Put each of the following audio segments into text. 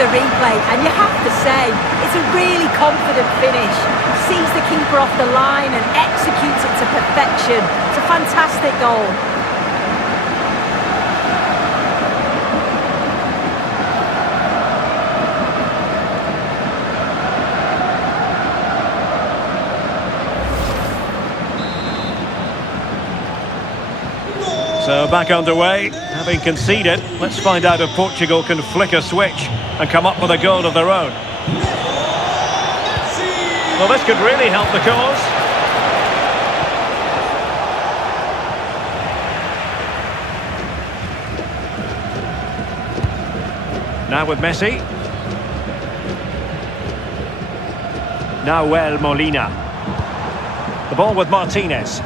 the replay, and you have to say, it's a really confident finish. Sees the keeper off the line and executes it to perfection. It's a fantastic goal. So back underway, having conceded. Let's find out if Portugal can flick a switch and come up with a goal of their own. Well, this could really help the cause. Now with Messi. Now Molina. The ball with Martinez.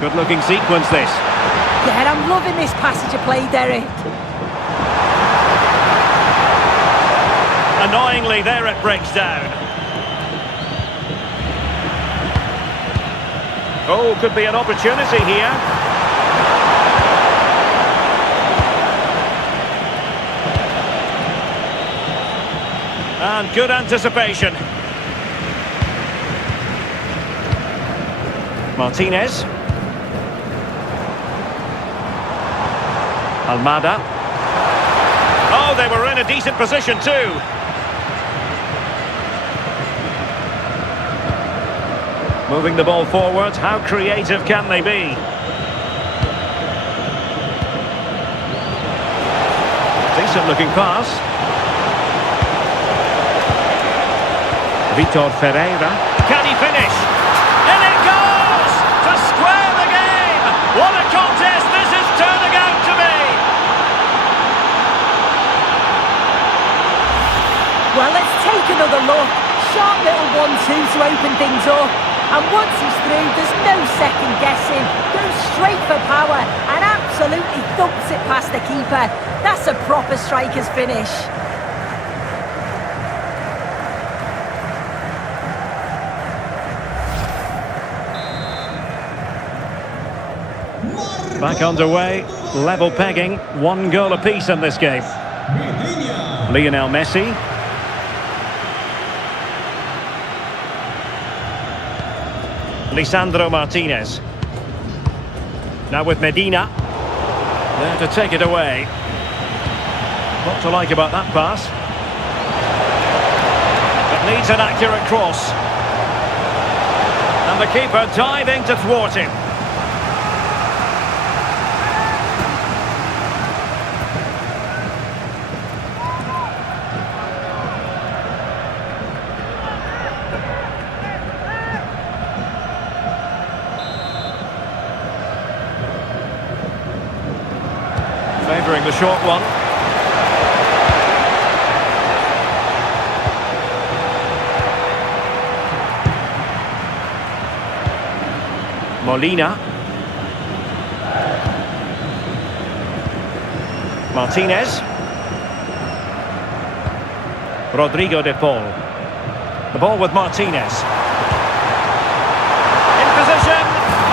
Good-looking sequence, this. Yeah, I'm loving this passage of play, Derek. Annoyingly, there it breaks down. Oh, could be an opportunity here. And good anticipation. Martinez. Almada. Oh, they were in a decent position too. Moving the ball forward, how creative can they be? Decent looking pass. Vitor Ferreira. Can he finish? In it goes! To square the game! What a contest this is turning out to be! Well, let's take another look. Sharp little 1-2 to open things up. And once he's through, there's no second guessing. Goes straight for power and absolutely thumps it past the keeper. That's a proper striker's finish. Back underway, level pegging, 1 goal apiece in this game. Lionel Messi. Lisandro Martinez. Now with Medina. There to take it away. What to like about that pass? It needs an accurate cross. And the keeper diving to thwart him. Favouring the short one. Molina. Martinez. Rodrigo de Paul. The ball with Martinez. In position.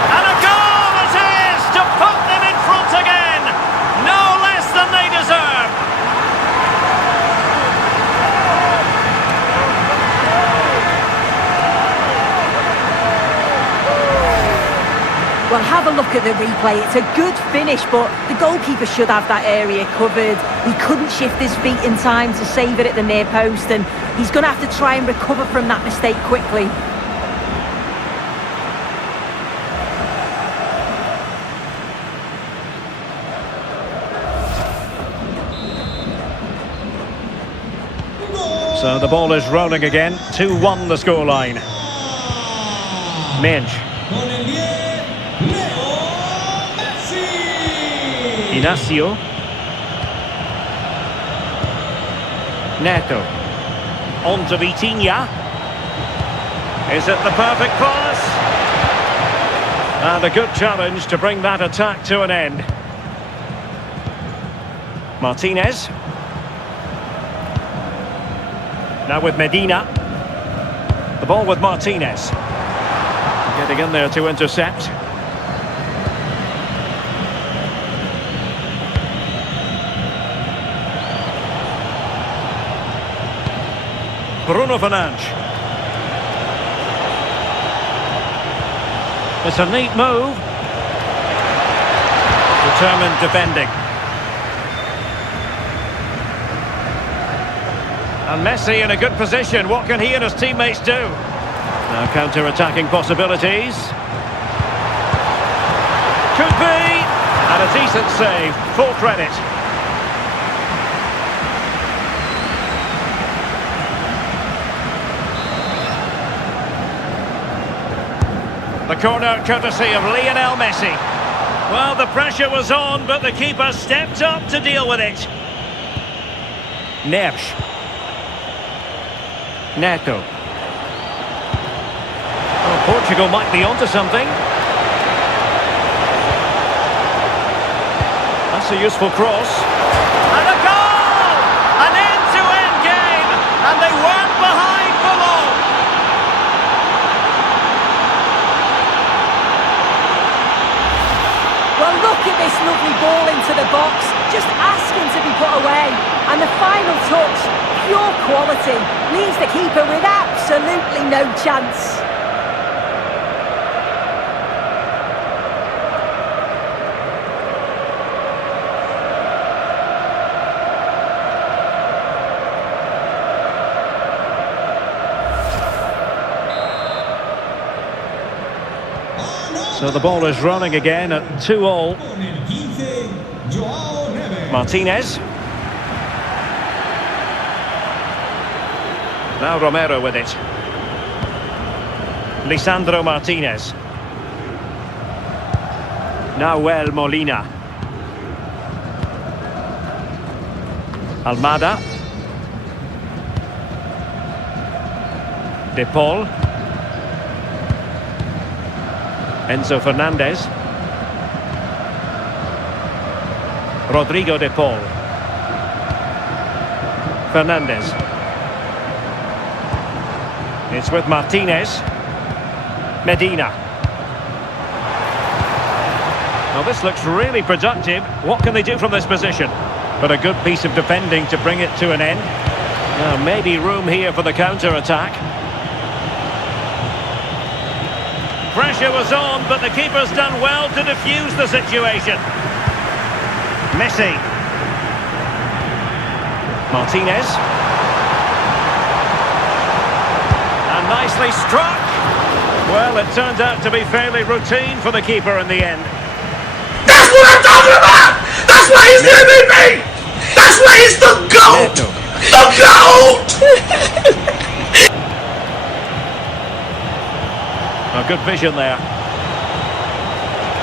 And a goal it is to put them in front again. No less than they deserve. Well, have a look at the replay. It's a good finish, but the goalkeeper should have that area covered. He couldn't shift his feet in time to save it at the near post, and he's going to have to try and recover from that mistake quickly. So the ball is rolling again. 2-1 the scoreline. Minge. Inacio. Neto. On to Vitinha. Is it the perfect pass? And a good challenge to bring that attack to an end. Martinez. Now with Medina. The ball with Martinez. Getting in there to intercept. Bruno Fernandes. It's a neat move. Determined defending. And Messi in a good position. What can he and his teammates do? Now counter-attacking possibilities. Could be. And a decent save. Full credit. The corner courtesy of Lionel Messi. Well, the pressure was on, but the keeper stepped up to deal with it. Neves. Neto. Oh, Portugal might be onto something. That's a useful cross. And a goal! An end-to-end game, and they weren't behind for long. Well, look at this lovely ball into the box, just asking to be put away. And the final touch, pure quality, leaves the keeper with absolutely no chance. So the ball is running again at 2-2. Martinez. Now Romero with it. Lisandro Martinez. Nahuel Molina. Almada. De Paul. Enzo Fernandez. Rodrigo De Paul. Fernandez. It's with Martinez. Medina. Now this looks really productive. What can they do from this position? But a good piece of defending to bring it to an end. Now maybe room here for the counter-attack. Pressure was on, but the keeper's done well to defuse the situation. Messi. Martinez. And nicely struck. Well, it turned out to be fairly routine for the keeper in the end. That's what I'm talking about! That's why he's the MVP! That's why he's the GOAT! The GOAT! A good vision there.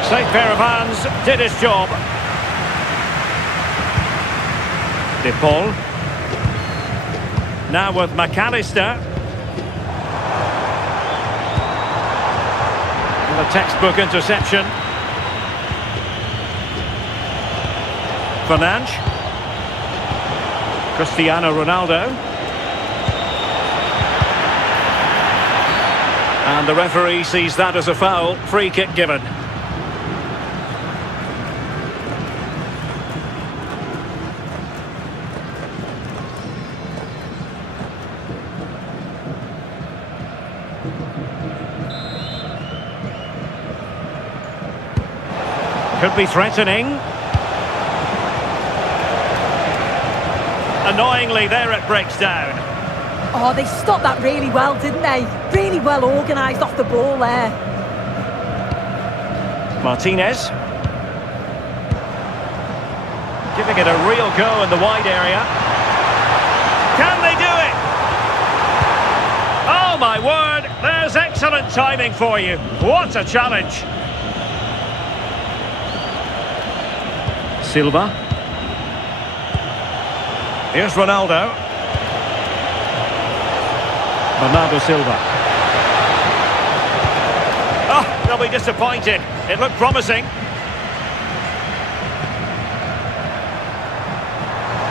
Safe pair of hands, did his job. De Paul. Now with McAllister. And a textbook interception. Fernandes. Cristiano Ronaldo. And the referee sees that as a foul. Free kick given. Could be threatening. Annoyingly, there it breaks down. Oh, they stopped that really well, didn't they? Really well organised off the ball there. Martinez. Giving it a real go in the wide area. Can they do it? Oh my word, there's excellent timing for you. What a challenge. Silva. Here's Ronaldo. Bernardo Silva. Oh, they'll be disappointed. It looked promising.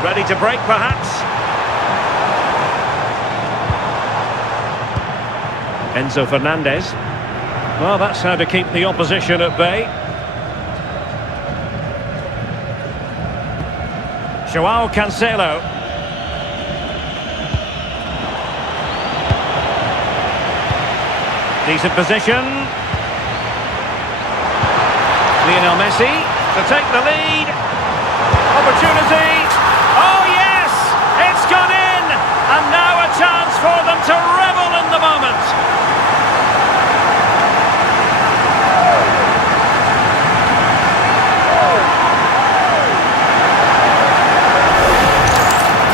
Ready to break, perhaps. Enzo Fernandez. Well, that's how to keep the opposition at bay. Joao Cancelo. Decent position. Lionel Messi to take the lead. Opportunity. Oh yes! It's gone in! And now a chance for them to revel in the moment.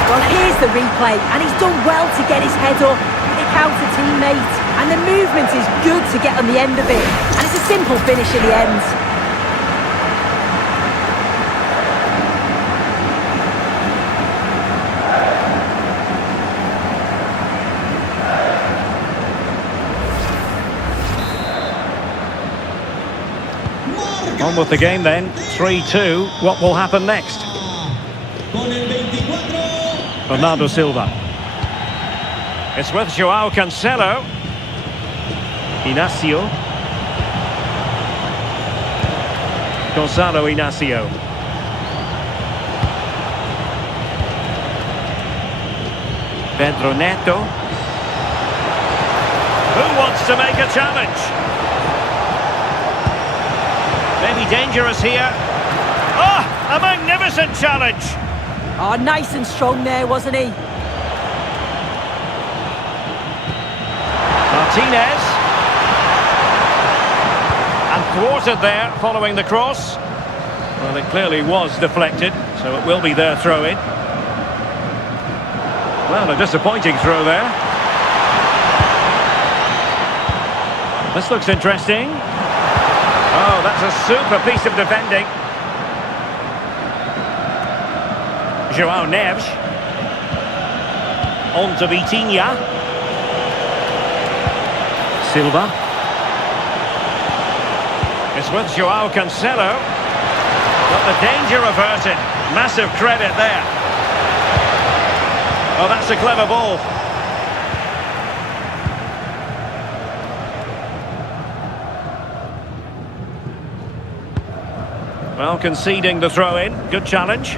Well, here's the replay, and he's done well to get his head up, pick out a teammate, and the movement is good to get on the end of it. And it's a simple finish in the end. On with the game then, 3-2. What will happen next? Bernardo Silva. It's with Joao Cancelo. Inacio. Gonzalo Inacio. Pedro Neto. Who wants to make a challenge? Maybe dangerous here. Oh, a magnificent challenge. Oh, nice and strong there, wasn't he? Martinez. And thwarted there following the cross. Well, it clearly was deflected, so it will be their throw-in. Well, a disappointing throw there. This looks interesting. Oh, that's a super piece of defending. Joao Neves. On to Vitinha. Silva. It's with Joao Cancelo. But the danger averted. Massive credit there. Oh, that's a clever ball. Well, conceding the throw-in. Good challenge.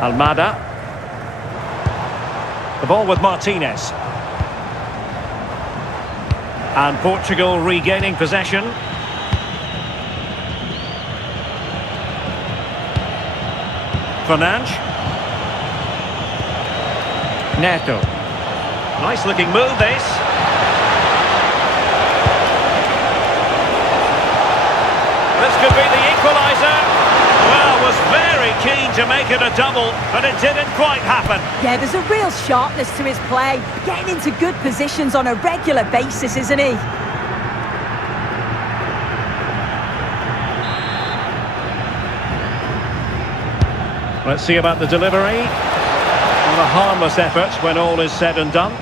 Almada. The ball with Martinez. And Portugal regaining possession. Fernandes. Neto. Nice looking move this. This could be the equaliser. Well, was very keen to make it a double, but it didn't quite happen. Yeah, there's a real sharpness to his play. Getting into good positions on a regular basis, isn't he? Let's see about the delivery. Not a harmless effort when all is said and done.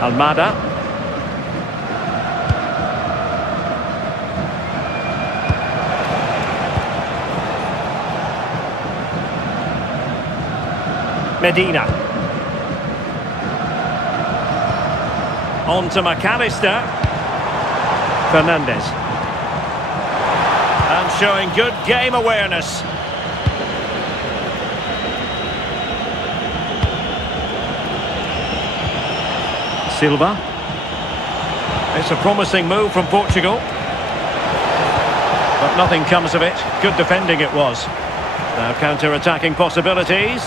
Almada. Medina. On to McAllister. Fernandes. And showing good game awareness. Silva. It's a promising move from Portugal. But nothing comes of it. Good defending it was. Now counter-attacking possibilities.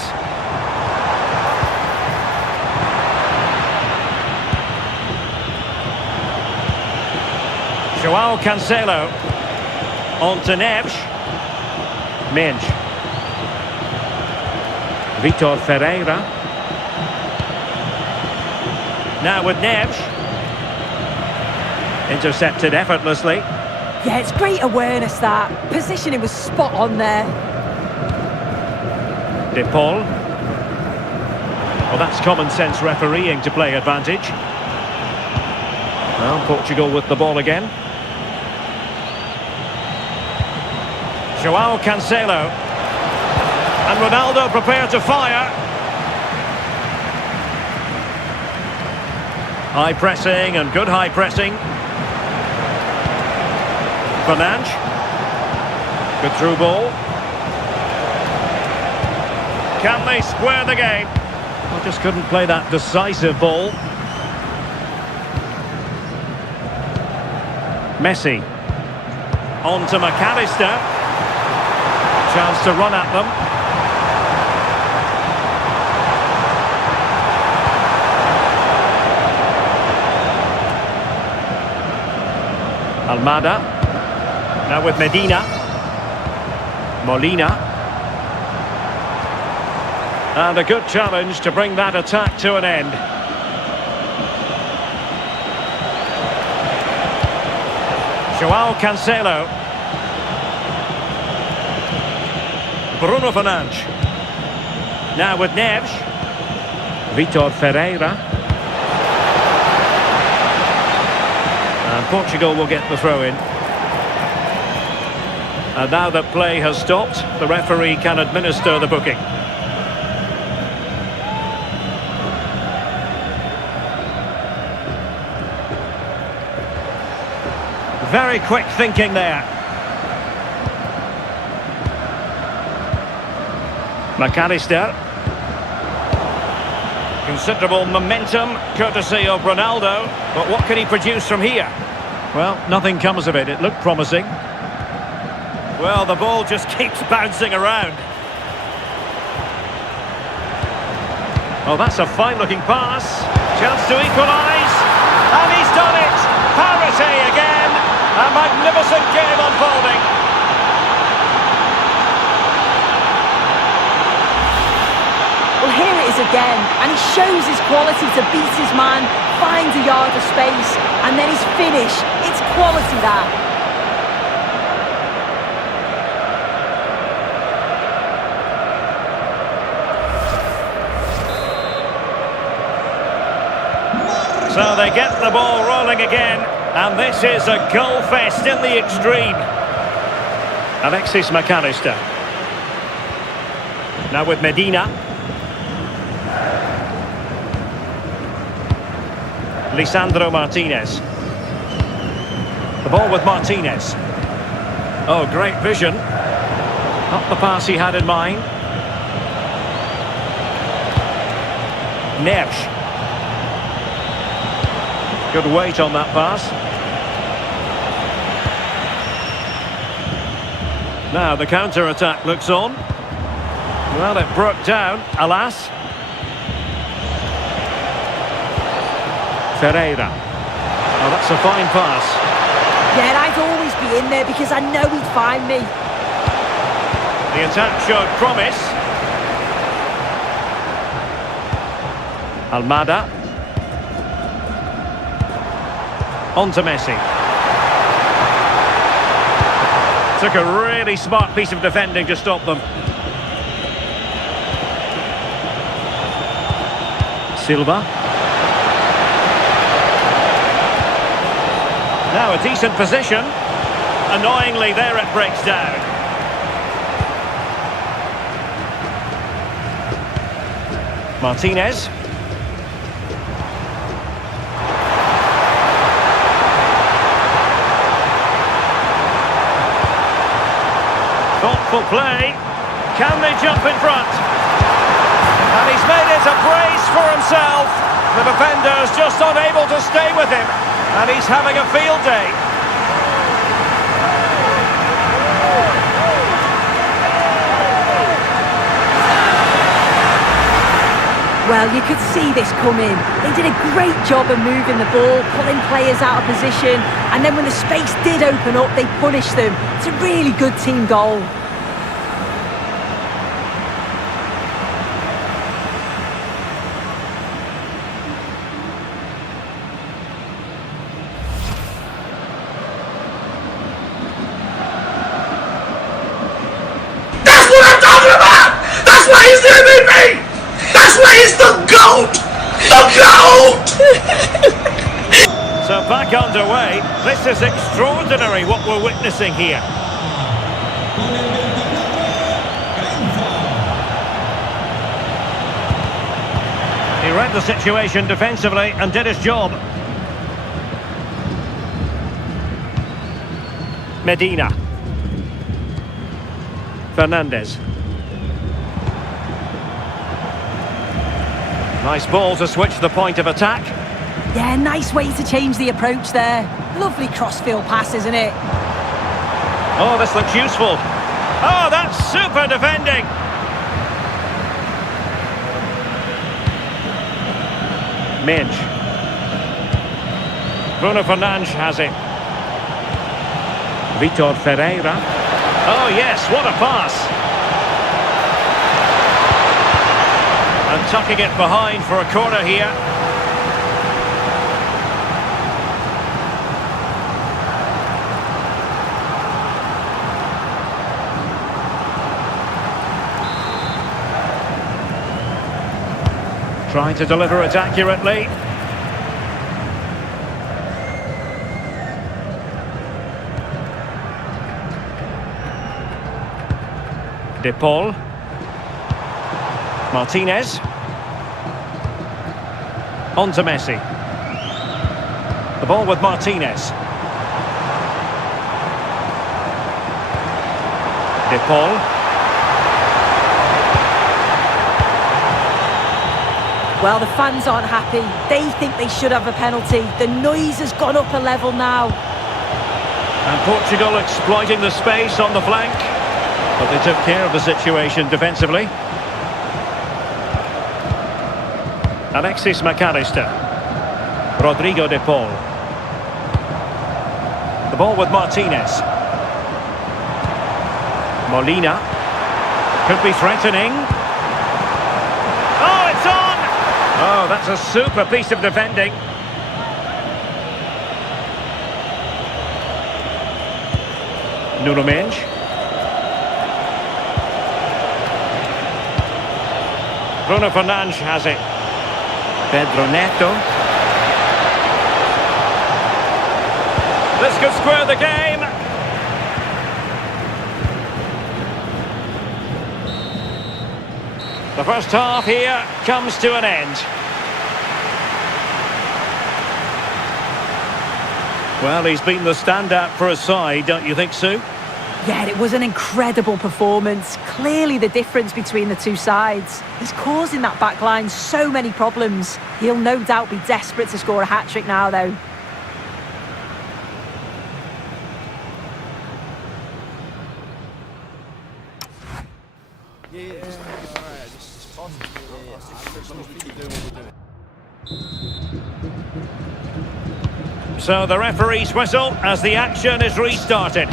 Joao Cancelo. On to Neves. Mendes. Vitor Ferreira. Now with Neves. Intercepted effortlessly. Yeah, it's great awareness, that. Positioning was spot on there. De Paul. Well, that's common sense refereeing to play advantage. Well, Portugal with the ball again. Joao Cancelo. And Ronaldo prepared to fire. High pressing and good high pressing. Fernandes. Good through ball. Can they square the game? Well, just couldn't play that decisive ball. Messi. On to McAllister. Chance to run at them. Almada. Now with Medina. Molina. And a good challenge to bring that attack to an end. Joao Cancelo. Bruno Fernandes. Now with Neves. Vitor Ferreira. And Portugal will get the throw in. And now that play has stopped, the referee can administer the booking. Very quick thinking there. McAllister. Considerable momentum, courtesy of Ronaldo. But what can he produce from here? Well, nothing comes of it. It looked promising. Well, the ball just keeps bouncing around. Oh, that's a fine-looking pass. Chance to equalise. And he's done it! Parity again! A magnificent game unfolding. Well, here it is again, and he shows his quality to beat his man, finds a yard of space, and then his finish. It's quality, that. So they get the ball rolling again, and this is a goal fest in the extreme. Alexis McAllister. Now with Medina. Lisandro Martinez. The ball with Martinez. Oh, great vision. Not the pass he had in mind. Neves. Good weight on that pass. Now the counter-attack looks on. Well, it broke down, alas. Ferreira. Oh, that's a fine pass. Yeah, I'd always be in there because I know he'd find me. The attack showed promise. Almada. On to Messi. Took a really smart piece of defending to stop them. Silva. Now a decent position. Annoyingly, there it breaks down. Martinez. Thoughtful play. Can they jump in front? And he's made it a brace for himself. The defender's just unable to stay with him. And he's having a field day. Well, you could see this coming. They did a great job of moving the ball, pulling players out of position, and then when the space did open up, they punished them. It's a really good team goal. That's what I'm talking about! That's why he's the MVP! That's why he's the GOAT! The GOAT! So back underway. This is extraordinary what we're witnessing here. He read the situation defensively and did his job. Medina. Fernandez. Nice ball to switch the point of attack. Yeah, nice way to change the approach there. Lovely cross-field pass, isn't it? Oh, this looks useful. Oh, that's super defending. Minge. Bruno Fernandes has it. Vitor Ferreira. Oh yes, what a pass. And tucking it behind for a corner here. Trying to deliver it accurately. De Paul. Martinez. On to Messi. The ball with Martinez. De Paul. Well, the fans aren't happy. They think they should have a penalty. The noise has gone up a level now. And Portugal exploiting the space on the flank. But they took care of the situation defensively. Alexis McAllister. Rodrigo de Paul. The ball with Martinez. Molina. Could be threatening. Oh, it's on! Oh, that's a super piece of defending. Nuno Mendes. Bruno Fernandes has it. Pedro Neto. This could square the game. The first half here comes to an end. Well, he's been the standout for his side, don't you think, Sue? Yeah, it was an incredible performance. Clearly the difference between the two sides. He's causing that back line so many problems. He'll no doubt be desperate to score a hat-trick now, though. So the referee's whistle as the action is restarted.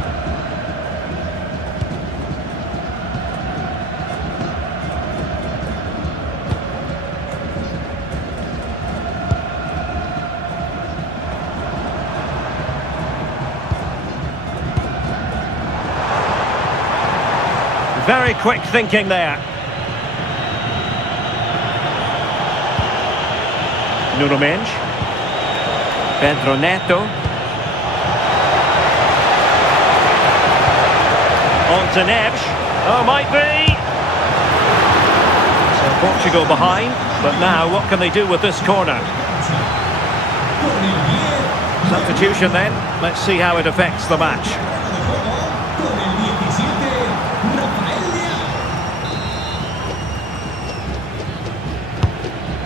Very quick thinking there. Nuno Mendes. Pedro Neto. On to Neves. Oh, might be. So Portugal behind, but now what can they do with this corner? Substitution then. Let's see how it affects the match.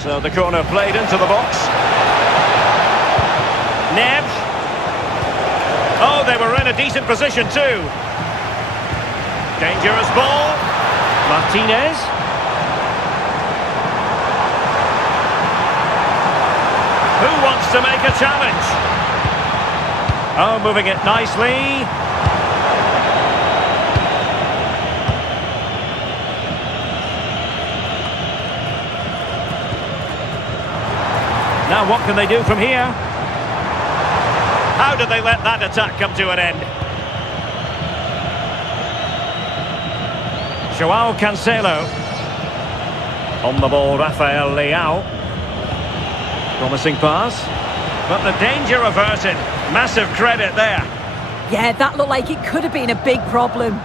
So the corner played into the box. Neves. Oh, they were in a decent position too. Dangerous ball. Martinez. Who wants to make a challenge? Oh, moving it nicely. Now what can they do from here? How did they let that attack come to an end? Joao Cancelo. On the ball, Rafael Leao. Promising pass. But the danger averted. Massive credit there. Yeah, that looked like it could have been a big problem.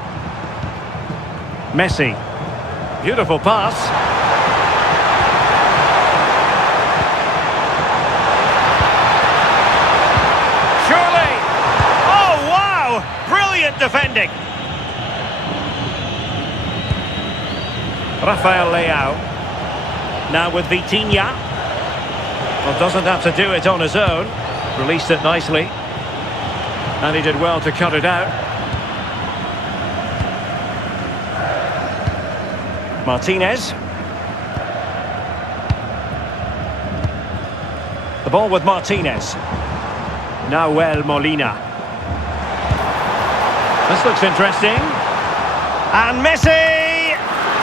Messi. Beautiful pass. Rafael Leao. Now with Vitinha. Well, doesn't have to do it on his own. Released it nicely. And he did well to cut it out. Martinez. The ball with Martinez. Nahuel Molina. This looks interesting. And Messi!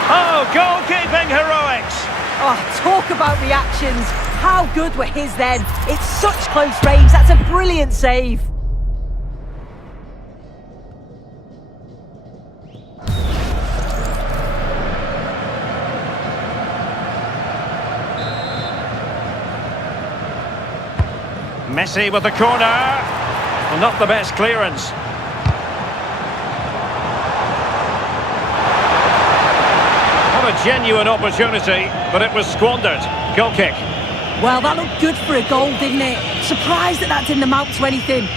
Oh, goalkeeping heroics! Oh, talk about reactions. How good were his then? It's such close range. That's a brilliant save. Messi with the corner. Well, not the best clearance. What a genuine opportunity, but it was squandered. Goal kick. Well, that looked good for a goal, didn't it? Surprised that didn't amount to anything.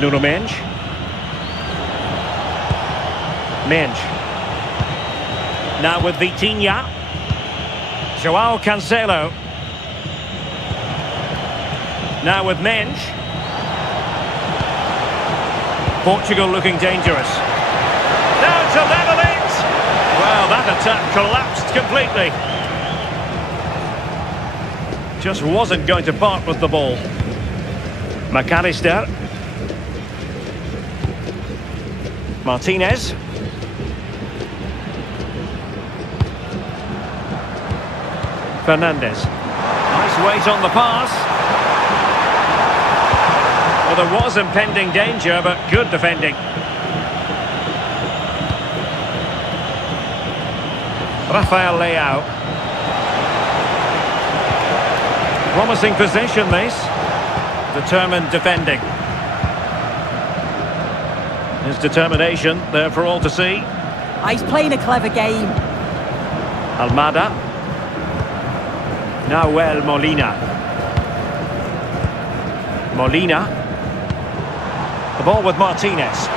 Nuno Mendes. Mendes. Now with Vitinha. Joao Cancelo. Now with Mendes. Portugal looking dangerous. Now to level it! Well, that attack collapsed completely. Just wasn't going to part with the ball. McAllister. Martinez. Fernandes. Nice weight on the pass. Well, there was impending danger, but good defending. Rafael Leao. Promising possession, this. Determined defending. His determination there for all to see. He's playing a clever game. Almada. Nahuel Molina. Molina. The ball with Martinez.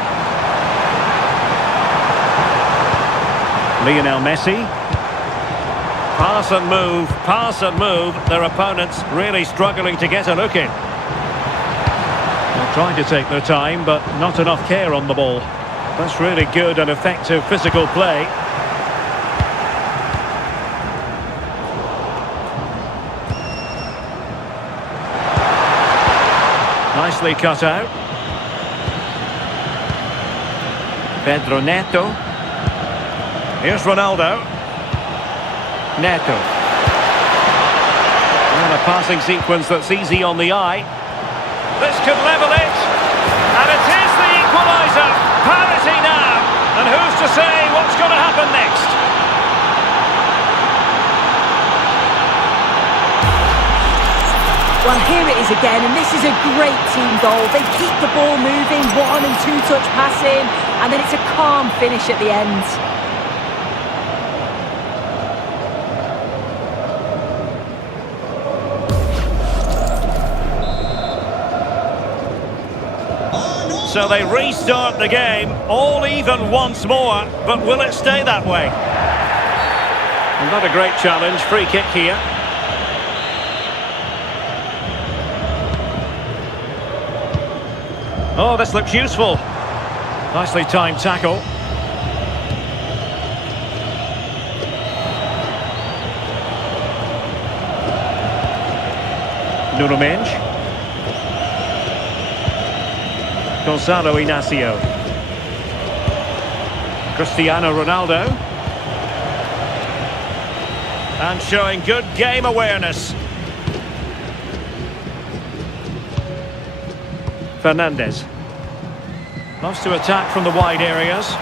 Lionel Messi. Pass and move. Their opponents really struggling to get a look in. They're trying to take their time, but not enough care on the ball. That's really good and effective physical play. Nicely cut out. Pedro Neto. Here's Ronaldo. Neto. And a passing sequence that's easy on the eye. This could level it. And it is the equaliser. Parity now. And who's to say what's going to happen next? Well, here it is again, and this is a great team goal. They keep the ball moving, 1- and 2-touch passing, and then it's a calm finish at the end. So they restart the game, all even once more, but will it stay that way? And not a great challenge, free kick here. Oh, this looks useful. Nicely timed tackle. Nuno Mendes. Gonzalo Inacio. Cristiano Ronaldo. And showing good game awareness. Fernandes. Loves to attack from the wide areas.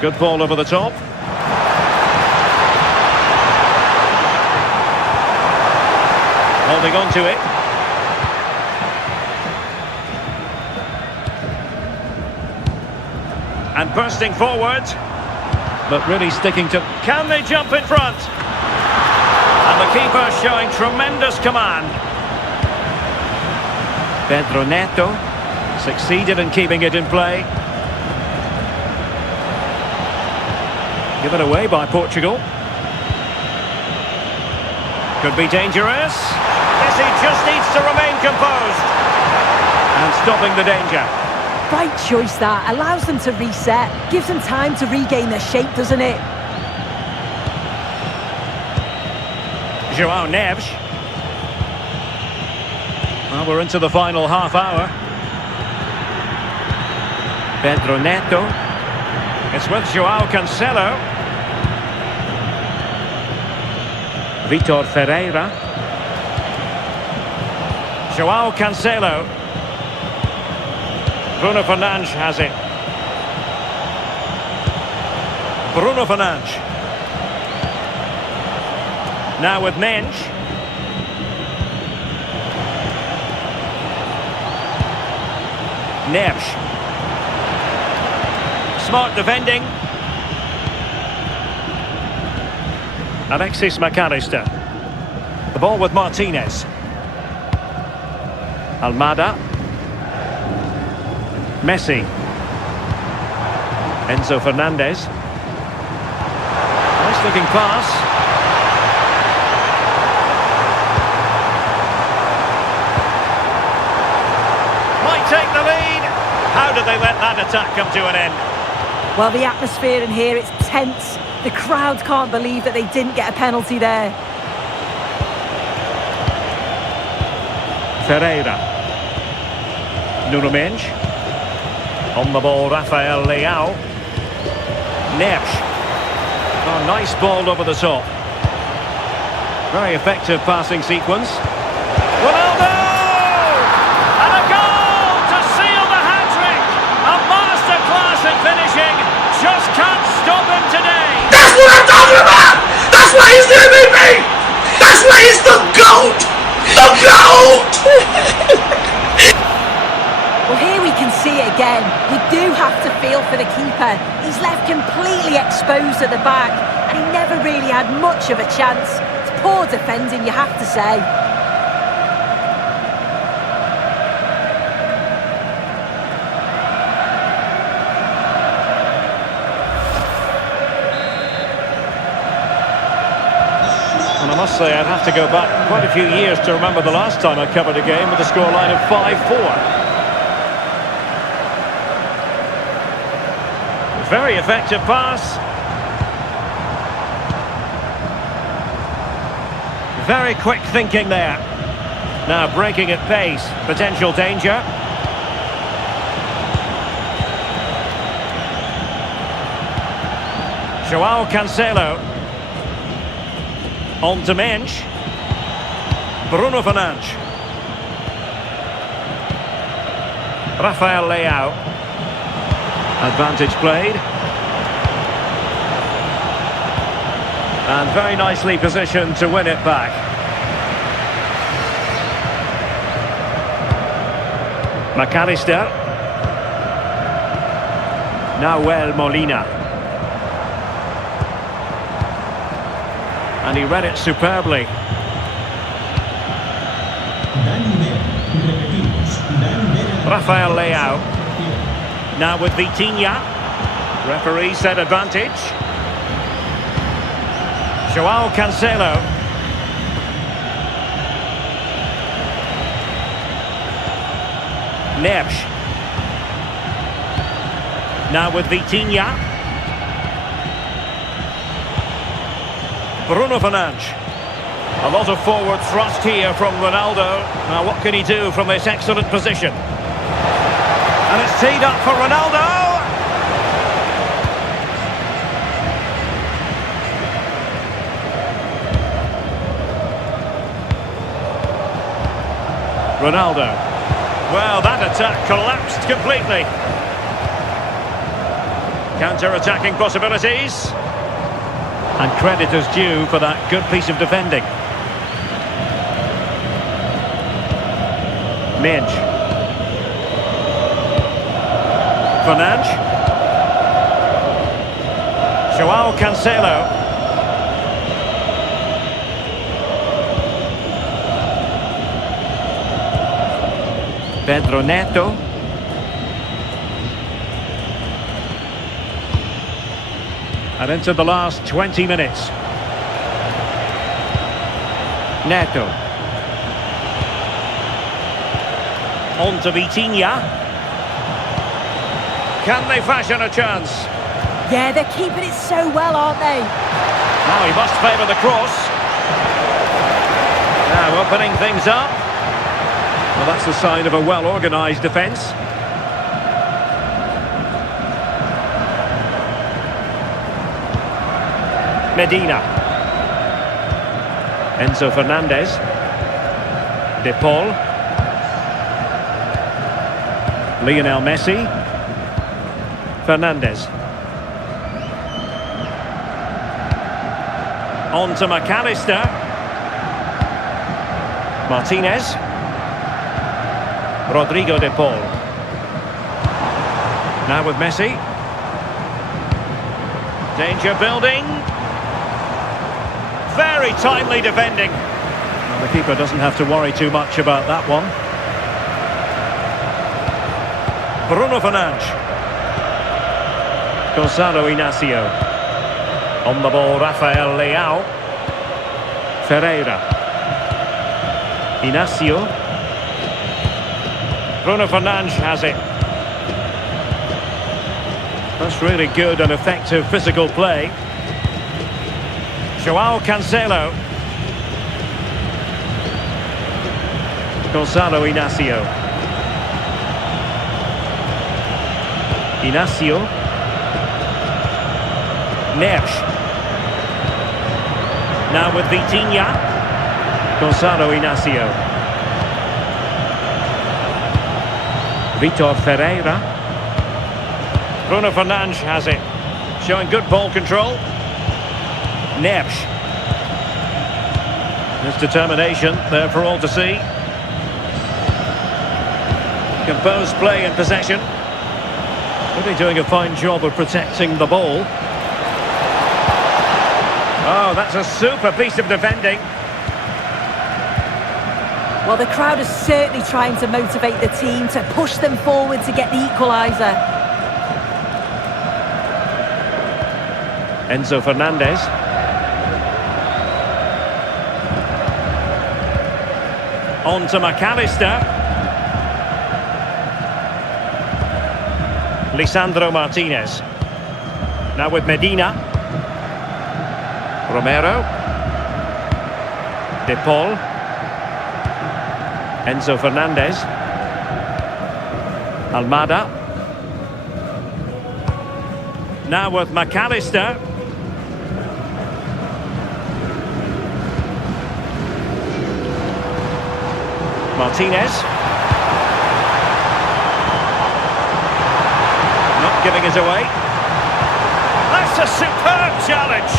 Good ball over the top. Holding on to it. And bursting forward. but really sticking to... Can they jump in front? And the keeper showing tremendous command. Pedro Neto succeeded in keeping it in play. Given away by Portugal. Could be dangerous. Yes, he just needs to remain composed. And stopping the danger. Right choice that. Allows them to reset. Gives them time to regain their shape, doesn't it? João Neves. Well, we're into the final half hour. Pedro Neto. It's with João Cancelo. Vitor Ferreira. João Cancelo. Bruno Fernandes has it. Bruno Fernandes. Now with Mensch. Neves. Smart defending. Alexis McAllister. The ball with Martinez. Almada. Messi. Enzo Fernandez. Nice looking pass. Take the lead. How did they let that attack come to an end? Well, the atmosphere in here, it's tense. The crowd can't believe that they didn't get a penalty there. Ferreira. Nuno Mendes. On the ball, Rafael Leao. Neves. Oh, nice ball over the top. Very effective passing sequence. Ronaldo! Finishing, just can't stop him today. That's what I'm talking about. That's why he's the MVP. That's why he's the GOAT. The GOAT. Well, here we can see it again. You do have to feel for the keeper. He's left completely exposed at the back, and he never really had much of a chance. It's poor defending, you have to say. And I must say, I'd have to go back quite a few years to remember the last time I covered a game with a scoreline of 5-4. Very effective pass. Very quick thinking there. Now breaking at pace. Potential danger. João Cancelo. On to Mensch. Bruno Fernandes. Rafael Leao. Advantage played. And very nicely positioned to win it back. McAllister. Nahuel Molina. And he read it superbly. Rafael Leao. Now with Vitinha. Referee said advantage. João Cancelo. Neves. Now with Vitinha. Bruno Fernandes. A lot of forward thrust here from Ronaldo. Now what can he do from this excellent position? And it's teed up for Ronaldo. Ronaldo. Well, that attack collapsed completely. Counter-attacking possibilities. And credit is due for that good piece of defending. Mensch. Fernandes. Joao Cancelo. Pedro Neto. And into the last 20 minutes. Neto. On to Vitinha. Can they fashion a chance? Yeah, they're keeping it so well, aren't they? Now he must favour the cross. Now opening things up. Well, that's the sign of a well-organised defence. Medina. Enzo Fernandez. De Paul. Lionel Messi. Fernandez. On to McAllister. Martinez. Rodrigo de Paul. Now with Messi. Danger building. Very timely defending. Well, the keeper doesn't have to worry too much about that one. Bruno Fernandes. Gonzalo Inacio. On the ball, Rafael Leao. Ferreira. Inacio. Bruno Fernandes has it. That's really good and effective physical play. Joao Cancelo. Gonzalo Inacio. Inacio. Neres. Now with Vitinha. Gonzalo Inacio. Vitor Ferreira. Bruno Fernandes has it. Showing good ball control. Neres. His determination there for all to see. Composed play in possession. Really doing a fine job of protecting the ball. Oh, that's a super piece of defending. Well, the crowd is certainly trying to motivate the team to push them forward to get the equaliser. Enzo Fernandez. On to McAllister. Lisandro Martinez. Now with Medina. Romero. De Paul. Enzo Fernandez. Almada. Now with McAllister. Martinez. Not giving us away. That's a superb challenge.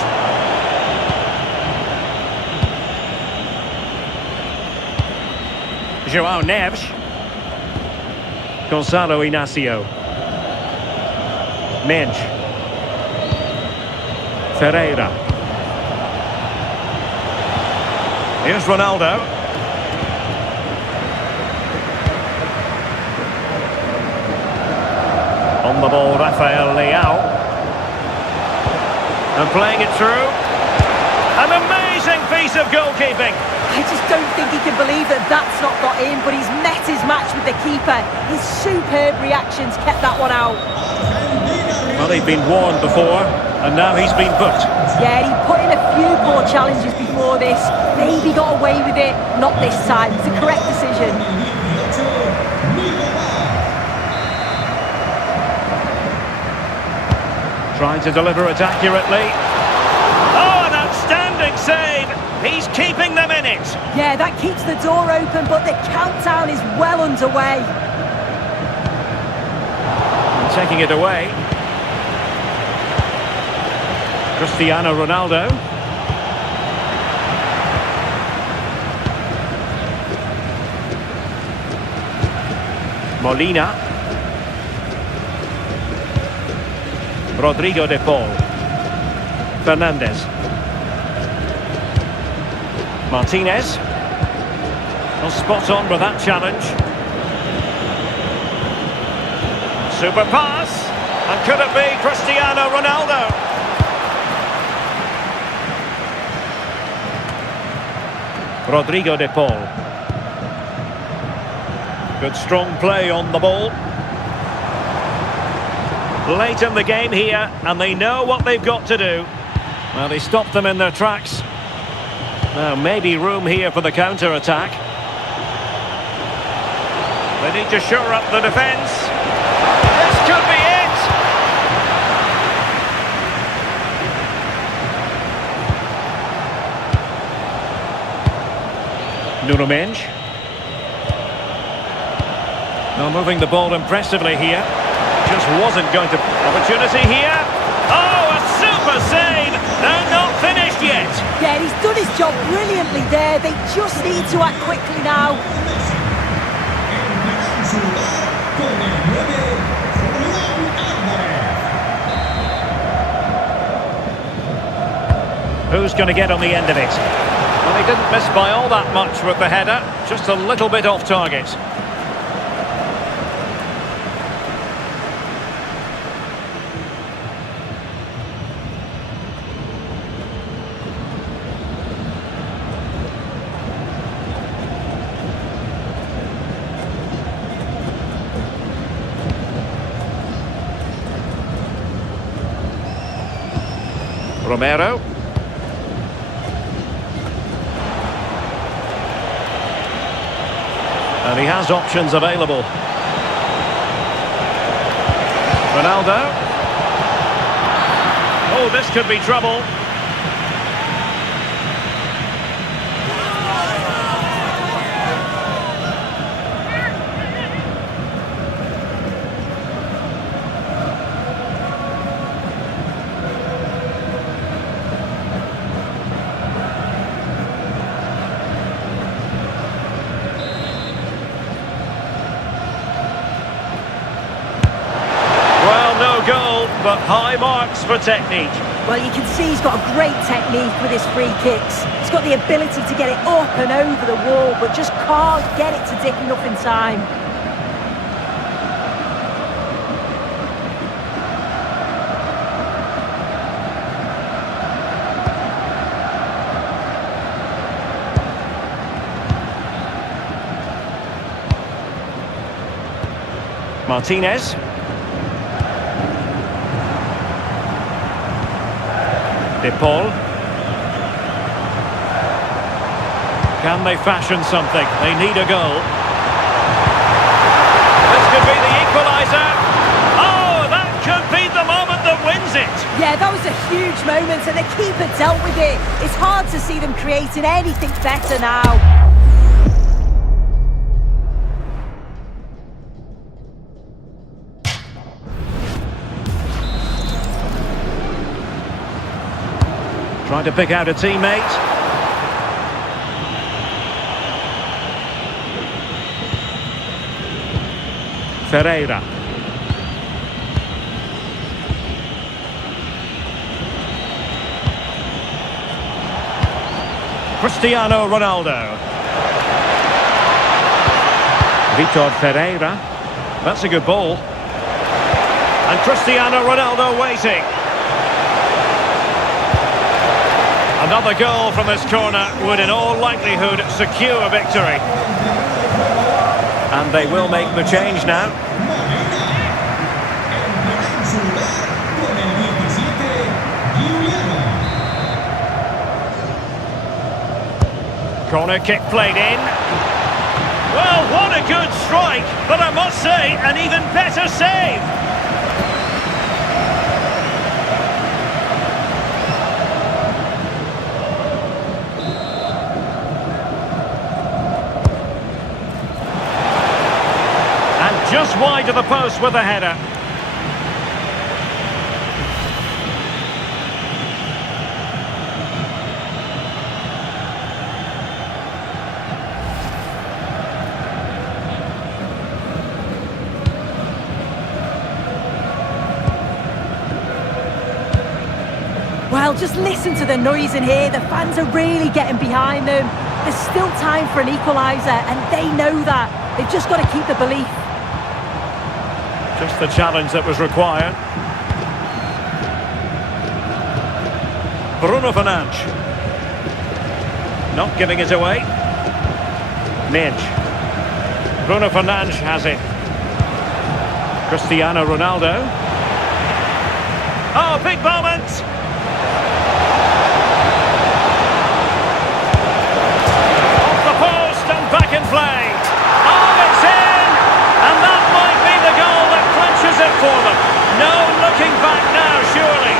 Joao Neves. Gonzalo Inacio. Mensch. Ferreira. Here's Ronaldo. On the ball, Rafael Leao. And playing it through. An amazing piece of goalkeeping. I just don't think he can believe that that's not got in, but he's met his match with the keeper. His superb reactions kept that one out. Well, he'd been warned before, and now he's been booked. Yeah, he put in a few poor challenges before this. Maybe got away with it. Not this time. It's a correct decision. Trying to deliver it accurately. Oh, an outstanding save! He's keeping them in it. Yeah, that keeps the door open, but the countdown is well underway. And taking it away. Cristiano Ronaldo. Molina. Rodrigo de Paul. Fernandez. Martinez. Well, spot on with that challenge. Super pass. And could it be Cristiano Ronaldo? Rodrigo de Paul. Good strong play on the ball. Late in the game here, and they know what they've got to do. Well, he stopped them in their tracks. Now, maybe room here for the counter-attack. They need to shore up the defence. This could be it! Nuno Mendes. Now moving the ball impressively here. Just wasn't going to... Opportunity here. Oh, a super save! They're not finished yet. Yeah, he's done his job brilliantly there. They just need to act quickly now. Who's going to get on the end of it? Well, he didn't miss by all that much with the header. Just a little bit off target. Romero. And he has options available. Ronaldo. Oh, this could be trouble. Goal, but high marks for technique. Well, you can see he's got a great technique with his free kicks. He's got the ability to get it up and over the wall, but just can't get it to dip enough in time. Martinez. De Paul. Can they fashion something? They need a goal. This could be the equaliser. Oh, that could be the moment that wins it. Yeah, that was a huge moment and the keeper dealt with it. It's hard to see them creating anything better now. Trying to pick out a teammate. Ferreira. Cristiano Ronaldo. Vitor Ferreira. That's a good ball. And Cristiano Ronaldo waiting. Another goal from this corner would in all likelihood secure a victory. And they will make the change now. Corner kick played in. Well, what a good strike, but I must say, an even better save. Just wide of the post with a header. Well, Well, just listen to the noise in here. The fans are really getting behind them. There's still time for an equaliser, and they know that. They've just got to keep the belief. Just the challenge that was required. Bruno Fernandes. Not giving it away. Midge. Bruno Fernandes has it. Cristiano Ronaldo. Oh, big moment! Off the post and back in play. Oh, it's in! And that might be the goal that clinches it for them. No looking back now, surely.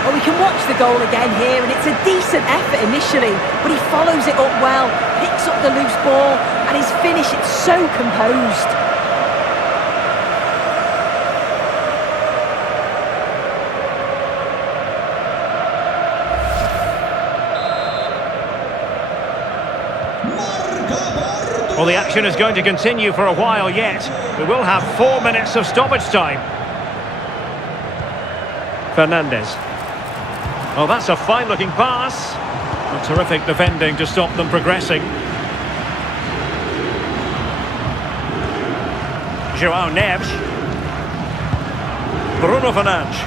Well, we can watch the goal again here, and it's a decent effort initially, but he follows it up well, picks up the loose ball, and his finish, it's so composed. Well, the action is going to continue for a while yet. We will have 4 minutes of stoppage time. Fernandes. Oh, that's a fine-looking pass. A terrific defending to stop them progressing. João Neves. Bruno Fernandes.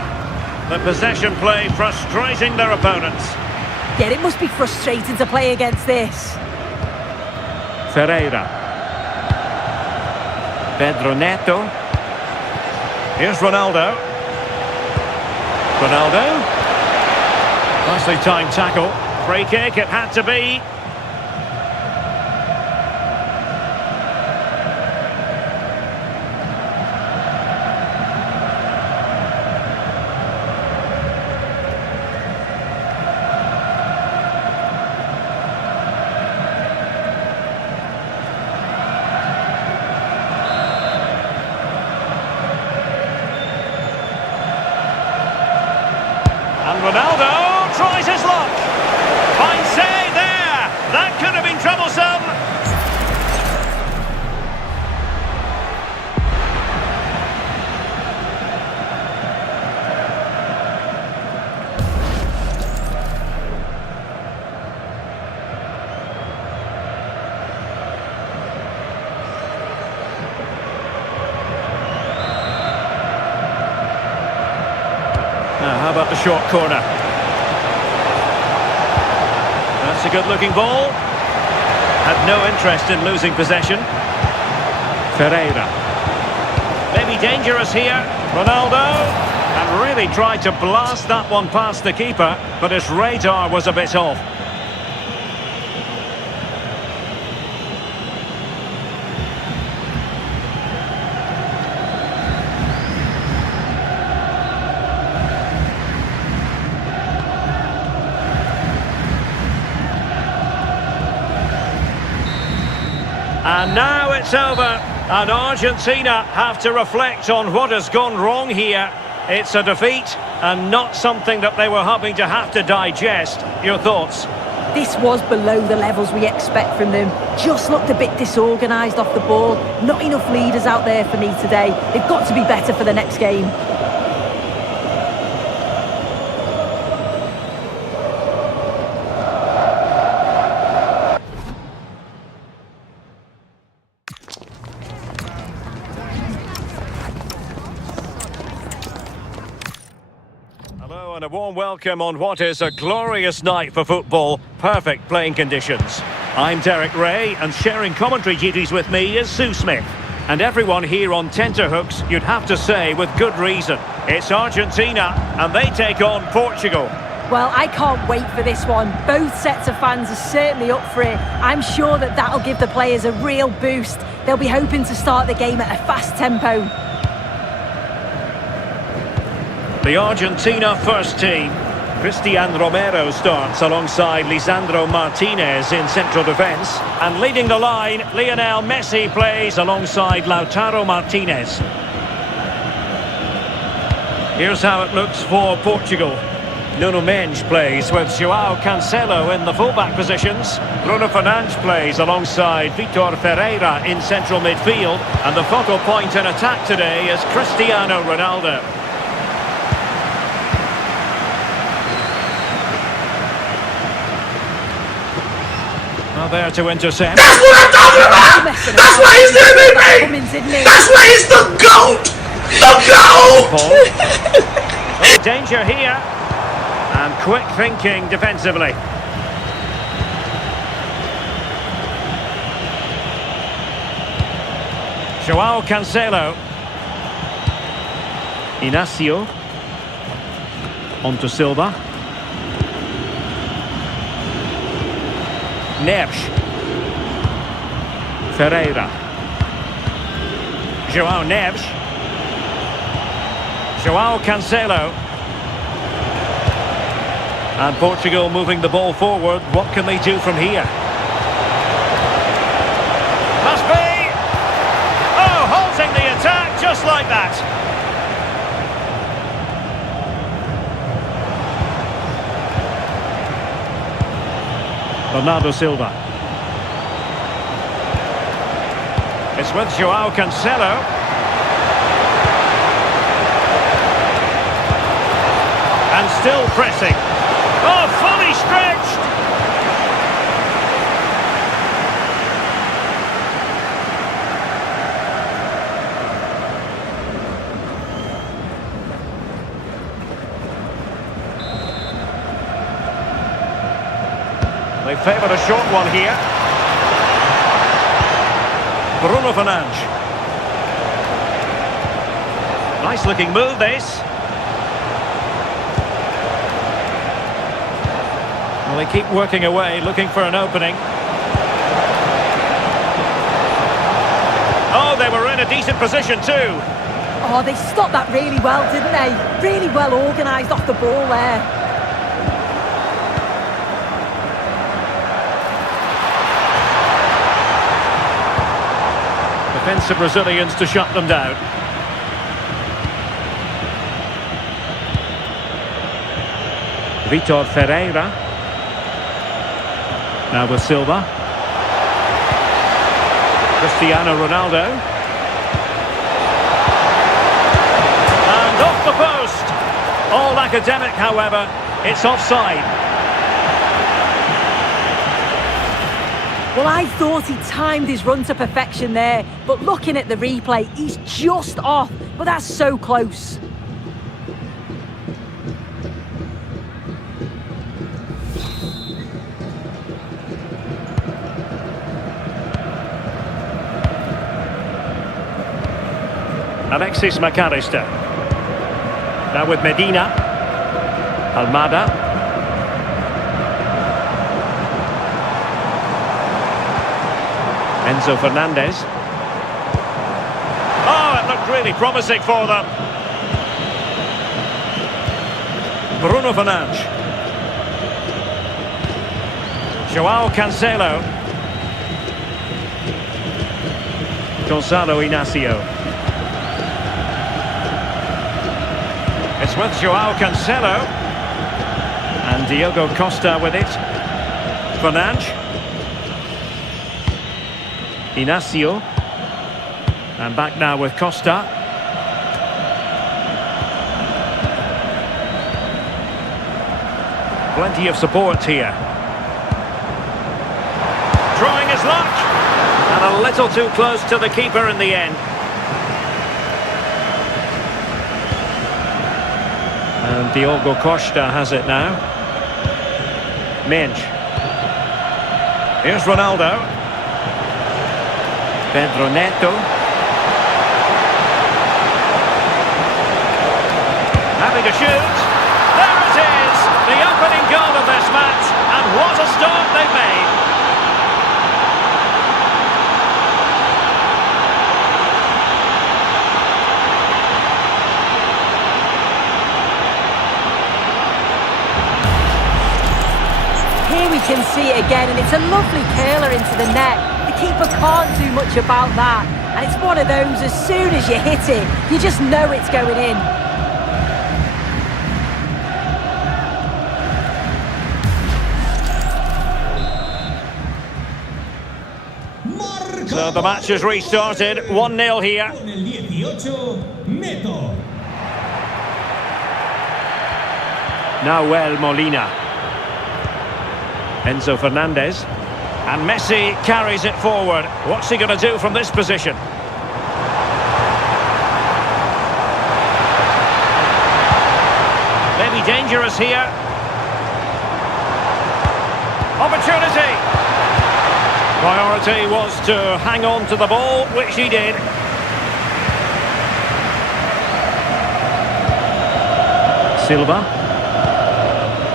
The possession play frustrating their opponents. Yeah, it must be frustrating to play against this. Ferreira. Pedro Neto. Here's Ronaldo. Ronaldo. Nicely timed tackle. Free kick, it had to be. And Ronaldo tries his luck. Fine save there. That could have been troublesome. Now, how about the short corner? That's a good-looking ball. Had no interest in losing possession. Ferreira. Maybe dangerous here. Ronaldo. And really tried to blast that one past the keeper, but his radar was a bit off. And now it's over, and Argentina have to reflect on what has gone wrong here. It's a defeat, and not something that they were hoping to have to digest. Your thoughts? This was below the levels we expect from them. Just looked a bit disorganised off the ball. Not enough leaders out there for me today. They've got to be better for the next game. Hello and a warm welcome on what is a glorious night for football. Perfect playing conditions. I'm Derek Ray, and sharing commentary duties with me is Sue Smith. And everyone here on tenterhooks, you'd have to say with good reason. It's Argentina, and they take on Portugal. Well, I can't wait for this one. Both sets of fans are certainly up for it. I'm sure that that'll give the players a real boost. They'll be hoping to start the game at a fast tempo. The Argentina first team. Cristian Romero starts alongside Lisandro Martinez in central defence. And leading the line, Lionel Messi plays alongside Lautaro Martinez. Here's how it looks for Portugal. Nuno Mendes plays with João Cancelo in the fullback positions. Bruno Fernandes plays alongside Vitor Ferreira in central midfield. And the focal point in attack today is Cristiano Ronaldo. Well, there to intercept. That's what I'm talking about! That's why he's the MVP! That's why he's the GOAT! The GOAT! Oh, danger here. And quick thinking defensively. João Cancelo. Inacio. Onto Silva. Neves. Ferreira. João Neves. João Cancelo. And Portugal moving the ball forward. What can they do from here? Must be! Oh, halting the attack just like that. Bernardo Silva. It's with João Cancelo. And still pressing. Oh, fully stretched! They favour a short one here. Bruno Fernandes. Nice looking move, this. Well, they keep working away, looking for an opening. Oh, they were in a decent position too. Oh, they stopped that really well, didn't they? Really well organised off the ball there. Defensive Brazilians to shut them down. Vitor Ferreira. Now with Silva. Cristiano Ronaldo. And off the post. All academic, however. It's offside. Well, I thought he timed his run to perfection there, but looking at the replay, he's just off. But that's so close. Alexis McAllister. Now with Medina. Almada. Enzo Fernandez. Oh, it looked really promising for them. Bruno Fernandes. João Cancelo. Gonzalo Inacio. It's with João Cancelo. And Diogo Costa with it. Fernandes. Inacio. And back now with Costa. Plenty of support here. Trying his luck. And a little too close to the keeper in the end. And Diogo Costa has it now. Mendes. Here's Ronaldo. Pedro Neto. Having a shoot. There it is! The opening goal of this match. And what a start they've made. Here we can see it again, and it's a lovely curler into the net. The keeper can't do much about that. And it's one of those, as soon as you hit it, you just know it's going in. So the match has restarted, 1-0 here. Con el 18, Neto. Nahuel Molina. Enzo Fernandez. And Messi carries it forward. What's he going to do from this position? Maybe dangerous here. Opportunity. Priority was to hang on to the ball, which he did. Silva.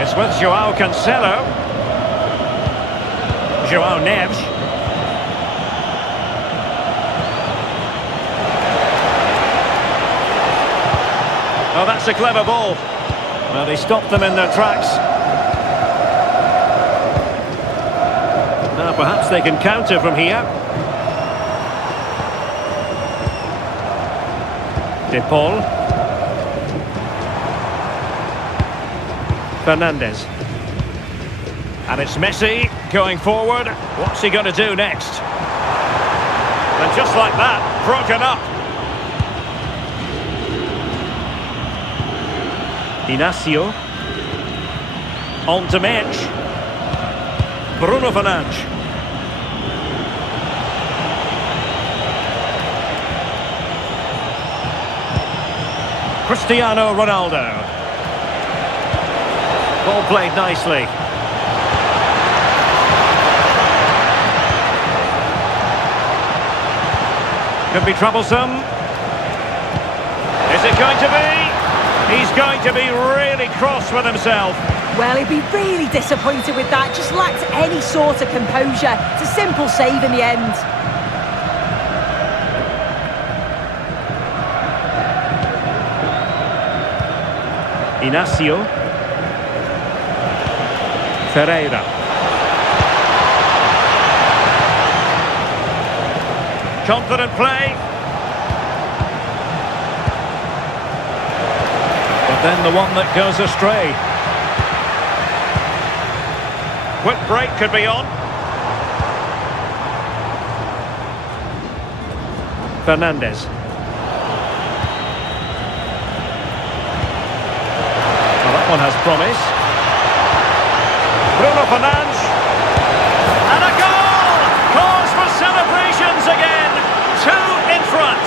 It's with Joao Cancelo. Joao Neves. Oh, that's a clever ball. Well, they stopped them in their tracks. Now perhaps they can counter from here. De Paul. Fernandez. And it's Messi going forward. What's he going to do next? And just like that, broken up. Inacio. On to Mensch. Bruno Fernandes. Cristiano Ronaldo. Ball played nicely. Could be troublesome. Is it going to be? He's going to be really cross with himself. Well, he'd be really disappointed with that. Just lacked any sort of composure. It's a simple save in the end. Inacio. Ferreira. Confident play. But then the one that goes astray. Quick break could be on. Fernandez. Well, that one has promise. Bruno Fernandes. And a goal! Cause for celebrations again. 2 in front.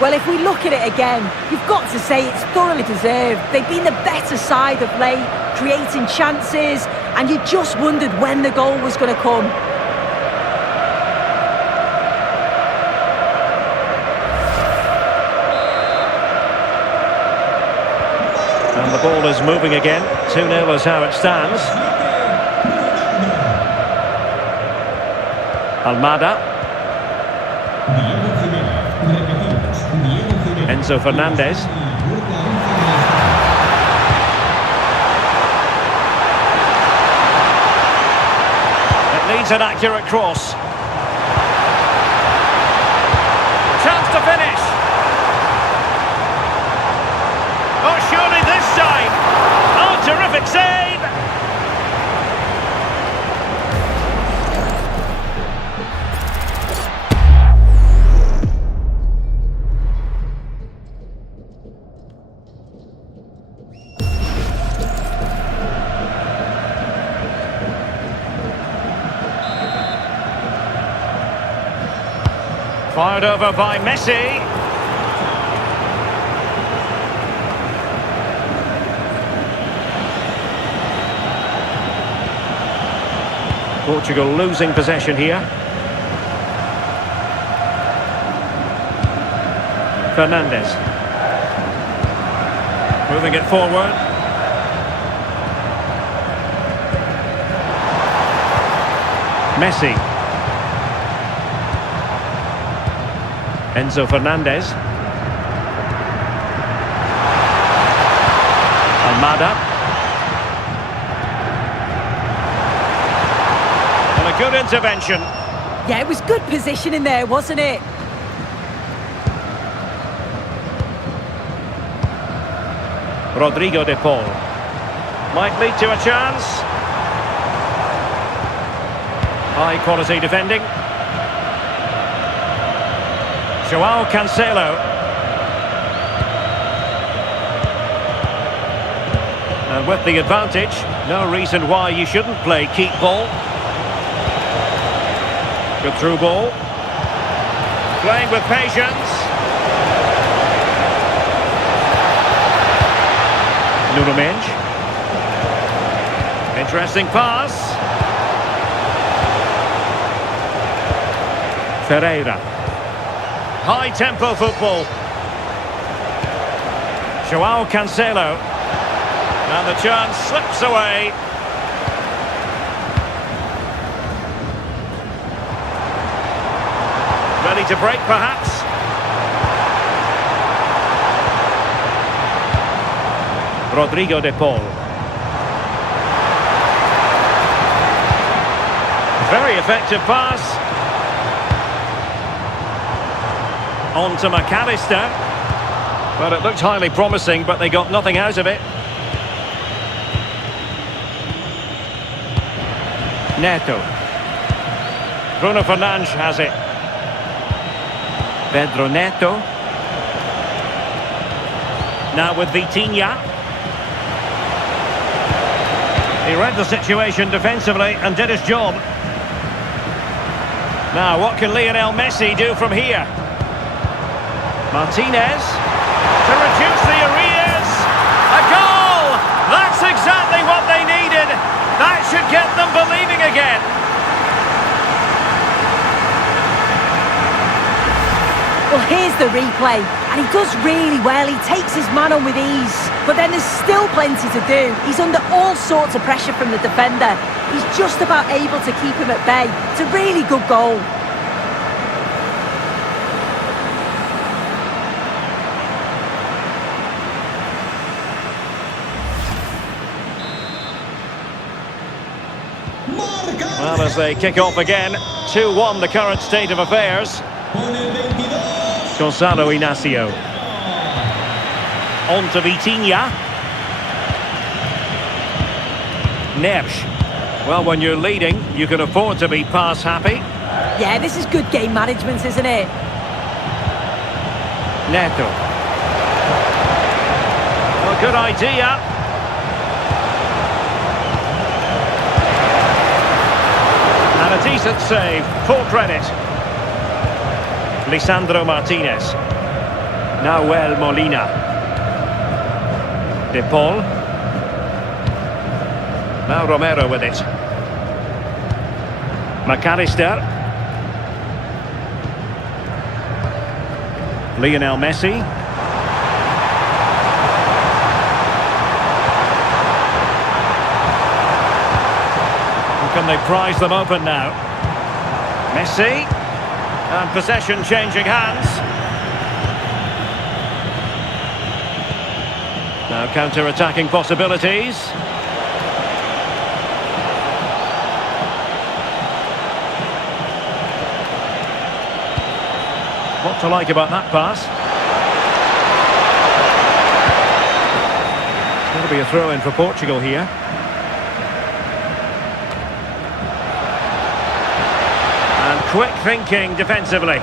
Well, if we look at it again, you've got to say it's thoroughly deserved. They've been the better side of late, creating chances, and you just wondered when the goal was going to come. And the ball is moving again. 2-0 is how it stands. Almada. Enzo Fernandez. It needs an accurate cross. Chance to finish. Oh, surely this time. Oh, terrific save. Fired over by Messi. Portugal losing possession here. Fernandez. Moving it forward. Messi. Enzo Fernandez. Almada. And a good intervention. Yeah, it was good positioning there, wasn't it? Rodrigo de Paul. Might lead to a chance. High quality defending. Joao Cancelo. And with the advantage, no reason why you shouldn't play keep ball. Good through ball. Playing with patience. Nuno Mendes. Interesting pass. Ferreira. High tempo football. Joao Cancelo. And the chance slips away. Ready to break perhaps. Rodrigo de Paul. Very effective pass. On to McAllister. Well, it looked highly promising, but they got nothing out of it. Neto. Bruno Fernandes has it. Pedro Neto. Now with Vitinha. He read the situation defensively and did his job. Now, what can Lionel Messi do from here? Martinez to reduce the arrears. A goal! That's exactly what they needed. That should get them believing again. Well, here's the replay, and he does really well. He takes his man on with ease, but then there's still plenty to do. He's under all sorts of pressure from the defender. He's just about able to keep him at bay. It's a really good goal. Well, as they kick off again, 2-1 the current state of affairs. Gonzalo Inacio. On to Vitinha. Neves. Well, when you're leading, you can afford to be pass happy. Yeah, this is good game management, isn't it? Neto. Well, good idea. And a decent save, full credit. Lisandro Martinez. Nahuel Molina. De Paul. Now Romero with it. McAllister. Lionel Messi. Can they prize them open now? Messi. And possession changing hands. Now counter-attacking possibilities. What to like about that pass? It'll be a throw-in for Portugal here. Quick thinking defensively.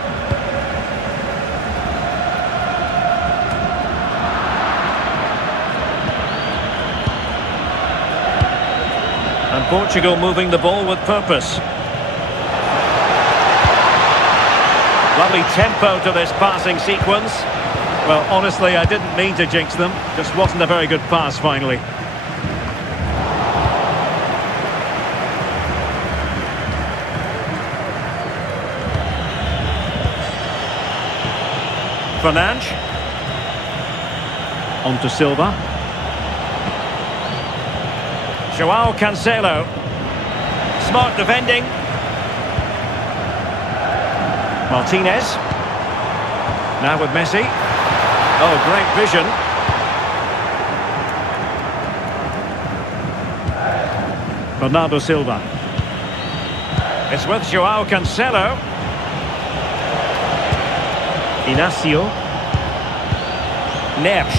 And Portugal moving the ball with purpose. Lovely tempo to this passing sequence. Well, honestly, I didn't mean to jinx them. Just wasn't a very good pass finally. Fernandes. On to Silva. Joao Cancelo. Smart defending. Martinez. Now with Messi. Oh, great vision. Bernardo Silva. It's with Joao Cancelo. Inacio. Neves.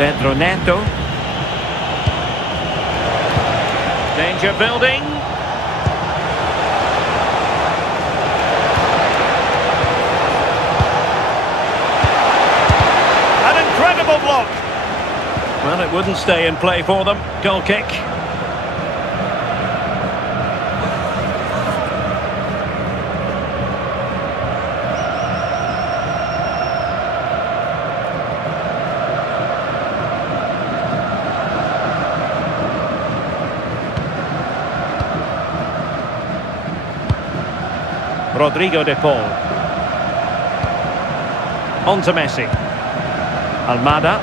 Pedro Neto. Danger building. An incredible block. Well, it wouldn't stay in play for them. Goal kick. Rodrigo de Paul. On to Messi. Almada.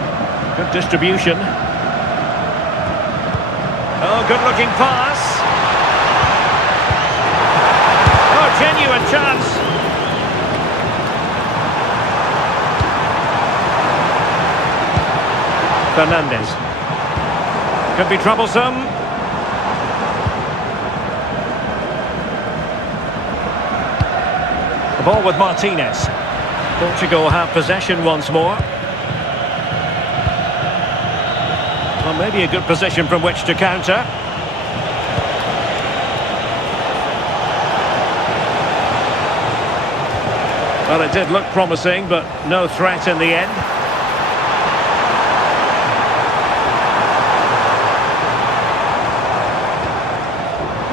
Good distribution. Oh, good-looking pass. Oh, genuine chance. Fernandez. Could be troublesome. The ball with Martinez. Portugal have possession once more. Well, maybe a good position from which to counter. Well, it did look promising, but no threat in the end.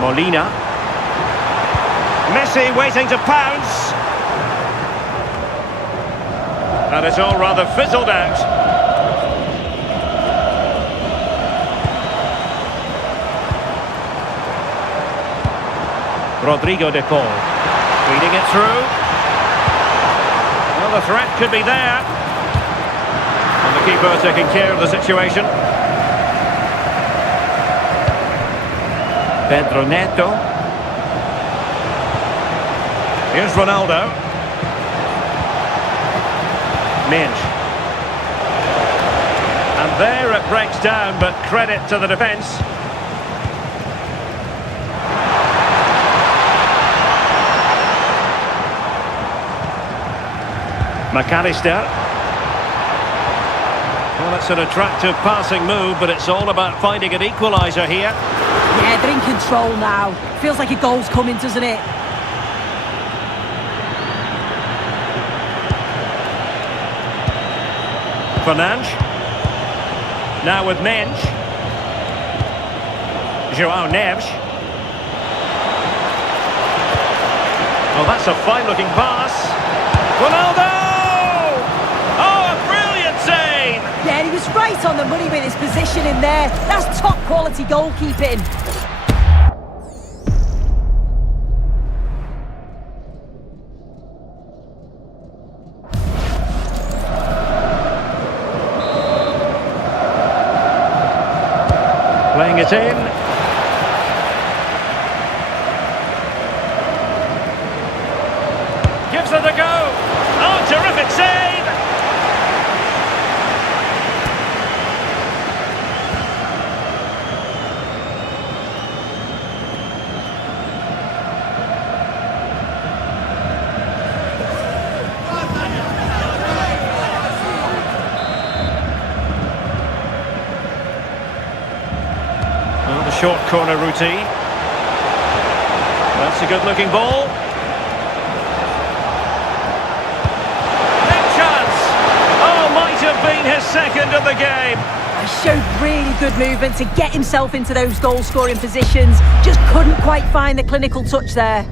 Molina. Messi waiting to pounce. And it's all rather fizzled out. Rodrigo de Paul. Feeding it through. Well, the threat could be there. And the keeper taking care of the situation. Pedro Neto. Here's Ronaldo. Minch. And there it breaks down, but credit to the defence. McAllister. Well, it's an attractive passing move, but it's all about finding an equaliser here. Yeah, they're in control now. Feels like a goal's coming, doesn't it? Fernandes. Now with Mensch. João Neves. Well, that's a fine-looking pass. Ronaldo! Oh, a brilliant save! Yeah, he was right on the money with his position in there. That's top-quality goalkeeping. Playing it in. Gives it a go. Oh, terrific save! Well, the short corner routine. That's a good-looking ball. Have been his second of the game. He showed really good movement to get himself into those goal-scoring positions. Just couldn't quite find the clinical touch there.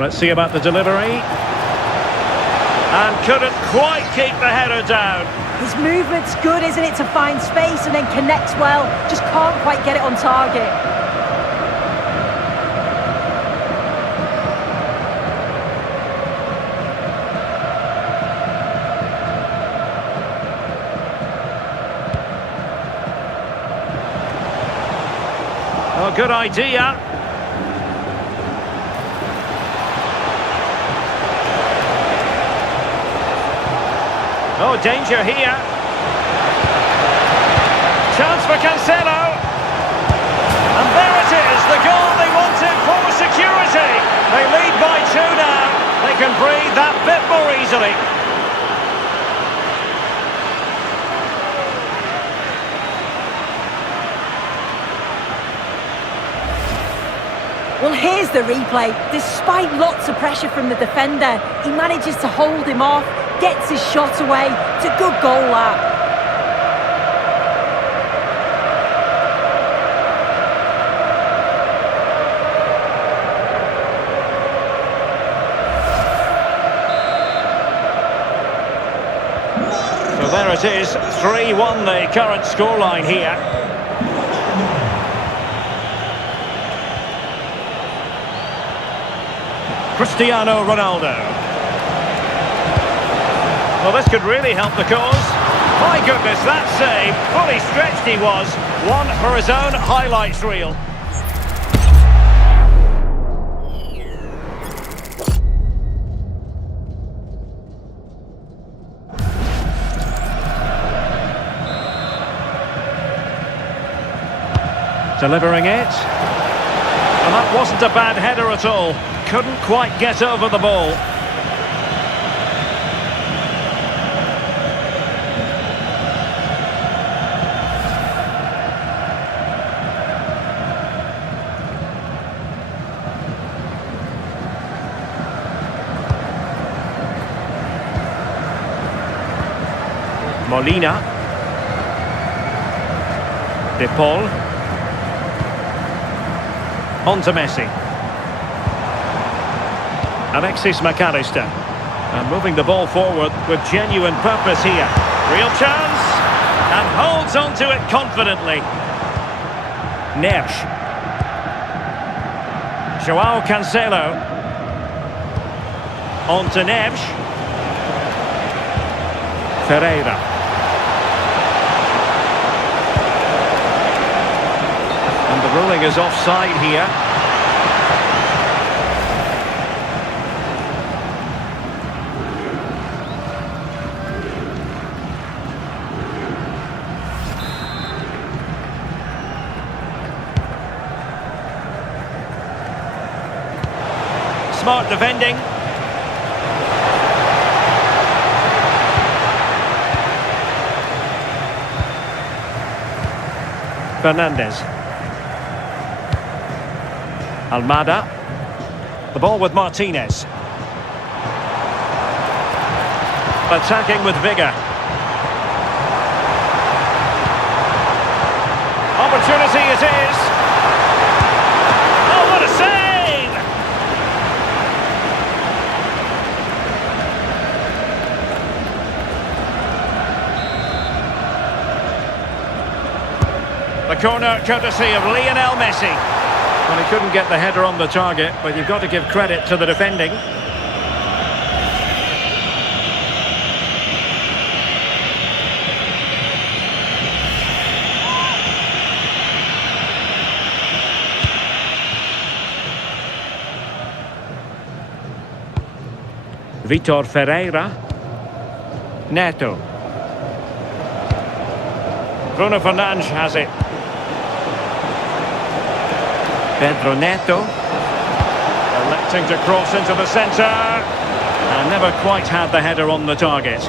Let's see about the delivery. And couldn't quite keep the header down. His movement's good, isn't it, to find space and then connects well. Just can't quite get it on target. Oh, good idea. Oh, danger here. Chance for Cancelo. quickly. Well, here's the replay. Despite lots of pressure from the defender, he manages to hold him off, gets his shot away. It's a good goal, that. So there it is, 3-1 the current scoreline here. Cristiano Ronaldo. Well, this could really help the cause. My goodness, that save. Fully stretched he was. One for his own highlights reel. Delivering it. And that wasn't a bad header at all. Couldn't quite get over the ball. Molina. De Paul. On to Messi. Alexis McAllister. And moving the ball forward with genuine purpose here. Real chance. And holds on to it confidently. Neves. Joao Cancelo. On to Neves. Ferreira. And the ruling is offside here. Smart defending. Fernandez. Almada. The ball with Martinez. Attacking with vigour. Opportunity it is. Oh, what a save! The corner courtesy of Lionel Messi. Well, he couldn't get the header on the target, but you've got to give credit to the defending. Vitor Ferreira. Neto. Bruno Fernandes has it. Pedro Neto. Electing to cross into the centre. And never quite had the header on the target.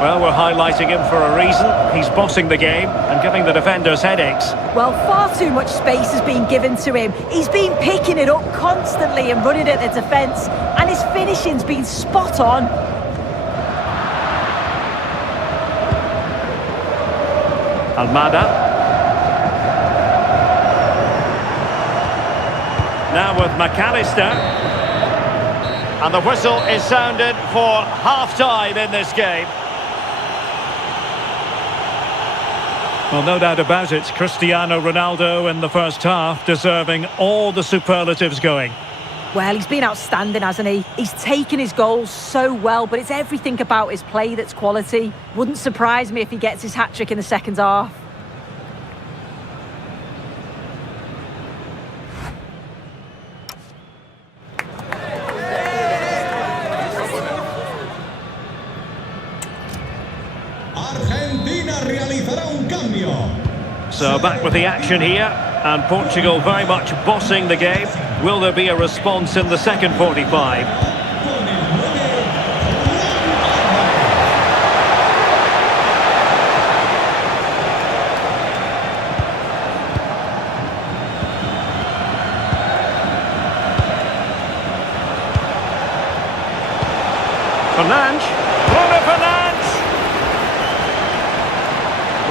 Well, we're highlighting him for a reason. He's bossing the game and giving the defenders headaches. Well, far too much space has been given to him. He's been picking it up constantly and running at the defence. And his finishing's been spot on. Almada. Now with McAllister. And the whistle is sounded for half-time in this game. Well, no doubt about it, Cristiano Ronaldo in the first half deserving all the superlatives going. Well, he's been outstanding, hasn't he? He's taken his goals so well, but it's everything about his play that's quality. Wouldn't surprise me if he gets his hat-trick in the second half. So back with the action here, and Portugal very much bossing the game. Will there be a response in the second 45? Fernandes. Bruno Fernandes.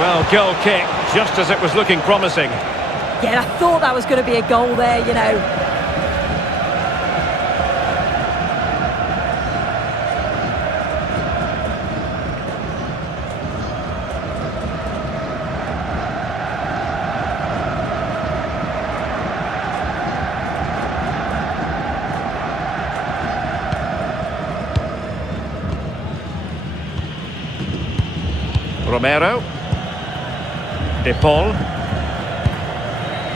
Well, goal kick, just as it was looking promising. Yeah, I thought that was going to be a goal there, you know. Romero. De Paul.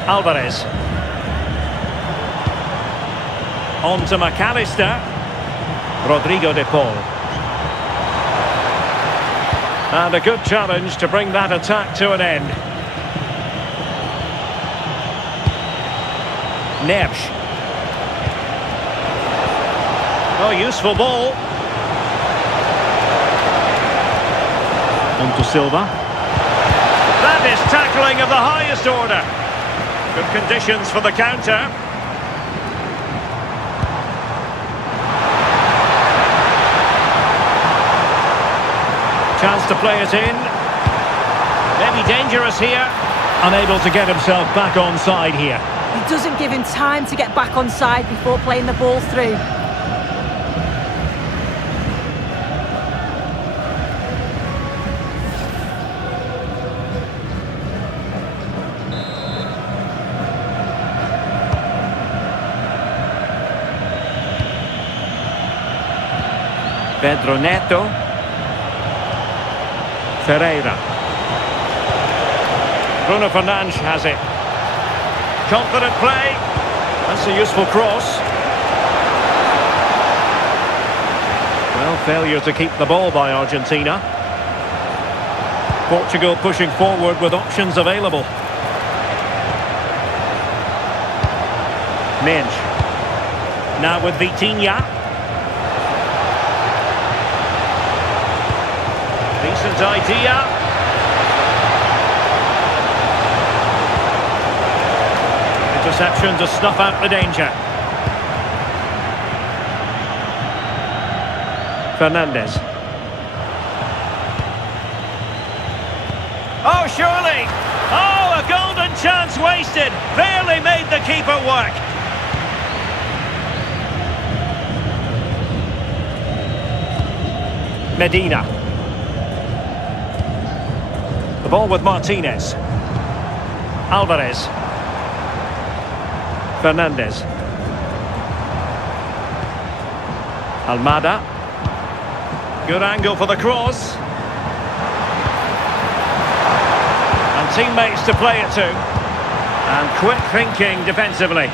Alvarez. On to McAllister. Rodrigo De Paul. And a good challenge to bring that attack to an end. Neves. Oh, useful ball. On to Silva. That is tackling of the highest order. Good conditions for the counter. Chance to play it in. Maybe dangerous here. Unable to get himself back on side here. He doesn't give him time to get back on side before playing the ball through. Pedro Neto. Ferreira. Bruno Fernandes has it. Confident play. That's a useful cross. Well, failure to keep the ball by Argentina. Portugal pushing forward with options available. Minge. Now with Vitinha. Decent idea. Interception to snuff out the danger. Fernandes. Oh, surely! Oh, a golden chance wasted. Barely made the keeper work. Medina. The ball with Martinez. Alvarez. Fernandes. Almada. Good angle for the cross. And teammates to play it to. And quick thinking defensively.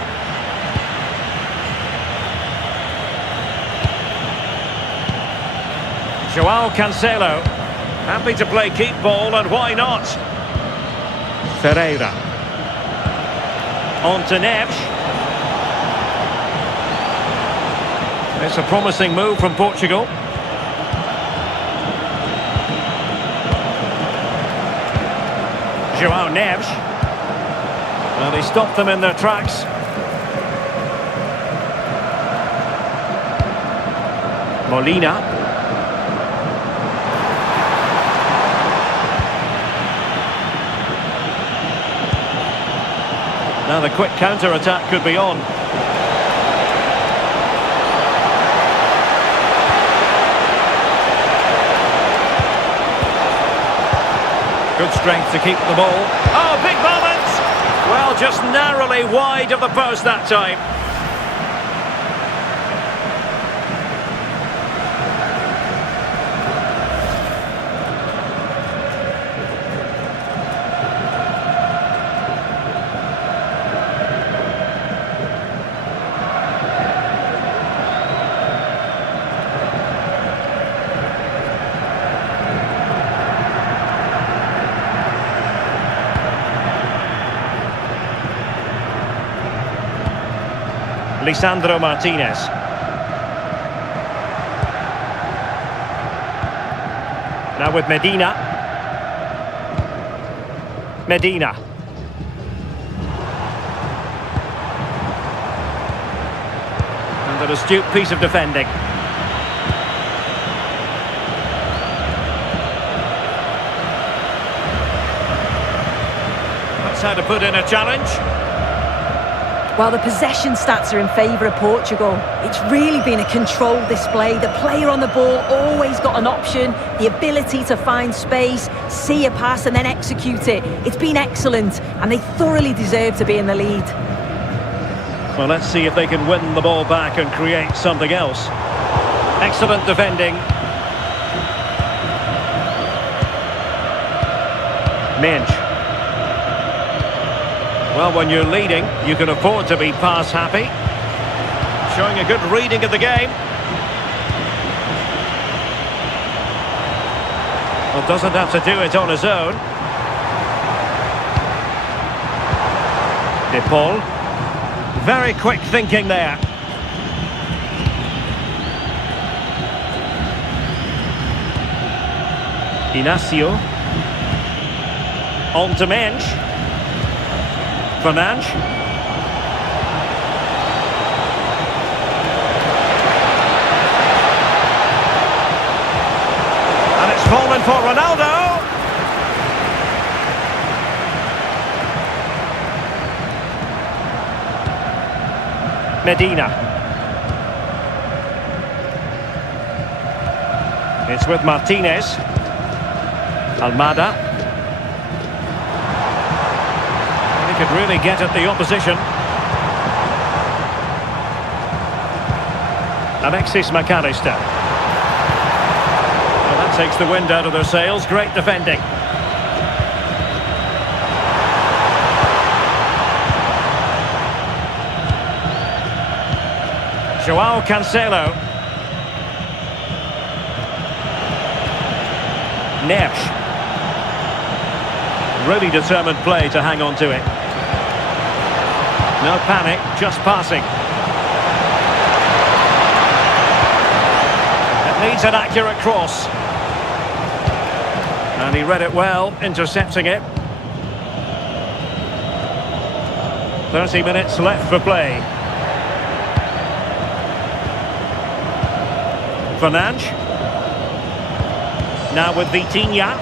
Joao Cancelo. Happy to play keep ball, and why not? Ferreira. On to Neves. It's a promising move from Portugal. Joao Neves. Well, he stopped them in their tracks. Molina. Now the quick counter-attack could be on. Good strength to keep the ball. Oh, big moment! Well, just narrowly wide of the post that time. Lisandro Martinez. Now with Medina. Medina. And an astute piece of defending. how to put in a challenge. While the possession stats are in favour of Portugal, it's really been a controlled display. The player on the ball always got an option, the ability to find space, see a pass and then execute it. It's been excellent and they thoroughly deserve to be in the lead. Well, let's see if they can win the ball back and create something else. Excellent defending. Mensch. Well, when you're leading, you can afford to be pass happy. Showing a good reading of the game. Well, doesn't have to do it on his own. De Paul. Very quick thinking there. Inacio. On to Mensch. Fernandes. And it's fallen for Ronaldo. Medina. It's with Martinez. Almada. He could really get at the opposition. Alexis McAllister. Well, that takes the wind out of their sails. Great defending. Joao Cancelo. Neves. Really determined play to hang on to it. No panic, just passing. It needs an accurate cross. And he read it well, intercepting it. 30 minutes left for play. Fernandes. Now with Vitinha.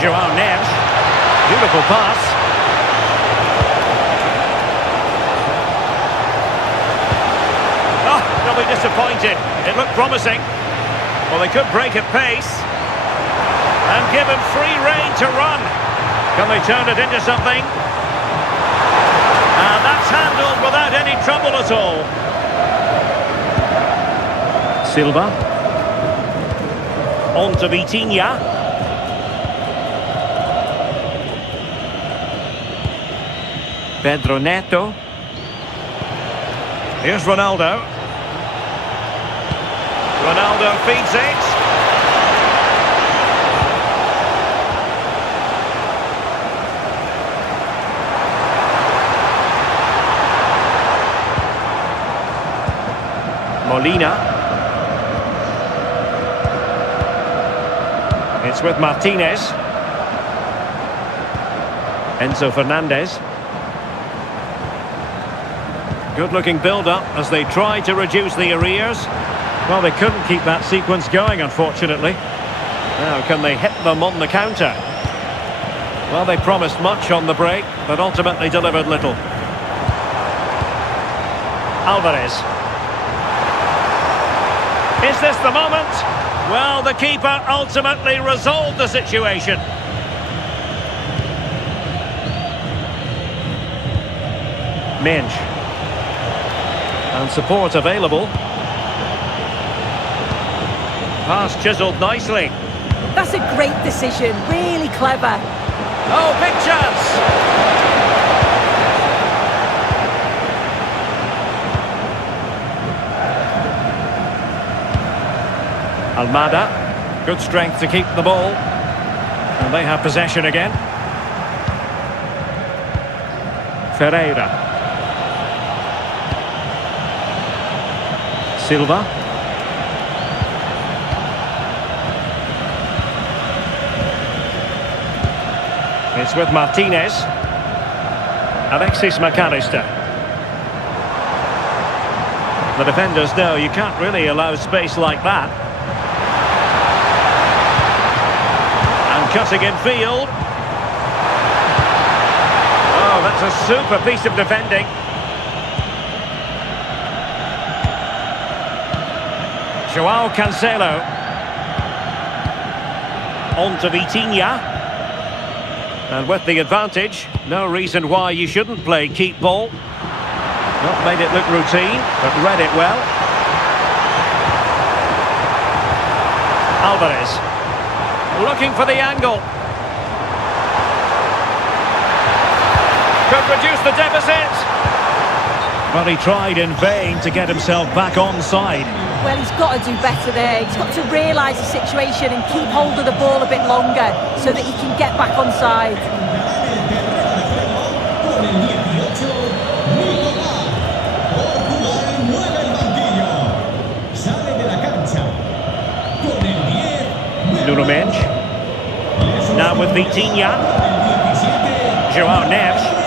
Joao Neves. Beautiful pass. Oh, they'll be disappointed. It looked promising. Well, they could break at pace. And give him free rein to run. Can they turn it into something? And that's handled without any trouble at all. Silva. On to Vitinha. Pedro Neto. Here's Ronaldo. Ronaldo feeds it. Molina. It's with Martinez. Enzo Fernandez. Good-looking build-up as they try to reduce the arrears. Well, they couldn't keep that sequence going, unfortunately. Now, can they hit them on the counter? Well, they promised much on the break, but ultimately delivered little. Alvarez. Is this the moment? Well, the keeper ultimately resolved the situation. Mensch. And support available. Pass chiselled nicely. That's a great decision, really clever. Oh, big chance! Almada, good strength to keep the ball. And they have possession again. Ferreira. Silva. It's with Martinez. Alexis McAllister. The defenders know you can't really allow space like that. And cutting in field. That's a super piece of defending. Joao Cancelo. On to Vitinha. And with the advantage, no reason why you shouldn't play keep ball. Not made it look routine, but read it well. Alvarez. Looking for the angle. Could reduce the deficit. Well, he tried in vain to get himself back onside. Well, he's got to do better there. He's got to realise the situation and keep hold of the ball a bit longer so that he can get back onside. Nuno Mendes. Now with Vitinha. Joao Neves.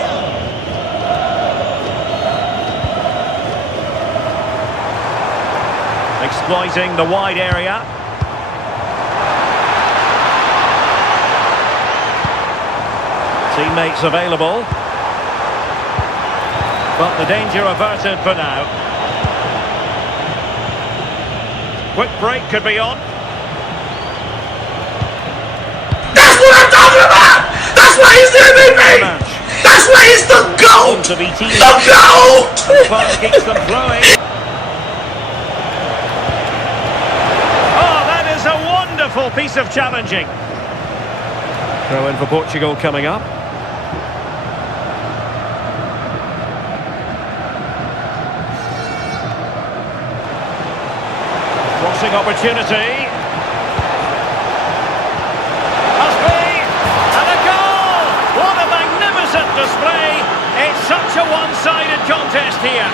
Exploiting the wide area. Teammates available. But the danger averted for now. Quick break could be on. That's what I'm talking about! That's why he's the MVP! That's why he's the GOAT! The GOAT! The ball keeps them flowing. Oh, that is a wonderful piece of challenging. Throw in for Portugal coming up. Crossing opportunity. Display. It's such a one-sided contest here.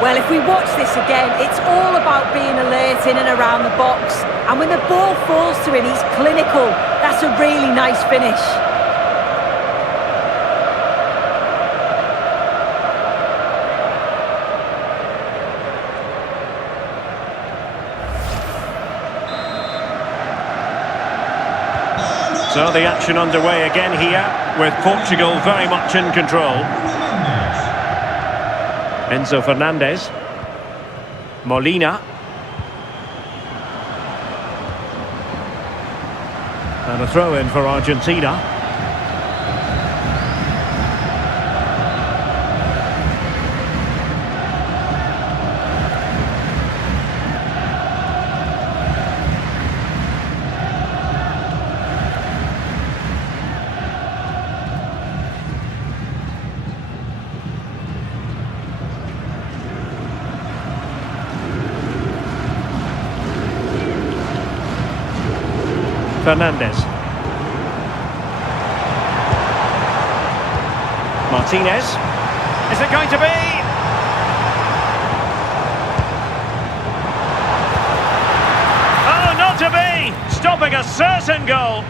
Well, if we watch this again, it's all about being alert in and around the box. And when the ball falls to him, he's clinical. That's a really nice finish. So the action underway again here, with Portugal very much in control. Enzo Fernandez. Molina. And a throw-in for Argentina. Fernandez. Martinez. Is it going to be? Oh, not to be! Stopping a certain goal.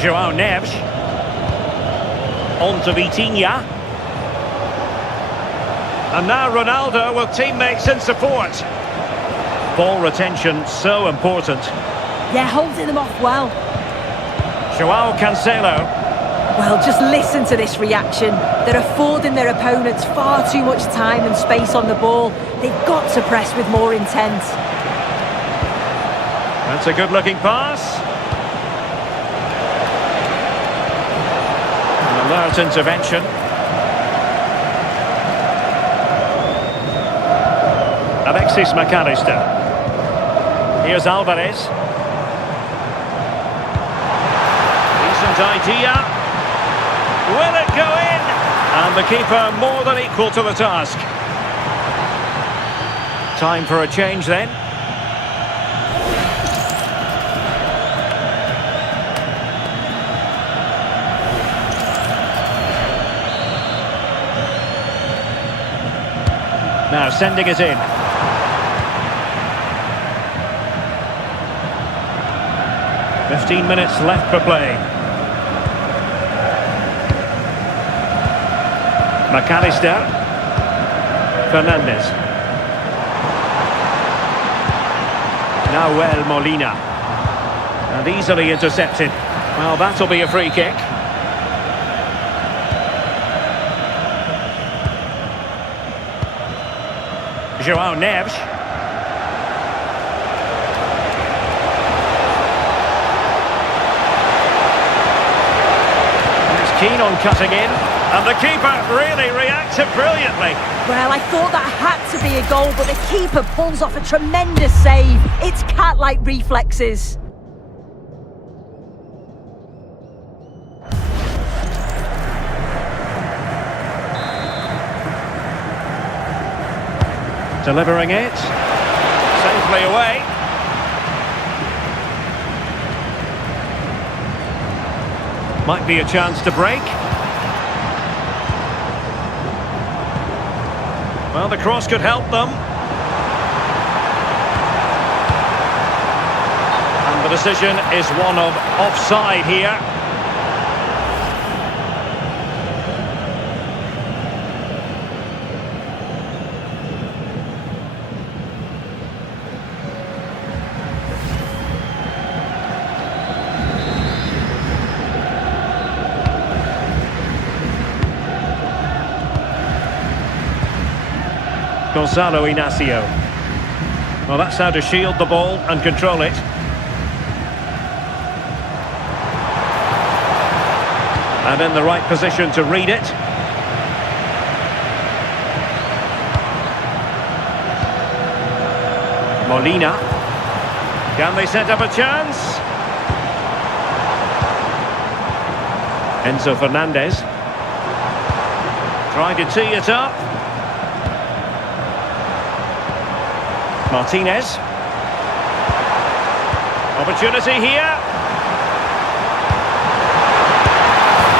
Joao Neves. On to Vitinha. And now Ronaldo with teammates in support. Ball retention so important. Yeah, holding them off well. Joao Cancelo. Well, just listen to this reaction. They're affording their opponents far too much time and space on the ball. They've got to press with more intent. That's a good-looking pass. An alert intervention. Alexis McAllister. Here's Alvarez. Decent idea. Will it go in? And the keeper more than equal to the task. Time for a change then. Now sending it in. .15 minutes left for play. McAllister. Fernandez. Nahuel Molina. And easily intercepted. Well, that'll be a free kick. João Neves. He's keen on cutting in. And the keeper really reacted brilliantly. Well, I thought that had to be a goal, but the keeper pulls off a tremendous save. It's cat-like reflexes. Delivering it. Safely away. Might be a chance to break. Well, the cross could help them. And the decision is one of offside here. Gonzalo Inacio. Well, that's how to shield the ball and control it. And in the right position to read it. Molina. Can they set up a chance? Enzo Fernandez. Trying to tee it up. Martinez. Opportunity here.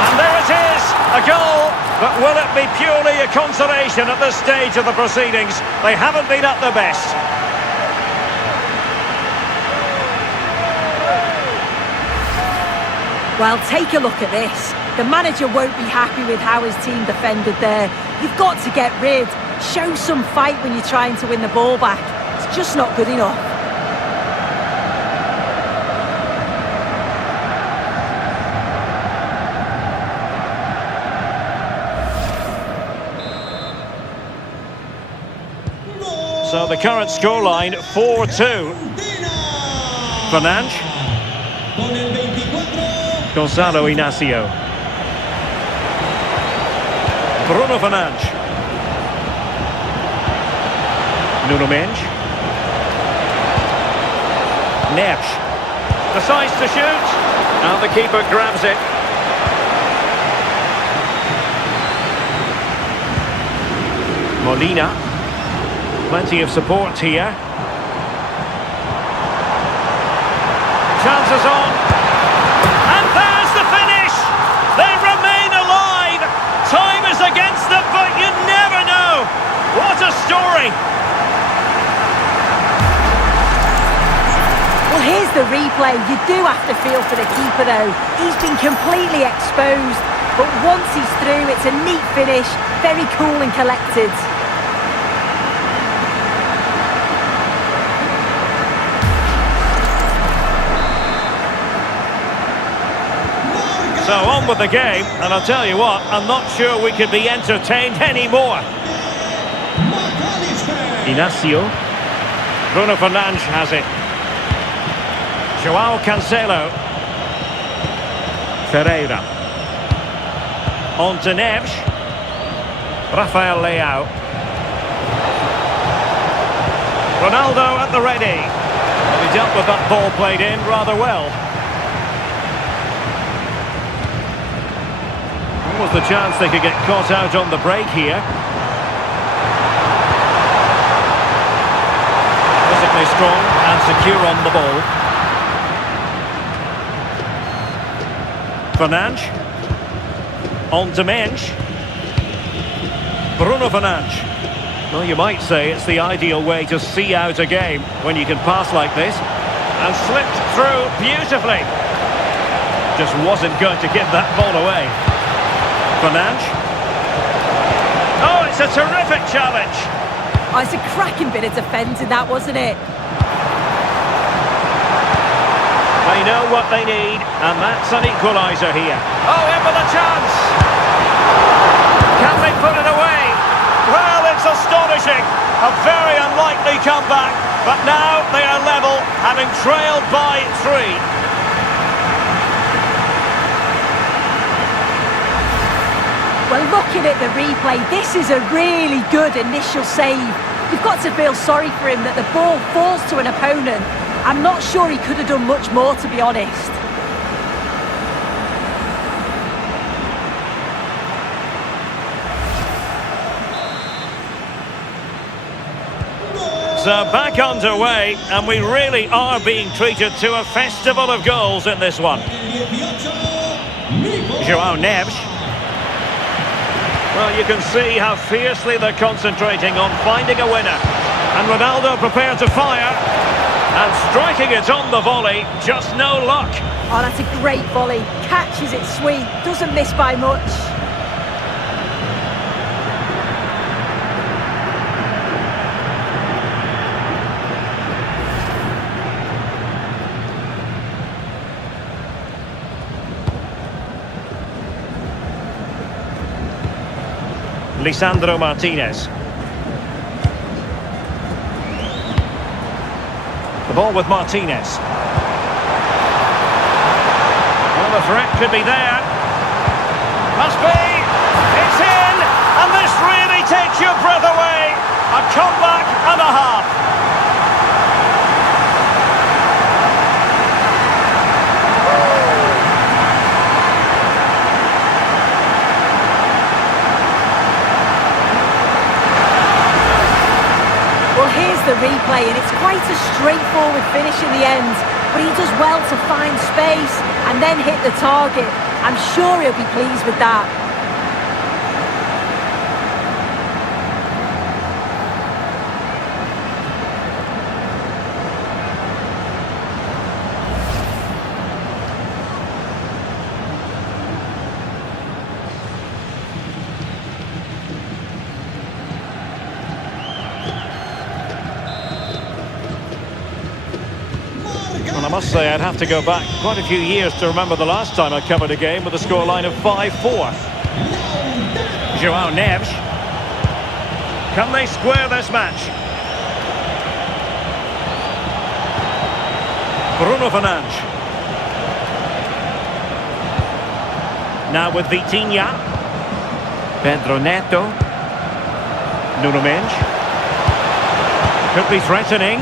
And there it is, a goal. But will it be purely a consolation at this stage of the proceedings? They haven't been at their best. Well, take a look at this. The manager won't be happy with how his team defended there. You've got to get rid. Show some fight when you're trying to win the ball back. It's just not good enough. So the current scoreline, 4-2. Fernandes. Gonzalo Inacio. Bruno Fernandes. Nuno Mendes. Neves decides to shoot, and the keeper grabs it. Molina, plenty of support here. Chances on, and there's the finish! They remain alive! Time is against them, but you never know! What a story! Well, here's the replay. You do have to feel for the keeper, though. He's been completely exposed. But once he's through, it's a neat finish. Very cool and collected. So on with the game, and I'll tell you what, I'm not sure we could be entertained anymore. Inacio. Bruno Fernandes has it. João Cancelo. Ferreira. On to Neves. Rafael Leao. Ronaldo at the ready. Well, he dealt with that ball played in rather well. What was the chance they could get caught out on the break here? Physically strong and secure on the ball. Fernandes. On to Mendes. Bruno Fernandes. Well, you might say it's the ideal way to see out a game when you can pass like this. And slipped through beautifully. Just wasn't going to give that ball away. Fernandes. a terrific challenge. Oh, it's a cracking bit of defending that, wasn't it? They know what they need, and that's an equaliser here. Oh, in with a chance! Can they put it away? Well, it's astonishing. A very unlikely comeback, but now they are level, having trailed by 3. Well, looking at the replay, this is a really good initial save. You've got to feel sorry for him that the ball falls to an opponent. I'm not sure he could have done much more, to be honest. So back underway, and we really are being treated to a festival of goals in this one. João Neves. Well, you can see how fiercely they're concentrating on finding a winner. And Ronaldo prepared to fire. And striking it on the volley, just no luck. Oh, that's a great volley. Catches it sweet, doesn't miss by much. Lisandro Martinez. The ball with Martinez. Well, the threat could be there. Must be. It's in. And this really takes your breath away. A comeback and a half. Well, here's the replay, and it's quite a straightforward finish in the end, but he does well to find space and then hit the target. I'm sure he'll be pleased with that. Well, I must say I'd have to go back quite a few years to remember the last time I covered a game with a scoreline of 5-4. João Neves. Can they square this match? Bruno Fernandes. Now with Vitinha. Pedro Neto. Nuno Mendes. Could be threatening.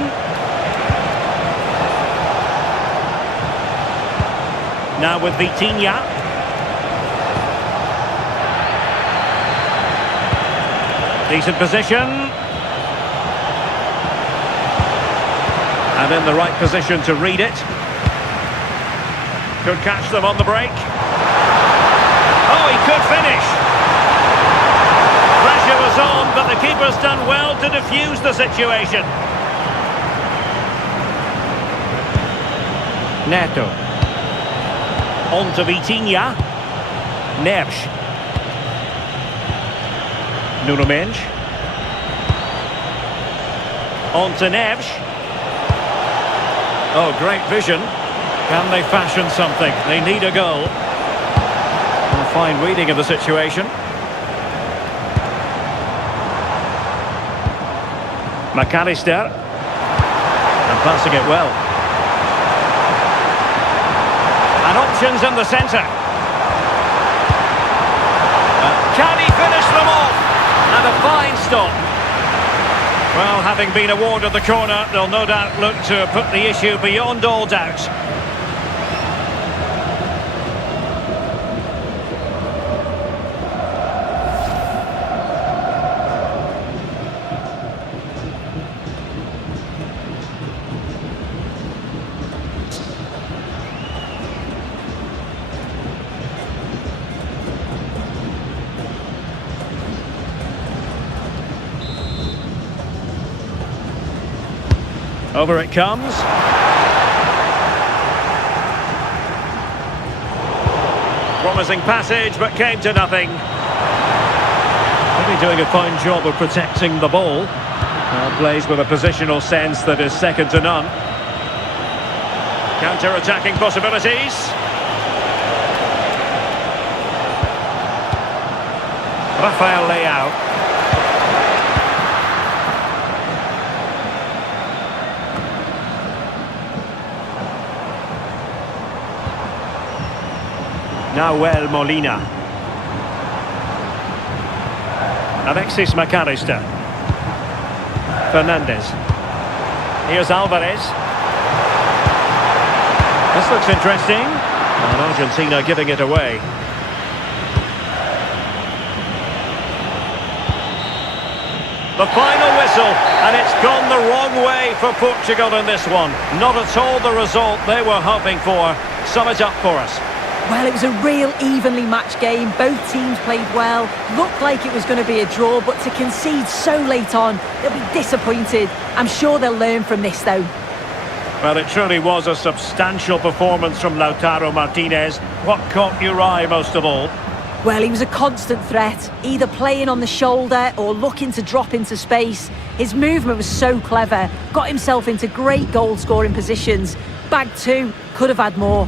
Now with Vitinha. Decent position. And in the right position to read it. Could catch them on the break. Oh, he could finish. Pressure was on, but the keeper's done well to defuse the situation. Neto. On to Vitinha. Neves. Nuno Mendes. On to Neves. Oh, great vision. Can they fashion something? They need a goal. A fine reading of the situation. McAllister. And passing it well. And options in the centre. Can he finish them off? And a fine stop. Well, having been awarded the corner, they'll no doubt look to put the issue beyond all doubt. Over it comes. Promising passage, but came to nothing. Really doing a fine job of protecting the ball. Plays with a positional sense that is second to none. Counter-attacking possibilities. Rafael Leao. Nahuel Molina. Alexis McAllister. Fernandez. Here's Alvarez. This looks interesting. And Argentina giving it away. The final whistle, and it's gone the wrong way for Portugal in this one. Not at all the result they were hoping for. Sum it up for us. Well, it was a real evenly matched game. Both teams played well. Looked like it was going to be a draw, but to concede so late on, they'll be disappointed. I'm sure they'll learn from this, though. Well, it truly was a substantial performance from Lautaro Martinez. What caught your eye most of all? Well, he was a constant threat, either playing on the shoulder or looking to drop into space. His movement was so clever, got himself into great goal-scoring positions. Bagged two, could have had more.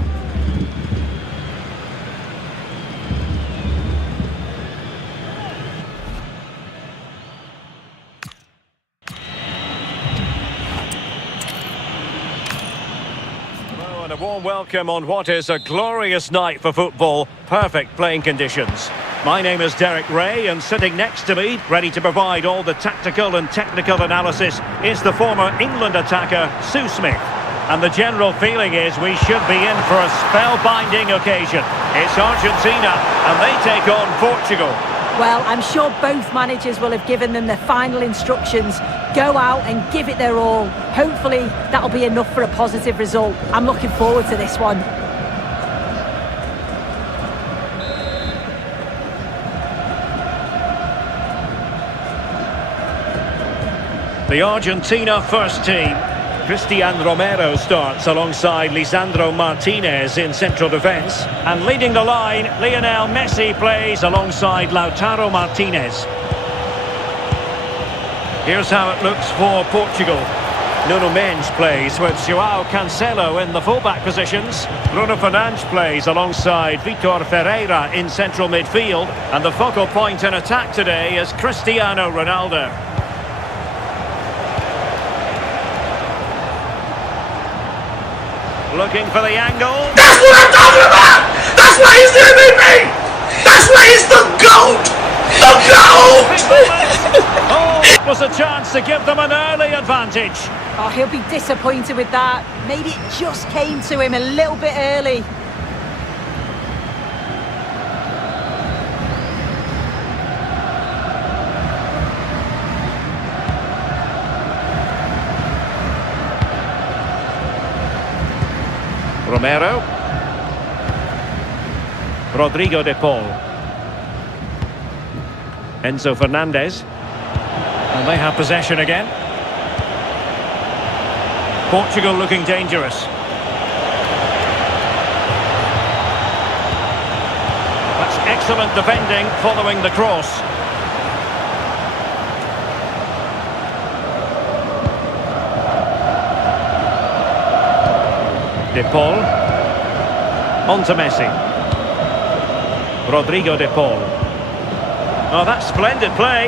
And a warm welcome on what is a glorious night for football. Perfect playing conditions. My name is Derek Ray, and sitting next to me, ready to provide all the tactical and technical analysis, is the former England attacker, Sue Smith. And the general feeling is we should be in for a spellbinding occasion. It's Argentina, and they take on Portugal. Well, I'm sure both managers will have given them their final instructions. Go out and give it their all. Hopefully, that'll be enough for a positive result. I'm looking forward to this one. The Argentina first team. Cristian Romero starts alongside Lisandro Martinez in central defence. And leading the line, Lionel Messi plays alongside Lautaro Martinez. Here's how it looks for Portugal. Nuno Mendes plays with João Cancelo in the fullback positions. Bruno Fernandes plays alongside Vitor Ferreira in central midfield. And the focal point in attack today is Cristiano Ronaldo. Looking for the angle. That's what I'm talking about! That's why he's the MVP! That's why he's the GOAT! The GOAT! Oh, it was a chance to give them an early advantage. Oh, he'll be disappointed with that. Maybe it just came to him a little bit early. Romero. Rodrigo de Paul. Enzo Fernandez. And they have possession again. Portugal looking dangerous. That's excellent defending following the cross. De Paul. On to Messi. Rodrigo de Paul. Oh, that's splendid play.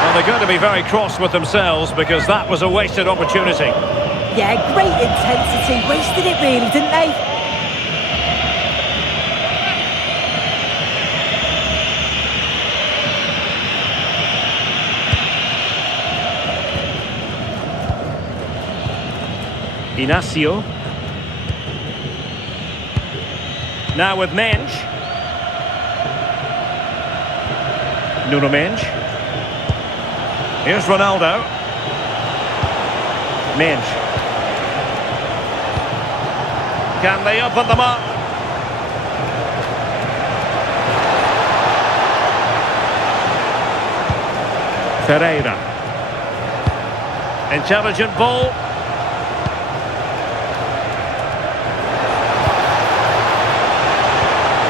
Well, they're going to be very cross with themselves because that was a wasted opportunity. Yeah, great intensity. Wasted it really, didn't they? Inacio. Now with Mendes. Nuno Mendes. Here's Ronaldo. Mendes. Can they open them up? Ferreira. Intelligent ball.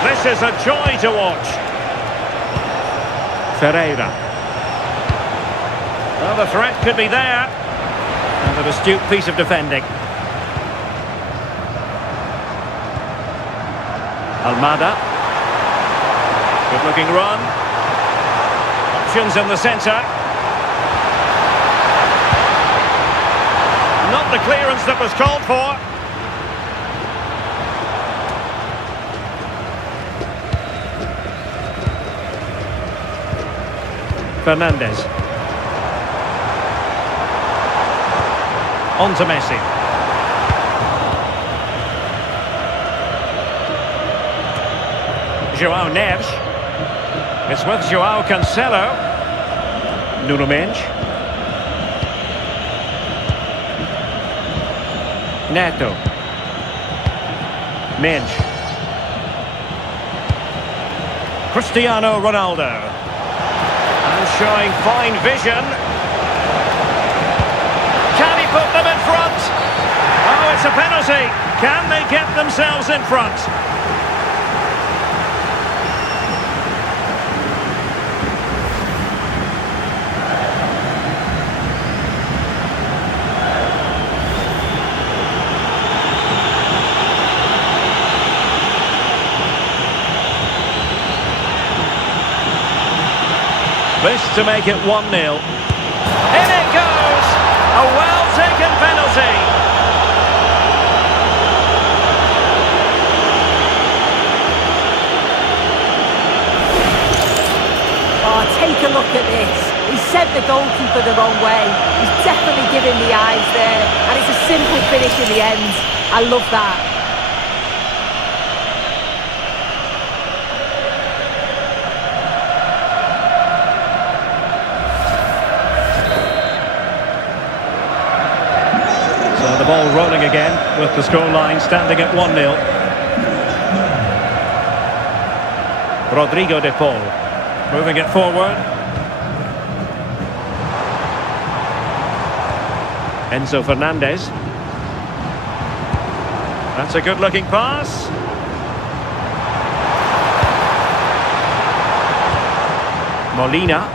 This is a joy to watch. Ferreira. Well, the threat could be there. And an astute piece of defending. Almada. Good looking run. Options in the centre. Not the clearance that was called for. Fernandes. On to Messi. João Neves. It's with João Cancelo. Nuno Mendes. Neto. Mendes. Cristiano Ronaldo. And showing fine vision. Can he put them in front? Oh, it's a penalty. Can they get themselves in front? This to make it 1-0. In it goes! A well-taken penalty. Oh, take a look at this. He sent the goalkeeper the wrong way. He's definitely giving the eyes there. And it's a simple finish in the end. I love that. The ball rolling again with the scoreline standing at 1-0. Rodrigo de Paul moving it forward. Enzo Fernandez. That's a good looking pass. Molina.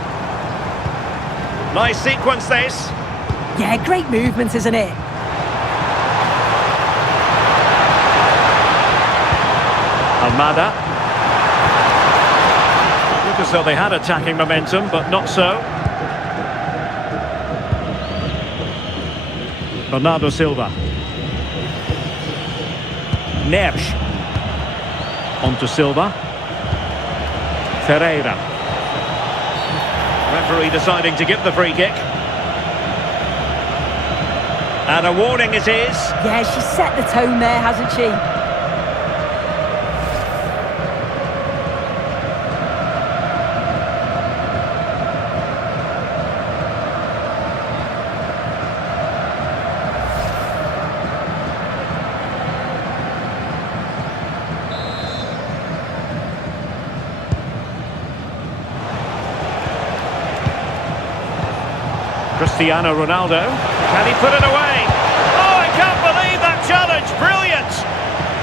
Nice sequence this. Yeah, great movement, isn't it? Almada. Look as though they had attacking momentum, but not so. Bernardo Silva. Neves. On to Silva. Ferreira. Referee deciding to give the free kick. And a warning it is. Yeah, she's set the tone there, hasn't she? Cristiano Ronaldo. Can he put it away? Oh, I can't believe that challenge. Brilliant.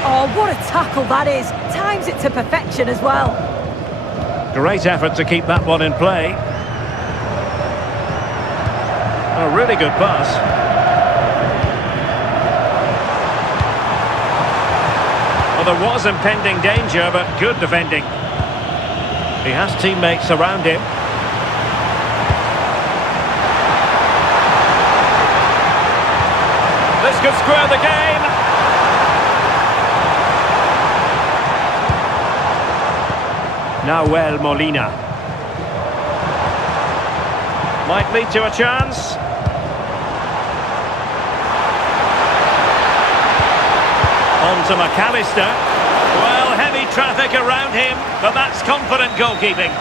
Oh, what a tackle that is. Times it to perfection as well. Great effort to keep that one in play. A really good pass. Well, there was impending danger, but good defending. He has teammates around him. This could square the game. Nahuel Molina. Might lead to a chance. On to McAllister. Well, heavy traffic around him, but that's confident goalkeeping.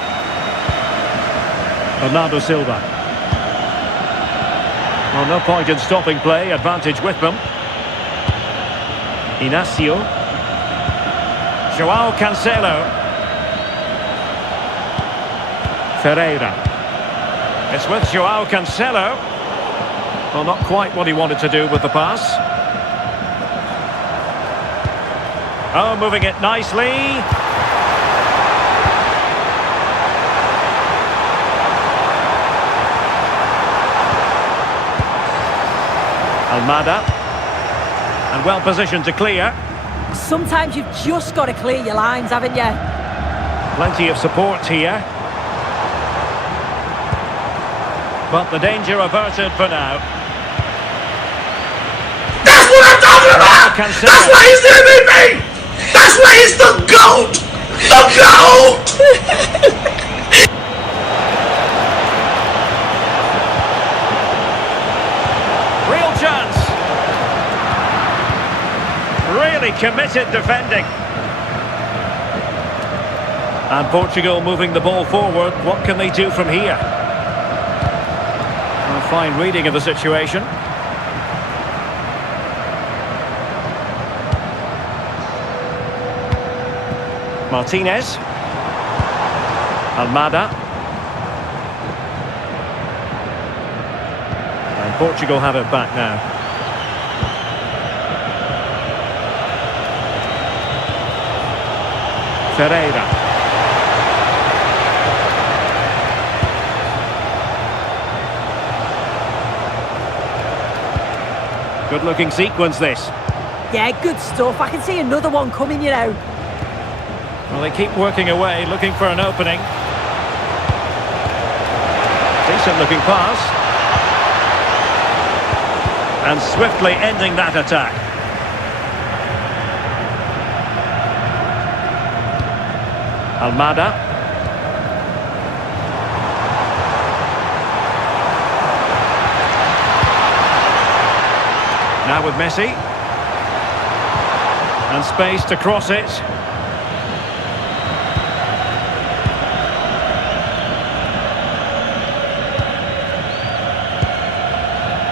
Bernardo Silva. Well, no point in stopping play, advantage with them. Inacio. João Cancelo. Ferreira. It's with João Cancelo. Well, not quite what he wanted to do with the pass. Oh, moving it nicely. Almada. And well positioned to clear. Sometimes you've just got to clear your lines, haven't you? Plenty of support here. But the danger averted for now. That's what I'm talking about! Cancelo. That's why he's the MVP! That's why he's the GOAT! The GOAT! Real chance. Really committed defending. And Portugal moving the ball forward. What can they do from here? A fine reading of the situation. Martinez. Almada. And Portugal have it back now. Ferreira. Good looking sequence this. Yeah, good stuff. I can see another one coming, you know. Well, they keep working away, looking for an opening. Decent looking pass. And swiftly ending that attack. Almada. Now with Messi. And space to cross it.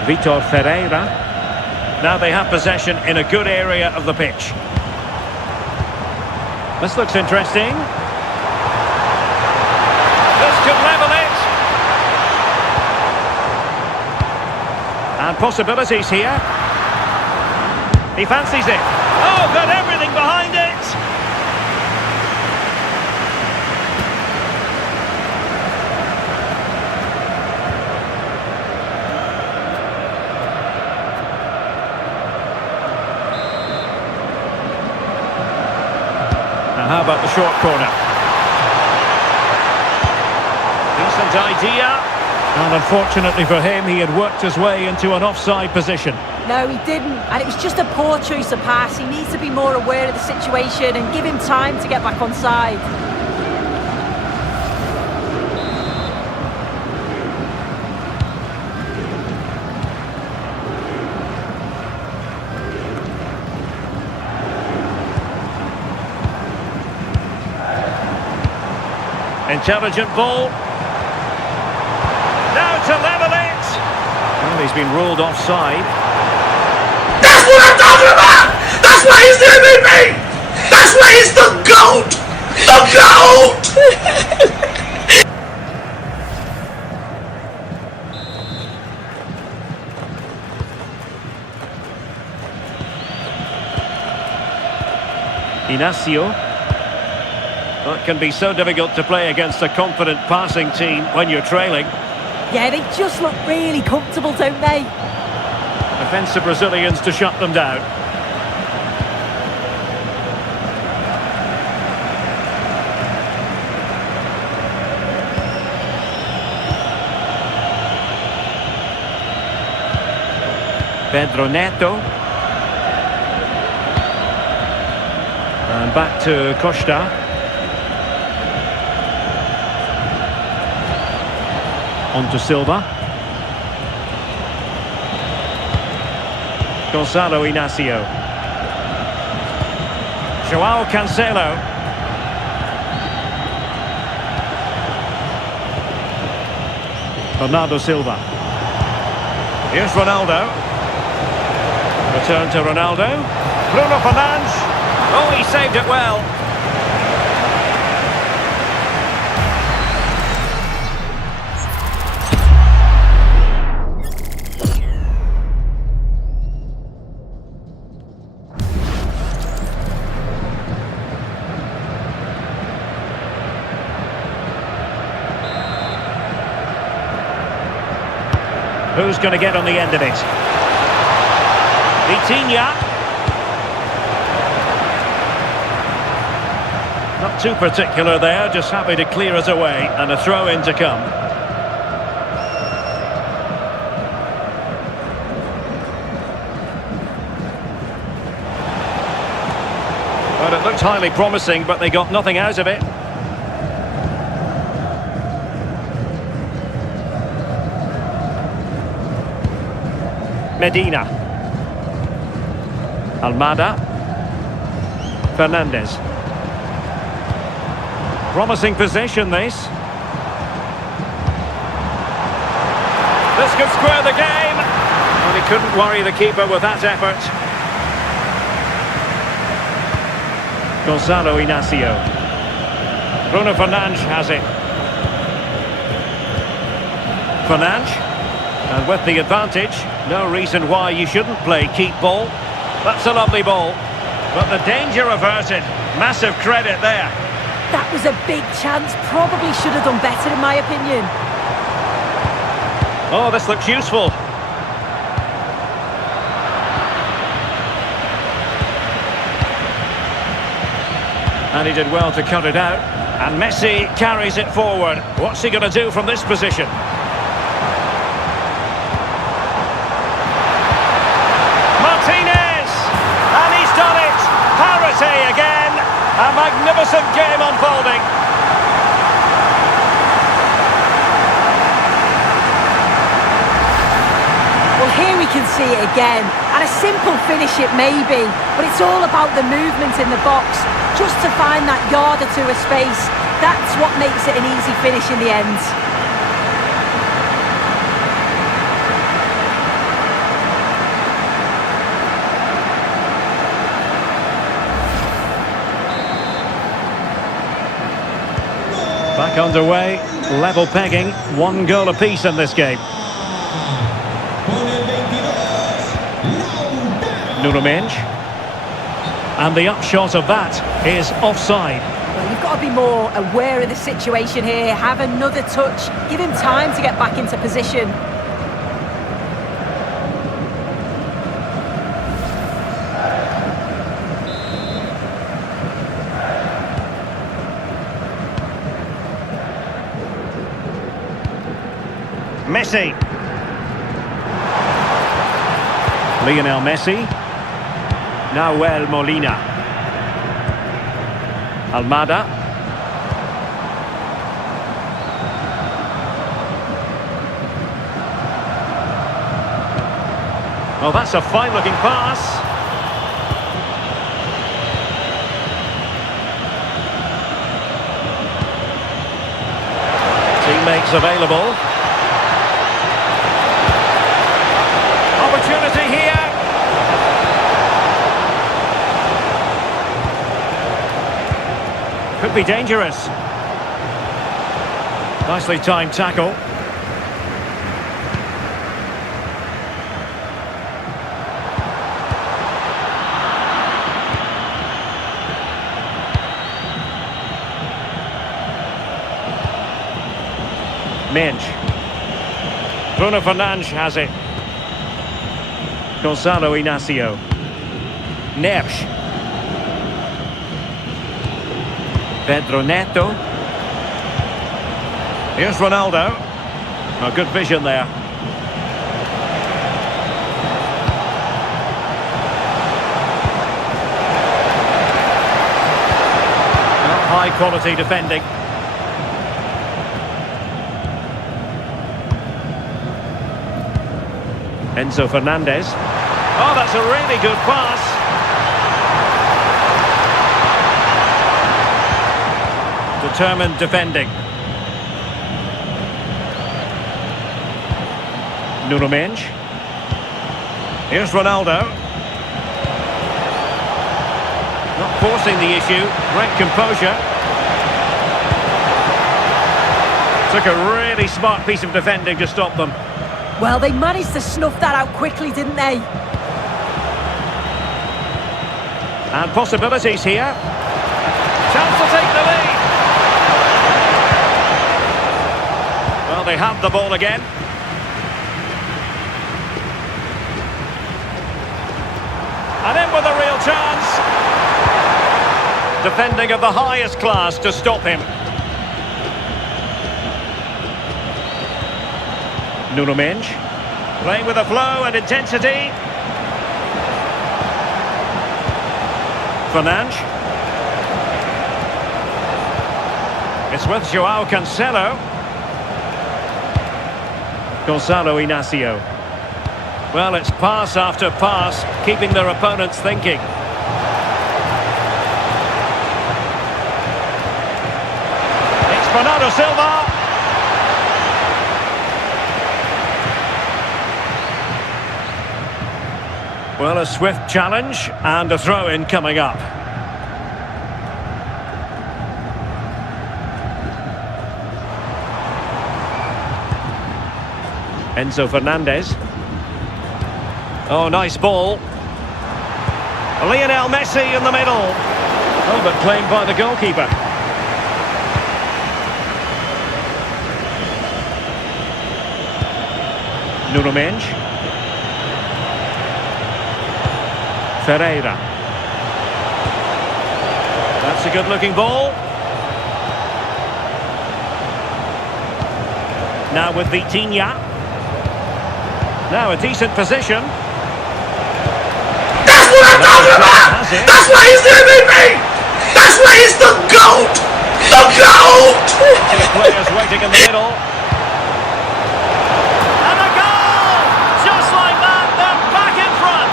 Vitor Ferreira. Now they have possession in a good area of the pitch. This looks interesting. This could level it. And possibilities here. He fancies it. Oh, got everything behind it. Now how about the short corner? Decent idea. And unfortunately for him, he had worked his way into an offside position. No, he didn't. And it was just a poor choice of pass. He needs to be more aware of the situation and give him time to get back on side. Intelligent ball. Now to level it. Well, he's been ruled offside. That's what I'm talking about! That's why he's the MVP! That's why he's the GOAT! The GOAT! Inacio. Well, it can be so difficult to play against a confident passing team when you're trailing. Yeah, they just look really comfortable, don't they? Defensive Brazilians to shut them down. Pedro Neto. And back to Costa. On to Silva. Gonzalo Inacio. Joao Cancelo. Bernardo Silva. Here's Ronaldo. Return to Ronaldo. Bruno Fernandes. Oh, he saved it well. Who's going to get on the end of it? Vitinha. Not too particular there, just happy to clear us away, and a throw-in to come. Well, it looked highly promising, but they got nothing out of it. Medina. Almada. Fernandez. Promising position, this. This could square the game. And he couldn't worry the keeper with that effort. Gonzalo Inacio. Bruno Fernandes has it. Fernandes. And with the advantage, no reason why you shouldn't play keep ball. That's a lovely ball. But the danger averted. Massive credit there. That was a big chance. Probably should have done better, in my opinion. Oh, this looks useful. And he did well to cut it out. And Messi carries it forward. What's he going to do from this position? Martinez! And he's done it! Parity again! A magnificent game unfolding. Well, here we can see it again. And a simple finish it may be, but it's all about the movement in the box. Just to find that yard or two of space. That's what makes it an easy finish in the end. Back underway, level pegging, 1 goal apiece in this game. Nuno Mendes. And the upshot of that is offside. Well, you've got to be more aware of the situation here. Have another touch. Give him time to get back into position. Messi. Lionel Messi. Nahuel Molina. Almada. Oh, that's a fine-looking pass. Teammates available. Opportunity here. Could be dangerous. Nicely timed tackle. Mendes. Bruno Fernandes has it. Gonzalo Inacio. Neves. Pedro Neto. Here's Ronaldo. Oh, good vision there. High quality defending. Enzo Fernandez. Oh, that's a really good pass. Determined defending. Nuno Mendes. Here's Ronaldo. Not forcing the issue. Great composure. Took a really smart piece of defending to stop them. Well, they managed to snuff that out quickly, didn't they? And possibilities here. Chance to take the lead. Well, they have the ball again. And in with a real chance. Defending of the highest class to stop him. Nuno Mendes. Playing with a flow and intensity. Fernandes. It's with João Cancelo. Gonzalo Inacio. Well, it's pass after pass, keeping their opponents thinking. It's Bernardo Silva. Well, a swift challenge and a throw-in coming up. Enzo Fernandez. Oh, nice ball. Lionel Messi in the middle. Oh, but claimed by the goalkeeper. Nuno Mendes. Ferreira. That's a good-looking ball. Now with Vitinha. Now a decent position. That's what I'm talking about! That's why he's the MVP! That's why he's the GOAT! The GOAT! Two players waiting in the middle. And a goal! Just like that, they're back in front.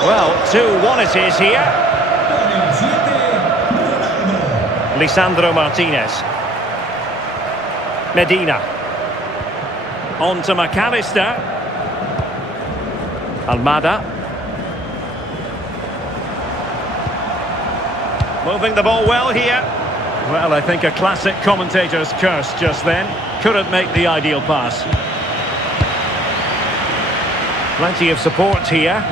Well, 2-1 it is here. Lisandro Martinez. Medina. On to McAllister. Almada. Moving the ball well here. Well, I think a classic commentator's curse just then. Couldn't make the ideal pass. Plenty of support here.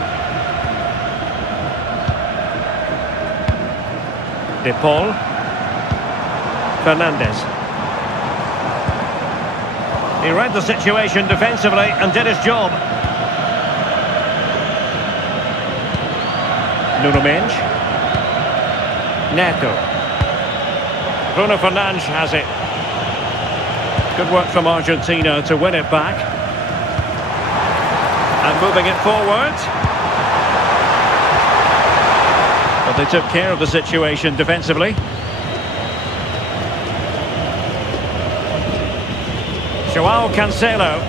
De Paul. Fernandez. He read the situation defensively and did his job. Nuno Mendes. Neto. Bruno Fernandes has it. Good work from Argentina to win it back. And moving it forward. But they took care of the situation defensively. João Cancelo.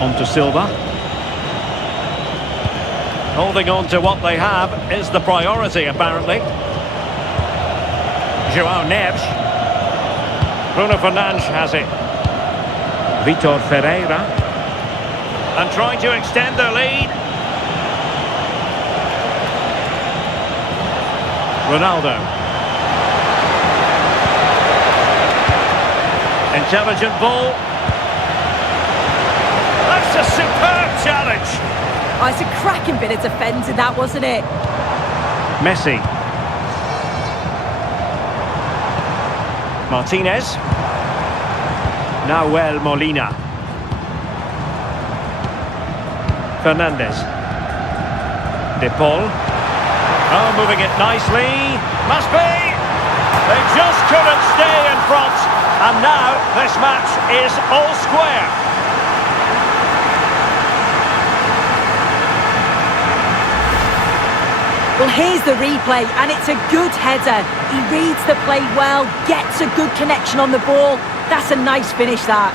On to Silva. Holding on to what they have is the priority, apparently. João Neves. Bruno Fernandes has it. Vitor Ferreira. And trying to extend their lead. Ronaldo. Intelligent ball. That's a superb challenge. Oh, it's a cracking bit of defending, that, wasn't it? Messi. Martinez. Nahuel Molina. Fernandez. De Paul. Oh, moving it nicely. Must be. They just couldn't stay in front. And now this match is all square. Well, here's the replay, and it's a good header. He reads the play well, gets a good connection on the ball. That's a nice finish, that.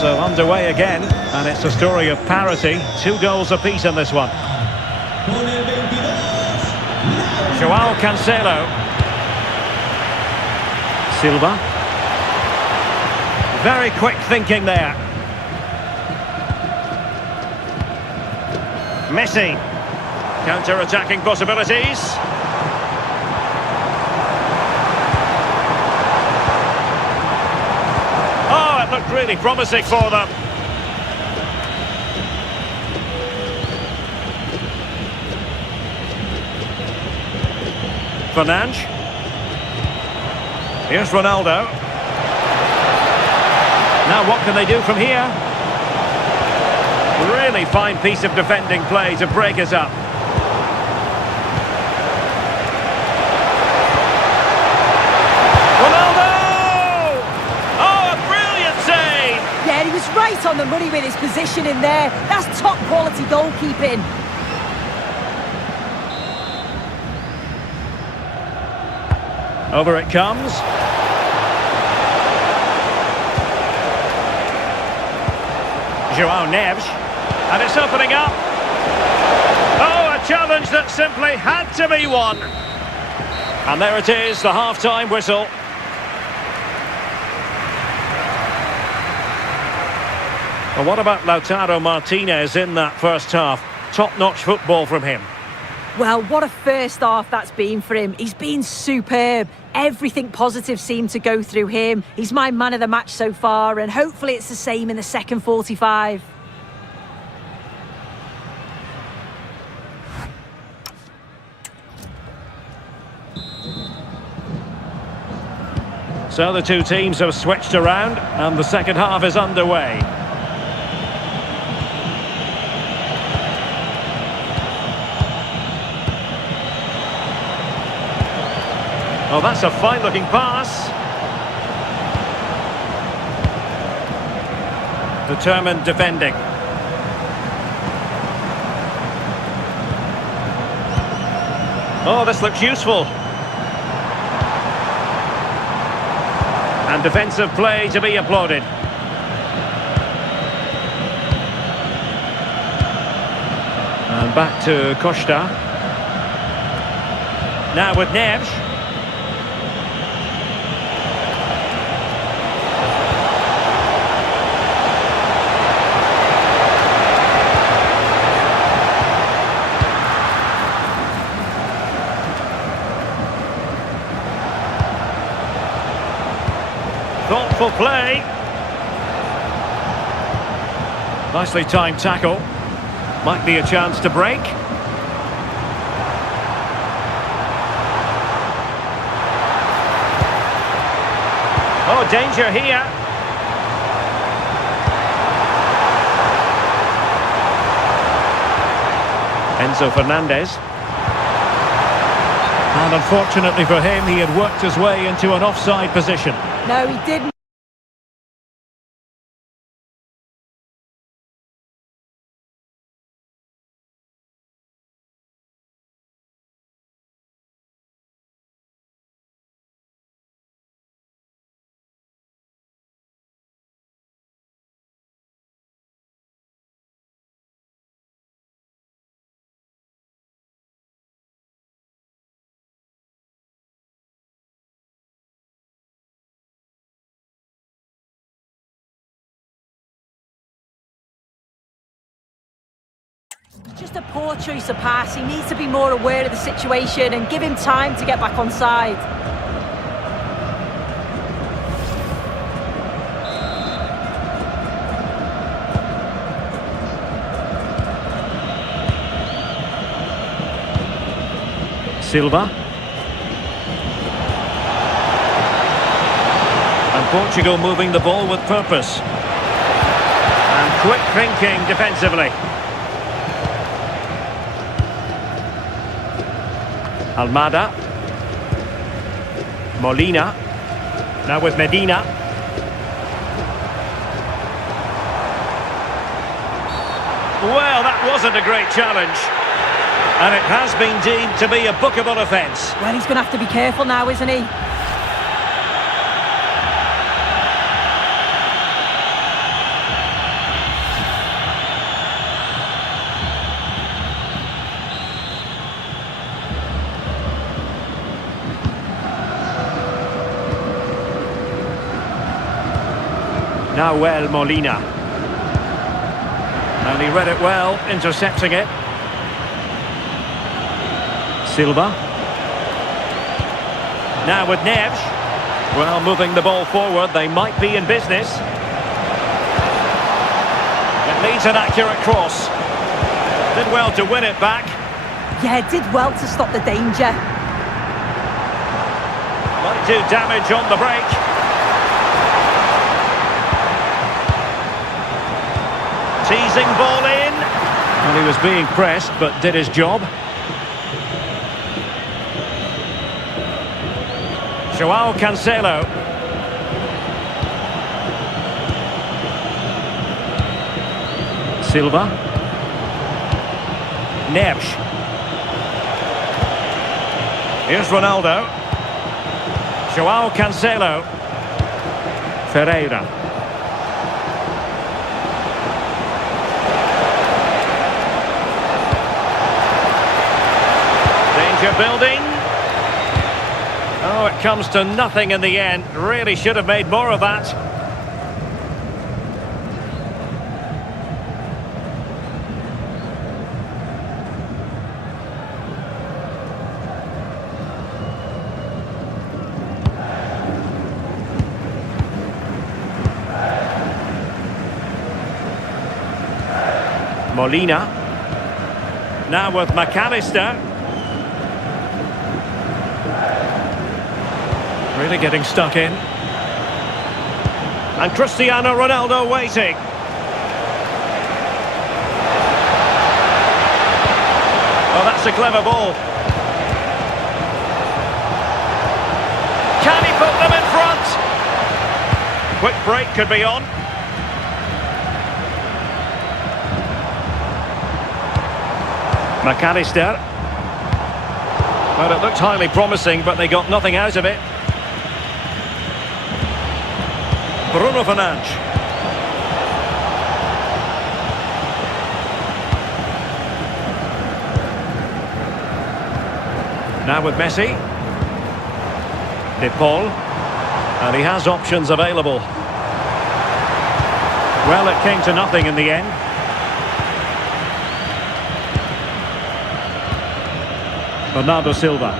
So underway again, and it's a story of parity. 2 goals apiece in this one. Con el 22, Joao Cancelo. Silva. Very quick thinking there. Messi. Counter-attacking possibilities. Oh, it looked really promising for them. Fernandes. Here's Ronaldo. Now what can they do from here? Really fine piece of defending play to break us up. Ronaldo! Oh, a brilliant save! Yeah, he was right on the money with his position in there. That's top quality goalkeeping. Over it comes. Joao Neves. And it's opening up. Oh, a challenge that simply had to be won. And there it is, the half-time whistle. Well, what about Lautaro Martinez in that first half? Top-notch football from him. Well, what a first half that's been for him. He's been superb. Everything positive seemed to go through him. He's my man of the match so far, and hopefully it's the same in the second 45. So the two teams have switched around, and the second half is underway. Oh, that's a fine-looking pass. Determined defending. Oh, this looks useful. And defensive play to be applauded. And back to Costa. Now with Neves. Thoughtful play. Nicely timed tackle. Might be a chance to break. Oh, danger here. Enzo Fernandez. And unfortunately for him, he had worked his way into an offside position. No, he didn't. Just a poor choice of pass. He needs to be more aware of the situation and give him time to get back on side. Silva. And Portugal moving the ball with purpose. And quick thinking defensively. Almada. Molina. Now with Medina. Well, that wasn't a great challenge. And it has been deemed to be a bookable offence. Well, he's going to have to be careful now, isn't he? Nahuel Molina. And he read it well, intercepting it. Silva. Now with Neves. Well, moving the ball forward, they might be in business. It needs an accurate cross. Did well to win it back. Yeah, did well to stop the danger. Might do damage on the break. Teasing ball in. Well, he was being pressed, but did his job. Joao Cancelo. Silva. Neves. Here's Ronaldo. Joao Cancelo. Ferreira. Danger building. Oh, it comes to nothing in the end. Really should have made more of that. Molina. Now with McAllister. Really getting stuck in. And Cristiano Ronaldo waiting. Oh, that's a clever ball. Can he put them in front? Quick break could be on. McAllister. Well, it looked highly promising, but they got nothing out of it. Bruno Fernandes. Now with Messi. De Paul. And he has options available. Well, it came to nothing in the end. Bernardo Silva.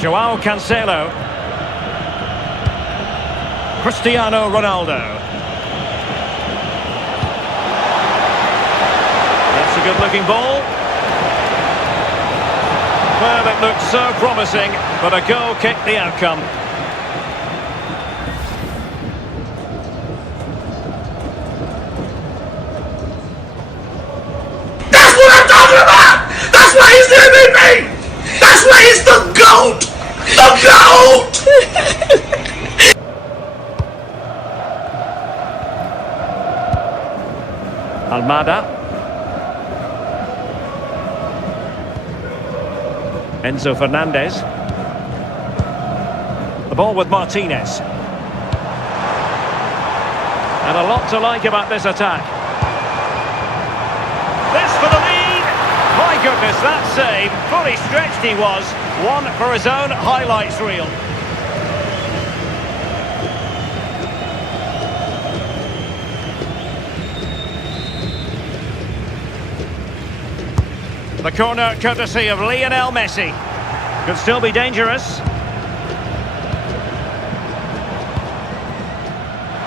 Joao Cancelo. Cristiano Ronaldo. That's a good-looking ball. Well, it looked so promising, but a goal kicked the outcome. That's what I'm talking about! That's why he's the MVP! That's why he's the GOAT! The GOAT! Almada. Enzo Fernandez. The ball with Martinez. And a lot to like about this attack. This for the lead. My goodness, that save. Fully stretched he was. One for his own highlights reel. The corner courtesy of Lionel Messi. Could still be dangerous.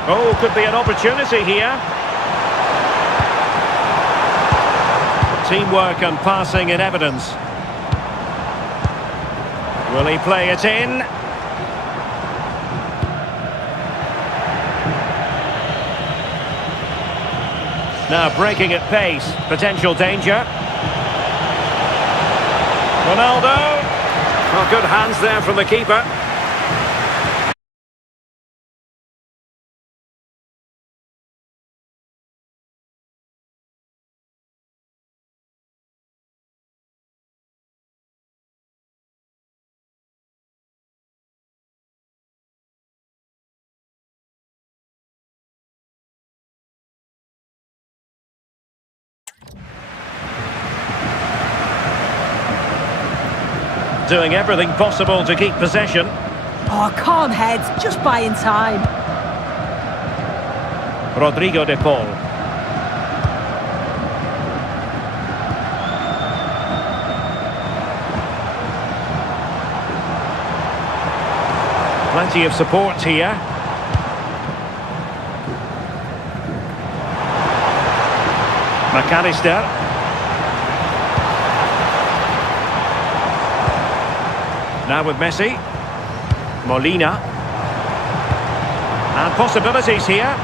Oh, could be an opportunity here. Teamwork and passing in evidence. Will he play it in? Now breaking at pace. Potential danger. Ronaldo. Well, good hands there from the keeper. Doing everything possible to keep possession. Oh, calm heads, just buying time. Rodrigo de Paul. Plenty of support here. McAllister. Now with Messi. Molina. And possibilities here.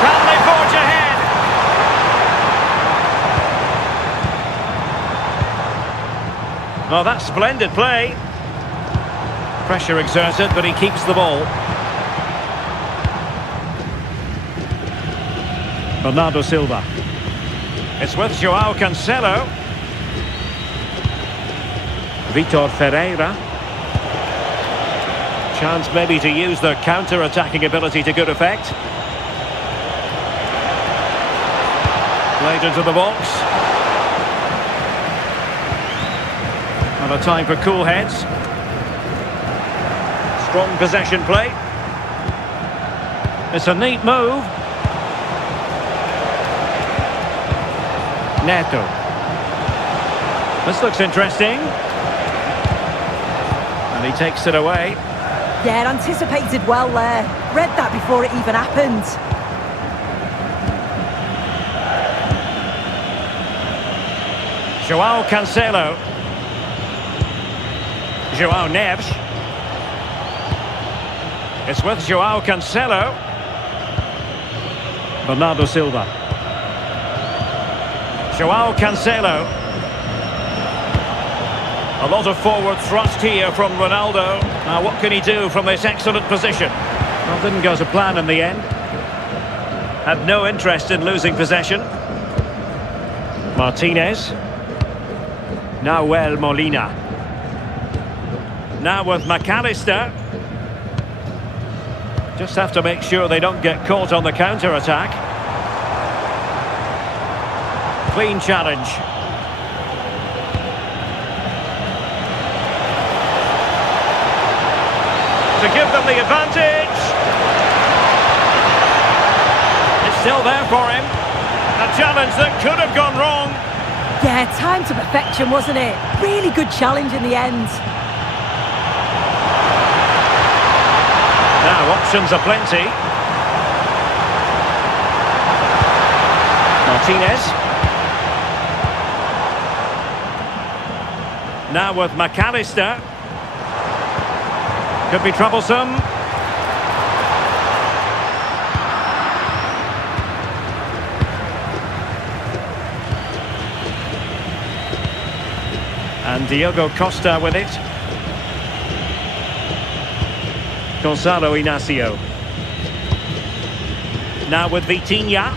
Can they forge ahead? Oh, that's splendid play. Pressure exerted, but he keeps the ball. Bernardo Silva. It's with Joao Cancelo. Vitor Ferreira. Chance maybe to use their counter-attacking ability to good effect. Played into the box. And a time for cool heads. Strong possession play. It's a neat move. Neto. This looks interesting. And he takes it away. Yeah, anticipated well there. Read that before it even happened. Joao Cancelo. Joao Neves. It's with Joao Cancelo. Bernardo Silva. Joao Cancelo. A lot of forward thrust here from Ronaldo. Now what can he do from this excellent position? Well, didn't go to plan in the end. Had no interest in losing possession. Martinez. Nahuel Molina. Now with McAllister. Just have to make sure they don't get caught on the counter-attack. Clean challenge. To give them the advantage. It's still there for him. A challenge that could have gone wrong. Yeah, time to perfection, wasn't it? Really good challenge in the end. Now, options are plenty. Martinez. Now with McAllister. Could be troublesome. And Diogo Costa with it. Gonzalo Inacio. Now with Vitinha.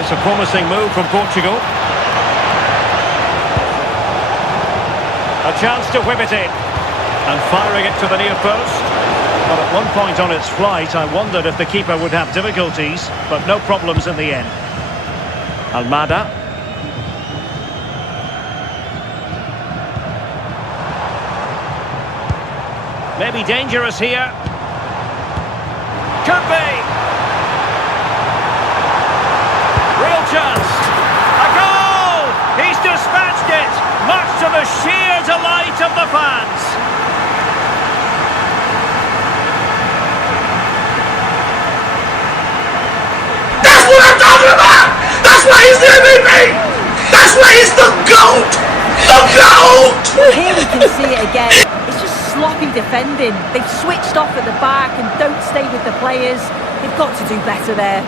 It's a promising move from Portugal. A chance to whip it in. And firing it to the near post. But at one point on its flight, I wondered if the keeper would have difficulties, but no problems in the end. Almada. Maybe dangerous here. Could be. Real chance. A goal! He's dispatched it, much to the sheer delight of the fans. That's what I'm talking about! That's why he's the MVP! That's why he's the GOAT! The GOAT! Here we can see it again. It's just sloppy defending. They've switched off at the back and don't stay with the players. They've got to do better there.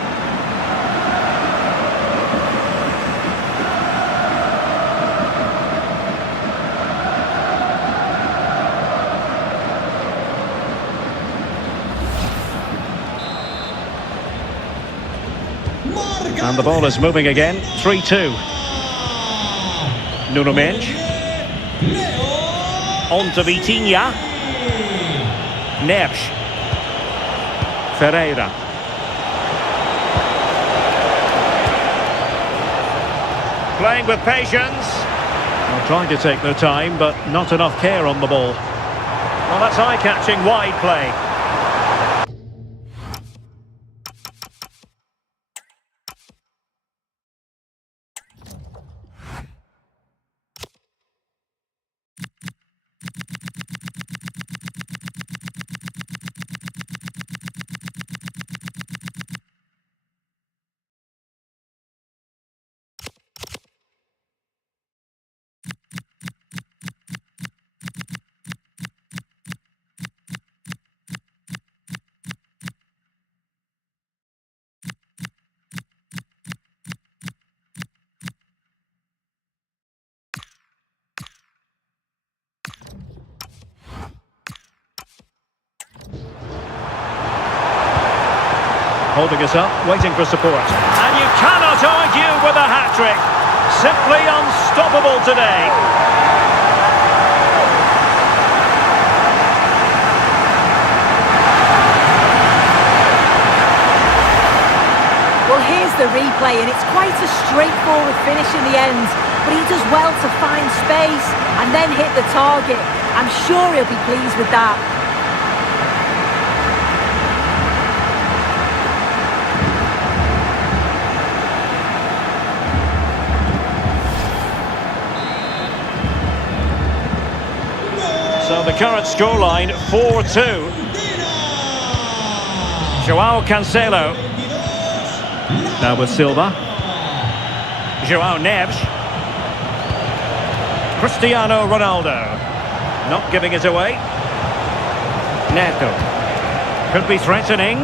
And the ball is moving again. 3-2. Nuno Mendes. On to Vitinha. Neves. Ferreira. Playing with patience. Well, trying to take their time, but not enough care on the ball. Well, that's eye-catching wide play. Holding us up, waiting for support. And you cannot argue with a hat-trick. Simply unstoppable today. Well, here's the replay, and it's quite a straightforward finish in the end. But he does well to find space and then hit the target. I'm sure he'll be pleased with that. So the current scoreline, 4-2. João Cancelo. Now with Silva. João Neves. Cristiano Ronaldo. Not giving it away. Neto. Could be threatening.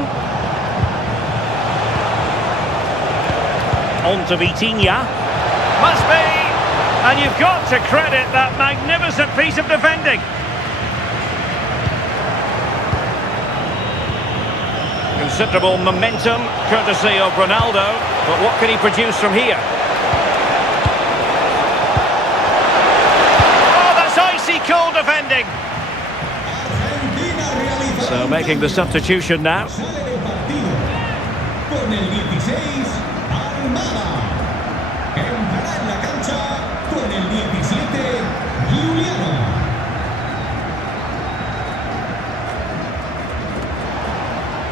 On to Vitinha. Must be! And you've got to credit that magnificent piece of defending. Considerable momentum, courtesy of Ronaldo, but what can he produce from here? Oh, that's icy cold defending! So making the substitution now.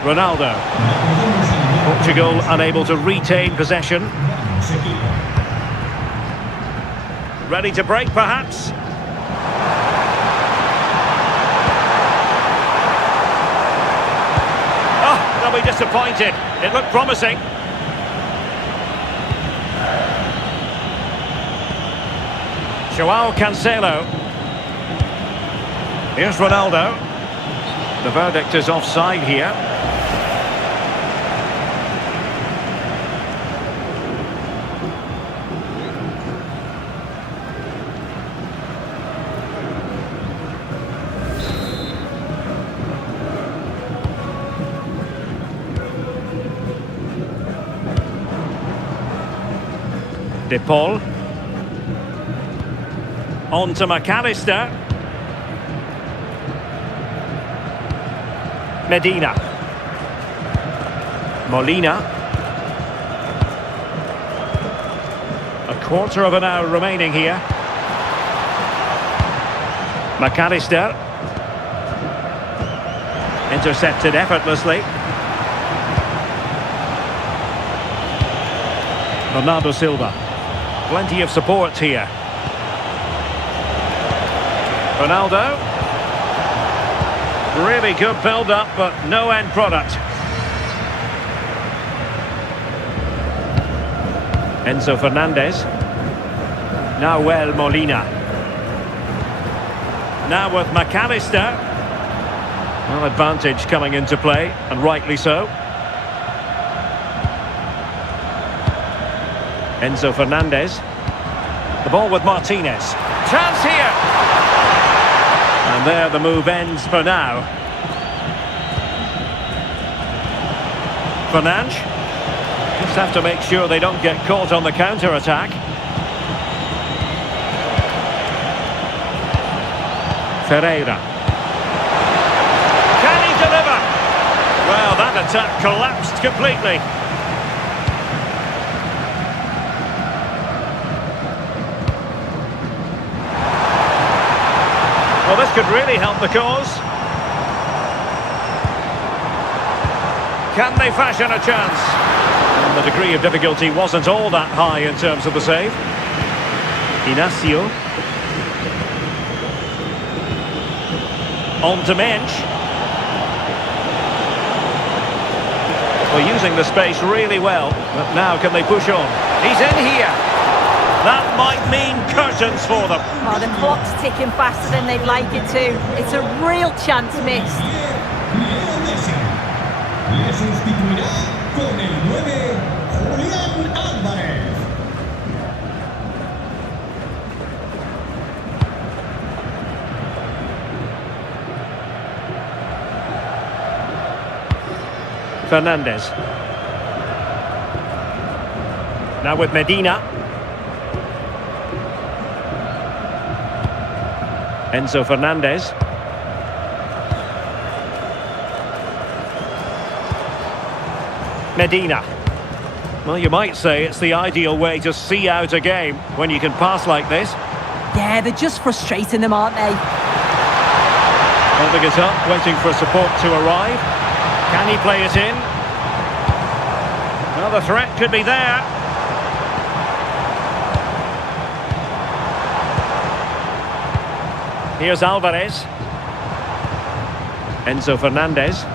Ronaldo. Portugal unable to retain possession. Ready to break, perhaps? Oh, they'll be disappointed. It looked promising. João Cancelo. Here's Ronaldo. The verdict is offside here. De Paul. On to McAllister. Medina. Molina. A quarter of an hour remaining here. McAllister. Intercepted effortlessly. Bernardo Silva. Plenty of support here. Ronaldo. Really good build-up, but no end product. Enzo Fernandez. Nahuel Molina. Now with McAllister. Well, advantage coming into play, and rightly so. Enzo Fernandez. The ball with Martinez. Chance here! And there the move ends for now. Fernandes. Just have to make sure they don't get caught on the counter-attack. Ferreira. Can he deliver? Well, that attack collapsed completely. could really help the cause. Can they fashion a chance? And the degree of difficulty wasn't all that high in terms of the save. Inacio. On to Mensch. Well, using the space really well, but now can they push on? He's in here. That might mean curtains for them. Oh, the clock's ticking faster than they'd like it to. It's a real chance missed. Leo Messi. Le sustituirá con el 9, Julián Álvarez. Fernandez. Now with Medina. Enzo Fernandez. Medina. Well, you might say it's the ideal way to see out a game when you can pass like this. Yeah, they're just frustrating them, aren't they? Holding it up, waiting for support to arrive. Can he play it in? Well, the threat could be there. Here's Alvarez. Enzo Fernandez.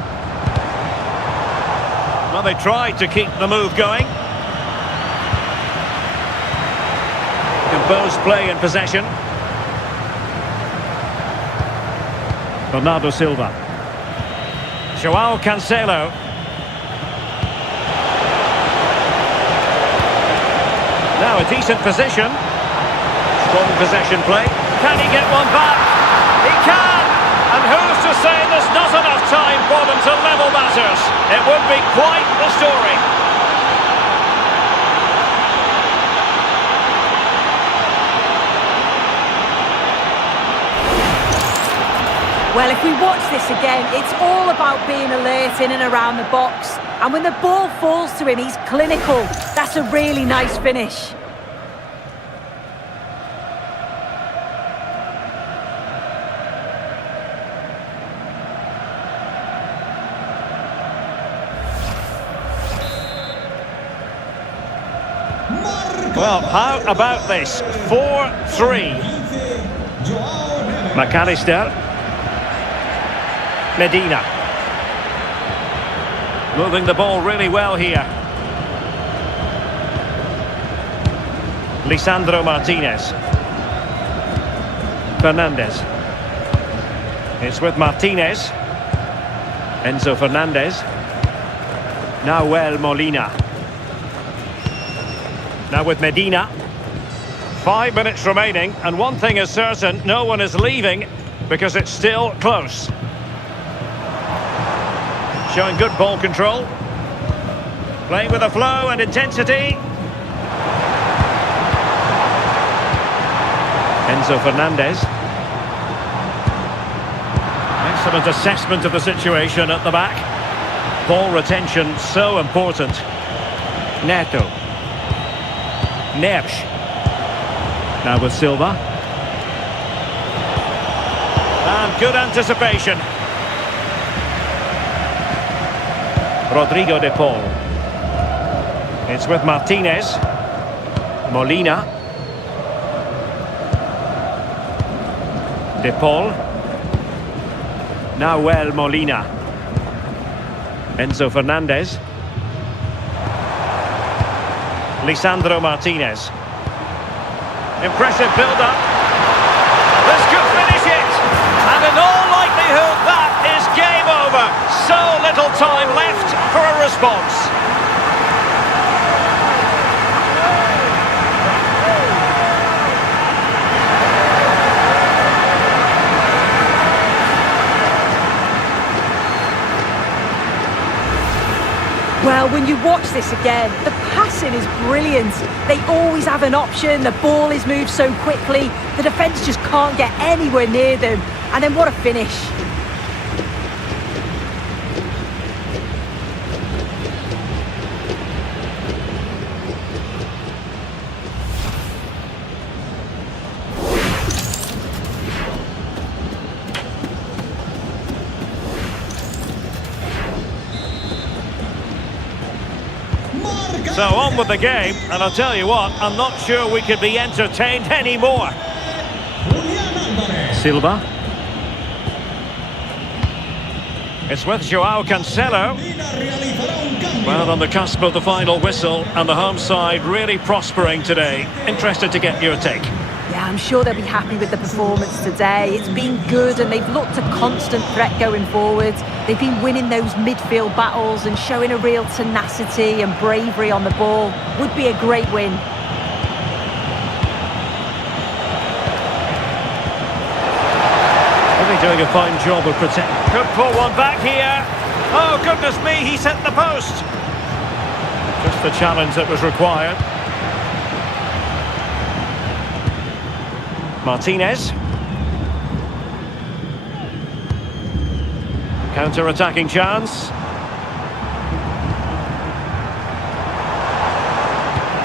Well, they tried to keep the move going. Composed play in possession. Bernardo Silva. Joao Cancelo. Now a decent position. Strong possession play. Can he get one back? He can! And who's to say there's not enough time for them to level matters? It would be quite the story. Well, if we watch this again, it's all about being alert in and around the box. And when the ball falls to him, he's clinical. That's a really nice finish. Well, how about this? 4-3. McAllister. Medina. Moving the ball really well here. Lisandro Martinez. Fernandez. It's with Martinez. Enzo Fernandez. Nahuel Molina. Now with Medina. 5 minutes remaining, and one thing is certain, no one is leaving because it's still close. Showing good ball control. Playing with a flow and intensity. Enzo Fernandez. Excellent assessment of the situation at the back. Ball retention so important. Neto. Neves. Now with Silva. And good anticipation. Rodrigo de Paul. It's with Martinez. Molina. De Paul. Nahuel Molina. Enzo Fernandez. Lisandro Martinez. Impressive build-up. This could finish it. And in all likelihood, that is game over. So little time left for a response. Well, when you watch this again, the passing is brilliant. They always have an option, the ball is moved so quickly, the defence just can't get anywhere near them. And then what a finish. So on with the game, and I'll tell you what, I'm not sure we could be entertained anymore. Julián Álvarez. Silva. It's with Joao Cancelo. Argentina realizará un cambio. Well, on the cusp of the final whistle, and the home side really prospering today. Interested to get your take. Yeah, I'm sure they'll be happy with the performance today. It's been good and they've looked a constant threat going forward. They've been winning those midfield battles and showing a real tenacity and bravery on the ball. Would be a great win. Really doing a fine job of protecting. Could pull one back here. Oh, goodness me, he sent the post. Just the challenge that was required. Martinez. Counter-attacking chance.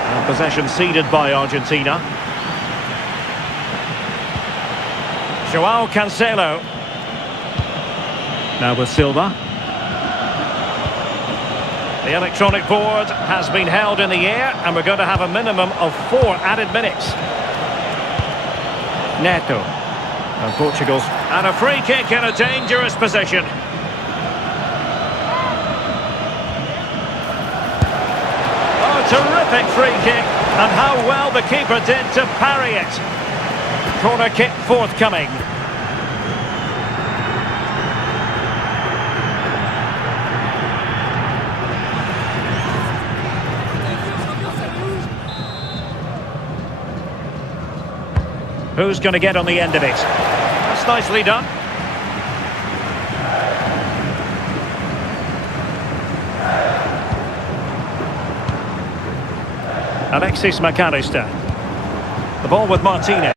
And possession ceded by Argentina. Joao Cancelo. Now with Silva. The electronic board has been held in the air, and we're going to have a minimum of 4 added minutes. Neto. And Portugal's. And a free kick in a dangerous position. Oh, terrific free kick. And how well the keeper did to parry it. Corner kick forthcoming. Who's going to get on the end of it? That's nicely done. Alexis McAllister. The ball with Martinez.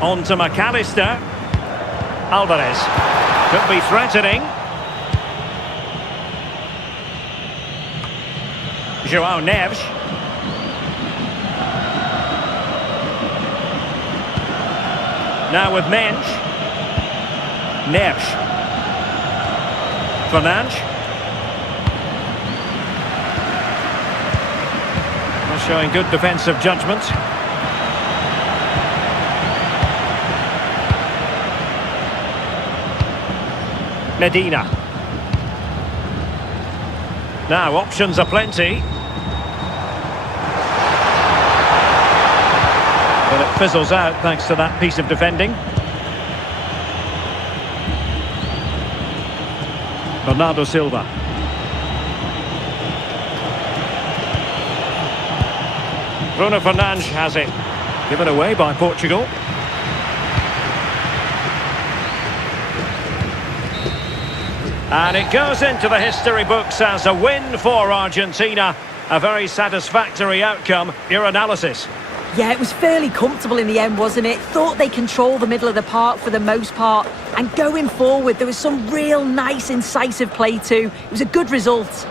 On to McAllister. Alvarez. Could be threatening. Joao Neves. Now with Mensch. Neves. Fernandes. Showing good defensive judgment. Medina. Now, options are plenty. But it fizzles out thanks to that piece of defending. Bernardo Silva. Bruno Fernandes has it. Given away by Portugal. And it goes into the history books as a win for Argentina. A very satisfactory outcome. Your analysis? Yeah, it was fairly comfortable in the end, wasn't it? Thought they controlled the middle of the park for the most part. And going forward, there was some real nice, incisive play too. It was a good result.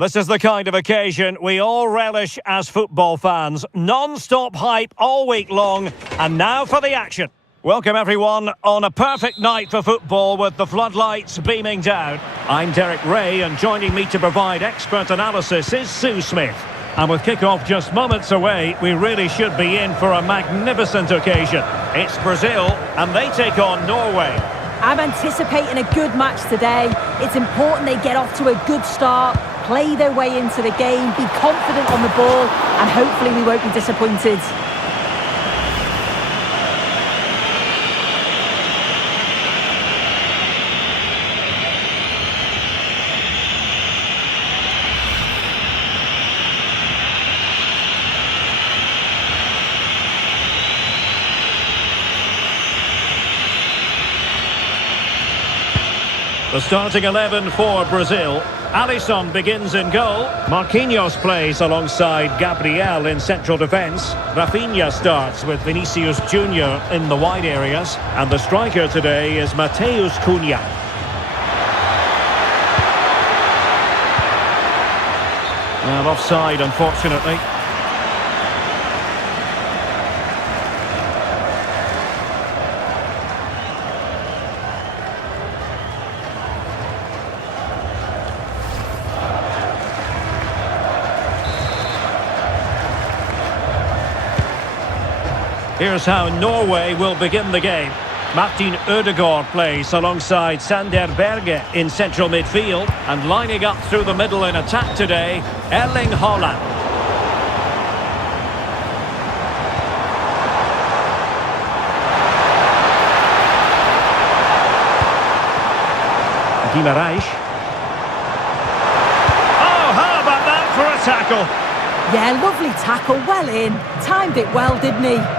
This is the kind of occasion we all relish as football fans. Non-stop hype all week long, and now for the action. Welcome everyone on a perfect night for football with the floodlights beaming down. I'm Derek Ray, and joining me to provide expert analysis is Sue Smith. And with kick-off just moments away, we really should be in for a magnificent occasion. It's Brazil, and they take on Norway. I'm anticipating a good match today. It's important they get off to a good start, play their way into the game, be confident on the ball, and hopefully we won't be disappointed. The starting 11 for Brazil. Alisson begins in goal. Marquinhos plays alongside Gabriel in central defence. Rafinha starts with Vinicius Junior in the wide areas. And the striker today is Mateus Cunha. Well, offside, unfortunately. Here's how Norway will begin the game. Martin Ødegaard plays alongside Sander Berge in central midfield. And lining up through the middle in attack today, Erling Haaland. Guimaraes. Oh, how about that for a tackle? Yeah, lovely tackle, well in. Timed it well, didn't he?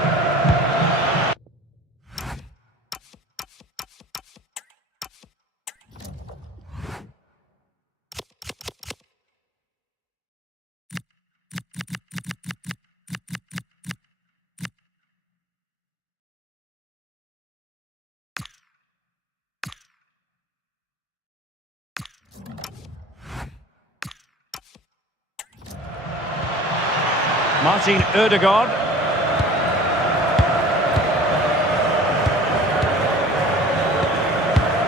Martin Ødegaard.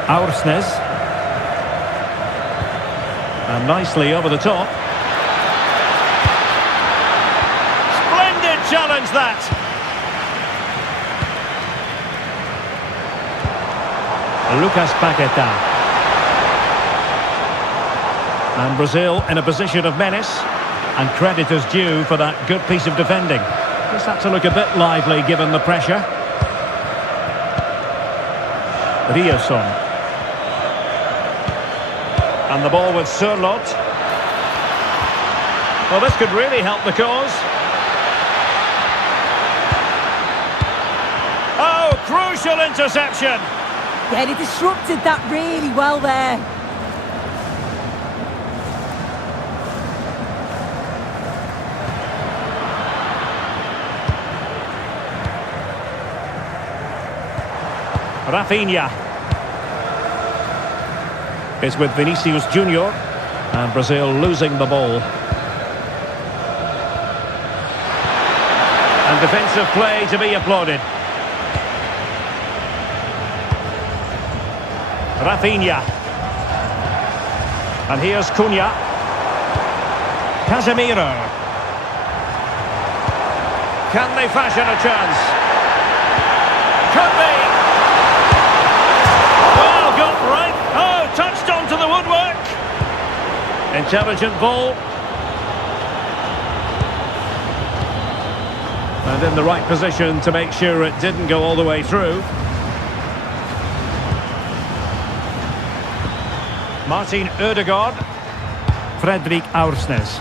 Aursnes. And nicely over the top. Splendid challenge that. Lucas Paqueta. And Brazil in a position of menace. And credit is due for that good piece of defending. Just had to look a bit lively given the pressure. Riasson. And the ball with Sørloth. Well, this could really help the cause. Oh, crucial! crucial interception. Yeah, they disrupted that really well there. Rafinha is with Vinicius Junior, and Brazil losing the ball. And defensive play to be applauded. Rafinha. And here's Cunha. Casemiro. Can they fashion a chance? Could be. Well, got right. Oh, touched onto the woodwork. Intelligent ball. And in the right position to make sure it didn't go all the way through. Martin Ødegaard. Fredrik Aursnes.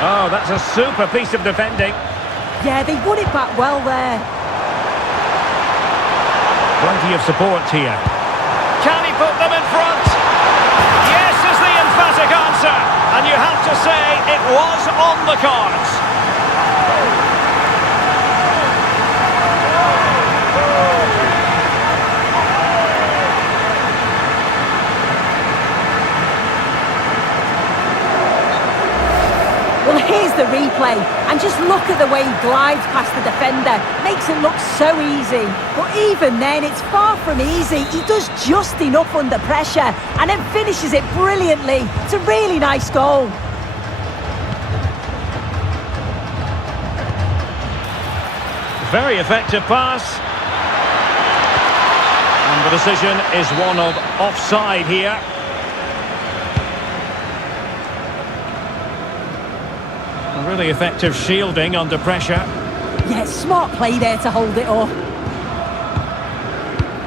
Oh, that's a super piece of defending. Yeah, they won it back well there. Plenty of support here. Can he put them in front? Yes is the emphatic answer. And you have to say it was on the cards. Well, here's the replay, and just look at the way he glides past the defender. Makes it look so easy. But even then, it's far from easy. He does just enough under pressure, and then finishes it brilliantly. It's a really nice goal. Very effective pass. And the decision is one of offside here. A really effective shielding under pressure. Yeah, smart play there to hold it up.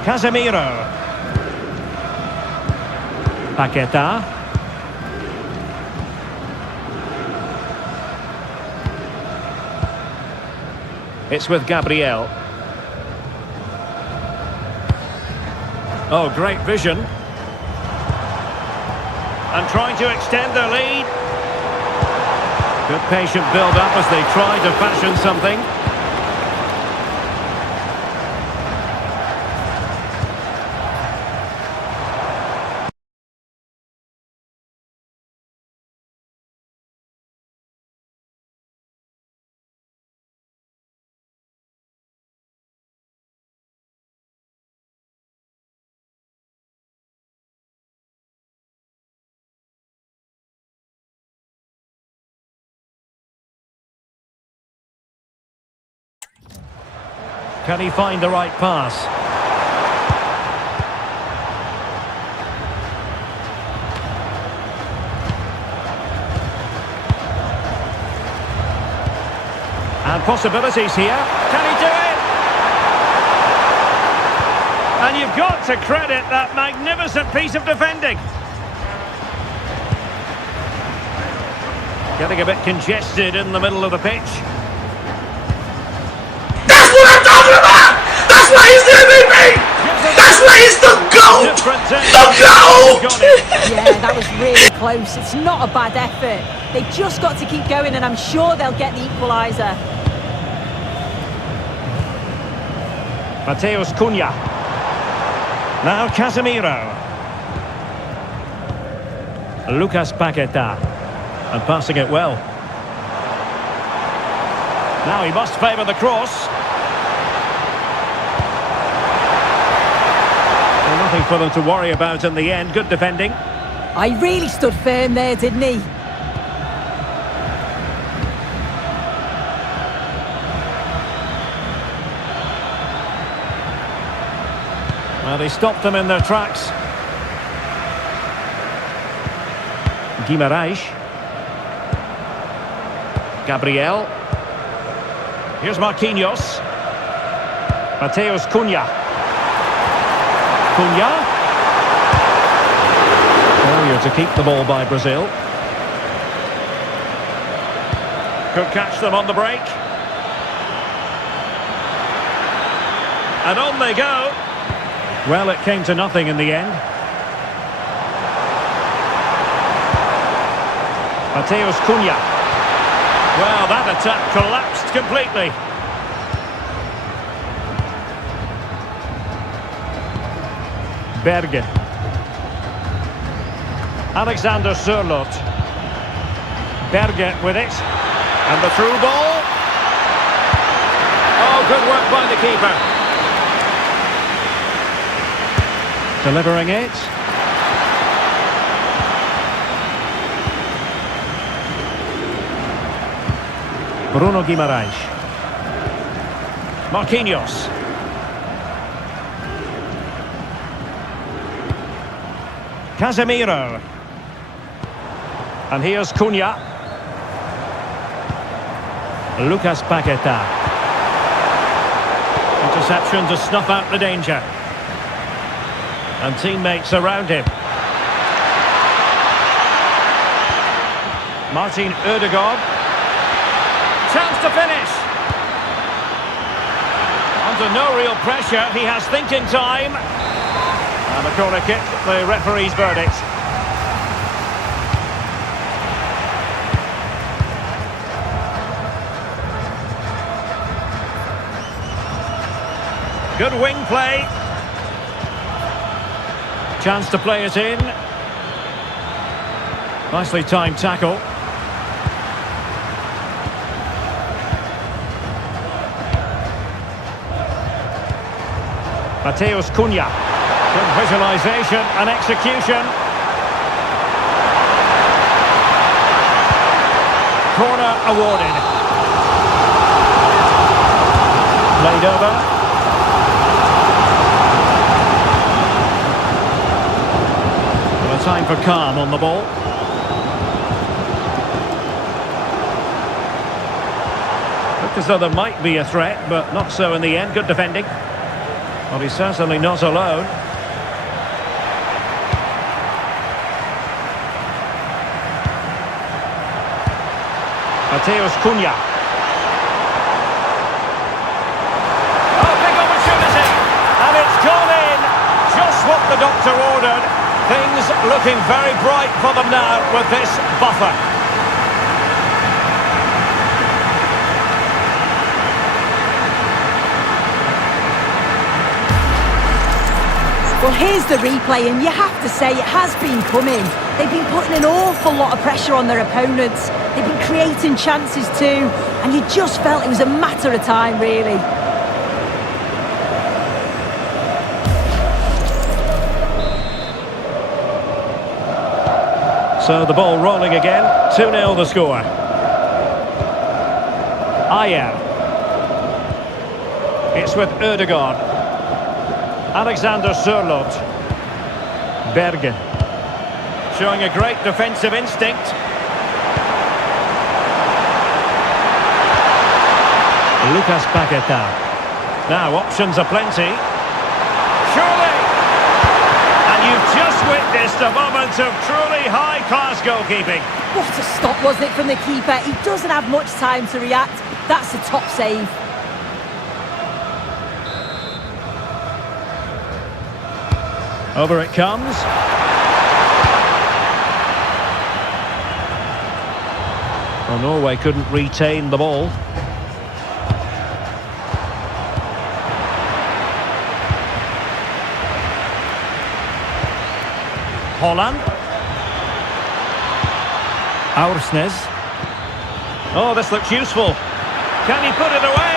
Casemiro. Paqueta. It's with Gabriel. Oh, great vision. And trying to extend their lead. Good patient build-up as they try to fashion something. Can he find the right pass? And possibilities here. Can he do it? And you've got to credit that magnificent piece of defending. Getting a bit congested in the middle of the pitch. That's what I'm talking about! That's why he's the MVP! That's why he's the GOAT! The GOAT! Yeah, that was really close. It's not a bad effort. They've just got to keep going, and I'm sure they'll get the equaliser. Mateus Cunha. Now Casemiro. Lucas Paqueta. And passing it well. Now he must favour the cross. Well, nothing for them to worry about in the end. Good defending. I really stood firm there, didn't he? Well, they stopped them in their tracks. Guimarães. Gabriel. Here's Marquinhos. Mateus Cunha. Cunha. Failure to keep the ball by Brazil. Could catch them on the break. And on they go. Well, it came to nothing in the end. Mateus Cunha. Well, that attack collapsed completely. Berge. Alexander Sørloth. Berge with it. And the through ball. Oh, good work by the keeper. Delivering it. Bruno Guimaraes. Marquinhos. Casemiro. And here's Cunha. Lucas Paqueta. Interception to snuff out the danger. And teammates around him. Martin Ødegaard. Chance to finish. Under no real pressure, he has thinking time. And a corner kick, the referee's verdict. Good wing play. Chance to play it in. Nicely timed tackle. Mateus Cunha. Good visualisation and execution. Corner awarded. Played over. Well, a time for calm on the ball. Looked as though there might be a threat, but not so in the end. Good defending. Well, he's certainly not alone. Mateus Cunha. Oh, big opportunity! And it's gone in! Just what the doctor ordered. Things looking very bright for them now with this buffer. Well, here's the replay, and you have to say it has been coming. They've been putting an awful lot of pressure on their opponents. They've been creating chances too, and you just felt it was a matter of time, really. So the ball rolling again. 2-0 the score. Ayer. It's with Ødegaard. Alexander Sørloth. Berge. Showing a great defensive instinct. Lucas Paqueta. Now options are plenty. Surely! And you've just witnessed a moment of truly high-class goalkeeping. What a stop, wasn't it, from the keeper? He doesn't have much time to react. That's a top save. Over it comes. Well, Norway couldn't retain the ball. Holland. Aursnes. Oh, this looks useful. Can he put it away?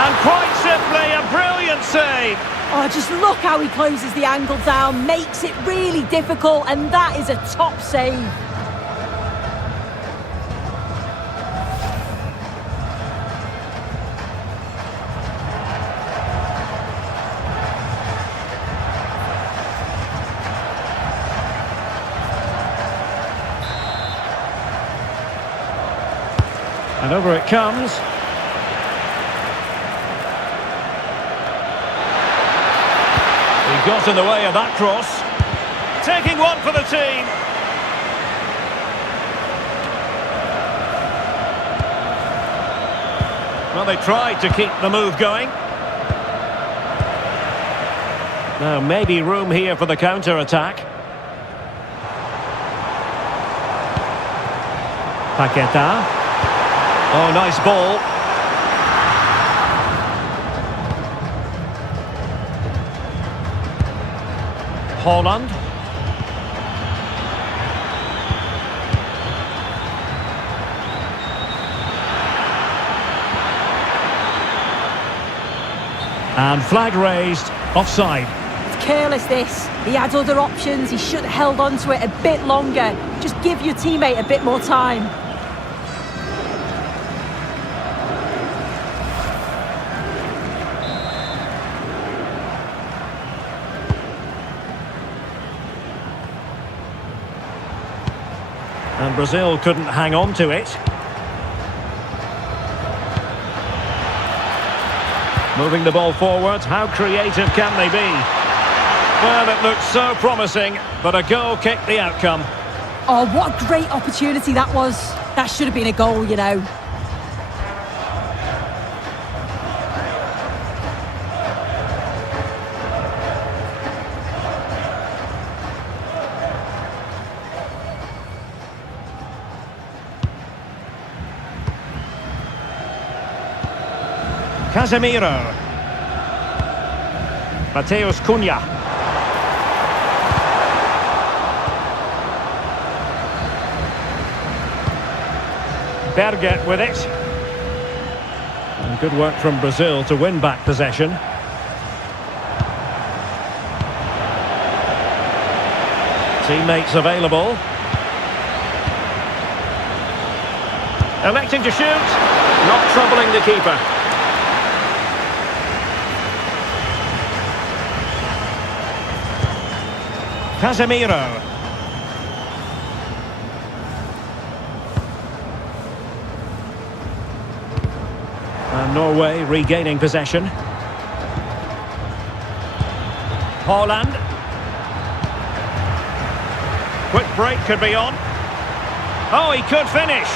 And quite simply, a brilliant save. Oh, just look how he closes the angle down, makes it really difficult, and that is a top save. And over it comes. He got in the way of that cross. Taking one for the team. Well, they tried to keep the move going. Now, maybe room here for the counter-attack. Paqueta. Oh, nice ball. Holland. And flag raised, offside. It's careless, this. He had other options. He should have held on to it a bit longer. Just give your teammate a bit more time. And Brazil couldn't hang on to it. Moving the ball forward, how creative can they be? Well, it looked so promising, but a goal kicked the outcome. Oh, what a great opportunity that was. That should have been a goal, you know. Casemiro. Mateus Cunha. Berger with it. And good work from Brazil to win back possession. Teammates available. Electing to shoot. Not troubling the keeper. Casemiro. And Norway regaining possession. Holland. Quick break could be on. Oh, he could finish.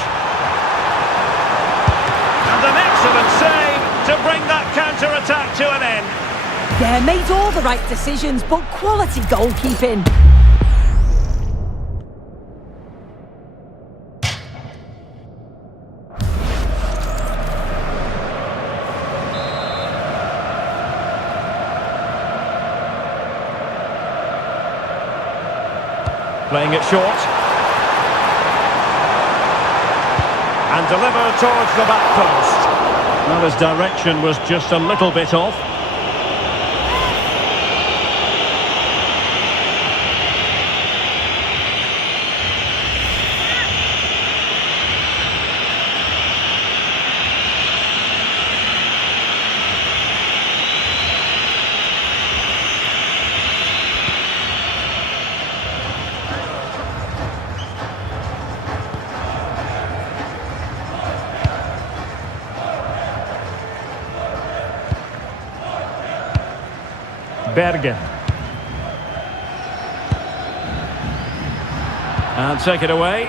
And an excellent save to bring that counter-attack to an end. Yeah, made all the right decisions, but quality goalkeeping. Playing it short. And delivered towards the back post. Well, his direction was just a little bit off. Berger. And take it away.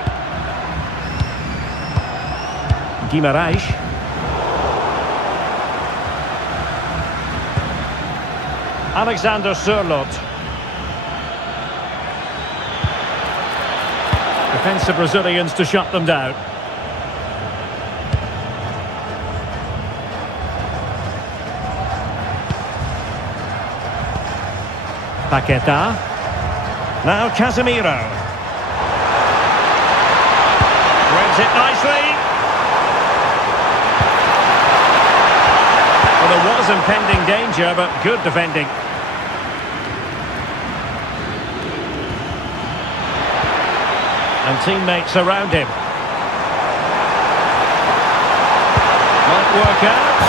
Guimarães. Alexander Sørloth. Defensive Brazilians to shut them down. Paqueta. Now Casemiro. Reads it nicely. Well, there was impending danger, but good defending. And teammates around him. Might work out.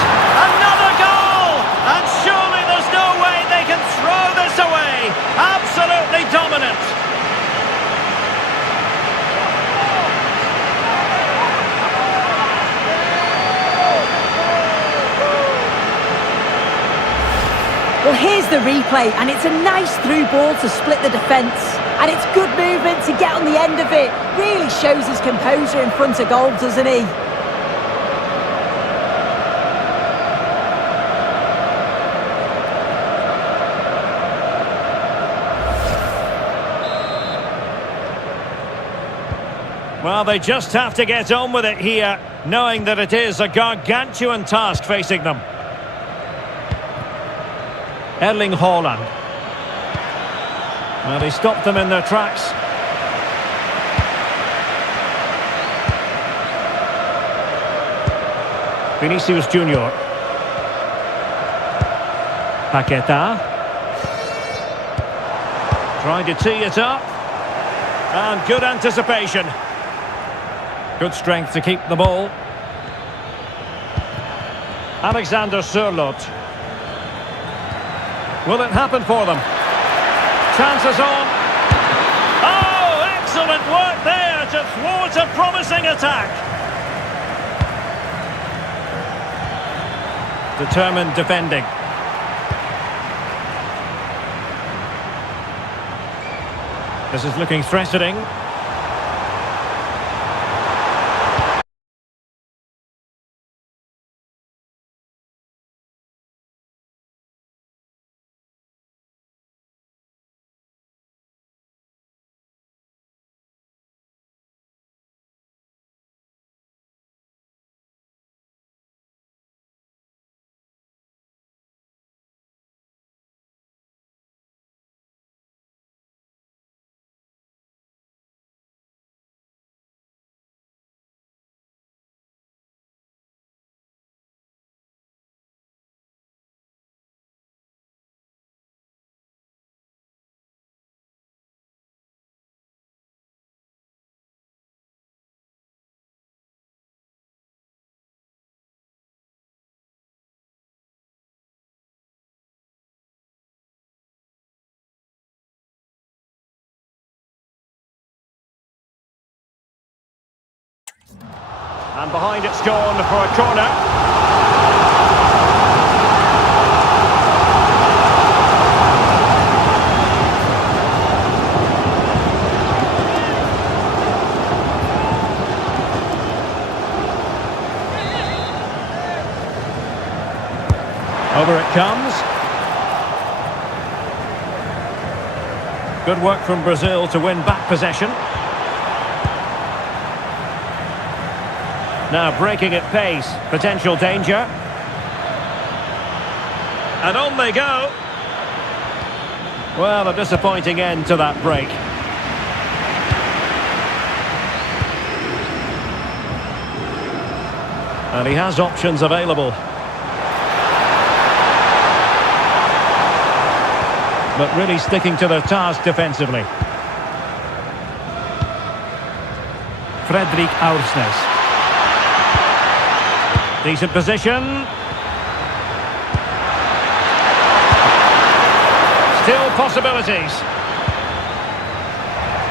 Another goal! And surely there's no way they can throw this away. Absolutely dominant. Well, here's the replay, and it's a nice through ball to split the defence. And it's good movement to get on the end of it. Really shows his composure in front of goal, doesn't he? Well, they just have to get on with it here, knowing that it is a gargantuan task facing them. Erling Haaland. Well, he stopped them in their tracks. Vinicius Junior. Paqueta. Trying to tee it up. And good anticipation. Good strength to keep the ball. Alexander Sørloth. Will it happen for them? Chances on. Oh, excellent work there to thwart a promising attack. Determined defending. This is looking threatening. And behind it's gone for a corner. Over it comes. Good work from Brazil to win back possession. Now breaking at pace, potential danger. And on they go. Well, a disappointing end to that break. And he has options available. But really sticking to their task defensively. Fredrik Aursnes. Decent position. Still possibilities.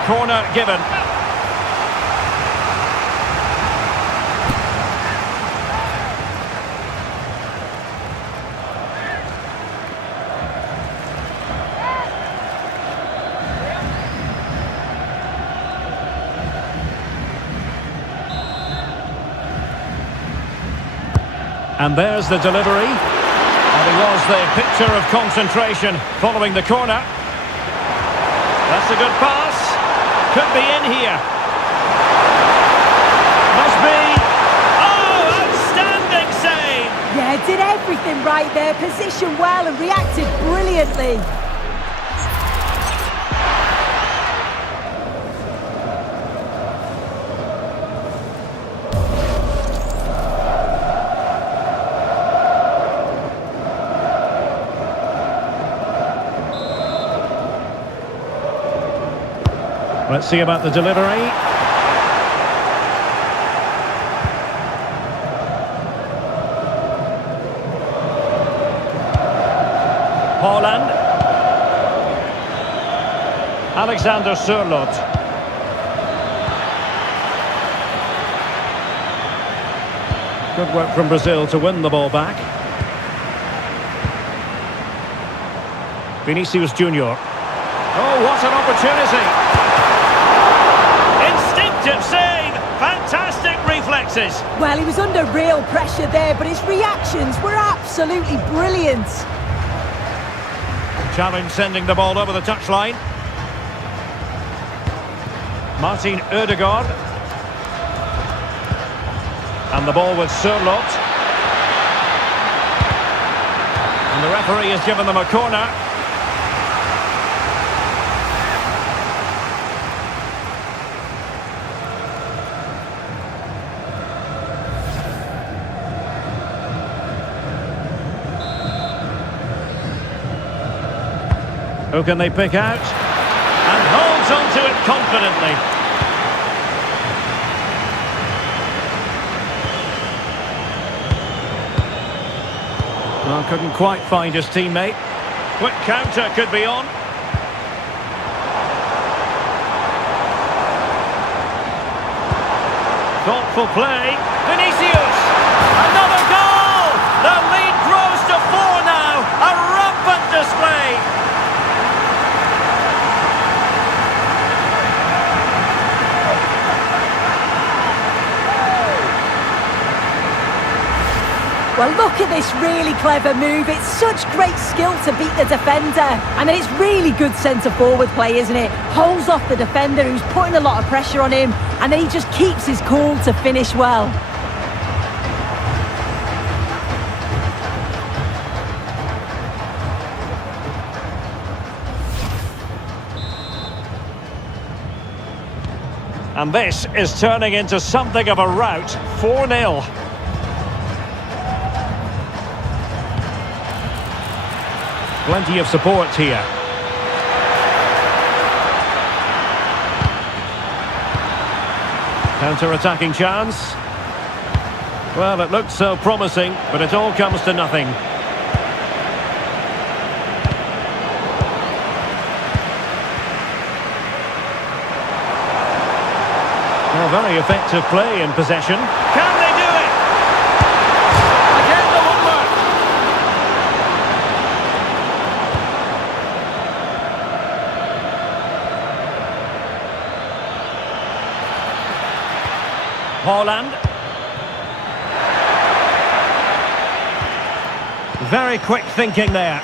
Corner given. And there's the delivery. And he was the picture of concentration following the corner. That's a good pass. Could be in here. Must be. Oh, outstanding save! Yeah, did everything right there. Positioned well and reacted brilliantly. Let's see about the delivery. Haaland. Alexander Sørloth. Good work from Brazil to win the ball back. Vinicius Junior. Oh, what an opportunity! Save! Fantastic reflexes! Well, he was under real pressure there, but his reactions were absolutely brilliant. Challenge sending the ball over the touchline. Martin Ødegaard. And the ball with Surlot. And the referee has given them a corner. Who can they pick out? And holds on to it confidently. Well, couldn't quite find his teammate. Quick counter could be on. Thoughtful play. Vinicius! Another goal! The lead grows to 4 now. A rampant display. Well, look at this really clever move. It's such great skill to beat the defender. And then it's really good centre-forward play, isn't it? Holds off the defender who's putting a lot of pressure on him. And then he just keeps his cool to finish well. And this is turning into something of a rout. 4-0. Plenty of support here. Counter-attacking chance. Well, it looked so promising, but it all comes to nothing. Well, very effective play in possession. Can they do it? Again, the woodwork. Haaland. Very quick thinking there.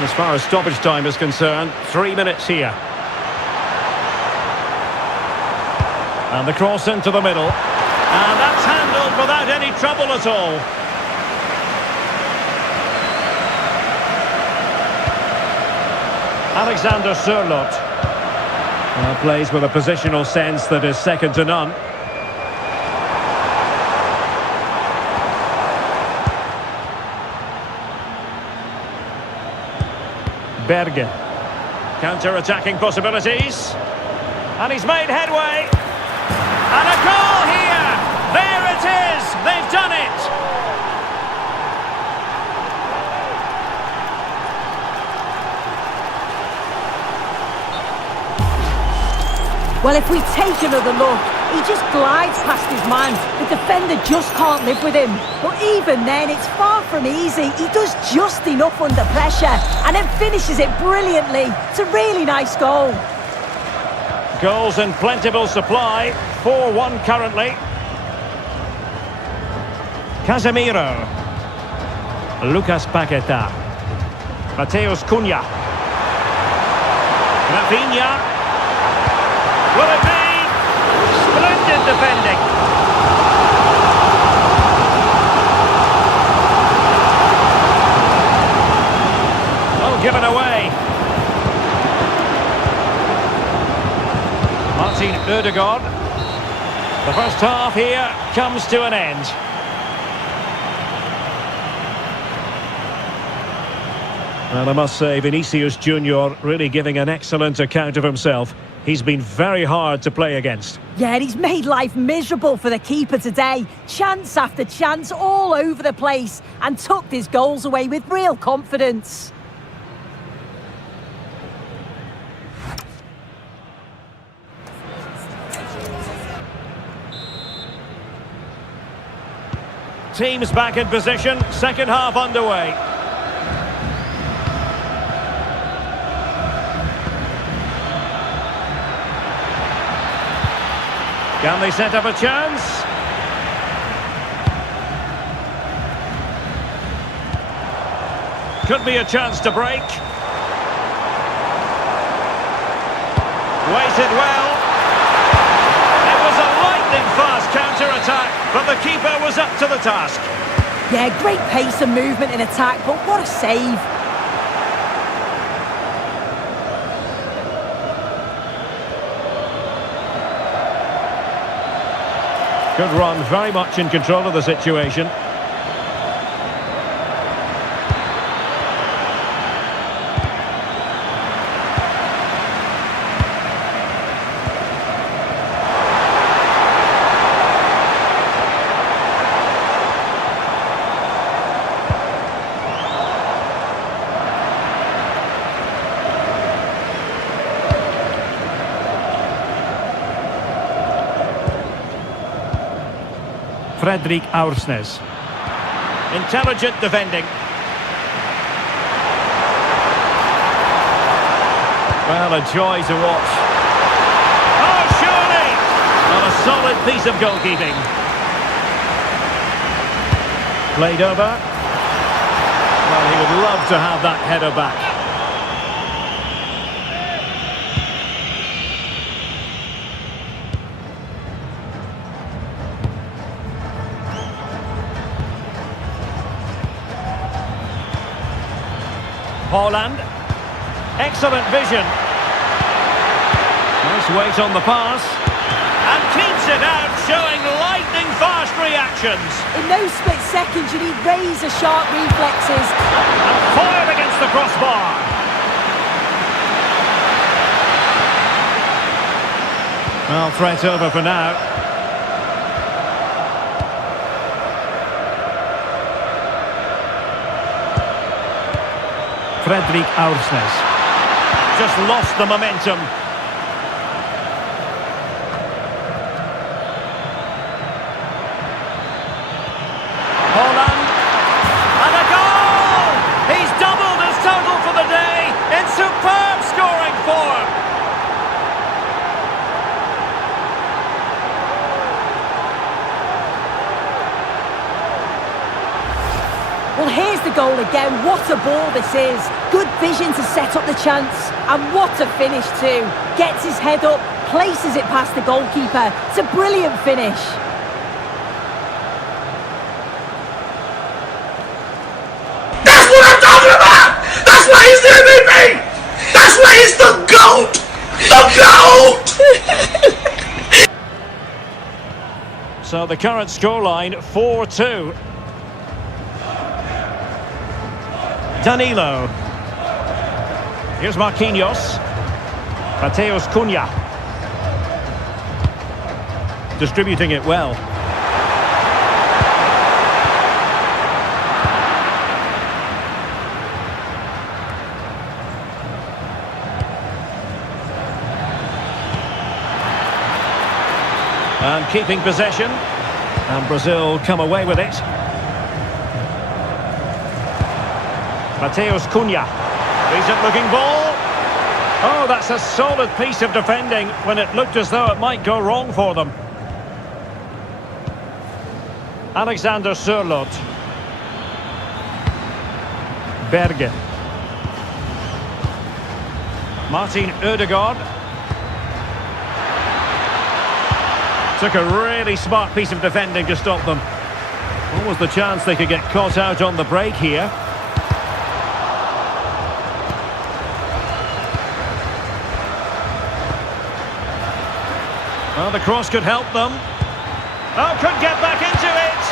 As far as stoppage time is concerned, 3 minutes here. And the cross into the middle. And that's handled without any trouble at all. Alexander Surlot. Plays with a positional sense that is second to none. Berge. Counter-attacking possibilities. And he's made headway. And a goal here! There it is! They've done it! Well, if we take another look, he just glides past his man. The defender just can't live with him. But even then, it's far from easy. He does just enough under pressure and then finishes it brilliantly. It's a really nice goal. Goals in plentiful supply. 4-1 currently. Casemiro. Lucas Paqueta. Mateus Cunha. Rafinha. Will it be? Splendid defending. Oh, given away. Martin Ødegaard. The first half here comes to an end. Well, I must say, Vinicius Junior really giving an excellent account of himself. He's been very hard to play against. Yeah, and he's made life miserable for the keeper today. Chance after chance all over the place and tucked his goals away with real confidence. Teams back in position, second half underway. Can they set up a chance? Could be a chance to break. Waited well. It was a lightning fast counter-attack. But the keeper was up to the task. Yeah, great pace and movement in attack, but what a save. Good run, very much in control of the situation. Fredrik Aursnes. Intelligent defending. Well, a joy to watch. Oh, surely! Not a solid piece of goalkeeping. Played over. Well, he would love to have that header back. Holland. Excellent vision. Nice weight on the pass. And keeps it out, showing lightning fast reactions. In those split seconds, you need razor-sharp reflexes. And fired against the crossbar. Well, threat over for now. Fredrik Aursnes. Just lost the momentum. Holland. And a goal! He's doubled his total for the day in superb scoring form. Well, here's the goal again. What a ball this is. Good vision to set up the chance. And what a finish too. Gets his head up, places it past the goalkeeper. It's a brilliant finish. That's what I'm talking about! That's why he's the MVP! That's why he's the GOAT! The GOAT! So the current scoreline, 4-2. Danilo. Here's Marquinhos. Mateus Cunha. Distributing it well. And keeping possession. And Brazil come away with it. Mateus Cunha. Decent looking ball. Oh, that's a solid piece of defending when it looked as though it might go wrong for them. Alexander Sørloth. Berge. Martin Ødegaard. Took a really smart piece of defending to stop them. What was the chance they could get caught out on the break here? Well, the cross could help them. Oh, could get back into it.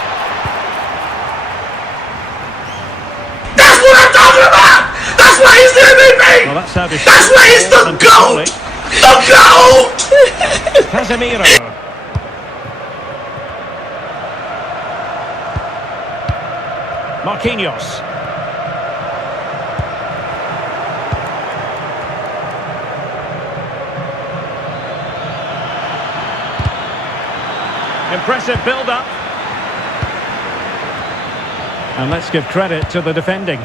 That's what I'm talking about! That's why he's the MVP! Well, that's how That's why he's the GOAT! The GOAT! Casemiro. Marquinhos. Impressive build-up. And let's give credit to the defending.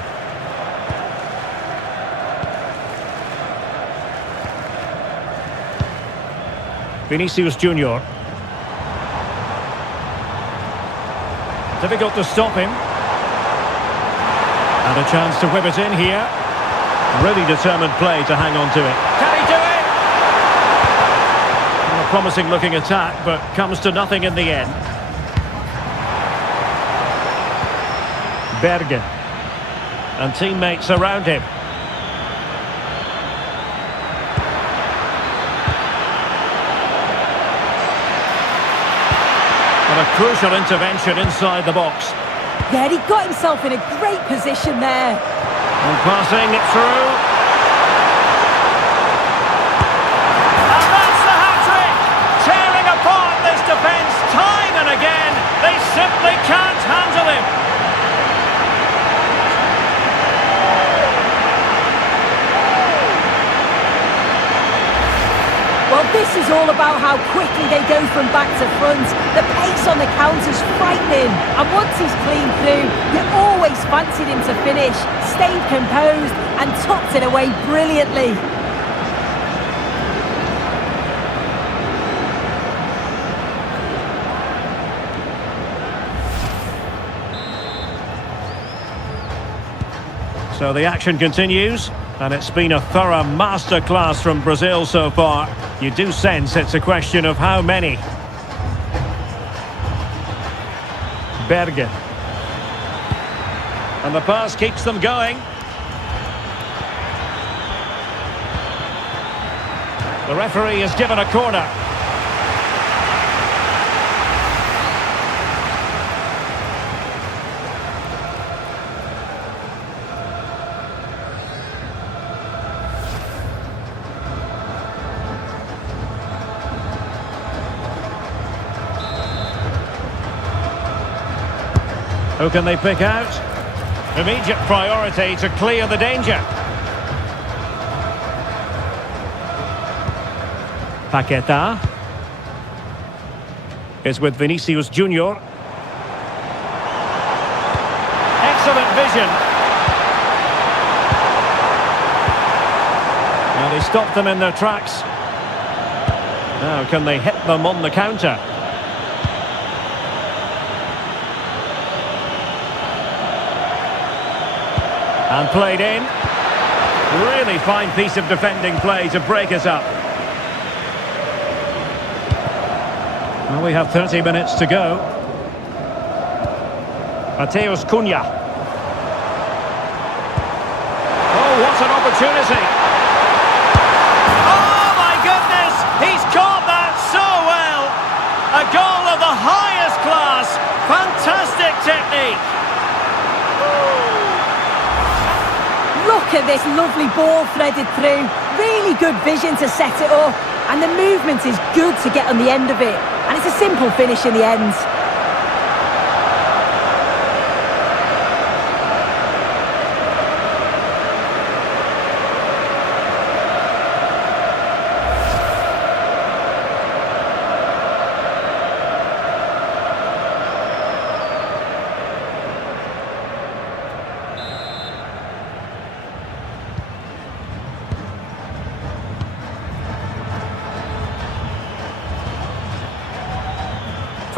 Vinicius Junior. Difficult to stop him. And a chance to whip it in here. Really determined play to hang on to it. Can he do it? Well, a promising looking attack, but comes to nothing in the end. Bergen. And teammates around him. And a crucial intervention inside the box. Yeah, he got himself in a great position there. And passing it through. And that's the hat-trick! Tearing apart this defence time and again. They simply can't handle him. Well, this is all about how quickly they go from back to front. The pace on the counter's frightening. And once he's clean through, you always fancied him to finish, stayed composed and tucked it away brilliantly. So the action continues, and it's been a thorough masterclass from Brazil so far. You do sense it's a question of how many. Bergen. And the pass keeps them going. The referee has given a corner. Who can they pick out? Immediate priority to clear the danger. Paqueta is with Vinicius Junior. Excellent vision. Now they stopped them in their tracks. Now can they hit them on the counter? And played in. Really fine piece of defending play to break us up. Well, we have 30 minutes to go. Mateus Cunha. Oh, what an opportunity. Oh, my goodness! He's caught that so well! A goal of the highest class. Fantastic technique. Look at this lovely ball threaded through. Really good vision to set it up. And the movement is good to get on the end of it. And it's a simple finish in the end.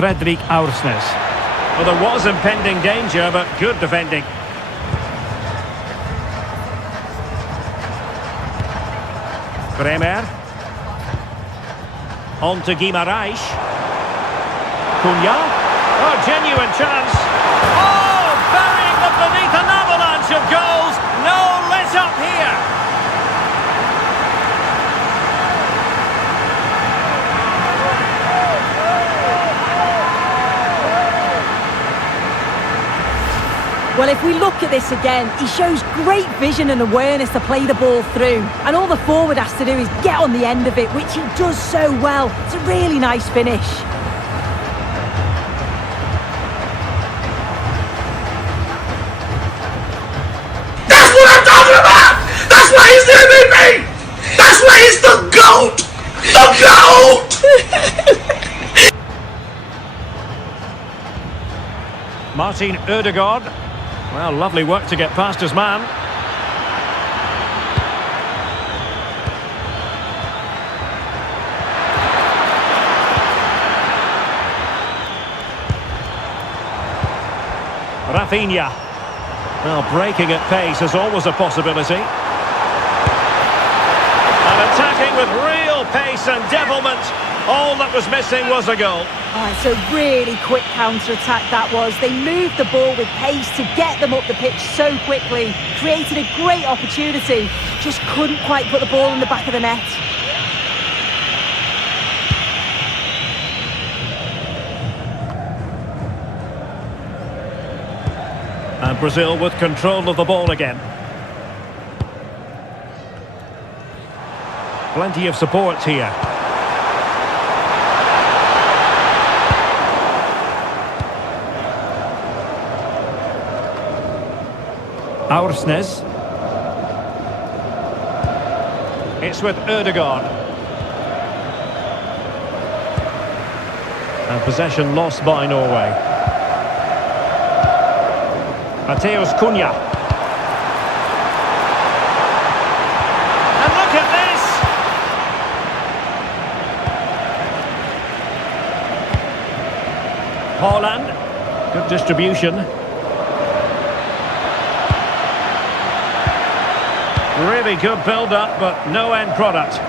Fredrik Aursnes. Well, there was impending danger, but good defending. Bremer. On to Guimaraes. Cunha. Oh, genuine chance. Oh, burying them beneath an avalanche of goals. No let up here. Well, if we look at this again, he shows great vision and awareness to play the ball through. And all the forward has to do is get on the end of it, which he does so well. It's a really nice finish. That's what I'm talking about! That's why he's the MVP! That's why he's the GOAT! The GOAT! Martin Ødegaard. Well, lovely work to get past his man. Rafinha. Well, breaking at pace is always a possibility. And attacking with real pace and devilment. All that was missing was a goal. Oh, it's a really quick counter-attack that was. They moved the ball with pace to get them up the pitch so quickly. Created a great opportunity. Just couldn't quite put the ball in the back of the net. And Brazil with control of the ball again. Plenty of support here. Aursnes. It's with Ødegaard. And possession lost by Norway. Mateus Cunha. And look at this! Haaland. Good distribution. Really good build-up, but no end product.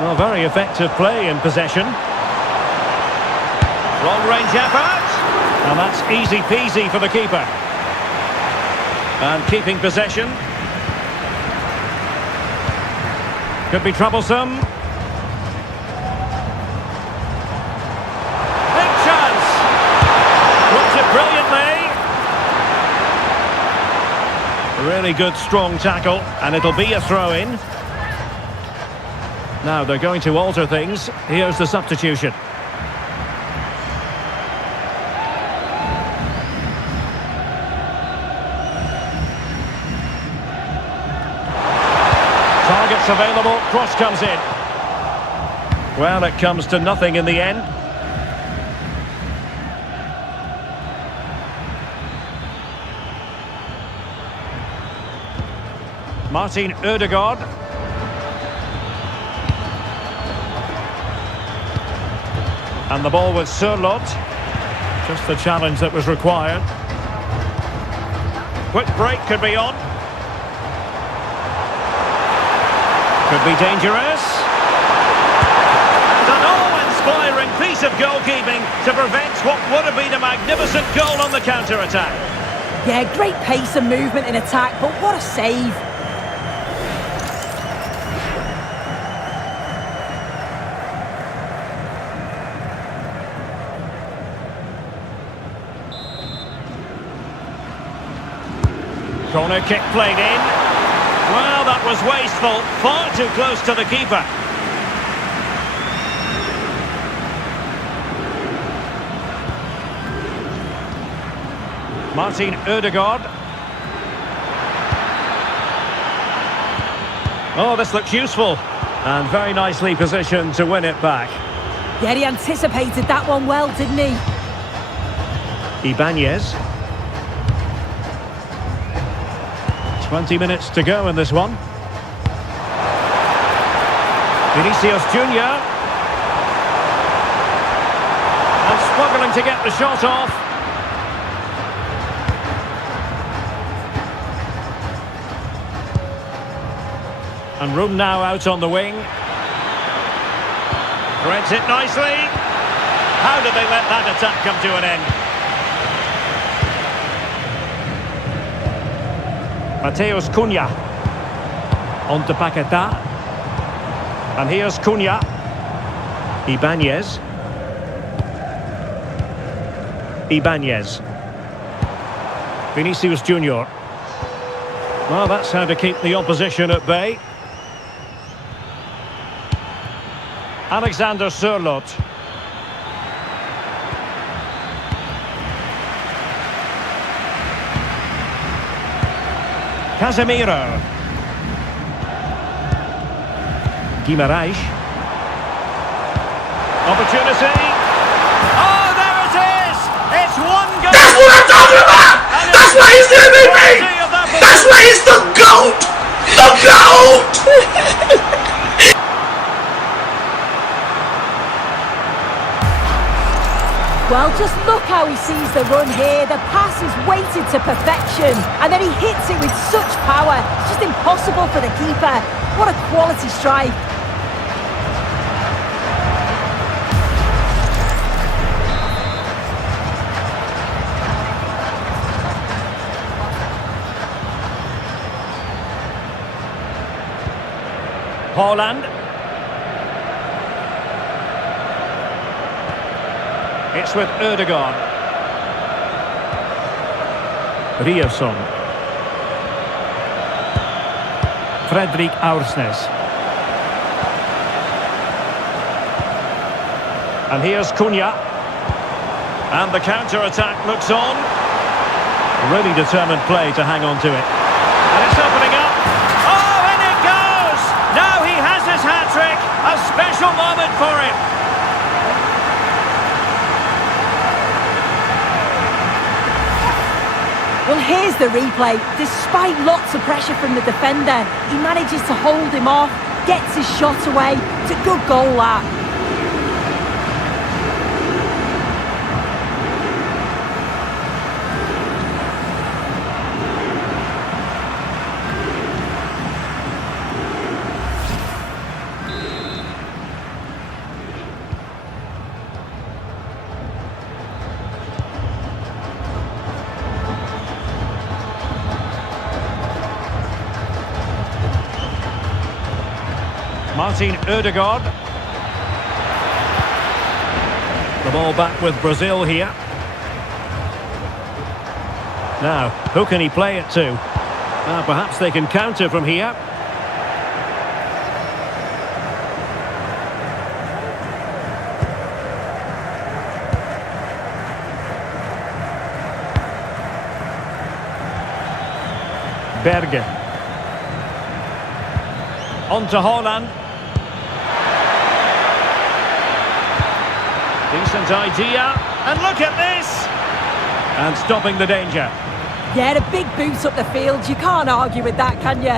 Well, very effective play in possession. Long-range effort. And that's easy peasy for the keeper. And keeping possession. Could be troublesome. Big chance. Puts it brilliantly. Really good, strong tackle. And it'll be a throw-in. Now they're going to alter things. Here's the substitution. Targets available, cross comes in. Well, it comes to nothing in the end. Martin Ødegaard. And the ball with Sørloth. Just the challenge that was required. Quick break could be on. Could be dangerous. An awe-inspiring piece of goalkeeping to prevent what would have been a magnificent goal on the counter-attack. Yeah, great pace and movement in attack, but what a save. Corner kick played in. Well, that was wasteful. Far too close to the keeper. Martin Ødegaard. Oh, this looks useful. And very nicely positioned to win it back. Yeah, he anticipated that one well, didn't he? Ibanez. 20 minutes to go in this one. Vinicius Junior. And struggling to get the shot off. And room now out on the wing. Threads it nicely. How did they let that attack come to an end? Mateus Cunha. On to Paquetá. And here's Cunha. Ibanez. Ibanez. Vinicius Junior. Well, that's how to keep the opposition at bay. Alexander Sørloth. Casemiro. Guimarães. Opportunity. Oh, there it is! It's one goal! That's what I'm talking about! That's why he's the MVP! That's why he's the GOAT! The GOAT! Well, Just look how he sees the run here. The pass is weighted to perfection. And then he hits it with such power. It's just impossible for the keeper. What a quality strike. Haaland. It's with Ødegaard. Ryerson. Fredrik Aursnes. And here's Cunha. And the counter-attack looks on. Really determined play to hang on to it. And it's opening up. Oh, and it goes! Now he has his hat-trick. A special moment for him. Well, here's the replay. Despite lots of pressure from the defender, he manages to hold him off, gets his shot away. It's a good goal, that. Martin Ødegaard. The ball back with Brazil here. Now, who can he play it to? Perhaps they can counter from here. Berge. On to Haaland. Decent idea. And look at this! And stopping the danger. Yeah, the big boots up the field. You can't argue with that, can you?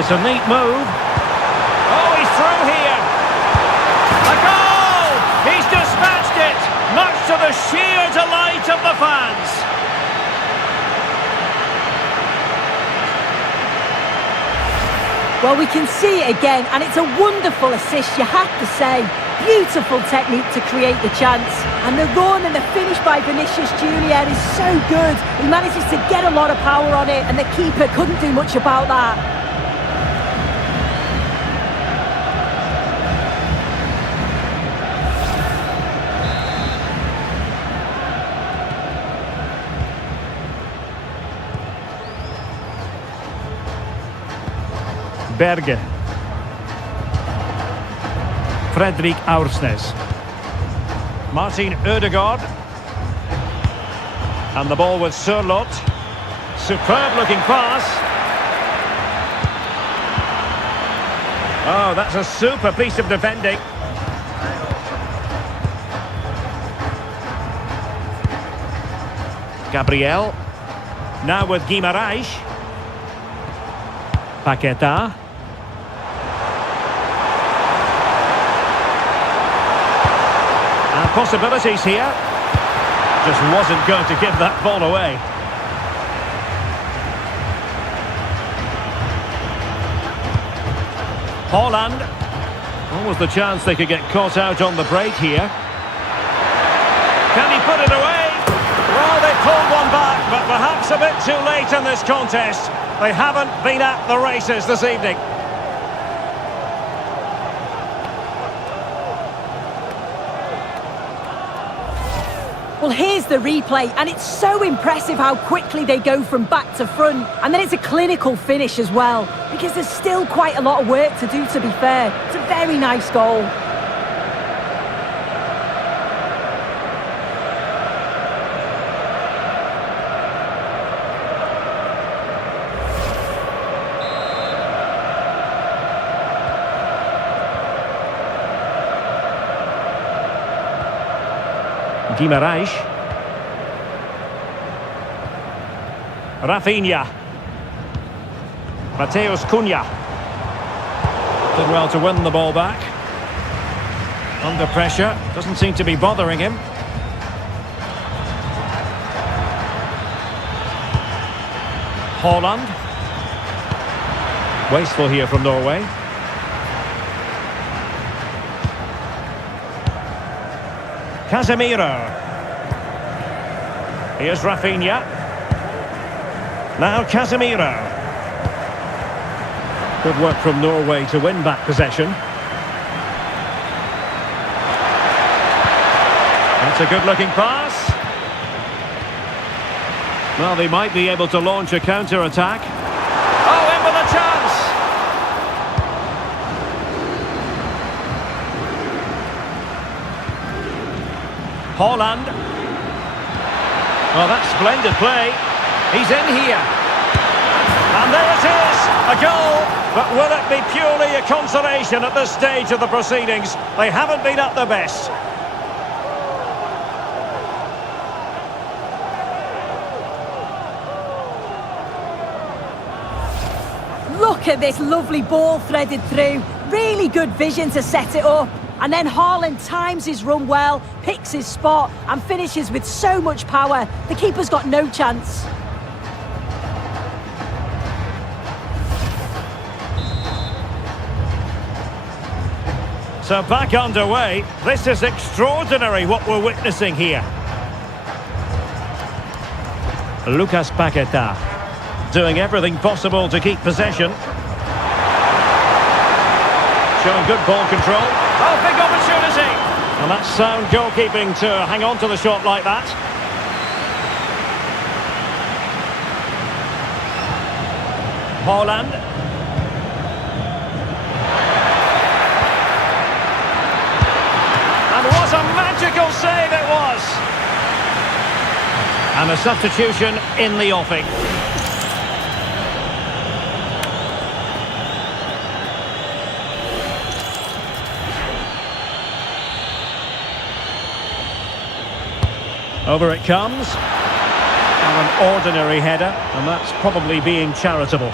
It's a neat move. Oh, he's through here. A goal! He's dispatched it, much to the sheer delight of the fans. Well, we can see it again, and it's a wonderful assist, you have to say. Beautiful technique to create the chance. And the run and the finish by Vinicius Junior is so good. He manages to get a lot of power on it, and the keeper couldn't do much about that. Berge. Fredrik Aursnes. Martin Ødegaard. And the ball with Sørloth. Superb looking pass. Oh, that's a super piece of defending. Gabriel. Now with Guimarães. Paquetá. And possibilities here. Just wasn't going to give that ball away. Haaland. Almost the chance they could get caught out on the break here. Can he put it away? Well, they pulled one back, but perhaps a bit too late in this contest. They haven't been at the races this evening. Well, here's the replay, and it's so impressive how quickly they go from back to front. And then it's a clinical finish as well, because there's still quite a lot of work to do, to be fair. It's a very nice goal. Guimarães. Rafinha. Mateus Cunha. Did well to win the ball back. Under pressure, doesn't seem to be bothering him. Haaland. Wasteful here from Norway. Casemiro. Here's Rafinha. Now Casemiro. Good work from Norway to win back possession. That's a good-looking pass. Well, they might be able to launch a counter-attack. Oh, in with a chance! Haaland. Well, that's splendid play. He's in here. And there it is, a goal. But will it be purely a consolation at this stage of the proceedings? They haven't been at their best. Look at this lovely ball threaded through. Really good vision to set it up. And then Haaland times his run well, picks his spot and finishes with so much power. The keeper's got no chance. So back underway. This is extraordinary what we're witnessing here. Lucas Paqueta doing everything possible to keep possession. Showing good ball control. Oh, big opportunity! And that's sound goalkeeping to hang on to the shot like that. Haaland. And what a magical save it was! And a substitution in the offing. Over it comes. And an ordinary header, and that's probably being charitable.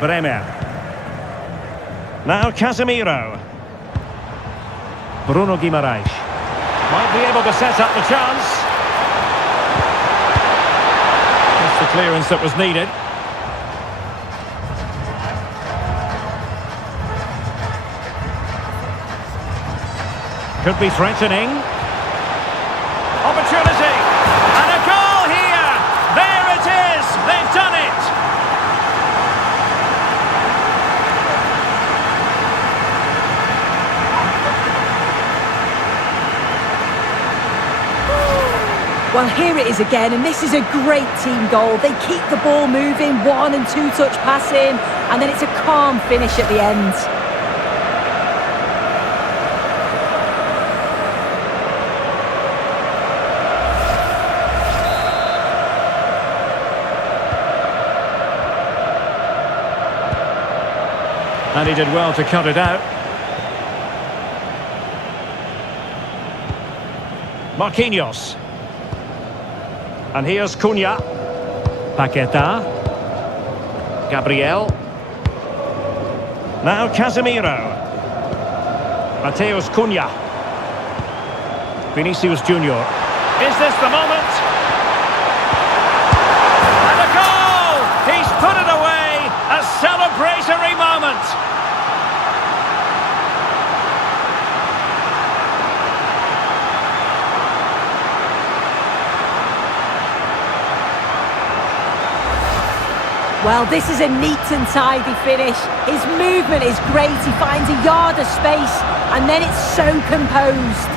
Bremer. Now Casemiro. Bruno Guimaraes. Might be able to set up the chance. That's the clearance that was needed. Could be threatening. Opportunity. And a goal here. There it is. They've done it. Well, here it is again, and this is a great team goal. They keep the ball moving, 1- and 2-touch passing, and then it's a calm finish at the end. And he did well to cut it out. Marquinhos. And here's Cunha. Paqueta. Gabriel. Now Casemiro. Mateus Cunha. Vinicius Junior. Is this the moment? And a goal! He's put it away! A celebratory moment! Well, this is a neat and tidy finish. His movement is great. He finds a yard of space, and then it's so composed.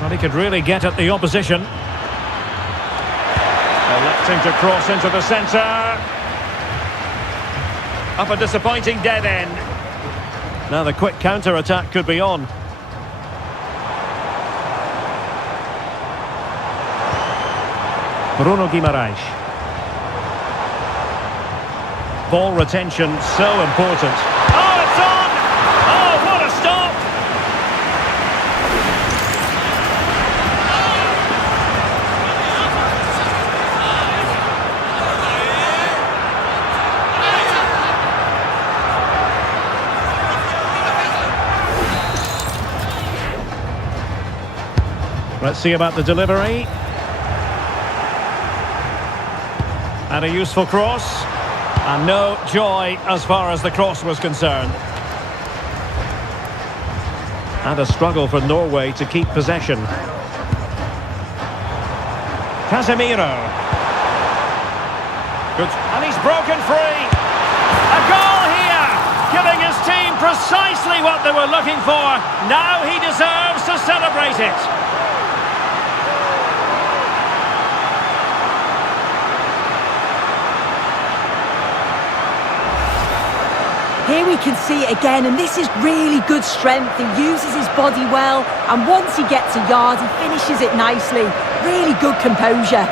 Well, he could really get at the opposition. Electing to cross into the centre. Up a disappointing dead end. Now the quick counter-attack could be on. Bruno Guimaraes. Ball retention, so important. Oh, it's on! Oh, what a stop! Let's see about the delivery. And a useful cross. And no joy as far as the cross was concerned. And a struggle for Norway to keep possession. Casemiro. Good. And he's broken free. A goal here, giving his team precisely what they were looking for. Now he deserves to celebrate it. Here we can see it again, and this is really good strength. He uses his body well, and once he gets a yard, he finishes it nicely. Really good composure.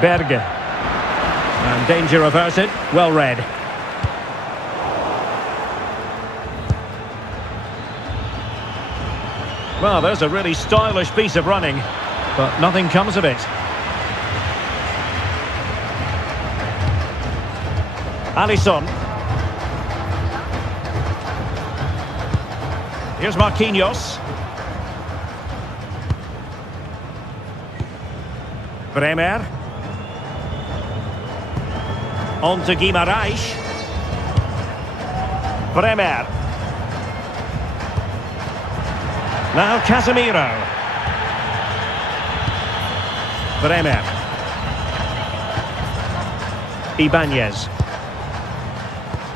Berge. And danger averted, well read. Well, there's a really stylish piece of running, but nothing comes of it. Alisson. Here's Marquinhos. Bremer. On to Guimaraes. Bremer. Now Casemiro. Bremer. Ibanez.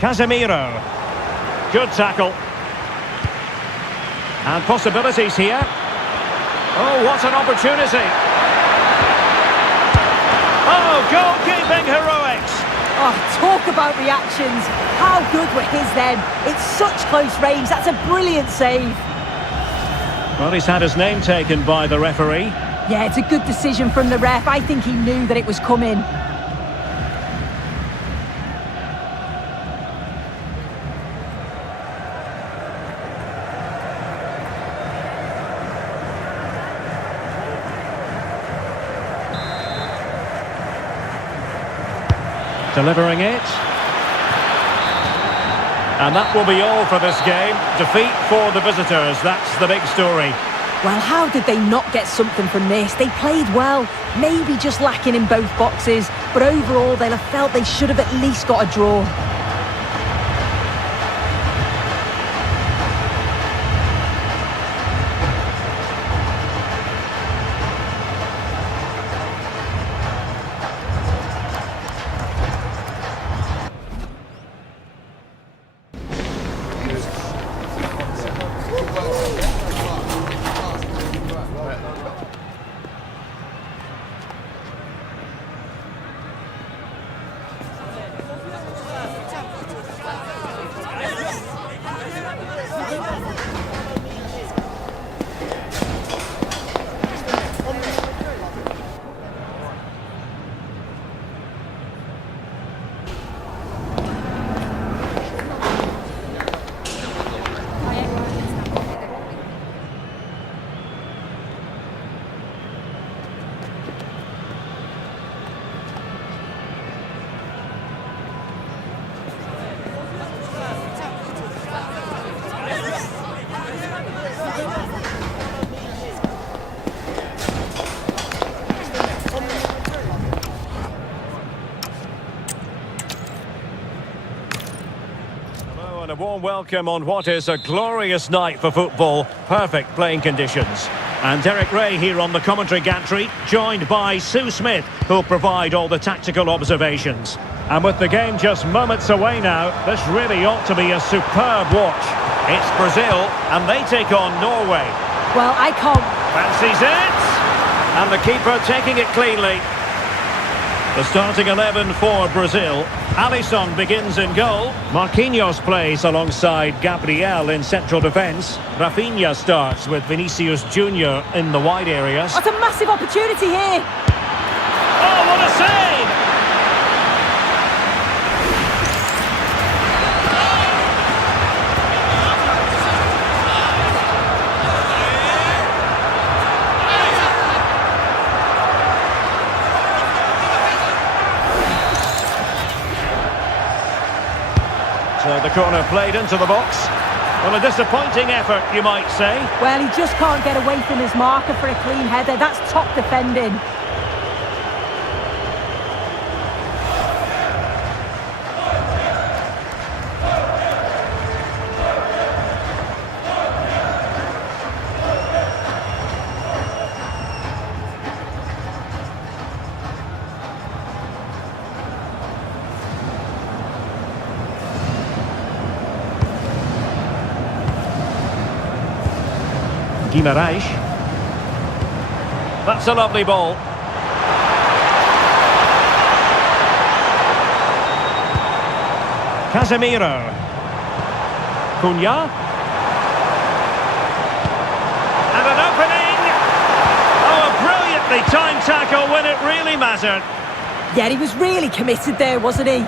Casemiro. Good tackle. And possibilities here. Oh, what an opportunity. Oh, goalkeeping heroics. Oh, talk about reactions. How good were his then? It's such close range. That's a brilliant save. Well, he's had his name taken by the referee. Yeah, it's a good decision from the ref. I think he knew that it was coming. Delivering it. And that will be all for this game. Defeat for the visitors, that's the big story. Well, how did they not get something from this? They played well, maybe just lacking in both boxes, but overall they'll have felt they should have at least got a draw. Oh, and a warm welcome on what is a glorious night for football. Perfect playing conditions. And Derek Ray here on the commentary gantry, joined by Sue Smith, who'll provide all the tactical observations. And with the game just moments away now, this really ought to be a superb watch. It's Brazil, and they take on Norway. Well, I can't... Fancies it! And the keeper taking it cleanly. The starting 11 for Brazil. Alisson begins in goal. Marquinhos plays alongside Gabriel in central defence. Rafinha starts with Vinicius Junior in the wide areas. That's a massive opportunity here. Oh, what a save! So the corner played into the box. Well, a disappointing effort, you might say. Well, he just can't get away from his marker for a clean header. That's top defending. Guimarães. That's a lovely ball. Casemiro. Cunha. And an opening. Oh, a brilliantly timed tackle when it really mattered. Yeah, he was really committed there, wasn't he?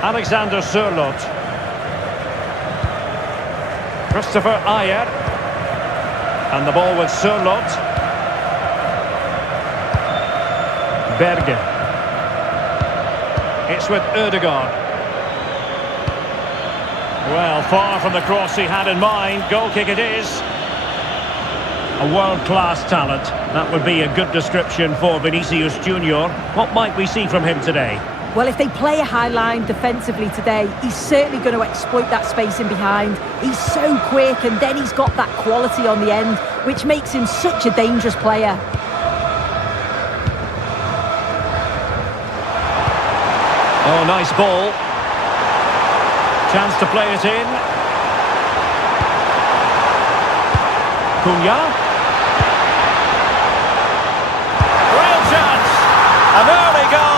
Alexander Sørloth. Christopher Ayer. And the ball with Sørloth. Berge. It's with Ødegaard. Well, far from the cross he had in mind. Goal kick it is. A world-class talent. That would be a good description for Vinicius Junior. What might we see from him today? Well, if they play a high line defensively today, he's certainly going to exploit that space in behind. He's so quick, and then he's got that quality on the end, which makes him such a dangerous player. Oh, nice ball. Chance to play it in. Cunha. Real chance. An early goal.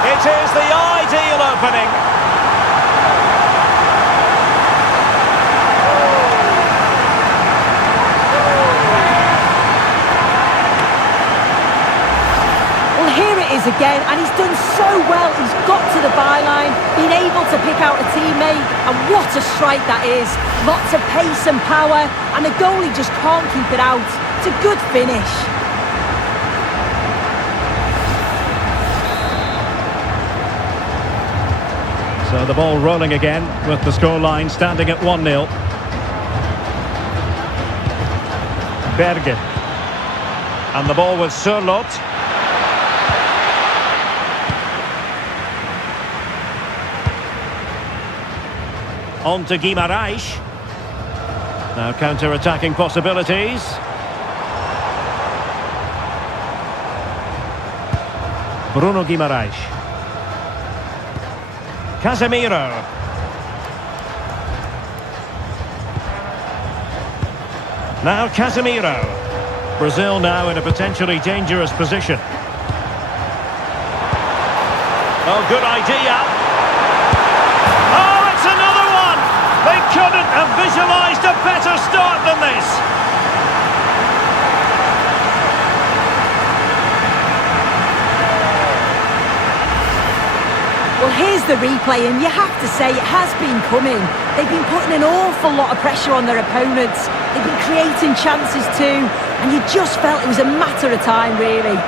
It is the ideal opening. Well, here it is again, and he's done so well. He's got to the byline, been able to pick out a teammate, and what a strike that is. Lots of pace and power, and the goalie just can't keep it out. It's a good finish. So the ball rolling again with the scoreline standing at 1-0. Berge. And the ball with Sørloth. On to Guimarães. Now counter-attacking possibilities. Bruno Guimarães. Casemiro. Now Casemiro. Brazil now in a potentially dangerous position. Oh, good idea. Oh, it's another one. They couldn't have visualised a better start than this. Well, here's the replay, and you have to say it has been coming. They've been putting an awful lot of pressure on their opponents. They've been creating chances too, and you just felt it was a matter of time, really.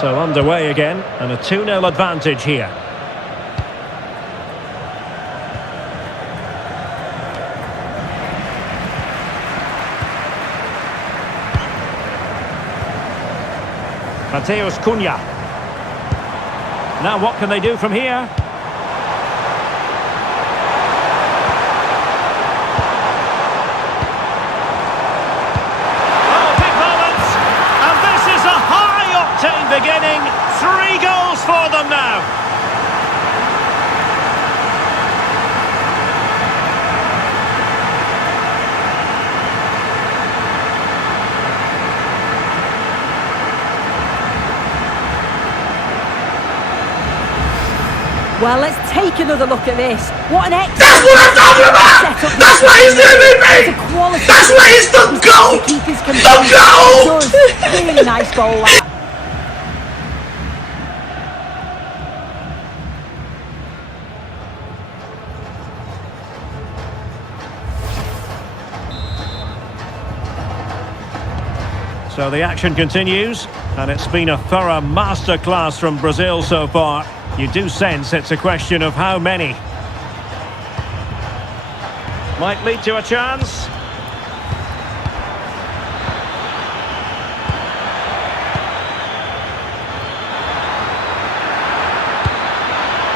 So underway again, and a 2-0 advantage here. Mateus Cunha. Now what can they do from here? Oh, big moments! And this is a high-octane beginning. 3 goals for them now. Well, let's take another look at this. What an excellent... That's what I'm talking about! That's why he's the MVP! That's why he's the GOAT! The GOAT! Really nice goal, that. So the action continues, and it's been a thorough masterclass from Brazil so far. You do sense it's a question of how many. Might lead to a chance.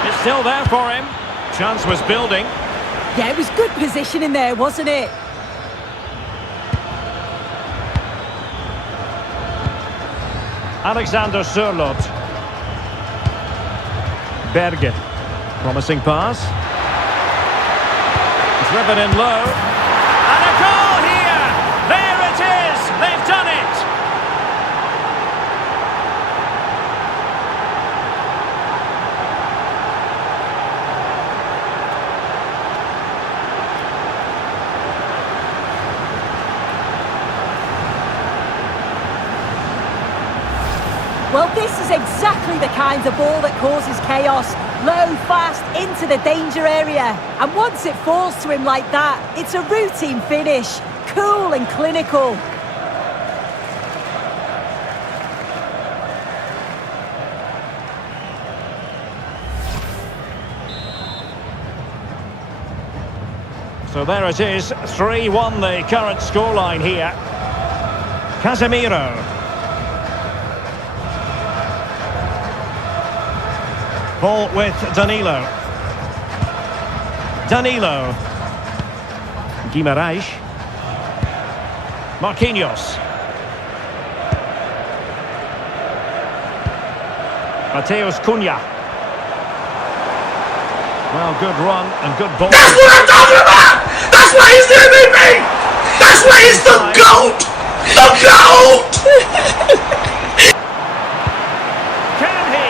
It's still there for him. Chance was building. Yeah, it was good positioning there, wasn't it? Alexander Sørloth. Berge. Promising pass. Driven in low. And a goal here! There it is! They've done it! Well, this is exactly the kind of ball that causes chaos. Low, fast, into the danger area. And once it falls to him like that, it's a routine finish. Cool and clinical. So there it is, 3-1 the current scoreline here. Casemiro. Ball with Danilo. Guimarães. Marquinhos. Mateus Cunha. Well, good run and good ball. That's what I'm talking about! That's why he's the MVP! That's why he's the GOAT! The GOAT! Can he?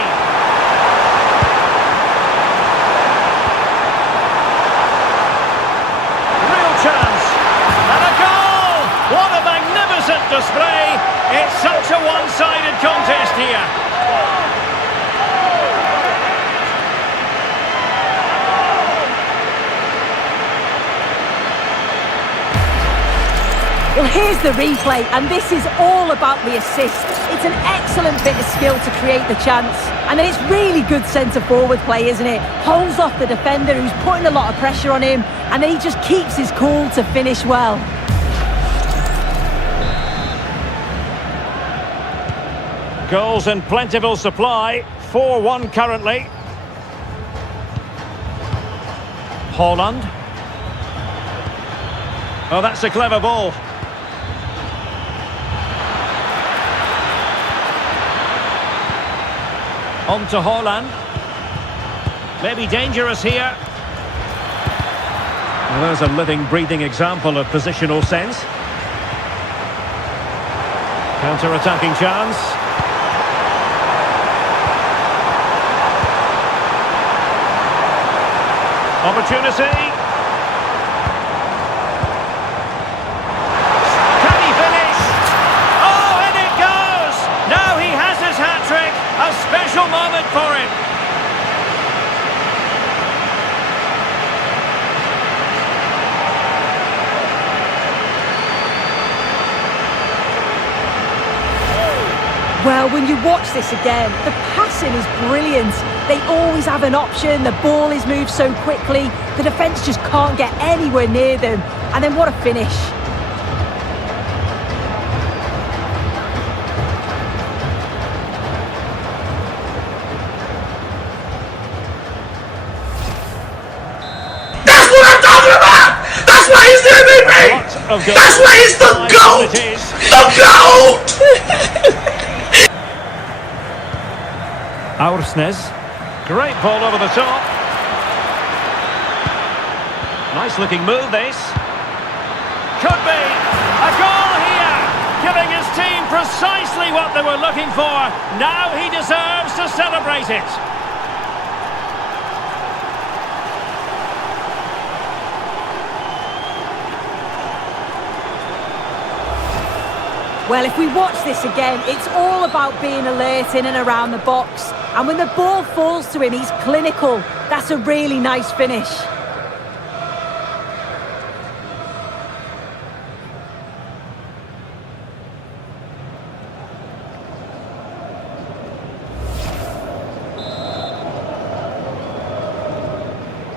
Real chance. And a goal! What a magnificent display! It's such a one-sided contest here. Well, here's the replay, and this is all about the assist. It's an excellent bit of skill to create the chance. And then it's really good centre-forward play, isn't it? Holds off the defender who's putting a lot of pressure on him, and then he just keeps his cool to finish well. Goals in plentiful supply, 4-1 currently. Haaland. Oh, that's a clever ball. On to Haaland. Maybe dangerous here. Well, there's a living, breathing example of positional sense. Counter-attacking chance. Opportunity. Can he finish? Oh, and it goes! Now he has his hat-trick. A special moment for him. Well, when you watch this again, the passing is brilliant. They always have an option, the ball is moved so quickly, the defence just can't get anywhere near them. And then what a finish. of goals. That's why he's the GOAT! It is. The GOAT! Aursnes. Great ball over the top. Nice looking move this. Could be a goal here, giving his team precisely what they were looking for. Now he deserves to celebrate it. Well, if we watch this again, it's all about being alert in and around the box. And when the ball falls to him, he's clinical. That's a really nice finish.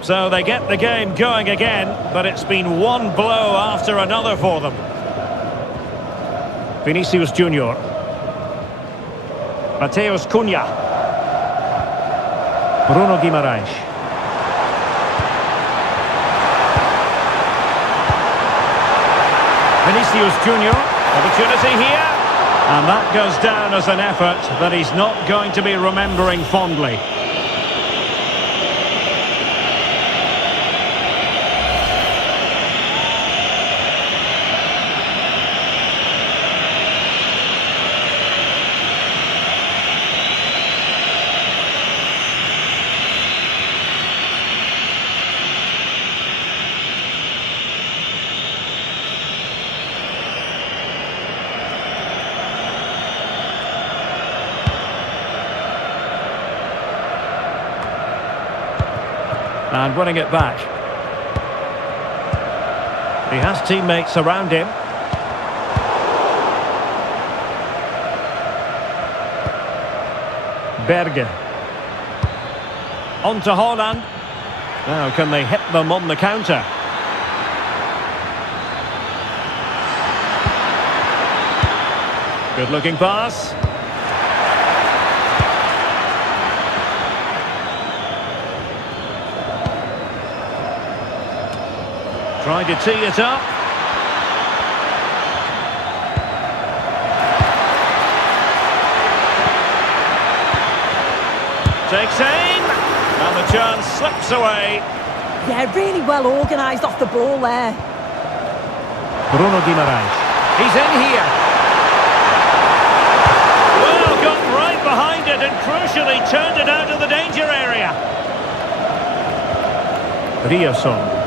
So they get the game going again, but it's been one blow after another for them. Vinicius Junior. Mateus Cunha. Bruno Guimaraes. Vinicius Junior. Opportunity here. And that goes down as an effort that he's not going to be remembering fondly. And winning it back. He has teammates around him. Berge. On to Holland. Now can they hit them on the counter? Good looking pass. Trying to tee it up. Takes aim. And the chance slips away. Yeah, really well organised off the ball there. Bruno Guimaraes. He's in here. Well, got right behind it and crucially turned it out of the danger area. Riasson.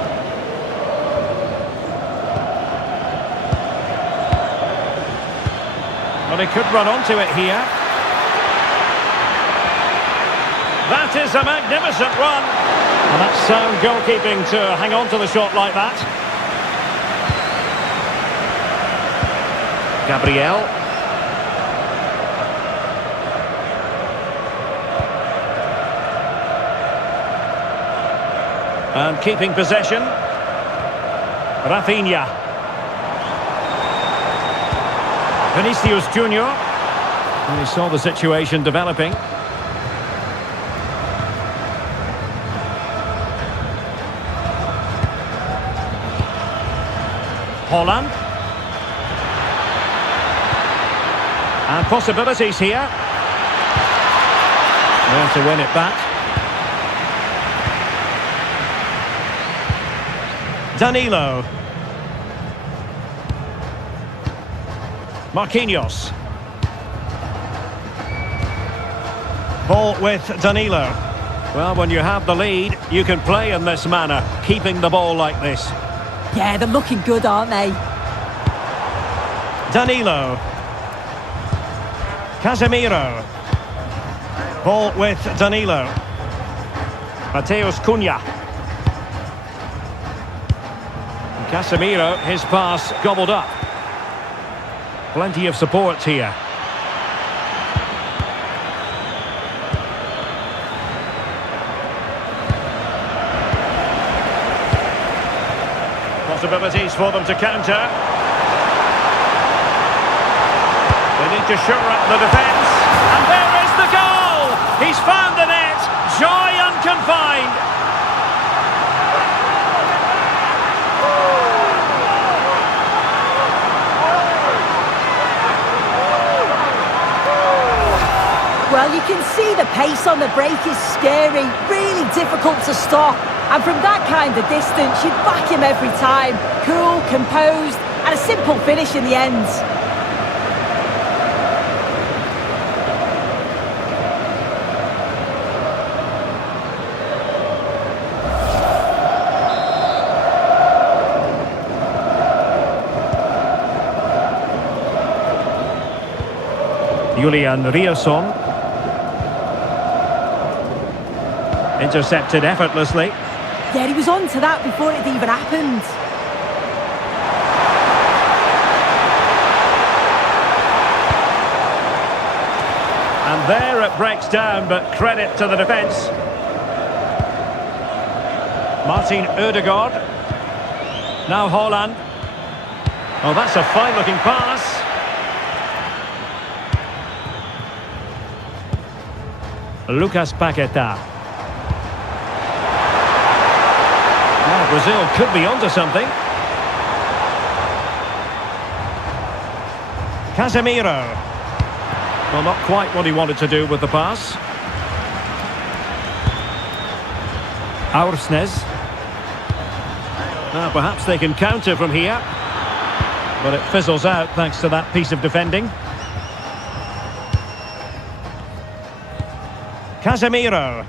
Well, he could run onto it here. That is a magnificent run. And that's sound goalkeeping to hang on to the shot like that. Gabriel. And keeping possession. Rafinha. Vinicius Junior. And he saw the situation developing. Holland. And possibilities here. There to win it back. Danilo. Marquinhos. Ball with Danilo. Well, when you have the lead, you can play in this manner, keeping the ball like this. Yeah, they're looking good, aren't they? Danilo. Casemiro. Ball with Danilo. Mateus Cunha. Casemiro, his pass gobbled up. Plenty of support here. Possibilities for them to counter. They need to shore up the defence. And there is the goal! He's found the net. Joy unconfined. Well, you can see the pace on the break is scary, really difficult to stop. And from that kind of distance, you'd back him every time. Cool, composed, and a simple finish in the end. Julian Riasson. Intercepted effortlessly. Yeah, he was on to that before it even happened. And there it breaks down, but credit to the defence. Martin Ødegaard. Now Haaland. Oh, that's a fine-looking pass. Lucas Paqueta. Well, Brazil could be onto something. Casemiro. Well, not quite what he wanted to do with the pass. Aursnes. Now, perhaps they can counter from here. But it fizzles out thanks to that piece of defending. Casemiro.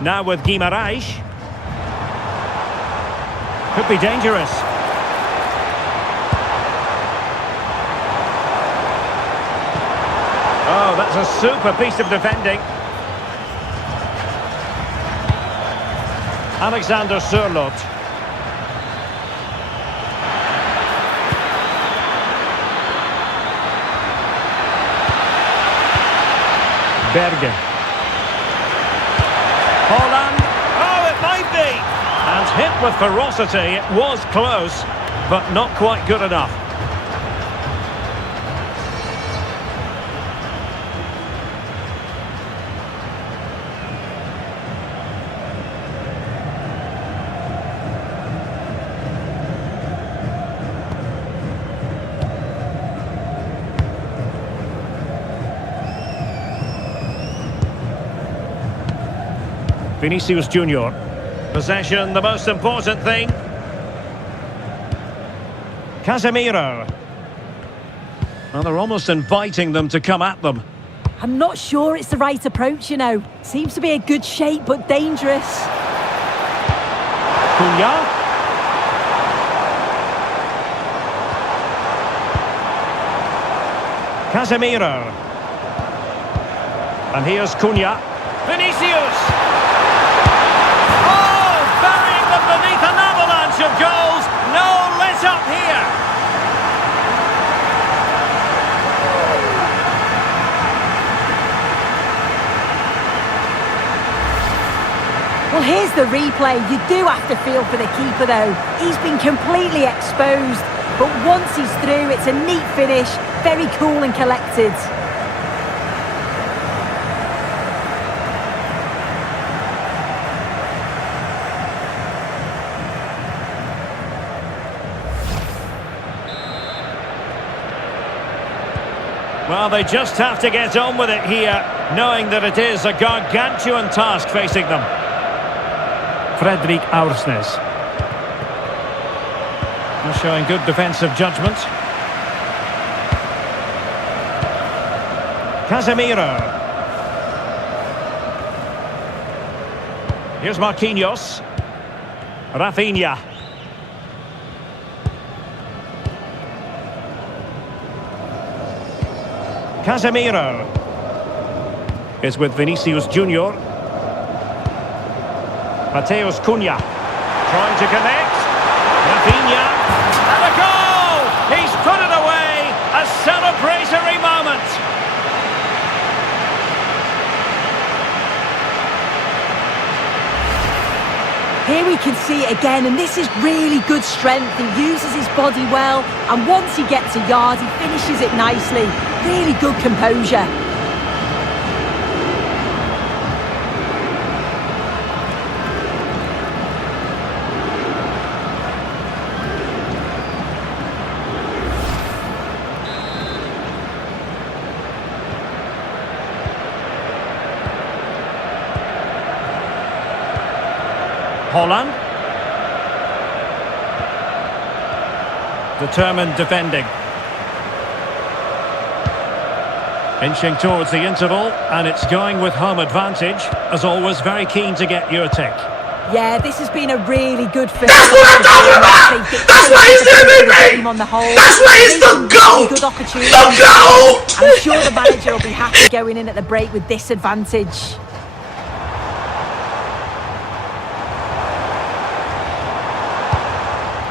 Now with Guimarães. Could be dangerous. Oh, that's a super piece of defending. Alexander Sørloth. Berge. Haaland. Oh, it might be. And hit with ferocity. It was close, but not quite good enough. Vinicius Junior. Possession, the most important thing. Casemiro. Well, they're almost inviting them to come at them. I'm not sure it's the right approach, you know. Seems to be a good shape, but dangerous. Cunha. Casemiro. And here's Cunha. Vinicius! Oh, burying them beneath an avalanche of goals. No let up here. Well, here's the replay. You do have to feel for the keeper, though. He's been completely exposed. But once he's through, it's a neat finish. Very cool and collected. Well, they just have to get on with it here, knowing that it is a gargantuan task facing them. Fredrik Aursnes. Showing good defensive judgment. Casemiro. Here's Marquinhos. Rafinha. Casemiro is with Vinicius Junior. Mateus Cunha trying to connect. Rafinha and a goal! He's put it away. A celebratory moment. Here we can see it again, and this is really good strength. He uses his body well, and once he gets a yard, he finishes it nicely. Really good composure. Holland. Determined defending. Inching towards the interval, and it's going with home advantage. As always, very keen to get your take. Yeah, this has been a really good film. That's what I'm talking about! That's why he's the MVP! On the whole, That's why he's the GOAT! good opportunity. The GOAT! I'm sure the manager will be happy going in at the break with this advantage.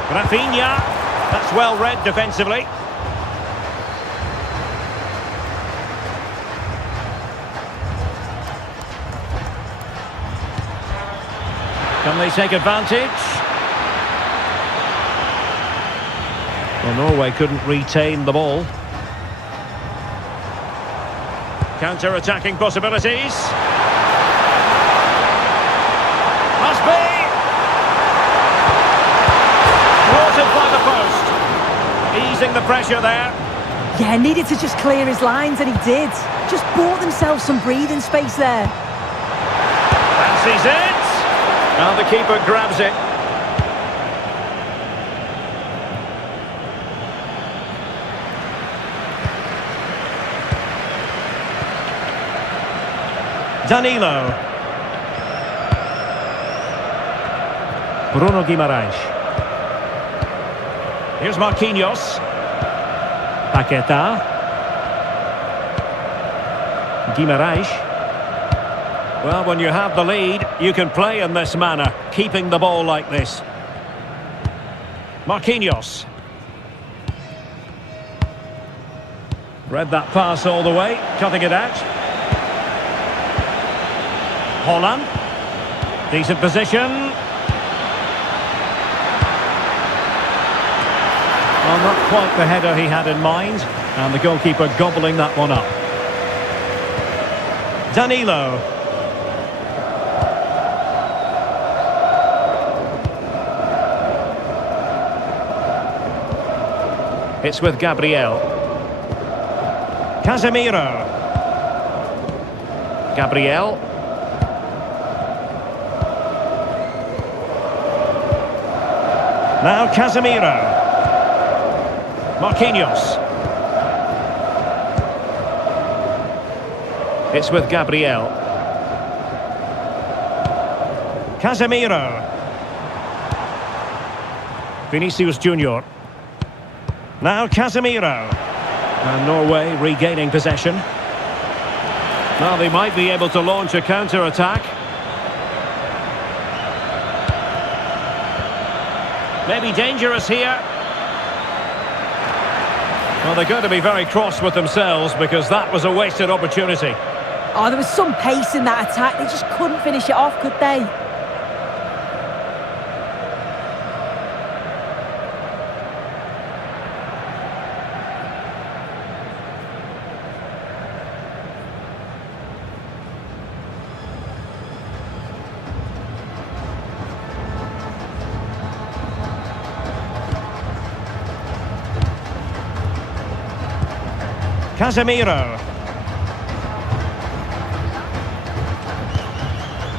Rafinha, that's well read defensively. Can they take advantage? Well, Norway couldn't retain the ball. Counter-attacking possibilities. Must be! Thwarted by the post. Easing the pressure there. Yeah, needed to just clear his lines, and he did. Just bought themselves some breathing space there. Fancies it. Now the keeper grabs it. Danilo. Bruno Guimaraes. Here's Marquinhos. Paquetá. Guimaraes. Well, when you have the lead, you can play in this manner, keeping the ball like this. Marquinhos. Read that pass all the way, cutting it out. Holland. Decent position. Well, not quite the header he had in mind, and the goalkeeper gobbling that one up. Danilo. It's with Gabriel. Casemiro. Gabriel. Now Casemiro. Marquinhos. It's with Gabriel. Casemiro. Vinicius Junior. Now Casemiro. And Norway regaining possession. Now they might be able to launch a counter-attack. Maybe dangerous here. Well, they're going to be very cross with themselves because that was a wasted opportunity. Oh, there was some pace in that attack. They just couldn't finish it off, could they? Casemiro.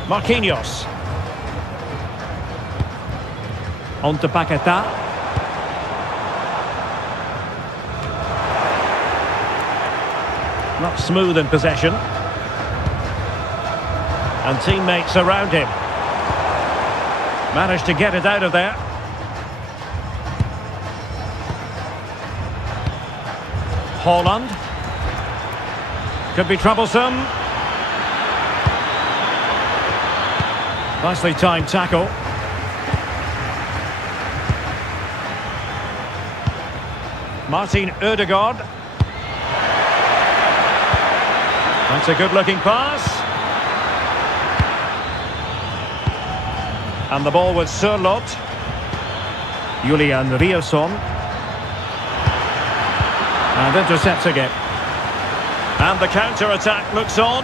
Marquinhos. On to Paquetá. Not smooth in possession. And teammates around him. Managed to get it out of there. Holland. Could be troublesome. Nicely timed tackle. Martin Ødegaard. That's a good-looking pass. And the ball with Sørloth. Julian Riosson. And intercepting it. And the counter-attack looks on.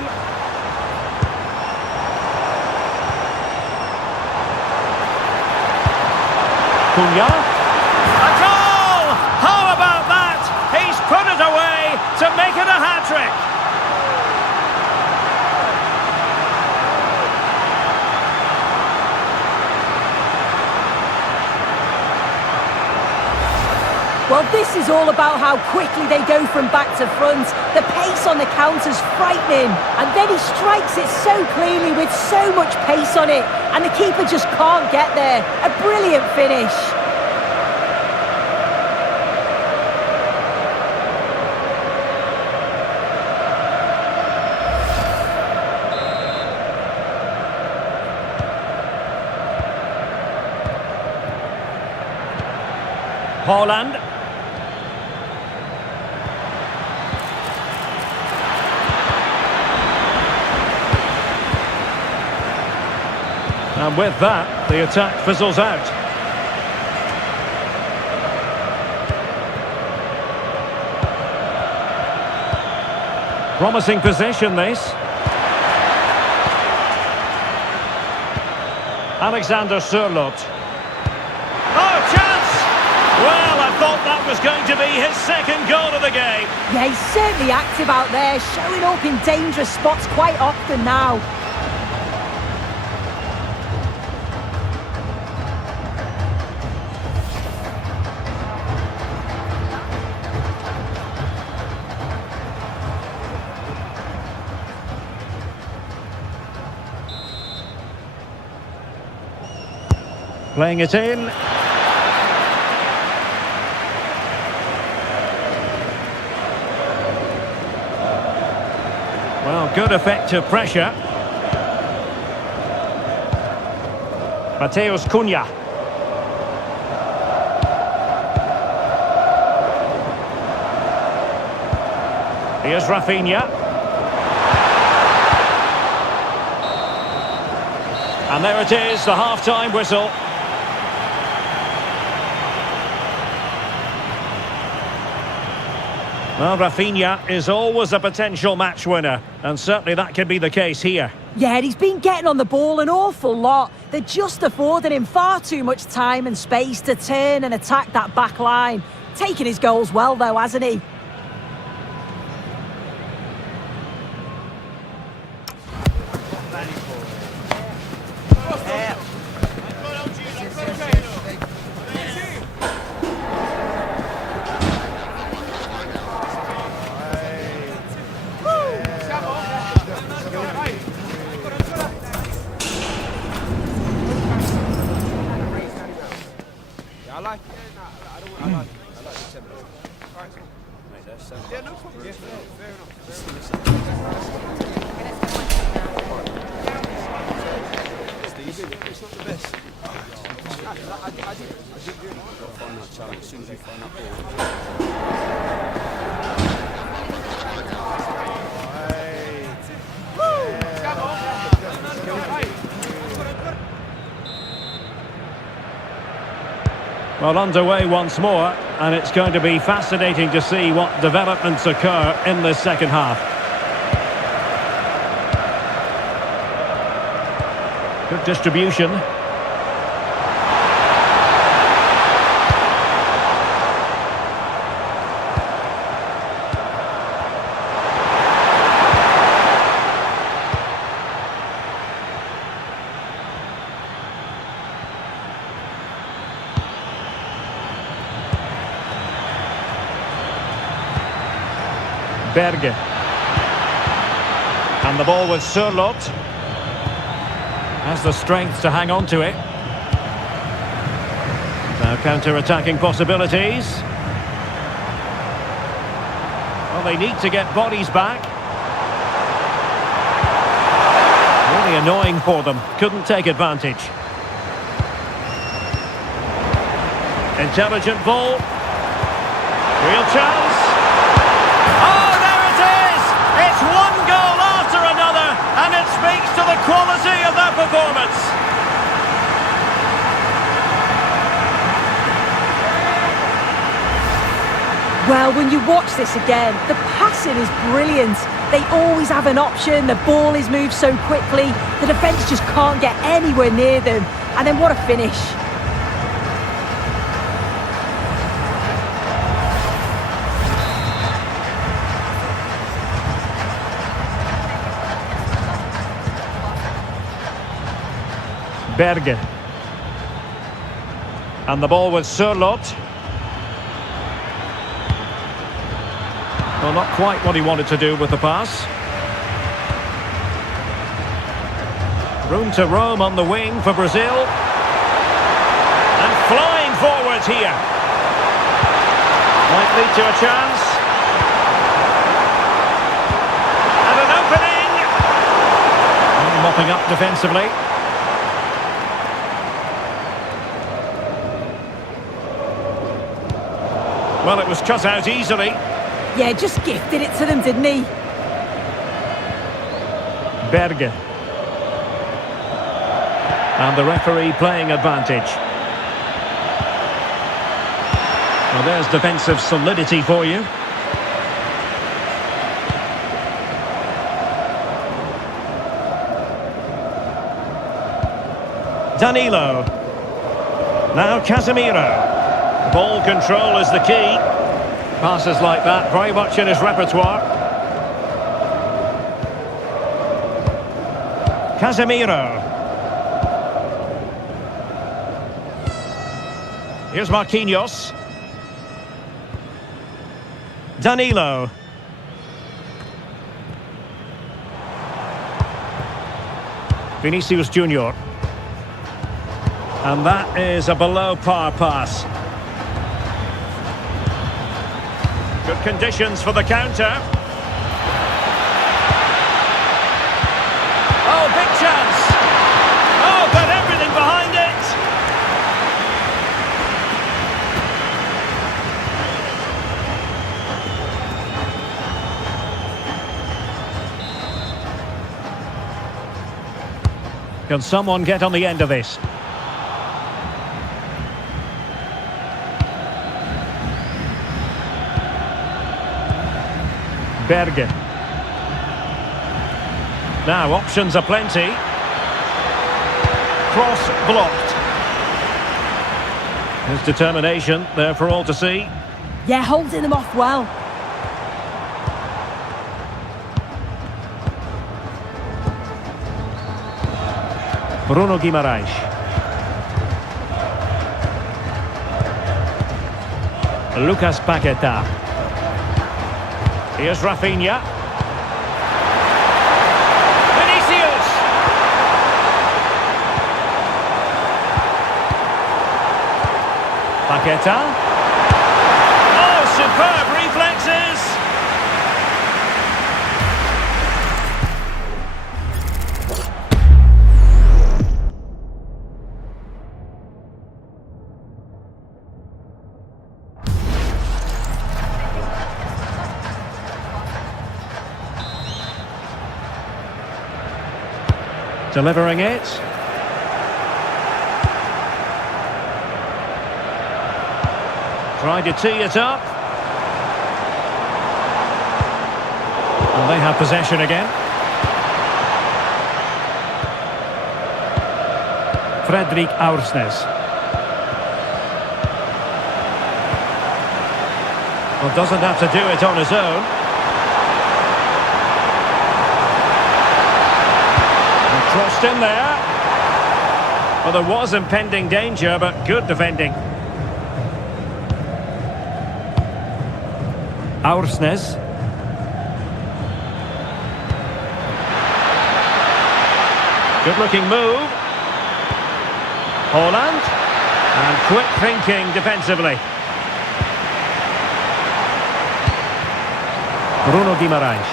Cunha. A goal! How about that? He's put it away to make it a hat-trick. Well, this is all about how quickly they go from back to front. The pace on the counter's frightening. And then he strikes it so cleanly with so much pace on it. And the keeper just can't get there. A brilliant finish. Holland. And with that, the attack fizzles out. Promising possession, this. Alexander Sørloth. Oh, chance! Well, I thought that was going to be his second goal of the game. Yeah, he's certainly active out there, showing up in dangerous spots quite often now. Playing it in. Well, good effective pressure. Mateus Cunha. Here's Rafinha. And there it is, the half-time whistle. Well, Rafinha is always a potential match winner, and certainly that could be the case here. Yeah, and he's been getting on the ball an awful lot. They're just affording him far too much time and space to turn and attack that back line. Taking his goals well, though, hasn't he? Well, underway once more, and it's going to be fascinating to see what developments occur in this second half. Good distribution. Berge. And the ball with Sørloth. Has the strength to hang on to it. Now counter-attacking possibilities. Well, they need to get bodies back. Really annoying for them. Couldn't take advantage. Intelligent ball. Real chance. Oh, there it is! It's one goal after another, and it speaks to the quality of that performance. Well, when you watch this again, the passing is brilliant. They always have an option, the ball is moved so quickly, the defence just can't get anywhere near them. And then what a finish. Berge. And the ball with Sørloth. Well, not quite what he wanted to do with the pass. Room to roam on the wing for Brazil. And flying forwards here. Might lead to a chance. And an opening. And mopping up defensively. Well, it was cut out easily. Yeah, just gifted it to them, didn't he? Berge. And the referee playing advantage. Well, there's defensive solidity for you. Danilo. Now Casemiro. Ball control is the key. Passes like that, very much in his repertoire. Casemiro. Here's Marquinhos. Danilo. Vinicius Junior. And that is a below par pass. Good conditions for the counter. Oh, big chance. Oh, got everything behind it. Can someone get on the end of this? Berge. Now options are plenty. Cross blocked. His determination there for all to see. Yeah, holding them off well. Bruno Guimaraes. Lucas Paquetá. Here's Rafinha. Vinicius! Paquetá. Oh, superb reflexes! Delivering it. Tried to tee it up. And they have possession again. Fredrik Aursnes. Well, doesn't have to do it on his own. Crossed in there. Well, there was impending danger, but good defending. Aursnes. Good looking move. Holland. And quick thinking defensively. Bruno Guimaraes.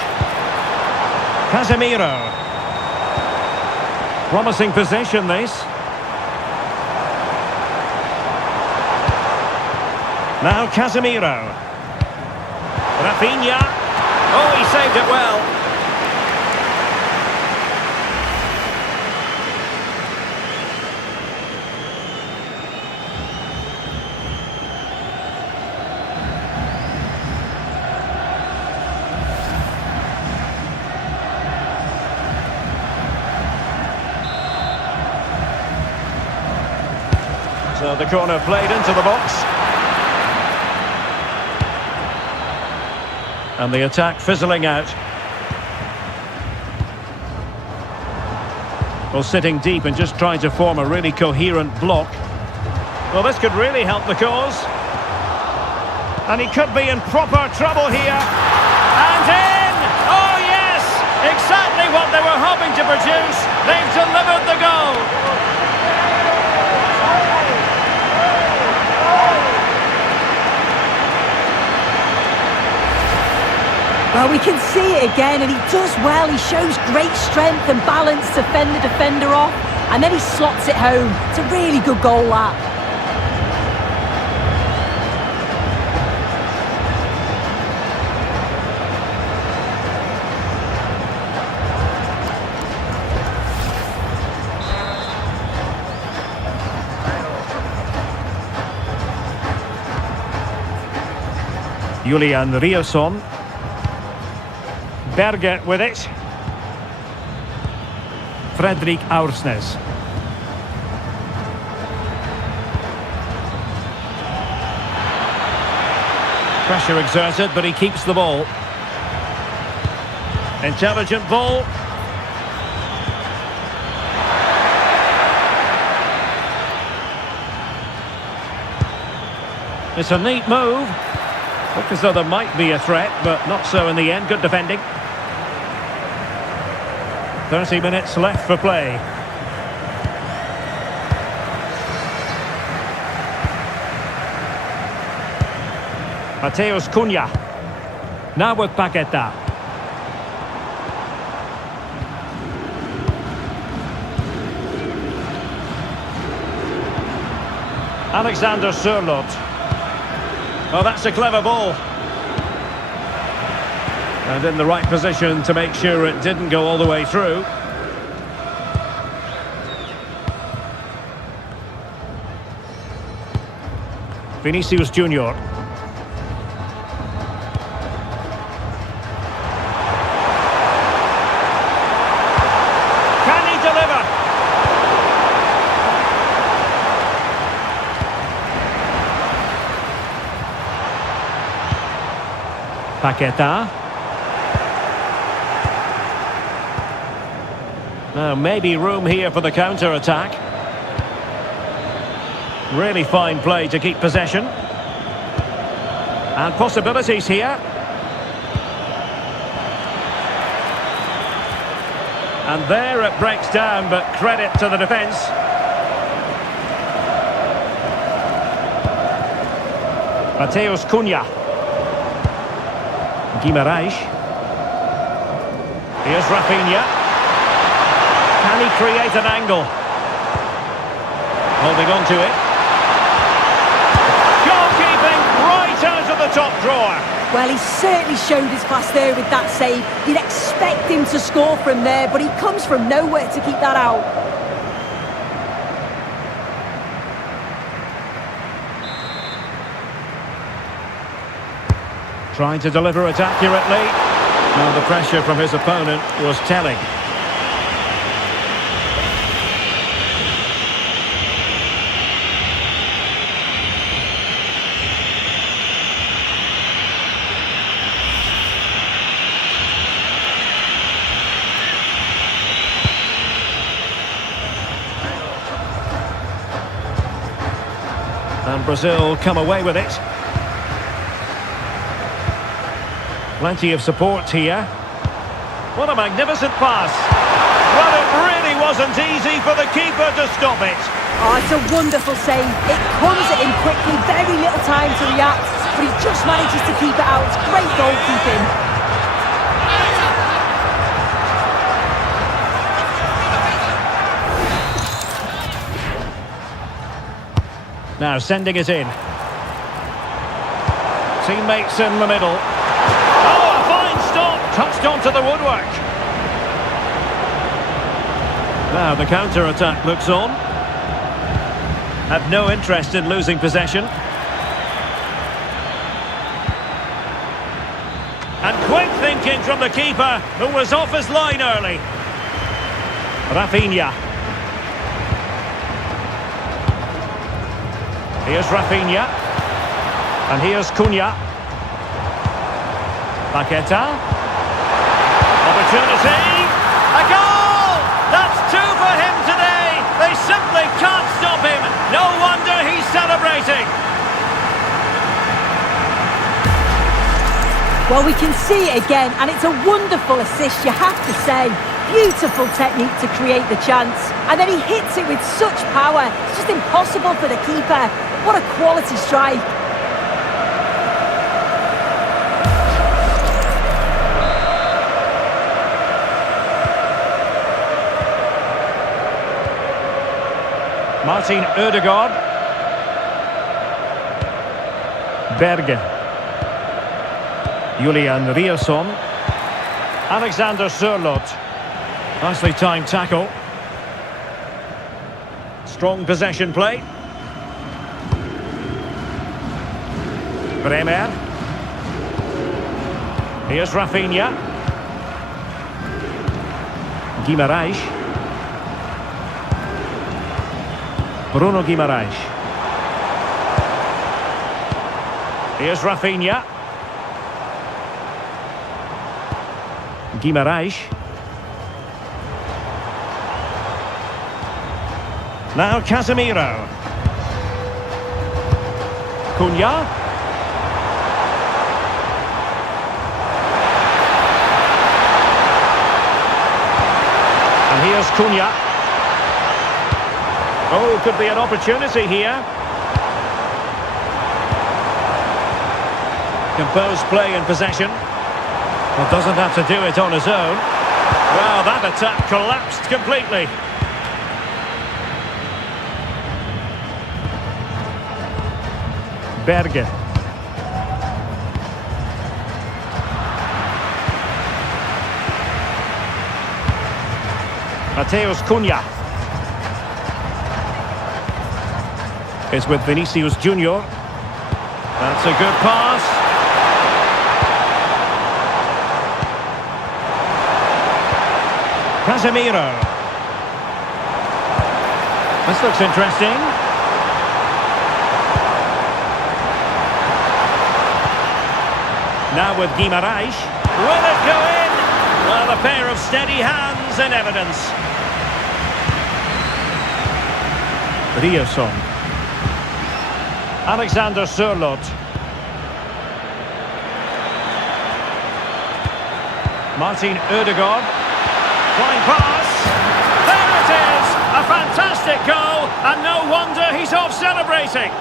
Casemiro. Promising possession, this. Now Casemiro. Rafinha. Oh, he saved it well. So the corner played into the box. And the attack fizzling out. Well, sitting deep and just trying to form a really coherent block. Well, this could really help the cause. And he could be in proper trouble here. And in! Oh yes! Exactly what they were hoping to produce. They've delivered the goal. Well, we can see it again, and he does well. He shows great strength and balance to fend the defender off, and then he slots it home. It's a really good goal, that. Julian Riosson. Berge with it. Fredrik Aursnes. Pressure exerted, but he keeps the ball. Intelligent ball. It's a neat move. Looked as though there might be a threat, but not so in the end. Good defending. 30 minutes left for play. Mateus Cunha. Now with Paqueta. Alexander Sørloth. Oh, that's a clever ball. And in the right position to make sure it didn't go all the way through. Vinicius Junior. Can he deliver? Paqueta. Now, maybe room here for the counter-attack. Really fine play to keep possession. And possibilities here. And there it breaks down, but credit to the defence. Mateus Cunha. Guimarães. Here's Rafinha. Can he create an angle? Holding on to it. Goalkeeping right out of the top drawer. Well, he certainly showed his class there with that save. You'd expect him to score from there, but he comes from nowhere to keep that out. Trying to deliver it accurately. Now the pressure from his opponent was telling. And Brazil come away with it. Plenty of support here. What a magnificent pass. Well, it really wasn't easy for the keeper to stop it. Oh, it's a wonderful save. It comes at him quickly, very little time to react, but he just manages to keep it out. It's great goalkeeping. Now sending it in. Teammates in the middle. Oh, a fine stop! Touched onto the woodwork. Now the counter-attack looks on. Have no interest in losing possession. And quick thinking from the keeper, who was off his line early. Rafinha. Here's Rafinha. And here's Cunha. Paqueta. Opportunity. A goal! That's two for him today. They simply can't stop him. No wonder he's celebrating. Well, we can see it again, and it's a wonderful assist, you have to say. Beautiful technique to create the chance. And then he hits it with such power. It's just impossible for the keeper. What a quality strike. Martin Ødegaard. Berge. Julian Riasson. Alexander Sørloth. Nicely timed tackle. Strong possession play. Bremer. Here's Rafinha. Guimarães. Bruno Guimarães. Here's Rafinha. Guimarães. Now Casemiro. Cunha. And here's Cunha. Oh, could be an opportunity here. Composed play and possession. Well, doesn't have to do it on his own. Well, that attack collapsed completely. Berge. Mateus Cunha. It's with Vinicius Junior. That's a good pass. Casemiro. This looks interesting. Now with Guimarães. Will it go in? Well, a pair of steady hands in evidence. Riasson. Alexander Sørloth. Martin Ødegaard. Flying pass. There it is! A fantastic goal, and no wonder he's off celebrating.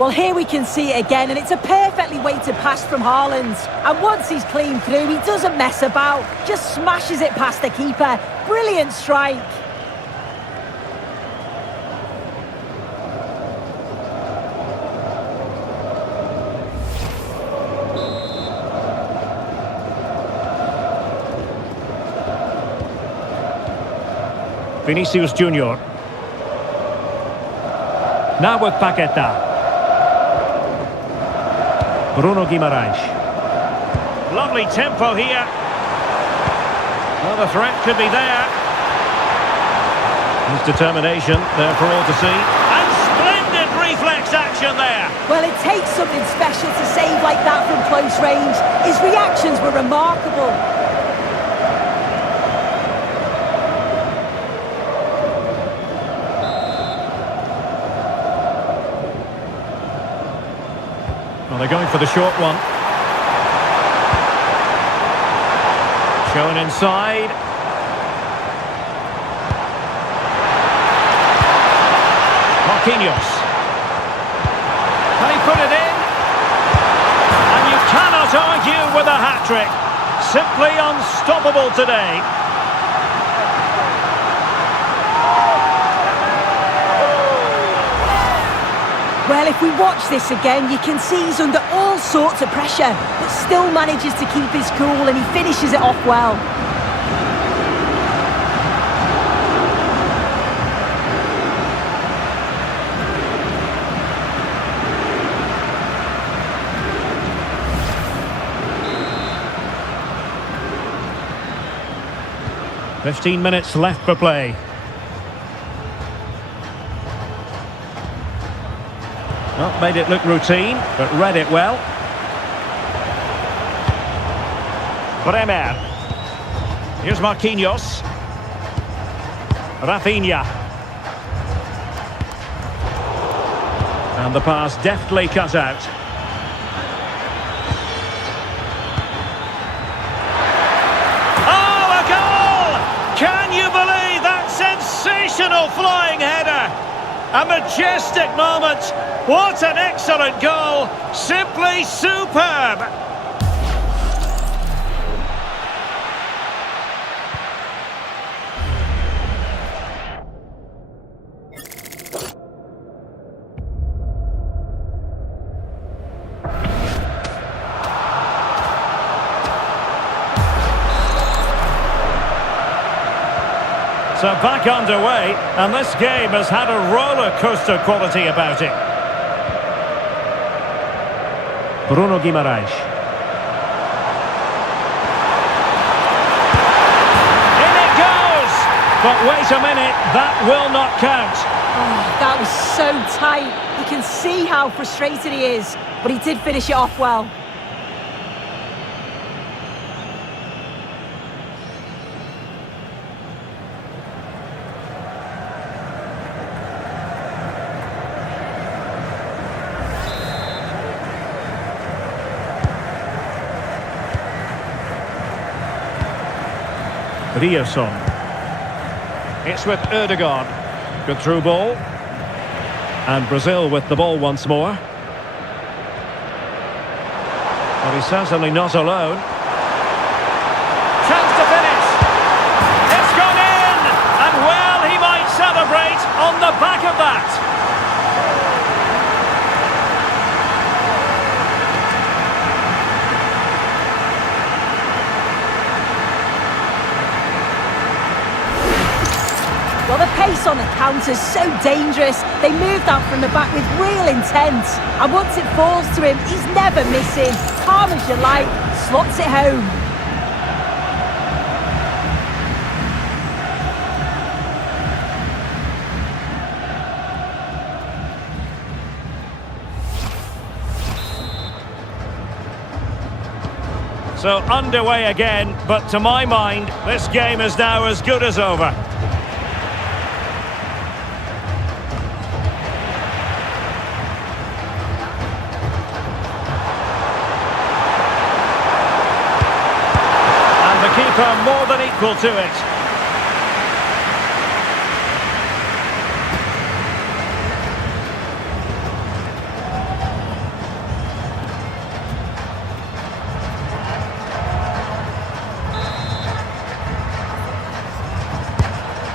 Well, here we can see it again, and it's a perfectly weighted pass from Haaland. And once he's clean through, he doesn't mess about, just smashes it past the keeper. Brilliant strike. Vinicius Junior. Now with Paqueta. Bruno Guimarães. Lovely tempo here. Well, the threat could be there. His determination there for all to see. And splendid reflex action there. Well, it takes something special to save like that from close range. His reactions were remarkable. Well, they're going for the short one. Shown inside. Marquinhos. Can he put it in? And you cannot argue with a hat-trick. Simply unstoppable today. Well, if we watch this again, you can see he's under all sorts of pressure, but still manages to keep his cool, and he finishes it off well. "15 minutes left for play. Well, made it look routine, but read it well. Bremer. Here's Marquinhos. Rafinha. And the pass deftly cut out. Oh, a goal! Can you believe that sensational flying header? A majestic moment. What an excellent goal. Simply superb. So back underway, and this game has had a roller coaster quality about it. Bruno Guimaraes. In it goes! But wait a minute, that will not count. Oh, that was so tight. You can see how frustrated he is, but he did finish it off well. Rioson. It's with Ødegaard. Good through ball. And Brazil with the ball once more. Well, he's certainly not alone. Chance to finish. It's gone in! And well, he might celebrate on the back of that. Well, the pace on the counter's so dangerous. They moved out from the back with real intent. And once it falls to him, he's never missing. Calm as you like, slots it home. So underway again, but to my mind, this game is now as good as over. Keeper more than equal to it.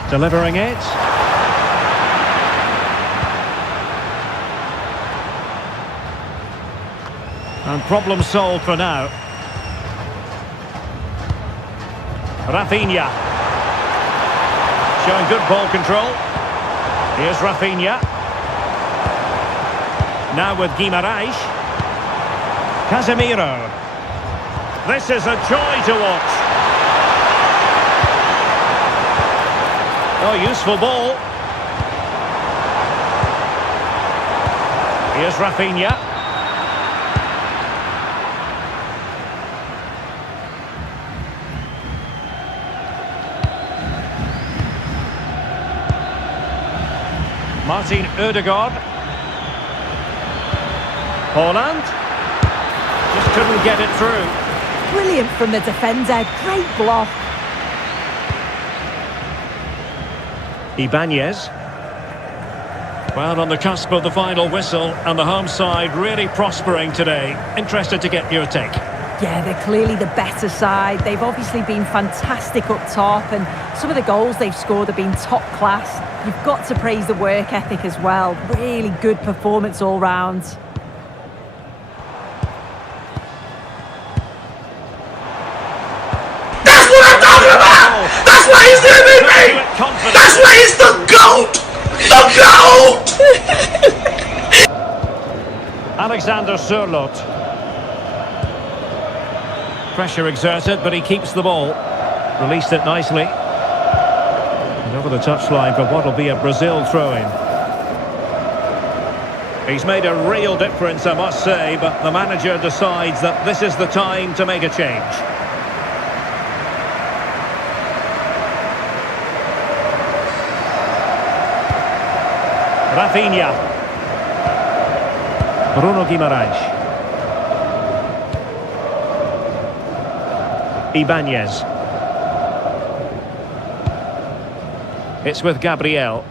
Delivering it. And problem solved for now. Rafinha. Showing good ball control. Here's Rafinha. Now with Guimaraes. Casemiro. This is a joy to watch. Oh, useful ball. Here's Rafinha. Martin Ødegaard. Haaland. Just couldn't get it through. Brilliant from the defender. Great block. Ibanez. Well, on the cusp of the final whistle, and the home side really prospering today. Interested to get your take. Yeah, they're clearly the better side. They've obviously been fantastic up top, and some of the goals they've scored have been top class. You've got to praise the work ethic as well. Really good performance all round. That's what I'm talking about! That's why he's the MVP! That's why he's the GOAT! The GOAT! Alexander Sørloth. Pressure exerted, but he keeps the ball. Released it nicely. And over the touchline for what will be a Brazil throw-in. He's made a real difference, I must say, but the manager decides that this is the time to make a change. Rafinha. Bruno Guimaraes. Ibanez. It's with Gabriel.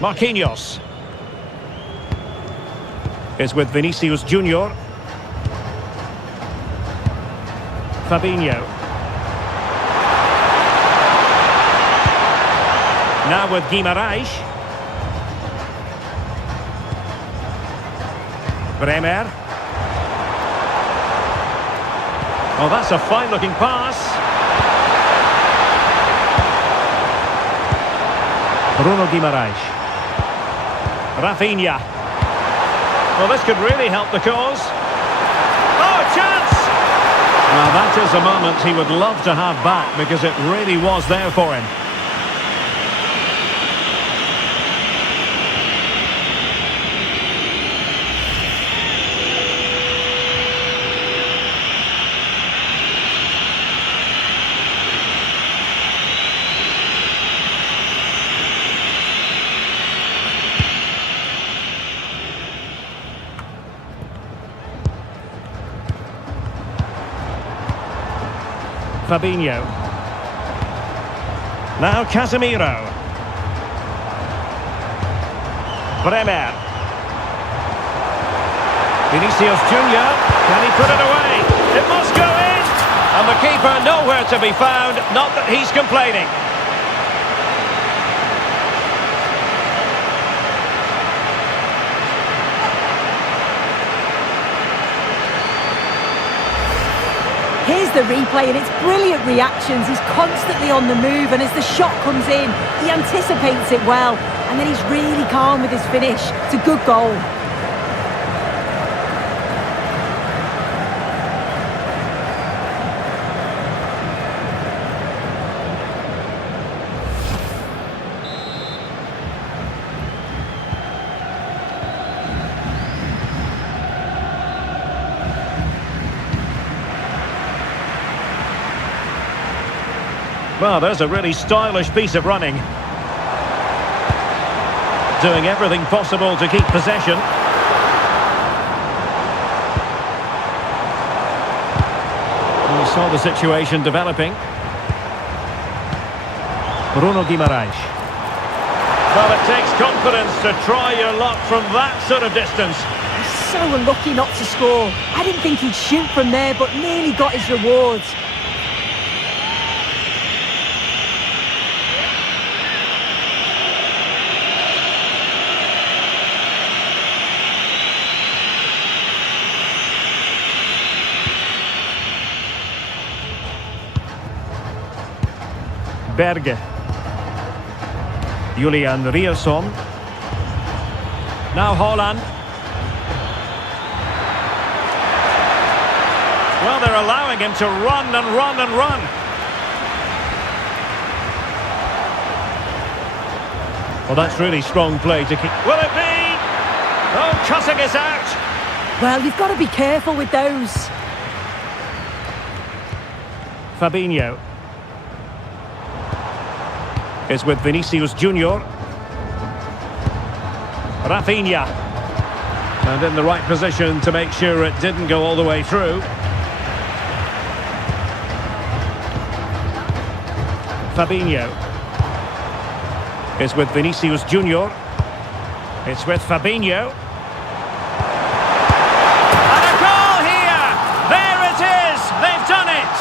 Marquinhos. It's with Vinicius Junior. Fabinho. Now with Guimaraes. Bremer. Oh, that's a fine-looking pass. Bruno Guimaraes. Rafinha. Well, this could really help the cause. Oh, a chance! Now, that is a moment he would love to have back because it really was there for him. Fabinho. Now Casemiro. Bremer. Vinicius Junior. Can he put it away? It must go in! And the keeper nowhere to be found. Not that he's complaining. Here's the replay and it's brilliant reactions. He's constantly on the move, and as the shot comes in, he anticipates it well, and then he's really calm with his finish. It's a good goal. Well, there's a really stylish piece of running. Doing everything possible to keep possession. We saw the situation developing. Bruno Guimaraes. Well, it takes confidence to try your luck from that sort of distance. He's so unlucky not to score. I didn't think he'd shoot from there, but nearly got his rewards. Berge. Julian Rierson. Now Holland. Well, they're allowing him to run and run and run. Well, that's really strong play to keep. Will it be? Oh, cutting is out. Well, you've got to be careful with those. Fabinho. Is with Vinicius Junior. Rafinha. And in the right position to make sure it didn't go all the way through. Fabinho. Is with Vinicius Junior. It's with Fabinho. And a goal here! There it is! They've done it!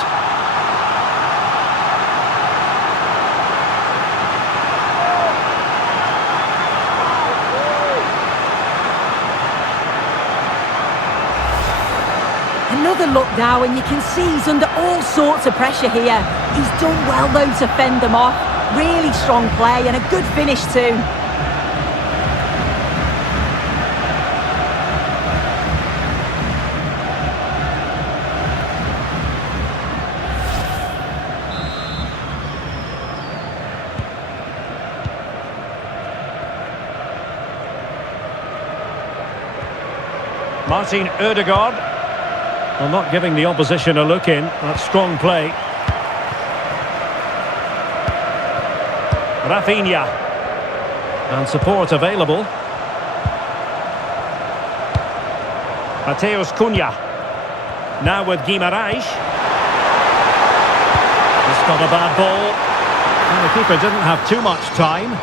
Another look now, and you can see he's under all sorts of pressure here. He's done well though to fend them off. Really strong play and a good finish too. Martin Ødegaard. Well, not giving the opposition a look in. That's strong play. Rafinha. And support available. Mateus Cunha. Now with Guimarães. He's got a bad ball. And the keeper didn't have too much time.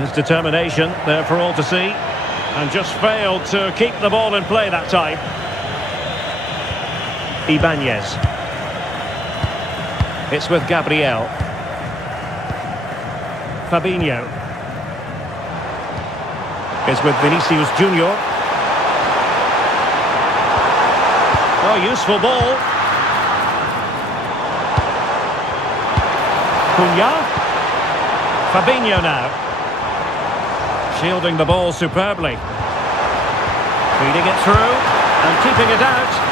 His determination there for all to see. And just failed to keep the ball in play that time. Ibanez. It's with Gabriel. Fabinho. It's with Vinicius Junior. Oh, useful ball. Cunha. Fabinho now. Shielding the ball superbly. Feeding it through and keeping it out.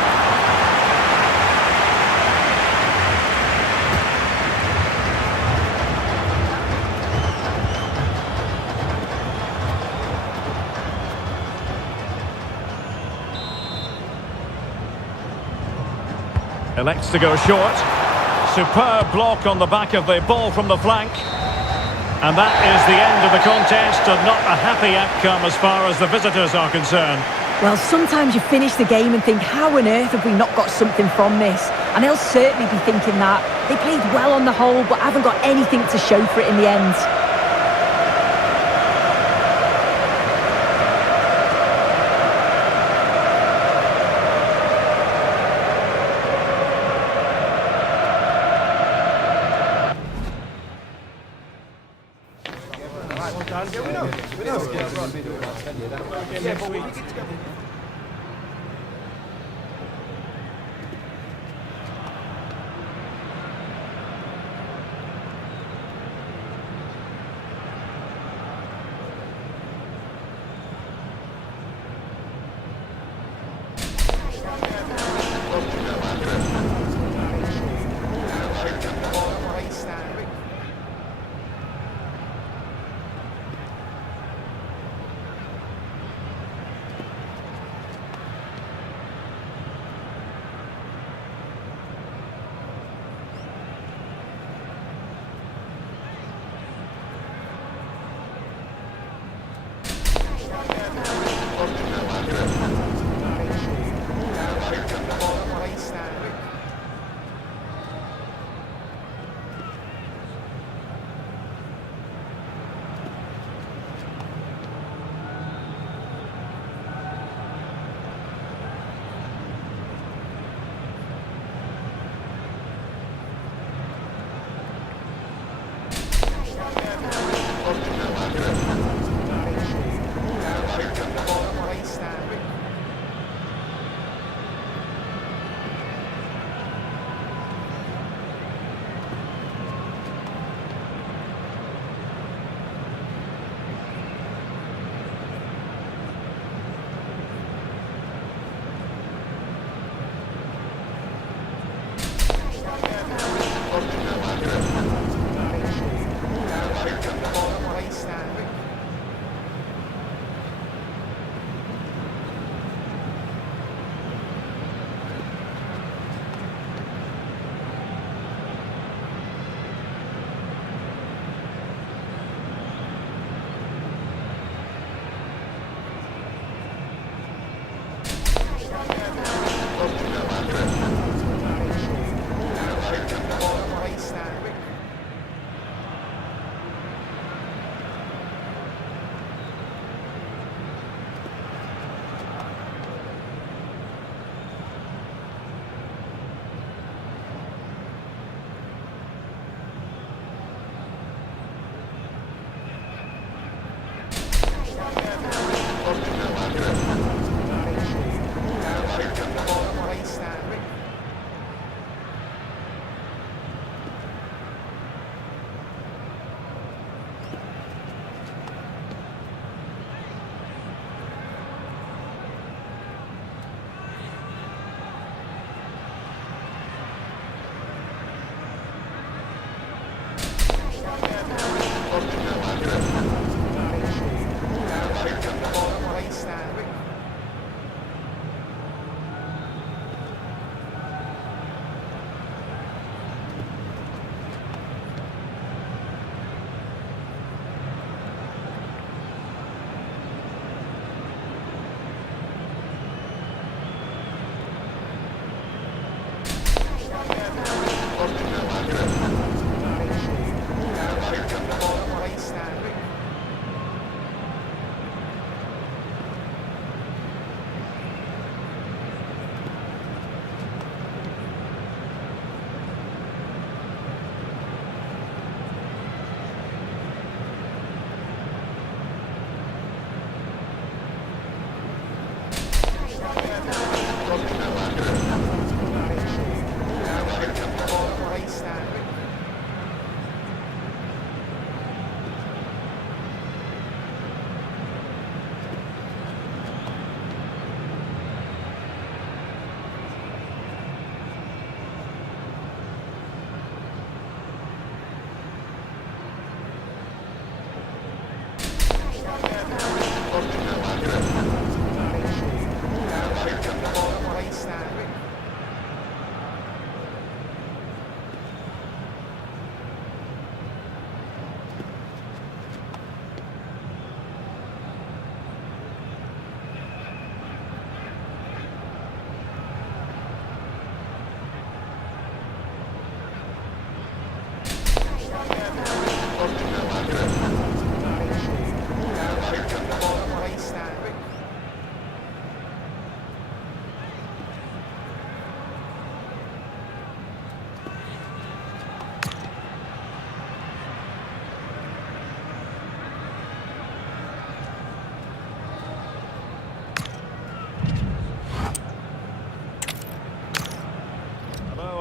Elects to go short. Superb block on the back of the ball from the flank. And that is the end of the contest, and not a happy outcome as far as the visitors are concerned. Well, sometimes you finish the game and think, how on earth have we not got something from this? And they'll certainly be thinking that. They played well on the whole, but haven't got anything to show for it in the end.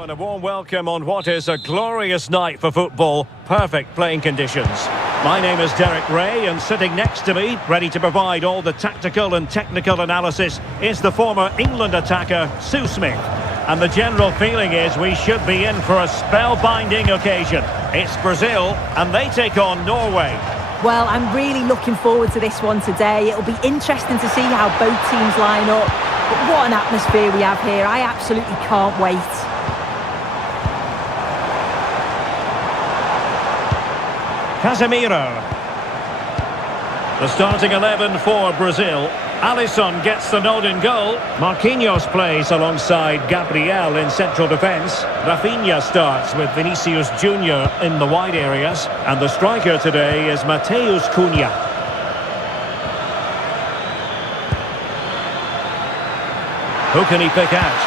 And a warm welcome on what is a glorious night for football. Perfect playing conditions. My name is Derek Ray, and sitting next to me, ready to provide all the tactical and technical analysis, is the former England attacker, Sue Smith. And the general feeling is we should be in for a spellbinding occasion. It's Brazil, and they take on Norway. Well, I'm really looking forward to this one today. It'll be interesting to see how both teams line up. But what an atmosphere we have here. I absolutely can't wait. Casemiro. The starting 11 for Brazil. Alisson gets the nod in goal. Marquinhos plays alongside Gabriel in central defence. Rafinha starts with Vinicius Junior in the wide areas. And the striker today is Matheus Cunha. Who can he pick out?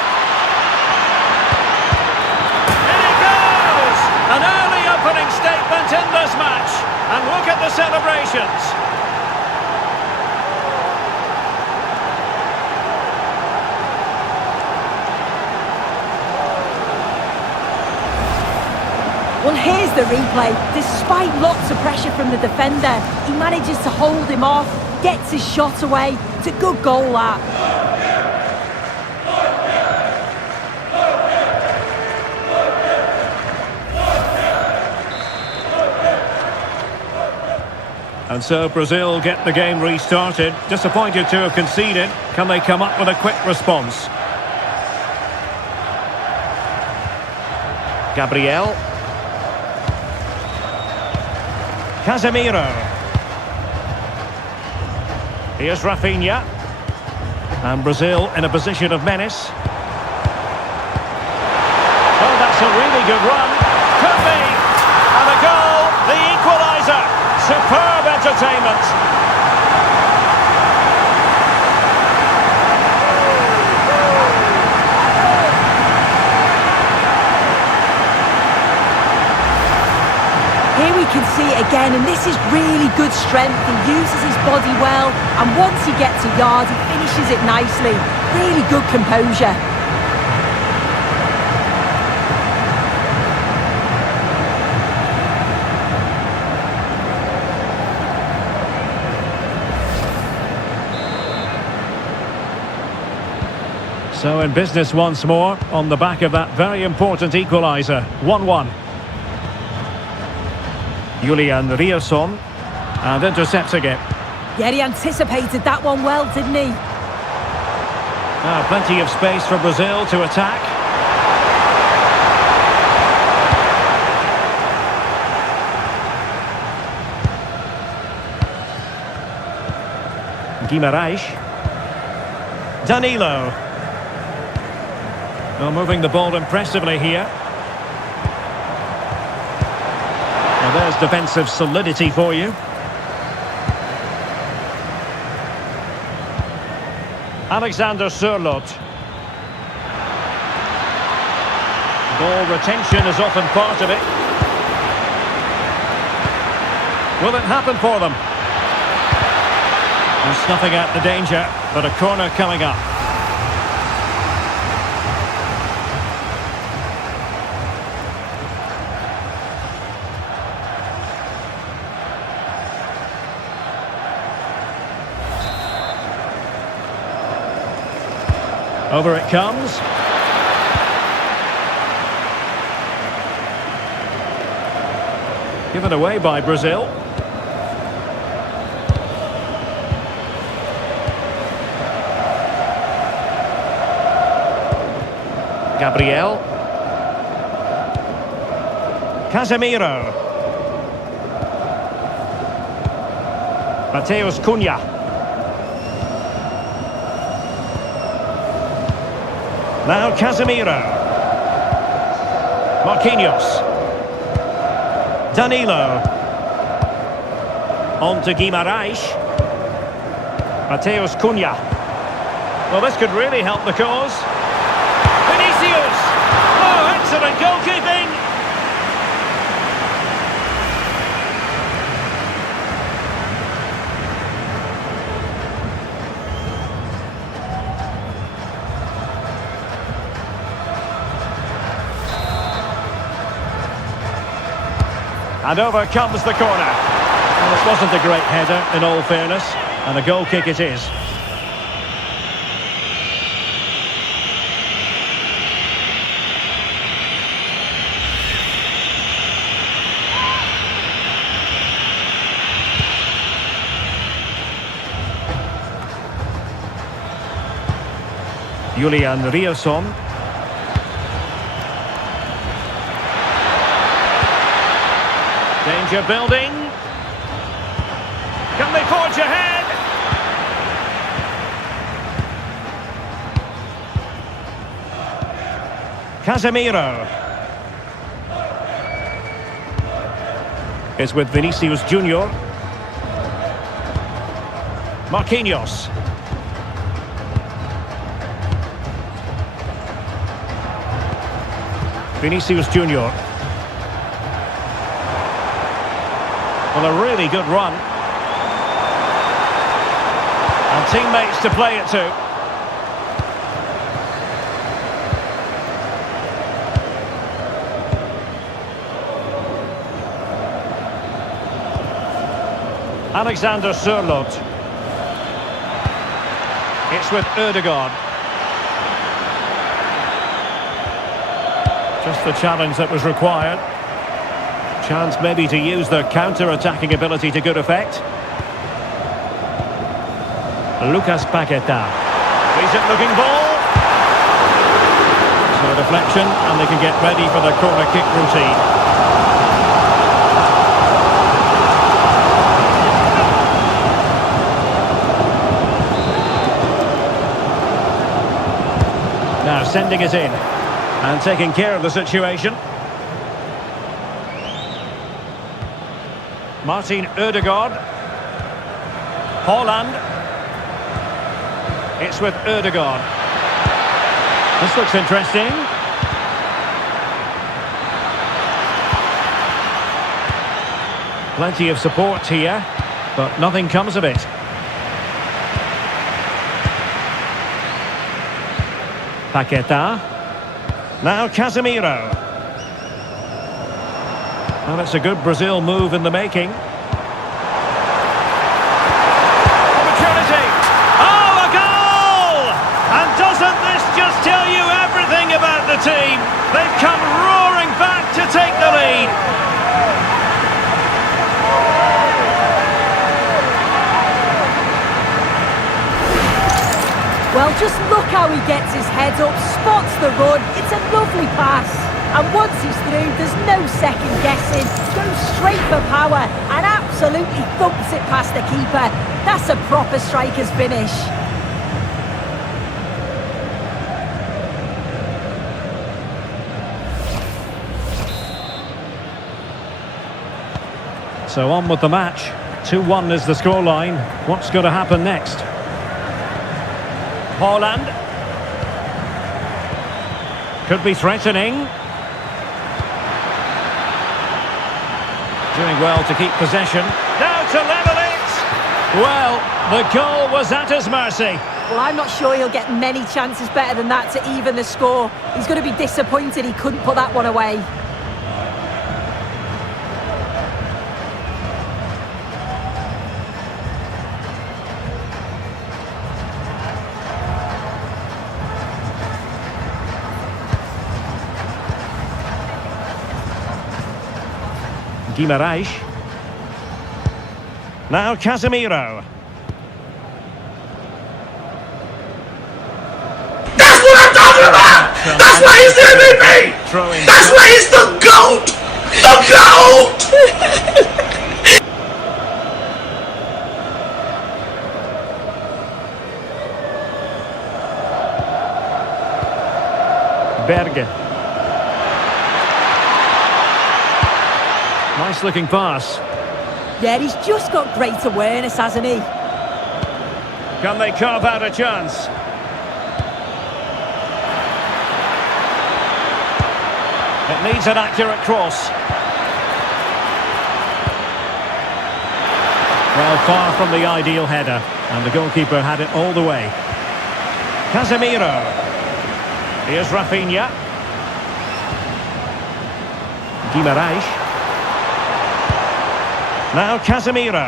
In it goes! An early opening statement in this match. And look at the celebrations. Well, here's the replay. Despite lots of pressure from the defender, he manages to hold him off, gets his shot away. It's a good goal, that. And so Brazil get the game restarted. Disappointed to have conceded. Can they come up with a quick response? Gabriel. Casemiro. Here's Rafinha. And Brazil in a position of menace. Oh, that's a really good run. Could be. And a goal, the equaliser. Superb entertainment. Here we can see it again, and this is really good strength. He uses his body well, and once he gets a yard, he finishes it nicely. Really good composure. So in business once more, on the back of that very important equaliser. 1-1. Julian Rierson, and intercepts again. Yeah, he anticipated that one well, didn't he? Now plenty of space for Brazil to attack. Guimarães. Danilo. Well, moving the ball impressively here. Now there's defensive solidity for you. Alexander Sørloth. Ball retention is often part of it. Will it happen for them? And snuffing out the danger, but a corner coming up. Over it comes. Given away by Brazil. Gabriel. Casemiro. Mateus Cunha. Now Casemiro. Marquinhos. Danilo. On to Guimarães. Mateus Cunha. Well, this could really help the cause. Vinicius. Oh, excellent goalkeeping. And over comes the corner. Well, this wasn't a great header, in all fairness, and a goal kick it is. Julian Riosson. Danger building. Can they forge ahead? Casemiro. Is with Vinicius Junior. Marquinhos. Vinicius Junior. Well, a really good run. And teammates to play it to. Alexander Sørloth. It's with Ødegaard. Just the challenge that was required. Chance maybe to use their counter-attacking ability to good effect. Lucas Paquetá. Decent looking ball. So a deflection, and they can get ready for the corner kick routine. Now sending it in and taking care of the situation. Martin Ødegaard. Haaland. It's with Ødegaard. This looks interesting. Plenty of support here, but nothing comes of it. Paquetá. Now Casemiro. Well, it's a good Brazil move in the making. Opportunity! Oh, a goal! And doesn't this just tell you everything about the team? They've come roaring back to take the lead. Well, just look how he gets his head up, spots the run. It's a lovely pass. And once he's through, there's no second guessing. Goes straight for power and absolutely thumps it past the keeper. That's a proper striker's finish. So on with the match. 2-1 is the scoreline. What's going to happen next? Haaland. Could be threatening. Doing well to keep possession. Now to level it! Well, the goal was at his mercy. Well, I'm not sure he'll get many chances better than that to even the score. He's going to be disappointed he couldn't put that one away. Guimaraes. Now Casemiro. That's what I'm talking about! That's why he's the MVP! That's why he's the GOAT! The GOAT! Berge. Nice looking pass. Yeah, he's just got great awareness, hasn't he? Can they carve out a chance? It needs an accurate cross. Well, far from the ideal header, and the goalkeeper had it all the way. Casemiro. Here's Rafinha. Guimaraes. Now Casemiro.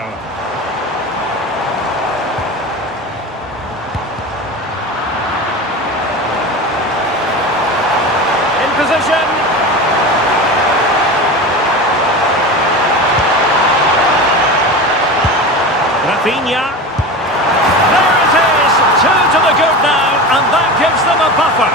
In position. Rafinha. There it is. 2 to the good now, and that gives them a buffer.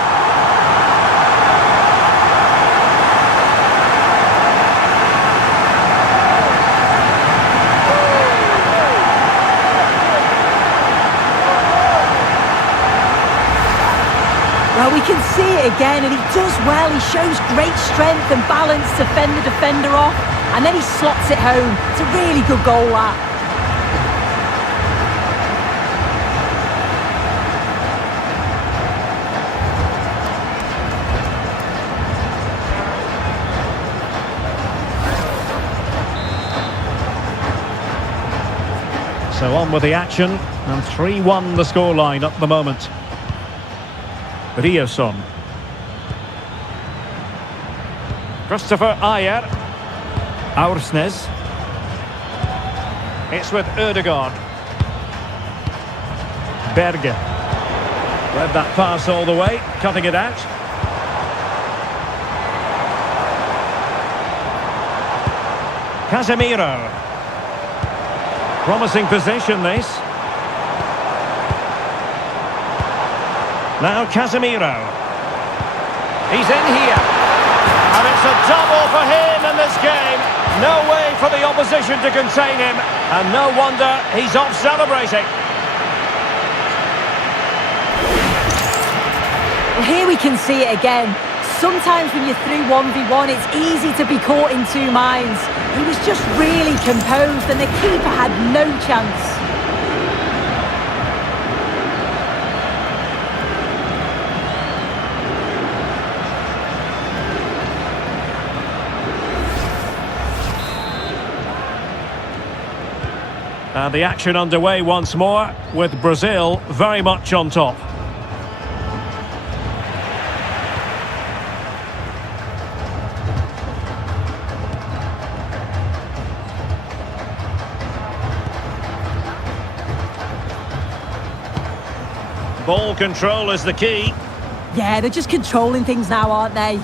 Well, we can see it again, and he does well. He shows great strength and balance to fend the defender off, and then he slots it home. It's a really good goal, that. So on with the action, and 3-1 the scoreline at the moment. Rioson. Christopher Ayer. Aursnes. It's with Ødegaard. Berge. Read that pass all the way, cutting it out. Casemiro. Promising position, this. Now Casemiro. He's in here. And it's a double for him in this game. No way for the opposition to contain him. And no wonder he's off celebrating. Well, here we can see it again. Sometimes when you're through 1v1, it's easy to be caught in two minds. He was just really composed, and the keeper had no chance. And the action underway once more, with Brazil very much on top. Ball control is the key. Yeah, they're just controlling things now, aren't they?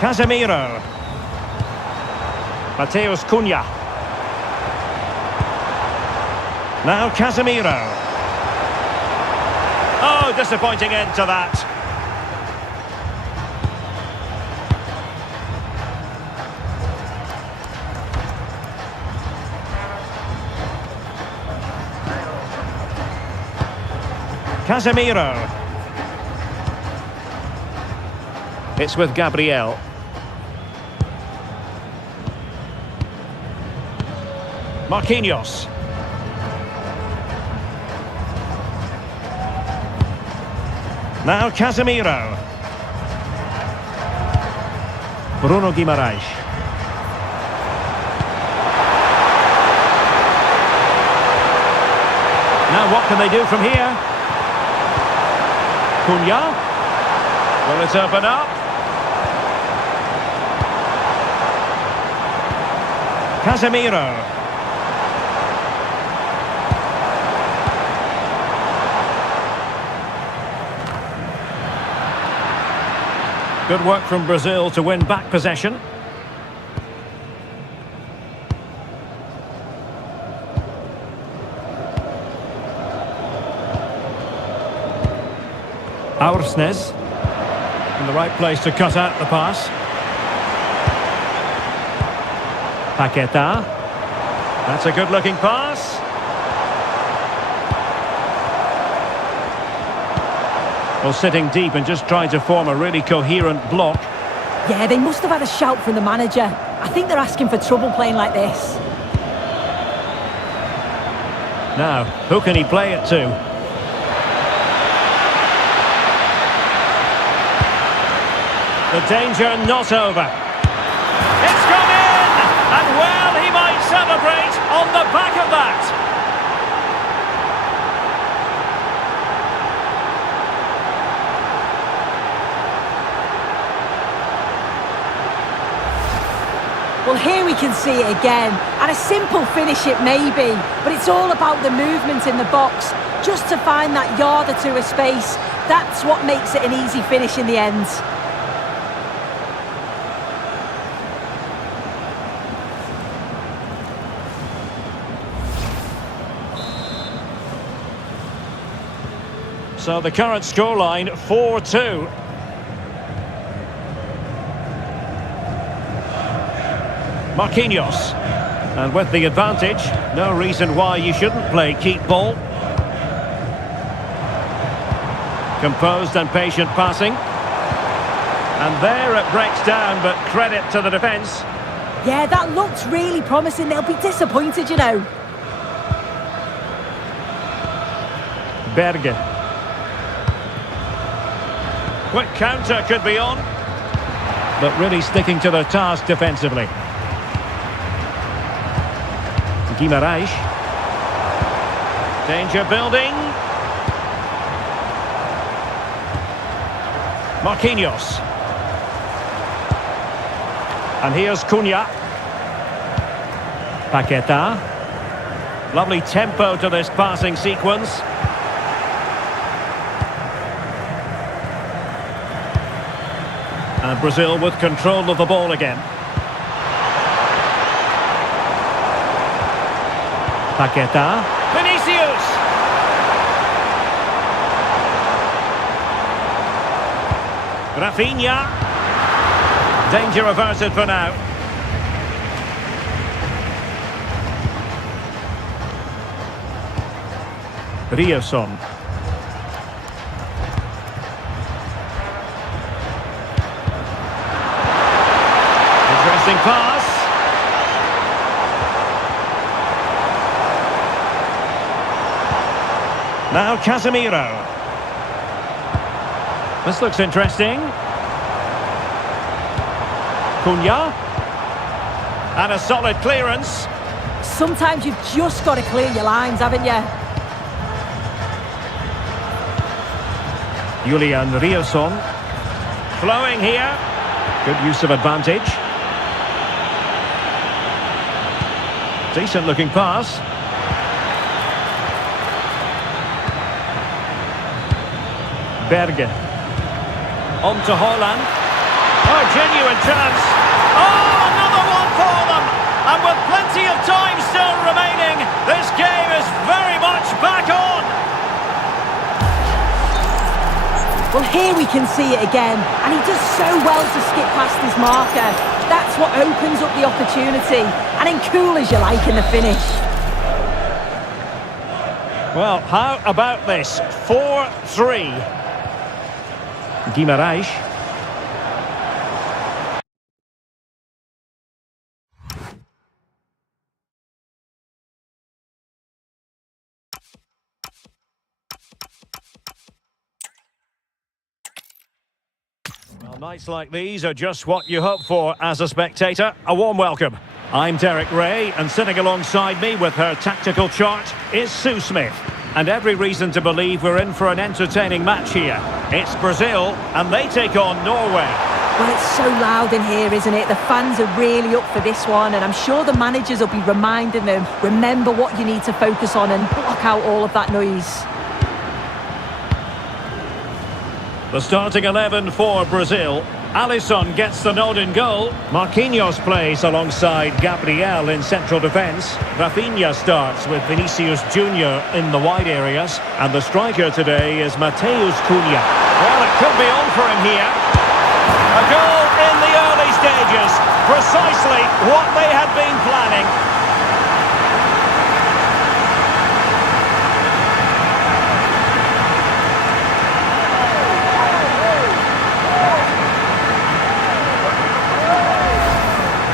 Casemiro. Mateus Cunha. Now Casemiro. Oh, disappointing end to that. Casemiro. It's with Gabriel. Marquinhos. Now Casemiro. Bruno Guimaraes. Now what can they do from here? Cunha. Will it open up? Casemiro. Good work from Brazil to win back possession. Aursnes in the right place to cut out the pass. Paqueta. That's a good-looking pass. Well, sitting deep and just trying to form a really coherent block. Yeah, they must have had a shout from the manager. I think they're asking for trouble playing like this. Now, who can he play it to? The danger not over. It's gone in! And well, he might celebrate on the back of that. Well, here we can see it again, and a simple finish it may be, but it's all about the movement in the box, just to find that yard or two of space. That's what makes it an easy finish in the end. So the current scoreline, 4-2. Marquinhos. And with the advantage, no reason why you shouldn't play keep ball. Composed and patient passing. And there it breaks down, but credit to the defence. Yeah, that looked really promising. They'll be disappointed, you know. Berge. Quick counter could be on. But really sticking to their task defensively. Guimaraes. Danger building. Marquinhos. And here's Cunha. Paqueta. Lovely tempo to this passing sequence. And Brazil with control of the ball again. Paqueta. Vinicius! Rafinha. Danger averted for now. Rioson. Interesting pass. Now Casemiro. This looks interesting. Cunha. And a solid clearance. Sometimes you've just got to clear your lines, haven't you? Julian Rioson. Flowing here. Good use of advantage. Decent looking pass. Berge. On to Haaland. Oh, genuine chance. Oh, another one for them. And with plenty of time still remaining, this game is very much back on. Well, here we can see it again, and he does so well to skip past his marker. That's what opens up the opportunity, and then cool as you like in the finish. Well, how about this? 4-3. Guimaraes. Nights like these are just what you hope for as a spectator. A warm welcome. I'm Derek Ray, and sitting alongside me with her tactical chart is Sue Smith. And every reason to believe we're in for an entertaining match here. It's Brazil, and they take on Norway. Well, it's so loud in here, isn't it? The fans are really up for this one, and I'm sure the managers will be reminding them, remember what you need to focus on and block out all of that noise. The starting 11 for Brazil. Alisson gets the nod in goal. Marquinhos plays alongside Gabriel in central defence. Rafinha starts with Vinicius Junior in the wide areas. And the striker today is Mateus Cunha. Well, it could be on for him here. A goal in the early stages. Precisely what they had been planning.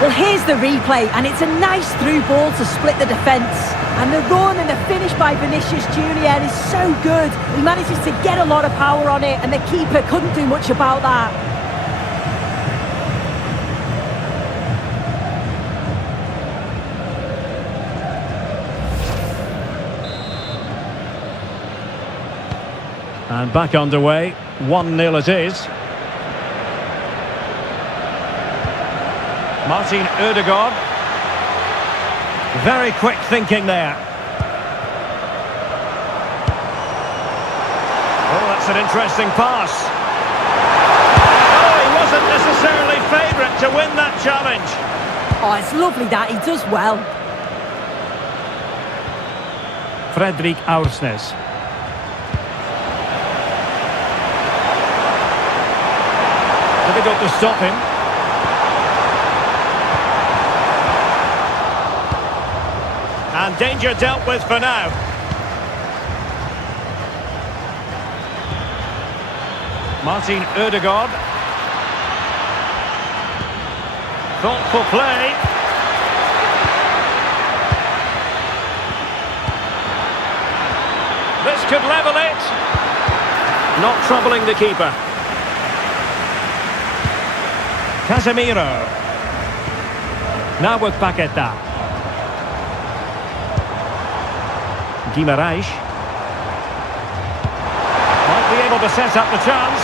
Well, here's the replay, and it's a nice through ball to split the defence. And the run and the finish by Vinicius Junior is so good. He manages to get a lot of power on it, and the keeper couldn't do much about that. And back underway, 1-0 it is. Martin Ødegaard. Very quick thinking there. Oh, that's an interesting pass. Oh, he wasn't necessarily favourite to win that challenge. Oh, it's lovely that. He does well. Fredrik Aursnes. Difficult to stop him. And danger dealt with for now. Martin Ødegaard. Thoughtful play. This could level it. Not troubling the keeper. Casemiro. Now with Paqueta. Guimarães might be able to set up the chance.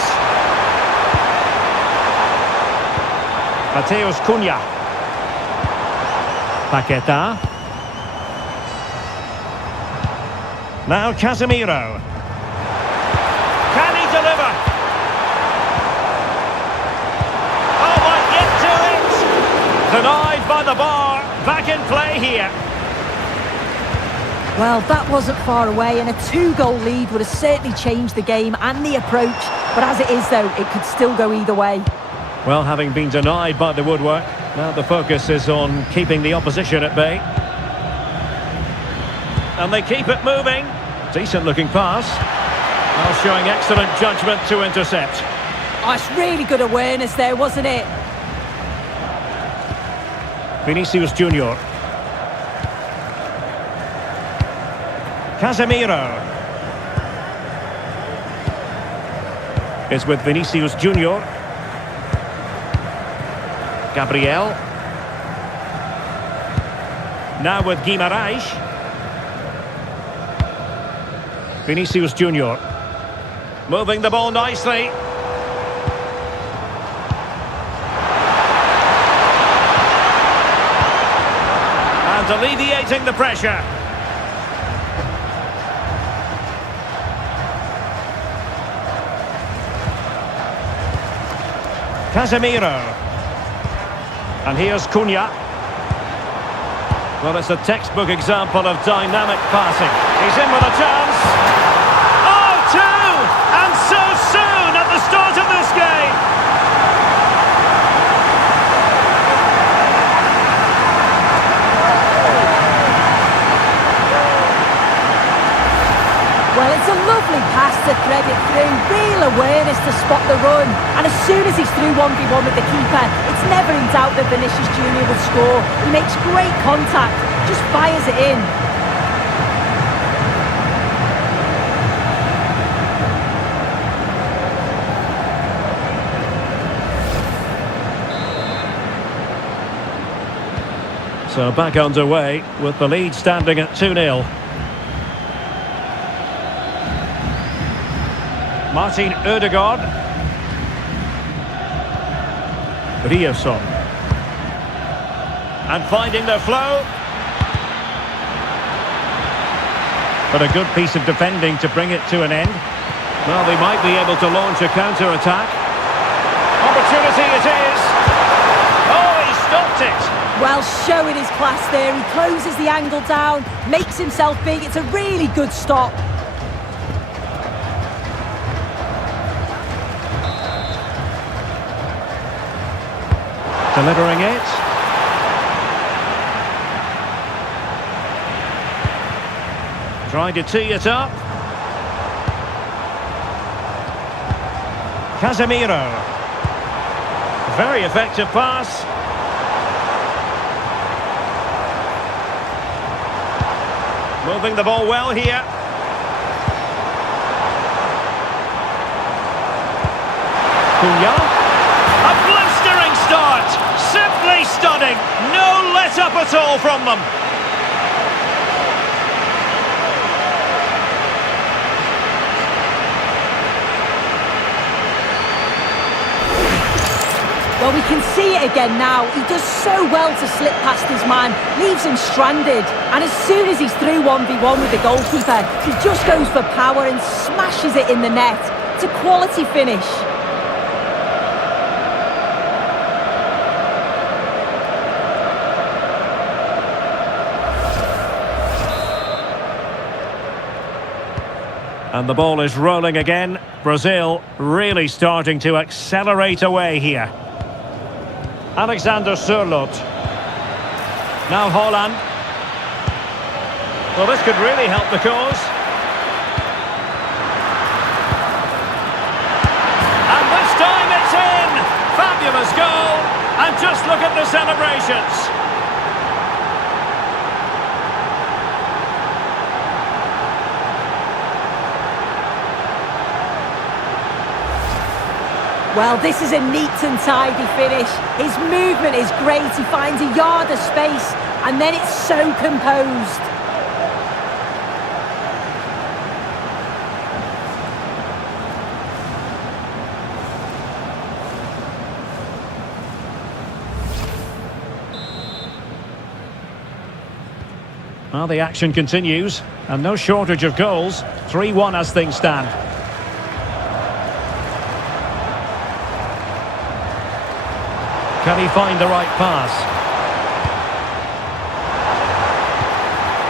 Mateus Cunha. Paqueta. Now Casemiro. Can he deliver? Oh, might get to it. Denied by the bar. Back in play here. Well, that wasn't far away, and a 2-goal lead would have certainly changed the game and the approach. But as it is, though, it could still go either way. Well, having been denied by the woodwork, now the focus is on keeping the opposition at bay. And they keep it moving. Decent-looking pass. Well, showing excellent judgment to intercept. Oh, it's really good awareness there, wasn't it? Vinicius Junior. Casemiro is with Vinicius Junior. Gabriel. Now with Guimarães. Vinicius Junior. Moving the ball nicely. And alleviating the pressure. Casemiro. And here's Cunha. Well, it's a textbook example of dynamic passing. He's in with a chance. Oh, two! And so soon at the start of this game. Well, it's a lovely pass to thread it through. Real awareness to spot the run. And as soon as he's through 1v1 with the keeper, it's never in doubt that Vinicius Junior would score. He makes great contact, just fires it in. So back underway with the lead standing at 2-0. Martin Ødegaard. Riasson. And finding the flow. But a good piece of defending to bring it to an end. Well, they might be able to launch a counter-attack. Opportunity it is. Oh, he stopped it. Well, showing his class there. He closes the angle down, makes himself big. It's a really good stop. Delivering it. Trying to tee it up. Casemiro. Very effective pass. Moving the ball well here. Cunha. A blistering start. Simply stunning. No let up at all from them. Well, we can see it again now. He does so well to slip past his man, leaves him stranded. And as soon as he's through 1v1 with the goalkeeper, he just goes for power and smashes it in the net. It's a quality finish. And the ball is rolling again. Brazil really starting to accelerate away here. Alexander Sørloth. Now Haaland. Well, this could really help the cause. And this time it's in! Fabulous goal! And just look at the celebrations. Well, this is a neat and tidy finish. His movement is great. He finds a yard of space, and then it's so composed. Well, the action continues, and no shortage of goals. 3-1 as things stand. Can he find the right pass?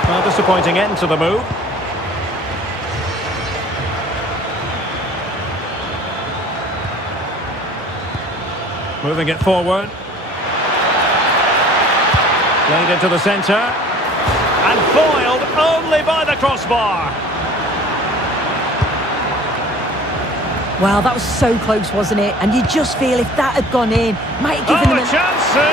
Well, disappointing end to the move. Moving it forward. Played into the centre. And foiled only by the crossbar. Well, that was so close, wasn't it? And you just feel if that had gone in, might have given them a chance soon!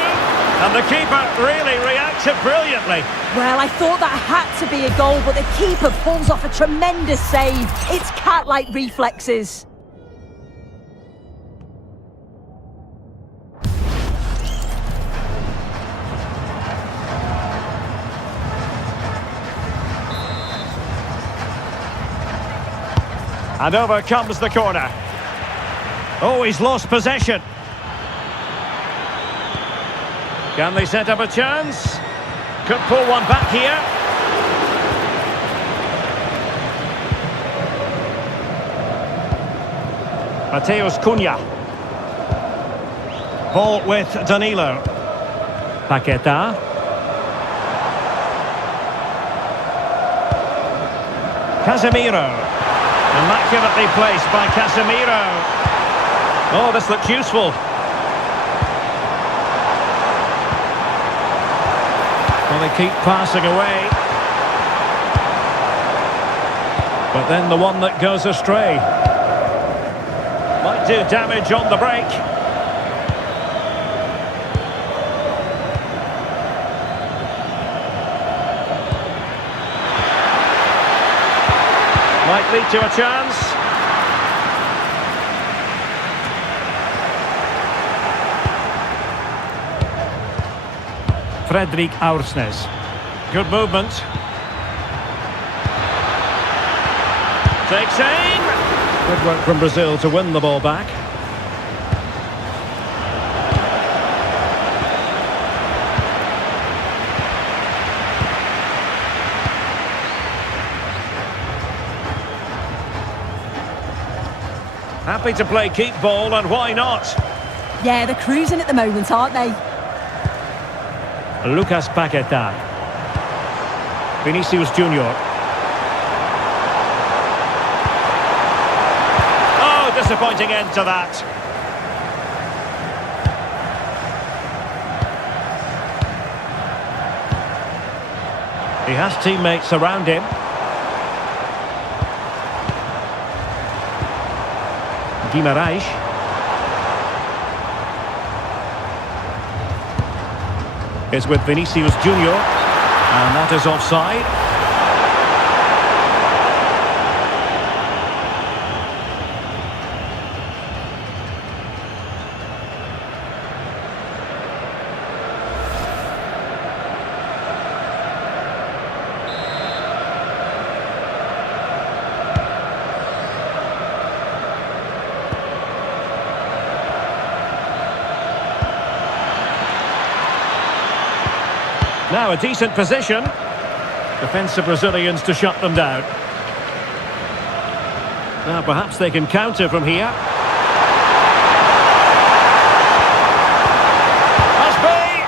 And the keeper really reacted brilliantly. Well, I thought that had to be a goal, but the keeper pulls off a tremendous save. It's cat-like reflexes. And over comes the corner. Oh, he's lost possession. Can they set up a chance? Could pull one back here. Mateus Cunha. Ball with Danilo. Paqueta. Casemiro. Immaculately placed by Casemiro. Oh, this looks useful. Well, they keep passing away. But then the one that goes astray. Might do damage on the break. Might lead to a chance. Aursnes. Good movement. Takes aim. Good work from Brazil to win the ball back. Happy to play keep ball, and why not? Yeah, they're cruising at the moment, aren't they? Lucas Paquetá. Vinicius Junior. Oh, disappointing end to that. He has teammates around him. Guimarães. Is with Vinicius Junior, and that is offside. Now a decent position. Defensive Brazilians to shut them down. Now perhaps they can counter from here. Must be!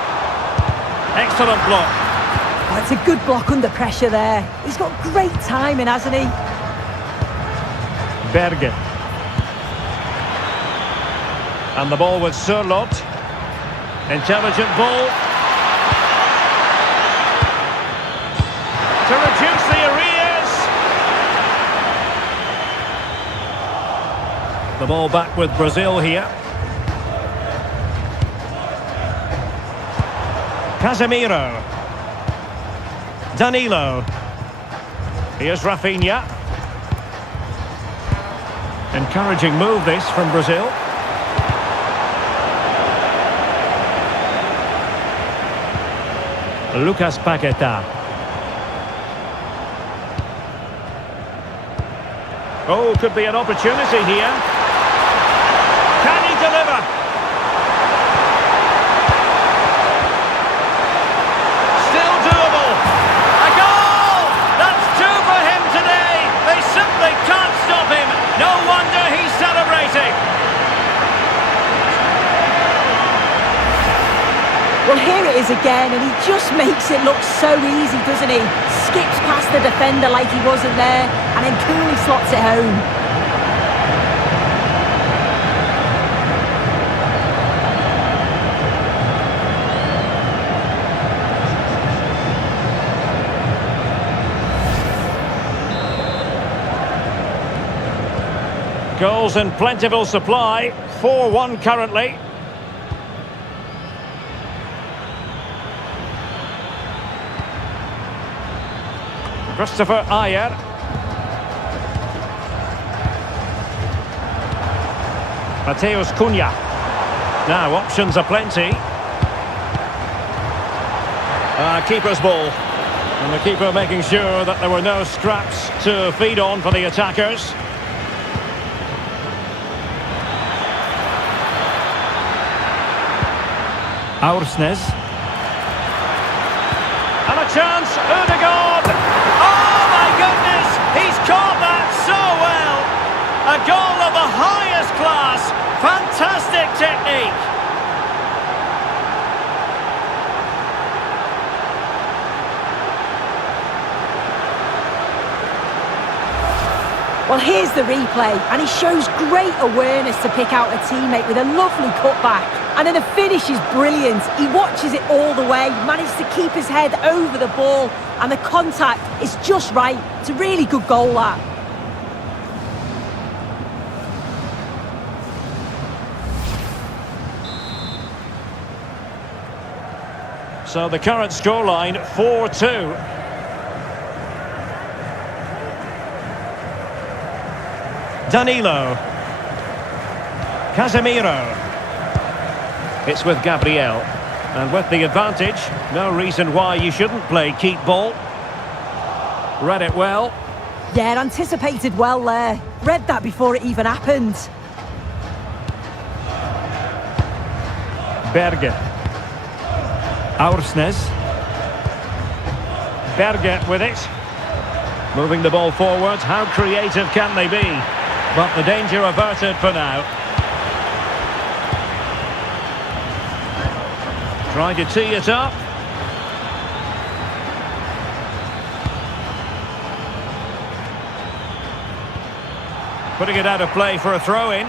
Excellent block. Oh, it's a good block under pressure there. He's got great timing, hasn't he? Berge. And the ball with Sørloth. Intelligent ball. To reduce the arrears. The ball back with Brazil here. Casemiro. Danilo. Here's Rafinha. Encouraging move this from Brazil. Lucas Paquetá. Oh, could be an opportunity here. Can he deliver? Still doable. A goal! That's two for him today. They simply can't stop him. No wonder he's celebrating. Well, here it is again, and he just makes it look so easy, doesn't he? Skips past the defender like he wasn't there, and then coolly slots it home. Goals in plentiful supply. 4-1 currently. Christopher Ayer. Mateus Cunha. Now options are plenty. Keeper's ball. And the keeper making sure that there were no scraps to feed on for the attackers. Aursnes. And a chance, Ødegaard! Oh my goodness, he's caught that so well! A goal of the highest class, fantastic technique! Well, here's the replay, and he shows great awareness to pick out a teammate with a lovely cutback. And then the finish is brilliant. He watches it all the way, managed to keep his head over the ball, and the contact is just right. It's a really good goal, that. So the current scoreline, 4-2. Danilo. Casemiro. It's with Gabriel. And with the advantage, no reason why you shouldn't play keep ball. Read it well. Yeah, anticipated well there. Read that before it even happened. Berge. Aursnes. Berge with it. Moving the ball forward. How creative can they be? But the danger averted for now. Trying to tee it up. Putting it out of play for a throw-in.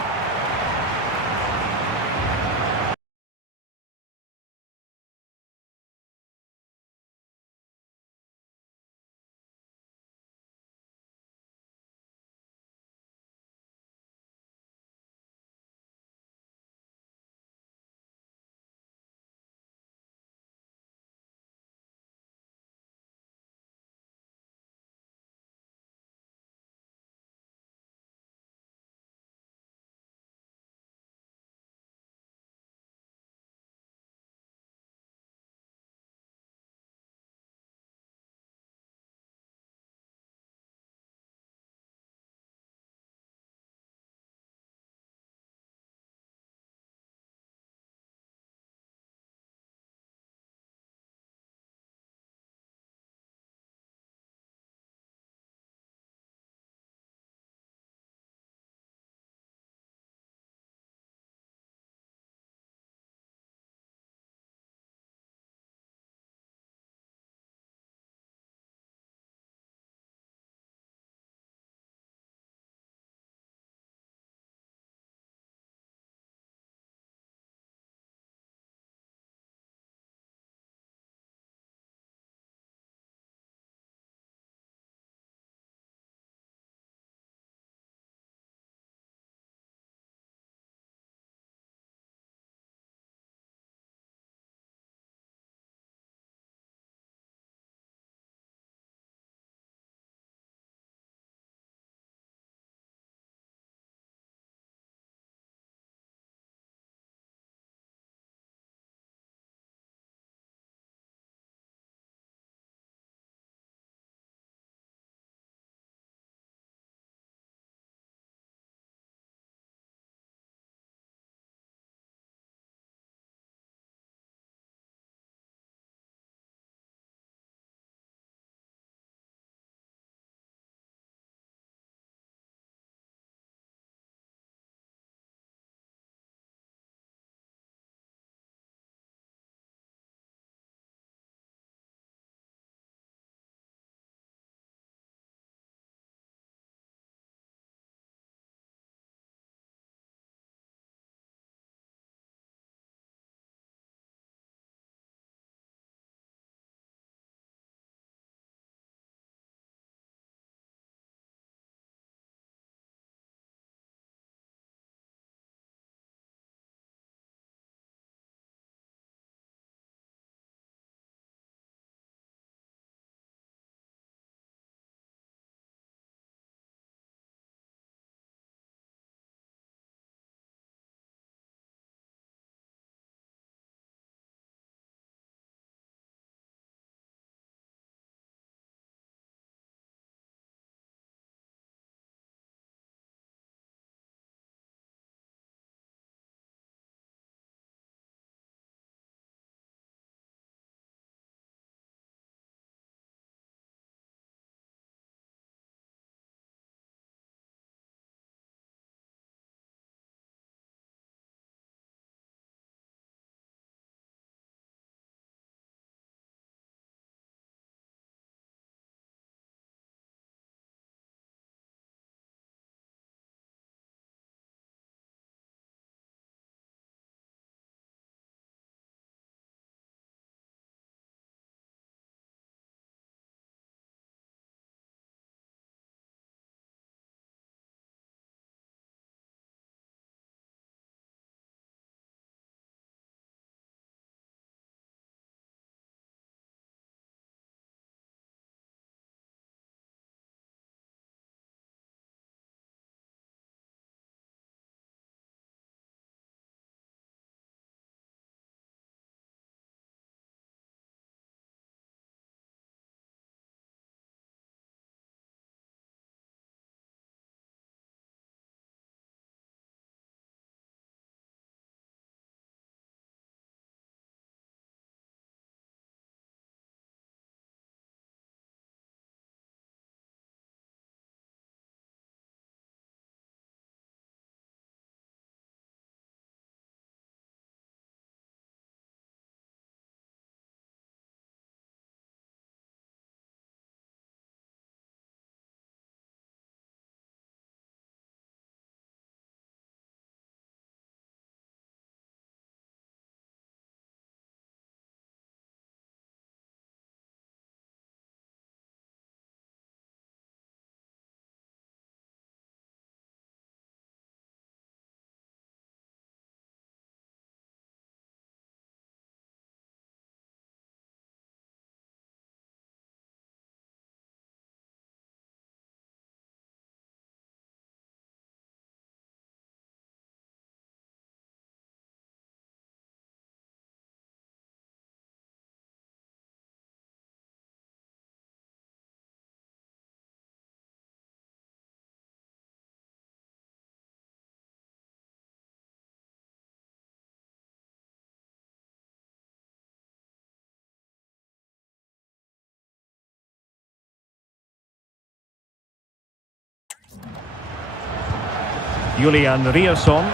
Julian Rierson.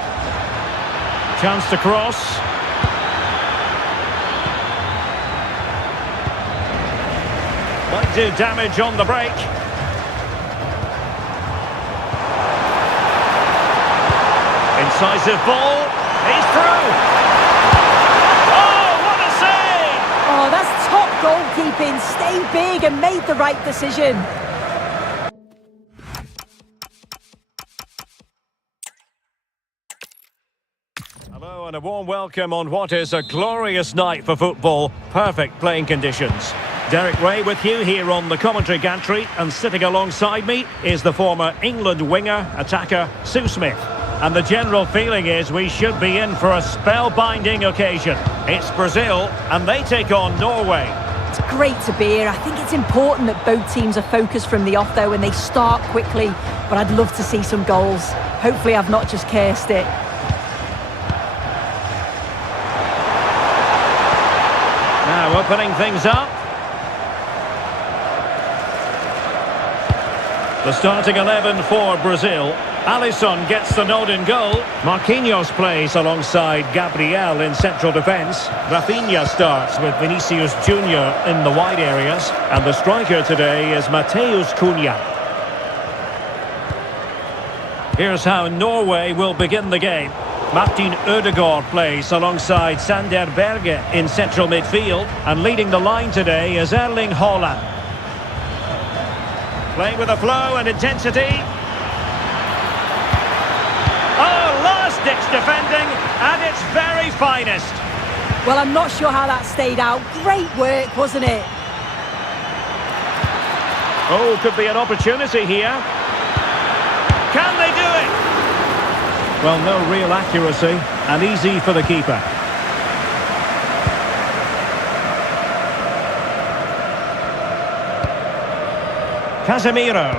Chance to cross. Might do damage on the break. Incisive ball. He's through. Oh, what a save! Oh, that's top goalkeeping. Stayed big and made the right decision. Hello and a warm welcome on what is a glorious night for football. Perfect playing conditions. Derek Ray with you here on the commentary gantry, and sitting alongside me is the former England winger, attacker, Sue Smith. And the general feeling is we should be in for a spellbinding occasion. It's Brazil, and they take on Norway. It's great to be here. I think it's important that both teams are focused from the off, though, and they start quickly. But I'd love to see some goals. Hopefully I've not just cursed it. Now opening things up. The starting 11 for Brazil. Alisson gets the nod in goal. Marquinhos plays alongside Gabriel in central defence. Rafinha starts with Vinicius Junior in the wide areas. And the striker today is Matheus Cunha. Here's how Norway will begin the game. Martin Ødegaard plays alongside Sander Berge in central midfield. And leading the line today is Erling Haaland. Playing with a flow and intensity. Oh, last-ditch defending at its very finest. Well, I'm not sure how that stayed out. Great work, wasn't it? Oh, could be an opportunity here. Can they do it? Well, no real accuracy, and easy for the keeper. Casemiro.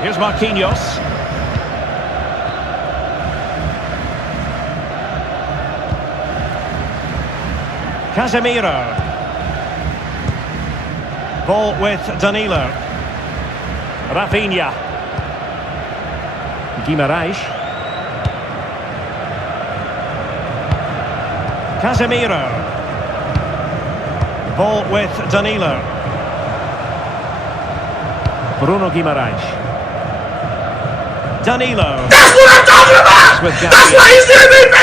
Here's Marquinhos. Casemiro. Ball with Danilo. Rafinha. Guimarães. Casemiro. Ball with Danilo. Bruno Guimarães. Danilo. That's what I'm talking about! That's why he's the MVP!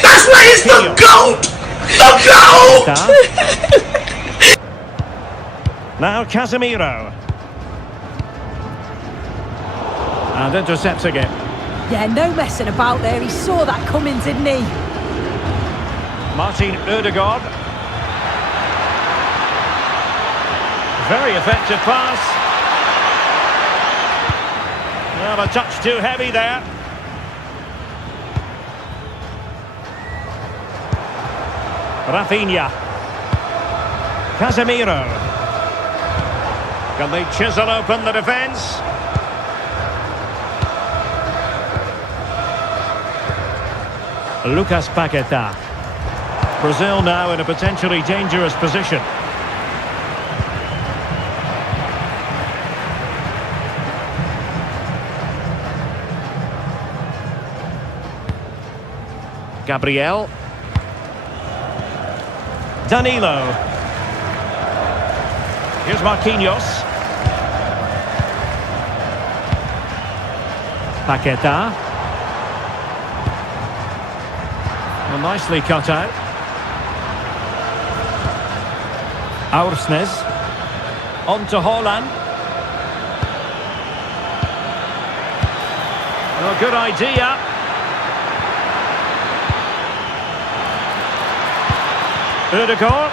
That's why he's the GOAT! The GOAT! Now Casemiro. And intercepting it. Yeah, no messing about there. He saw that coming, didn't he? Martin Ødegaard. Very effective pass. Well, a touch too heavy there. Rafinha. Casemiro. Can they chisel open the defence? Lucas Paquetá. Brazil now in a potentially dangerous position. Gabriel. Danilo. Here's Marquinhos. Paquetá. Well, nicely cut out. Aursnes. On to Haaland. Oh, good idea. Ødegaard.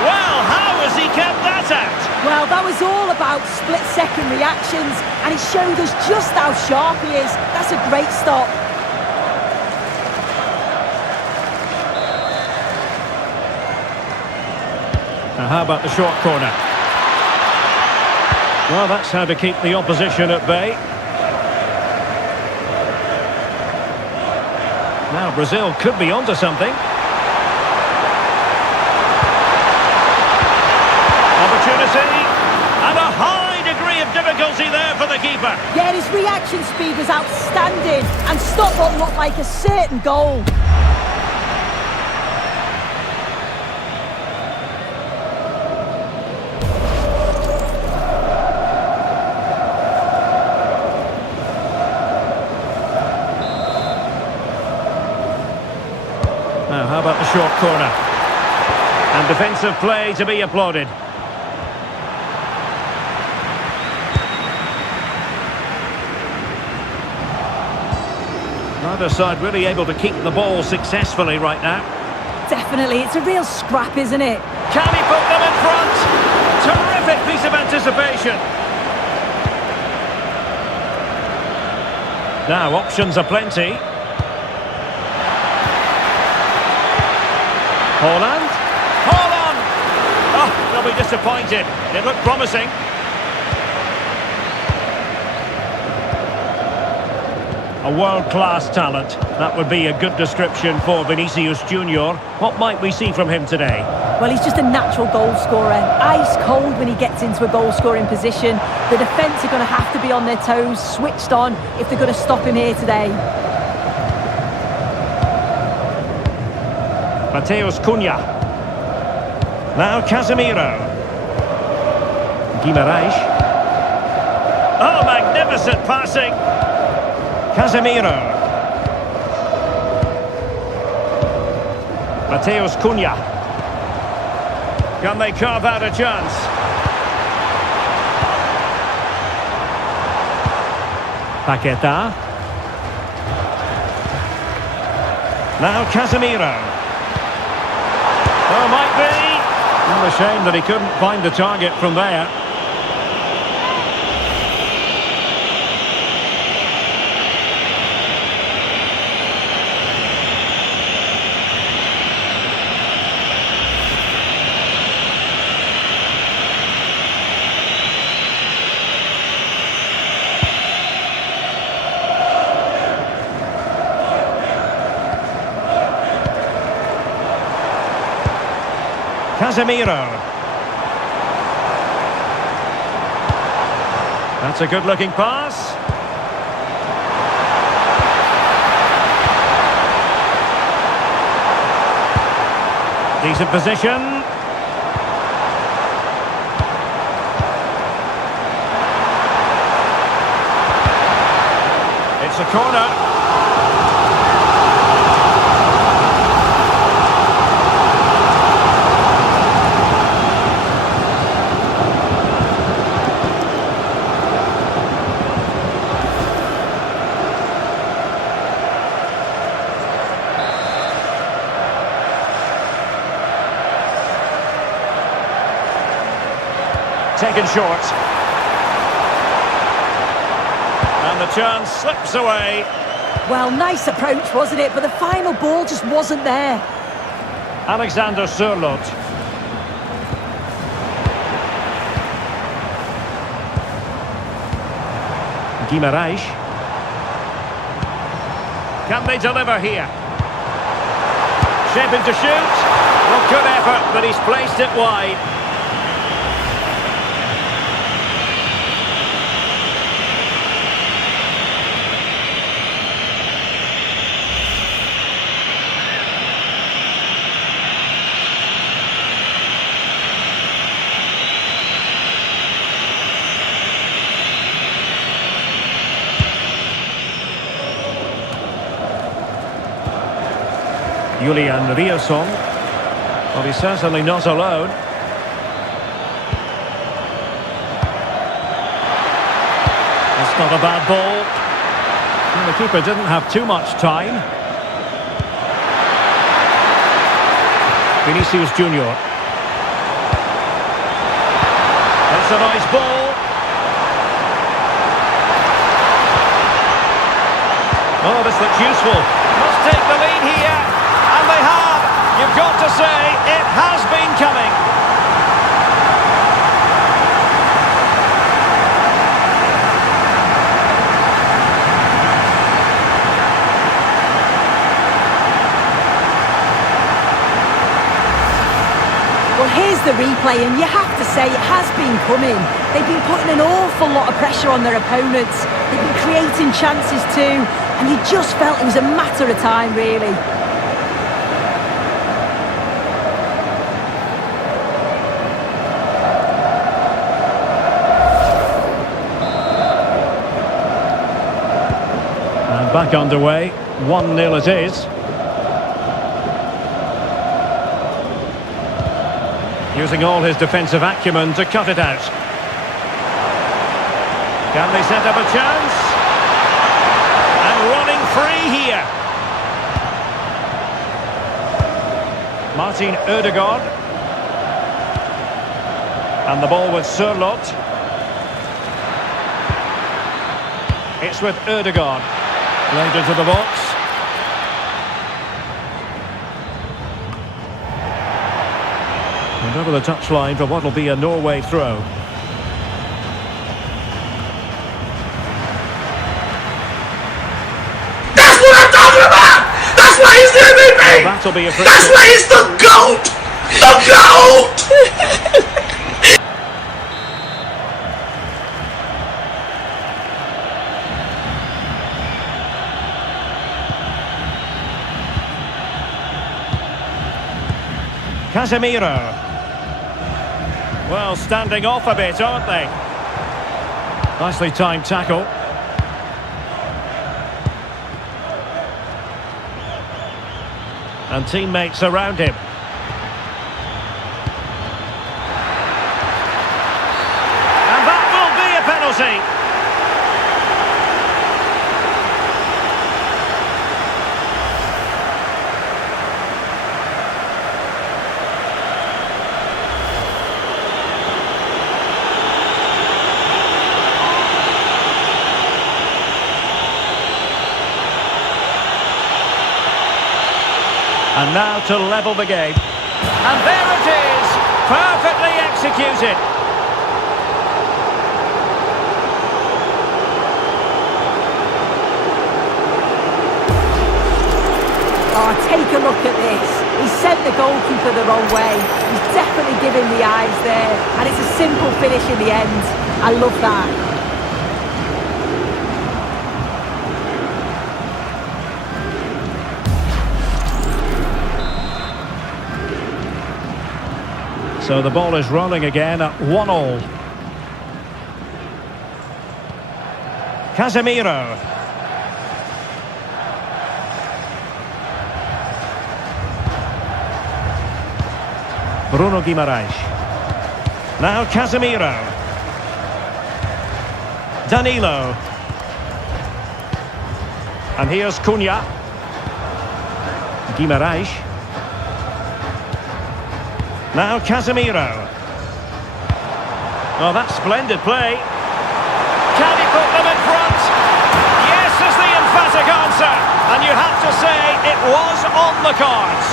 Well, how has he kept that out? Well, that was all about split-second reactions, and he showed us just how sharp he is. That's a great stop. Now, how about the short corner? Well, that's how to keep the opposition at bay. Now, Brazil could be onto something. Opportunity, and a high degree degree of difficulty there for the keeper. Yeah, his reaction speed was outstanding and stopped what looked like a certain goal. Now, how about the short corner? And defensive play to be applauded. Neither side really able to keep the ball successfully right now. Definitely, it's a real scrap, isn't it? Can he put them in front? Terrific piece of anticipation. Now, options are plenty. Haaland. Haaland! Oh, they'll be disappointed. It looked promising. A world-class talent. That would be a good description for Vinicius Junior. What might we see from him today? Well, he's just a natural goal scorer. Ice cold when he gets into a goal-scoring position. The defence are going to have to be on their toes, switched on, if they're going to stop him here today. Mateus Cunha. Now Casemiro. Guimarães. Oh, magnificent passing. Casemiro. Mateus Cunha. Can they carve out a chance? Paquetá. Now Casemiro. Oh, might be. What a shame that he couldn't find the target from there. Casemiro. That's a good-looking pass. Decent position. It's a corner. Taken short. And the chance slips away. Well, nice approach, wasn't it? But the final ball just wasn't there. Alexander Sørloth. Guimarães. Can they deliver here? Shaping to shoot. Well, good effort, but he's placed it wide. Julian Rierson. Well, he's certainly not alone. It's not a bad ball. Well, the keeper didn't have too much time. Vinicius Junior. That's a nice ball. Oh, this looks useful. Must take the lead here. And they have. You've got to say, it has been coming. Well, here's is the replay, and you have to say it has been coming. They've been putting an awful lot of pressure on their opponents. They've been creating chances too, and you just felt it was a matter of time, really. And back underway, 1-0 it is. Using all his defensive acumen to cut it out. Can they set up a chance? And running free here. Martin Ødegaard. And the ball with Sørloth. It's with Ødegaard. Laid into the box. And over the touchline for what will be a Norway throw. That's what I'm talking about! That's why he's the MVP! Well, that'll be a free That's kick. why he's the GOAT! The GOAT! Casemiro. Well, standing off a bit, aren't they? Nicely timed tackle. And teammates around him. And that will be a penalty. And now to level the game. And there it is! Perfectly executed. Oh, take a look at this. He sent the goalkeeper the wrong way. He's definitely giving the eyes there. And it's a simple finish in the end. I love that. So the ball is rolling again at 1-1. Casemiro. Bruno Guimaraes. Now Casemiro. Danilo. And here's Cunha. Guimaraes. Now Casemiro. Oh, that's splendid play. Can he put them in front? Yes is the emphatic answer. And you have to say it was on the cards.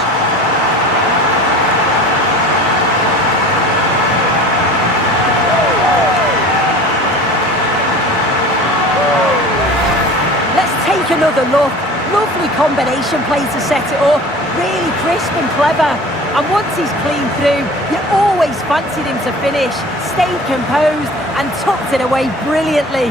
Let's take another look. Lovely combination play to set it up. Really crisp and clever. And once he's clean through, you always fancied him to finish, stayed composed and tucked it away brilliantly.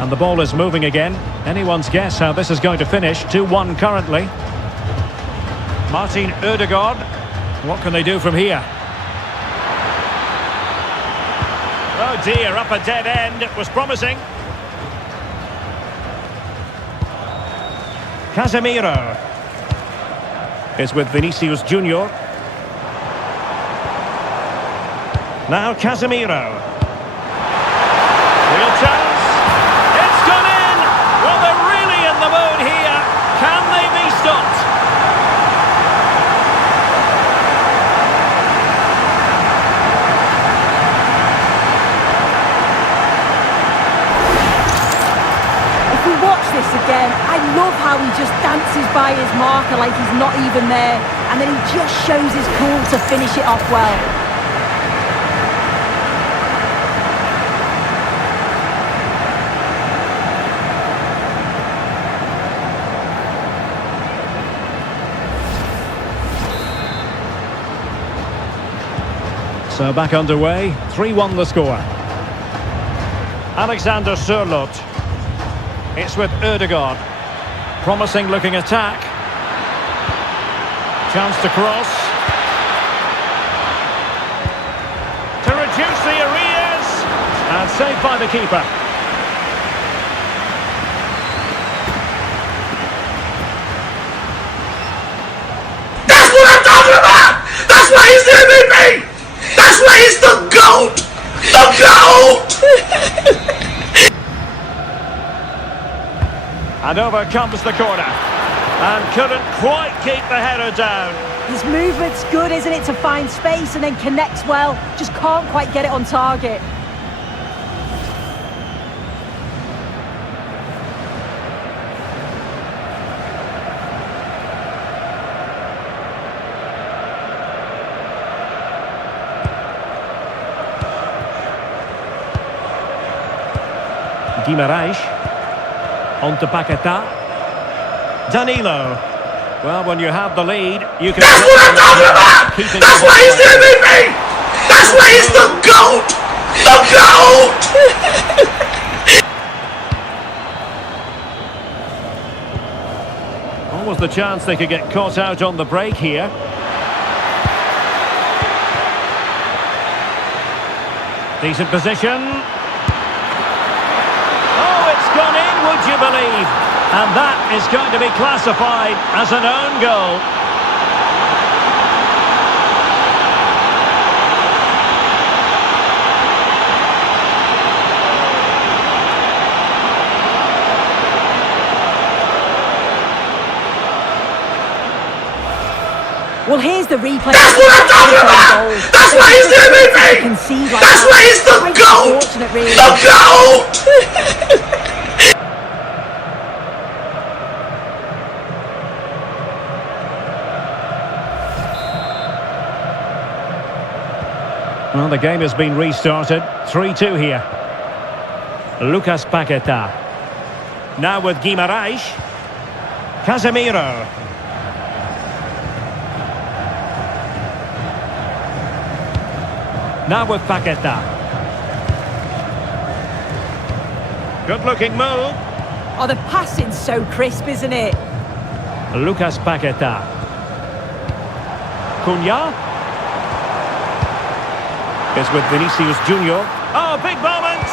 And the ball is moving again. Anyone's guess how this is going to finish. 2-1 currently. Martin Ødegaard. What can they do from here? Oh dear, up a dead end. It was promising. Casemiro is with Vinicius Junior. Now Casemiro. Real chance. It's gone in. Well, they're really in the mood here. Can they be stopped? Watch this again. I love how he just dances by his marker like he's not even there, and then he just shows his cool to finish it off well. So back underway, 3-1 the score. Alexander Sørloth. It's with Ødegaard. Promising looking attack. Chance to cross. To reduce the arrears. And saved by the keeper. That's what I'm talking about! That's why he's the MVP! That's why he's the GOAT! The GOAT! And over comes the corner. And couldn't quite keep the header down. His movement's good, isn't it, to find space and then connects well. Just can't quite get it on target. Guimarães. On to Paquetá. Danilo. Well, when you have the lead, you can... That's what I'm talking about! That's why he's the MVP! That's why he's the GOAT! The GOAT! Almost the chance they could get caught out on the break here. Decent position. Oh, it's gone in, would you believe? And that is going to be classified as an own goal. Well, here's the replay. That's what I'm talking about! That's why he's the MVP! That's why he's the GOAT! The GOAT! Well, the game has been restarted. 3-2 here. Lucas Paquetá. Now with Guimarães. Casemiro. Now with Paquetá. Good-looking move. Oh, the passing's so crisp, isn't it? Lucas Paquetá. Cunha. Is with Vinicius Junior. Oh, big moment!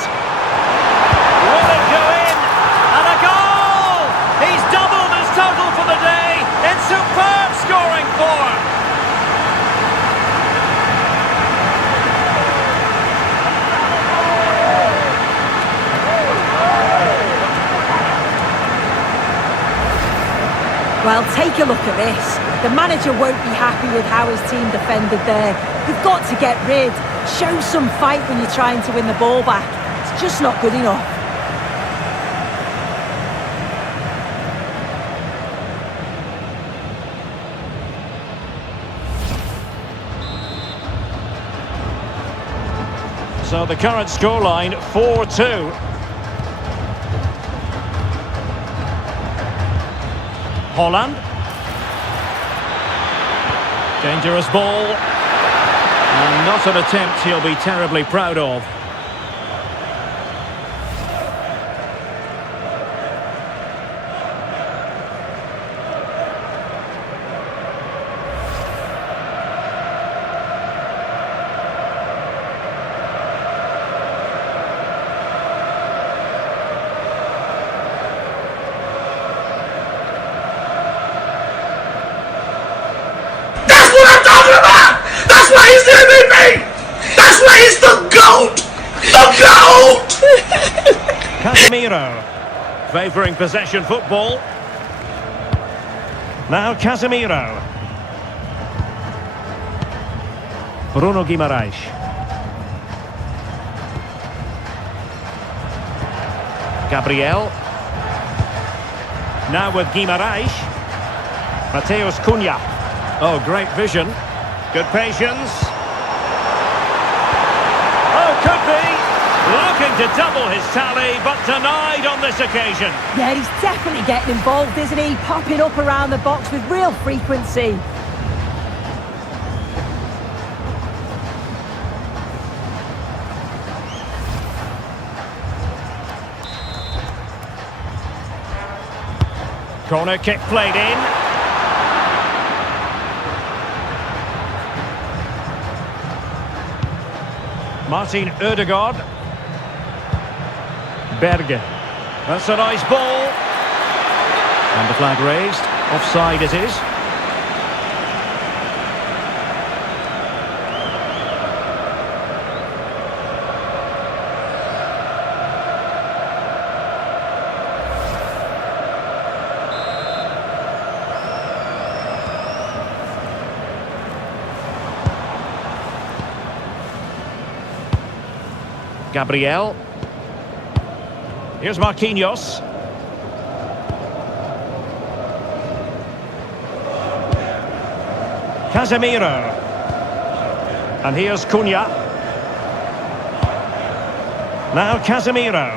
Will it go in? And a goal! He's doubled his total for the day in superb scoring form. Well, take a look at this. The manager won't be happy with how his team defended there. You've got to get rid. Show some fight when you're trying to win the ball back. It's just not good enough. So the current scoreline, 4-2. Holland. Dangerous ball. And not an attempt he'll be terribly proud of. He's the MVP! That's why he's the GOAT! The GOAT! Casemiro, favouring possession football. Now Casemiro. Bruno Guimarães. Gabriel. Now with Guimarães. Mateus Cunha. Oh, great vision. Good patience. Oh, could be. Looking to double his tally, but denied on this occasion. Yeah, he's definitely getting involved, isn't he? Popping up around the box with real frequency. Corner kick played in. Martin Ødegaard. Berge. That's a nice ball. And the flag raised. Offside it is. Gabriel. Here's Marquinhos. Casemiro. And here's Cunha. Now Casemiro.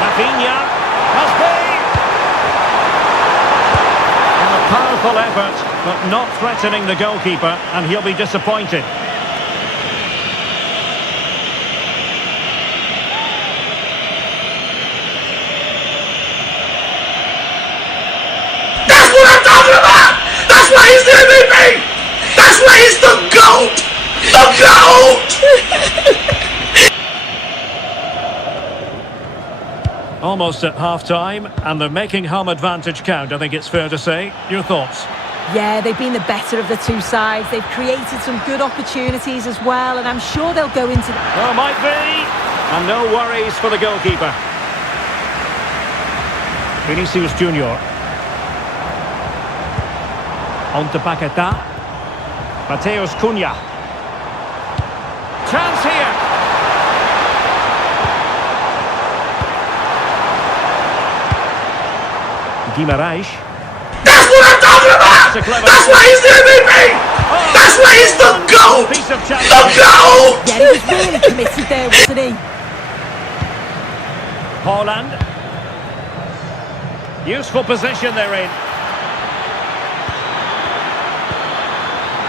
Rafinha. Has been. And a powerful effort, but not threatening the goalkeeper, and he'll be disappointed. That's why he's the MVP! That's why he's the GOAT! The GOAT! Almost at half-time, and they're making home advantage count, I think it's fair to say. Your thoughts? Yeah, they've been the better of the two sides. They've created some good opportunities as well, and I'm sure they'll go into... Well, might be. And no worries for the goalkeeper. Vinicius Junior. On to Paquetá. Mateus Cunha. Chance here. Guimarães. That's what I'm talking about! That's why he's the MVP! That's why he's the GOAT! Piece of The GOAT! Yeah, he was really committed there, wasn't he? Haaland. Useful position they're in.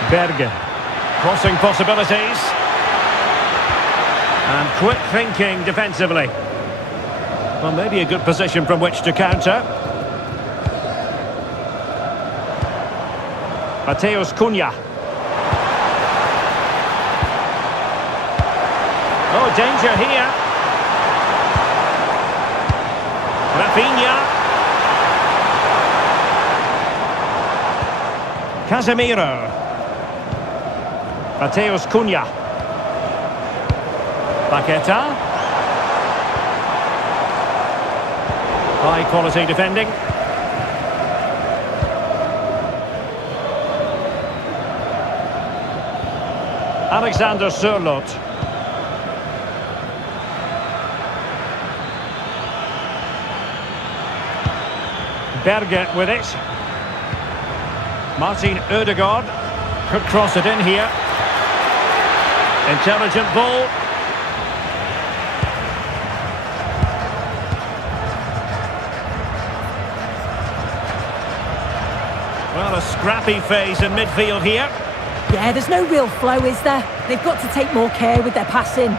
Berge. Crossing possibilities. And quick thinking defensively. Well, maybe a good position from which to counter. Mateus Cunha. Oh, danger here. Rafinha. Casemiro. Mateus Cunha. Paquetá. High quality defending. Alexander Sørloth. Berge with it. Martin Ødegaard could cross it in here. Intelligent ball. Well, a scrappy phase in midfield here. Yeah, there's no real flow, is there? They've got to take more care with their passing.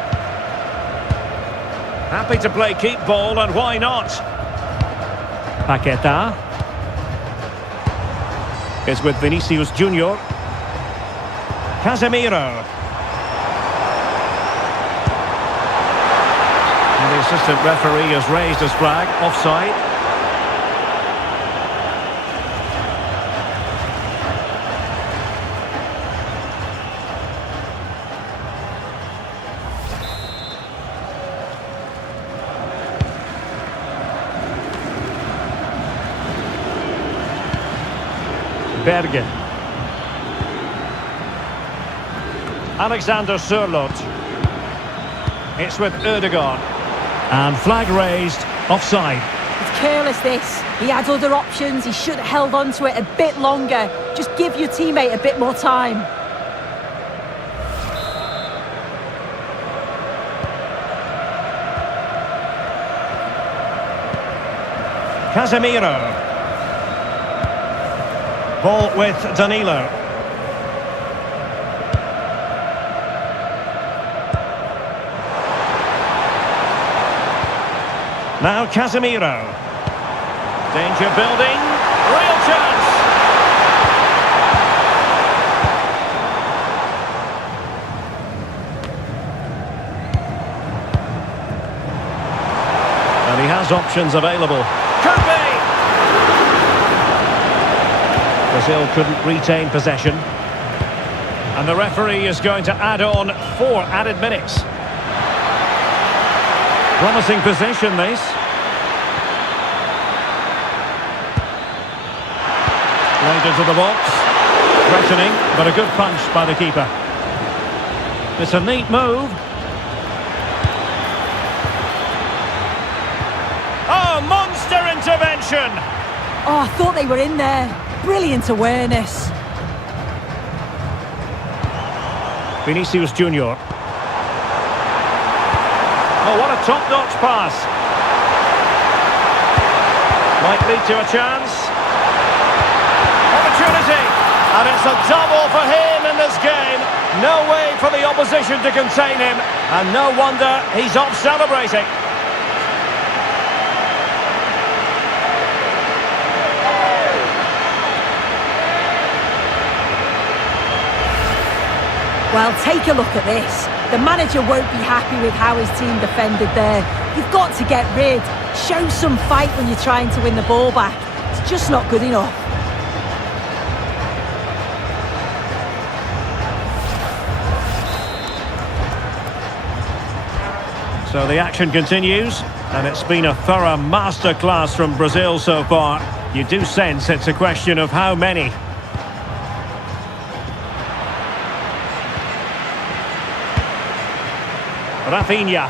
Happy to play keep ball, and why not? Paquetá is with Vinicius Junior. Casemiro. And the assistant referee has raised his flag, offside. Berge. Alexander Sørloth. It's with Ødegaard. And flag raised, offside. It's careless, this. He had other options. He should have held on to it a bit longer. Just give your teammate a bit more time. Casemiro. Ball with Danilo. Now Casemiro. Danger building. Real chance. And he has options available. Could be. Brazil couldn't retain possession. And the referee is going to add on 4 added minutes. Promising position, this. Laid into the box. Threatening, but a good punch by the keeper. It's a neat move. Oh, monster intervention! Oh, I thought they were in there. Brilliant awareness. Vinicius Junior. Oh, what a top-notch pass. Might lead to a chance. Opportunity. And it's a double for him in this game. No way for the opposition to contain him. And no wonder he's off celebrating. Well, take a look at this. The manager won't be happy with how his team defended there. You've got to get rid. Show some fight when you're trying to win the ball back. It's just not good enough. So the action continues, and it's been a thorough masterclass from Brazil so far. You do sense it's a question of how many. Rafinha.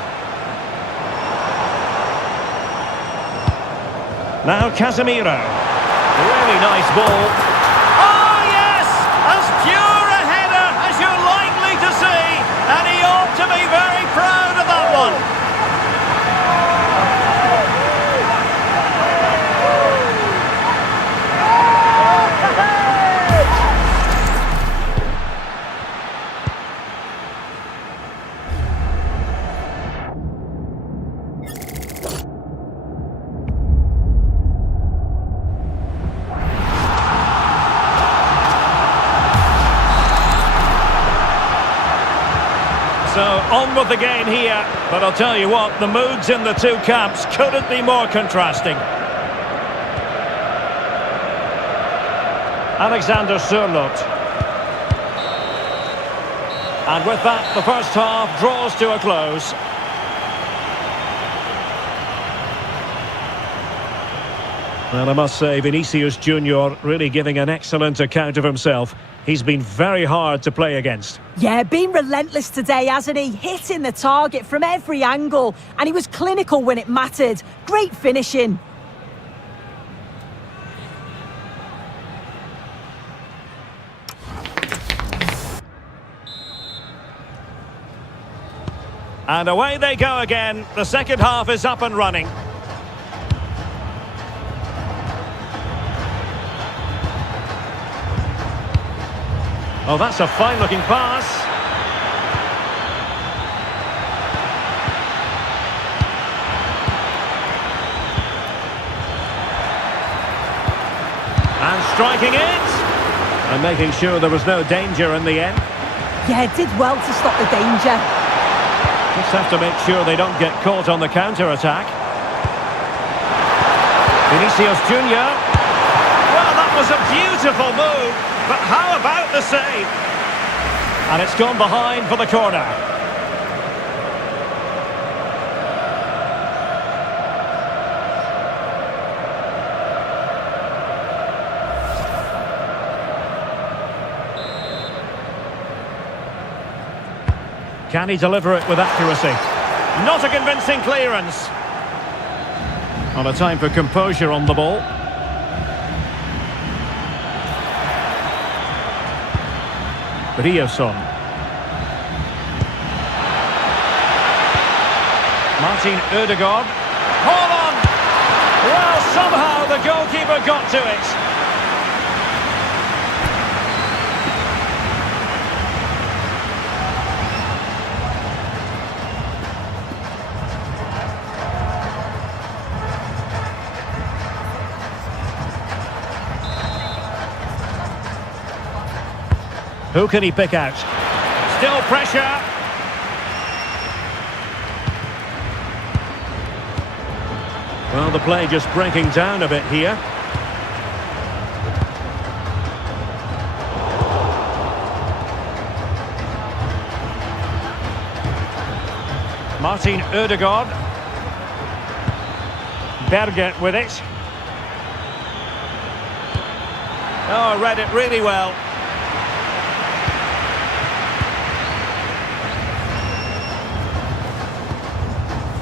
Now Casemiro. Really nice ball. Oh yes! As pure a header as you're likely to see. And he ought to be very proud of that one. So on with the game here, but I'll tell you what, the moods in the two camps couldn't be more contrasting. Alexander Sørloth. And with that, the first half draws to a close. Well, I must say, Vinicius Junior really giving an excellent account of himself. He's been very hard to play against. Yeah, been relentless today, hasn't he? Hitting the target from every angle, and he was clinical when it mattered. Great finishing. And away they go again. The second half is up and running. Oh, that's a fine-looking pass. And striking it. And making sure there was no danger in the end. Yeah, did well to stop the danger. Just have to make sure they don't get caught on the counter-attack. Vinicius Junior. Well, that was a beautiful move. But how about the save? And it's gone behind for the corner. Can he deliver it with accuracy? Not a convincing clearance. On a time for composure on the ball. Riosson. Martin Ødegaard. Hold on! Well, somehow the goalkeeper got to it. Who can he pick out? Still pressure. Well, the play just breaking down a bit here. Martin Ødegaard. Berge with it. Oh, read it really well.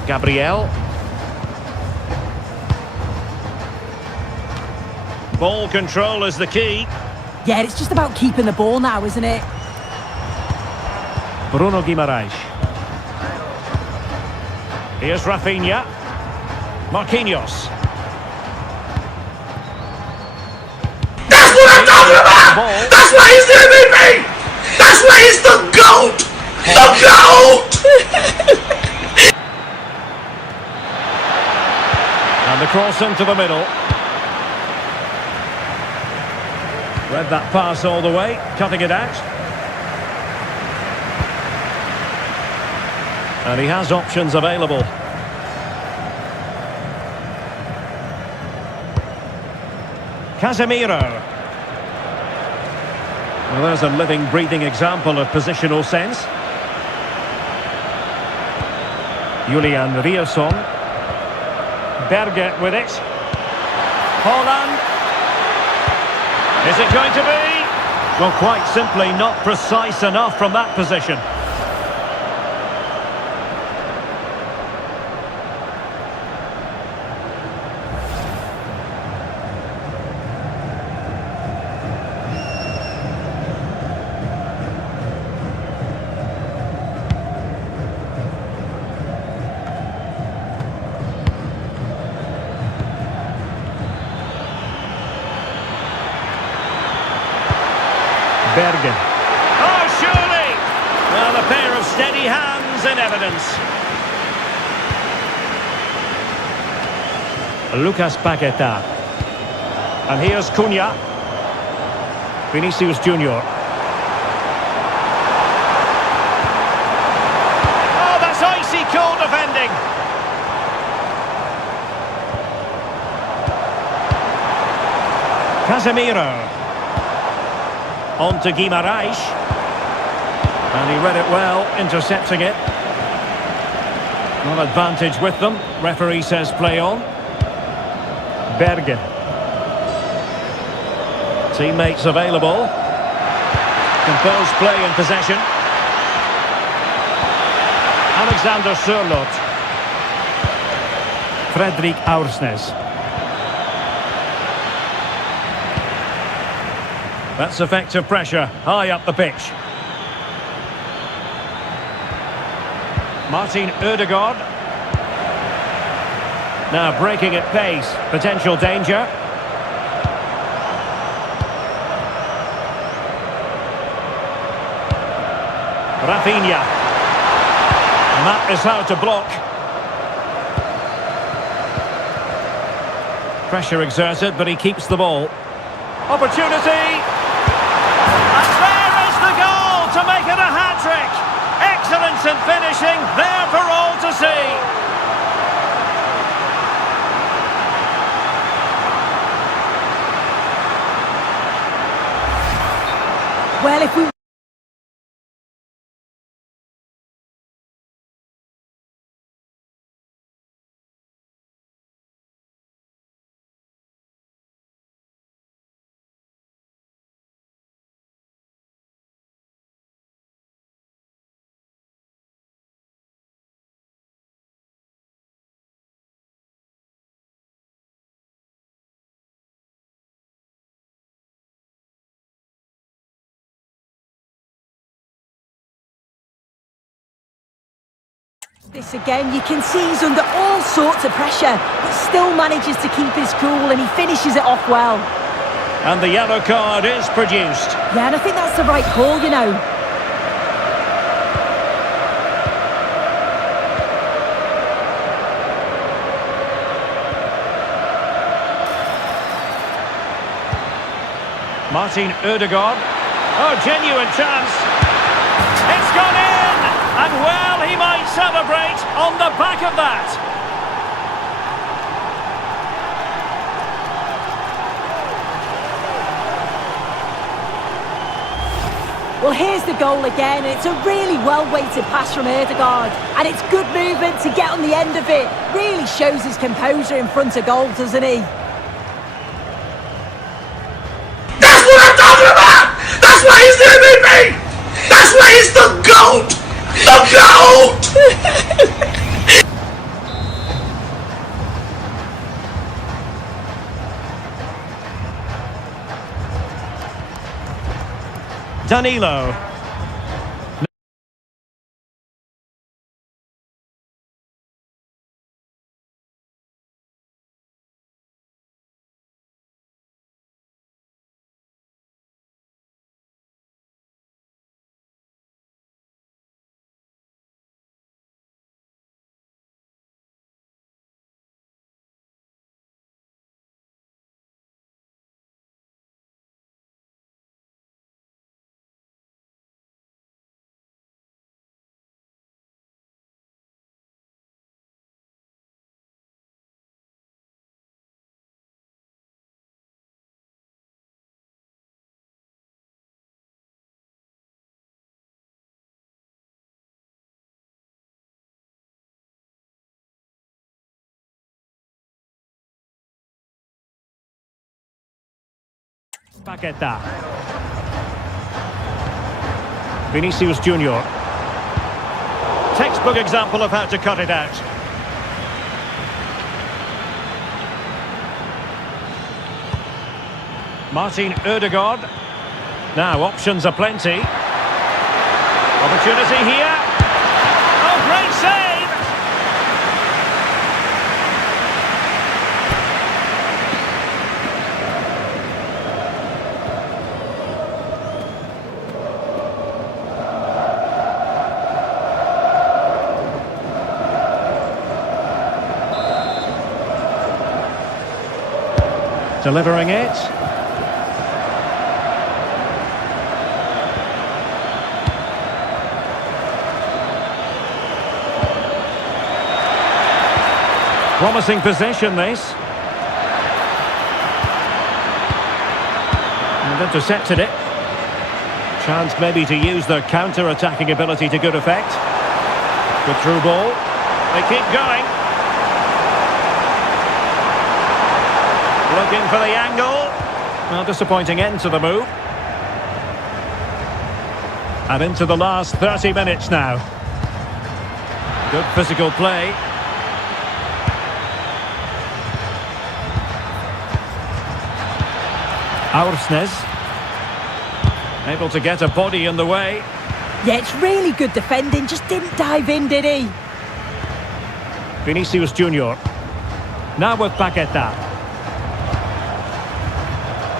Gabriel. Ball control is the key. Yeah, it's just about keeping the ball now, isn't it? Bruno Guimaraes. Here's Rafinha. Marquinhos. That's what I'm talking about! That's why he's the MVP! That's why he's the GOAT! The GOAT! And the cross into the middle. Read that pass all the way, cutting it out. And he has options available. Casemiro. Well, there's a living, breathing example of positional sense. Julian Rierson. Berge with it. Holland. Is it going to be? Well, quite simply not precise enough from that position. Bergen. Oh, surely! Well, a pair of steady hands in evidence. Lucas Paqueta. And here's Cunha. Vinicius Junior. Oh, that's icy cool defending. Casemiro. On to Guimaraes. And he read it well, intercepting it. One advantage with them. Referee says play on. Bergen. Teammates available. Composed play in possession. Alexander Sørloth. Fredrik Aursnes. That's effective pressure, high up the pitch. Martin Ødegaard. Now breaking at pace, potential danger. Rafinha. And that is how to block. Pressure exerted, but he keeps the ball. Opportunity! And there is the goal to make it a hat-trick! Excellence in finishing, there for all to see! Well, if we... This again, you can see he's under all sorts of pressure, but still manages to keep his cool and he finishes it off well. And the yellow card is produced. Yeah, and I think that's the right call, you know. Martin Ødegaard. Oh, genuine chance. It's gone in! And well, he might celebrate on the back of that. Well, here's the goal again. It's a really well-weighted pass from Ødegaard. And it's good movement to get on the end of it. Really shows his composure in front of goal, doesn't he? That's what I'm talking about! That's why he's the MVP! That's why he's the GOAT! The GOAT! Danilo. Paqueta. Vinicius Junior. Textbook example of how to cut it out. Martin Ødegaard. Now options are plenty. Opportunity here. Oh, great save! Delivering it. Promising possession, this. And intercepted it. Chance maybe to use their counter-attacking ability to good effect. Good through ball. They keep going. Looking for the angle. Well, disappointing end to the move. And into the last 30 minutes now. Good physical play. Aursnes. Able to get a body in the way. Yeah, it's really good defending. Just didn't dive in, did he? Vinicius Junior. Now with Paqueta.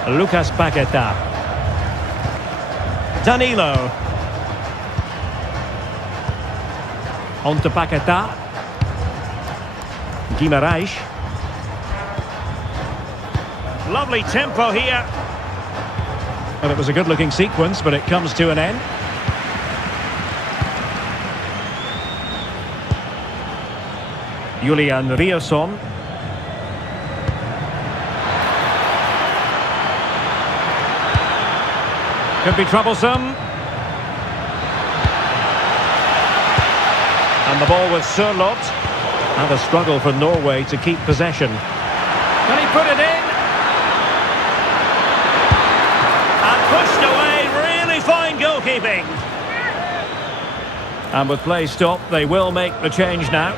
Lucas Paqueta. Danilo. On to Paqueta. Guimarães. Lovely tempo here. Well, it was a good-looking sequence, but it comes to an end. Julian Riasson. Could be troublesome. And the ball with Sørloth. And a struggle for Norway to keep possession. Can he put it in? And pushed away. Really fine goalkeeping. And with play stopped, they will make the change now.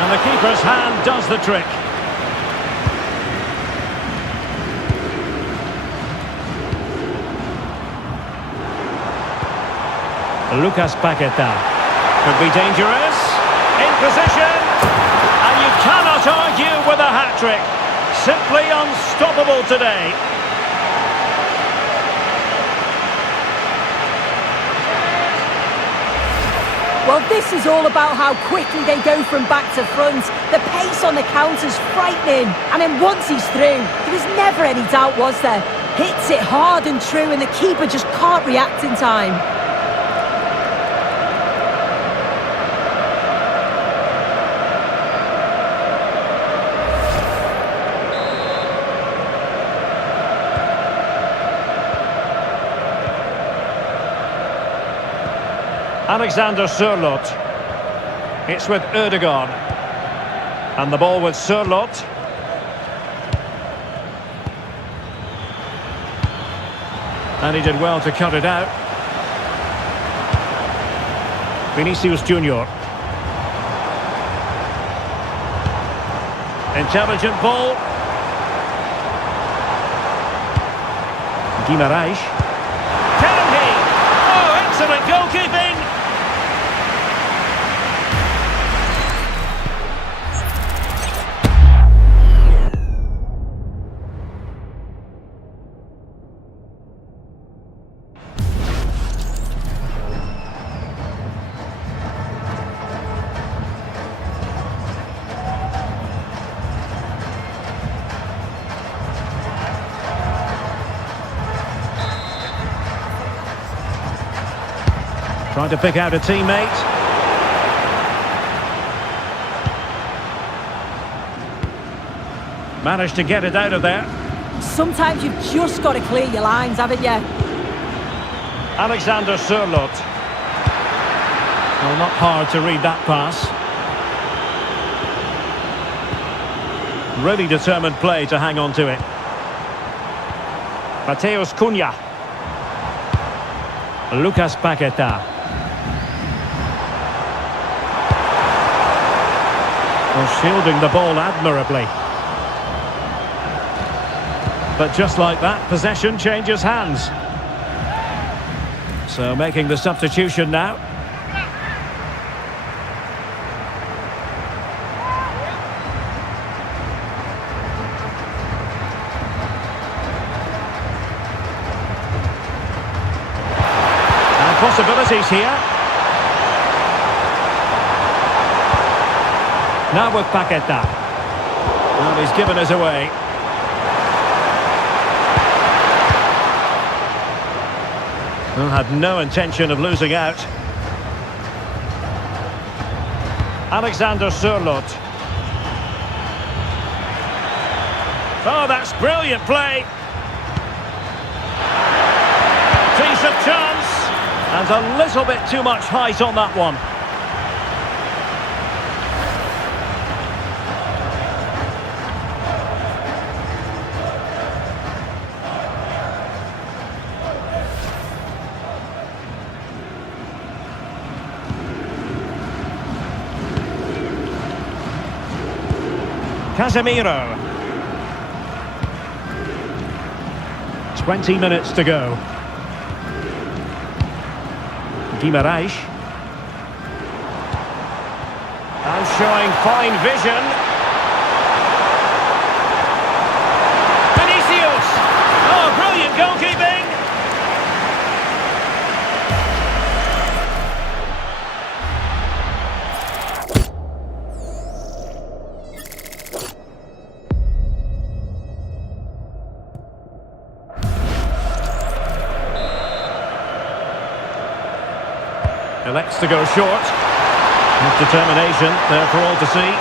And the keeper's hand does the trick. Lucas Paqueta. Could be dangerous. In position. And you cannot argue with a hat-trick. simply unstoppable today. Well, this is all about how quickly they go from back to front. The pace on the counter's frightening. And then once he's through, there was never any doubt, was there? Hits it hard and true, and the keeper just can't react in time. Alexander Sørloth. It's with Ødegaard. And the ball with Sørloth. And he did well to cut it out. Vinicius Junior. Intelligent ball. Guimarães. Can he? Oh, excellent goalkeeping! Trying to pick out a teammate. Managed to get it out of there. Sometimes you've just got to clear your lines, haven't you? Alexander Sørloth. Well, not hard to read that pass. Really determined play to hang on to it. Mateus Cunha. Lucas Paquetá. Well, shielding the ball admirably. But just like that, possession changes hands. So making the substitution now. And possibilities here. Now with Paquetá. Well, he's given us away. Well, had no intention of losing out. Alexander Sørloth. Oh, that's brilliant play. Decent chance. And a little bit too much height on that one. Casemiro. 20 minutes to go. Guimarães. And showing fine vision. Vinicius. Oh, brilliant goalkeeping. Elects to go short. With determination there for all to see.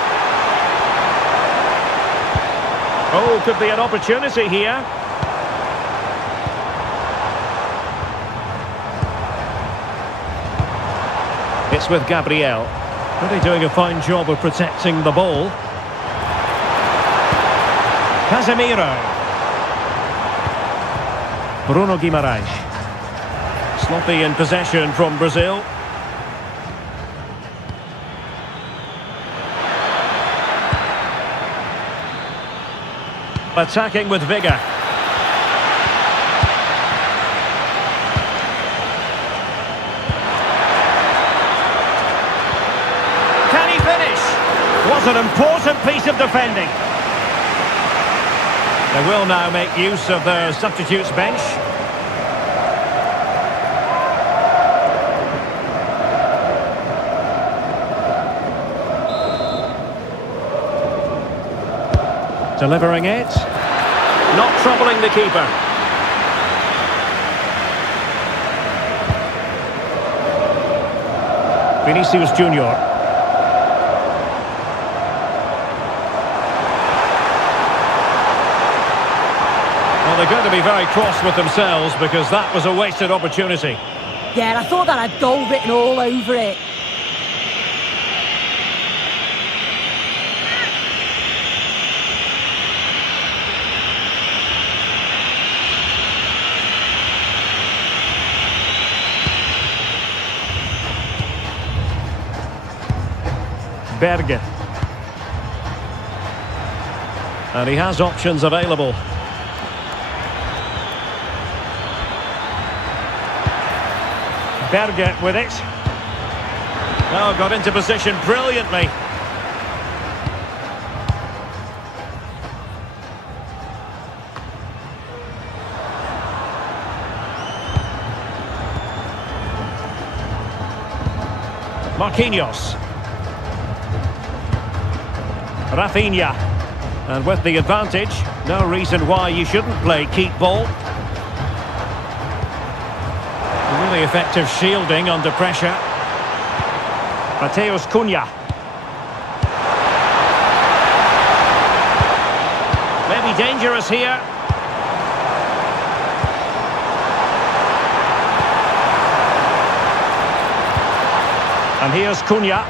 Oh, could be an opportunity here. It's with Gabriel. Really doing a fine job of protecting the ball. Casemiro. Bruno Guimarães. Sloppy in possession from Brazil. Attacking with vigour. Can he finish? Was an important piece of defending. They will now make use of their substitutes bench. Delivering it. Not troubling the keeper. Vinicius Junior. Well, they're going to be very cross with themselves because that was a wasted opportunity. Yeah, I thought that had goal written all over it. Berge. And he has options available. Berge with it. Oh, got into position brilliantly. Marquinhos. Rafinha, and with the advantage, no reason why you shouldn't play keep ball. Really effective shielding under pressure. Mateus Cunha. Maybe dangerous here. And here's Cunha.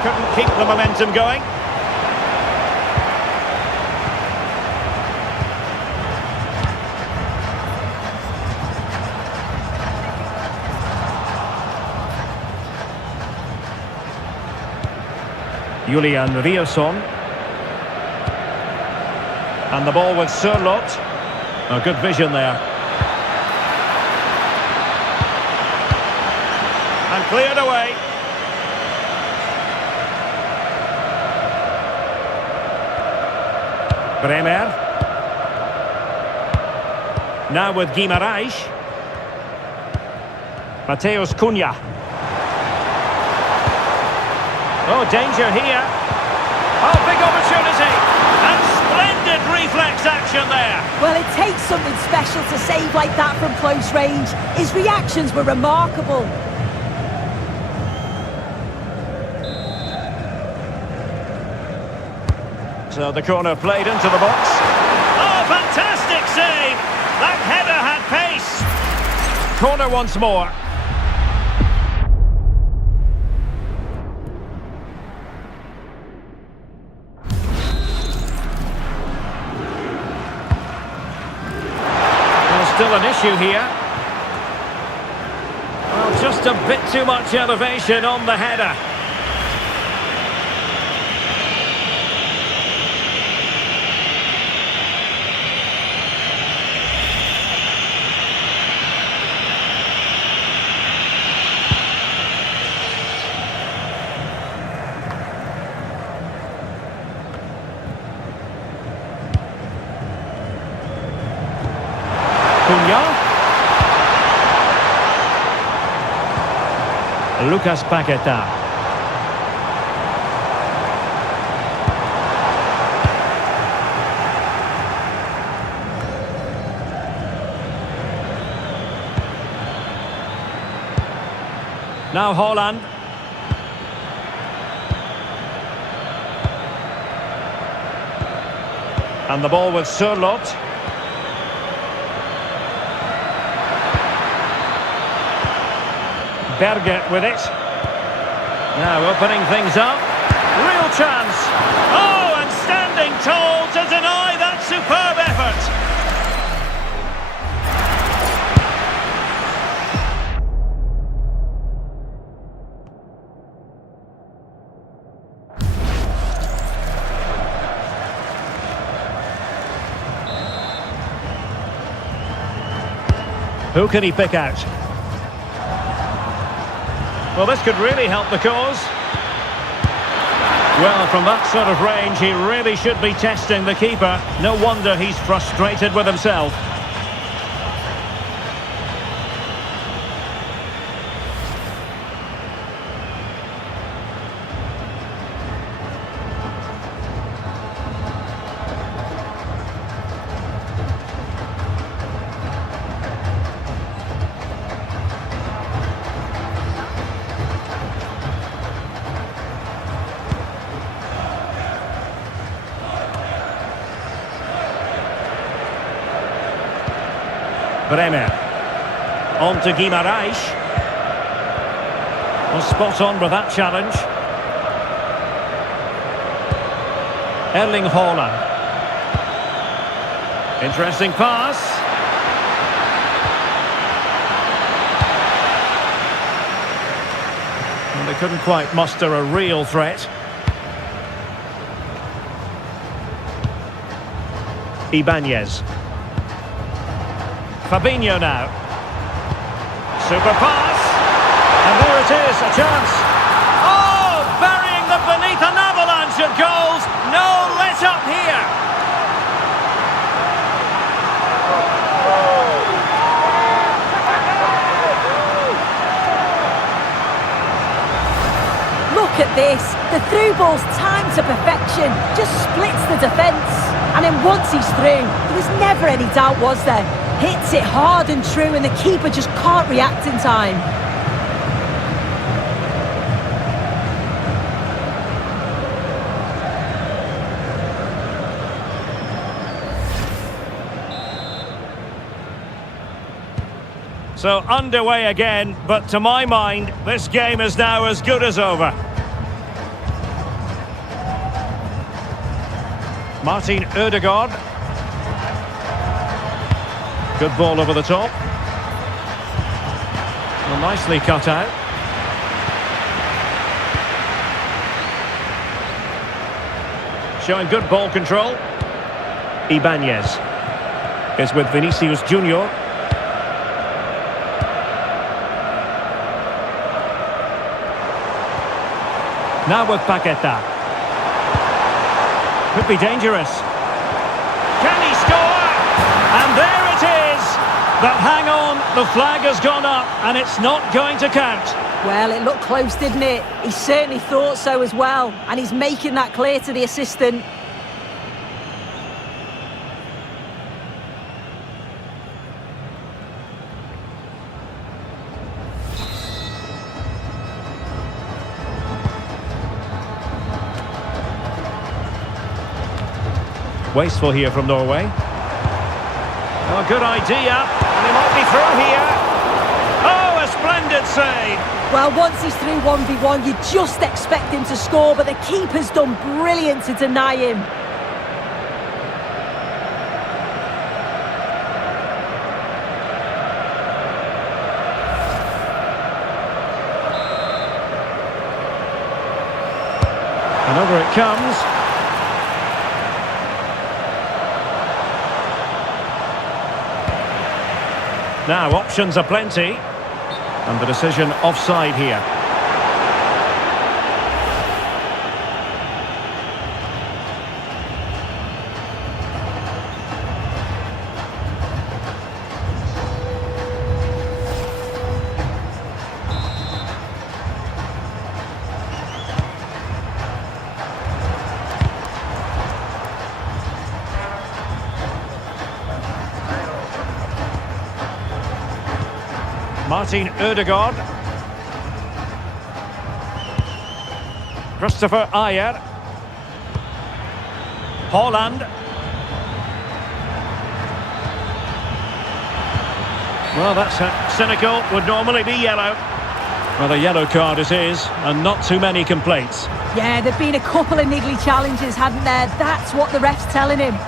Couldn't keep the momentum going. Julian Rierson. And the ball with Sørloth. Oh, good vision there. And cleared away. Bremer. Now with Guimarães. Mateus Cunha. Oh, danger here. Oh, big opportunity. And splendid reflex action there. Well, it takes something special to save like that from close range. His reactions were remarkable. So the corner played into the box. Oh, fantastic save! That header had pace. Corner once more. Well, still an issue here. Well, just a bit too much elevation on the header. Lucas Paqueta. Now Haaland. And the ball with Sørloth. Berge with it. Now opening things up. Real chance. Oh, and standing tall to deny that superb effort. Who can he pick out? Well, this could really help the cause. Well, from that sort of range, he really should be testing the keeper. No wonder he's frustrated with himself. Bremer. On to Guimaraes. Well, spot on with that challenge. Erling Haaland. Interesting pass. And they couldn't quite muster a real threat. Ibanez. Fabinho now. Super pass. And there it is, a chance. Oh, burying them beneath an avalanche of goals. No let up here. Look at this. The through ball's timed to perfection. Just splits the defence. And then once he's through, there was never any doubt, was there? Hits it hard and true, and the keeper just can't react in time. So underway again, but to my mind, this game is now as good as over. Martin Ødegaard. Good ball over the top. Well, nicely cut out. Showing good ball control. Ibanez is with Vinicius Junior. Now with Paqueta. Could be dangerous. Can he score? And there it is! But hang on, the flag has gone up and it's not going to count. Well, it looked close, didn't it? He certainly thought so as well, and he's making that clear to the assistant. Wasteful here from Norway. Oh, good idea, and he might be through here. Oh, a splendid save. Well, once he's through 1v1, you just expect him to score, but the keeper's done brilliant to deny him. And over it comes. Now, options are plenty. And the decision offside here. Martin Ødegaard. Christopher Ayer. Haaland. Well, that's cynical, would normally be yellow. Well, the yellow card it is, and not too many complaints. Yeah, there've been a couple of niggly challenges, hadn't there? That's what the ref's telling him.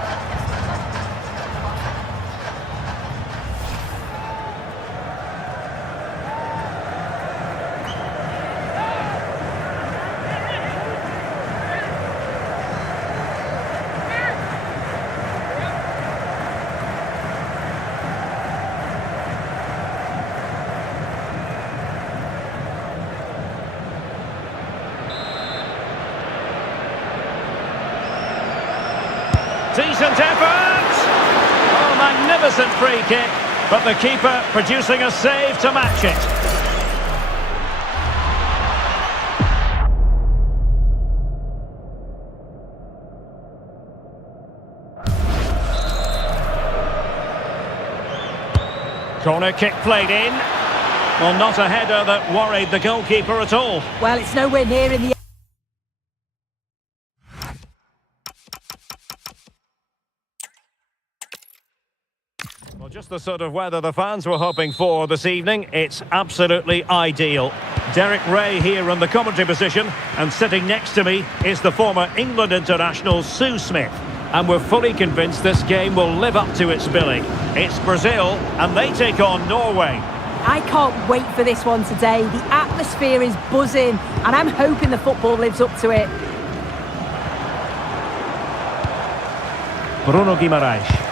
Decent effort! Oh, magnificent free kick, but the keeper producing a save to match it. Corner kick played in. Well, not a header that worried the goalkeeper at all. Well, it's nowhere near in the... Well, just the sort of weather the fans were hoping for this evening. It's absolutely ideal. Derek Ray here in the commentary position, and sitting next to me is the former England international Sue Smith. And we're fully convinced this game will live up to its billing. It's Brazil, and they take on Norway. I can't wait for this one today. The atmosphere is buzzing, and I'm hoping the football lives up to it. Bruno Guimaraes.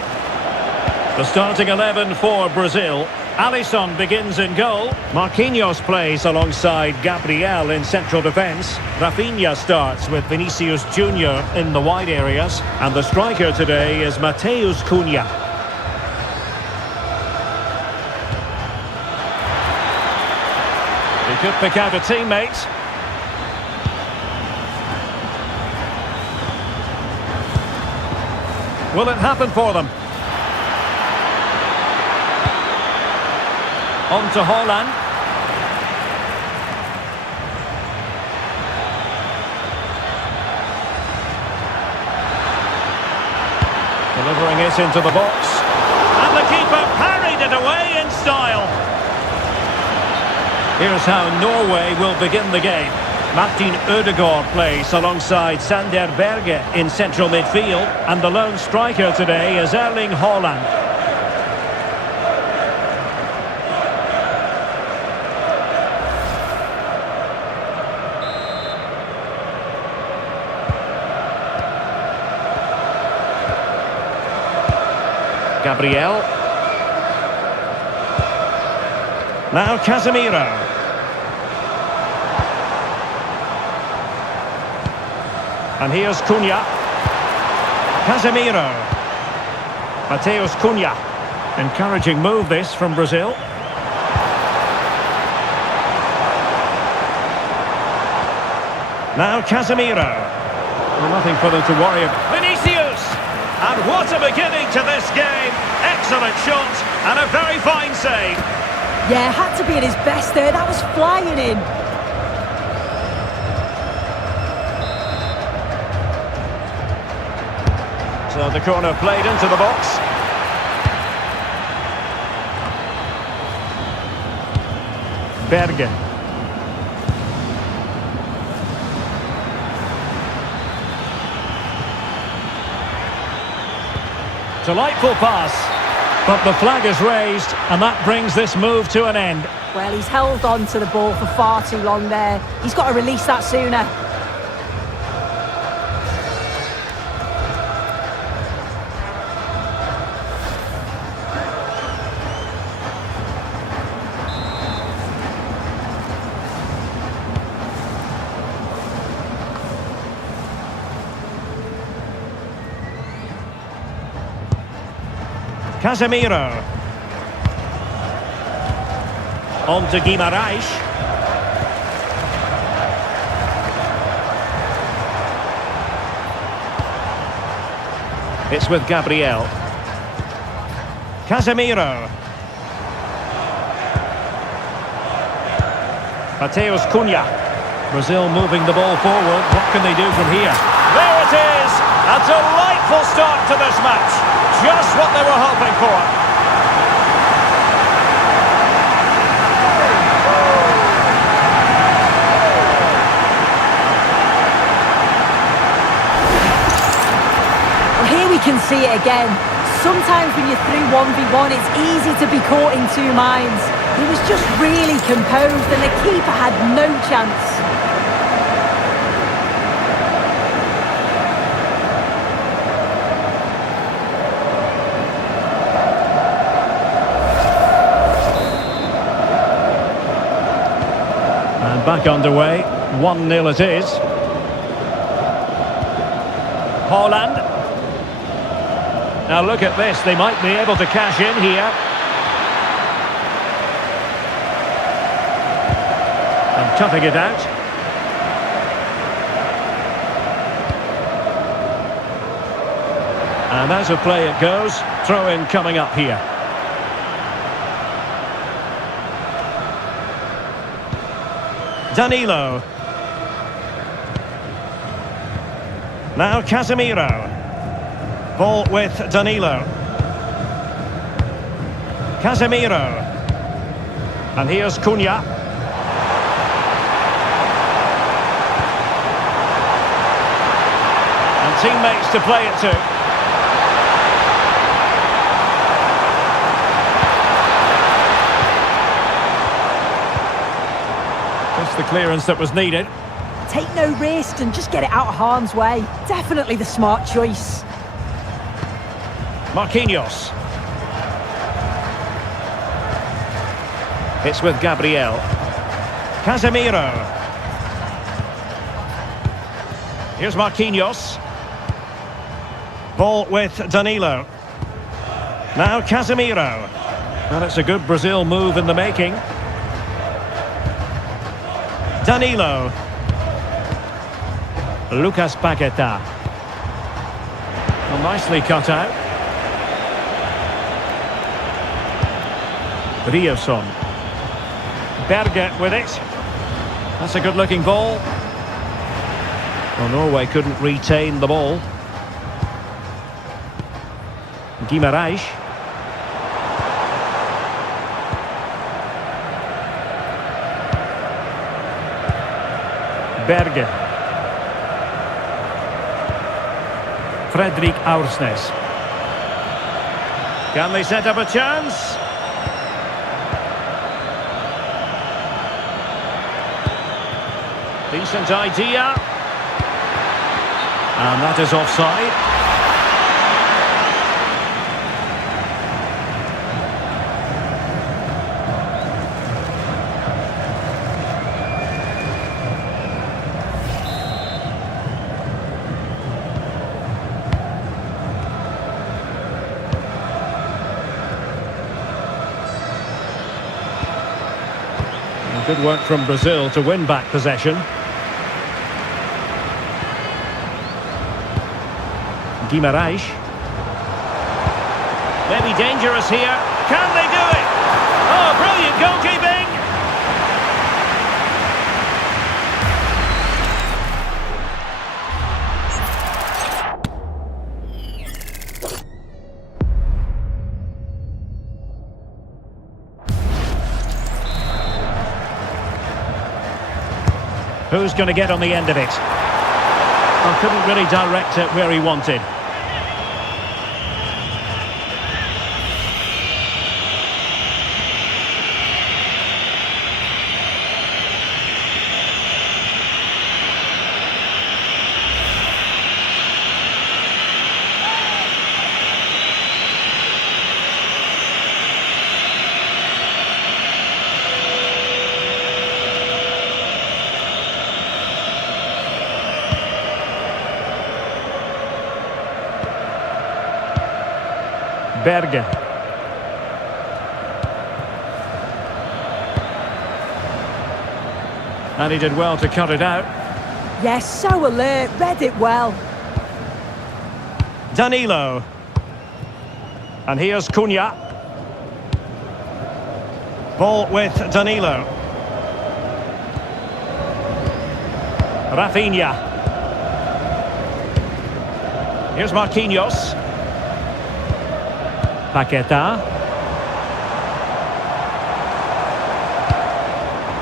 The starting 11 for Brazil. Alisson begins in goal. Marquinhos plays alongside Gabriel in central defence. Rafinha starts with Vinicius Junior in the wide areas. And the striker today is Matheus Cunha. He could pick out a teammate. Will it happen for them? On to Haaland. Delivering it into the box. And the keeper parried it away in style. Here's how Norway will begin the game. Martin Ødegaard plays alongside Sander Berge in central midfield. And the lone striker today is Erling Haaland. Gabriel. Now Casemiro. And here's Cunha. Casemiro. Matheus Cunha. Encouraging move this from Brazil. Now Casemiro. Well, nothing for them to worry about. Vinicius! And what a beginning to this game. Excellent shot and a very fine save. Yeah, had to be at his best there. That was flying in. So the corner played into the box. Berge. Delightful pass, but the flag is raised, and that brings this move to an end. Well, he's held on to the ball for far too long there. He's got to release that sooner. Casemiro. On to Guimaraes. It's with Gabriel. Casemiro. Matheus Cunha. Brazil moving the ball forward. What can they do from here? There it is! A delightful start to this match. Just what they were hoping for. Well, here we can see it again. Sometimes when you're through 1v1, it's easy to be caught in two minds. He was just really composed and the keeper had no chance. Back underway, 1-0 it is. Haaland. Now look at this, they might be able to cash in here. And toughing it out. And as a play it goes, throw-in coming up here. Danilo. Now Casemiro. Ball with Danilo. Casemiro. And here's Cunha. And teammates to play it to. Just the clearance that was needed. Take no risk and just get it out of harm's way. Definitely the smart choice. Marquinhos. It's with Gabriel. Casemiro. Here's Marquinhos. Ball with Danilo. Now Casemiro. Well, it's a good Brazil move in the making. Danilo. Lucas Paqueta. Well, nicely cut out. Riosson. Berge with it. That's a good-looking ball. Well, Norway couldn't retain the ball. Guimarães. Berge. Fredrik Aursnes. Can they set up a chance? Decent idea. And that is offside. Good work from Brazil to win back possession. Guimarães. Maybe dangerous here. Can they do it? Oh, brilliant goalkeeping! Who's going to get on the end of it? Oh, couldn't really direct it where he wanted. Berge. And he did well to cut it out. Yes, so alert, read it well. Danilo. And here's Cunha. Ball with Danilo. Rafinha. Here's Marquinhos. Paqueta.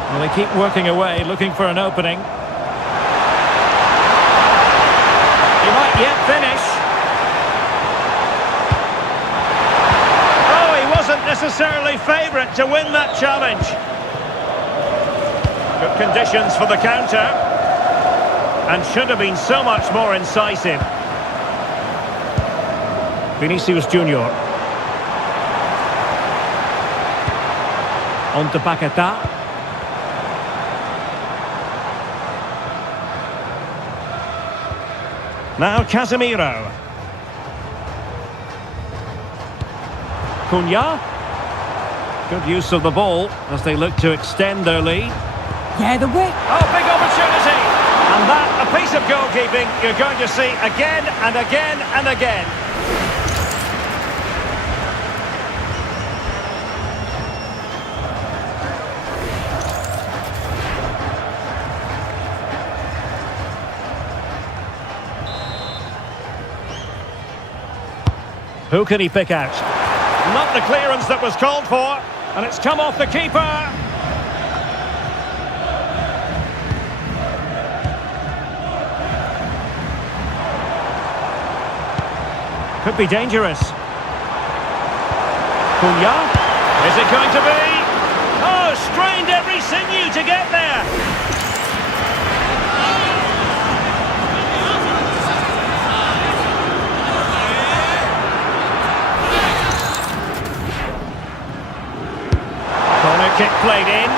Well, they keep working away, looking for an opening. He might yet finish. Oh, he wasn't necessarily favourite to win that challenge. Good conditions for the counter. And should have been so much more incisive. Vinicius Junior. On to Paqueta. Now Casemiro. Cunha. Good use of the ball as they look to extend their lead. Yeah, the way. Oh, big opportunity! And that, a piece of goalkeeping you're going to see again and again and again. Who can he pick out? Not the clearance that was called for, and it's come off the keeper. Could be dangerous. Cunha. Is it going to be? Oh, strained every sinew to get there. Corner kick played in.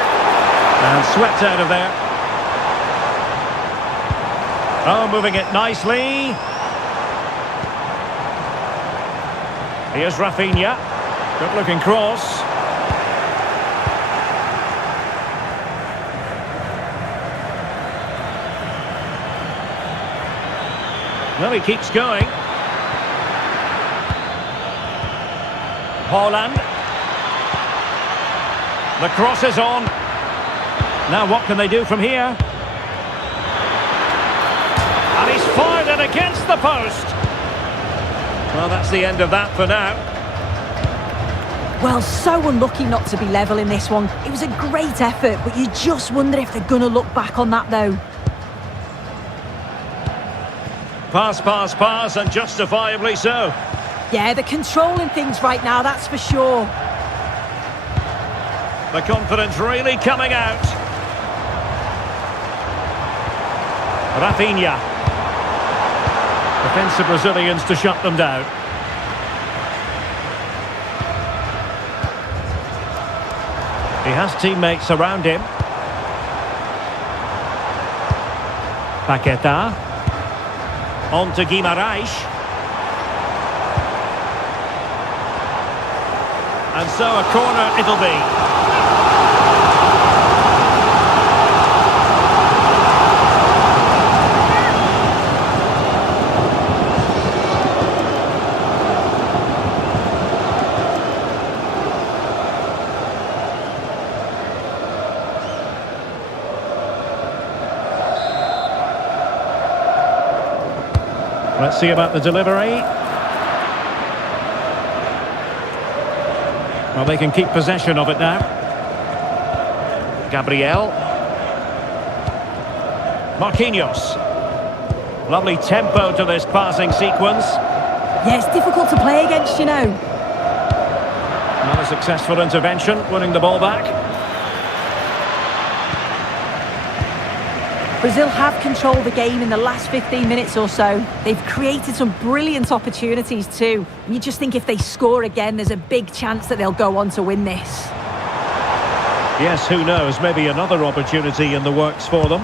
And swept out of there. Oh, moving it nicely. Here's Rafinha. Good looking cross. Well, he keeps going. Haaland. The cross is on. Now what can they do from here? And he's fired it against the post. Well, that's the end of that for now. Well, so unlucky not to be level in this one. It was a great effort, but you just wonder if they're going to look back on that, though. Pass, pass, pass, and justifiably so. Yeah, they're controlling things right now, that's for sure. The confidence really coming out. Rafinha. Defensive Brazilians to shut them down. He has teammates around him. Paquetá. On to Guimarães. And so a corner it'll be. Let's see about the delivery. Well, they can keep possession of it now. Gabriel. Marquinhos. Lovely tempo to this passing sequence. Yeah, it's difficult to play against, you know. Another successful intervention, winning the ball back. Brazil have controlled the game in the last 15 minutes or so. They've created some brilliant opportunities too. And you just think if they score again, there's a big chance that they'll go on to win this. Yes, who knows? Maybe another opportunity in the works for them.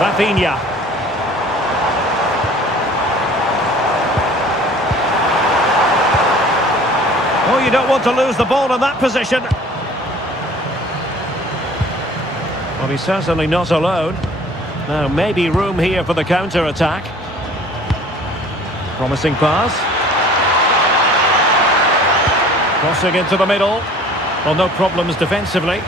Rafinha. Oh, you don't want to lose the ball in that position. Well, he's certainly not alone. Now, maybe room here for the counter-attack. Promising pass. Crossing into the middle. Well, no problems defensively.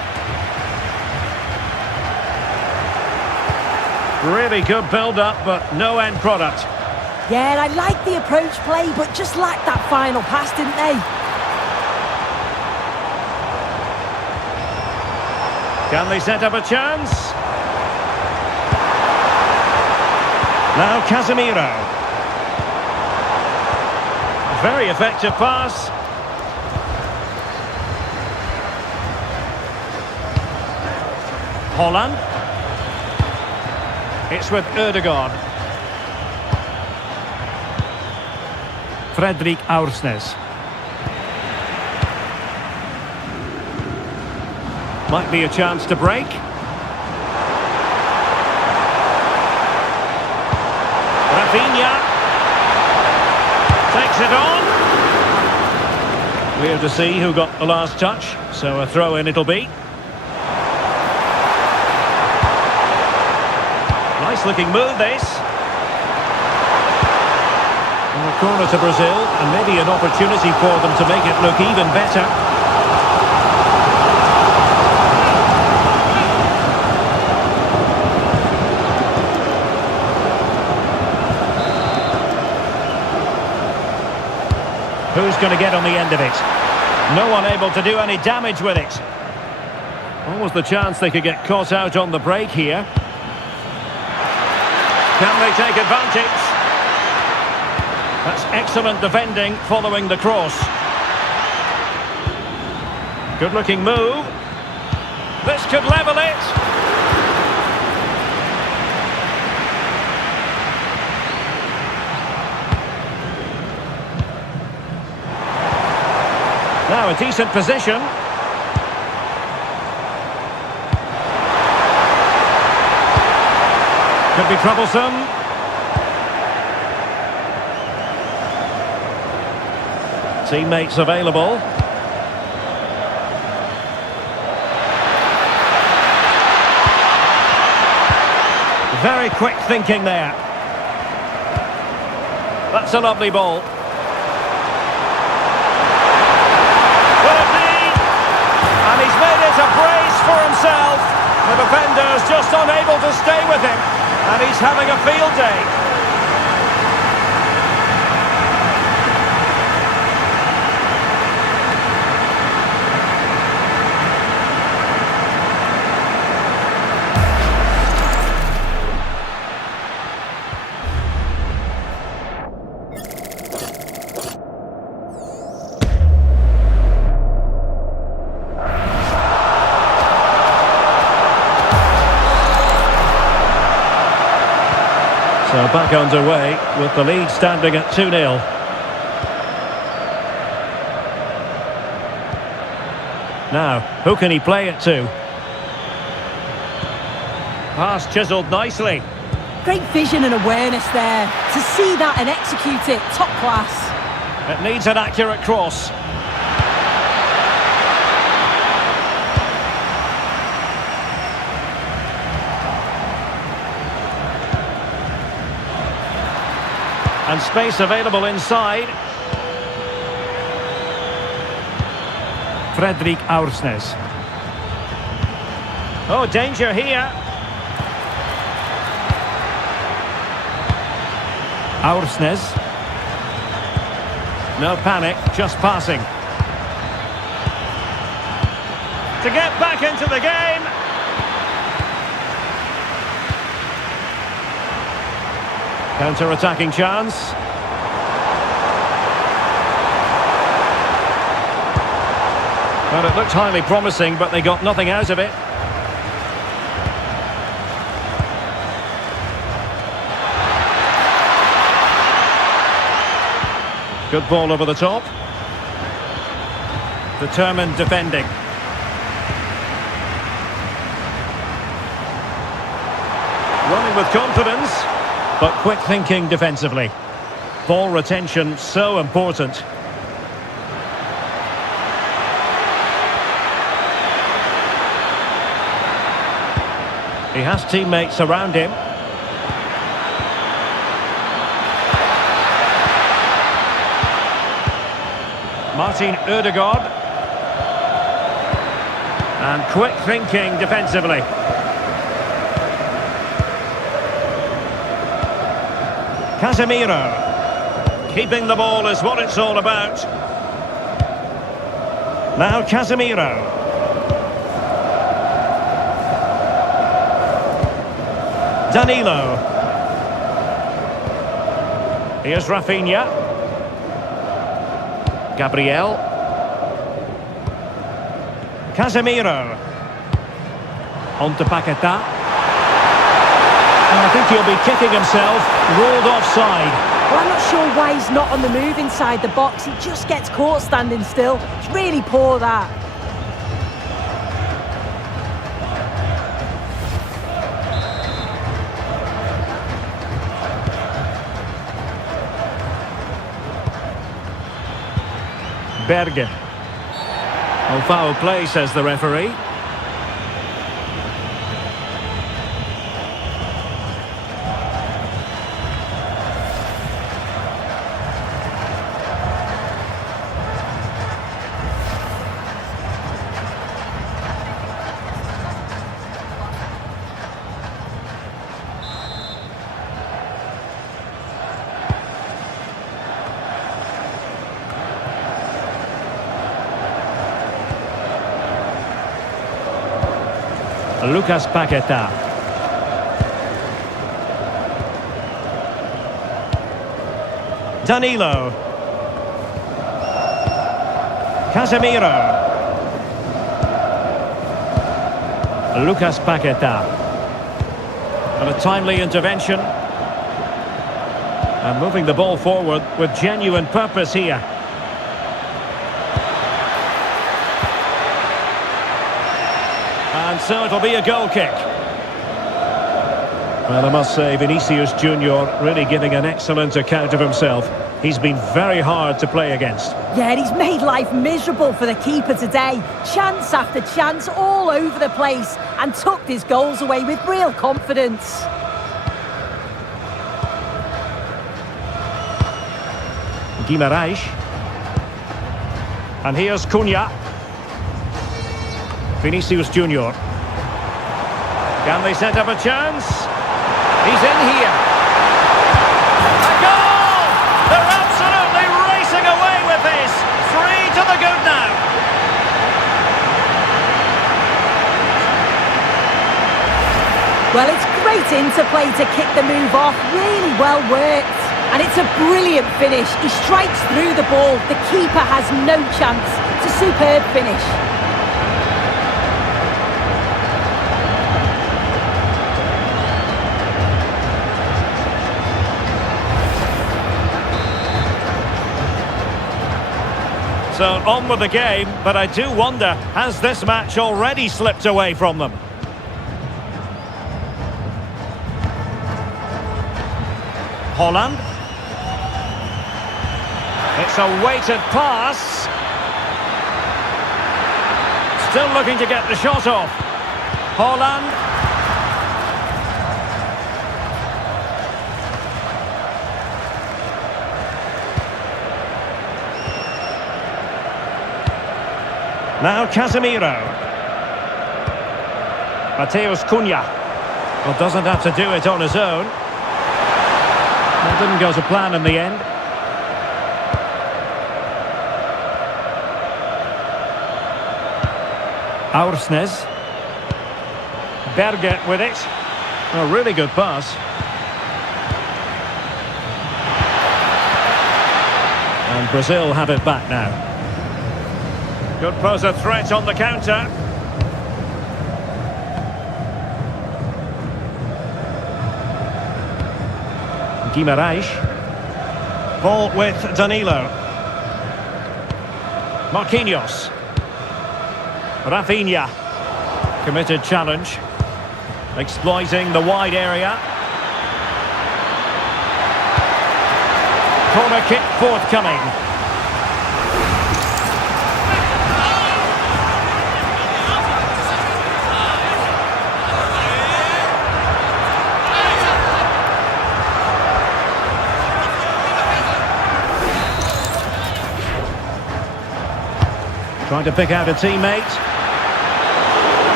Really good build-up, but no end product. Yeah, and I like the approach play, but just lacked that final pass, didn't they? Can they set up a chance? Now Casemiro. Very effective pass. Haaland. It's with Ødegaard. Frederik Aursnes. Might be a chance to break. Rafinha takes it on. We're to see who got the last touch, so a throw-in it'll be. Nice looking move this. And a corner to Brazil, and maybe an opportunity for them to make it look even better. Who's going to get on the end of it? No one able to do any damage with it. Almost the chance they could get caught out on the break here. Can they take advantage? That's excellent defending following the cross. Good looking move. This could level it. Now a decent position. Could be troublesome. Teammates available. Very quick thinking there. That's a lovely ball. And he's made it a brace for himself. The defender's just unable to stay with him. And he's having a field day. So back underway with the lead standing at 2-0. Now, who can he play it to? Pass chiselled nicely. Great vision and awareness there. To see that and execute it, top class. It needs an accurate cross. And space available inside. Fredrik Aursnes. Oh, danger here. Aursnes. No panic, just passing. To get back into the game. Counter-attacking chance. Well, it looked highly promising, but they got nothing out of it. Good ball over the top. Determined defending. Running with confidence. But quick thinking defensively. Ball retention so important. He has teammates around him. Martin Ødegaard. And quick thinking defensively. Casemiro. Keeping the ball is what it's all about. Now Casemiro. Danilo. Here's Rafinha. Gabriel. Casemiro. On to Paquetá. And I think he'll be kicking himself, ruled offside. Well, I'm not sure why he's not on the move inside the box. He just gets caught standing still. It's really poor, that. Berge. Oh, foul play, says the referee. Lucas Paqueta. Danilo. Casemiro. Lucas Paqueta. And a timely intervention. And moving the ball forward with genuine purpose here. And so it'll be a goal kick. Well, I must say, Vinicius Junior really giving an excellent account of himself. He's been very hard to play against. Yeah, he's made life miserable for the keeper today. Chance after chance all over the place and tucked his goals away with real confidence. Guimaraes. And here's Cunha. Vinicius Junior. Can they set up a chance? He's in here. A goal! They're absolutely racing away with this. 3 to the good now. Well, it's great interplay to kick the move off. Really well worked. And it's a brilliant finish. He strikes through the ball. The keeper has no chance. It's a superb finish. So on with the game, but I do wonder, has this match already slipped away from them? Holland. It's a weighted pass. Still looking to get the shot off. Holland. Now Casemiro. Mateus Cunha. Well, doesn't have to do it on his own. It didn't go to plan in the end. Aursnes. Berge with it. A really good pass. And Brazil have it back now. Could pose a threat on the counter. Guimaraes. Ball with Danilo. Marquinhos. Rafinha. Committed challenge. Exploiting the wide area. Corner kick forthcoming. Trying to pick out a teammate.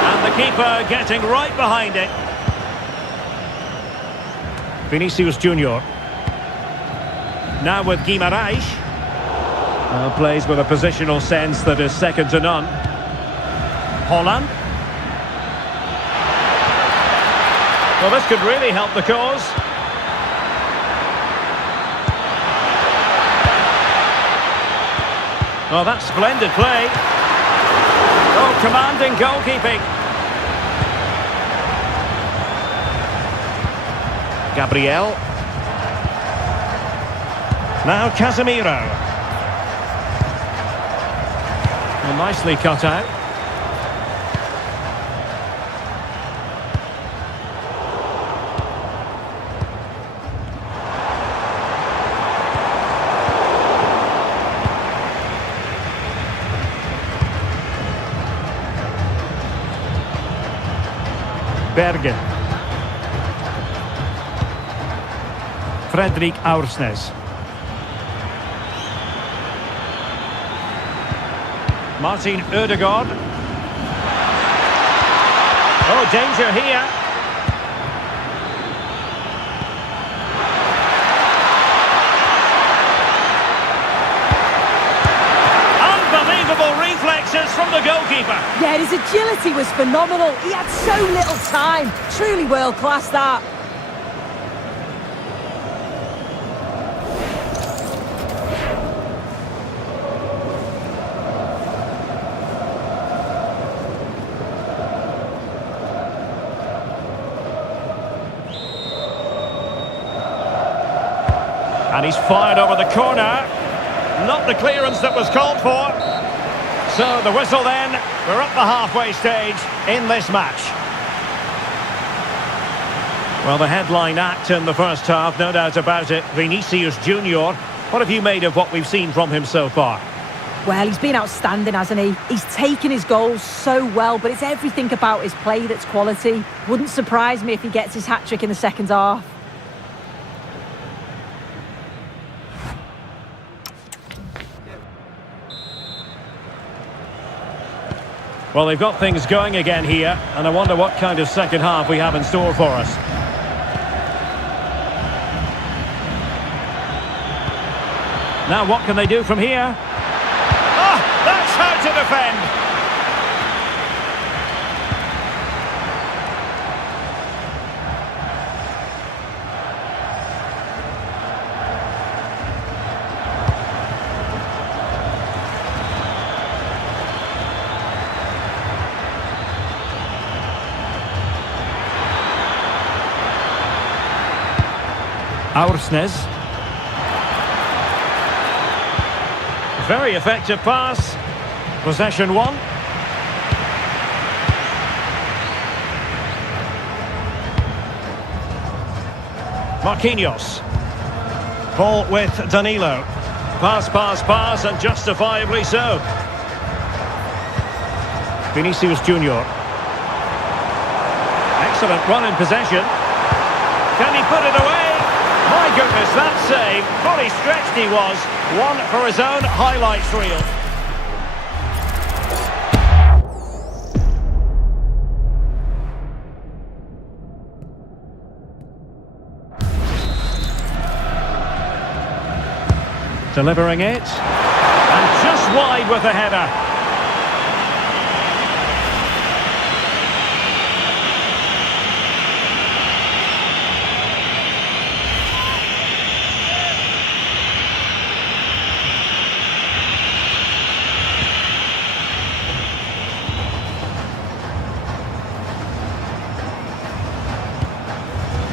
And the keeper getting right behind it. Vinicius Junior. Now with Guimaraes. Plays with a positional sense that is second to none. Holland. Well, this could really help the cause. Oh, that's splendid play. Oh, commanding goalkeeping. Gabriel. Now Casemiro. Well, nicely cut out. Berge. Fredrik Aursnes. Martin Ødegaard. Oh, danger here. Unbelievable reflexes from the goalkeeper. Yeah, his agility was phenomenal. He had so little time. Truly world class, that. And he's fired over the corner. Not the clearance that was called for. So the whistle then. We're at the halfway stage in this match. Well, the headline act in the first half, no doubt about it. Vinicius Junior. What have you made of what we've seen from him so far? Well, he's been outstanding, hasn't he? He's taken his goals so well, but it's everything about his play that's quality. Wouldn't surprise me if he gets his hat-trick in the second half. Well, they've got things going again here, and I wonder what kind of second half we have in store for us. Now, what can they do from here? Oh, that's how to defend! Aursnes. Very effective pass. Possession one. Marquinhos. Ball with Danilo. Pass, and justifiably so. Vinicius Junior. Excellent run in possession. Can he put it away? My goodness, that save. Fully stretched he was. One for his own highlights reel. Delivering it. And just wide with the header.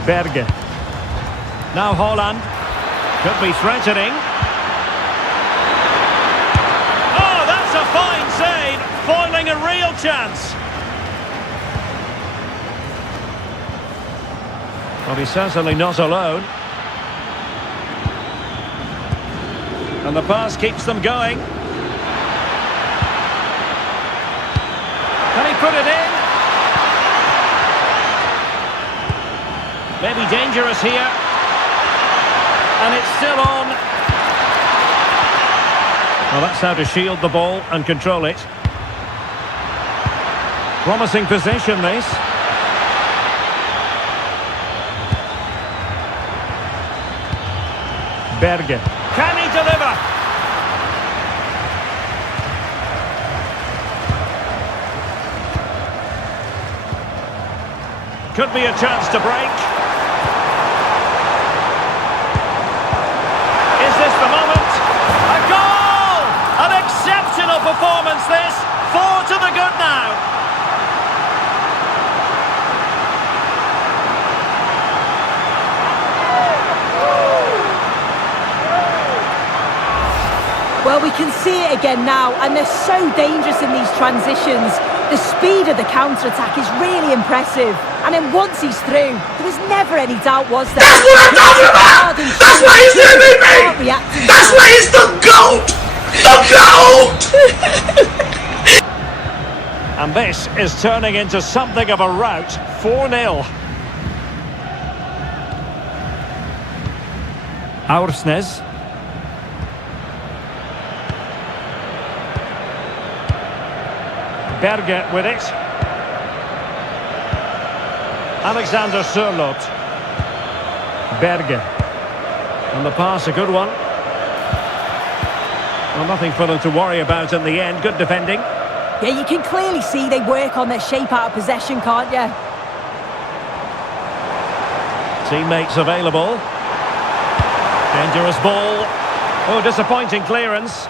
Berge. Now Holland. Could be threatening. Oh, that's a fine save. Foiling a real chance. Well, he's certainly not alone. And the pass keeps them going. Can he put it in? Maybe dangerous here. And it's still on. Well, that's how to shield the ball and control it. Promising position, this. Berge. Can he deliver? Could be a chance to break. Is this the moment? A goal! An exceptional performance this. 4 to the good now. Well, we can see it again now, and they're so dangerous in these transitions. The speed of the counter-attack is really impressive. And then once he's through, there was never any doubt, was there? That's what I'm talking about! That's why he's the MVP! That's why he's the GOAT! The GOAT! And this is turning into something of a rout. 4-0. Aursnes. Berge with it. Alexander Sørloth. Berge. And the pass, a good one. Well, nothing for them to worry about in the end. Good defending. Yeah, you can clearly see they work on their shape out of possession, can't you? Teammates available. Dangerous ball. Oh, disappointing clearance.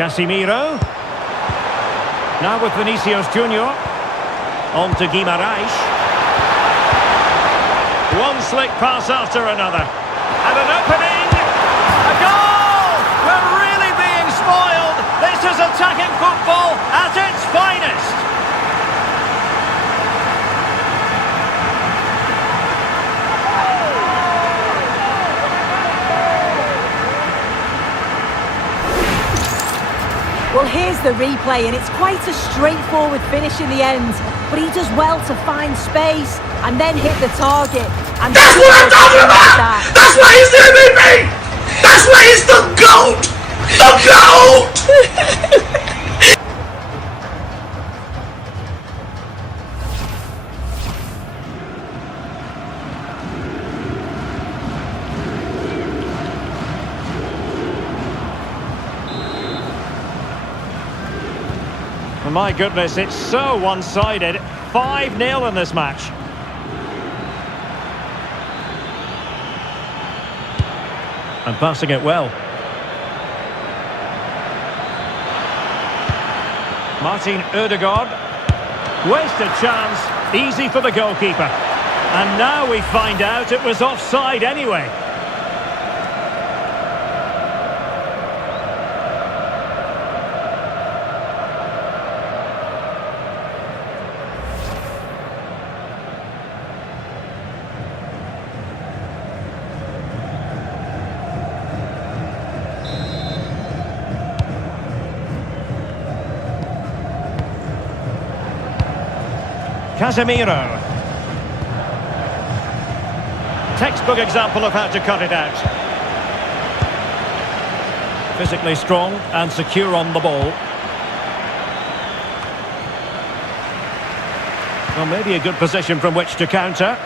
Casemiro. Now with Vinicius Junior. On to Guimaraes. One slick pass after another. And an opening. A goal! We're really being spoiled. This is attacking football at its finest. Well, here's the replay, and it's quite a straightforward finish in the end. But he does well to find space and then hit the target. And That's what I'm talking about! That's why he's the MVP! That's why he's the GOAT! The GOAT! My goodness, it's so one-sided. 5-0 in this match. And passing it well. Martin Ødegaard. Wasted chance. Easy for the goalkeeper. And now we find out it was offside anyway. Casemiro. Textbook example of how to cut it out. Physically strong and secure on the ball. Well, maybe a good position from which to counter.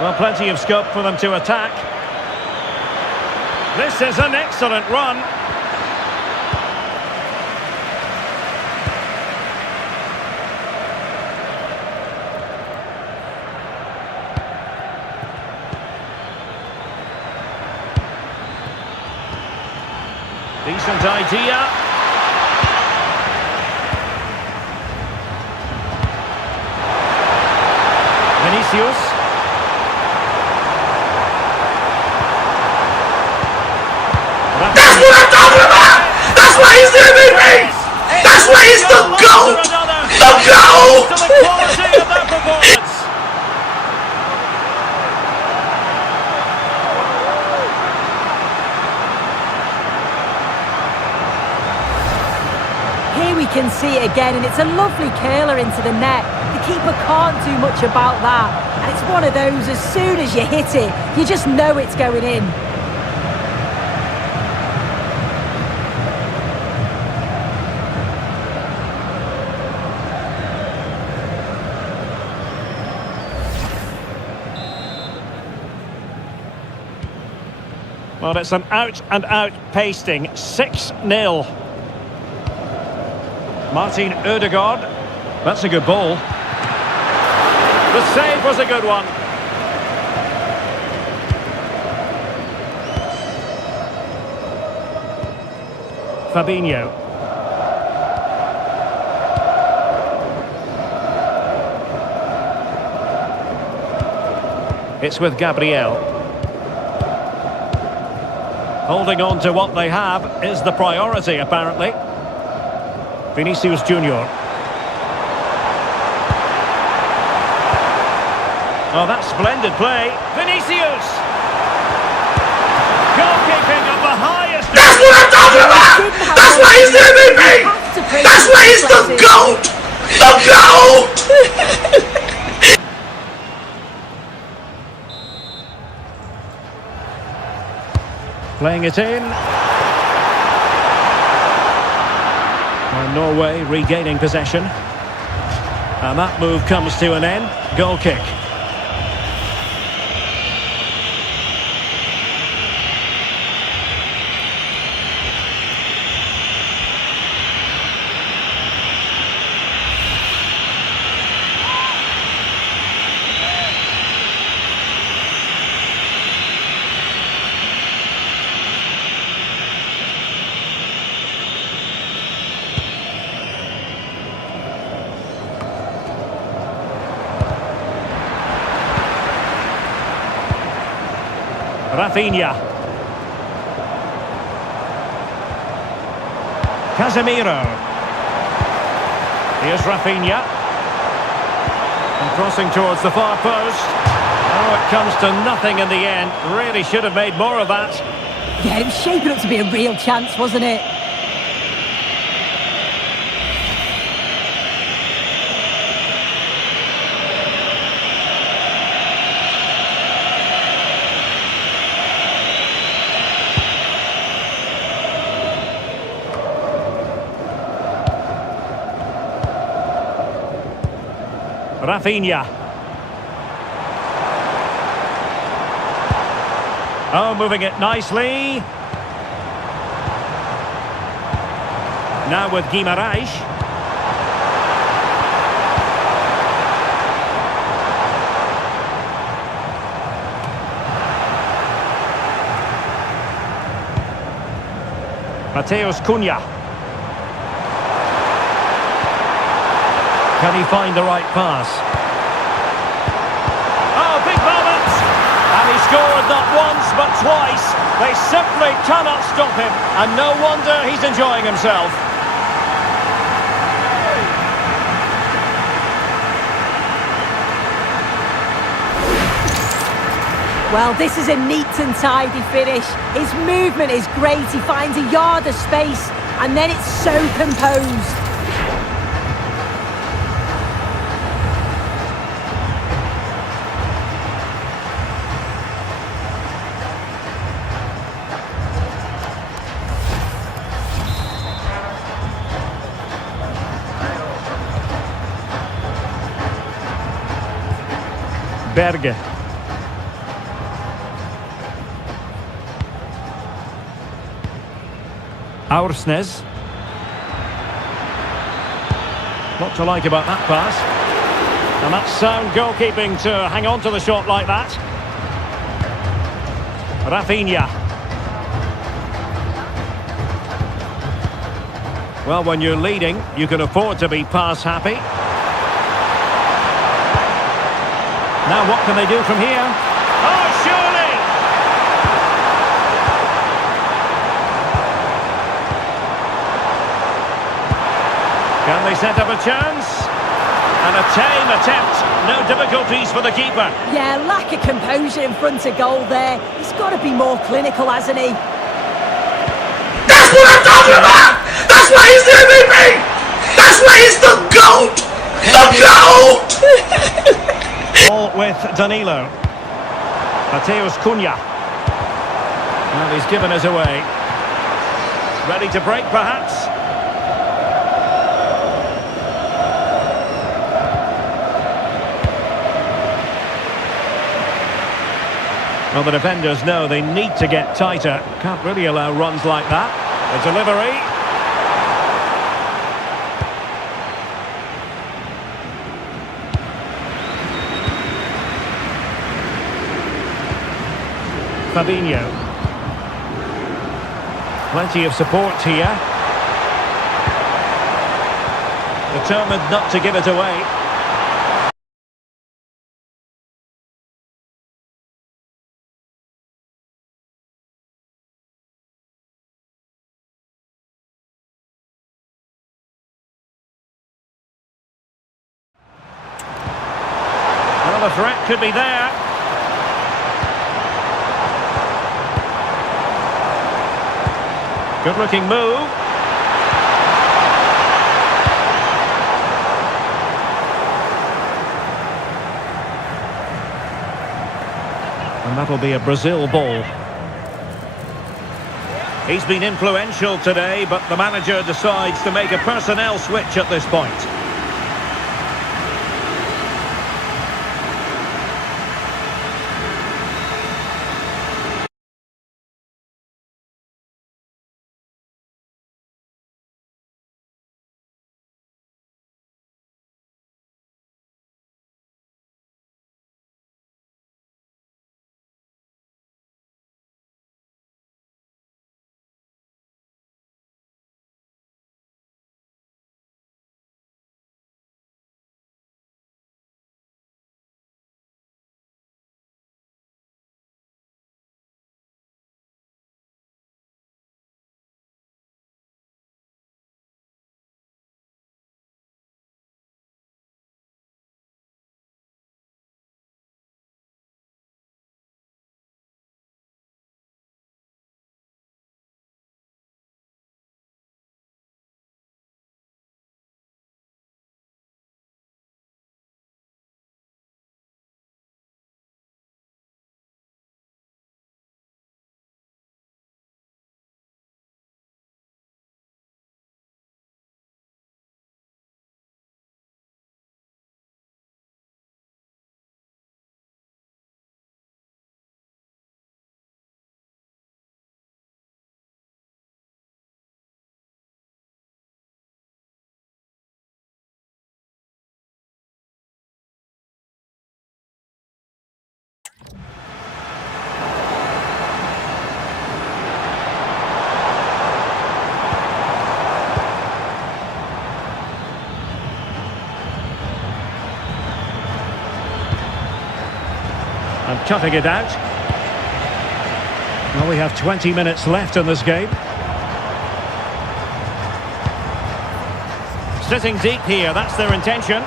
Well, plenty of scope for them to attack. This is an excellent run. Decent idea. Vinicius. That's what I'm talking about! That's why he's the MVP! That's why he's the GOAT! The GOAT! To the quality of that performance. Here we can see it again, and it's a lovely curler into the net. The keeper can't do much about that. And it's one of those, as soon as you hit it, you just know it's going in. Well, it's an out-and-out pasting. 6-0. Martin Ødegaard. That's a good ball. The save was a good one. Fabinho. It's with Gabriel. Holding on to what they have is the priority, apparently. Vinicius Junior. Oh, that's splendid play. Vinicius! Goalkeeping of the highest... That's what I'm talking about! That's why he's the MVP! That's why he's the GOAT! The GOAT! Playing it in. And Norway regaining possession. And that move comes to an end. Goal kick. Rafinha. Casemiro. Here's Rafinha. And crossing towards the far post. Oh, it comes to nothing in the end. Really should have made more of that. Yeah, it was shaping up to be a real chance, wasn't it? Rafinha. Oh, moving it nicely. Now with Guimaraes. Mateus Cunha. Can he find the right pass? Oh, big moment! And he scored not once, but twice. They simply cannot stop him. And no wonder he's enjoying himself. Well, this is a neat and tidy finish. His movement is great. He finds a yard of space, and then it's so composed. Berge. Aursnes. What to like about that pass. And that's sound goalkeeping to hang on to the shot like that. Rafinha. Well, when you're leading, you can afford to be pass happy. Now what can they do from here? Oh, surely! Can they set up a chance? And a tame attempt. No difficulties for the keeper. Yeah, lack of composure in front of goal there. He's got to be more clinical, hasn't he? That's what I'm talking about! That's why he's the MVP! That's why he's the GOAT! The GOAT! Ball with Danilo. Mateus Cunha. Well, he's given us away. Ready to break, perhaps? Well, the defenders know they need to get tighter. Can't really allow runs like that. The delivery. Fabinho. Plenty of support here. Determined not to give it away. Well, the threat could be there. Good-looking move. And that'll be a Brazil ball. He's been influential today, but the manager decides to make a personnel switch at this point. And cutting it out. Well, we have 20 minutes left in this game. Sitting deep here, that's their intention.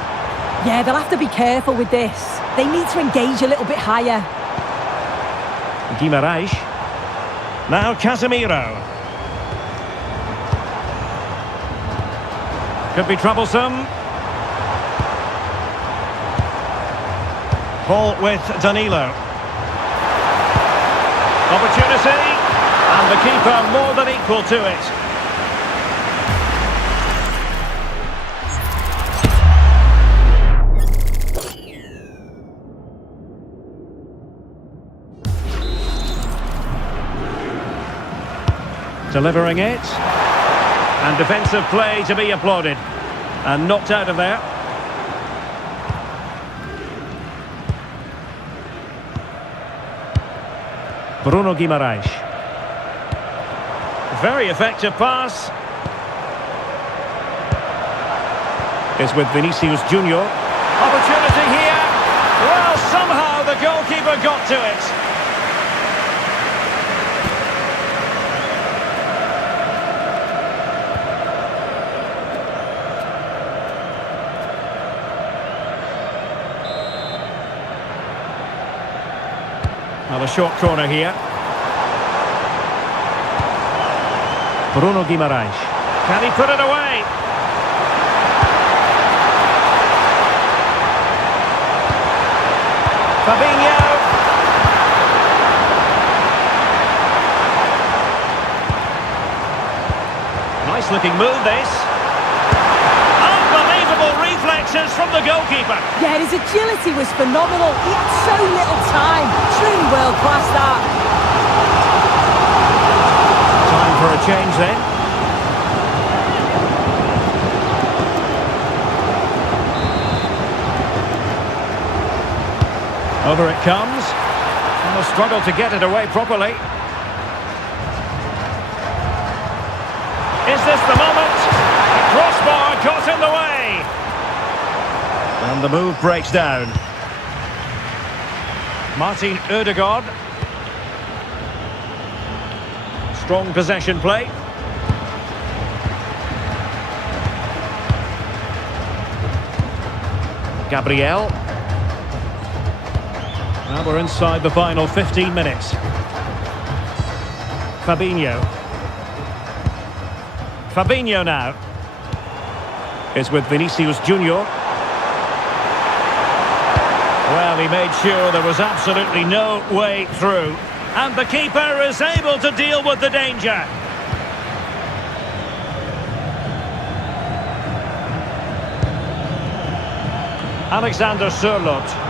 Yeah, they'll have to be careful with this. They need to engage a little bit higher. Guimaraes. Now Casemiro. Could be troublesome. Ball with Danilo. Opportunity. And the keeper more than equal to it. Delivering it. And defensive play to be applauded. And knocked out of there. Bruno Guimaraes. Very effective pass. Is with Vinicius Junior. Opportunity here. Well, somehow the goalkeeper got to it. Well, a short corner here. Bruno Guimaraes. Can he put it away? Fabinho. Nice looking move this. Unbelievable reflexes from the goalkeeper. Yeah, his agility was phenomenal. He had so little time. Truly world class that. Time for a change then. Over it comes. And they'll struggle to get it away properly. Is this the moment? The crossbar got in the way. And the move breaks down. Martin Ødegaard. Strong possession play. Gabriel. Now we're inside the final 15 minutes. Fabinho now. Is with Vinicius Junior. Well, he made sure there was absolutely no way through. And the keeper is able to deal with the danger. Alexander Sørloth.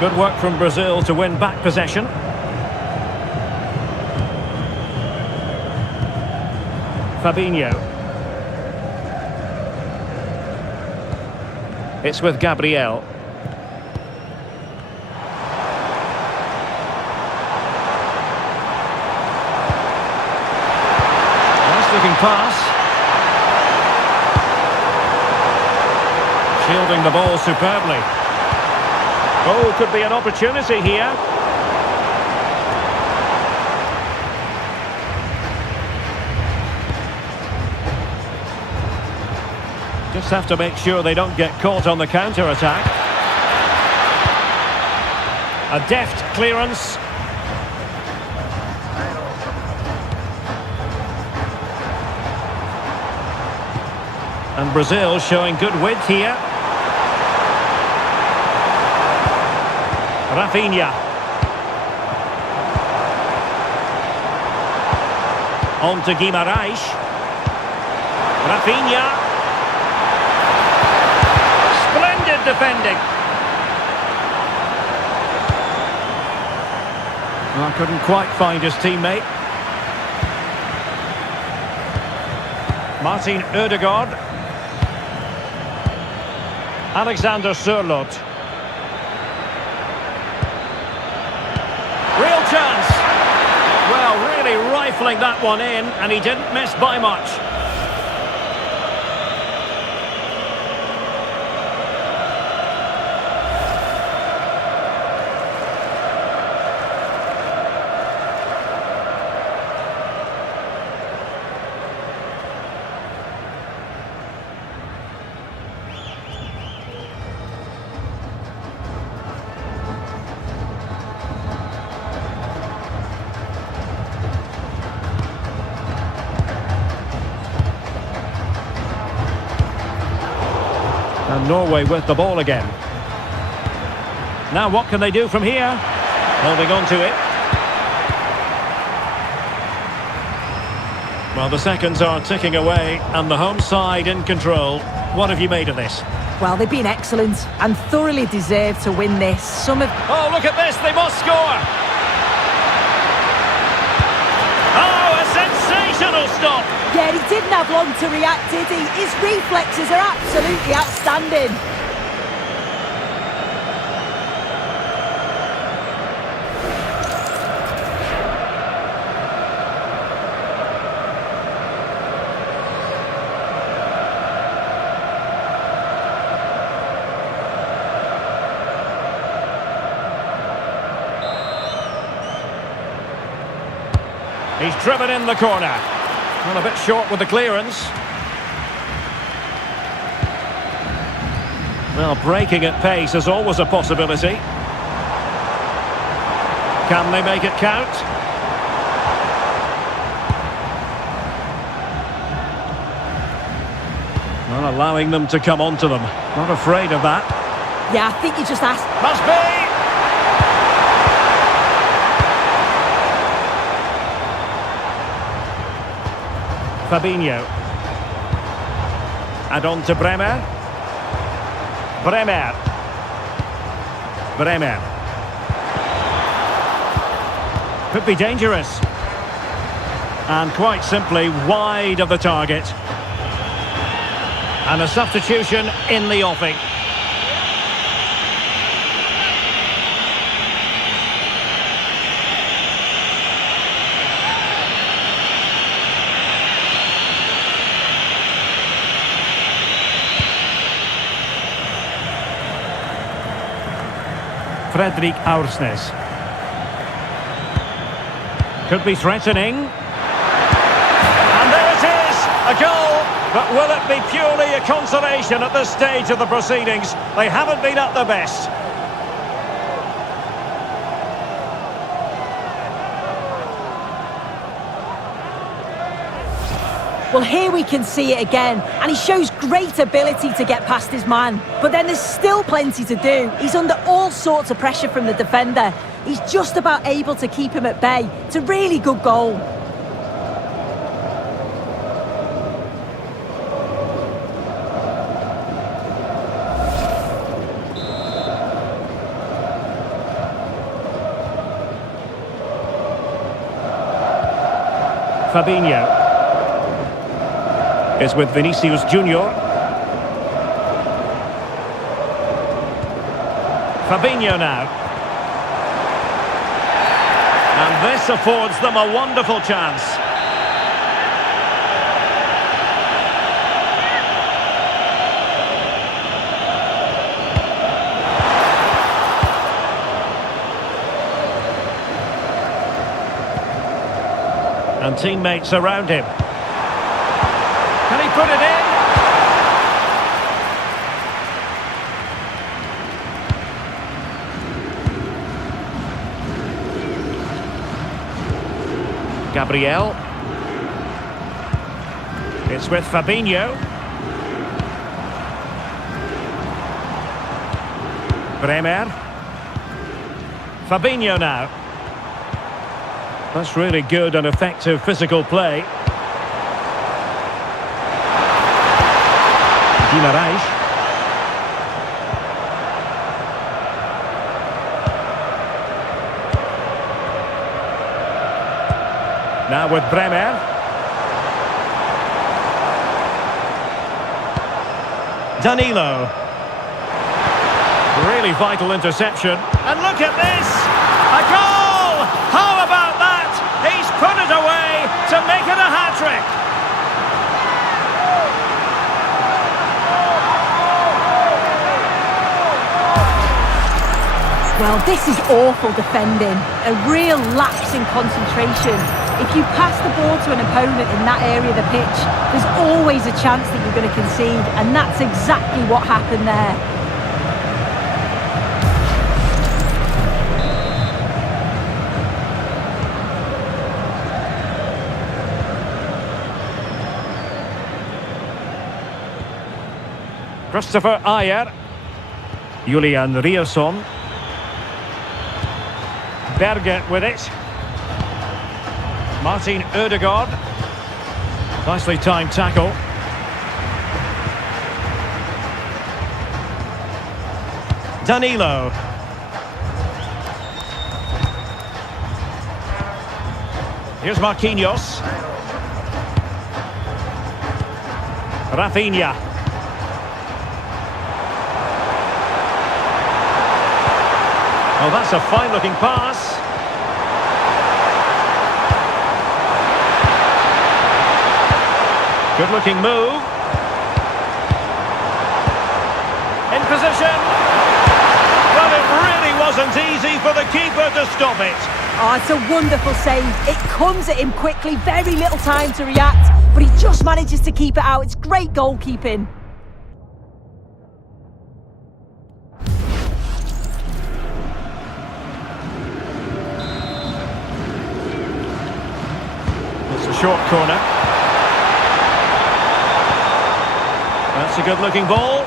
Good work from Brazil to win back possession. Fabinho. It's with Gabriel. Nice looking pass. Shielding the ball superbly. Oh, could be an opportunity here. Just have to make sure they don't get caught on the counter-attack. A deft clearance. And Brazil showing good width here. Rafinha. On to Guimarães. Rafinha. Splendid defending. Well, couldn't quite find his teammate. Martin Ødegaard. Alexander Sørloth. Real chance. Well, really rifling that one in, and he didn't miss by much. And Norway with the ball again. Now what can they do from here? Holding on to it. Well, the seconds are ticking away and the home side in control. What have you made of this? Well, they've been excellent and thoroughly deserved to win this. Oh, look at this, they must score! Oh, a sensational stop! Yeah, he didn't have long to react, did he? His reflexes are absolutely outstanding. He's driven in the corner. Well, a bit short with the clearance. Well, breaking at pace is always a possibility. Can they make it count? Well, allowing them to come onto them. Not afraid of that. Yeah, I think you just asked. Must be! Fabinho. And on to Bremer. Bremer. Could be dangerous. And quite simply wide of the target. And a substitution in the offing. Fredrik Aursnes. Could be threatening. And there it is! A goal! But will it be purely a consolation at this stage of the proceedings? They haven't been at their best. Well, here we can see it again, and he shows great ability to get past his man. But then there's still plenty to do. He's under all sorts of pressure from the defender. He's just about able to keep him at bay. It's a really good goal. Fabinho is with Vinicius Junior. Fabinho now. And this affords them a wonderful chance. And teammates around him. Can he put it in? Gabriel. It's with Fabinho. Bremer. Fabinho now. That's really good and effective physical play. Guimarães. Now with Bremer. Danilo. Really vital interception. And look at this! A goal! How about that? He's put it away to make it a hat-trick. Well, this is awful defending. A real lapse in concentration. If you pass the ball to an opponent in that area of the pitch, there's always a chance that you're going to concede, and that's exactly what happened there. Christopher Ayer. Julian Riasson. Berge with it. Martin Ødegaard. Nicely timed tackle. Danilo. Here's Marquinhos. Rafinha. Oh, that's a fine-looking pass. Good-looking move. In position. Well, it really wasn't easy for the keeper to stop it. Oh, it's a wonderful save. It comes at him quickly, very little time to react, but he just manages to keep it out. It's great goalkeeping. It's a short corner. That's a good-looking ball.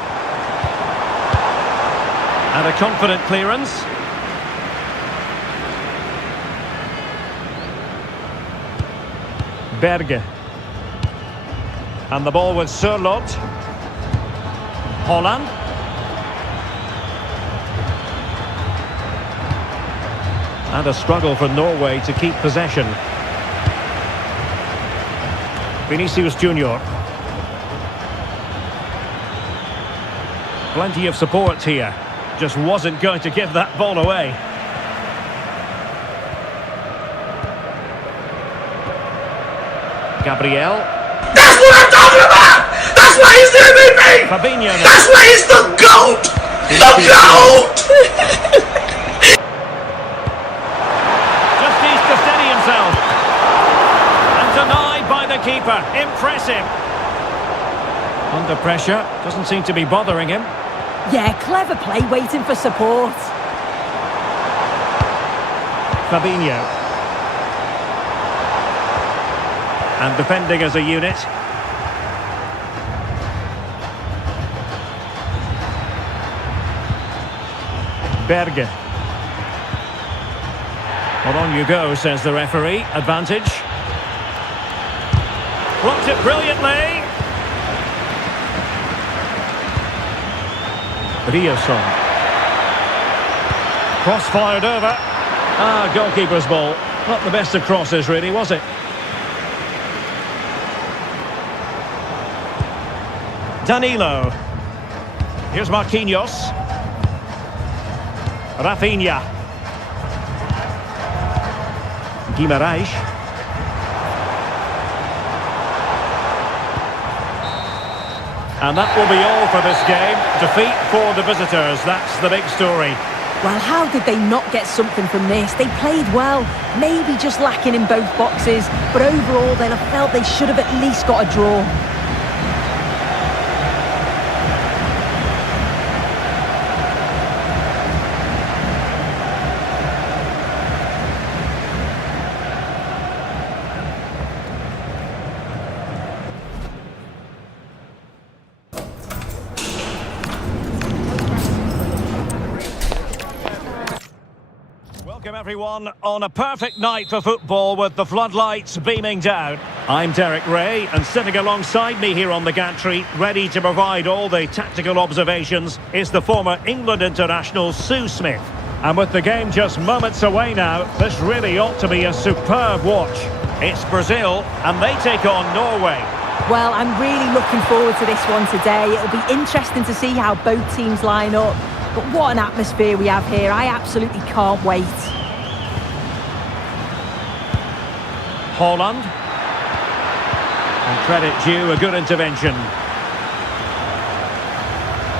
And a confident clearance. Berge. And the ball with Sørloth. Holland. And a struggle for Norway to keep possession. Vinicius Junior. Plenty of support here. Just wasn't going to give that ball away. Gabriel. That's what I'm talking about! That's why he's the MVP! Fabinho now. That's why he's the GOAT! The GOAT! Just needs to steady himself. And denied by the keeper. Impressive. Under pressure. Doesn't seem to be bothering him. Yeah, clever play, waiting for support. Fabinho. And defending as a unit. Berge. Well, on you go, says the referee. Advantage. Blocked it brilliantly. Riosson. Cross fired over. Goalkeeper's ball. Not the best of crosses, really, was it? Danilo. Here's Marquinhos. Rafinha. Guimarães. And that will be all for this game. Defeat for the visitors. That's the big story. Well, how did they not get something from this? They played well, maybe just lacking in both boxes, but overall they'll have felt they should have at least got a draw. Welcome everyone on a perfect night for football with the floodlights beaming down. I'm Derek Ray, and sitting alongside me here on the gantry, ready to provide all the tactical observations, is the former England international Sue Smith. And with the game just moments away now, this really ought to be a superb watch. It's Brazil, and they take on Norway. Well, I'm really looking forward to this one today. It'll be interesting to see how both teams line up. But what an atmosphere we have here. I absolutely can't wait. Holland. And credit due, a good intervention.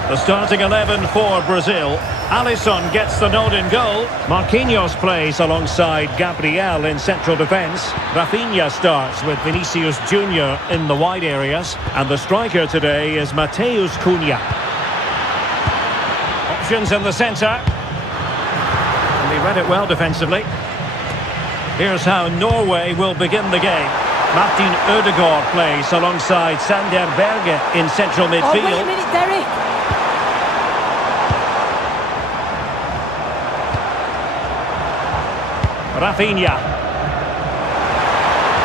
The starting 11 for Brazil. Alisson gets the nod in goal. Marquinhos plays alongside Gabriel in central defence. Rafinha starts with Vinicius Junior in the wide areas. And the striker today is Mateus Cunha. Options in the centre. And he read it well defensively. Here's how Norway will begin the game. Martin Ødegaard plays alongside Sander Berge in central midfield. Oh, wait a minute, Derek. Rafinha.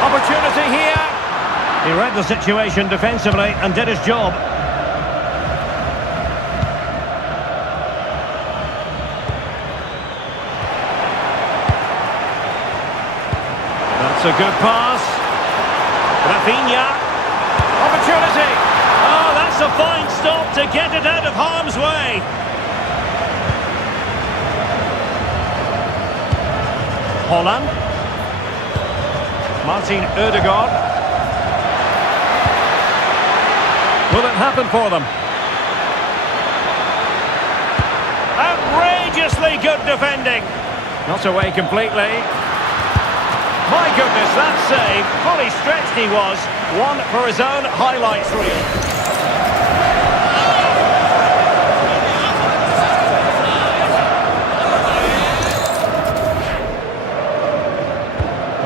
Opportunity here. He read the situation defensively and did his job. That's a good pass. Rafinha. Opportunity. Oh, that's a fine stop to get it out of harm's way. Holland. Martin Ødegaard. Will it happen for them? Outrageously good defending. Not away completely. My goodness, that save. Fully stretched he was. One for his own highlights reel.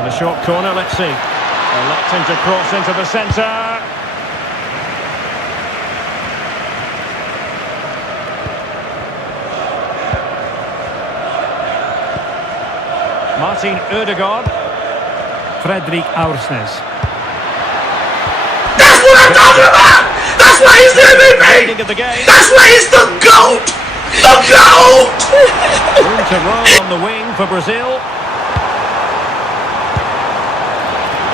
A short corner, let's see. Reluctant to cross into the centre. Martin Ødegaard. Fredrik Aursnes. That's what I'm talking about! That's why he's the MVP! That's why he's the GOAT! The GOAT! Room to roll on the wing for Brazil.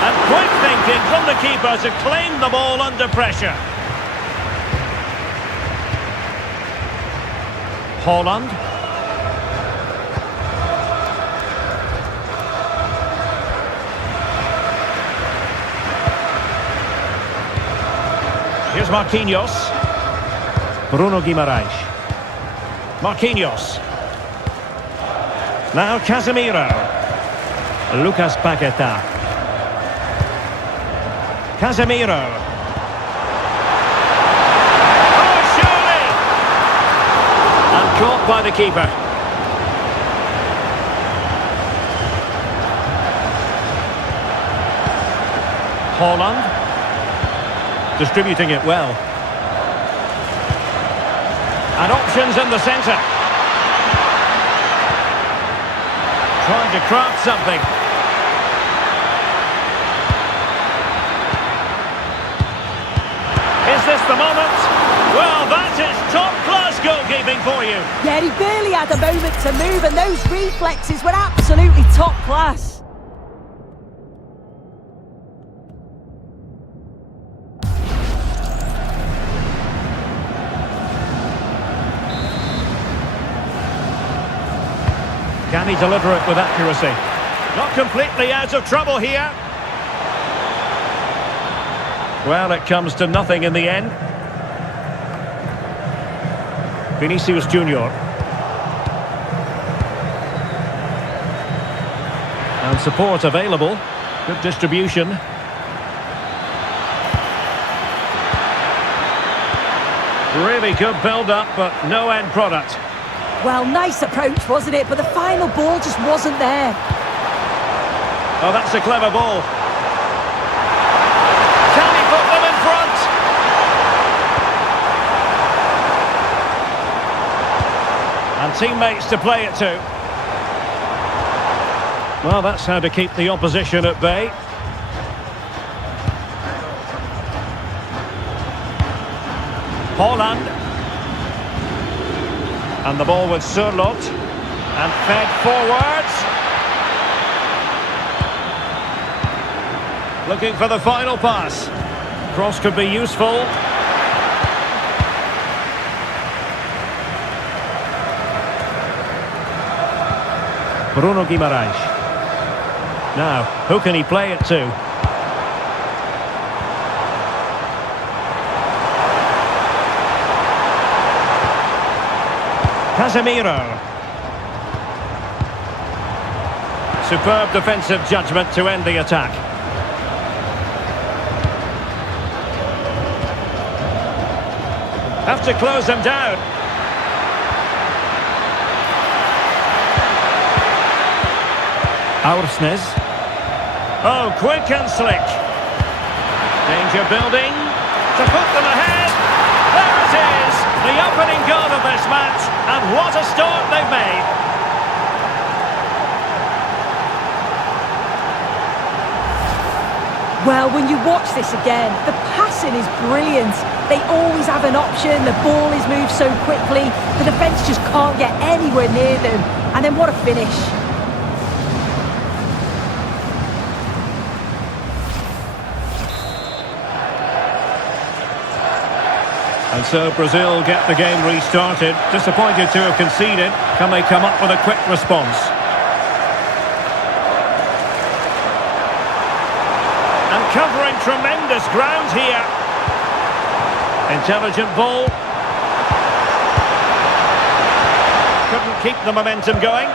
And quick thinking from the keeper to claim the ball under pressure. Holland. Here's Marquinhos. Bruno Guimarães. Marquinhos. Now Casemiro. Lucas Paquetá. Casemiro. Oh, surely! And caught by the keeper. Holland. Distributing it well. And options in the centre. Trying to craft something. Is this the moment? Well, that is top-class goalkeeping for you. Yeah, he barely had a moment to move, and those reflexes were absolutely top class. Can he deliver it with accuracy? Not completely out of trouble here. Well, it comes to nothing in the end. Vinicius Junior. And support available. Good distribution. Really good build-up, but no end product. Well, nice approach, wasn't it? But the final ball just wasn't there. Oh, that's a clever ball. Can he put them in front? And teammates to play it to. Well, that's how to keep the opposition at bay. Holland. And the ball with Surlot. And fed forwards. Looking for the final pass. Cross could be useful. Bruno Guimaraes. Now, who can he play it to? Casemiro. Superb defensive judgment to end the attack. Have to close them down. Aursnes. Oh, quick and slick. Danger building. To put them ahead. There it is. The opening goal of this match. And what a start they've made. Well, when you watch this again, the passing is brilliant. They always have an option, the ball is moved so quickly, the defence just can't get anywhere near them. And then what a finish. And so Brazil get the game restarted. Disappointed to have conceded. Can they come up with a quick response? And covering tremendous ground here. Intelligent ball. Couldn't keep the momentum going.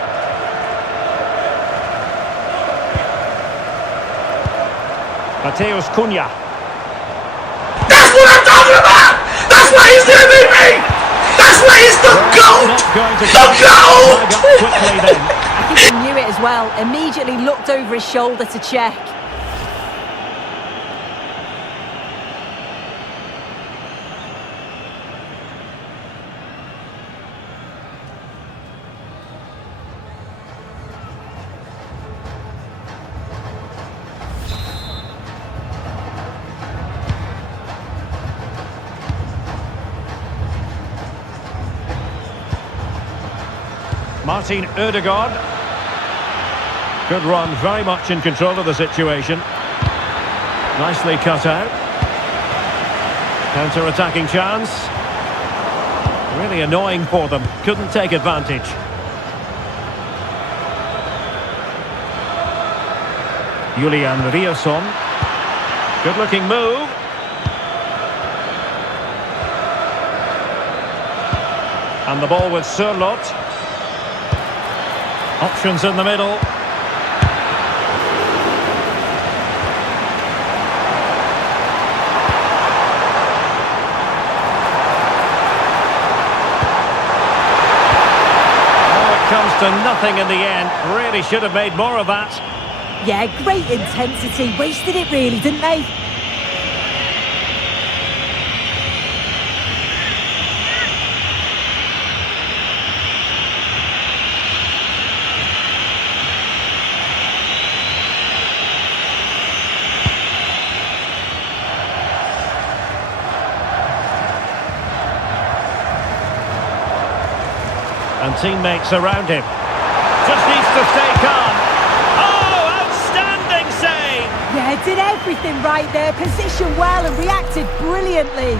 Mateus Cunha. That's what I'm talking about! That's why he's there, baby! That's why he's the GOAT! The GOAT! Quickly then. I think he knew it as well, immediately looked over his shoulder to check. Martin Ødegaard. Good run, very much in control of the situation. Nicely cut out. Counter-attacking chance. Really annoying for them. Couldn't take advantage. Julian Riasson. Good-looking move. And the ball with Surlot. Options in the middle. Comes to nothing in the end. Really should have made more of that. Yeah, great intensity. Wasted it really, didn't they? And teammates around him. Just needs to stay calm. Oh, outstanding save! Yeah, did everything right there. Positioned well and reacted brilliantly.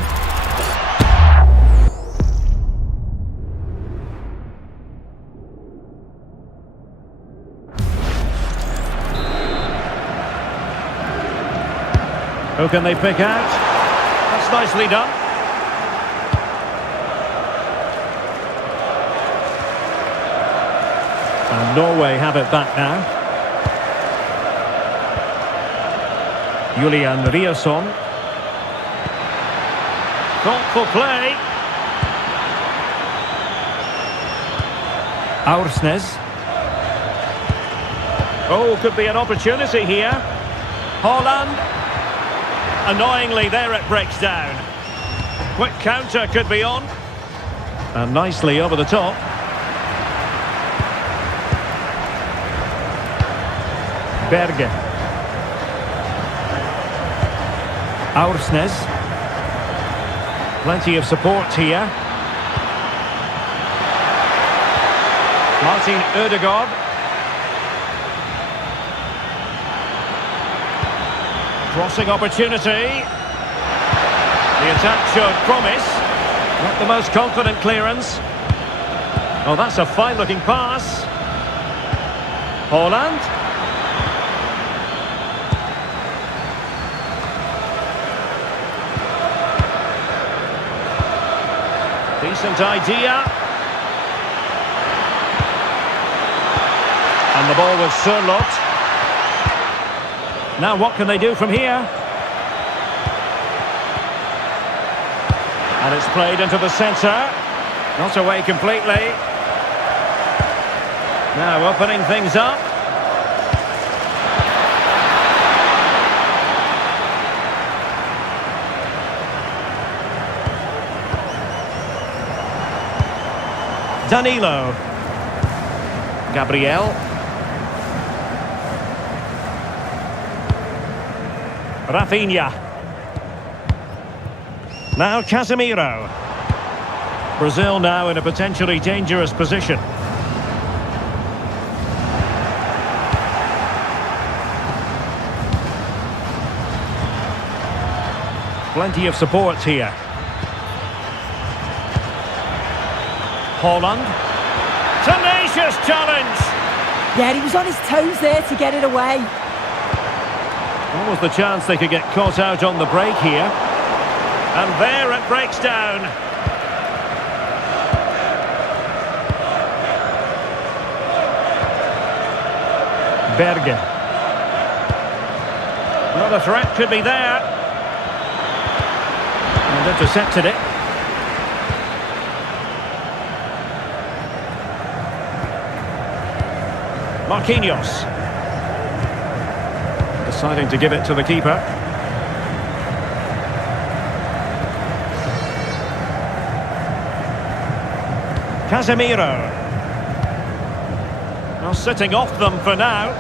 Who can they pick out? That's nicely done. And Norway have it back now. Julian Riasson. Thoughtful play. Aursnes. Oh, could be an opportunity here. Holland. Annoyingly, there it breaks down. Quick counter could be on. And nicely over the top. Berge. Aursnes. Plenty of support here. Martin Ødegaard. Crossing opportunity. The attack showed promise. Not the most confident clearance. Oh, that's a fine-looking pass. Holland. Decent idea. And the ball was Sørloth. Now what can they do from here? And it's played into the centre. Not away completely. Now opening things up. Danilo. Gabriel. Rafinha. Now Casemiro. Brazil now in a potentially dangerous position. Plenty of support here. Holland. Tenacious challenge. Yeah, he was on his toes there to get it away. What was the chance they could get caught out on the break here? And there it breaks down. Berge. Another threat could be there. And intercepted it. Marquinhos. Deciding to give it to the keeper. Casemiro. Well, sitting off them for now.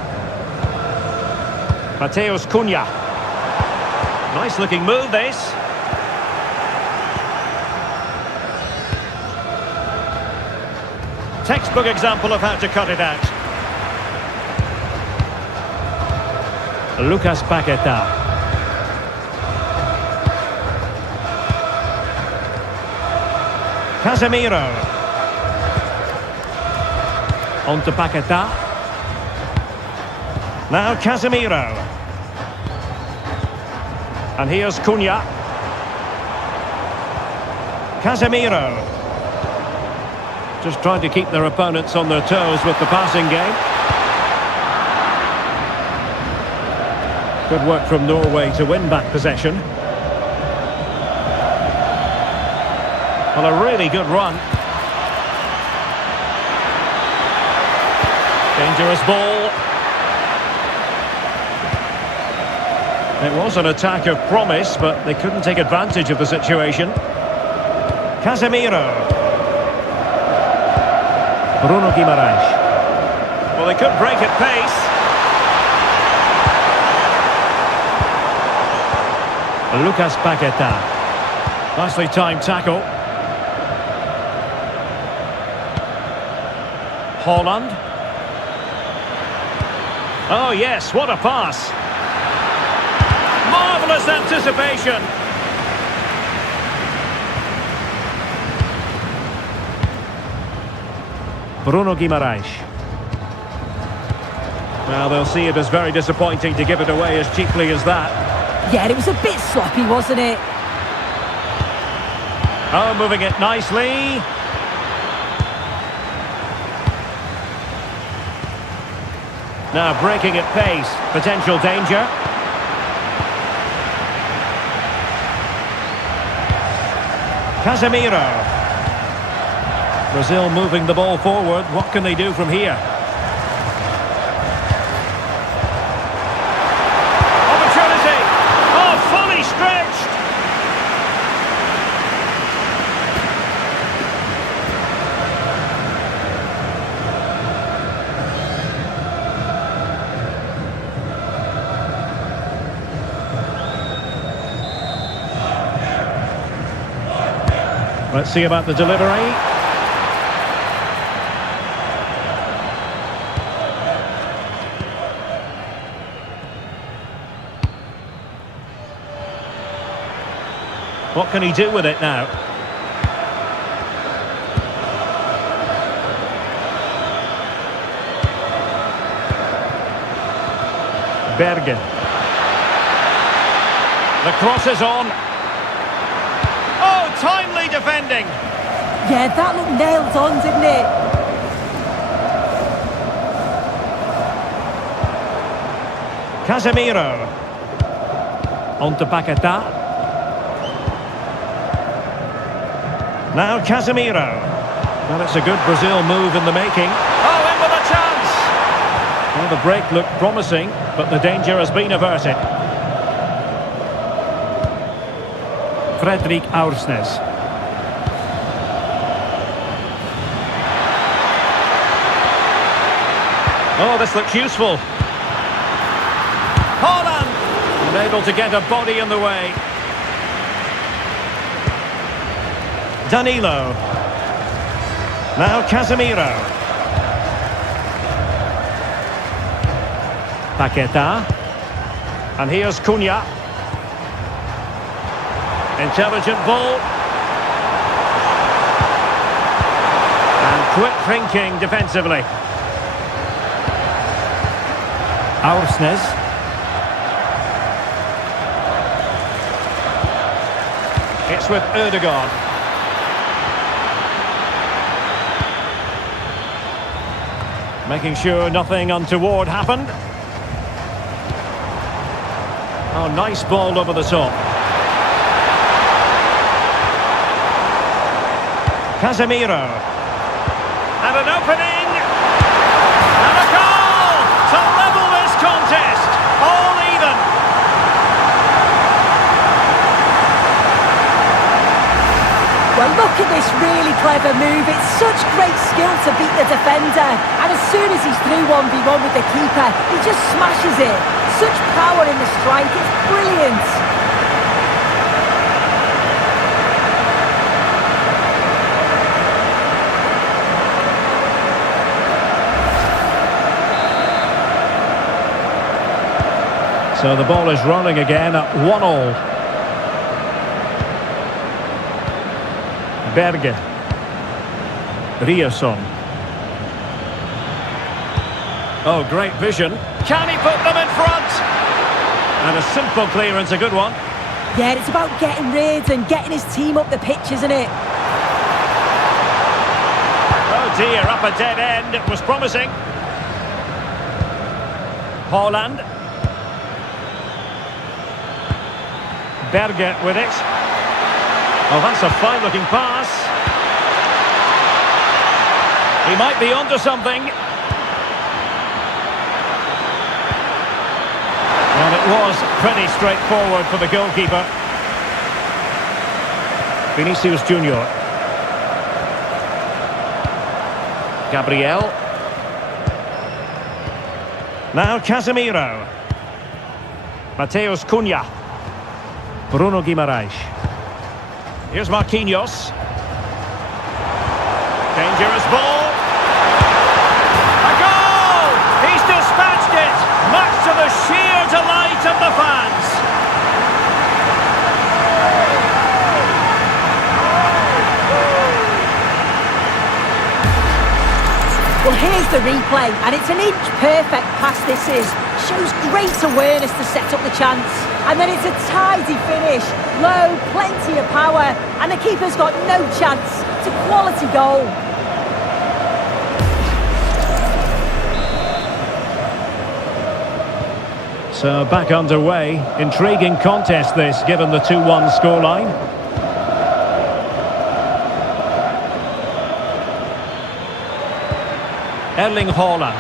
Mateus Cunha. Nice looking move this. Textbook example of how to cut it out. Lucas Paqueta. Casemiro. On to Paqueta. Now Casemiro. And here's Cunha. Casemiro. Just trying to keep their opponents on their toes with the passing game. Good work from Norway to win back possession. Well, a really good run. Dangerous ball. It was an attack of promise, but they couldn't take advantage of the situation. Casemiro. Bruno Guimaraes. Well, they could break at pace. Lucas Paqueta. Nicely timed tackle. Holland. Oh yes, what a pass. Marvellous anticipation. Bruno Guimaraes. Well, they'll see it as very disappointing to give it away as cheaply as that. Yeah, it was a bit sloppy, wasn't it? Oh, moving it nicely. Now breaking at pace. Potential danger. Casemiro. Brazil moving the ball forward. What can they do from here? Opportunity. Oh, fully stretched. Let's see about the delivery. What can he do with it now? Bergen. The cross is on. Oh, timely defending. Yeah, that looked nailed on, didn't it? Casemiro. On to Paquetá. Now Casemiro. Well, it's a good Brazil move in the making. Oh, in with a chance! Well, the break looked promising, but the danger has been averted. Fredrik Aursnes. Oh, this looks useful. Holland! Unable to get a body in the way. Danilo. Now Casemiro. Paquetá. And here's Cunha. Intelligent ball. And quick thinking defensively. Aursnes. It's with Erdogan. Making sure nothing untoward happened. Oh, nice ball over the top. Casemiro. And an opening. And a goal to level this contest. All even. Well, look at this really clever move. It's such great skill to beat the defender. And as soon as he's through 1v1 with the keeper, he just smashes it. Such power in the strike. It's brilliant. So the ball is rolling again at 1-1. Berge. Riasson. Oh, great vision. Can he put them in front? And a simple clearance, a good one. Yeah, it's about getting rid and getting his team up the pitch, isn't it? Oh dear, up a dead end. It was promising. Holland. Berge with it. Oh, that's a fine-looking pass. He might be onto something. Well, it was pretty straightforward for the goalkeeper. Vinicius Junior. Gabriel. Now Casemiro. Mateus Cunha. Bruno Guimaraes. Here's Marquinhos. Dangerous ball. the sheer delight of the fans. Well, here's the replay, and it's an inch-perfect pass this is. Shows great awareness to set up the chance. And then it's a tidy finish. Low, plenty of power, and the keeper's got no chance. It's a quality goal. So back underway. Intriguing contest this, given the 2-1 scoreline. Erling Haaland.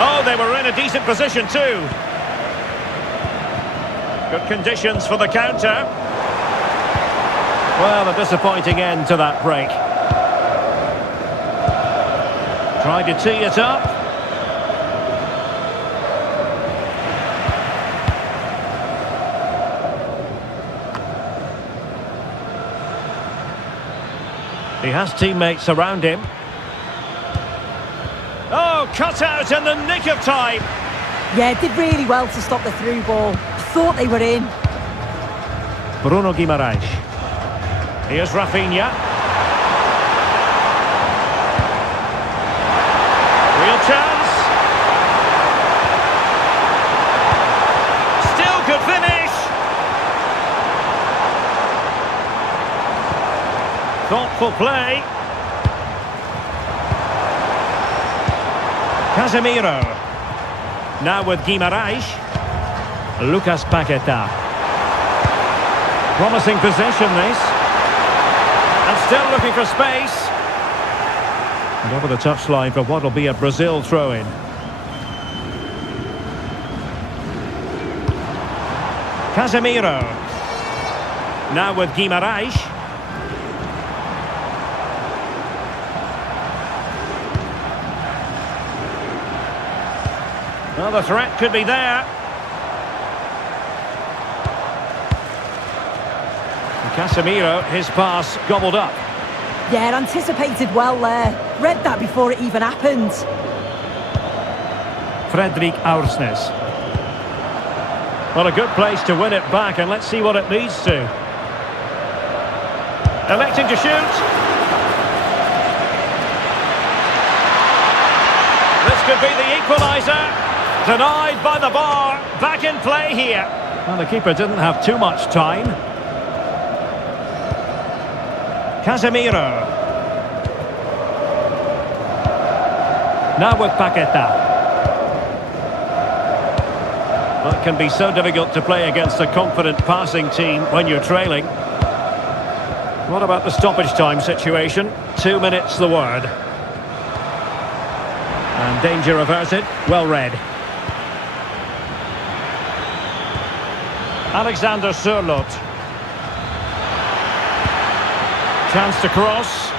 Oh, they were in a decent position too. Good conditions for the counter. Well, a disappointing end to that break. Tried to tee it up. He has teammates around him. Oh, cut out in the nick of time. Yeah, did really well to stop the through ball. Thought they were in. Bruno Guimaraes. Here's Rafinha. Real chance. Still could finish. Thoughtful play. Casemiro. Now with Guimaraes. Lucas Paqueta. Promising possession this. And still looking for space. And over the touchline for what will be a Brazil throw-in. Casemiro. Now with Guimaraes. Well, the threat could be there. And Casemiro, his pass gobbled up. Yeah, anticipated well there. Read that before it even happened. Fredrik Aursnes. Well, a good place to win it back, and let's see what it leads to. Electing to shoot. This could be the equaliser. Denied by the bar. Back in play here. Well, the keeper didn't have too much time. Casemiro. Now with Paqueta. Well, it can be so difficult to play against a confident passing team when you're trailing. What about the stoppage time situation? 2 minutes the word. And danger averted. Well read. Alexander Sørloth. Chance to cross.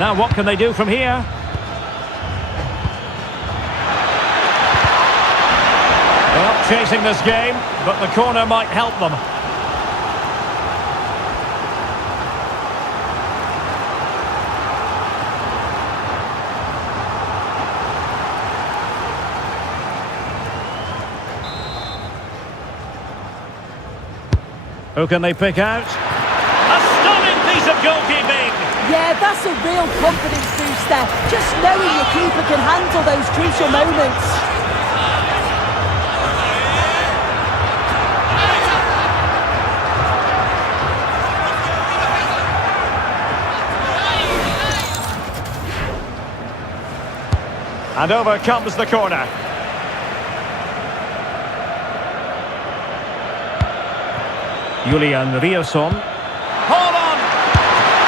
Now what can they do from here? Well, chasing this game, but the corner might help them. Who can they pick out? A stunning piece of goalkeeping! Yeah, that's a real confidence booster. Just knowing your keeper can handle those crucial moments. And over comes the corner. Julian Riosson. Hold on!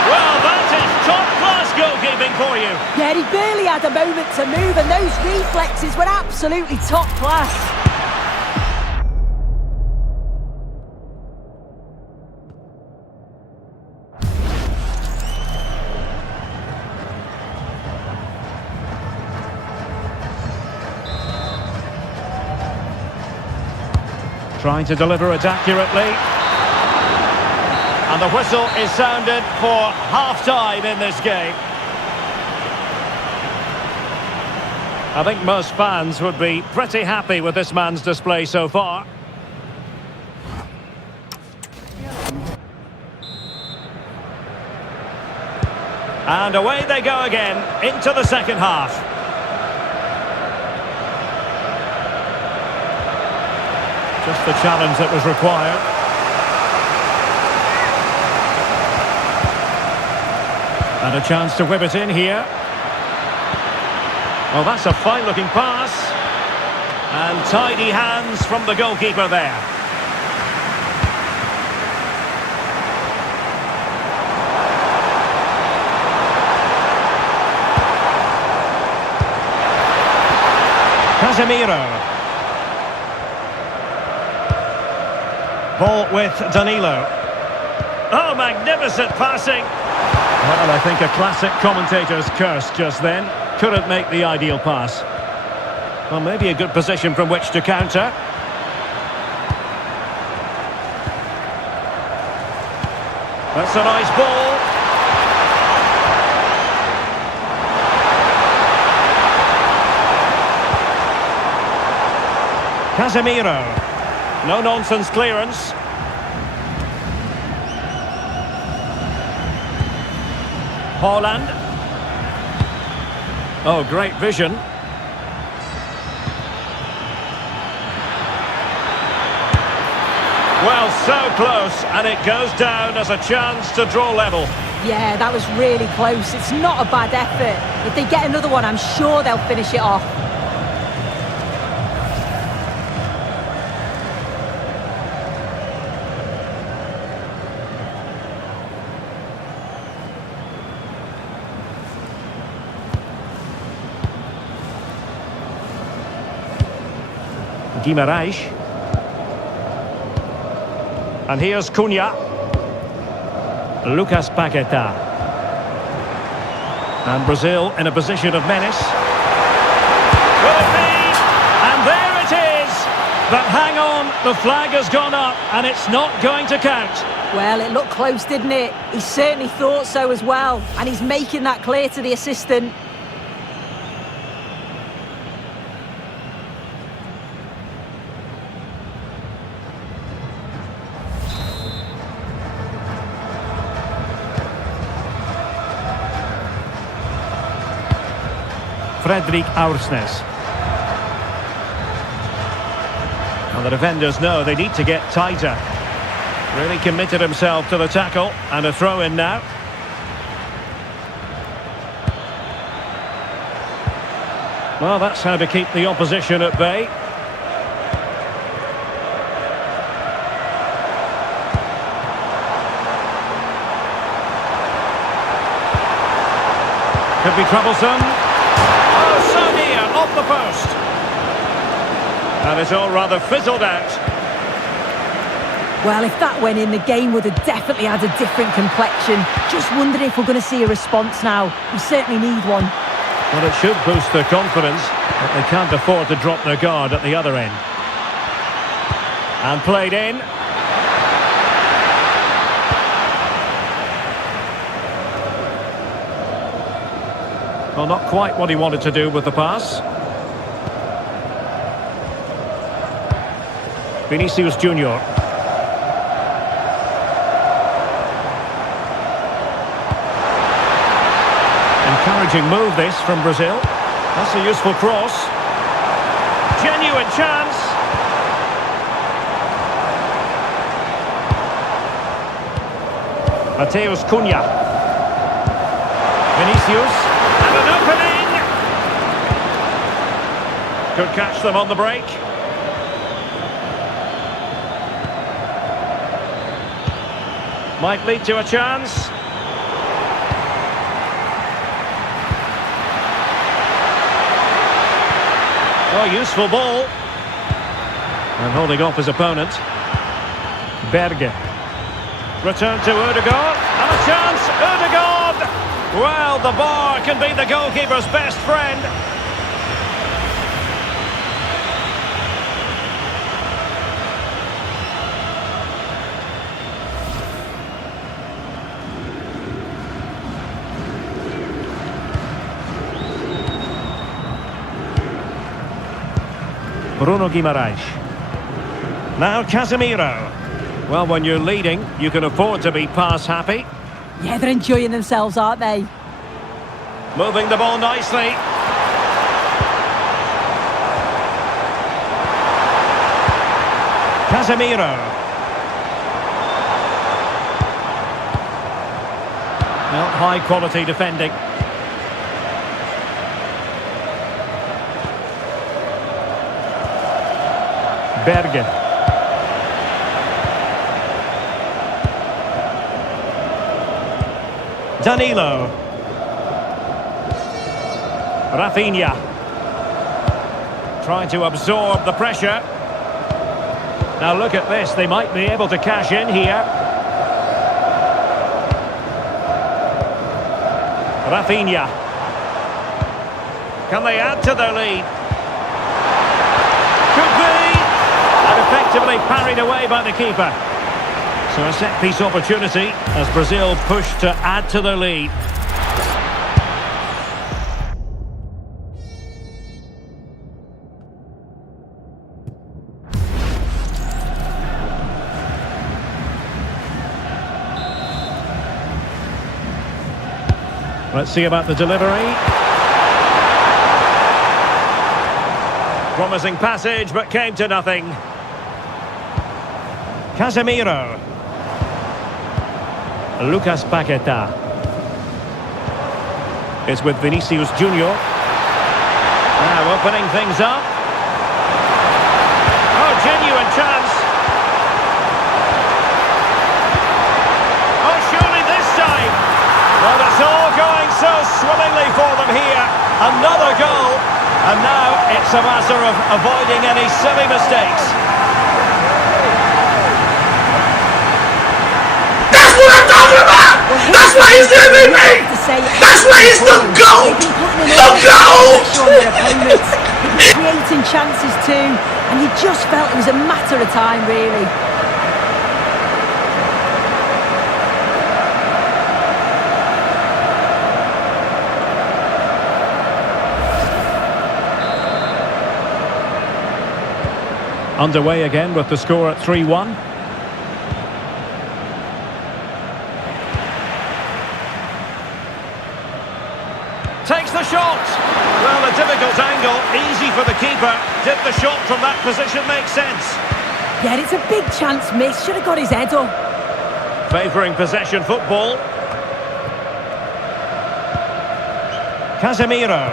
Well, that is top-class goalkeeping for you. Yeah, he barely had a moment to move, and those reflexes were absolutely top class. Trying to deliver it accurately. And the whistle is sounded for half-time in this game. I think most fans would be pretty happy with this man's display so far. And away they go again, into the second half. Just the challenge that was required. And a chance to whip it in here. Well, that's a fine-looking pass. And tidy hands from the goalkeeper there. Casemiro. Ball with Danilo. Oh, magnificent passing. Well, I think a classic commentator's curse just then. Couldn't make the ideal pass. Well, maybe a good position from which to counter. That's a nice ball. Casemiro. No-nonsense clearance. Haaland. Oh, great vision. Well, so close, and it goes down as a chance to draw level. Yeah, that was really close. It's not a bad effort. If they get another one, I'm sure they'll finish it off. Guimaraes. And here's Cunha. Lucas Paqueta. And Brazil in a position of menace. Will it be? And there it is! But hang on, the flag has gone up and it's not going to count. Well, it looked close, didn't it? He certainly thought so as well. And he's making that clear to the assistant. Fredrik Aursnes. Well, the defenders know they need to get tighter. Really committed himself to the tackle, and a throw in now. Well, that's how to keep the opposition at bay. Could be troublesome. Off the post. And it's all rather fizzled out. Well, if that went in, the game would have definitely had a different complexion. Just wondering if we're going to see a response now. We certainly need one. Well, it should boost their confidence, but they can't afford to drop their guard at the other end. And played in. Well, not quite what he wanted to do with the pass. Vinicius Junior. Encouraging move this from Brazil. That's a useful cross. Genuine chance. Mateus Cunha. Vinicius. And an opening! Could catch them on the break. Might lead to a chance. Oh, useful ball. And holding off his opponent. Berge. Return to Ødegaard. And a chance! Ødegaard! Well, the bar can be the goalkeeper's best friend. Bruno Guimaraes. Now Casemiro. Well, when you're leading, you can afford to be pass happy. Yeah, they're enjoying themselves, aren't they? Moving the ball nicely. Casemiro. Well, high quality defending. Berge. Danilo. Rafinha. Trying to absorb the pressure. Now look at this, they might be able to cash in here. Rafinha. Can they add to their lead? Could be! And effectively parried away by the keeper. So a set-piece opportunity as Brazil push to add to their lead. Let's see about the delivery. Promising passage, but came to nothing. Casemiro. Lucas Paqueta. It's with Vinicius Junior. Now opening things up. Oh, genuine chance. Oh, surely this time. Well, it's all going so swimmingly for them here. Another goal. And now it's a matter of avoiding any silly mistakes. That's what I'm talking about! That's why he's the MVP! That's why he's the GOAT! The GOAT! Creating chances too, and you just felt it was a matter of time, really. Underway again with the score at 3-1. Takes the shot! Well, a difficult angle, easy for the keeper. Did the shot from that position make sense? Yeah, it's a big chance miss. Should have got his head up. Favouring possession football. Casemiro.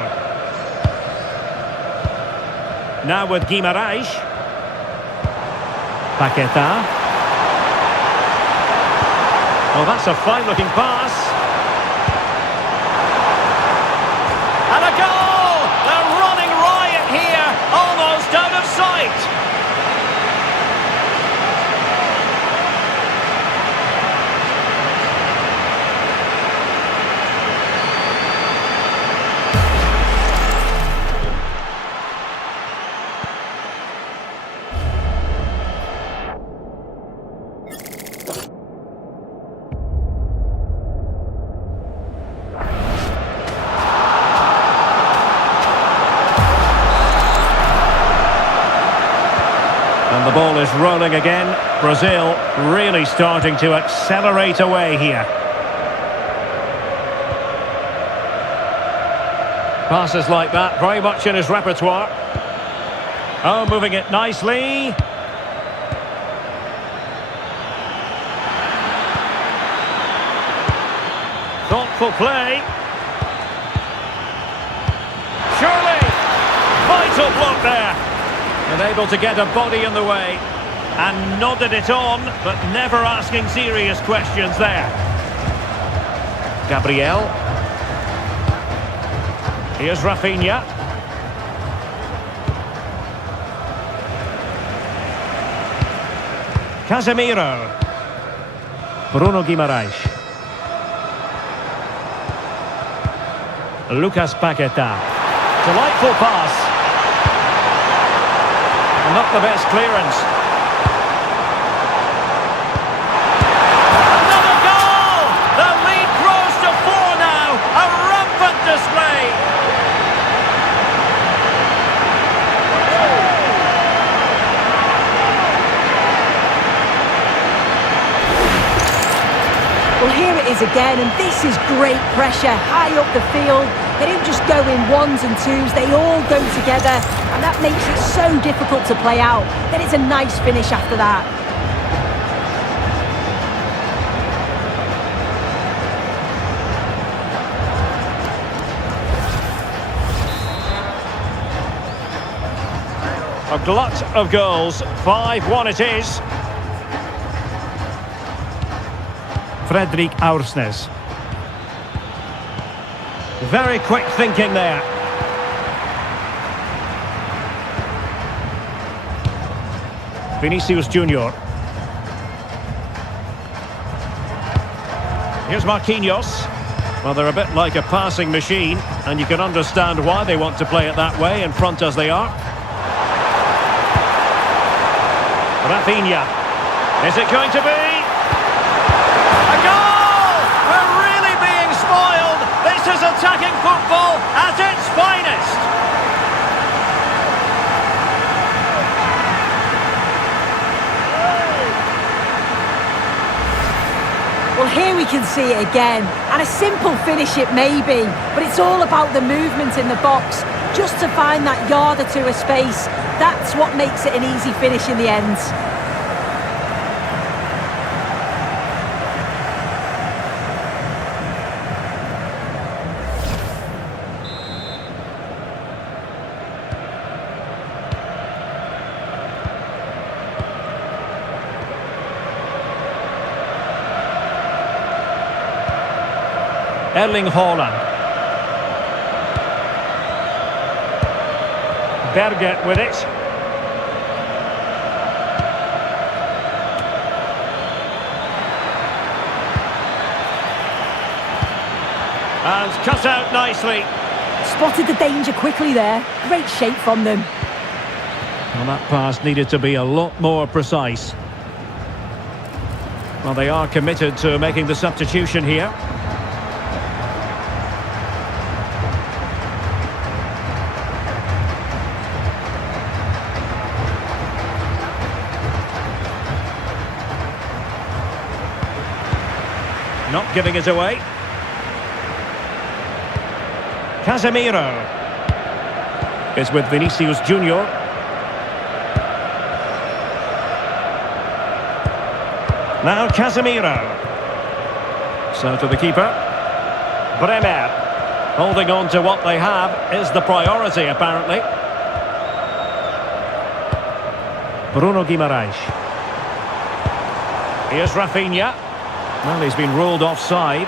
Now with Guimaraes. Paqueta. Well, that's a fine-looking pass. And a goal! They're running riot here, almost out of sight. And the ball is rolling again. Brazil really starting to accelerate away here. Passes like that, very much in his repertoire. Oh, moving it nicely. Thoughtful play. Surely! Vital block there. And able to get a body in the way. And nodded it on, but never asking serious questions there. Gabriel. Here's Rafinha. Casemiro. Bruno Guimaraes. Lucas Paqueta. Delightful pass. Not the best clearance. Another goal! The lead grows to 4 now. A rampant display. is again, and this is great pressure high up the field. They don't just go in ones and twos, they all go together, and that makes it so difficult to play out. Then it's a nice finish after that. A glut of goals, 5-1 it is. Fredrik Aursnes. Very quick thinking there. Vinicius Junior. Here's Marquinhos. Well, they're a bit like a passing machine, and you can understand why they want to play it that way, in front as they are. Rafinha. Is it going to be? A goal! We're really being spoiled. This is attacking football at its finest. Well, here we can see it again, and a simple finish it may be, but it's all about the movement in the box, just to find that yard or two of space. That's what makes it an easy finish in the end. Erling Haaland. Berger with it. And cut out nicely. Spotted the danger quickly there. Great shape from them. Well, that pass needed to be a lot more precise. Well, they are committed to making the substitution here. Not giving it away. Casemiro is with Vinicius Junior. Now Casemiro. So to the keeper. Bremer. Holding on to what they have is the priority, apparently. Bruno Guimaraes. Here's Rafinha. Well, he's been ruled offside.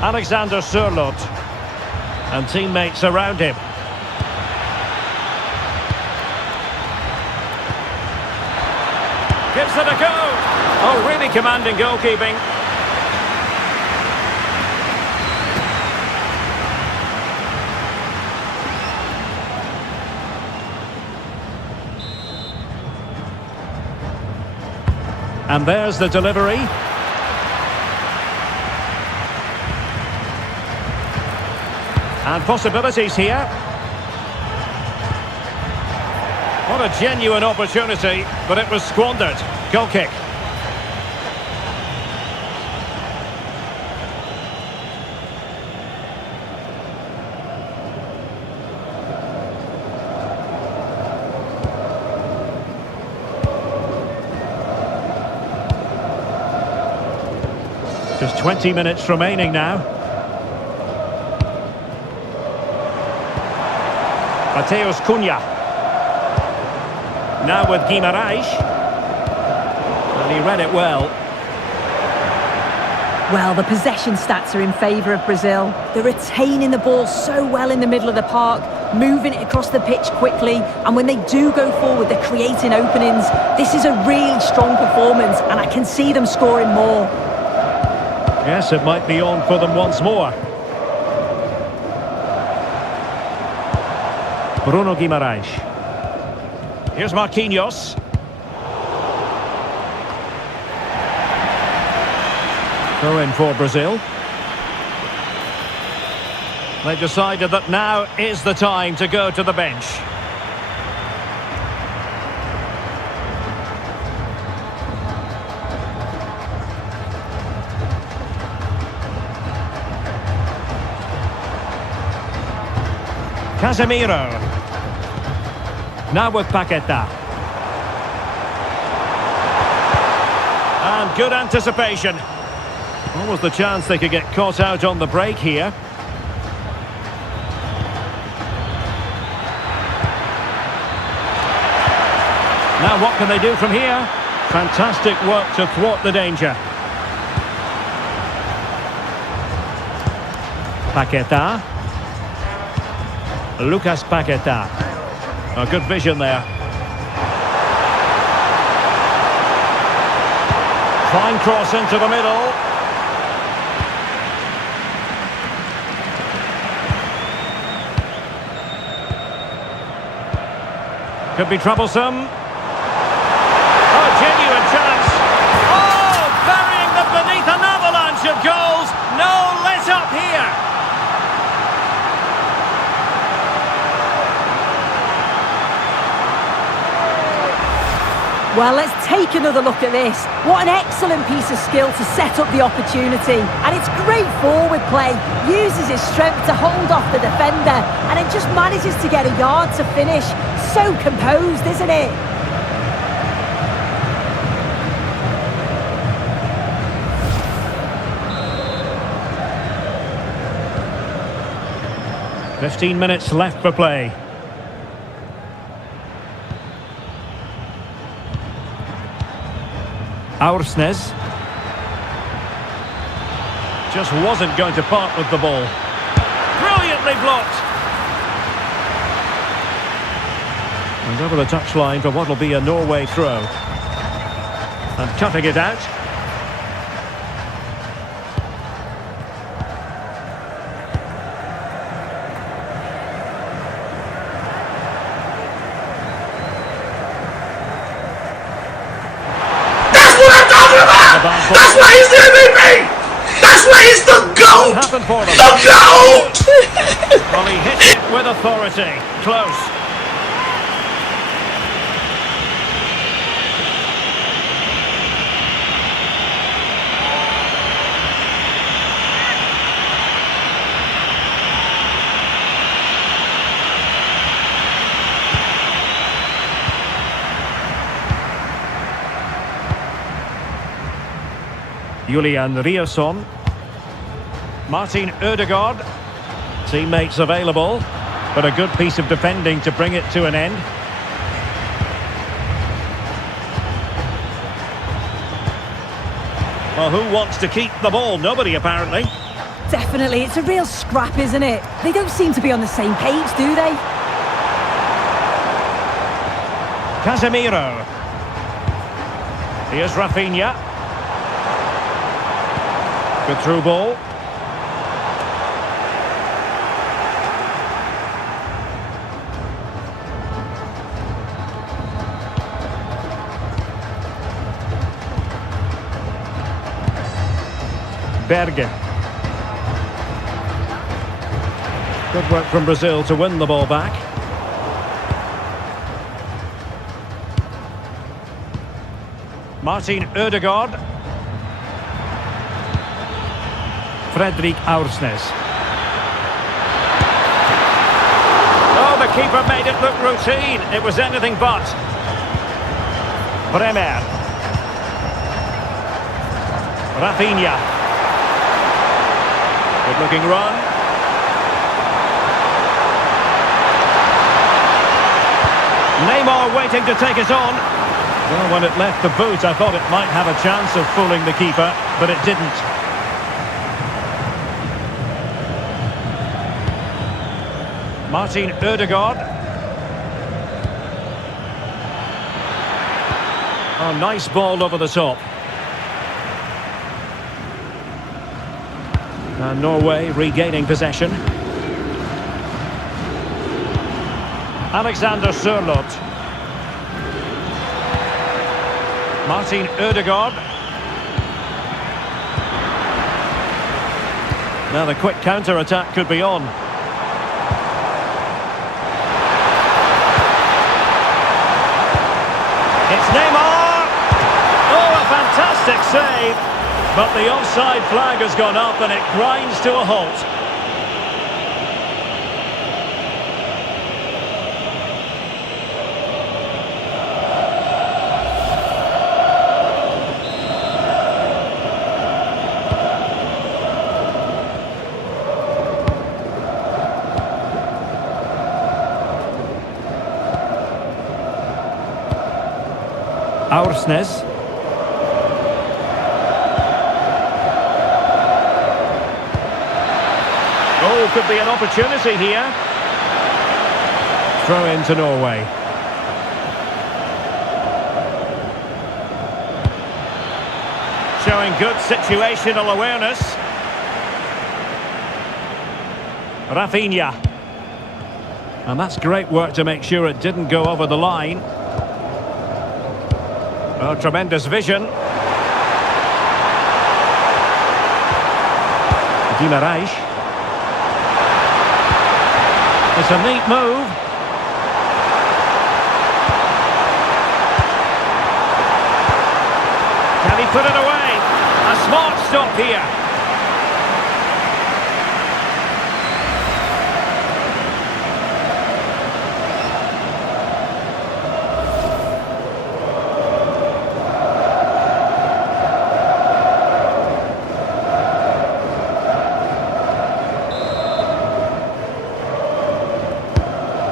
Alexander Sørloth and teammates around him. Gives it a go. Oh, really commanding goalkeeping. And there's the delivery. And possibilities here. What a genuine opportunity, but it was squandered. Goal kick. Just 20 minutes remaining now. Mateus Cunha. Now with Guimaraes. And he read it well. Well, the possession stats are in favour of Brazil. They're retaining the ball so well in the middle of the park, moving it across the pitch quickly, and when they do go forward, they're creating openings. This is a really strong performance, and I can see them scoring more. Yes, it might be on for them once more. Bruno Guimaraes. Here's Marquinhos. Throw in for Brazil. They've decided that now is the time to go to the bench. Casemiro. Now with Paqueta. And good anticipation. What was the chance they could get caught out on the break here? Now what can they do from here? Fantastic work to thwart the danger. Paqueta. Lucas Paqueta. A good vision there. Fine cross into the middle. Could be troublesome. Oh, genuine chance. Oh, burying them beneath an avalanche of goals. No let up here. Well, let's take another look at this. What an excellent piece of skill to set up the opportunity. And it's great forward play. Uses his strength to hold off the defender. And it just manages to get a yard to finish. So composed, isn't it? "15 minutes left for play. Aursnes just wasn't going to part with the ball. Brilliantly blocked. And over the touchline for what will be a Norway throw. And cutting it out. That's why he's the MVP! That's why he's the GOAT! Happened for them. The GOAT! Well, he hit it with authority. Close. Julian Riasson. Martin Ødegaard. Teammates available, but a good piece of defending to bring it to an end. Well, who wants to keep the ball? Nobody, apparently. Definitely, it's a real scrap, isn't it? They don't seem to be on the same page, do they? Casemiro. Here's Rafinha. Good through ball. Berge. Good work from Brazil to win the ball back. Martin Ødegaard. Fredrik Aursnes. Oh, the keeper made it look routine. It was anything but. Bremer. Rafinha. Good looking run. Neymar waiting to take it on. Well, when it left the boot, I thought it might have a chance of fooling the keeper, but it didn't. Martin Ødegaard. Oh, nice ball over the top. And Norway regaining possession. Alexander Sørloth. Martin Ødegaard. Now the quick counter-attack could be on. It's Neymar! Oh, a fantastic save! But the offside flag has gone up and it grinds to a halt. Aursnes. Oh, could be an opportunity here. Throw into Norway. Showing good situational awareness. Rafinha. And that's great work to make sure it didn't go over the line. Oh, tremendous vision. Guimaraes. It's a neat move. Can he put it away? A smart stop here.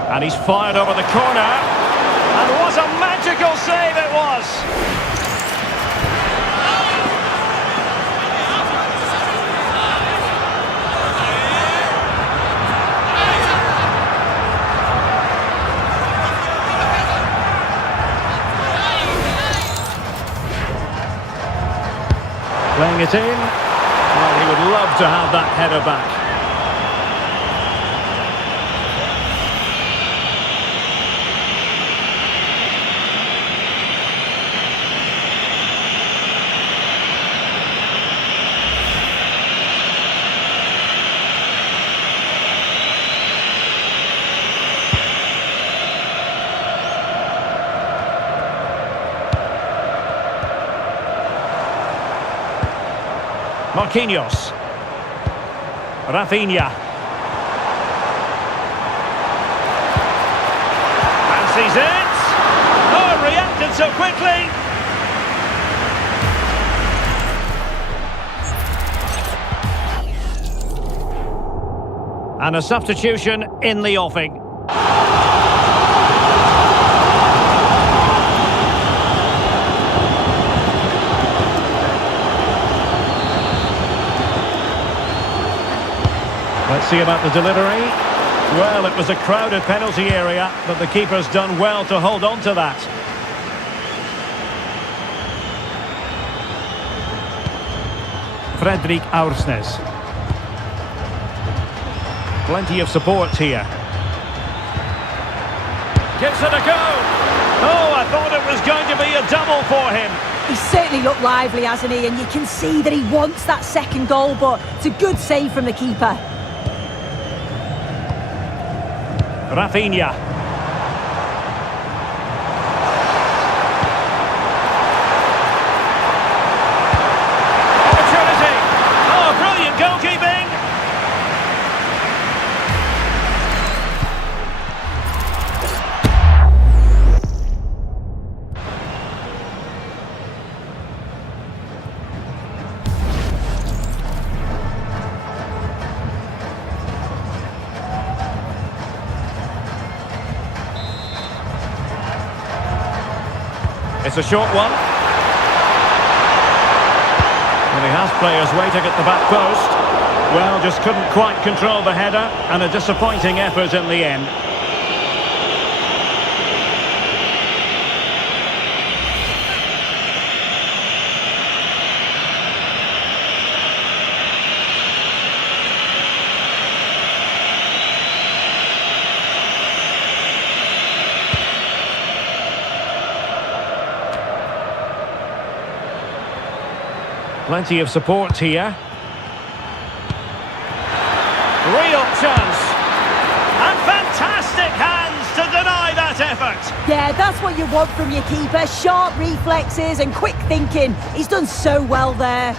And he's fired over the corner. And what a magical save it was! Playing it in. Well, he would love to have that header back. Marquinhos. Rafinha. Fancies it. Oh, reacted so quickly. And a substitution in the offing. Let's see about the delivery. Well, it was a crowded penalty area, but the keeper's done well to hold on to that. Fredrik Aursnes. Plenty of support here. Gives it a go. Oh, I thought it was going to be a double for him. He's certainly looked lively, hasn't he? And you can see that he wants that second goal, but it's a good save from the keeper. Rafinha. Opportunity. Oh, brilliant goalkeeping. It's a short one. And he has players waiting at the back post. Well, just couldn't quite control the header, and a disappointing effort in the end. Plenty of support here. Real chance. And fantastic hands to deny that effort. Yeah, that's what you want from your keeper. Sharp reflexes and quick thinking. He's done so well there.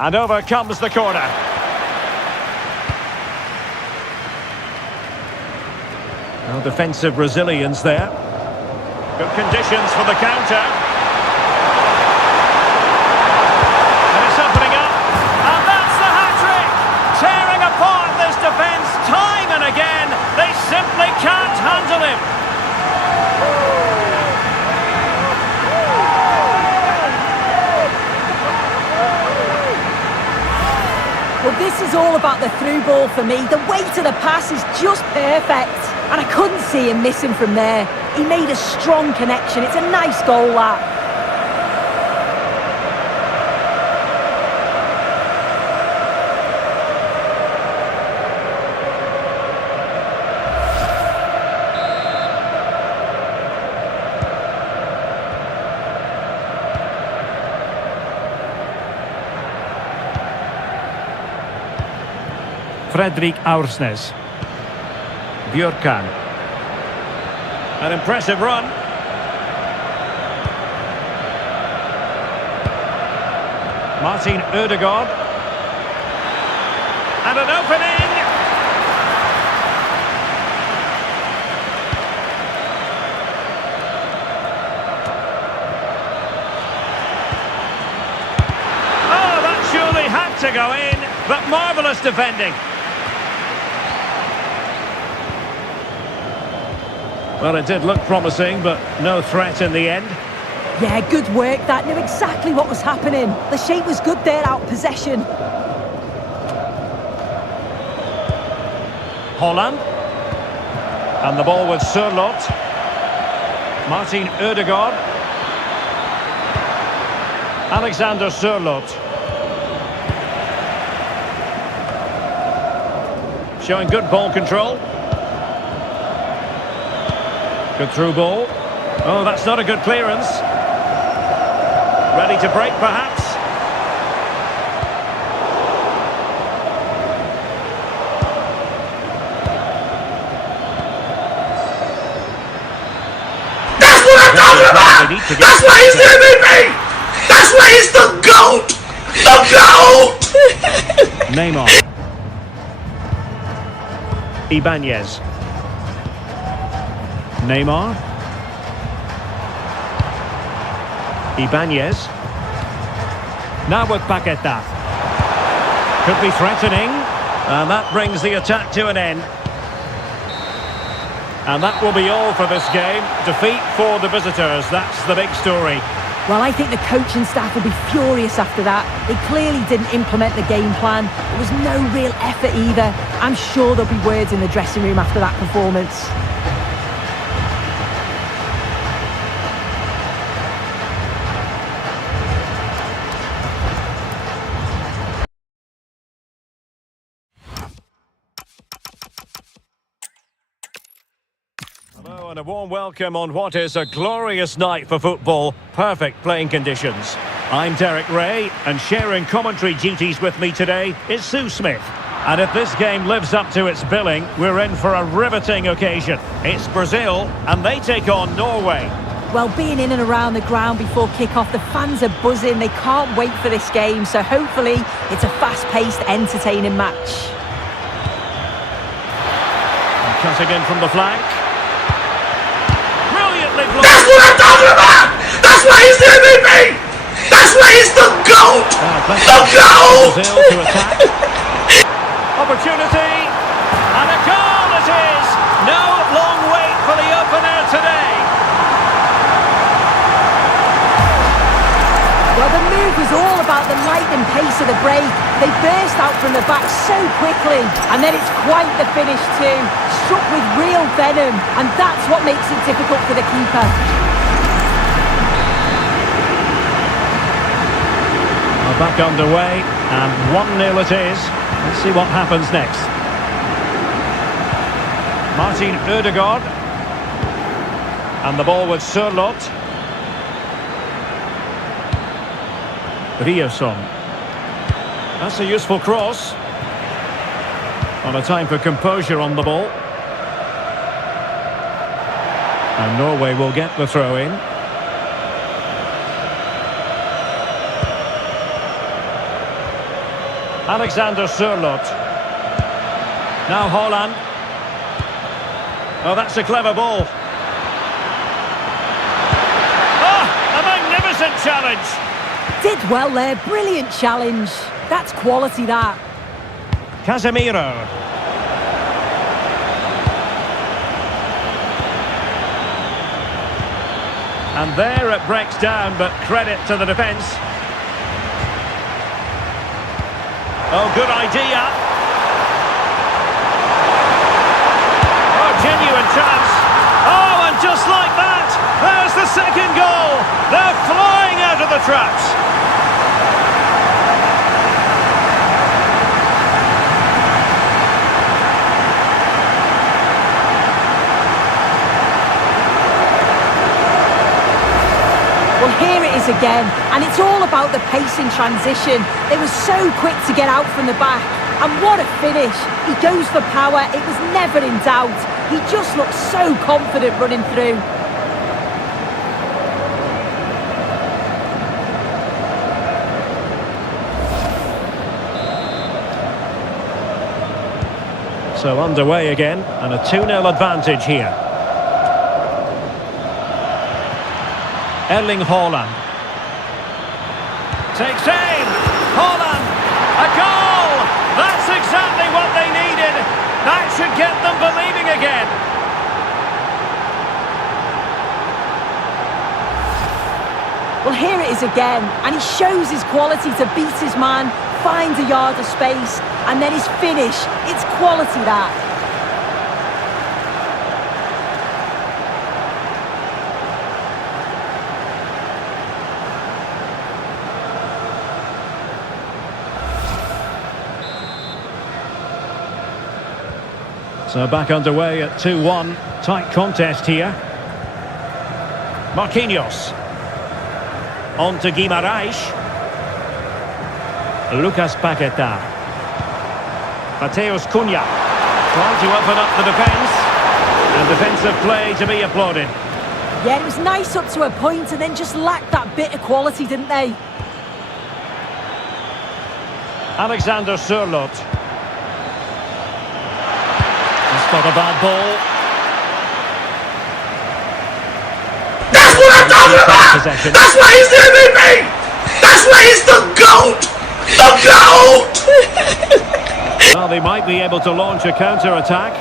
And over comes the corner. Well, defensive resilience there. Good conditions for the counter. And it's opening up. And that's the hat-trick! Tearing apart this defence time and again. They simply can't handle him. Well, this is all about the through ball for me. The weight of the pass is just perfect. And I couldn't see him missing from there. He made a strong connection. It's a nice goal, that. Fredrik Aursnes. Björkan. An impressive run. Martin Ødegaard. And an opening. Oh, that surely had to go in, but marvellous defending. Well, it did look promising, but no threat in the end. Yeah, good work. That knew exactly what was happening. The shape was good there, out possession. Holland. And the ball with Sørloth. Martin Ødegaard. Alexander Sørloth. Showing good ball control. Good through ball. Oh, that's not a good clearance. Ready to break, perhaps. That's what I'm talking about! That's why he's the MVP! That's why he's the GOAT! The GOAT! Neymar. Ibanez. Neymar. Ibanez. Now with Paqueta. Could be threatening. And that brings the attack to an end. And that will be all for this game. Defeat for the visitors. That's the big story. Well, I think the coaching staff will be furious after that. They clearly didn't implement the game plan. There was no real effort either. I'm sure there'll be words in the dressing room after that performance. Hello and a warm welcome on what is a glorious night for football. Perfect playing conditions. I'm Derek Ray, and sharing commentary duties with me today is Sue Smith. And if this game lives up to its billing, we're in for a riveting occasion. It's Brazil, and they take on Norway. Well, being in and around the ground before kick-off, the fans are buzzing. They can't wait for this game, so hopefully it's a fast-paced, entertaining match. And cutting in from the flank. That's what I'm talking about! That's why he's the MVP! That's why he's the GOAT! The GOAT! To attack. Opportunity. And a goal it is! No long wait for the opener today. Well, the move was all about the lightning pace of the break. They burst out from the back so quickly. And then it's quite the finish too. Struck with real venom. And that's what makes it difficult for the keeper. Well, Back underway, and 1-0 it is. Let's see what happens next. Martin Ødegaard. And the ball with Sørloth. Ryerson. That's a useful cross. On a time for composure on the ball. And Norway will get the throw in. Alexander Sørloth. Now Haaland. Oh, that's a clever ball. Oh, a magnificent challenge. Did well there, brilliant challenge. That's quality, that. Casemiro. And there it breaks down, but credit to the defence. Oh, good idea. Oh, genuine chance. Oh, and just like that, there's the second goal. They're flying out of the traps. Well, here it is again, and it's all about the pace in transition. They were so quick to get out from the back, and what a finish. He goes for power, it was never in doubt. He just looked so confident running through. So underway again, and a 2-0 advantage here. Erling Haaland. Takes aim. Haaland. A goal. That's exactly what they needed. That should get them believing again. Well, here it is again, and he shows his quality to beat his man, find a yard of space, and then his finish. It's quality, that. So back underway at 2-1. Tight contest here. Marquinhos. On to Guimarães. Lucas Paquetá. Mateus Cunha. Trying to open up the defence. And defensive play to be applauded. Yeah, it was nice up to a point and then just lacked that bit of quality, didn't they? Alexander Sørloth. Not a bad ball. That's what I'm talking about! Possession. That's why he's the MVP! That's why he's the GOAT! The GOAT! Well, they might be able to launch a counter-attack.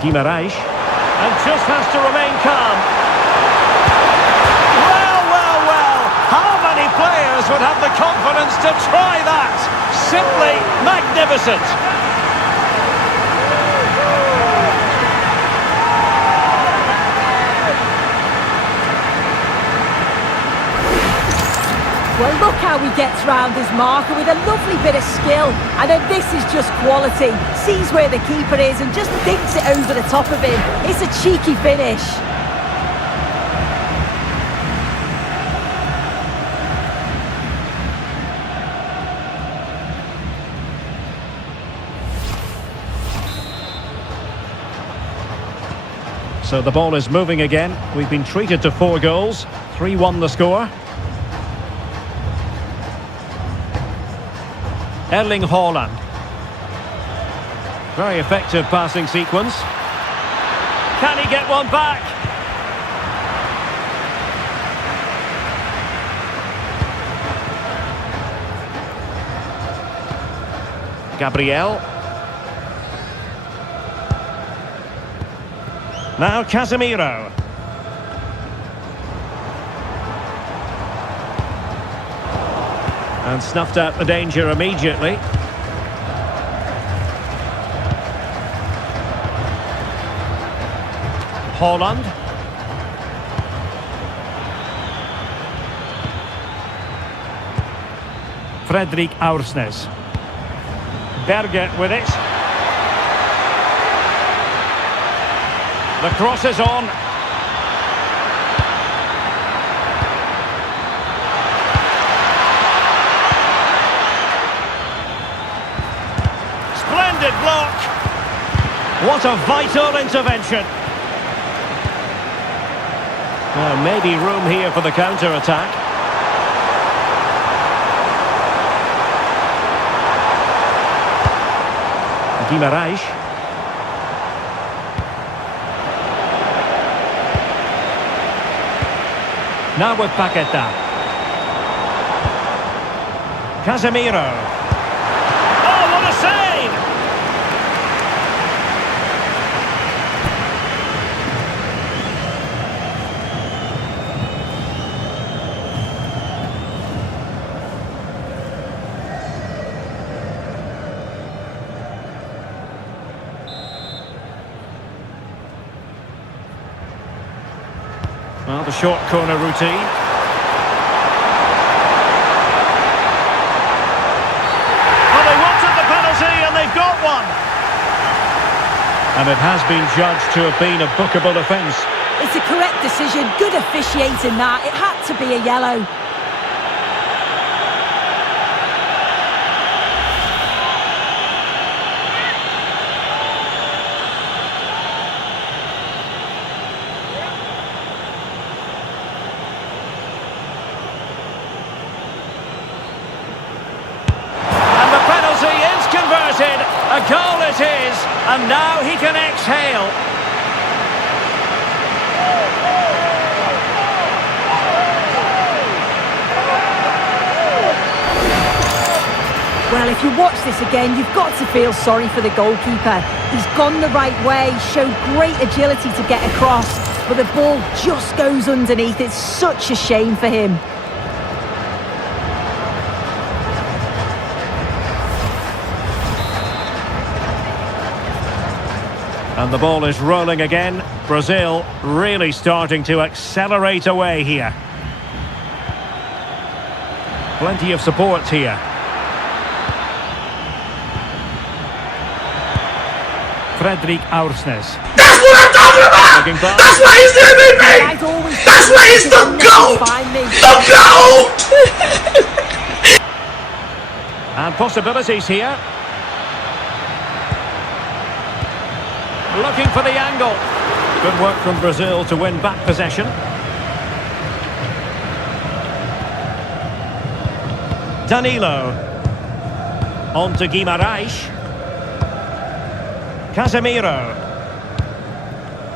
Guimarães. And just has to remain calm. Well. How many players would have the confidence to try that? Simply magnificent. Well, look how he gets round his marker with a lovely bit of skill. And then this is just quality. Sees where the keeper is and just dinks it over the top of him. It's a cheeky finish. So the ball is moving again. We've been treated to 4 goals. 3-1 the score. Erling Haaland. Very effective passing sequence. Can he get one back? Gabriel. Now Casemiro. And snuffed out the danger immediately. Haaland. Fredrik Aursnes. Berge with it. The cross is on. Splendid block. What a vital intervention. Well, maybe room here for the counter-attack. Guimarães. Now with Paqueta. Casemiro. Oh, what a save! Well, the short corner routine. Well, they wanted the penalty and they've got one. And it has been judged to have been a bookable offence. It's a correct decision. Good officiating that. It had to be a yellow. A goal it is, and now he can exhale. Well, if you watch this again, you've got to feel sorry for the goalkeeper. He's gone the right way, showed great agility to get across, but the ball just goes underneath. It's such a shame for him. And the ball is rolling again. Brazil really starting to accelerate away here. Plenty of support here. Fredrik Aursnes. That's what I'm talking about! That's why he's the MVP! That's why he's the GOAT! The GOAT! And possibilities here. Looking for the angle. Good work from Brazil to win back possession. Danilo. On to Guimarães. Casemiro.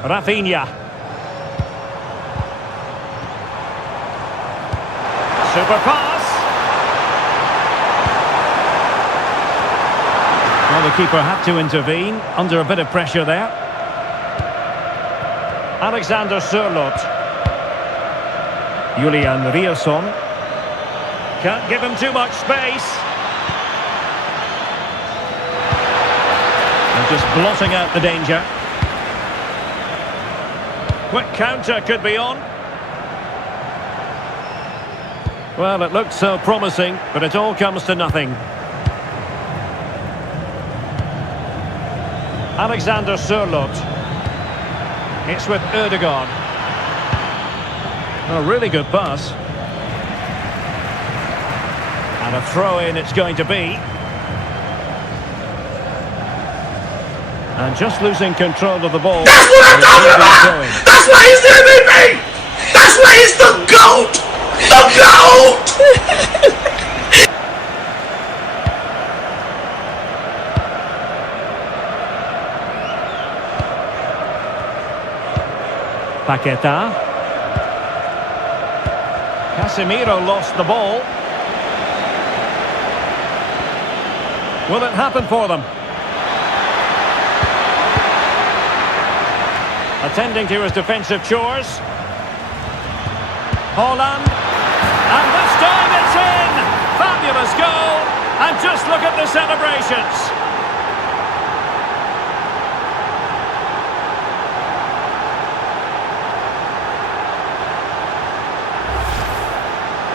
Rafinha. Super pass. Well, the keeper had to intervene under a bit of pressure there. Alexander Sørloth. Julian Rierson. Can't give him too much space. And just blotting out the danger. Quick counter could be on. Well, it looked so promising, but it all comes to nothing. Alexander Sørloth. It's with Ødegaard. A really good pass. And a throw-in it's going to be. And just losing control of the ball. That's what I'm talking about! That's why he's the MVP! That's why he's the GOAT! The GOAT! Paqueta. Casemiro lost the ball. Will it happen for them? Attending to his defensive chores. Haaland. And this time it's in! Fabulous goal! And just look at the celebrations.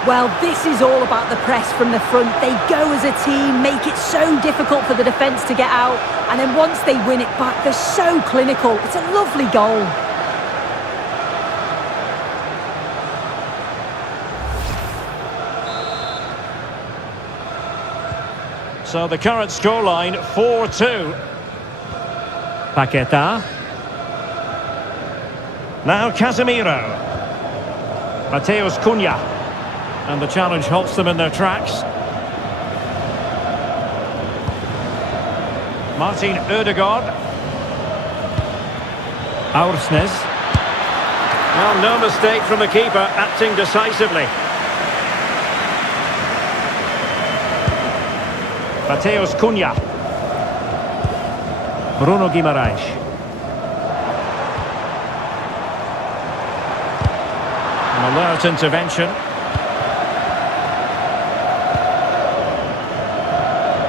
Well, this is all about the press from the front. They go as a team, make it so difficult for the defence to get out, and then once they win it back, they're so clinical. It's a lovely goal. So the current scoreline, 4-2. Paqueta. Now Casemiro. Mateus Cunha. And the challenge halts them in their tracks. Martin Ødegaard. Aursnes. Well, no mistake from the keeper, acting decisively. Mateus Cunha. Bruno Guimaraes. An alert intervention.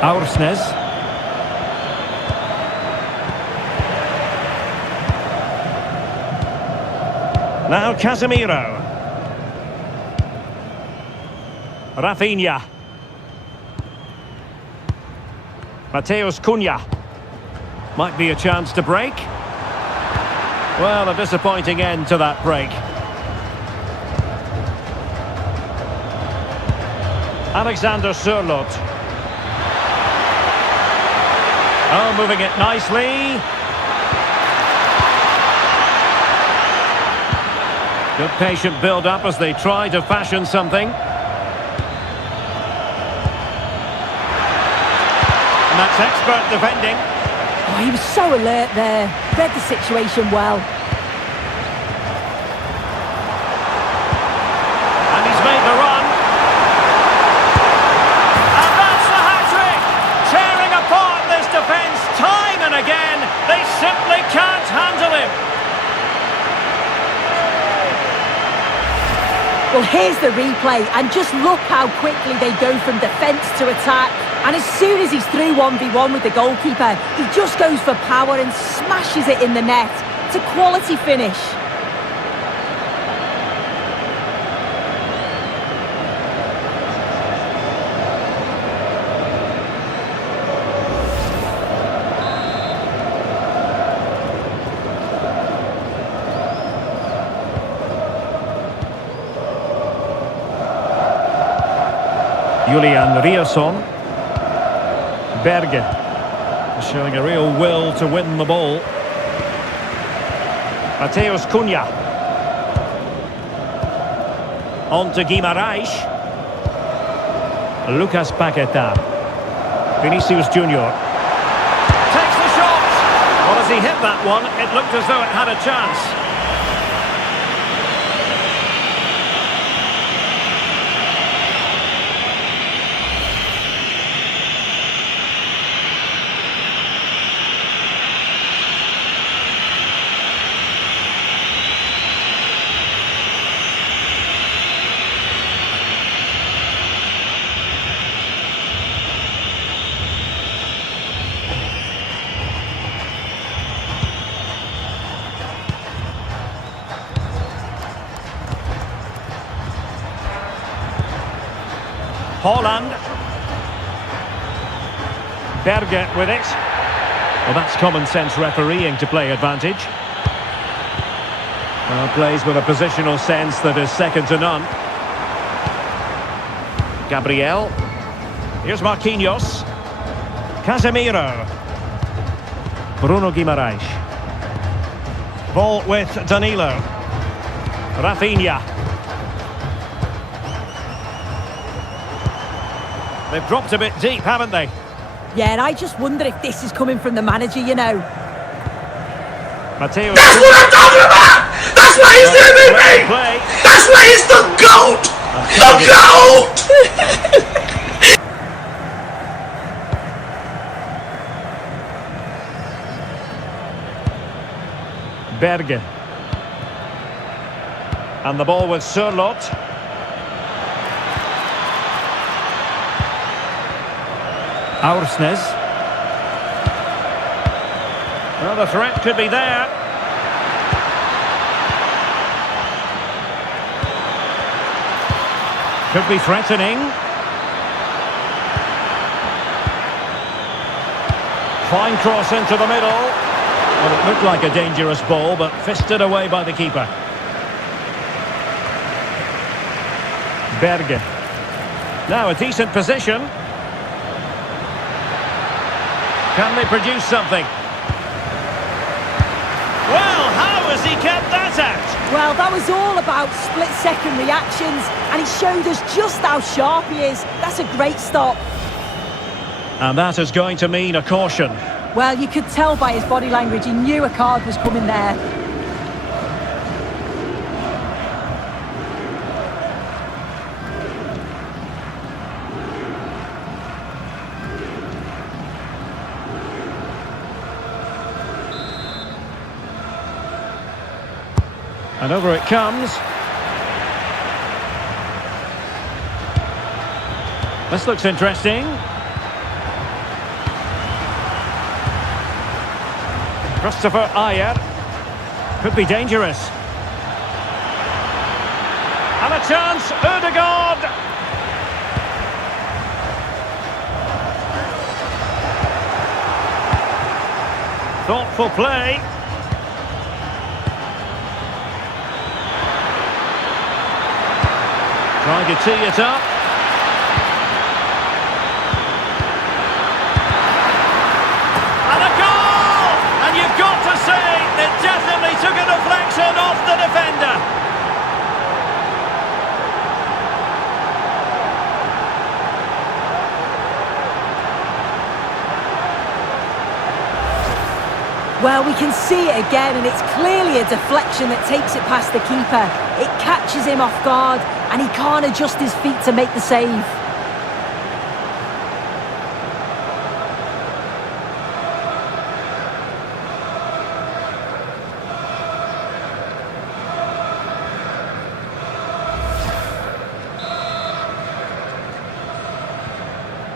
Aursnes. Now Casemiro. Rafinha. Mateus Cunha. Might be a chance to break. Well, a disappointing end to that break. Alexander Sørloth. Oh, moving it nicely. Good patient build-up as they try to fashion something. And that's expert defending. Oh, he was so alert there. Read the situation well. And he's made the run. And that's the hat-trick! Tearing apart this defence time and again. They simply can't handle him. Well, here's the replay, and just look how quickly they go from defence to attack. And as soon as he's through 1v1 with the goalkeeper, he just goes for power and smashes it in the net. It's a quality finish. Julian Riasson. Berge showing a real will to win the ball. Mateus Cunha. On to Guimaraes. Lucas Paqueta. Vinicius Junior. Takes the shot. Well, as he hit that one, it looked as though it had a chance. Holland. Berge with it. Well, that's common sense refereeing to play advantage. Well, plays with a positional sense that is second to none. Gabriel. Here's Marquinhos. Casemiro. Bruno Guimaraes. Ball with Danilo. Rafinha. They've dropped a bit deep, haven't they? Yeah, and I just wonder if this is coming from the manager, you know. Mateus. That's what I'm talking about! That's why he's the MVP! That's why he's the GOAT! The GOAT! Berge. And the ball with Sørloth. Aursnes. Well, the threat could be there. Could be threatening. Fine cross into the middle. Well, it looked like a dangerous ball, but fisted away by the keeper. Berge. Now a decent position. Can they produce something? Well, how has he kept that out? Well, that was all about split-second reactions, and he showed us just how sharp he is. That's a great stop. And that is going to mean a caution. Well, you could tell by his body language he knew a card was coming there. And over it comes. This looks interesting. Christopher Ayer. Could be dangerous. And a chance, Ødegaard. Thoughtful play. Trying to tee it up. And a goal! And you've got to say, it definitely took a deflection off the defender. Well, we can see it again, and it's clearly a deflection that takes it past the keeper. It catches him off guard, and he can't adjust his feet to make the save.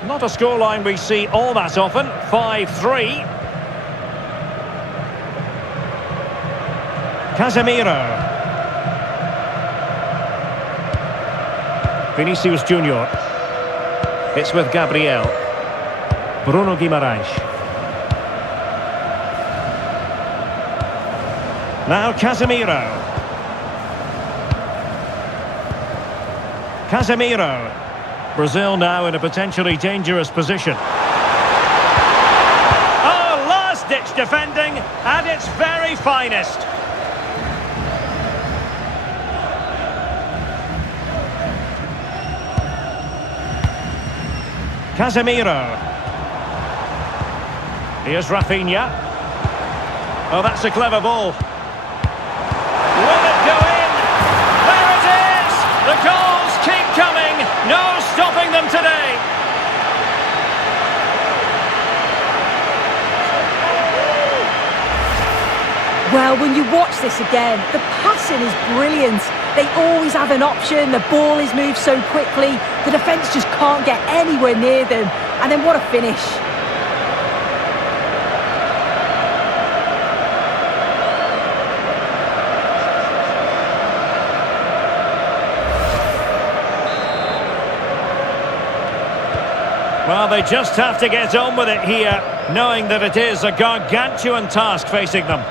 Not a scoreline we see all that often. 5-3. Casemiro. Vinicius Junior. It's with Gabriel. Bruno Guimaraes. Now Casemiro. Casemiro. Brazil now in a potentially dangerous position. Oh, last-ditch defending at its very finest. Casemiro. Here's Rafinha. Oh, that's a clever ball. Will it go in? There it is! The goals keep coming. No stopping them today. Well, when you watch this again, the passing is brilliant. They always have an option, the ball is moved so quickly, the defence just can't get anywhere near them. And then what a finish. Well, they just have to get on with it here, knowing that it is a gargantuan task facing them.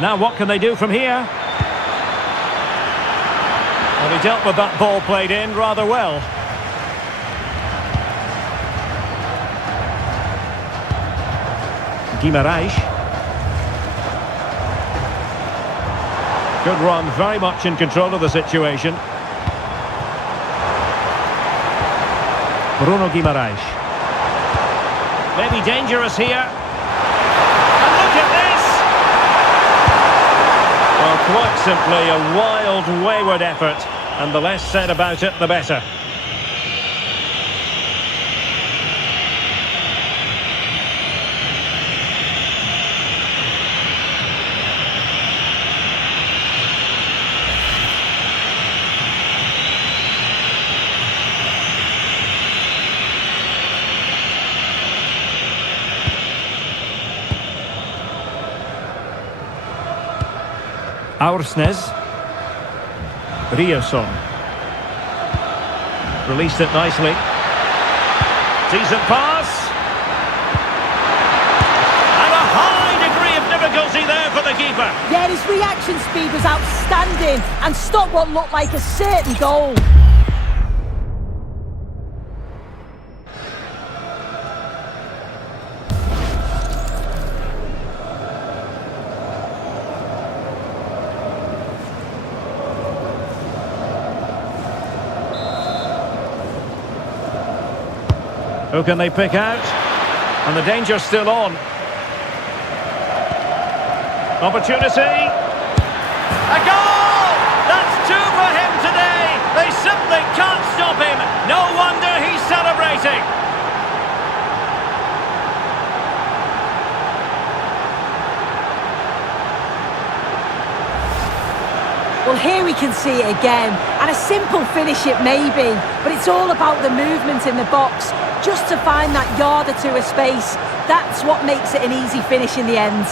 Now what can they do from here? Well, he dealt with that ball played in rather well. Guimaraes. Good run, very much in control of the situation. Bruno Guimaraes. Maybe dangerous here. And look at this! Well, quite simply a wild, wayward effort, and the less said about it, the better. Aursnes. Rioson. Released it nicely. Decent pass. And a high degree of difficulty there for the keeper. Yeah, his reaction speed was outstanding and stopped what looked like a certain goal. Who can they pick out? And the danger's still on. Opportunity. A goal! That's two for him today. They simply can't stop him. No wonder he's celebrating. Well, here we can see it again, and a simple finish it may be, but it's all about the movement in the box, just to find that yard or two of space. That's what makes it an easy finish in the end.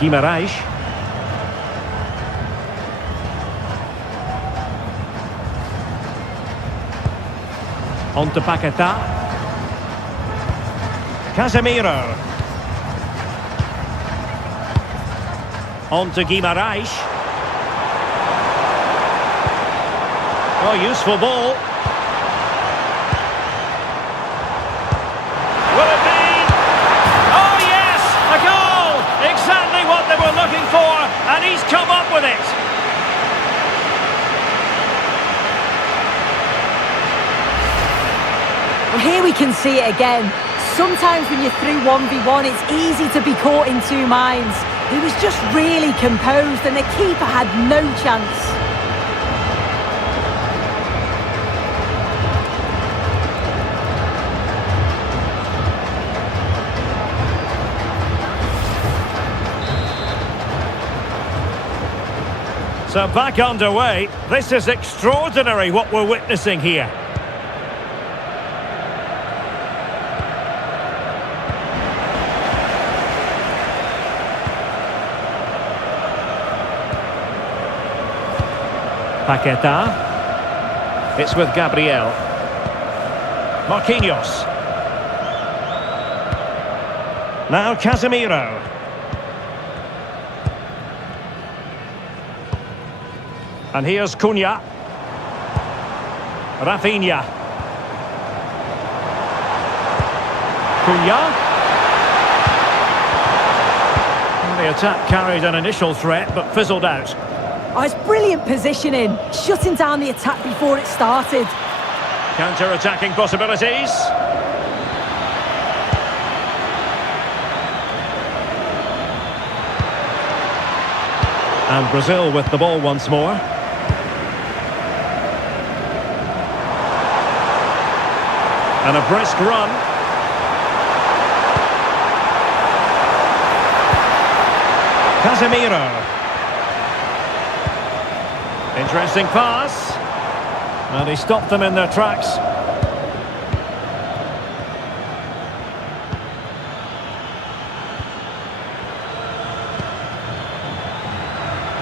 Guimarães. On to Paquetá. Casemiro. On to Guimarães. Oh, useful ball. Will it be? Oh, yes! A goal! Exactly what they were looking for, and he's come up with it. Well, here we can see it again. Sometimes when you're through 1v1, it's easy to be caught in two minds. He was just really composed and the keeper had no chance. So back underway. This is extraordinary what we're witnessing here. Paquetá. It's with Gabriel. Marquinhos. Now Casemiro. And here's Cunha. Rafinha. Cunha. And the attack carried an initial threat but fizzled out. Oh, it's brilliant positioning, shutting down the attack before it started. Counter-attacking possibilities. And Brazil with the ball once more. And a brisk run. Casemiro. Interesting pass. And he stopped them in their tracks.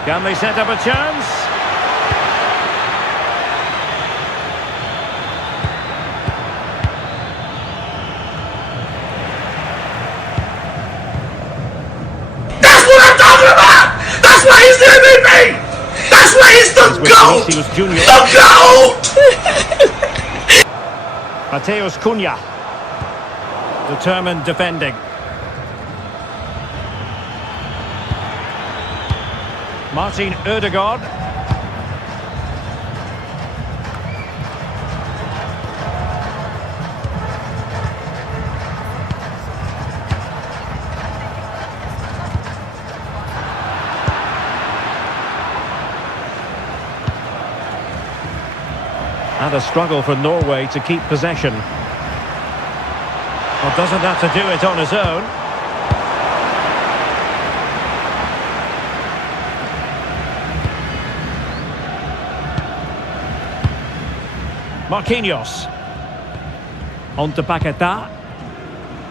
Can they set up a chance? That's what I'm talking about! That's why he's the MVP! That's why he's the GOAT! He was junior. The GOAT! Mateus Cunha. Determined defending. Martin Ødegaard. And a struggle for Norway to keep possession. Well, doesn't have to do it on his own. Marquinhos. On to Paquetá.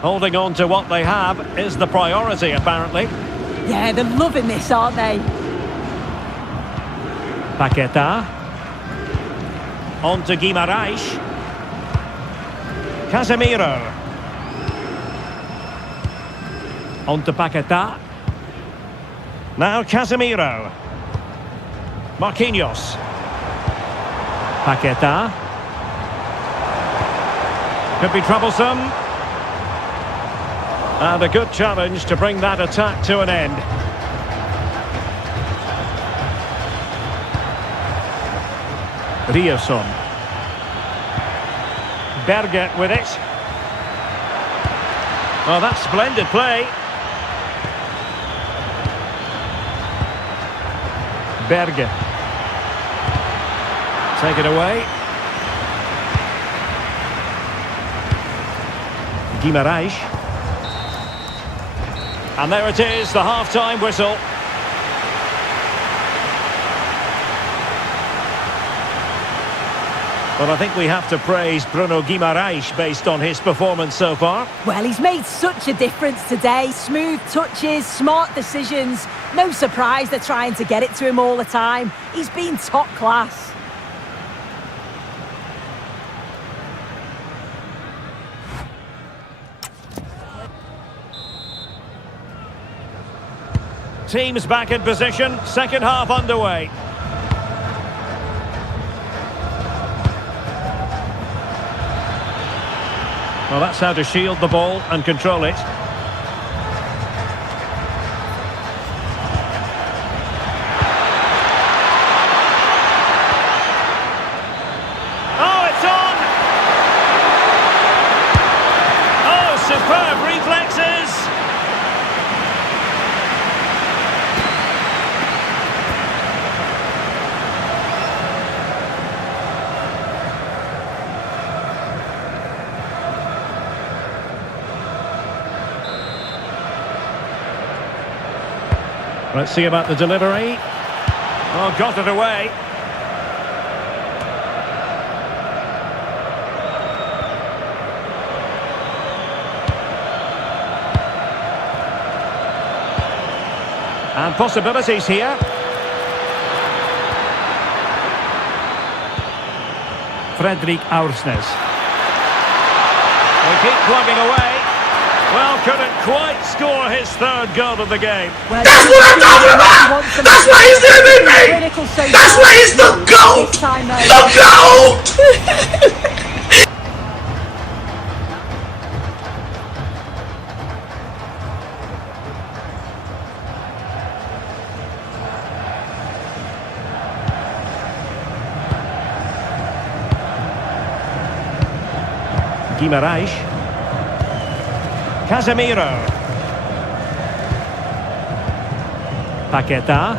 Holding on to what they have is the priority, apparently. Yeah, they're loving this, aren't they? Paquetá. On to Guimarães. Casemiro. On to Paquetá. Now Casemiro. Marquinhos. Paquetá. Could be troublesome. And a good challenge to bring that attack to an end. Riosson. Berge with it. Well, that's splendid play. Berge. Take it away. Guimarães. And there it is, the half-time whistle. Well, I think we have to praise Bruno Guimarães based on his performance so far. Well, he's made such a difference today. Smooth touches, smart decisions. No surprise they're trying to get it to him all the time. He's been top class. Teams back in position, second half underway. Well, that's how to shield the ball and control it. Oh, it's on! Oh, superb reflexes! Let's see about the delivery. Oh, got it away. And possibilities here. Fredrik Aursnes. They keep plugging away. Well, couldn't quite score his third goal of the game. Well, That's what I'm talking about! That's why he's the MVP! That's why he's the GOAT! The GOAT! Guimarães. Casemiro. Paquetá.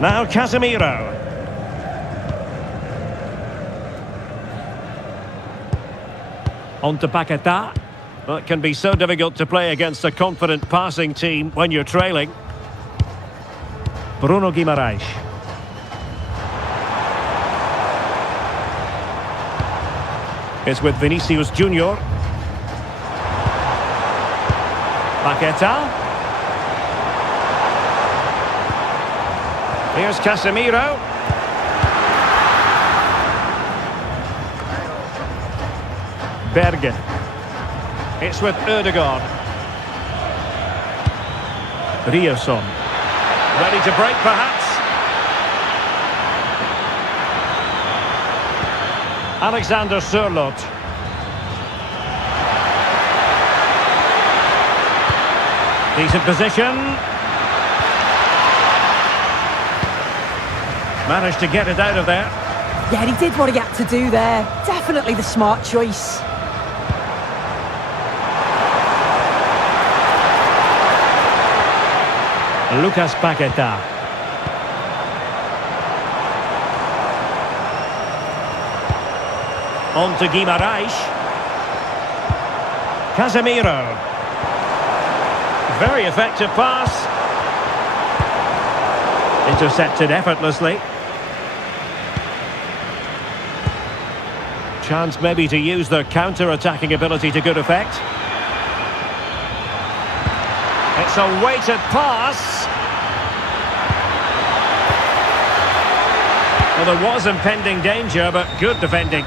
Now Casemiro. On to Paquetá. Well, it can be so difficult to play against a confident passing team when you're trailing. Bruno Guimarães. It's with Vinicius Junior. Paquetá. Here's Casemiro. Berge. It's with Ødegaard. Riosson. Ready to break, perhaps. Alexander Sørloth. Decent position. Managed to get it out of there. Yeah, he did what he had to do there. Definitely the smart choice. Lucas Paquetá. On to Guimarães. Casemiro. Very effective pass. Intercepted effortlessly. Chance maybe to use their counter-attacking ability to good effect. It's a weighted pass. Well, there was impending danger, but good defending.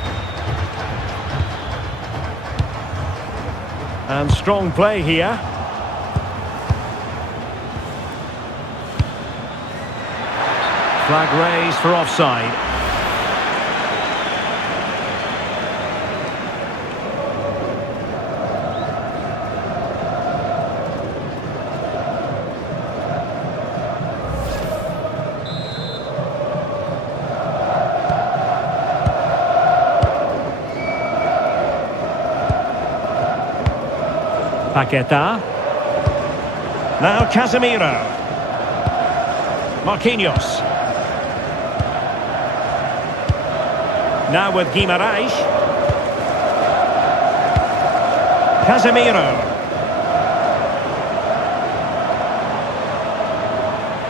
And strong play here. Flag raised for offside. Paqueta. Now Casemiro. Marquinhos. Now with Guimarães. Casemiro.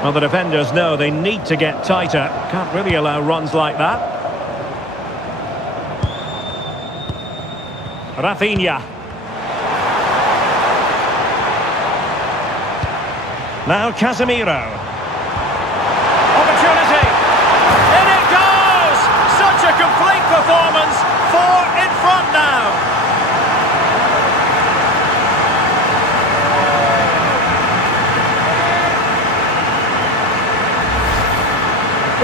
Well, the defenders know they need to get tighter. Can't really allow runs like that. Rafinha. Now Casemiro. Opportunity. In it goes! Such a complete performance. 4 in front now.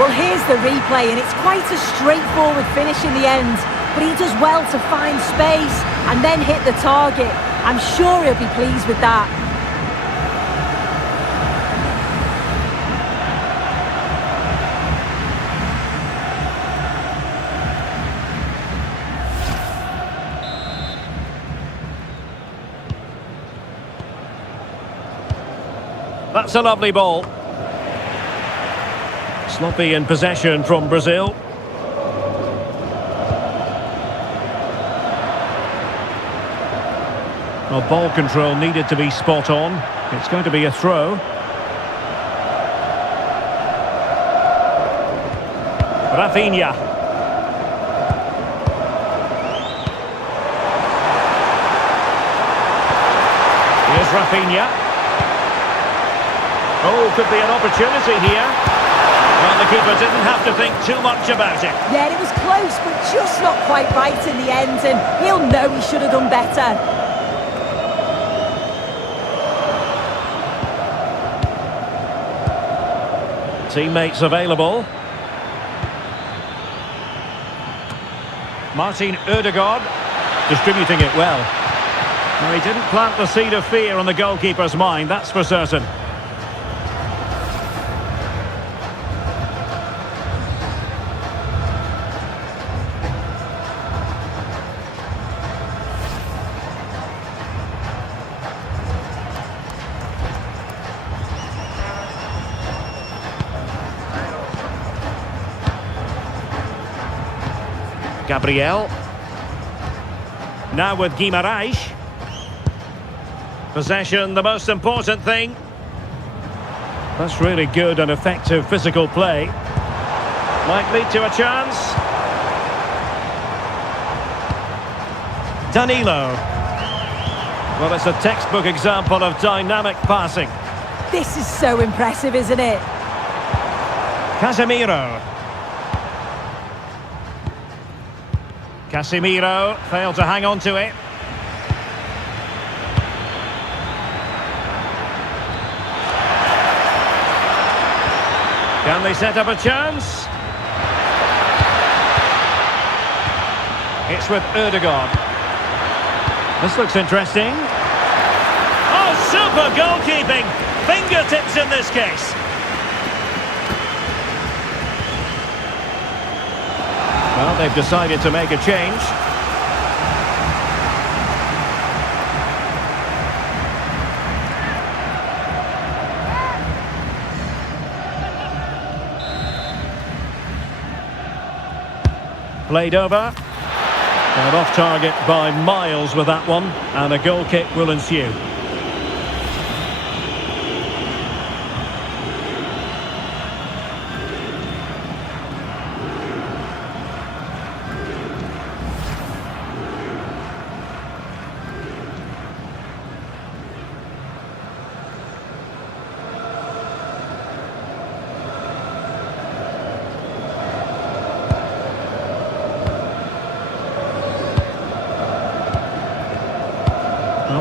Well, here's the replay, and it's quite a straightforward finish in the end. But he does well to find space and then hit the target. I'm sure he'll be pleased with that. That's a lovely ball. Sloppy in possession from Brazil. Well, ball control needed to be spot on. It's going to be a throw. Rafinha. Here's Rafinha. Oh, could be an opportunity here. Well, the keeper didn't have to think too much about it. Yeah, it was close, but just not quite right in the end, and he'll know he should have done better. Teammates available. Martin Ødegaard distributing it well. Well, he didn't plant the seed of fear on the goalkeeper's mind, that's for certain. Gabriel. Now with Guimarães. Possession, the most important thing. That's really good and effective physical play. Might lead to a chance. Danilo. Well, it's a textbook example of dynamic passing. This is so impressive, isn't it? Casemiro. Casemiro failed to hang on to it. Can they set up a chance? It's with Ødegaard. This looks interesting. Oh, super goalkeeping! Fingertips in this case. Well, they've decided to make a change. Played over. And off target by miles with that one. And a goal kick will ensue.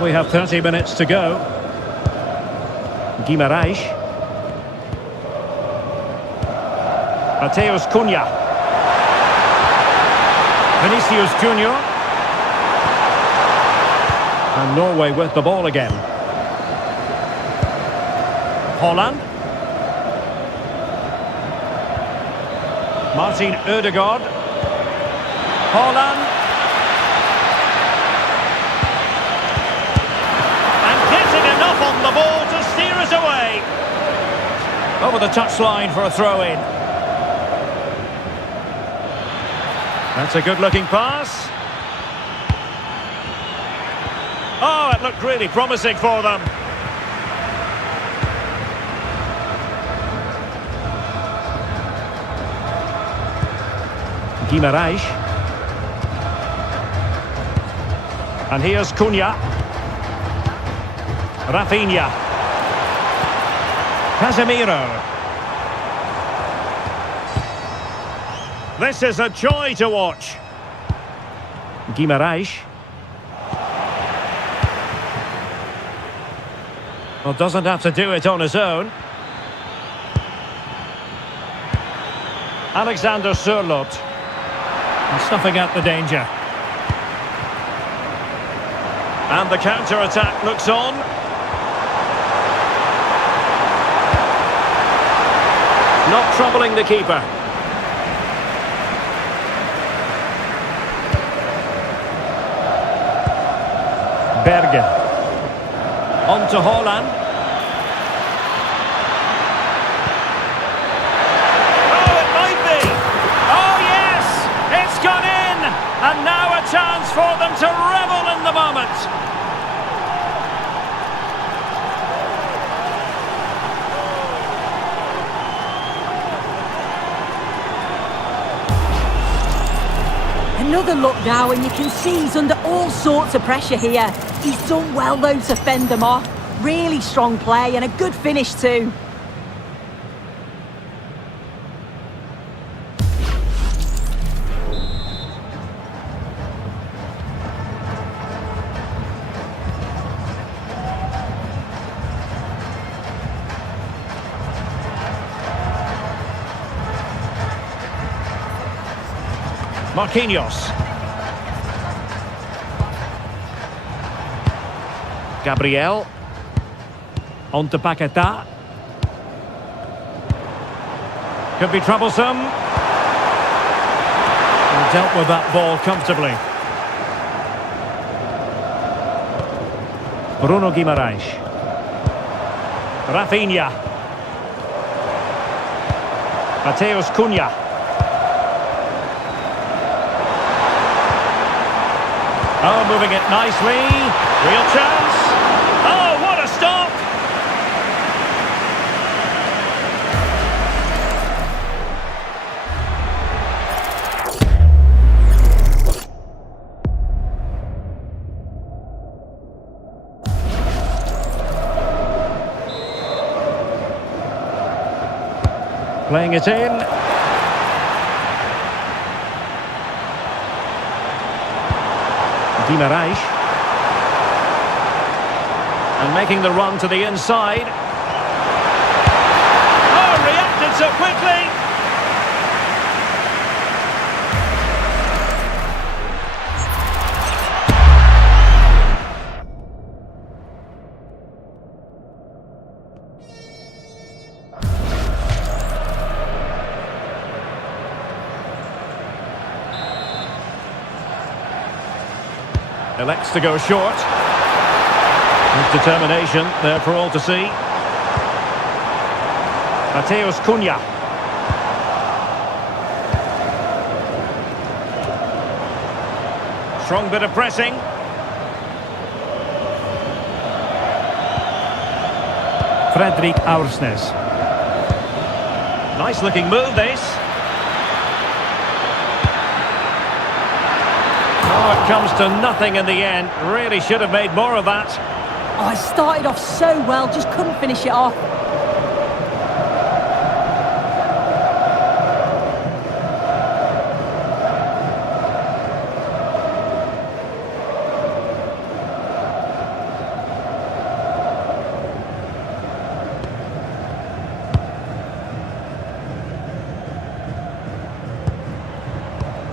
Well, we have 30 minutes to go. Guimarães. Mateus Cunha. Vinicius Junior. And Norway with the ball again. Holland. Martin Ødegaard. Holland. And getting enough on the ball to steer us away. Over the touchline for a throw-in. That's a good-looking pass. Oh, it looked really promising for them. Guimarães. And here's Cunha. Rafinha. Casemiro. This is a joy to watch. Guimarães. Well, doesn't have to do it on his own. Alexander Sørloth. And snuffing out the danger. And the counter-attack looks on. Not troubling the keeper. Bergen. On to Holland. Oh, it might be. Oh, yes! It's gone in! And now a chance for them to revel in the moment. Another look now, and you can see he's under all sorts of pressure here. He's done well, though, to fend them off. Really strong play and a good finish too. Marquinhos. Gabriel. On to Paquetá. Could be troublesome. And dealt with that ball comfortably. Bruno Guimarães. Rafinha. Mateus Cunha. Oh, moving it nicely. Real chance. Oh, what a stop! Playing it in. Guimarães. And making the run to the inside. Oh, reacted so quickly. Elects to go short. His determination there for all to see. Mateus Cunha. Strong bit of pressing. Fredrik Aursnes. Nice looking move this. Oh, it comes to nothing in the end. Really should have made more of that. Oh, it started off so well, just couldn't finish it off.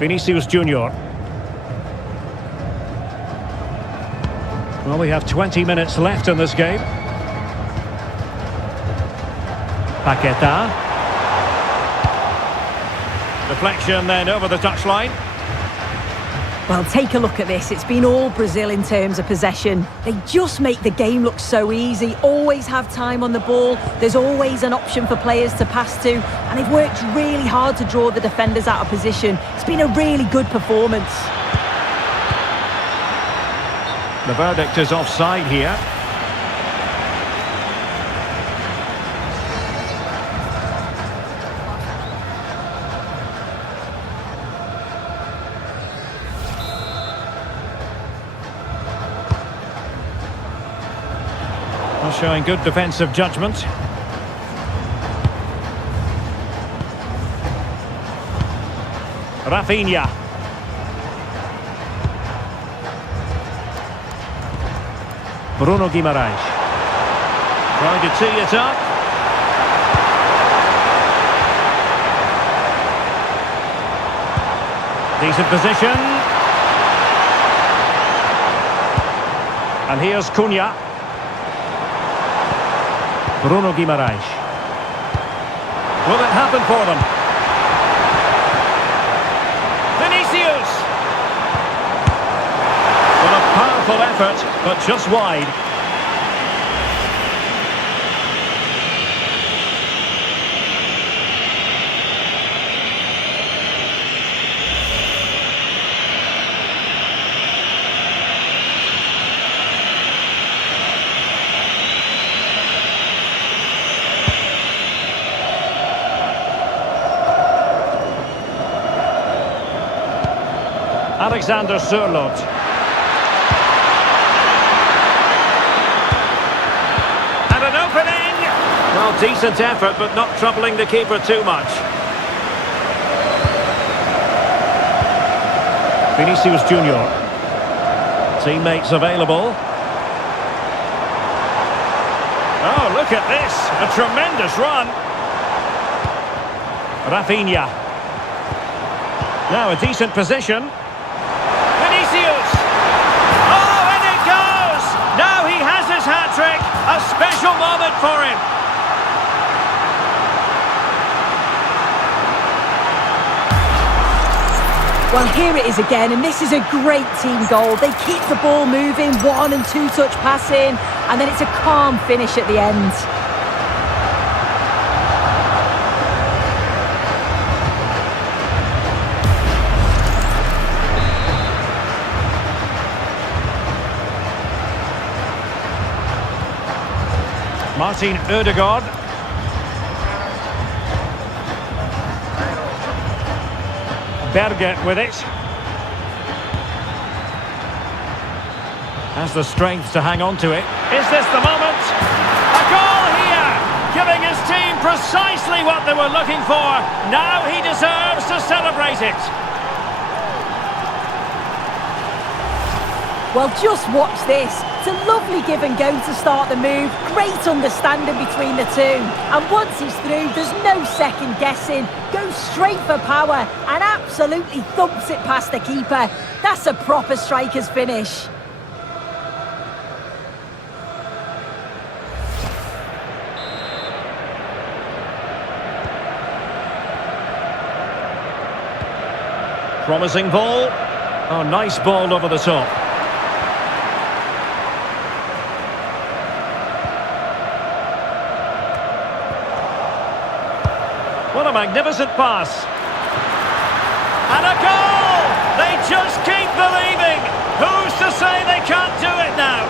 Vinicius Junior. Well, we have 20 minutes left in this game. Paqueta. Deflection then over the touchline. Well, take a look at this. It's been all Brazil in terms of possession. They just make the game look so easy, always have time on the ball. There's always an option for players to pass to, and they've worked really hard to draw the defenders out of position. It's been a really good performance. The verdict is offside here. Showing good defensive judgment. Rafinha. Bruno Guimaraes. Trying to tee it up. Decent position. And here's Cunha. Bruno Guimaraes. Will it happen for them? Vinicius! Well, a powerful effort, but just wide. Alexander Sørloth. And an opening! Well, decent effort, but not troubling the keeper too much. Vinicius Junior. Teammates available. Oh, look at this! A tremendous run! Rafinha. Now a decent position. Vinicius! Oh, and it goes! Now he has his hat-trick! A special moment for him! Well, here it is again, and this is a great team goal. They keep the ball moving, 1- and 2-touch passing, and then it's a calm finish at the end. Martin Ødegaard. Berge with it. Has the strength to hang on to it. Is this the moment? A goal here! Giving his team precisely what they were looking for. Now he deserves to celebrate it. Well, just watch this. It's a lovely give and go to start the move. Great understanding between the two. And once he's through, there's no second guessing. Goes straight for power and absolutely thumps it past the keeper. That's a proper striker's finish. Promising ball. Oh, nice ball over the top. What a magnificent pass. And a goal! They just keep believing. Who's to say they can't do it now?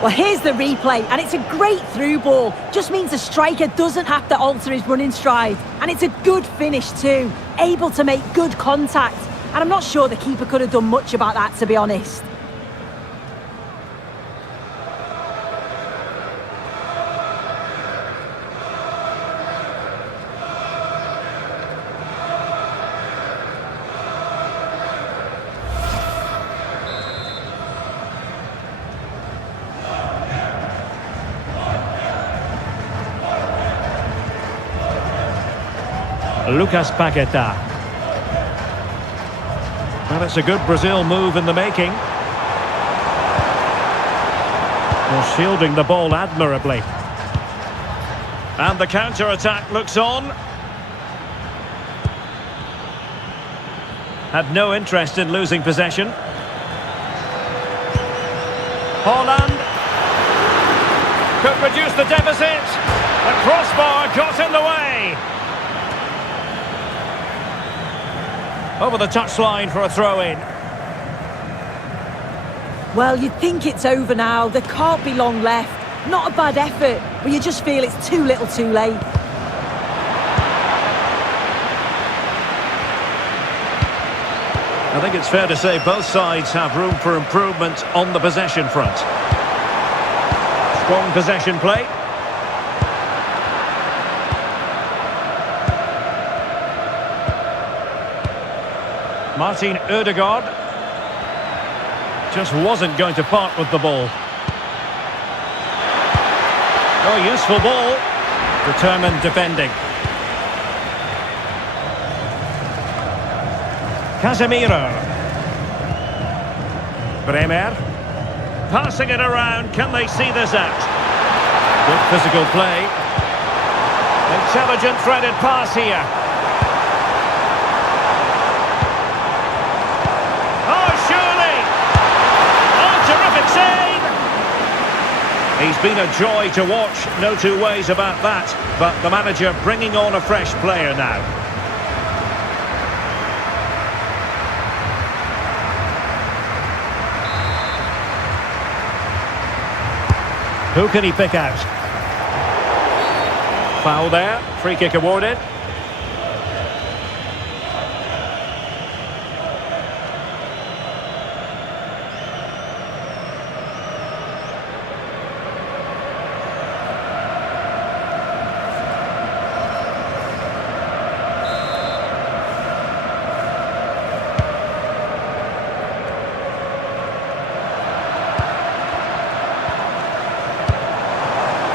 Well, here's the replay, and it's a great through ball. Just means the striker doesn't have to alter his running stride. And it's a good finish too. Able to make good contact. And I'm not sure the keeper could have done much about that, to be honest. Lucas Paqueta. Well, it's a good Brazil move in the making. Well, shielding the ball admirably. And the counter-attack looks on. Had no interest in losing possession. Holland could reduce the deficit. The crossbar got in the way. Over the touchline for a throw-in. Well, you think it's over now. There can't be long left. Not a bad effort, but you just feel it's too little too late. I think it's fair to say both sides have room for improvement on the possession front. Strong possession play. Martin Ødegaard just wasn't going to part with the ball. Oh, useful ball. Determined defending. Casemiro. Bremer. Passing it around. Can they see this out? Good physical play. Intelligent threaded pass here. Oh, surely! Oh, terrific save! He's been a joy to watch. No two ways about that. But the manager bringing on a fresh player now. Who can he pick out? Foul there. Free kick awarded.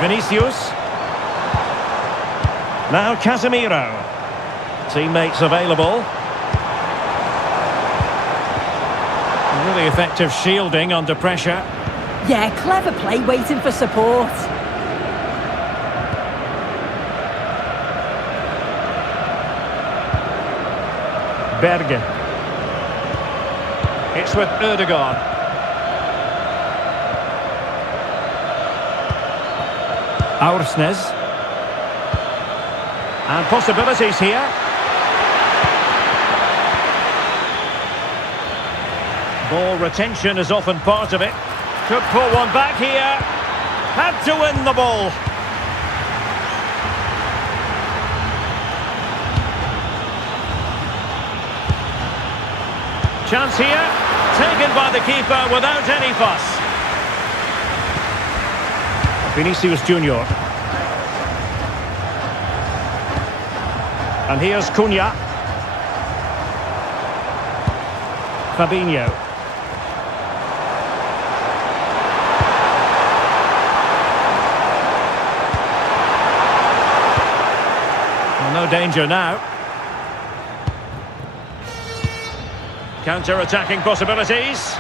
Vinicius. Now Casemiro. Teammates available. Really effective shielding under pressure. Yeah, clever play waiting for support. Berge. It's with Ødegaard. Aursnes. And possibilities here. Ball retention is often part of it. Could pull one back here. Had to win the ball. Chance here. Taken by the keeper without any fuss. Vinicius Junior. And here's Cunha. Fabinho. Well, no danger now. Counter-attacking possibilities.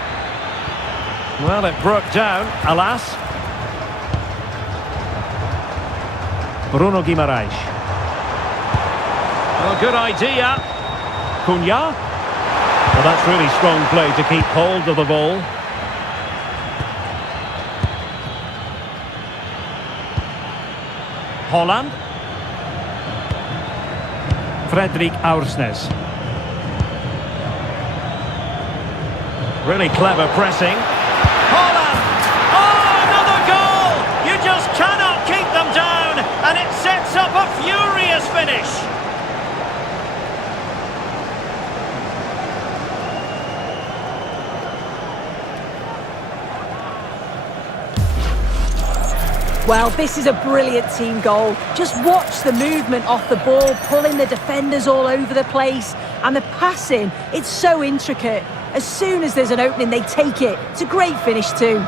Well, it broke down, alas. Bruno Guimaraes. Well, good idea. Cunha. Well, that's really strong play to keep hold of the ball. Holland. Frederik Aursnes. Really clever pressing. Holland! Oh, another goal! You just cannot keep them down, and it sets up a furious finish. Well, this is a brilliant team goal. Just watch the movement off the ball, pulling the defenders all over the place. And the passing, it's so intricate. As soon as there's an opening, they take it. It's a great finish too.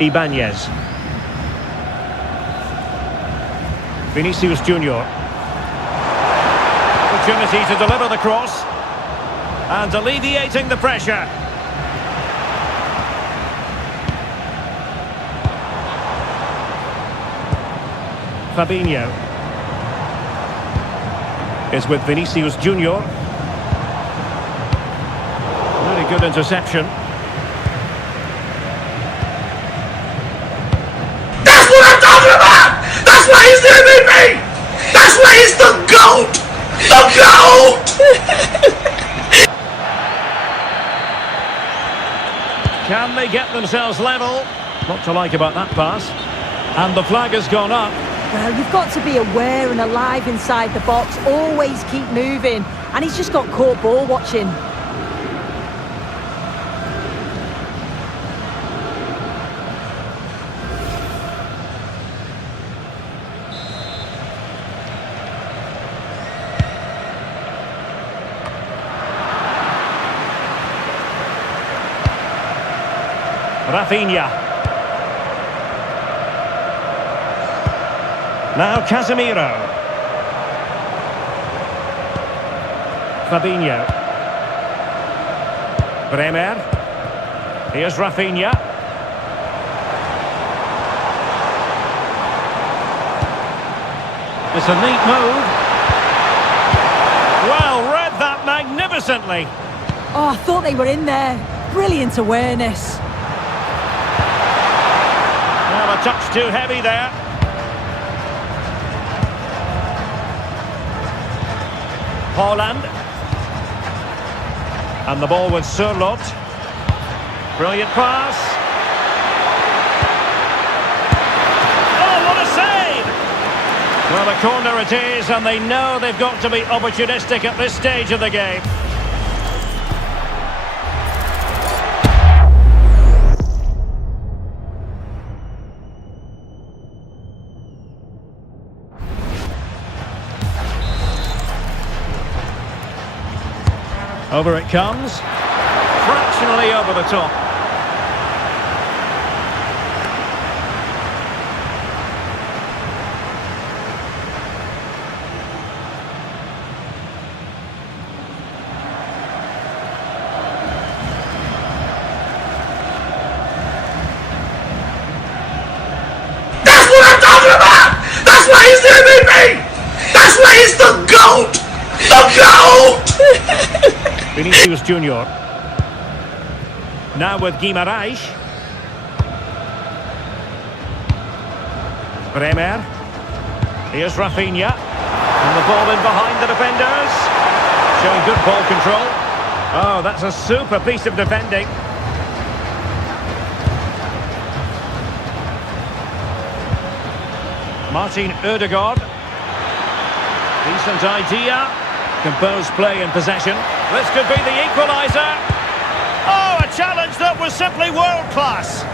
Ibanez. Vinicius Junior. Opportunity to deliver the cross. And alleviating the pressure. Fabinho is with Vinicius Junior. Really good interception. That's what I'm talking about! That's why he's the MVP! That's why he's the GOAT! The GOAT! Can they get themselves level? What to like about that pass? And the flag has gone up. Well, you've got to be aware and alive inside the box. Always keep moving. And he's just got caught ball watching. Rafinha. Now Casemiro. Fabinho. Bremer. Here's Rafinha. It's a neat move. Well, read that magnificently. Oh, I thought they were in there. Brilliant awareness. Well, a touch too heavy there. Holland. And the ball with Surlot. Brilliant pass. Oh, what a save! Well, a corner it is, and they know they've got to be opportunistic at this stage of the game. Over it comes. Fractionally over the top. That's what I'm talking about! That's why he's the MVP! That's why he's the GOAT! The GOAT! Vinicius Junior. Now with Guimaraes. Bremer. Here's Rafinha. And the ball in behind the defenders. Showing good ball control. Oh, that's a super piece of defending. Martin Ødegaard. Decent idea. Composed play in possession. This could be the equaliser. Oh, a challenge that was simply world-class.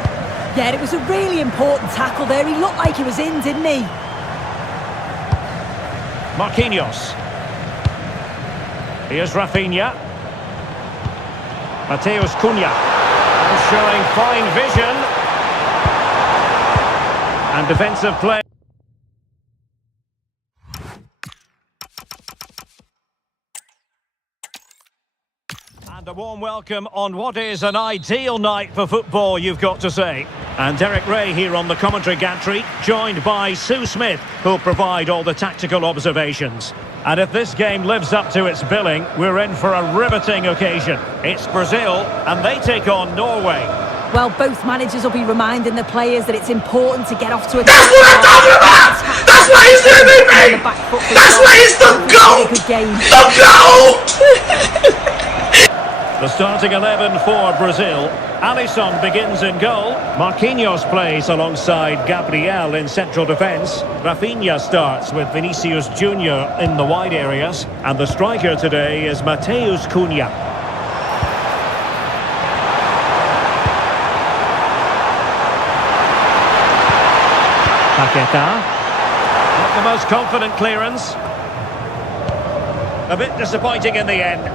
Yeah, it was a really important tackle there. He looked like he was in, didn't he? Marquinhos. Here's Rafinha. Mateus Cunha. Showing fine vision. And defensive play. And a warm welcome on what is an ideal night for football, you've got to say. And Derek Ray here on the commentary gantry, joined by Sue Smith, who'll provide all the tactical observations. And if this game lives up to its billing, we're in for a riveting occasion. It's Brazil, and they take on Norway. Well, both managers will be reminding the players that it's important to get off to a... That's what I'm talking about! That's why he's the MVP! That's why he's the GOAT! The GOAT! The starting 11 for Brazil. Alisson begins in goal. Marquinhos plays alongside Gabriel in central defence. Rafinha starts with Vinicius Junior in the wide areas. And the striker today is Mateus Cunha. Paqueta. Not the most confident clearance. A bit disappointing in the end.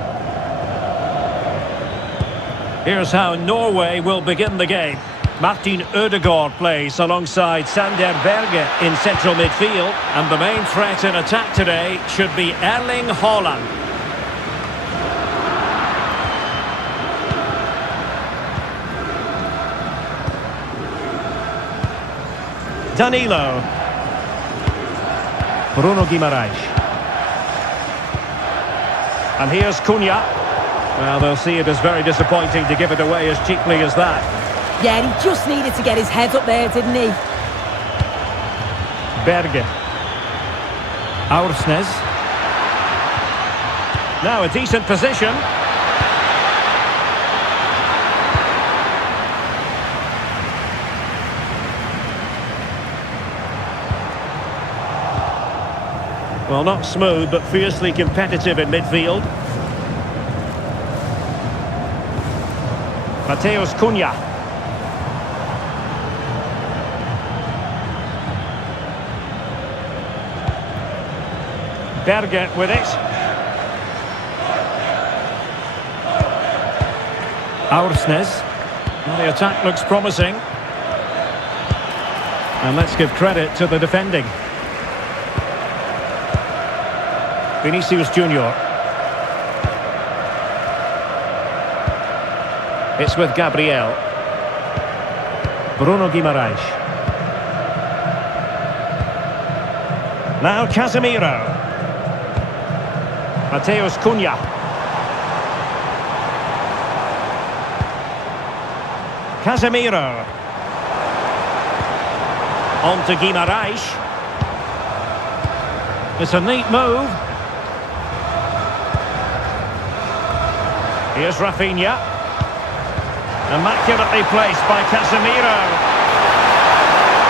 Here's how Norway will begin the game. Martin Ødegaard plays alongside Sander Berge in central midfield. And the main threat in attack today should be Erling Haaland. Danilo. Bruno Guimaraes. And here's Cunha. Well, they'll see it as very disappointing to give it away as cheaply as that. Yeah, he just needed to get his head up there, didn't he? Berge. Aursnes. Now a decent position. Well, not smooth, but fiercely competitive in midfield. Mateus Cunha. Berge with it. Aursnes. Well, the attack looks promising. And let's give credit to the defending. Vinicius Junior. It's with Gabriel. Bruno Guimaraes. Now Casemiro. Mateus Cunha. Casemiro. On to Guimaraes. It's a neat move. Here's Rafinha. Immaculately placed by Casemiro.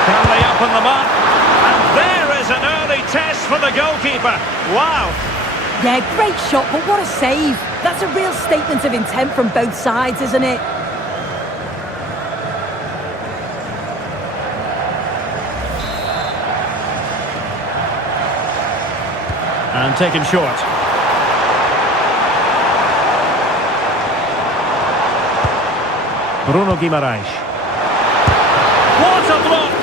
Can they open them up? And there is an early test for the goalkeeper. Wow. Yeah, great shot, but what a save. That's a real statement of intent from both sides, isn't it? And taken short. Bruno Guimaraes. What a block!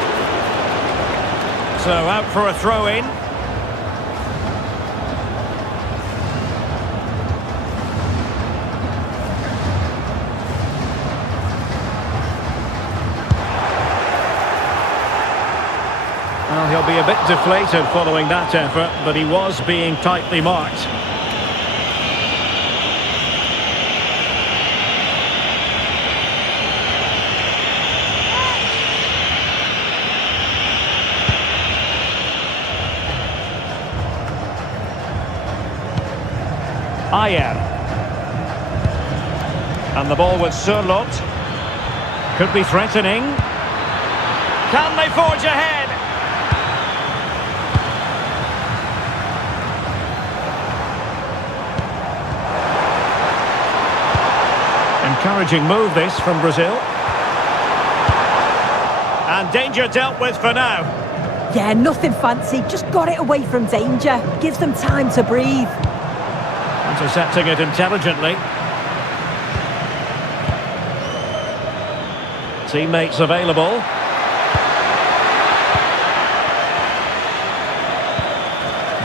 So out for a throw-in. Well, he'll be a bit deflated following that effort, but he was being tightly marked. Ayer. And the ball with Sørloth. Could be threatening. Can they forge ahead? Encouraging move this from Brazil. And danger dealt with for now. Yeah, nothing fancy, just got it away from danger. Gives them time to breathe. Intercepting it intelligently. Teammates available.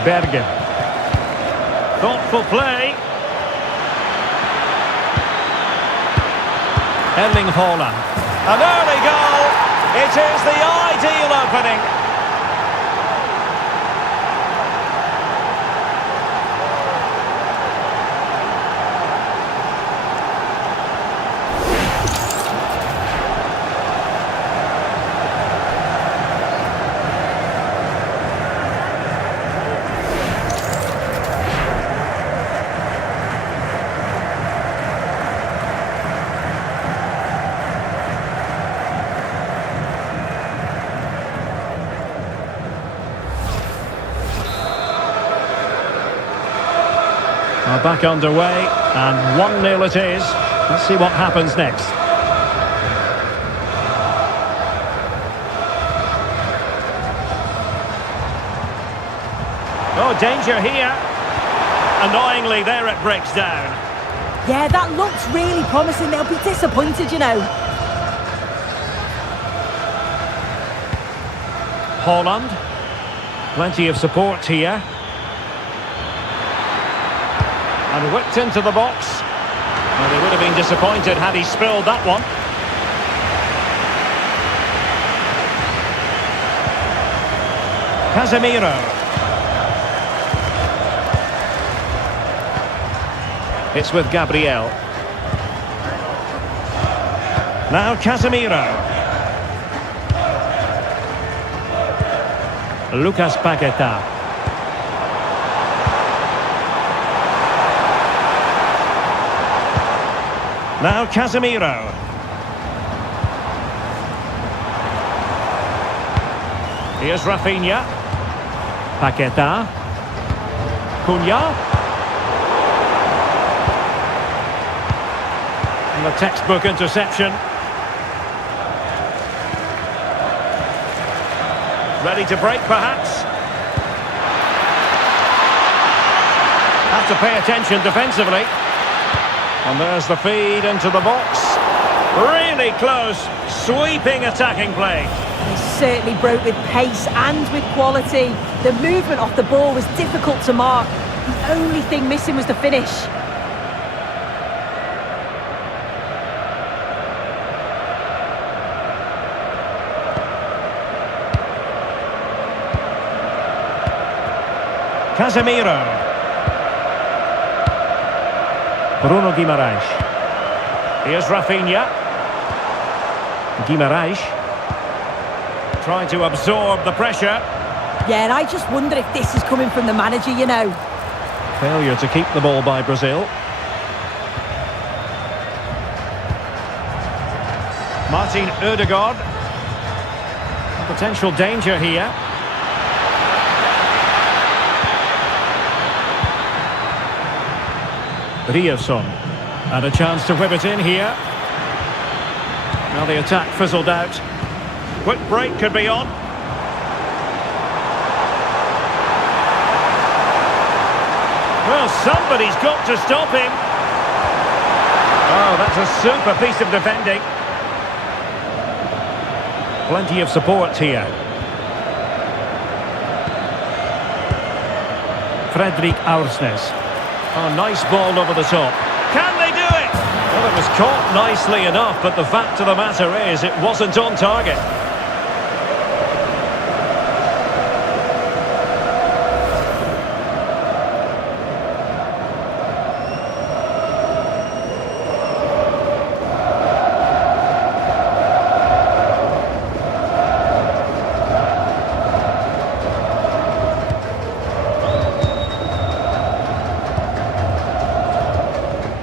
Berge. Thoughtful play. Erling Haaland. An early goal. It is the ideal opening. Back underway, and 1-0 it is. Let's see what happens next. Oh, danger here. Annoyingly, there it breaks down. Yeah, that looks really promising. They'll be disappointed, you know. Holland. Plenty of support here. And whipped into the box. Well, they would have been disappointed had he spilled that one. Casemiro. It's with Gabriel. Now Casemiro. Lucas Paqueta. Now Casemiro. Here's Rafinha. Paqueta. Cunha. And the textbook interception. Ready to break, perhaps. Have to pay attention defensively. And there's the feed into the box. Really close, sweeping attacking play. He certainly broke with pace and with quality. The movement off the ball was difficult to mark. The only thing missing was the finish. Casemiro. Bruno Guimaraes. Here's Rafinha. Guimaraes. Trying to absorb the pressure. Yeah, and I just wonder if this is coming from the manager, you know. Failure to keep the ball by Brazil. Martin Ødegaard. Potential danger here. Riasson. And a chance to whip it in here. Now the attack fizzled out. Quick break could be on. Well, somebody's got to stop him. Oh, that's a super piece of defending. Plenty of support here. Fredrik Aursnes. Oh, nice ball over the top. Can they do it? Well, it was caught nicely enough, but the fact of the matter is it wasn't on target.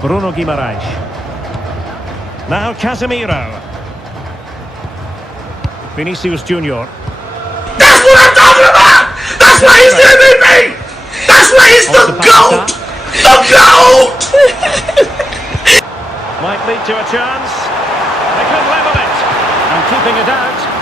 Bruno Guimaraes. Now Casemiro. Vinicius Junior. That's what I'm talking about! That's why he's the MVP! That's why he's the GOAT! The GOAT! Might lead to a chance. They could level it. And keeping it out.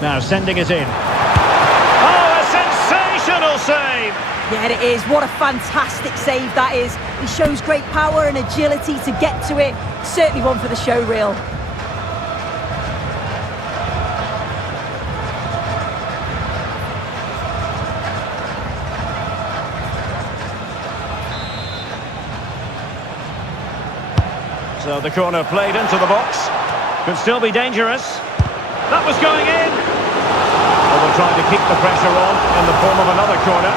Now sending it in. Oh, a sensational save! Yeah, it is. What a fantastic save that is. He shows great power and agility to get to it. Certainly one for the show reel. So the corner played into the box. Could still be dangerous. That was going in. Well, they're trying to keep the pressure on in the form of another corner.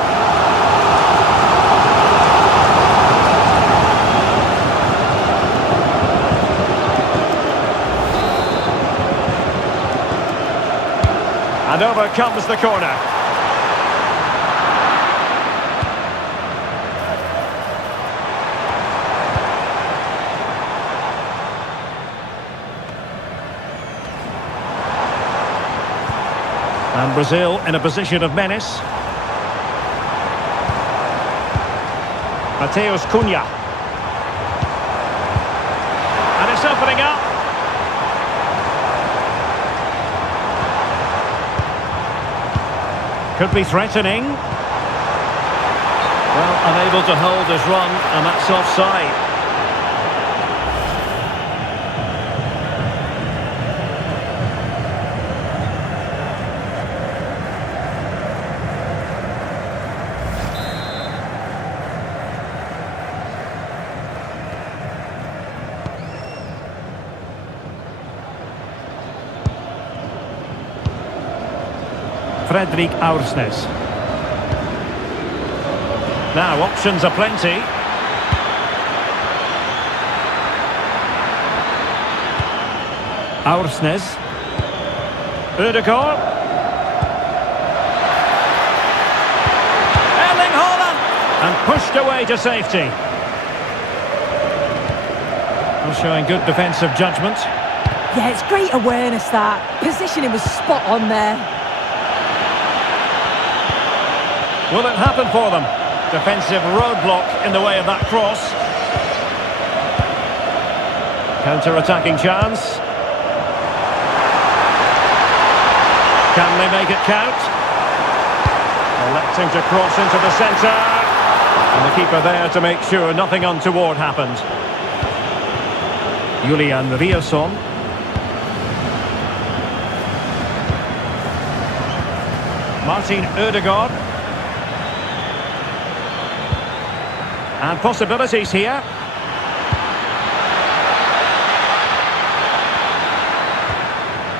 And over comes the corner. And Brazil in a position of menace. Mateus Cunha. space opening up. Could be threatening. Well, unable to hold his run, and that's offside. Fredrik Aursnes. Now, options are plenty. Aursnes. Ødegaard. Erling Haaland. And pushed away to safety. Well, showing good defensive judgment. Yeah, it's great awareness that. Positioning was spot on there. Will it happen for them? Defensive roadblock in the way of that cross. Counter-attacking chance. Can they make it count? Electing to cross into the centre. And the keeper there to make sure nothing untoward happened. Julian Riasson. Martin Ødegaard. And possibilities here.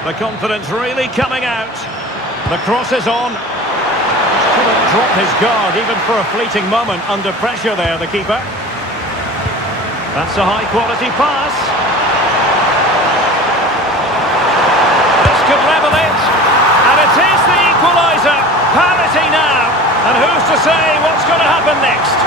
The confidence really coming out. The cross is on. Couldn't drop his guard even for a fleeting moment under pressure there, the keeper. That's a high-quality pass. This could level it. And it is the equaliser. Parity now. And who's to say what's going to happen next?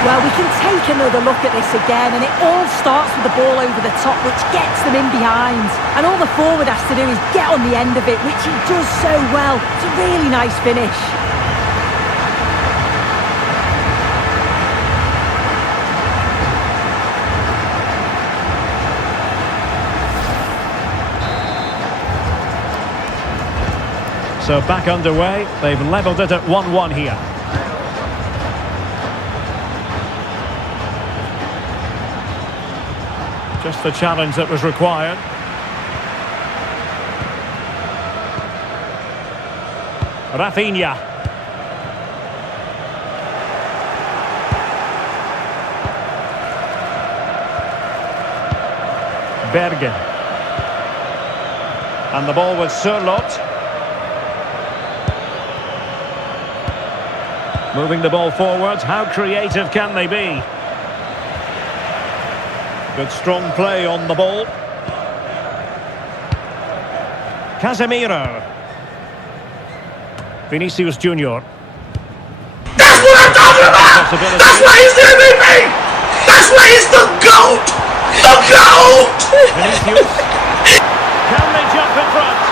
Well, we can take another look at this again, and it all starts with the ball over the top, which gets them in behind. And all the forward has to do is get on the end of it, which he does so well. It's a really nice finish. So back underway, they've levelled it at 1-1 here. Just the challenge that was required. Rafinha. Bergen. And the ball with Sørloth. Moving the ball forwards. How creative can they be? Good strong play on the ball. Casemiro. Vinicius Junior. That's what I'm talking about! That's why he's the MVP! That's why he's the GOAT! The GOAT! Vinicius. Can they jump in front?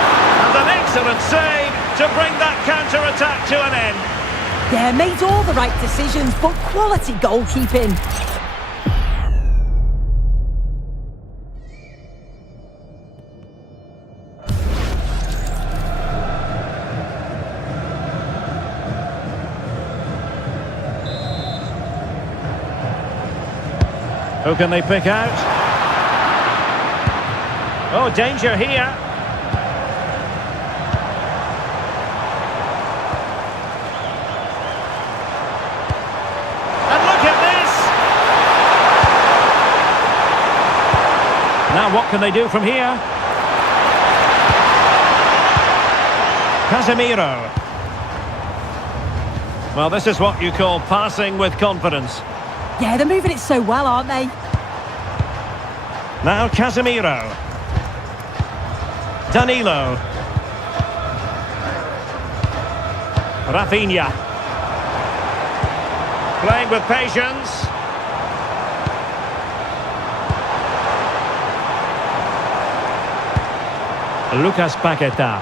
And an excellent save to bring that counter-attack to an end. Yeah, made all the right decisions, but quality goalkeeping. Who can they pick out? Oh, danger here. And look at this! Now what can they do from here? Casemiro. Well, this is what you call passing with confidence. Yeah, they're moving it so well, aren't they? Now Casemiro. Danilo. Rafinha. Playing with patience. Lucas Paqueta.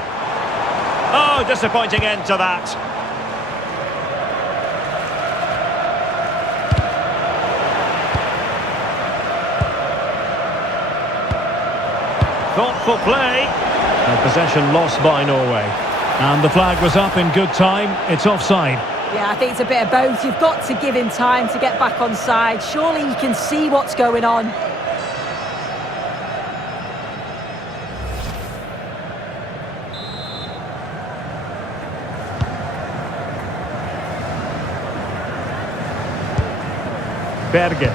Oh, disappointing end to that. Thoughtful play. And possession lost by Norway. And the flag was up in good time. It's offside. Yeah, I think it's a bit of both. You've got to give him time to get back on side. Surely he can see what's going on. Berge.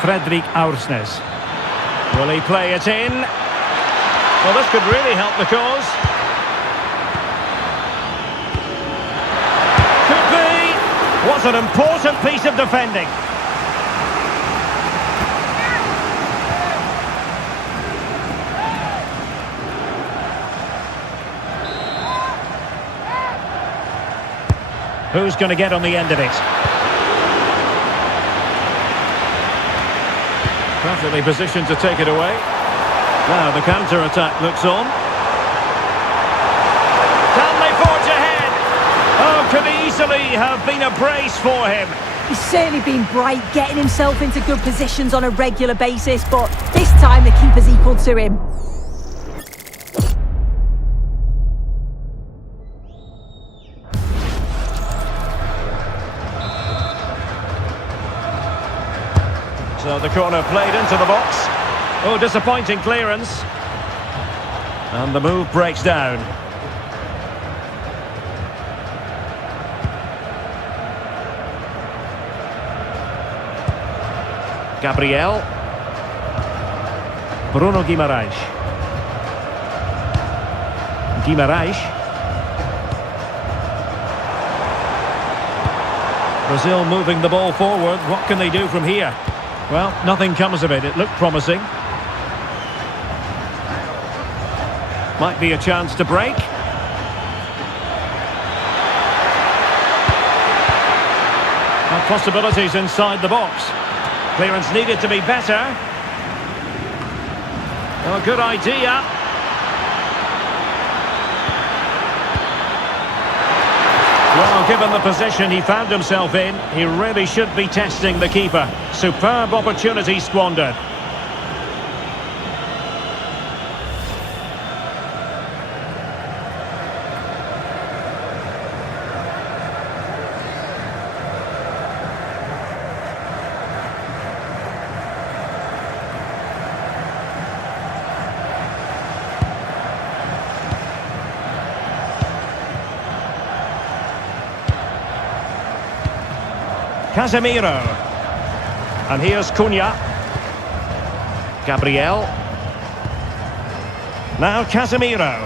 Fredrik Aursnes. Will he play it in? Well, this could really help the cause. Could be. What an important piece of defending. Who's going to get on the end of it? Perfectly positioned to take it away. Now the counter-attack looks on. Can they forge ahead? Oh, could easily have been a brace for him. He's certainly been bright, getting himself into good positions on a regular basis, but this time the keeper's equal to him. So the corner played into the box. Oh, disappointing clearance. And the move breaks down. Gabriel. Bruno Guimaraes. Guimaraes. Brazil moving the ball forward. What can they do from here? Well, nothing comes of it. It looked promising. Might be a chance to break. And possibilities inside the box. Clearance needed to be better. Oh, good idea. Well, given the position he found himself in, he really should be testing the keeper. Superb opportunity squandered. Casemiro. And here's Cunha. Gabriel. Now Casemiro.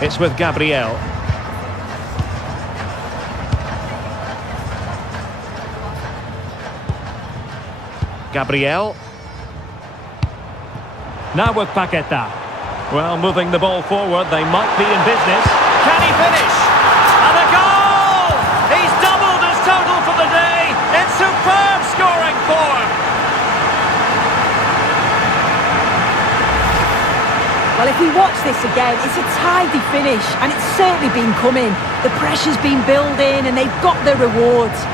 It's with Gabriel. Gabriel. Now with Paqueta. Well, moving the ball forward, they might be in business. Can he finish? And a goal! He's doubled his total for the day. It's superb scoring form. Well, if we watch this again, it's a tidy finish, and it's certainly been coming. The pressure's been building, and they've got their rewards.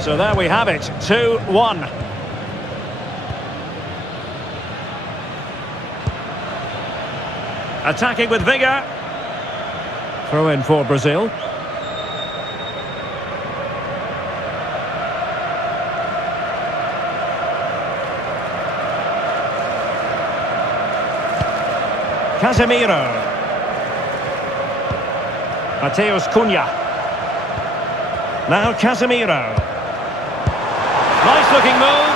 So there we have it, 2-1. Attacking with vigour. Throw in for Brazil. Casemiro. Mateus Cunha. Now Casemiro. Nice looking move.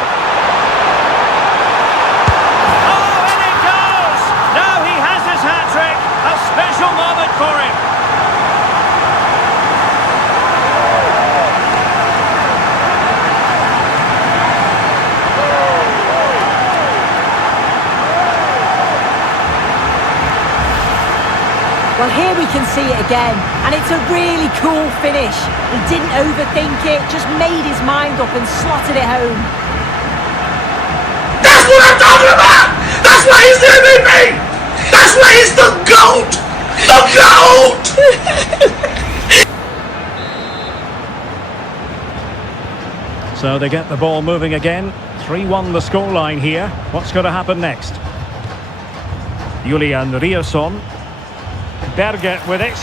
Oh, in it goes! Now he has his hat-trick. A special moment for him. Well, here we can see it again, and it's a really cool finish. He didn't overthink it, just made his mind up and slotted it home. That's what I'm talking about! That's why he's the MVP! That's why he's the GOAT! The GOAT! So they get the ball moving again. 3-1 the scoreline here. What's going to happen next? Julian Riasson. Berger with it.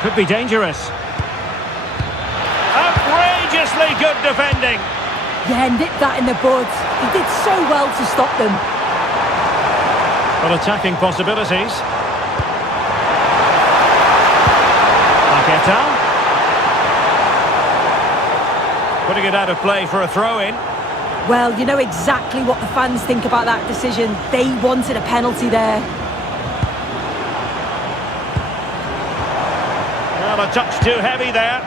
Could be dangerous. Outrageously good defending. Yeah, nipped that in the bud. He did so well to stop them. But attacking possibilities. Paqueta. Putting it out of play for a throw-in. Well, you know exactly what the fans think about that decision. They wanted a penalty there. Well, a touch too heavy there.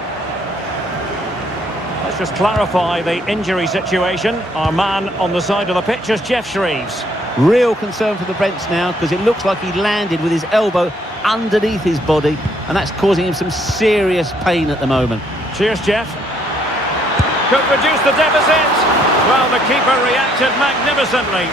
Let's just clarify the injury situation. Our man on the side of the pitch is Jeff Shreves. Real concern for the Brents now, because it looks like he landed with his elbow underneath his body, and that's causing him some serious pain at the moment. Cheers, Jeff. Could reduce the deficit. Well, the keeper reacted magnificently.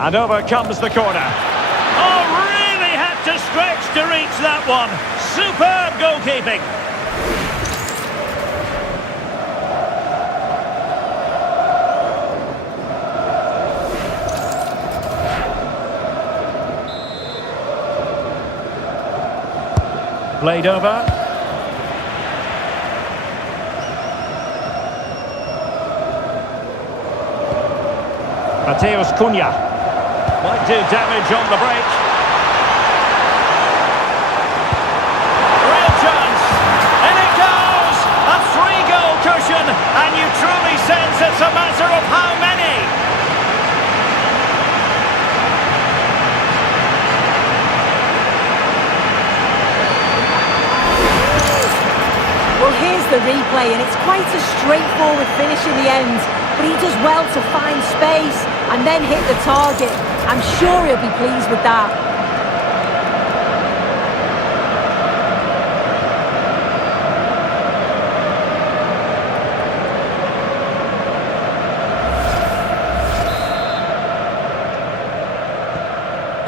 And over comes the corner. Oh, really had to stretch to reach that one. Superb goalkeeping. Played over. Mateus Cunha. Might do damage on the break. Real chance. And it goes! A 3-goal cushion. And you truly sense it's a matter of how many. Well, here's the replay, and it's quite a straightforward finish in the end. But he does well to find space and then hit the target. I'm sure he'll be pleased with that.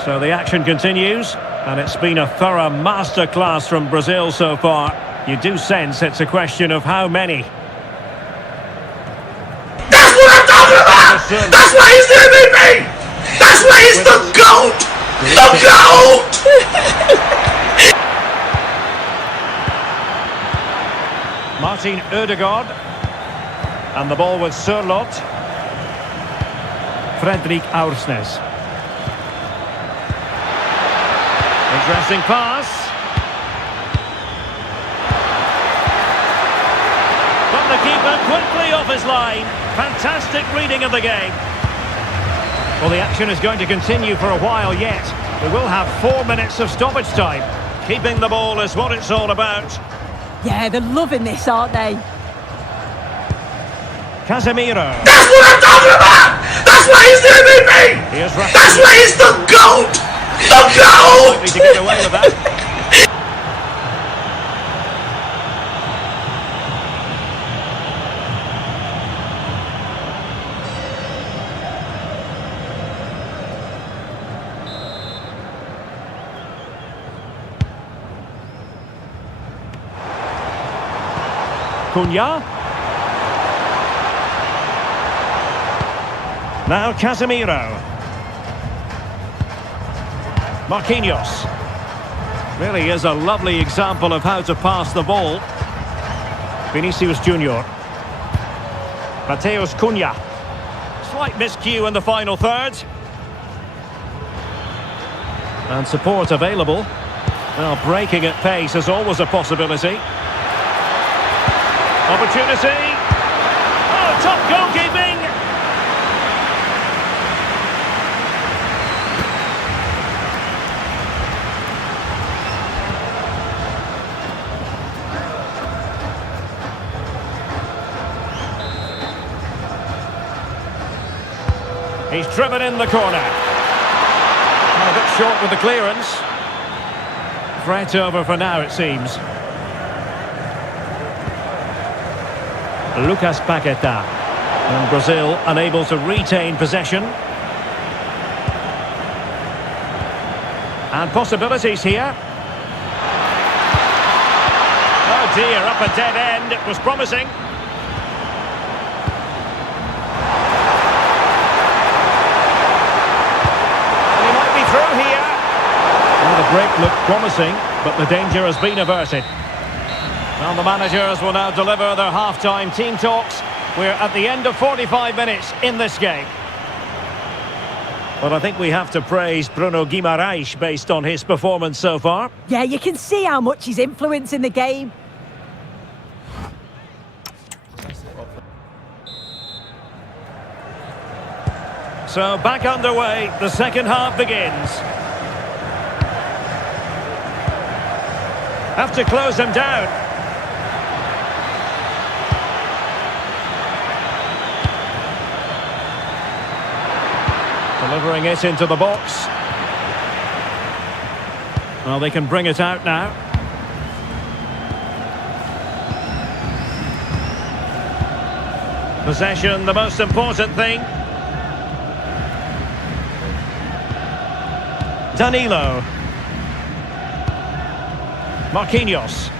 So the action continues, and it's been a thorough masterclass from Brazil so far. You do sense it's a question of how many. That's what I'm talking about! That's why he's the MVP! That's why he's the GOAT! The GOAT! Martin Ødegaard. And the ball with Sørloth. Fredrik Aursnes. Interesting pass. But the keeper quickly off his line. Fantastic reading of the game. Well, the action is going to continue for a while yet. We will have 4 minutes of stoppage time. Keeping the ball is what it's all about. Yeah, they're loving this, aren't they? Casemiro. That's what I'm talking about! That's why he's the MVP! Here's That's why he's the GOAT! The GOAT! to get away with that. Cunha. Now Casemiro. Marquinhos. Really is a lovely example of how to pass the ball. Vinicius Junior. Mateus Cunha. Slight miscue in the final third. And support available. Well, breaking at pace is always a possibility. Opportunity. Oh, top goalkeeping. He's driven in the corner. Well, a bit short with the clearance. Threat over for now, it seems. Lucas Paqueta. And Brazil unable to retain possession. And possibilities here. Oh dear, up a dead end. It was promising. And he might be through here. Well, the break looked promising, but the danger has been averted. Well, the managers will now deliver their half-time team talks. We're at the end of 45 minutes in this game. Well, I think we have to praise Bruno Guimaraes based on his performance so far. Yeah, you can see how much he's influencing the game. So back underway, the second half begins. Have to close them down. Delivering it into the box. Well, they can bring it out now. Possession, the most important thing. Danilo. Marquinhos.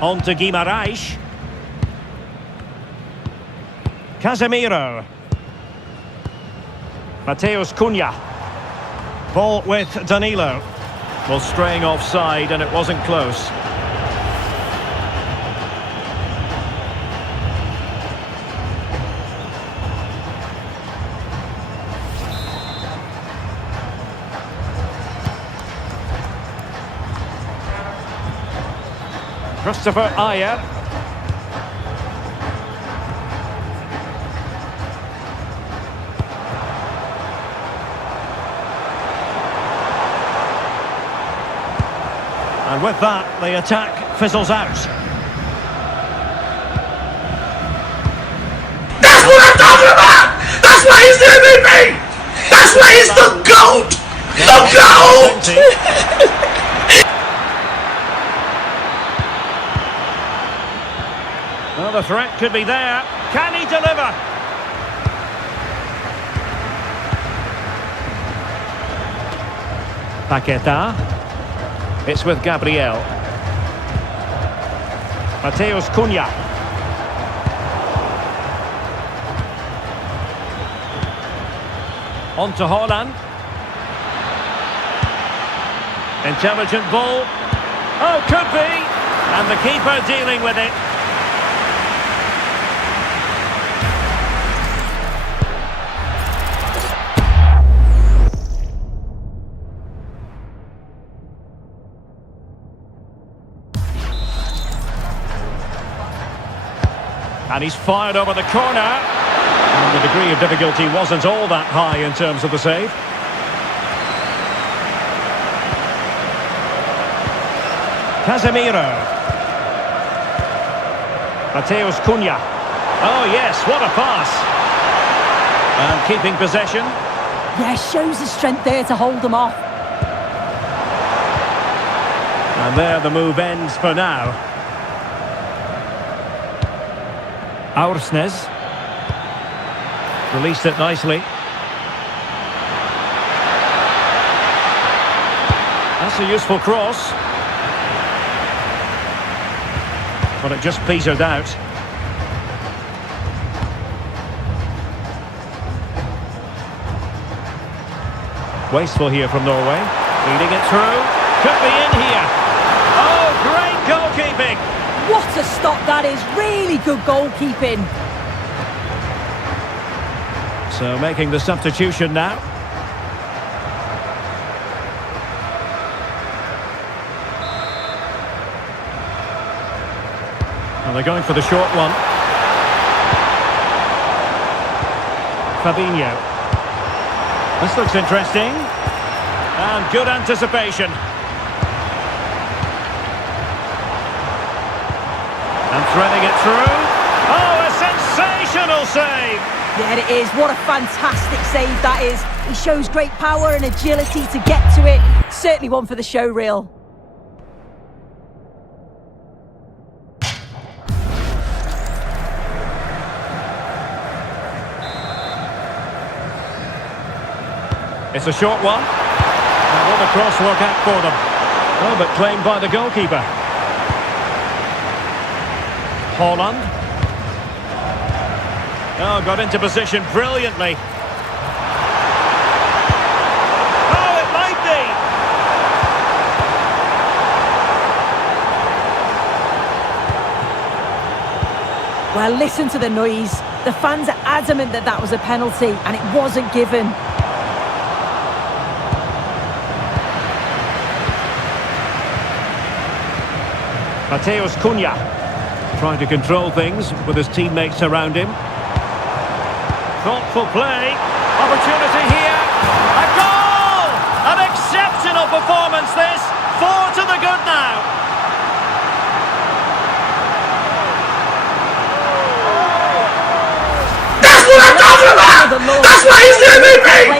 On to Guimaraes. Casemiro. Mateus Cunha. Ball with Danilo. Well, straying offside, and it wasn't close. Christopher Ayer. And with that, the attack fizzles out. That's what I'm talking about! That's why he's the MVP! That's why he's the GOAT! The GOAT! Well, the threat could be there. Can he deliver? Paqueta. It's with Gabriel. Mateus Cunha. On to Holland. Intelligent ball. Oh, could be. And the keeper dealing with it. And he's fired over the corner. And the degree of difficulty wasn't all that high in terms of the save. Casemiro. Mateus Cunha. Oh yes, what a pass. And keeping possession. Yeah, shows his strength there to hold them off. And there the move ends for now. Aursnes. Released it nicely. That's a useful cross. But it just petered out. Wasteful here from Norway. Feeding it through. Could be in here. Oh, great goalkeeping. What a stop that is. Really good goalkeeping. So making the substitution now. And they're going for the short one. Fabinho. This looks interesting. And good anticipation. And threading it through. Oh, a sensational save! There it is. What a fantastic save that is. He shows great power and agility to get to it. Certainly one for the show reel. It's a short one. And will the cross work out for them? Oh, but claimed by the goalkeeper. Haaland. Oh, got into position brilliantly. Oh, it might be. Well, listen to the noise. The fans are adamant that that was a penalty, and it wasn't given. Mateus Cunha trying to control things with his teammates around him. Thoughtful play. Opportunity here. A goal! An exceptional performance this. 4 to the good now. That's what I'm talking about! That's why he's the MVP!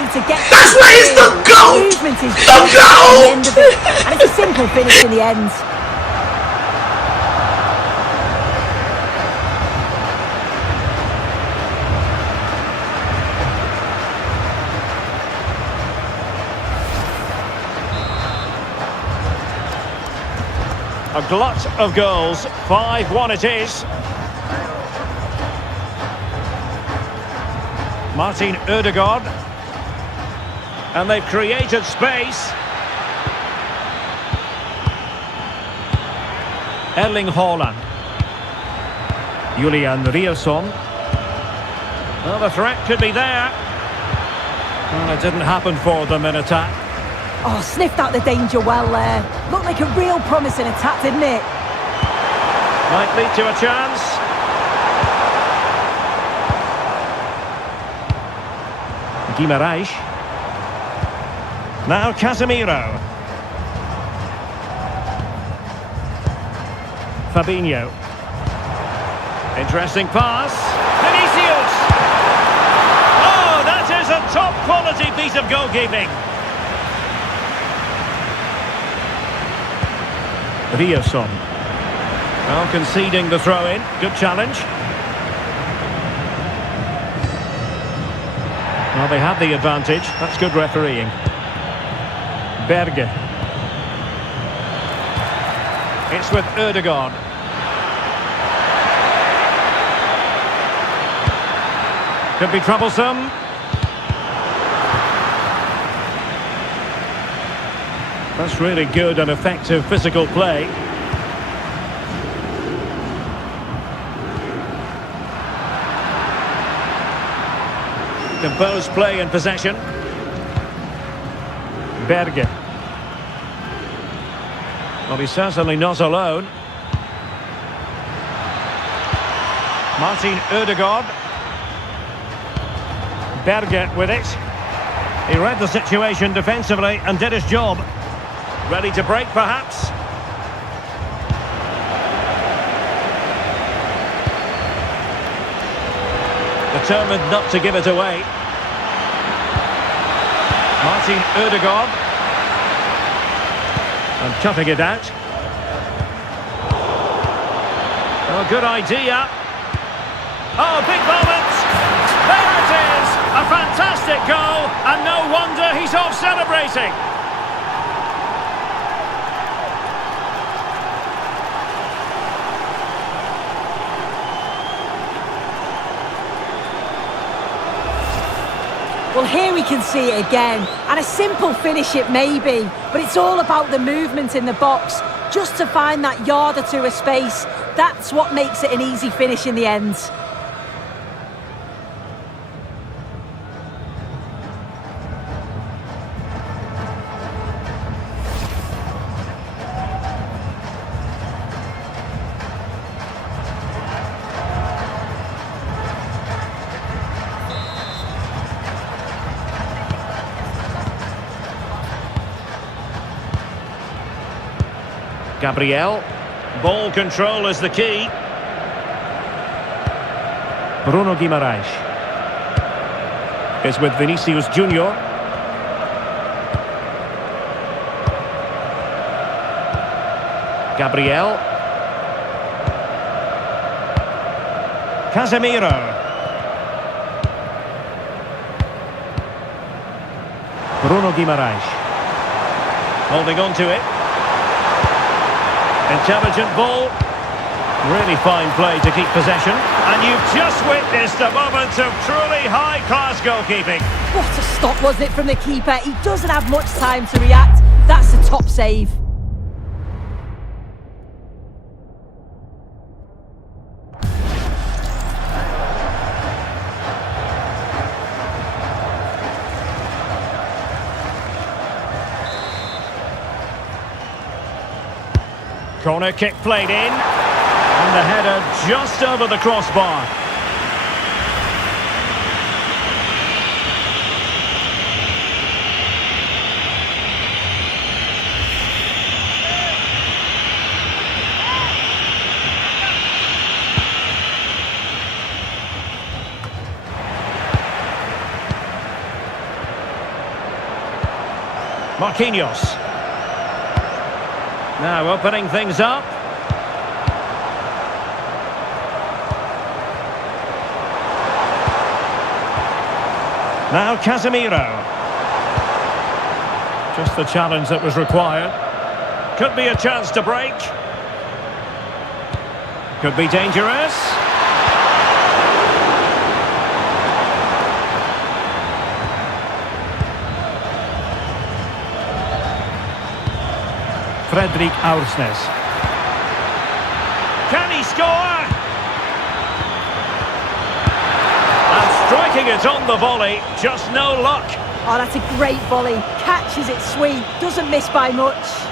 That's why he's the GOAT! The GOAT! And it's a simple finish in the end. A glut of goals. 5-1 it is. Martin Ødegaard. And they've created space. Erling Haaland. Julian Riasson. Well, the threat could be there. Well, it didn't happen for them in attack. Oh, sniffed out the danger well there. Looked like a real promising attack, didn't it? Might lead to a chance. Guimaraes. Now Casemiro. Fabinho. Interesting pass. Vinicius. Oh, that is a top quality piece of goalkeeping. Riasson. Well, conceding the throw-in. Good challenge. Well, they had the advantage. That's good refereeing. Berge. It's with Ødegaard. Could be troublesome. That's really good and effective physical play. Composed play in possession. Berge. Well, he's certainly not alone. Martin Ødegaard. Berge with it. He read the situation defensively and did his job. Ready to break, perhaps? Determined not to give it away. Martin Ødegaard. And cutting it out. Oh, good idea. Oh, big moment. There it is. A fantastic goal. And no wonder he's off celebrating. Well, here we can see it again, and a simple finish it may be, but it's all about the movement in the box, just to find that yard or two of space. That's what makes it an easy finish in the end. Gabriel. Ball control is the key. Bruno Guimaraes. is with Vinicius Junior. Gabriel. Casemiro. Bruno Guimaraes. Holding on to it. Intelligent ball. Really fine play to keep possession. And you've just witnessed a moment of truly high-class goalkeeping. What a stop was it from the keeper. He doesn't have much time to react. That's a top save. Corner kick played in. And the header just over the crossbar. Marquinhos. Now opening things up. Now Casemiro. Just the challenge that was required. Could be a chance to break. Could be dangerous. Fredrik Aursnes. Can he score? And striking it on the volley, just no luck. Oh, that's a great volley. Catches it sweet, doesn't miss by much.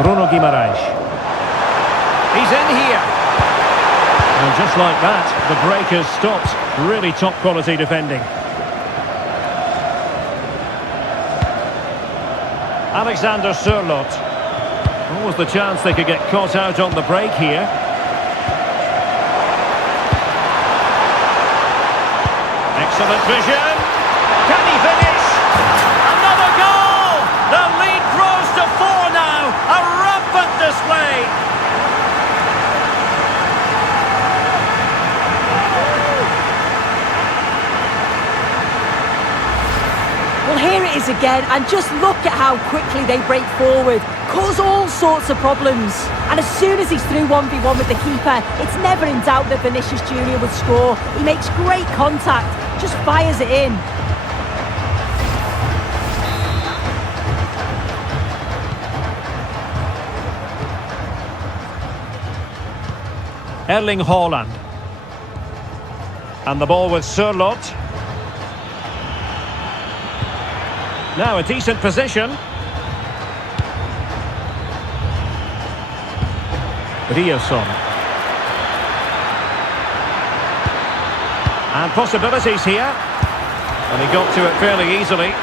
Bruno Guimaraes. He's in here. And just like that, the break has stopped. Really top quality defending. Alexander Sørloth. What was the chance they could get caught out on the break here? Excellent vision. Can he finish? Another goal! The lead grows to 4 now. A rampant display. Well, here it is again, and just look at how quickly they break forward, cause all sorts of problems. And as soon as he's through 1v1 with the keeper, it's never in doubt that Vinicius Junior would score. He makes great contact, just fires it in. Erling Haaland. And the ball with Sørloth. Now a decent position. Riasson. And possibilities here. And he got to it fairly easily.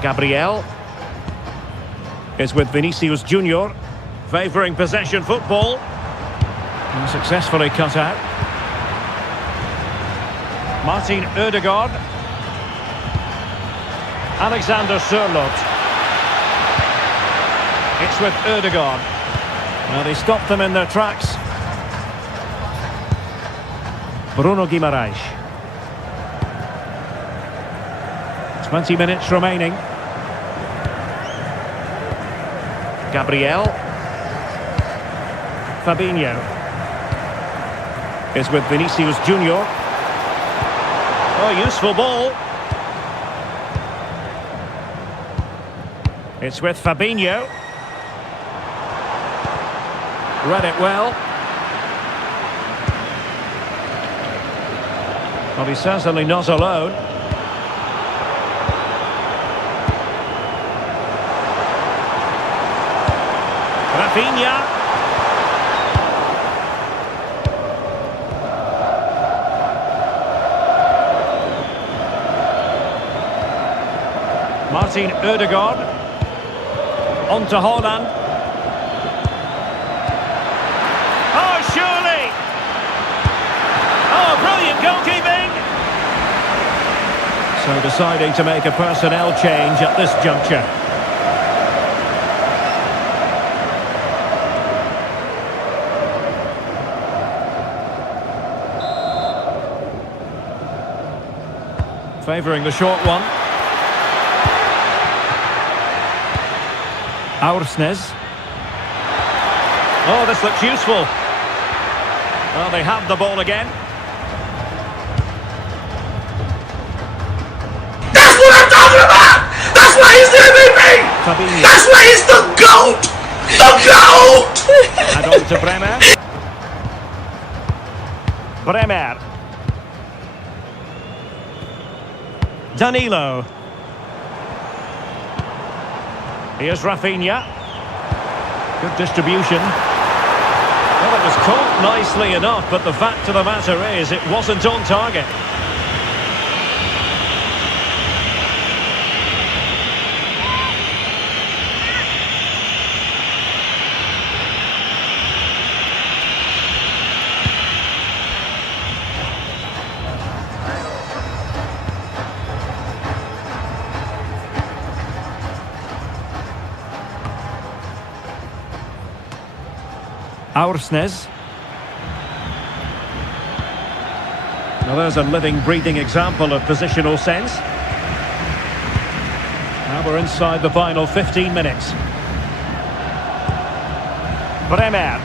Gabriel is with Vinicius Junior, favouring possession football. And successfully cut out. Martin Ødegaard. Alexander Sørloth. It's with Ødegaard. Well, they stopped them in their tracks. Bruno Guimaraes. 20 minutes remaining. Gabriel. Fabinho is with Vinicius Junior. Oh, useful ball. It's with Fabinho. Read it well. Well, he's certainly not alone. Rafinha. Martin Ødegaard. On to Haaland. Oh, surely! Oh, brilliant goalkeeping! So deciding to make a personnel change at this juncture. Favouring the short one. Aursnes. Oh, this looks useful. Well, they have the ball again. That's what I'm talking about! That's why he's the MVP! Fabinho. That's why he's the GOAT! The GOAT! And on to Bremer. Bremer. Danilo. Here's Rafinha. Good distribution. Well, it was caught nicely enough, but the fact of the matter is it wasn't on target. Aursnes. Now there's a living, breathing example of positional sense. Now we're inside the final 15 minutes. Bremer.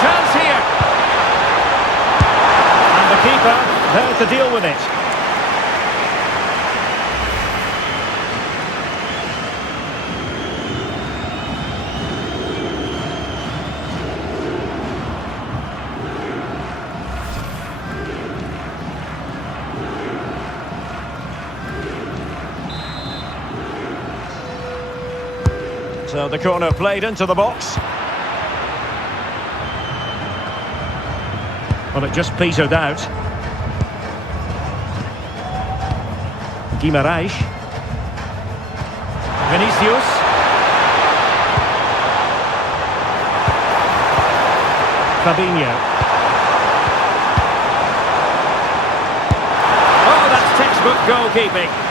Chance here. And the keeper there to deal with it. So the corner played into the box. Well, it just petered out. Guimaraes. Vinicius. Fabinho. Oh, that's textbook goalkeeping.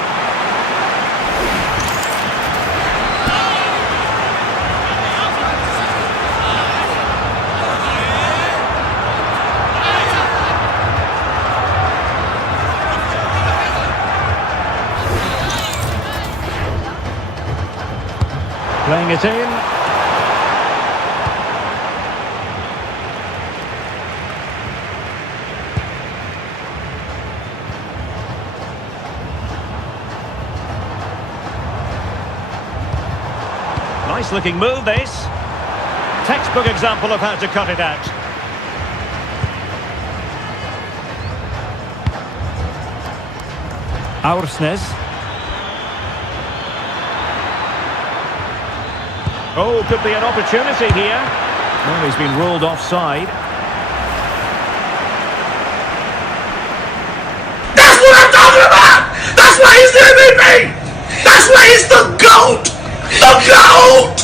Playing it in. Nice looking move, this. Textbook example of how to cut it out. Aursnes. Oh, could be an opportunity here. Well, he's been ruled offside. That's what I'm talking about! That's why he's the MVP! That's why he's the GOAT! The GOAT!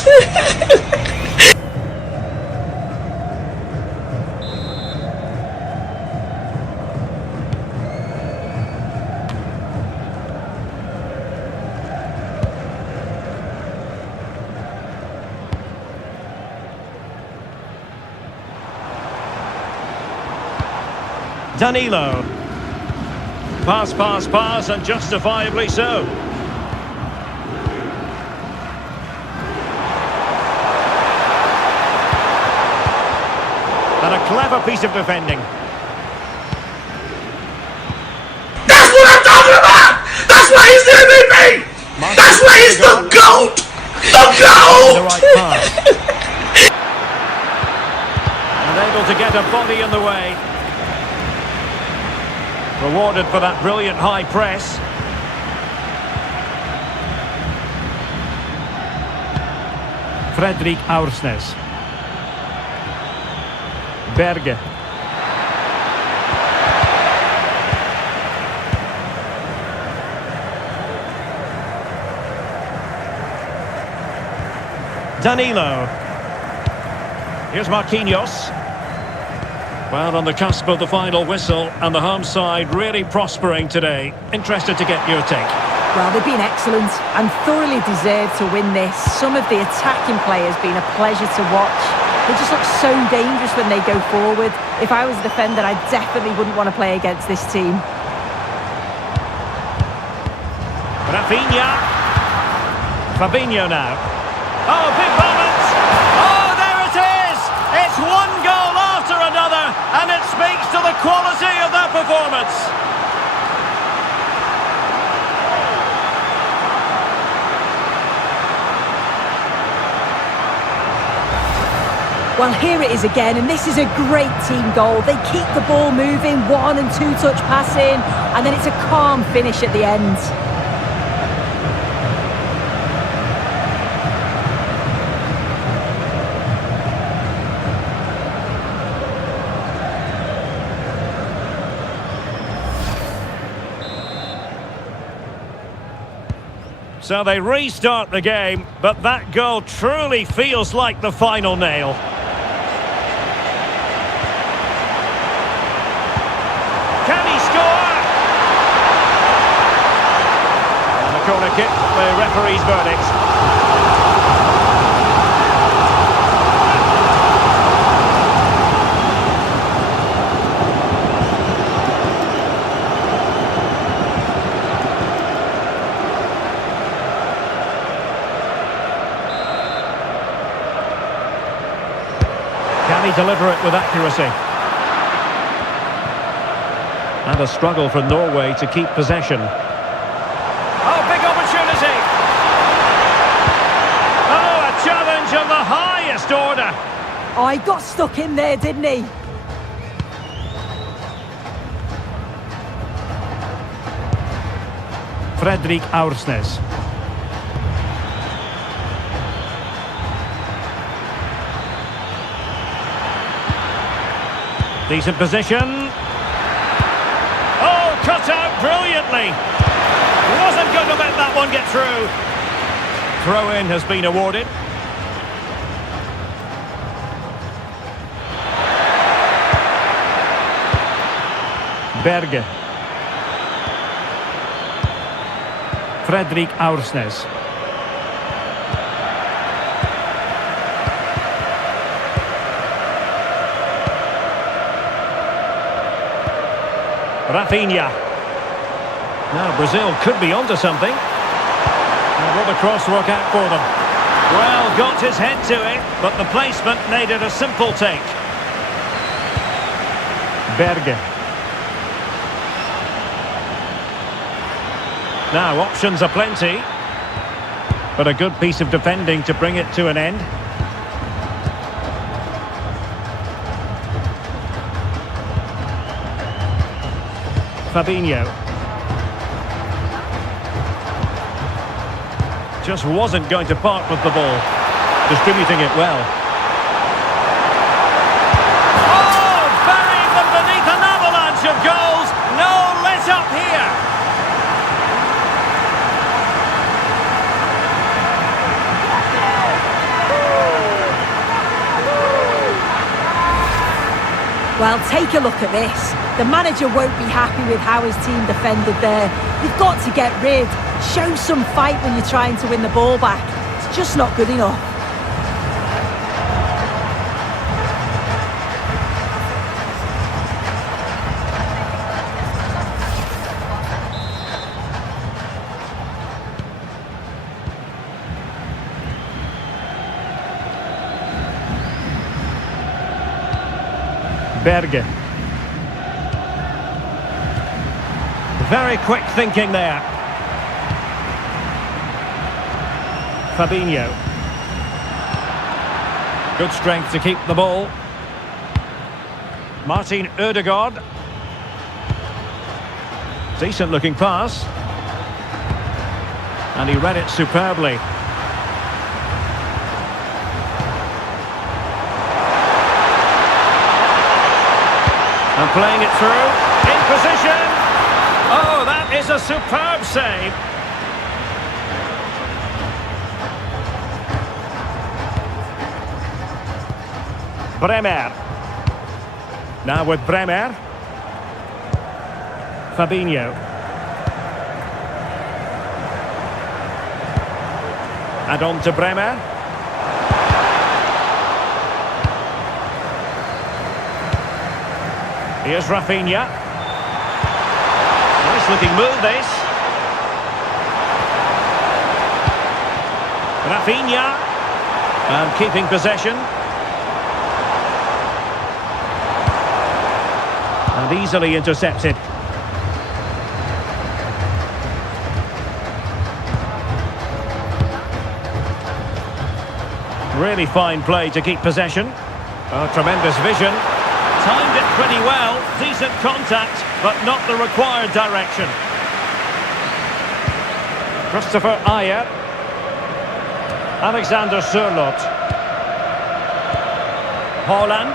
Danilo. Pass, pass, pass, and justifiably so. And a clever piece of defending. That's what I'm talking about! That's why he's the MVP! That's why he's the GOAT! The GOAT! The right pass. And able to get a body in the way. Rewarded for that brilliant high press. Fredrik Aursnes. Berge. Danilo. Here's Marquinhos. Well, on the cusp of the final whistle, and the home side really prospering today. Interested to get your take. Well, they've been excellent and thoroughly deserved to win this. Some of the attacking play has been a pleasure to watch. They just look so dangerous when they go forward. If I was a defender, I definitely wouldn't want to play against this team. Rafinha. Fabinho now. Oh, big moment! Oh, there it is! It's one goal after another, and it speaks to the quality of that performance. Well, here it is again, and this is a great team goal. They keep the ball moving, 1- and 2-touch passing, and then it's a calm finish at the end. So they restart the game, but that goal truly feels like the final nail. Can he score? And the corner kick, the referee's verdict. Can he deliver it with accuracy? And a struggle for Norway to keep possession. Oh, big opportunity! Oh, a challenge of the highest order! Oh, he got stuck in there, didn't he? Fredrik Aursnes. Decent position. Oh, cut out brilliantly. Wasn't going to let that one get through. Throw-in has been awarded. Berge. Fredrik Aursnes. Rafinha. Now Brazil could be onto something. And will the cross work out for them? Well, got his head to it, but the placement made it a simple take. Berge. Now options are plenty, but a good piece of defending to bring it to an end. Fabinho. Just wasn't going to part with the ball. Distributing it well. Oh, burying them beneath an avalanche of goals. No let up here. Well, take a look at this. The manager won't be happy with how his team defended there. You've got to get rid. Show some fight when you're trying to win the ball back. It's just not good enough. Berge. Very quick thinking there. Fabinho. Good strength to keep the ball. Martin Ødegaard. Decent looking pass. And he read it superbly. And playing it through, in position. Oh, that is a superb save. Bremer. Now with Bremer. Fabinho. And on to Bremer. Here's Rafinha. Nice looking move this. Rafinha. And keeping possession. And easily intercepted. Really fine play to keep possession. Oh, tremendous vision. Timed it pretty well. Decent contact, but not the required direction. Christopher Ayer. Alexander Sørloth. Haaland.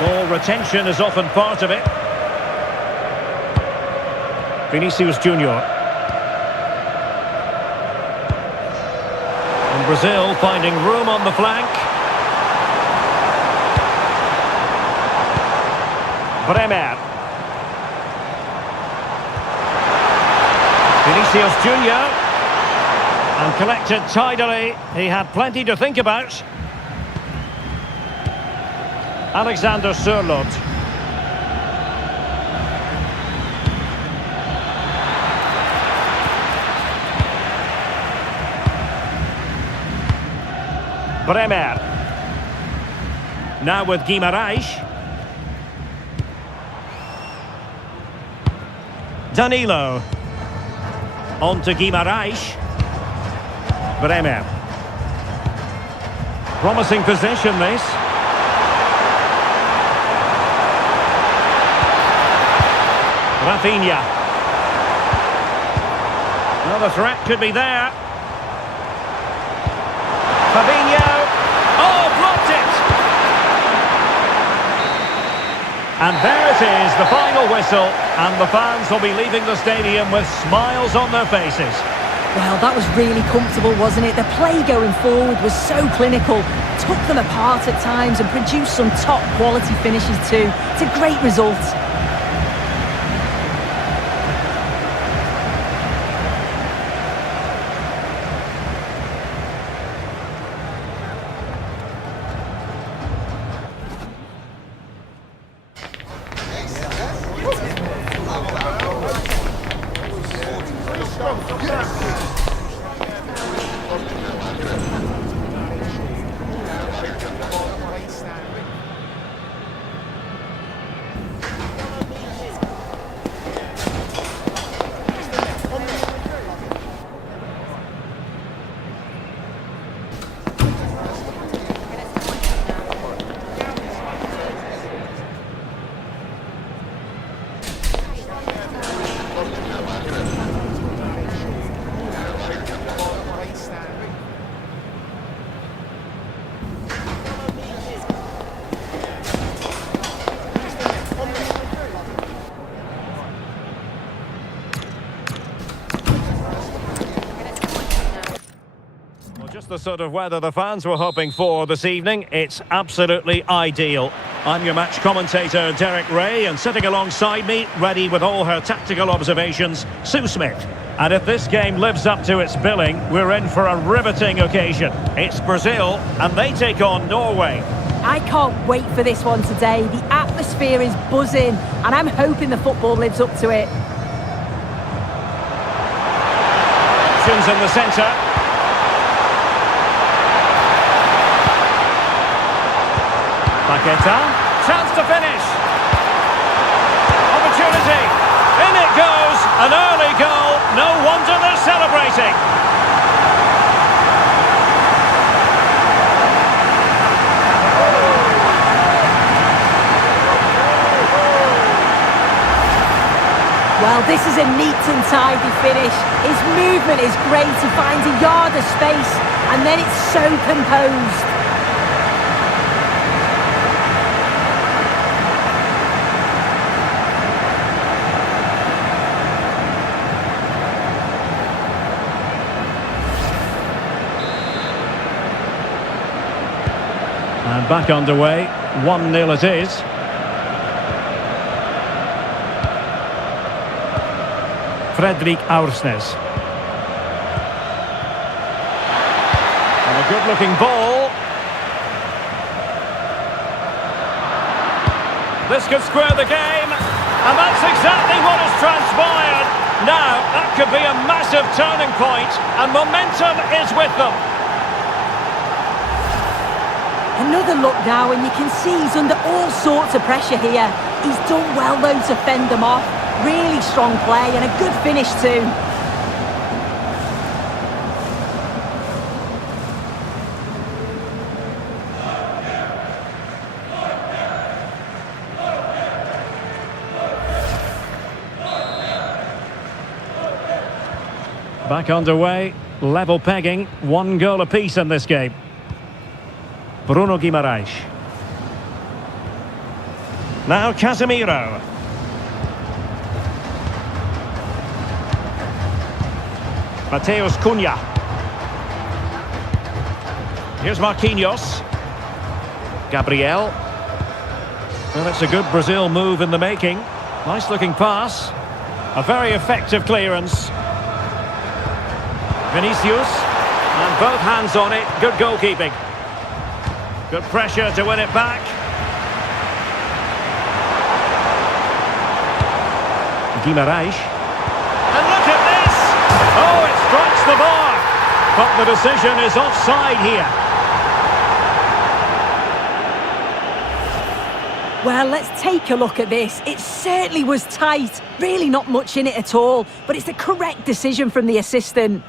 Ball retention is often part of it. Vinicius Junior. And Brazil finding room on the flank. Bremer. Vinicius Junior. And collected tidily. He had plenty to think about. Alexander Sørloth. Bremer. Now with Guimarães. Danilo. On to Guimarães. Bremer. Promising possession this. Rafinha. Well, the threat could be there. Fabinho. Oh, blocked it! And there it is, the final whistle. And the fans will be leaving the stadium with smiles on their faces. Well, that was really comfortable, wasn't it? The play going forward was so clinical. Took them apart at times and produced some top quality finishes too. It's a great result. Just the sort of weather the fans were hoping for this evening. It's absolutely ideal. I'm your match commentator, Derek Ray, and sitting alongside me, ready with all her tactical observations, Sue Smith. And if this game lives up to its billing, we're in for a riveting occasion. It's Brazil, and they take on Norway. I can't wait for this one today. The atmosphere is buzzing, and I'm hoping the football lives up to it. Options in the centre. Paqueta, chance to finish. Opportunity. In it goes. An early goal. No wonder they're celebrating. Well, this is a neat and tidy finish. His movement is great. He finds a yard of space, and then it's so composed. And back underway, 1-0 it is. Fredrik Aursnes. And a good-looking ball. This could square the game, and that's exactly what has transpired. Now, that could be a massive turning point, and momentum is with them. Another look now, and you can see he's under all sorts of pressure here. He's done well, though, to fend them off. Really strong play and a good finish too. Back underway, level pegging, 1 goal apiece in this game. Bruno Guimaraes. Now Casemiro. Mateus Cunha. Here's Marquinhos. Gabriel. Well, it's a good Brazil move in the making. Nice looking pass. A very effective clearance. Vinicius. And both hands on it. Good goalkeeping. Good pressure to win it back. Guimaraes. And look at this! Oh, it strikes the bar. But the decision is offside here. Well, let's take a look at this. It certainly was tight. Really not much in it at all. But it's the correct decision from the assistant.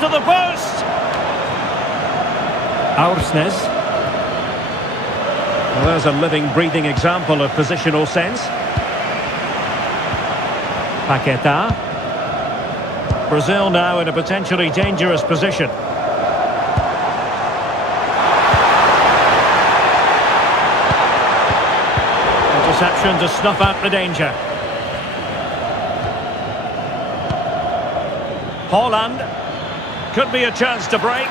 To the post. Aursnes. Well, there's a living, breathing example of positional sense. Paquetá. Brazil now in a potentially dangerous position. Interception to snuff out the danger. Haaland. Could be a chance to break.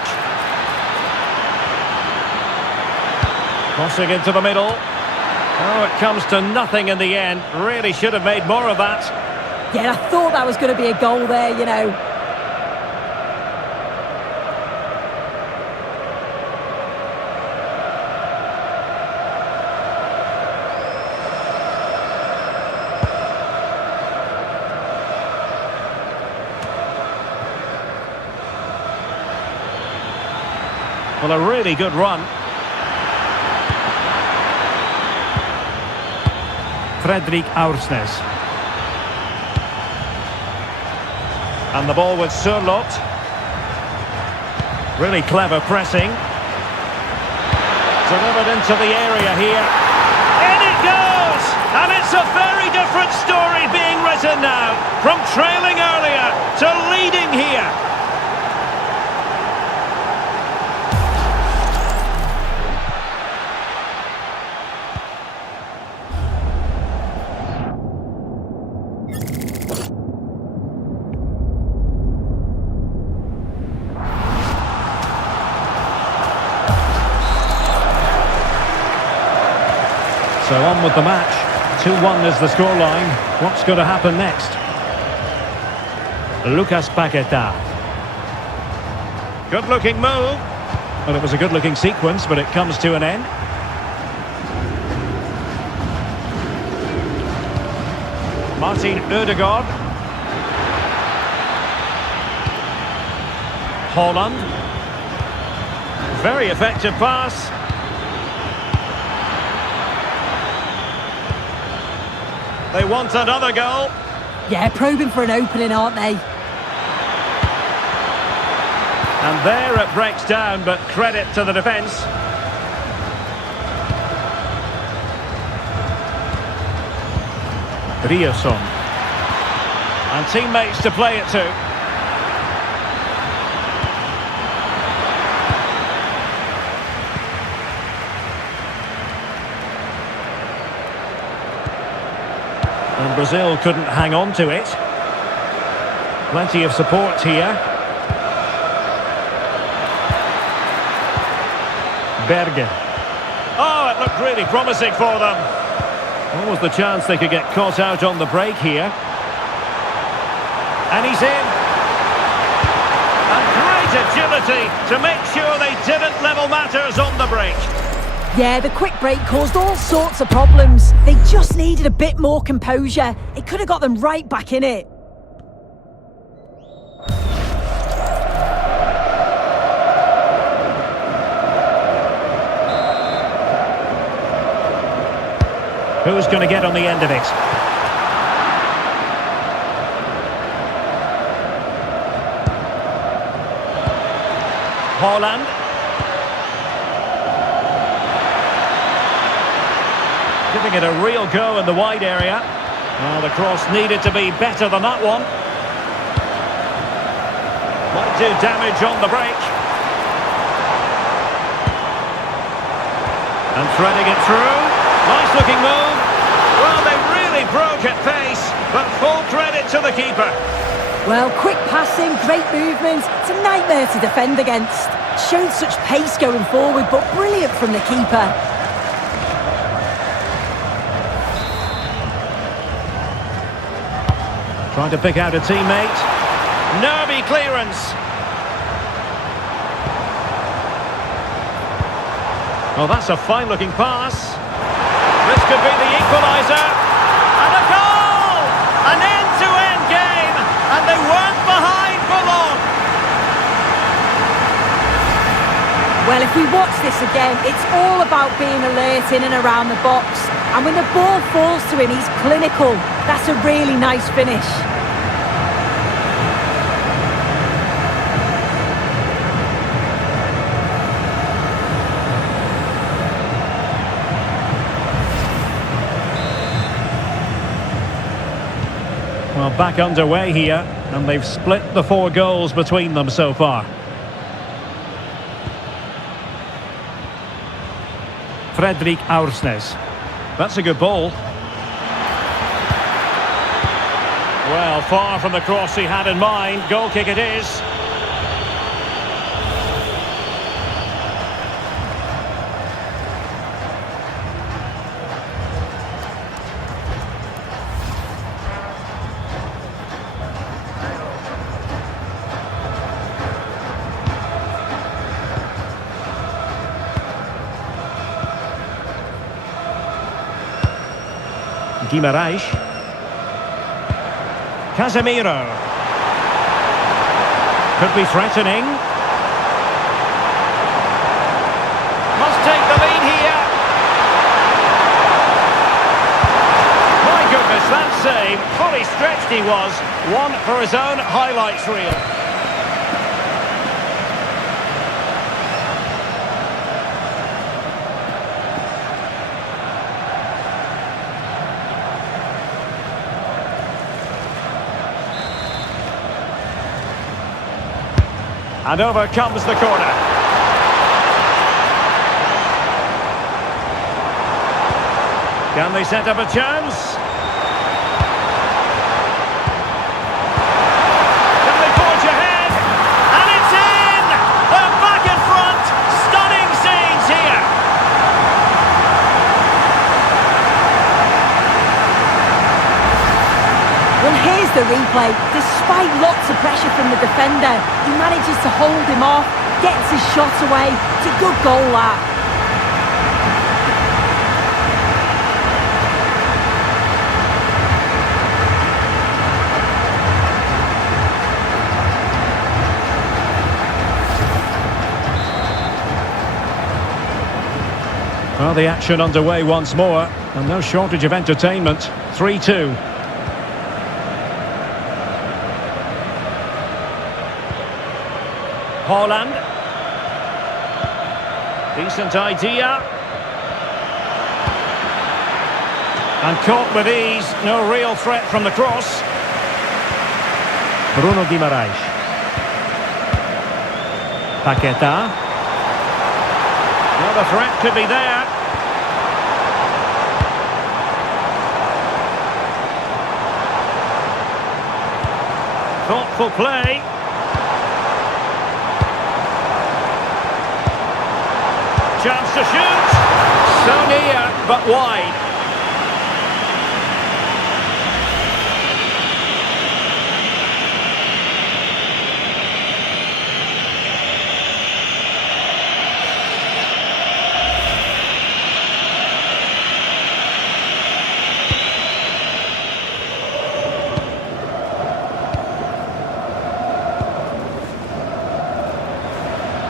Crossing into the middle. Oh, it comes to nothing in the end. Really should have made more of that. Yeah, I thought that was going to be a goal there, you know. Well, a really good run. Fredrik Aursnes. And the ball with Surlot. Really clever pressing. Delivered into the area here. In it goes! And it's a very different story being written now. From trailing earlier to leading here. So on with the match. 2-1 is the scoreline. What's going to happen next? Lucas Paquetá. Good-looking move. Well, it was a good-looking sequence, but it comes to an end. Martin Ødegaard. Haaland. Very effective pass. They want another goal. Yeah, probing for an opening, aren't they? And there it breaks down, but credit to the defence. Ryerson. And teammates to play it to. And Brazil couldn't hang on to it. Plenty of support here. Berge. Oh, it looked really promising for them. What was the chance they could get caught out on the break here? And he's in. And great agility to make sure they didn't level matters on the break. Yeah, the quick break caused all sorts of problems. They just needed a bit more composure. It could have got them right back in it. Who's going to get on the end of it? Haaland. Giving it a real go in the wide area. Well, the cross needed to be better than that one. Might do damage on the break. And threading it through. Nice looking move. Well, they really broke at pace, but full credit to the keeper. Well, quick passing, great movement. It's a nightmare to defend against. Showed such pace going forward, but brilliant from the keeper. Trying to pick out a teammate. Nervy clearance. Well, that's a fine-looking pass. This could be the equaliser. And a goal! An end-to-end game. And they weren't behind for long. Well, if we watch this again, it's all about being alert in and around the box. And when the ball falls to him, he's clinical. That's a really nice finish. Well, back underway here, and they've split the 4 goals between them so far. Fredrik Aursnes. That's a good ball. Well, far from the cross he had in mind. Goal kick it is. Guimarães. Casemiro. Could be threatening. Must take the lead here. My goodness, that save. Fully stretched he was. One for his own highlights reel. And over comes the corner. Can they set up a chance? Can they forge ahead? And it's in! They're back in front! Stunning scenes here! Well, here's the replay. Despite lots of pressure from the defender, he manages to hold him off, gets his shot away. It's a good goal, that. Well, the action underway once more, and no shortage of entertainment. 3-2. Haaland. Decent idea. And caught with ease. No real threat from the cross. Bruno Guimaraes. Paquetá. Well, the threat could be there. Thoughtful play. Chance to shoot. So near, but wide.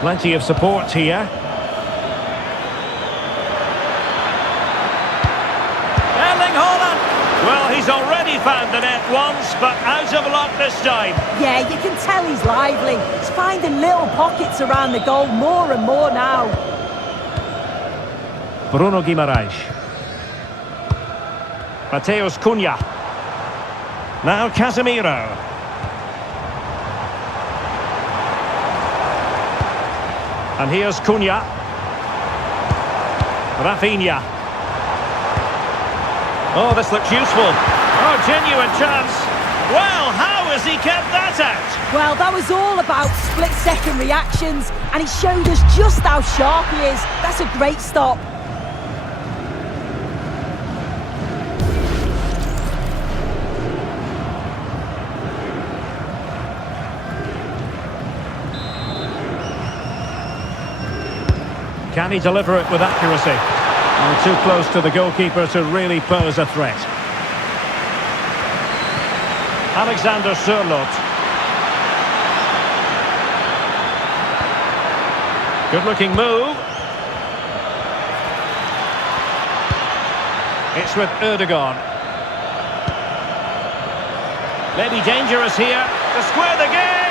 Plenty of support here. Erling Haaland! Well, he's already found the net once, but out of luck this time. Yeah, you can tell he's lively. He's finding little pockets around the goal more and more now. Bruno Guimaraes. Mateus Cunha. Now Casemiro. And here's Cunha. Rafinha. Oh, this looks useful. Oh, genuine chance. Well, how has he kept that out? Well, that was all about split-second reactions, and he showed us just how sharp he is. That's a great stop. Can he deliver it with accuracy? Oh, too close to the goalkeeper to really pose a threat. Alexander Sørloth. Good-looking move. It's with Ødegaard. Maybe dangerous here to square the game.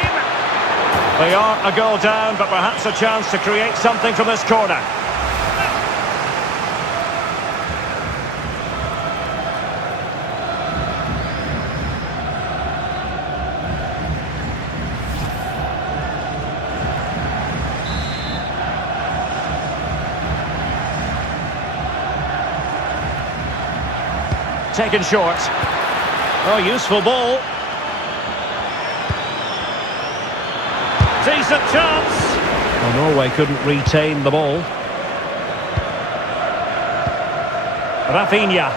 They are a goal down, but perhaps a chance to create something from this corner. Taken short. Oh, useful ball. Decent chance. Well, Norway couldn't retain the ball. Rafinha.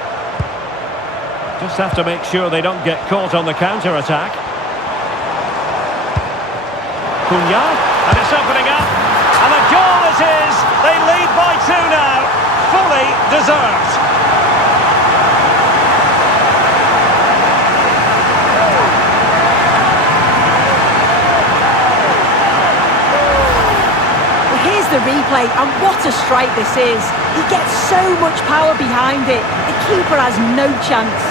Just have to make sure they don't get caught on the counter-attack. Cunha. And it's opening up. And the goal it is. They lead by 2 now. Fully deserved. The replay, and what a strike this is. He gets so much power behind it. The keeper has no chance.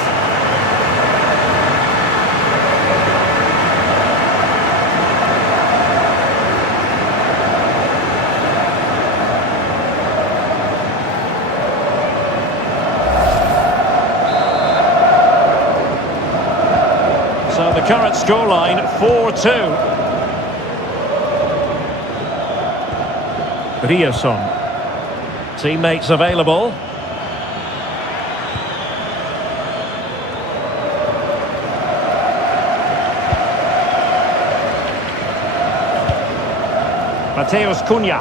So the current scoreline 4-2. Riasson. Teammates available. Mateus Cunha.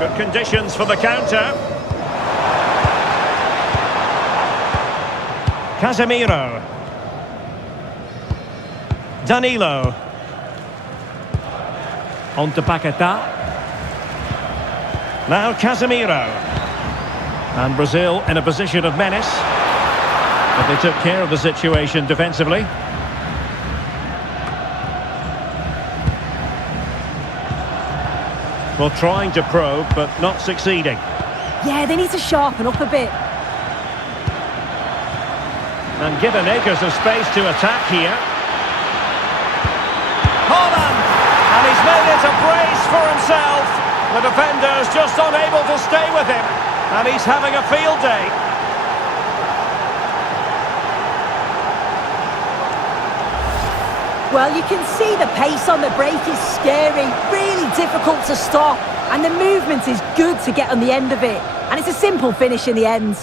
Good conditions for the counter. Casemiro. Danilo. On to Paquetá. Now Casemiro. And Brazil in a position of menace. But they took care of the situation defensively. Well, trying to probe, but not succeeding. Yeah, they need to sharpen up a bit. And given acres of space to attack here. Haaland! And he's made it a brace for himself. The defender's just unable to stay with him. And he's having a field day. Well, you can see the pace on the break is scary, really difficult to stop, and the movement is good to get on the end of it. And it's a simple finish in the end.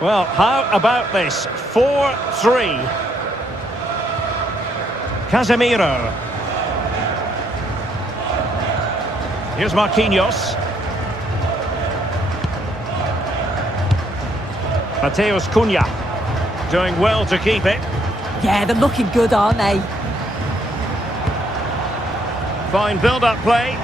Well, how about this? 4-3. Casemiro. Here's Marquinhos. Mateus Cunha. Doing well to keep it. Yeah, they're looking good, aren't they? Fine build-up play.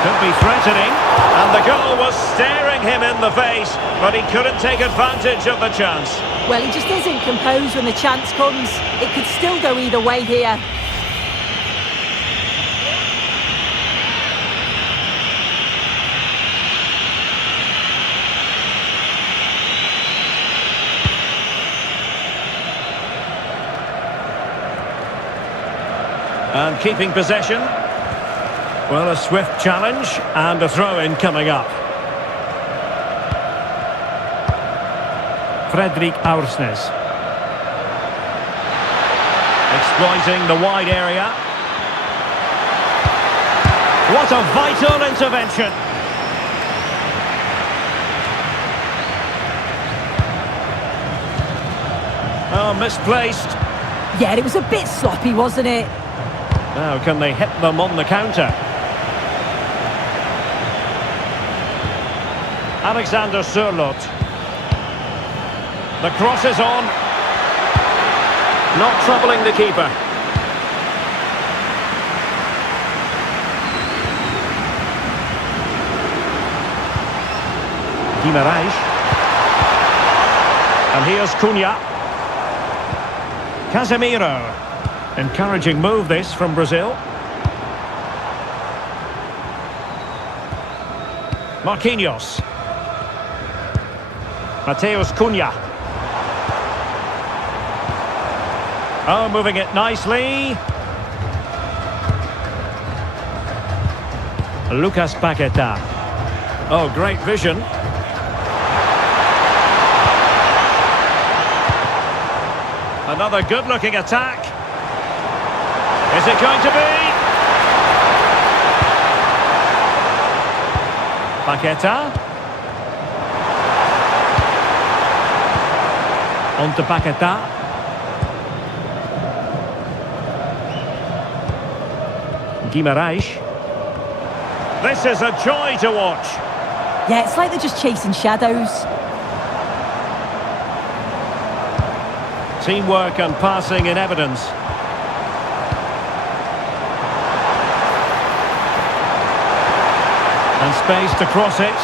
Could be threatening. And the goal was staring him in the face, but he couldn't take advantage of the chance. Well, he just isn't composed when the chance comes. It could still go either way here. And keeping possession. Well, a swift challenge and a throw-in coming up. Fredrik Aursnes. Exploiting the wide area. What a vital intervention. Oh, misplaced. Yeah, it was a bit sloppy, wasn't it? Now, can they hit them on the counter? Alexander Sørloth. The cross is on. Not troubling the keeper. Guimarães. And here's Cunha. Casemiro. Encouraging move this from Brazil. Marquinhos. Mateus Cunha. Oh, moving it nicely. Lucas Paquetá. Oh, great vision. Another good-looking attack. Is it going to be? Paquetá. On to Paquetá. Guimarães. This is a joy to watch. Yeah, it's like they're just chasing shadows. Teamwork and passing in evidence. And space to cross it.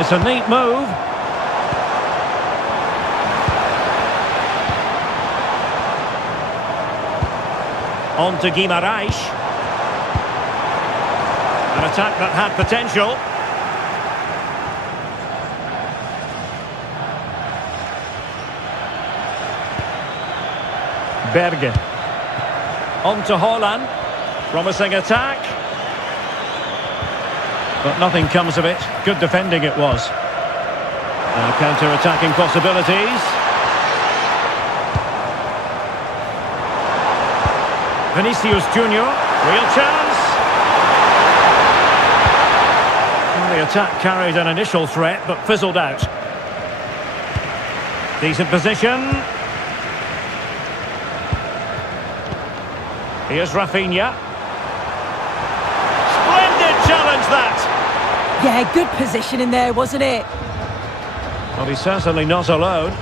It's a neat move. On to Guimarães. An attack that had potential. Berge. On to Haaland. Promising attack. But nothing comes of it. Good defending it was. Now counter-attacking possibilities. Vinicius Junior, real chance. Well, the attack carried an initial threat, but fizzled out. Decent position. Here's Rafinha. Splendid challenge, that! Yeah, good position in there, wasn't it? Well, he's certainly not alone.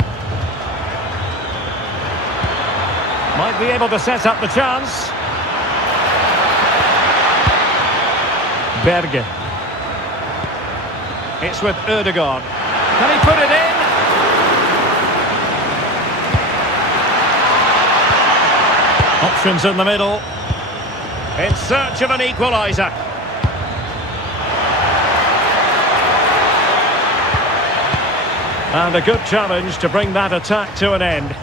Might be able to set up the chance. Berge. It's with Ødegaard. Can he put it in? Options in the middle. In search of an equaliser. And a good challenge to bring that attack to an end.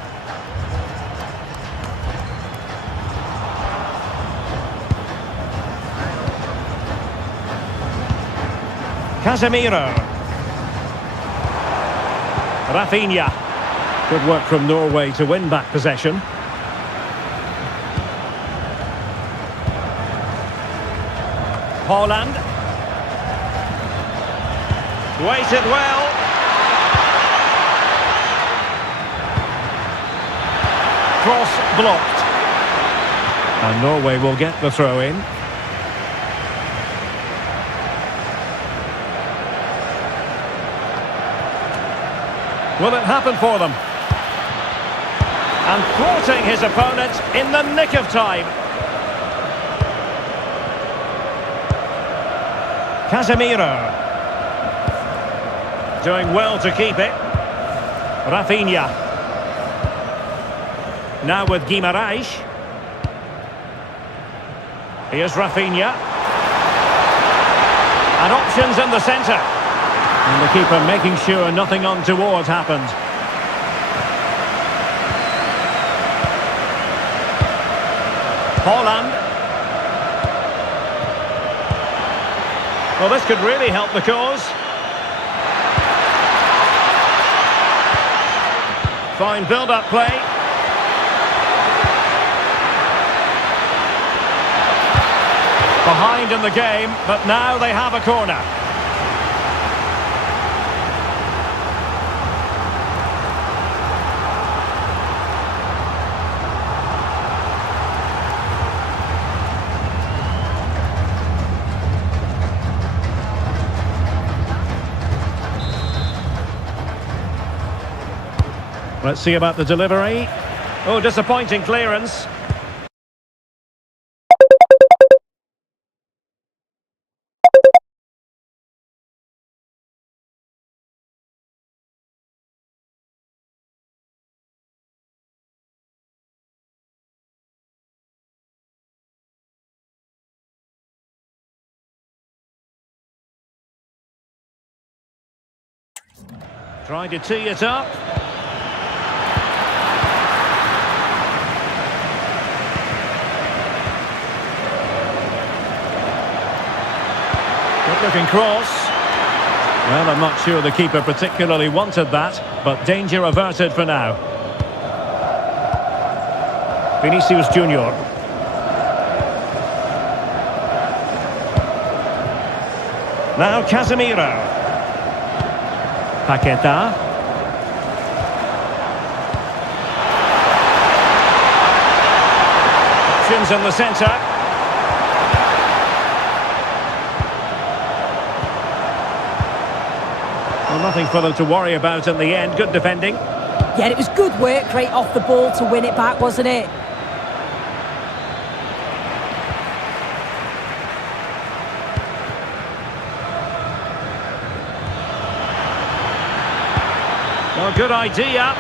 Casemiro. Rafinha. Good work from Norway to win back possession. Holland. Waited well. Cross blocked. And Norway will get the throw in. Will it happen for them? And thwarting his opponent in the nick of time. Casemiro. Doing well to keep it. Rafinha. Now with Guimaraes. Here's Rafinha. And options in the centre. And the keeper making sure nothing untoward happened. Holland. Well, this could really help the cause. Fine build-up play. Behind in the game, but now they have a corner. Let's see about the delivery. Oh, disappointing clearance. Trying to tee it up. Looking cross. Well, I'm not sure the keeper particularly wanted that, but danger averted for now. Vinicius Junior. Now Casemiro. Paqueta. Options in the centre. Well, nothing for them to worry about in the end. Good defending. Yeah, it was good work right off the ball to win it back, wasn't it? Well, good idea.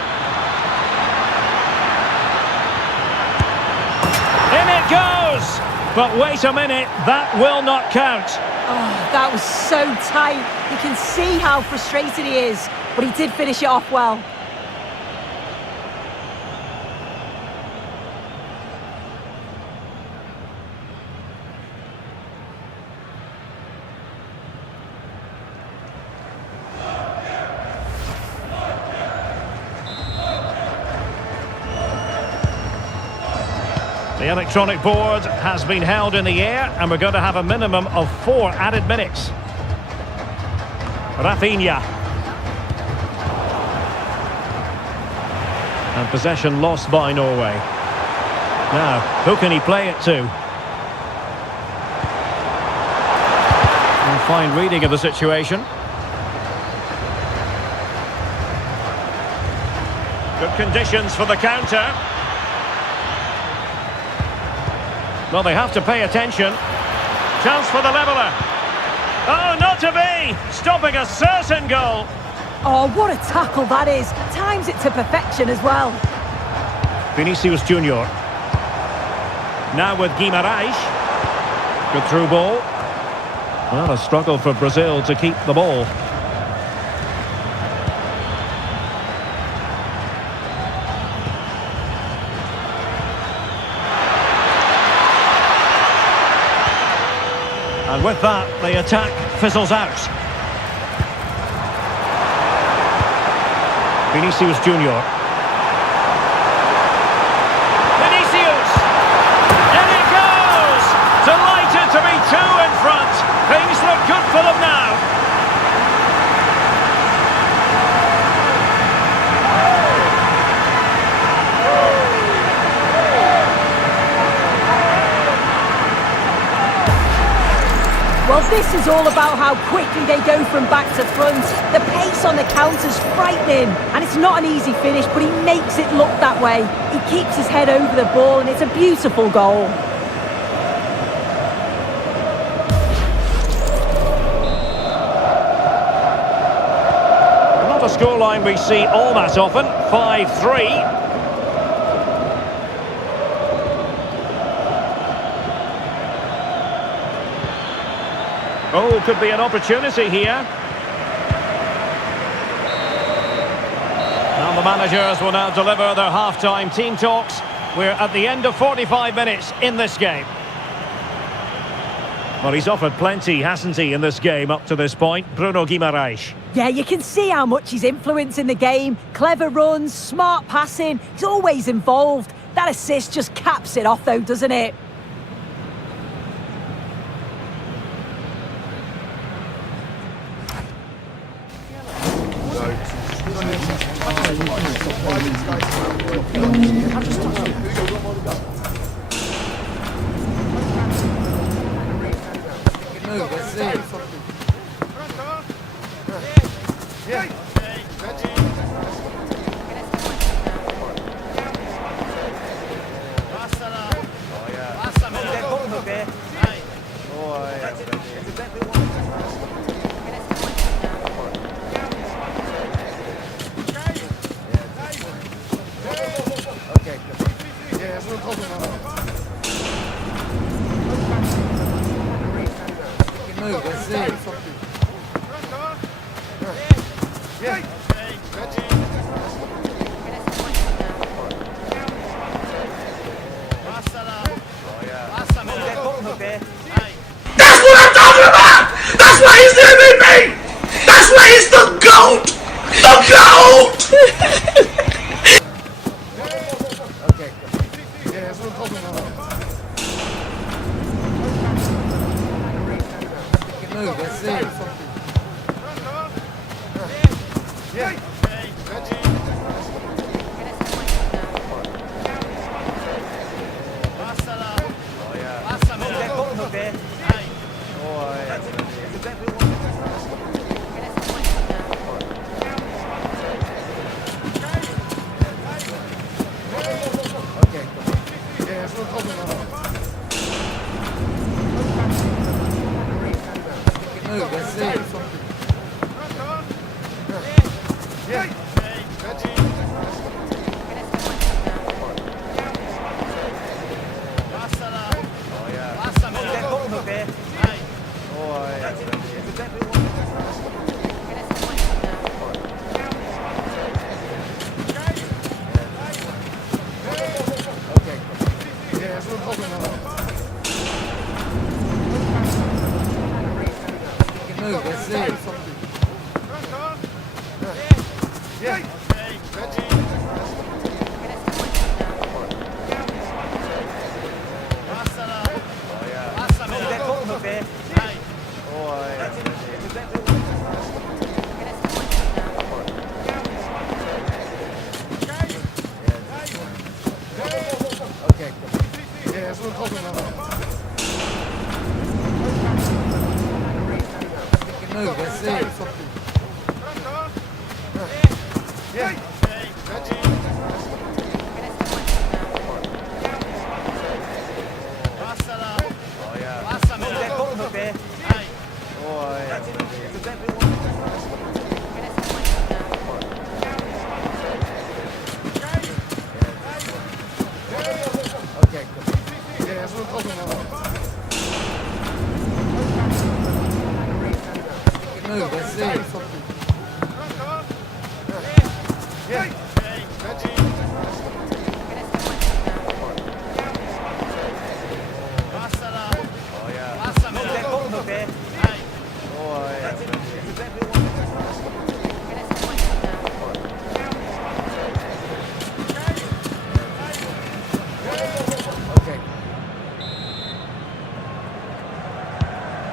In it goes! But wait a minute, that will not count. Oh, that was so tight. You can see how frustrated he is, but he did finish it off well. The electronic board has been held in the air, and we're going to have a minimum of 4 added minutes. Rafinha. And possession lost by Norway. Now, who can he play it to? And fine reading of the situation. Good conditions for the counter. Well, they have to pay attention. Chance for the leveller. Oh, not to be! Stopping a certain goal. Oh, what a tackle that is. Times it to perfection as well. Vinicius Junior. Now with Guimaraes. Good through ball. Well, a struggle for Brazil to keep the ball. And with that, the attack fizzles out. Vinicius Junior. Vinicius! In it goes! Delighted to be two in front. Things look good for them now. Well, this is all about how quickly they go from back to front. The pace on the counter's frightening. And it's not an easy finish, but he makes it look that way. He keeps his head over the ball, and it's a beautiful goal. Not a scoreline we see all that often. 5-3. Oh, could be an opportunity here. And the managers will now deliver their half-time team talks. We're at the end of 45 minutes in this game. Well, he's offered plenty, hasn't he, in this game up to this point, Bruno Guimaraes. Yeah, you can see how much he's influencing the game. Clever runs, smart passing. He's always involved. That assist just caps it off, though, doesn't it? That's what I'm talking about! That's why he's the MVP! That's why he's the GOAT! The GOAT!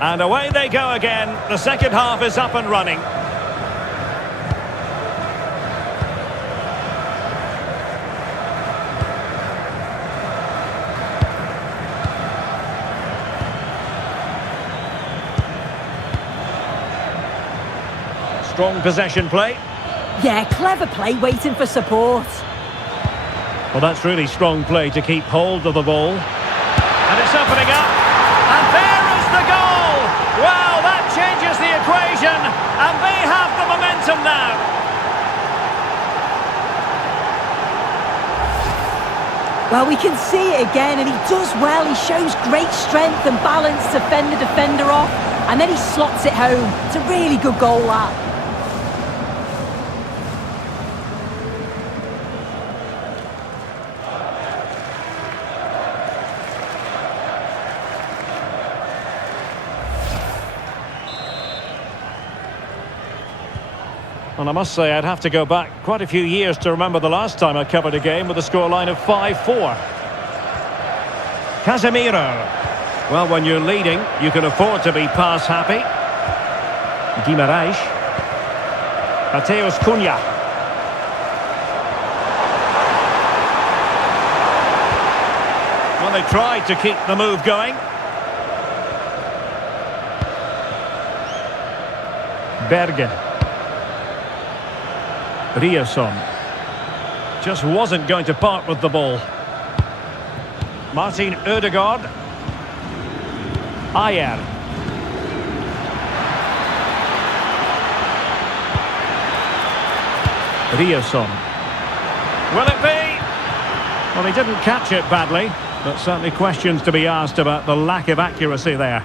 And away they go again. The second half is up and running. Strong possession play. Yeah, clever play waiting for support. Well, that's really strong play to keep hold of the ball. And it's opening up. And there is the goal! Well, that changes the equation. And they have the momentum now. Well, we can see it again, and he does well. He shows great strength and balance to fend the defender off. And then he slots it home. It's a really good goal, that. And I must say, I'd have to go back quite a few years to remember the last time I covered a game with a scoreline of 5-4. Casemiro. Well, when you're leading, you can afford to be pass happy. Guimaraes. Mateus Cunha. Well, they tried to keep the move going. Berge. Ryerson just wasn't going to part with the ball. Martin Ødegaard. Ayer. Ryerson. Will it be? Well, he didn't catch it badly, but certainly questions to be asked about the lack of accuracy there.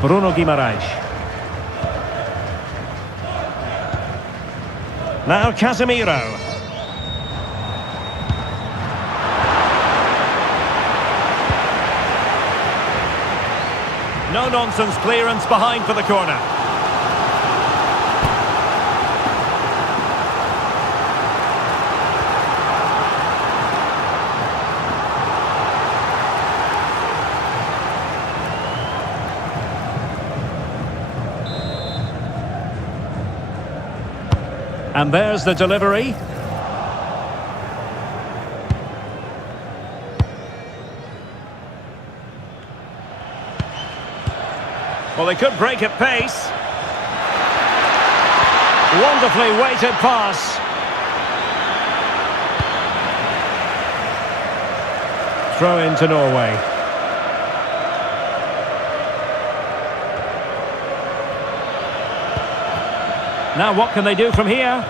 Bruno Guimaraes. Now Casemiro. No nonsense clearance behind for the corner. And there's the delivery. Well, they could break at pace. Wonderfully weighted pass. Throw in to Norway. Now what can they do from here?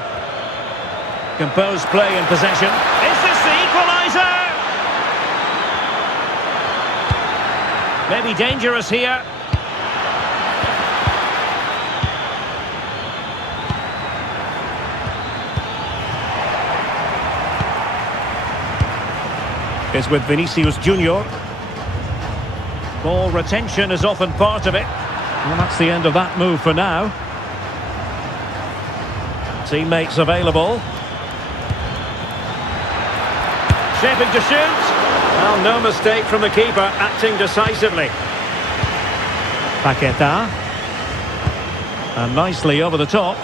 Composed play in possession. Is this the equaliser? Maybe dangerous here. It's with Vinicius Junior. Ball retention is often part of it. Well, that's the end of that move for now. Teammates available. Shaping to shoot. Well, no mistake from the keeper, acting decisively. Paqueta. And nicely over the top.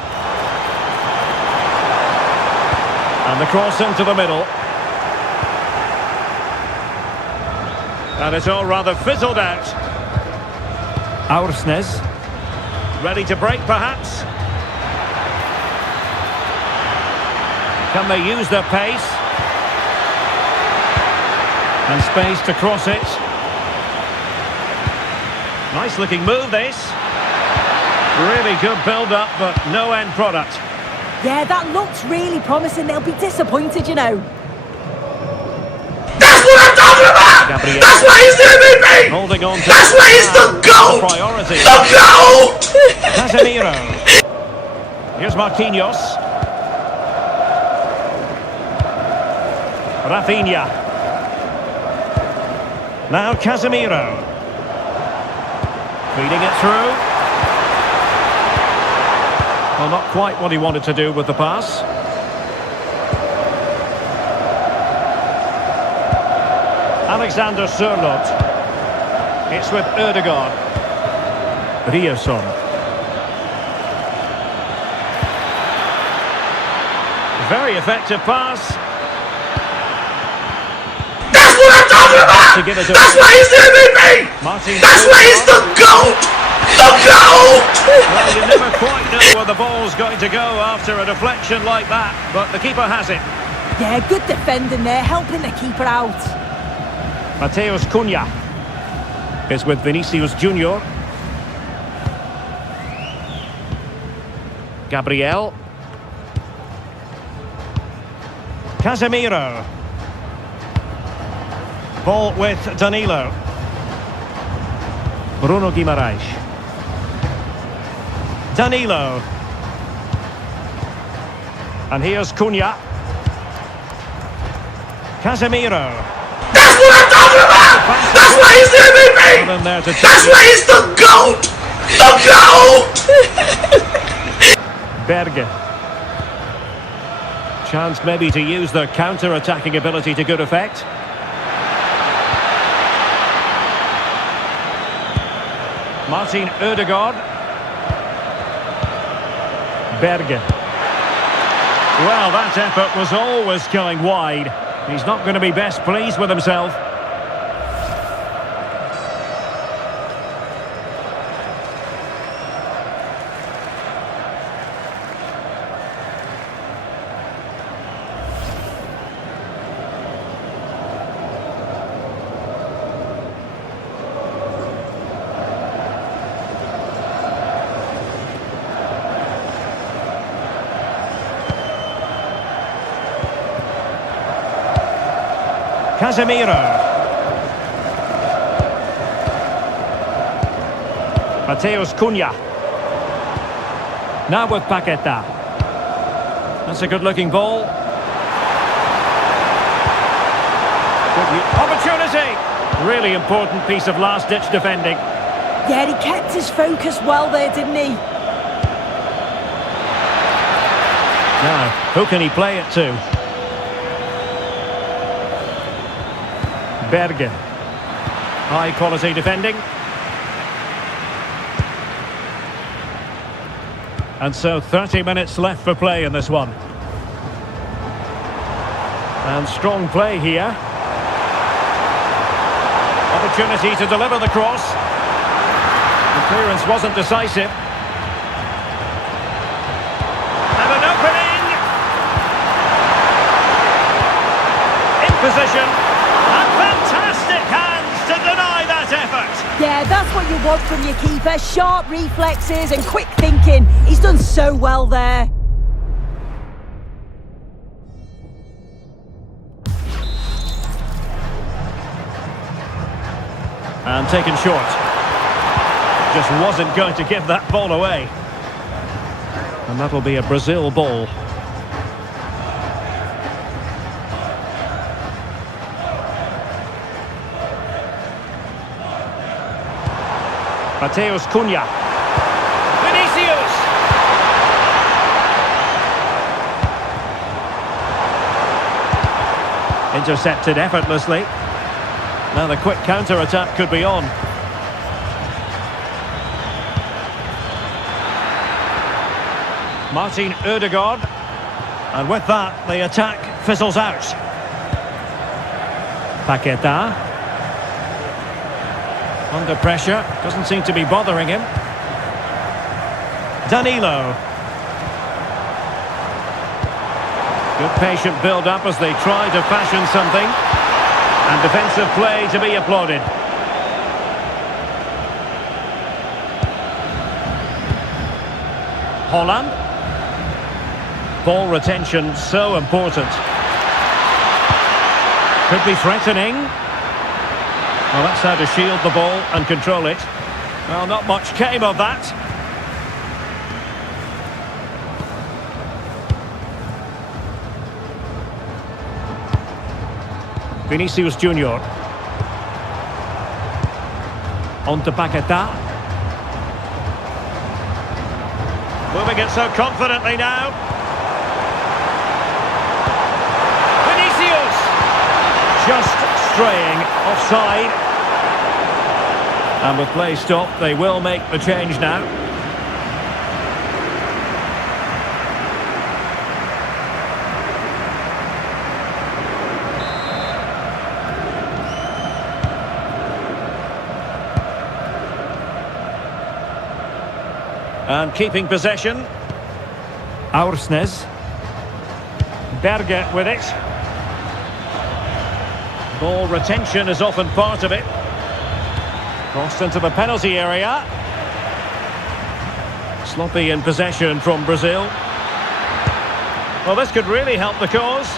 And the cross into the middle. And it's all rather fizzled out. Aursnes. Ready to break, perhaps. Can they use their pace? And space to cross it. Nice looking move, this. Really good build-up, but no end product. Yeah, that looks really promising. They'll be disappointed, you know. That's what I'm talking about! Gabriel. That's why he's the MVP! Holding on to That's why he's the GOAT! priority. The GOAT! Casemiro. Here's Marquinhos. Rafinha. Now Casemiro. Feeding it through. Well, not quite what he wanted to do with the pass. Alexander Sørloth. It's with Ødegaard. Ryerson. Very effective pass. That's what I'm talking about! That's why he's the MVP! That's why he's the GOAT! The GOAT! Well, you never quite know where the ball's going to go after a deflection like that, but the keeper has it. Yeah, good defending there, helping the keeper out. Mateus Cunha is with Vinicius Junior. Gabriel. Casemiro. Ball with Danilo. Bruno Guimaraes. Danilo. And here's Cunha. Casemiro. That's what I'm talking about! That's why he's the MVP! That's why he's the GOAT! The GOAT! Berge. Chance maybe to use their counter-attacking ability to good effect. Martin Ødegaard. Berge. Well, that effort was always going wide. He's not going to be best pleased with himself. Casemiro. Mateus Cunha. Now with Paqueta. That's a good-looking ball. Good opportunity. Really important piece of last-ditch defending. Yeah, he kept his focus well there, didn't he? Now, who can he play it to? Berge. High quality defending. And so 30 minutes left for play in this one. And strong play here. Opportunity to deliver the cross. The clearance wasn't decisive. And an opening. In position. And fantastic hands to deny that effort. Yeah, that's what you want from your keeper. Sharp reflexes and quick thinking. He's done so well there. And taken short. Just wasn't going to give that ball away. And that'll be a Brazil ball. Mateus Cunha. Vinicius! Intercepted effortlessly. Now the quick counter-attack could be on. Martin Ødegaard. And with that, the attack fizzles out. Paqueta. Under pressure, doesn't seem to be bothering him. Danilo. Good patient build-up as they try to fashion something. And defensive play to be applauded. Holland. Ball retention so important. Could be threatening. Well, that's how to shield the ball and control it. Well, not much came of that. Vinicius Junior. On to Paquetá. Moving it so confidently now. Vinicius! Just straying offside. And with play stopped, they will make the change now. And keeping possession. Aursnes. Berge with it. Ball retention is often part of it. Crossed into the penalty area. Sloppy in possession from Brazil. Well, this could really help the cause.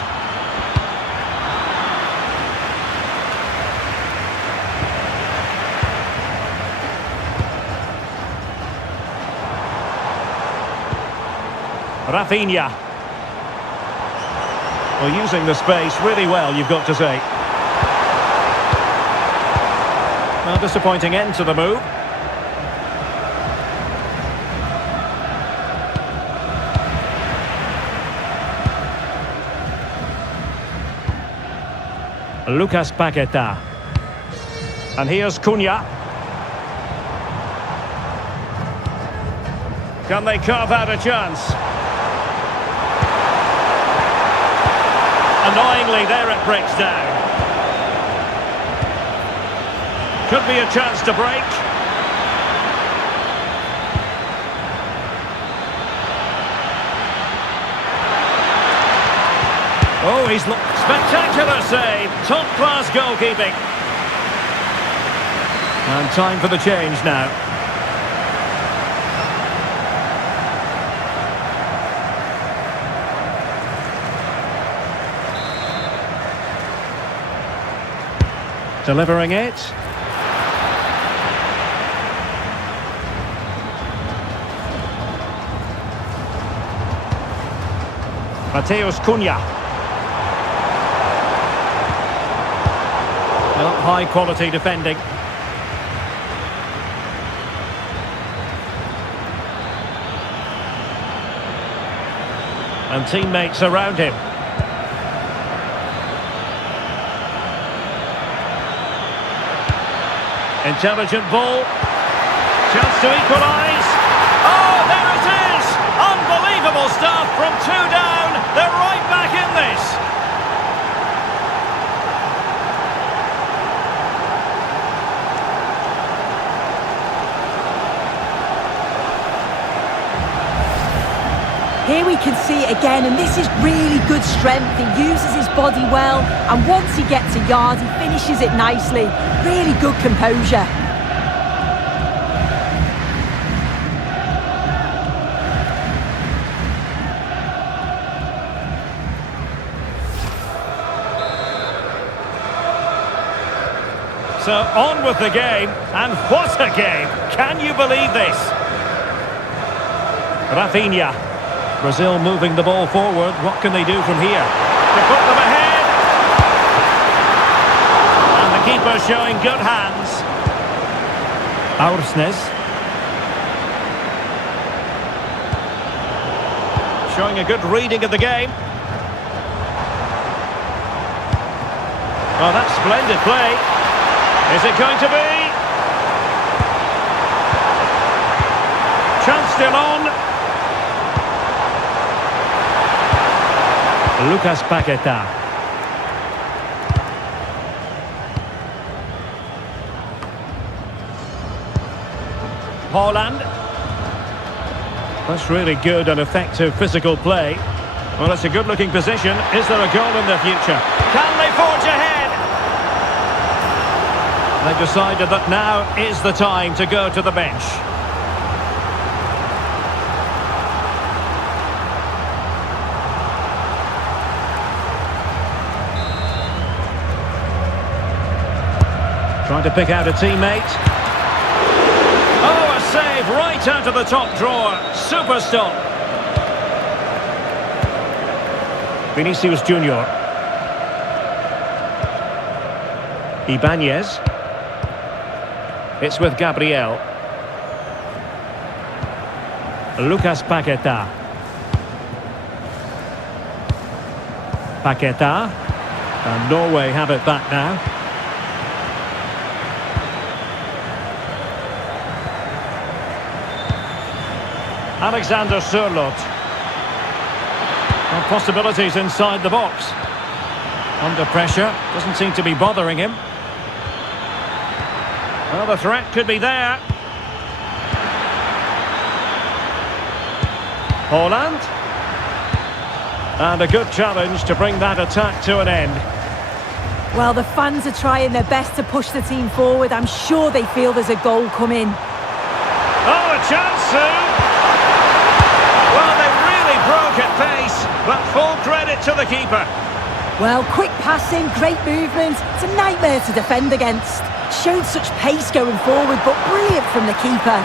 Rafinha. Well, using the space really well, you've got to say. Well, disappointing end to the move. Lucas Paquetá. And here's Cunha. Can they carve out a chance? Annoyingly, there it breaks down. Could be a chance to break. Oh, he's spectacular save. Top-class goalkeeping. And time for the change now. Delivering it. Mateus Cunha. Well, high quality defending. And teammates around him. Intelligent ball. Chance to equalise. Oh, there it is! Unbelievable stuff from 2 down. They're right back in this. Here we can see it again, and this is really good strength. He uses his body well, and once he gets a yard, he finishes it nicely. Really good composure. So on with the game, and what a game! Can you believe this? Rafinha. Brazil moving the ball forward. What can they do from here? To put them ahead. And the keeper showing good hands. Aursnes. Showing a good reading of the game. Oh, that's splendid play. Is it going to be? Chance still on. Lucas Paquetá. Holland. That's really good and effective physical play. Well, it's a good-looking position. Is there a goal in the future? Can they forge ahead? They've decided that now is the time to go to the bench. Trying to pick out a teammate. Oh, a save right out of the top drawer. Super stop. Vinicius Junior. Ibanez. It's with Gabriel. Lucas Paqueta. Paqueta. And Norway have it back now. Alexander Sørloth. Possibilities inside the box. Under pressure. Doesn't seem to be bothering him. Well, the threat could be there. Holland. And a good challenge to bring that attack to an end. Well, the fans are trying their best to push the team forward. I'm sure they feel there's a goal coming. Oh, a chance soon. Well, they really broke at pace, but full credit to the keeper. Well, quick passing, great movement. It's a nightmare to defend against. Showed such pace going forward, but brilliant from the keeper.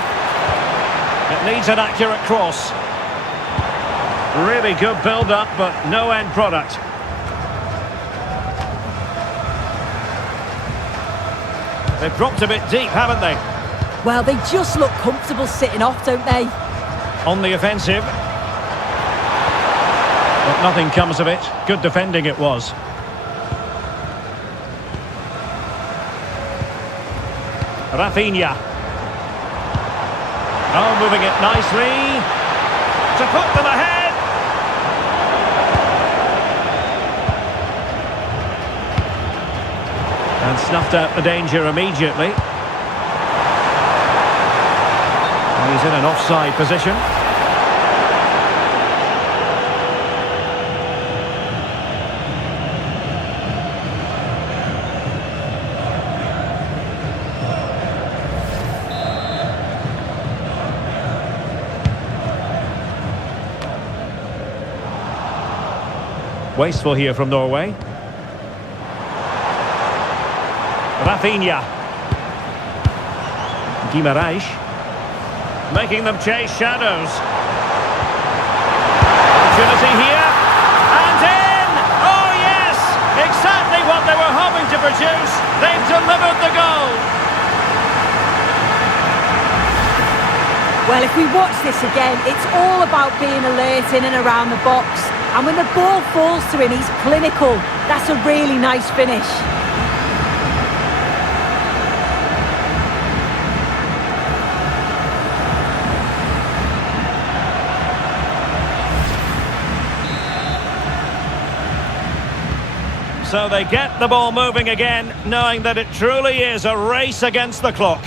It needs an accurate cross. Really good build-up, but no end product. They've dropped a bit deep, haven't they? Well, they just look comfortable sitting off, don't they? On the offensive. But nothing comes of it. Good defending it was. Rafinha. Oh, moving it nicely. To put them ahead. And snuffed out the danger immediately. He's in an offside position. Wasteful here from Norway. Rafinha. Guimaraes. Making them chase shadows. Opportunity here. And in! Oh yes! Exactly what they were hoping to produce. They've delivered the goal. Well, if we watch this again, it's all about being alert in and around the box. And when the ball falls to him, he's clinical. That's a really nice finish. So they get the ball moving again, knowing that it truly is a race against the clock.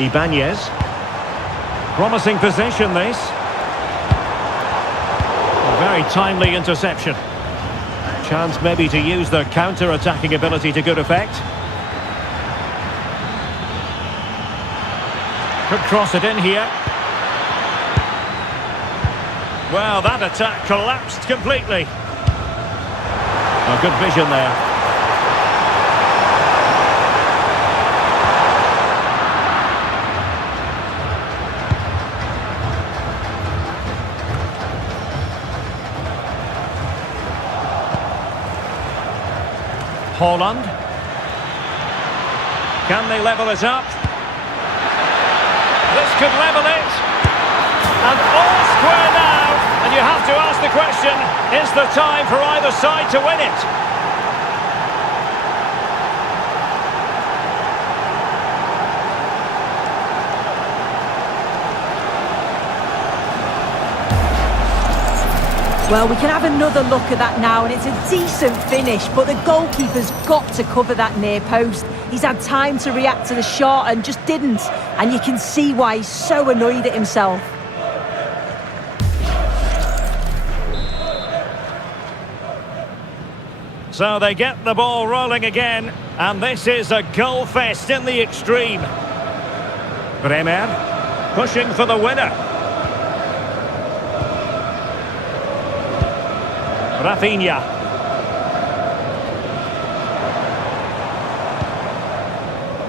Ibanez. Promising position, this. A very timely interception. Chance maybe to use their counter-attacking ability to good effect. Could cross it in here. Well, that attack collapsed completely. A good vision there. Holland. Can they level it up? This could level it. And all square now. And you have to ask the question, is there time for either side to win it? Well, we can have another look at that now, and it's a decent finish, but the goalkeeper's got to cover that near post. He's had time to react to the shot and just didn't, and you can see why he's so annoyed at himself. So they get the ball rolling again, and this is a goal fest in the extreme. Bremer pushing for the winner. Rafinha.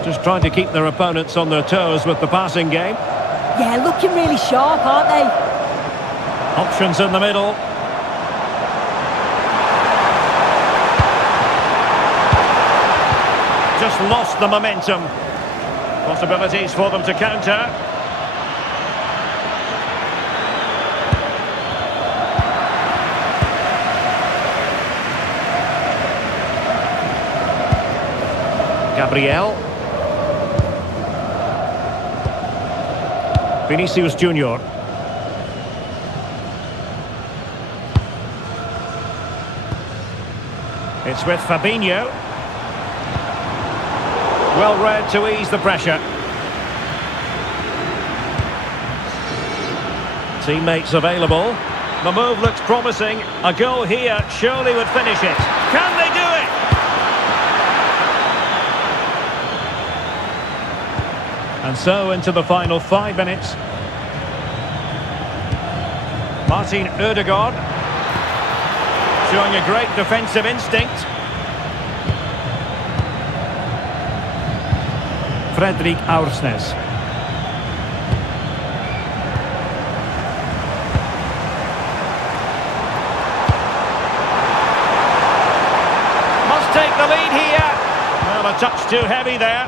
Just trying to keep their opponents on their toes with the passing game. Yeah, looking really sharp, aren't they? Options in the middle. Just lost the momentum. Possibilities for them to counter. Gabriel. Vinicius Junior. It's with Fabinho. Well read to ease the pressure. Teammates available. The move looks promising. A goal here surely would finish it. Can they do it? And so into the final 5 minutes. Martin Ødegaard showing a great defensive instinct. Fredrik Aursnes. Must take the lead here. Well, a touch too heavy there.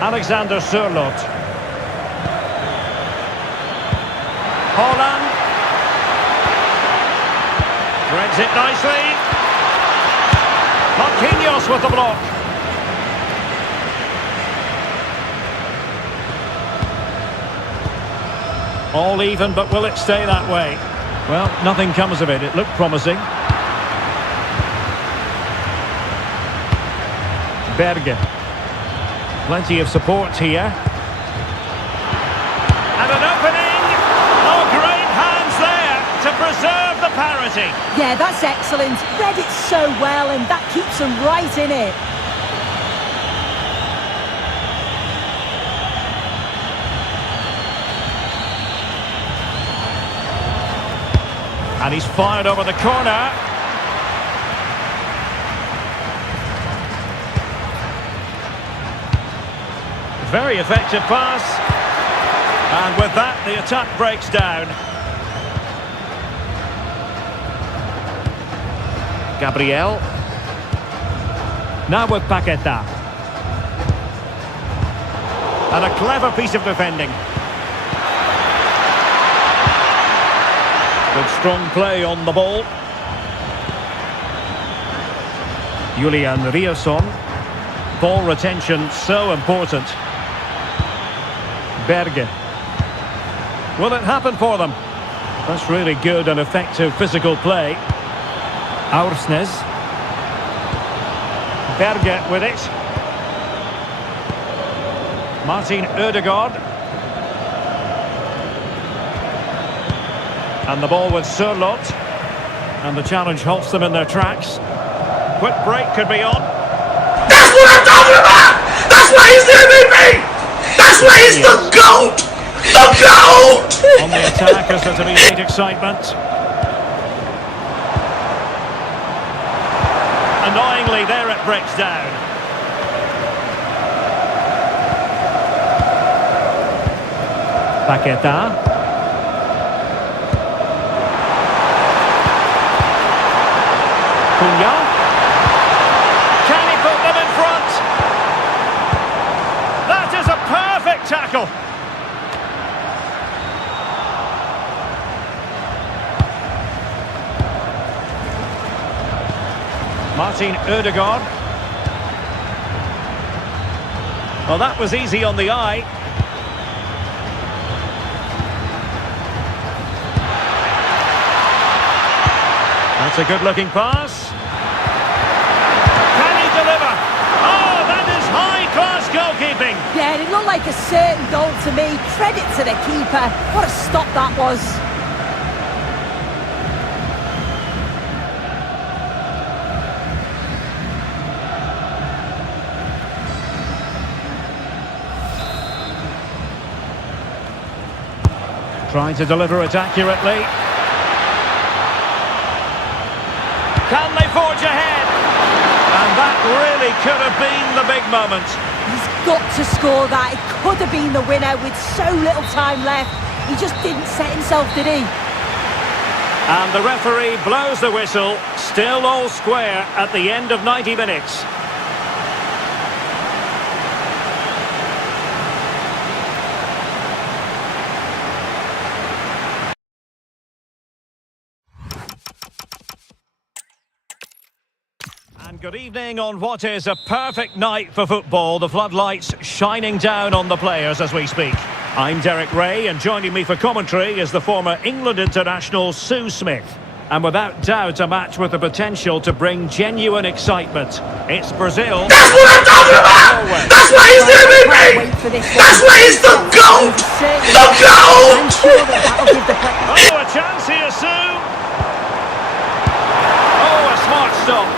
Alexander Sørloth. Haaland. Threads it nicely. Marquinhos with the block. All even, but will it stay that way? Well, nothing comes of it. It looked promising. Berge. Plenty of support here. And an opening. Oh, great hands there to preserve the parity. Yeah, that's excellent. Read it so well, and that keeps them right in it. And he's fired over the corner. Very effective pass. And with that, the attack breaks down. Gabriel. Now with Paqueta. And a clever piece of defending. Good strong play on the ball. Julian Riasson. Ball retention so important. Berge. Will it happen for them? That's really good and effective physical play. Aursnes. Berge with it. Martin Ødegaard. And the ball with Sørloth. And the challenge halts them in their tracks. Quick break could be on. That's what I'm talking about! That's why he's the MVP! That's why he's the GOAT! The GOAT! On the attack as there's immediate excitement. Annoyingly, there it breaks down. Paqueta. Cunha. Can he put them in front? That is a perfect tackle. Martin Ødegaard. Well, that was easy on the eye. That's a good-looking pass. Can he deliver? Oh, that is high-class goalkeeping. Yeah, it looked like a certain goal to me. Credit to the keeper. What a stop that was. Trying to deliver it accurately. Can they forge ahead? And that really could have been the big moment. He's got to score that. It could have been the winner with so little time left. He just didn't set himself, did he? And the referee blows the whistle. Still all square at the end of 90 minutes. And good evening on what is a perfect night for football. The floodlights shining down on the players as we speak. I'm Derek Ray, and joining me for commentary is the former England international Sue Smith. And without doubt, a match with the potential to bring genuine excitement. It's Brazil. That's what I'm talking about! Norway. That's why he's the MVP! That's why he's the GOAT! The I'm GOAT! sure that'll give the play. Oh, a chance here, Sue. Oh, a smart stop.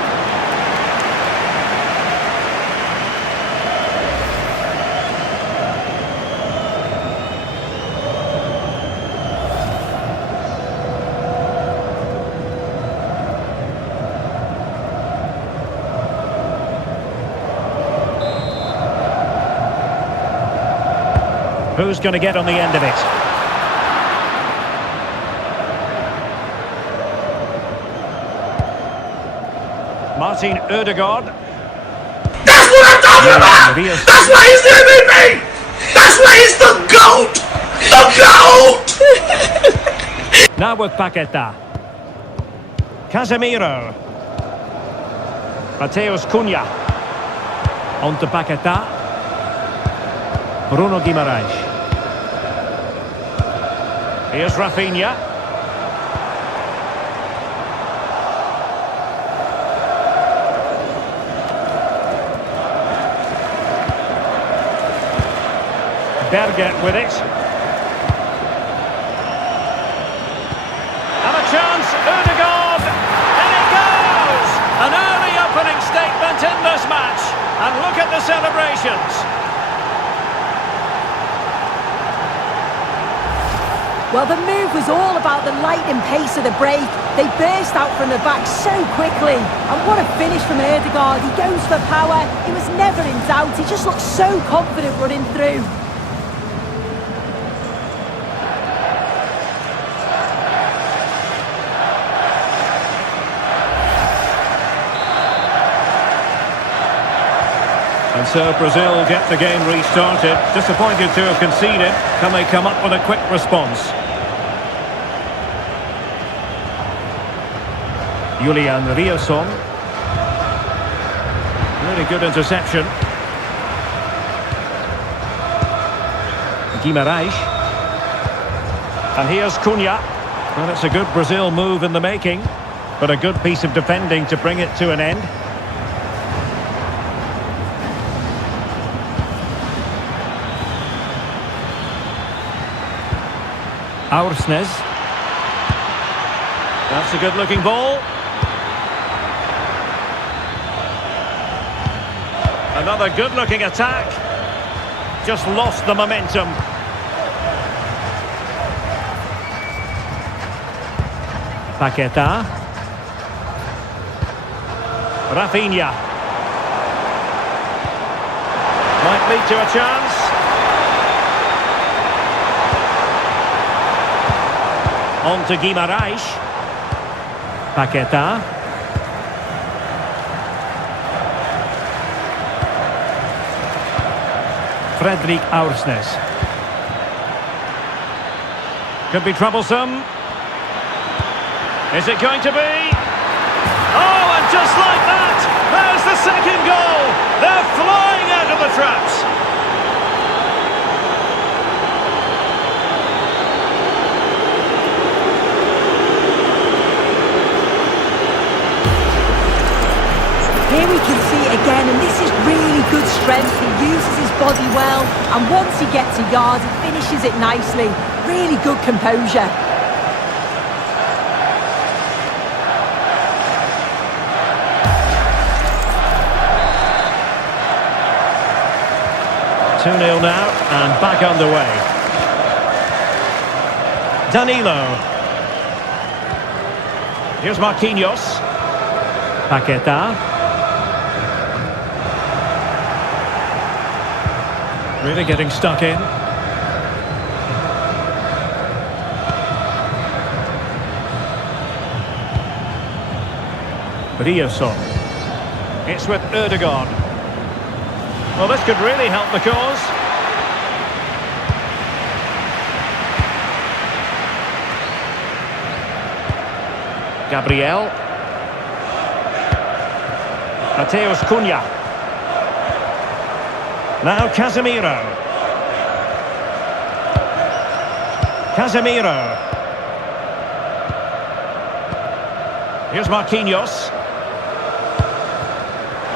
Who's going to get on the end of it? Martin Ødegaard. That's what I'm talking about! That's why he's the MVP! That's why he's the GOAT! The GOAT! Now with Paqueta. Casemiro. Mateus Cunha. On to Paqueta. Bruno Guimaraes. Here's Rafinha. Berger with it. And a chance, Ødegaard. And it goes! An early opening statement in this match. And look at the celebrations. Well, the move was all about the lightning pace of the break. They burst out from the back so quickly. And what a finish from Ødegaard. He goes for power. He was never in doubt. He just looked so confident running through. And so Brazil get the game restarted. Disappointed to have conceded. Can they come up with a quick response? Julian Riosson. Really good interception. Guimaraes. And here's Cunha. Well, it's a good Brazil move in the making, but a good piece of defending to bring it to an end. Aursnes. That's a good-looking ball. Another good-looking attack. Just lost the momentum. Paqueta. Rafinha. Might lead to a chance. On to Guimaraes. Paqueta. Fredrik Aursnes. Could be troublesome. Is it going to be? Oh, and just like that, there's the second goal. They're flying out of the traps. Here we can see it again, and this is really good strength. He uses his body well, and once he gets a yard, he finishes it nicely. Really good composure. Two 2-0 now, and back underway. Danilo. Here's Marquinhos. Paqueta. Really getting stuck in. Riosson. It's with Erdogan. Well, this could really help the cause. Gabriel. Mateus Cunha. Now Casemiro. Casemiro. Here's Marquinhos.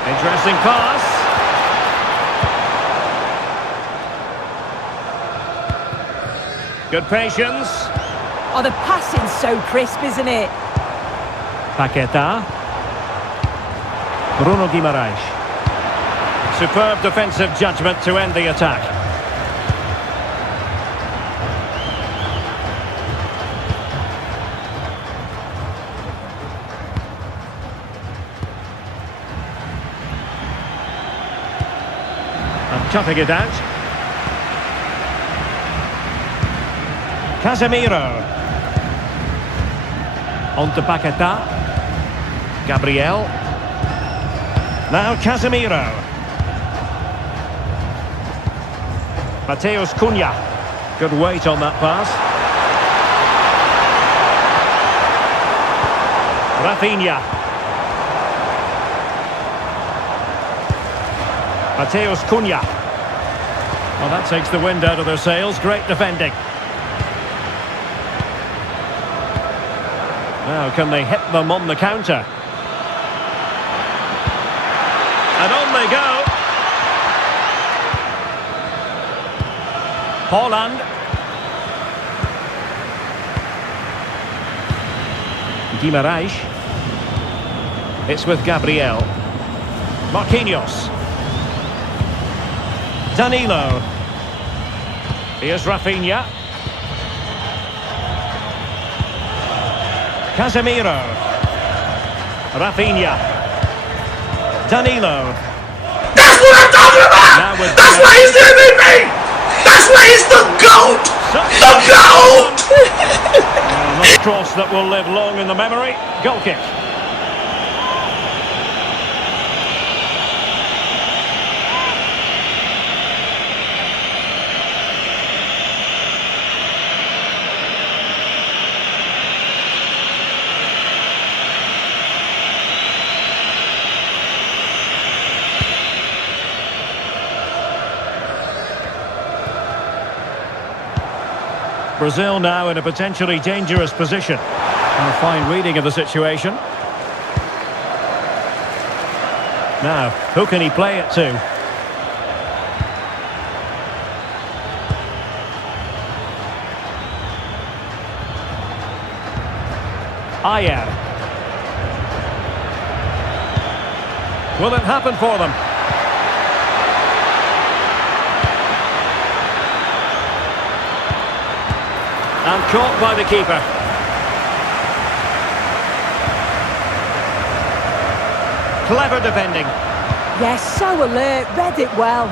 Interesting pass. Good patience. Oh, the passing's so crisp, isn't it? Paqueta. Bruno Guimaraes. Superb defensive judgment to end the attack. And cutting it out. Casemiro. On to Paqueta. Gabriel. Now Casemiro. Mateus Cunha. Good weight on that pass. Rafinha. Mateus Cunha. Well, that takes the wind out of their sails. Great defending. Now, can they hit them on the counter? And on they go. Haaland. Guimaraes. It's with Gabriel. Marquinhos. Danilo. Here's Rafinha. Casemiro. Rafinha. Danilo. That's what I'm talking about! That's why he's the MVP! That's why he's the GOAT! The GOAT! Another cross that will live long in the memory. Goal kick. Brazil now in a potentially dangerous position. And a fine reading of the situation. Now, who can he play it to? Ayer. Will it happen for them? And caught by the keeper. Clever defending. Yes, so alert, read it well.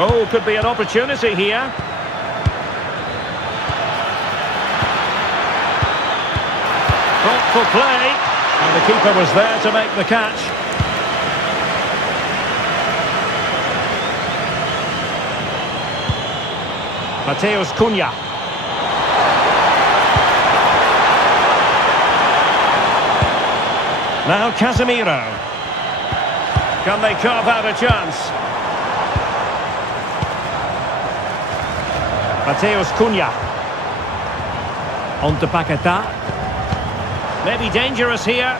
Oh, could be an opportunity here. Thoughtful play. And the keeper was there to make the catch. Mateus Cunha. Now Casemiro. Can they carve out a chance? Mateus Cunha. On to Paqueta. Maybe dangerous here.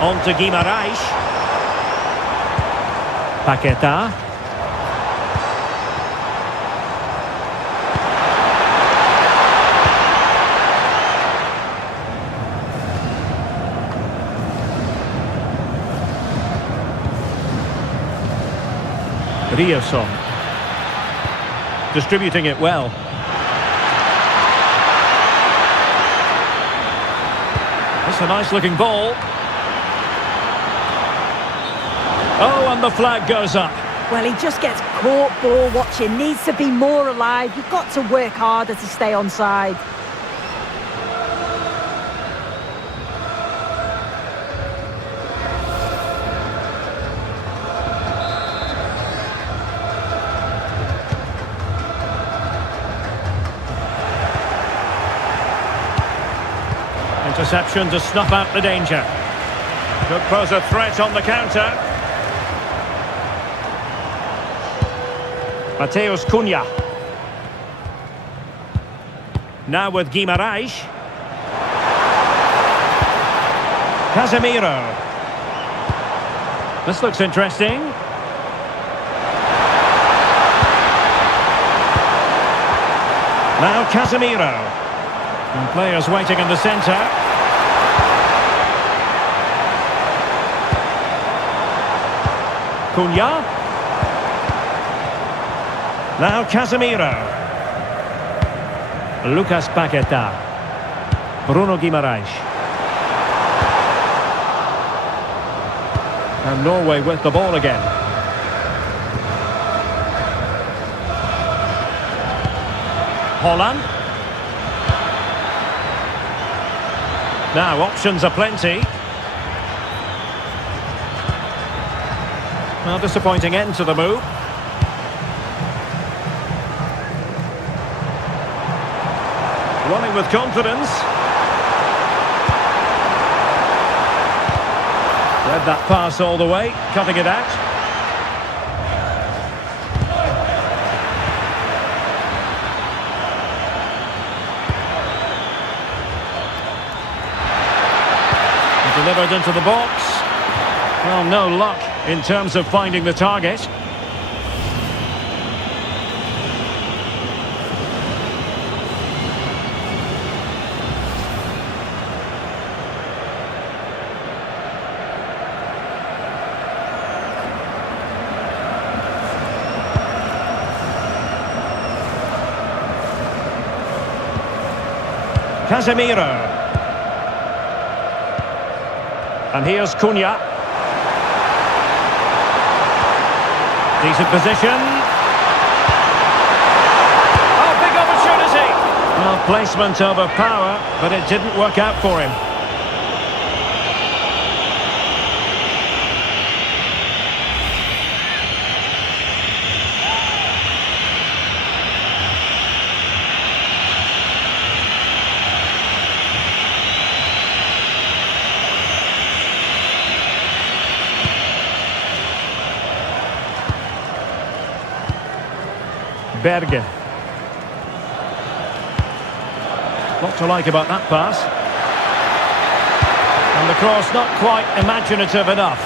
On to Guimaraes. Paqueta. Riosson. Distributing it well. a nice-looking ball. Oh, and the flag goes up. Well, he just gets caught ball watching. Needs to be more alive. You've got to work harder to stay onside. Interception to snuff out the danger. Could pose a threat on the counter. Mateus Cunha. Now with Guimarães. Casemiro. This looks interesting. Now Casemiro. And players waiting in the centre. Cunha. Now Casemiro. Lucas Paqueta. Bruno Guimarães. And Norway with the ball again. Holland. Now options are plenty. Well, disappointing end to the move. Running with confidence. Read that pass all the way, cutting it out. Delivered into the box. Well, no luck in terms of finding the target. Casemiro. And here's Cunha. Decent position. Oh, big opportunity. Well, placement over power, but it didn't work out for him. Berge. What to like about that pass. And the cross not quite imaginative enough.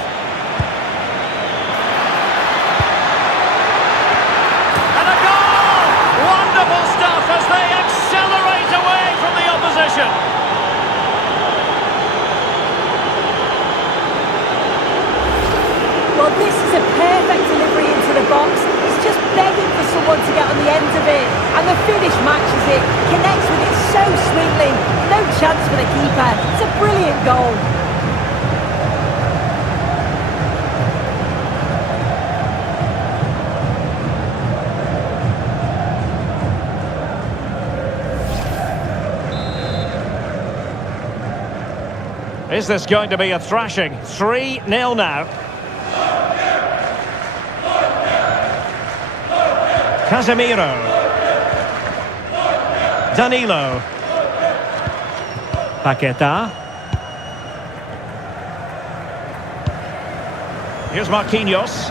And a goal! Wonderful stuff as they accelerate away from the opposition. Well, this is a perfect delivery into the box. He's just begging for someone to get on the end of it. And the finish matches it, connects with it so sweetly. No chance for the keeper. It's a brilliant goal. Is this going to be a thrashing? 3-0 now. Casemiro. Danilo. Paqueta. Here's Marquinhos.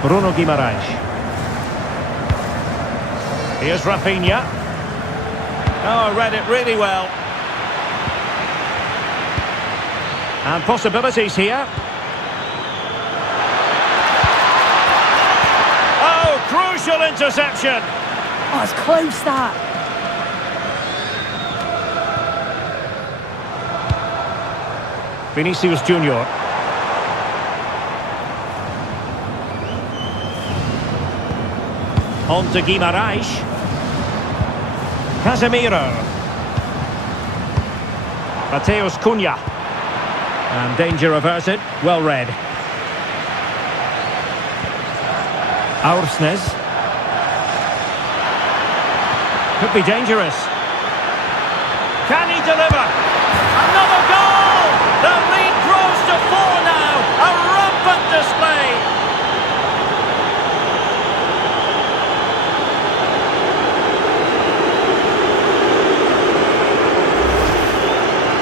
Bruno Guimarães. Here's Rafinha. Oh, read it really well. And possibilities here. Crucial interception. Oh, it's close, that. Vinicius Junior. On to Guimarães. Casemiro. Mateus Cunha. And danger averted. Well read. Aursnes. Could be dangerous. Can he deliver? Another goal! The lead grows to 4 now. A rampant display.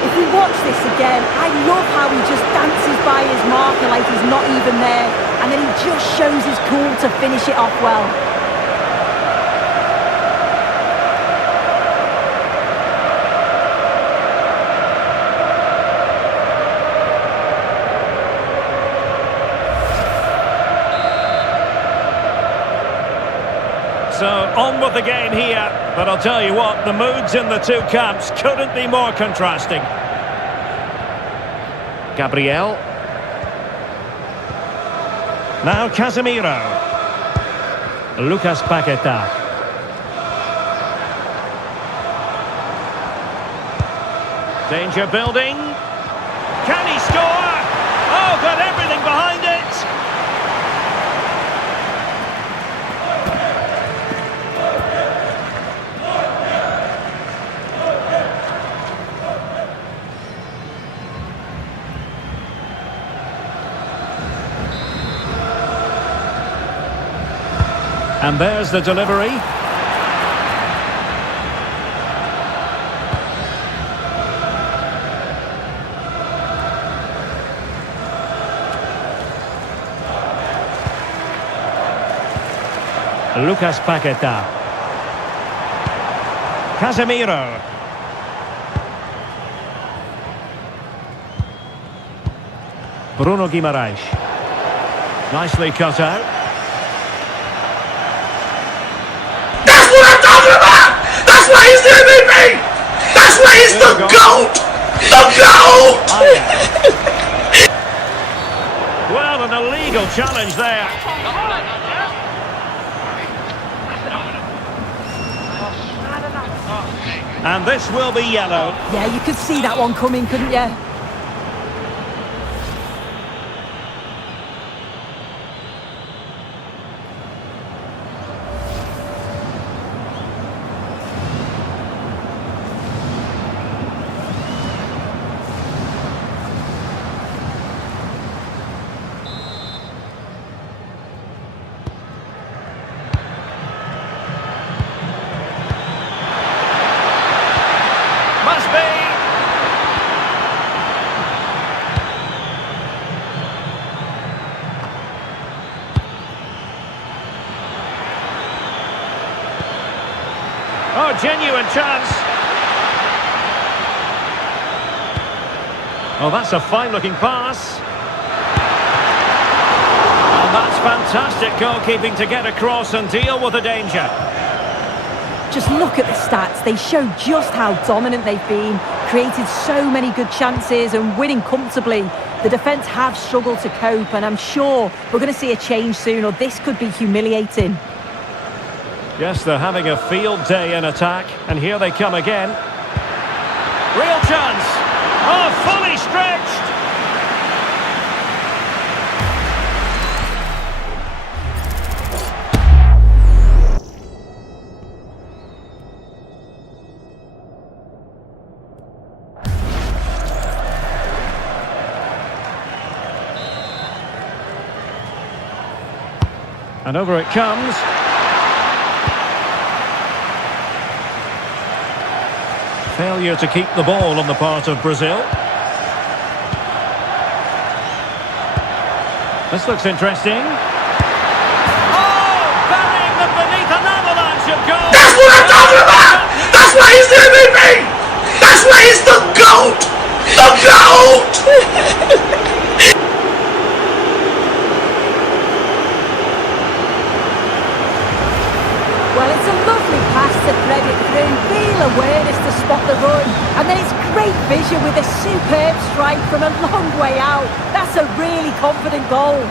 If we watch this again, I love how he just dances by his marker like he's not even there, and then he just shows his cool to finish it off well. So, on with the game here, but I'll tell you what, the moods in the two camps couldn't be more contrasting. Gabriel. Now Casemiro. Lucas Paqueta. Danger building. Can he score? Oh, got everything behind it. And there's the delivery. Lucas Paqueta. Casemiro. Bruno Guimaraes. Nicely cut out. That's why he's the MVP! That's why he's the GOAT! The GOAT! Well, an illegal challenge there. And this will be yellow. Yeah, you could see that one coming, couldn't you? Oh, genuine chance. Oh, that's a fine-looking pass. And that's fantastic goalkeeping to get across and deal with the danger. Just look at the stats. They show just how dominant they've been, created so many good chances and winning comfortably. The defence have struggled to cope, and I'm sure we're going to see a change soon, or this could be humiliating. Yes, they're having a field day in attack, and here they come again. Real chance. Oh, fully stretched. And over it comes. Failure to keep the ball on the part of Brazil. This looks interesting. Oh, burying them beneath an avalanche of goals. That's what I'm talking about! That's why he's the MVP! That's why he's the GOAT! The GOAT! Well, it's a lovely pass to thread it through, real awareness to spot the run, and then it's great vision with a superb strike from a long way out. That's a really confident goal.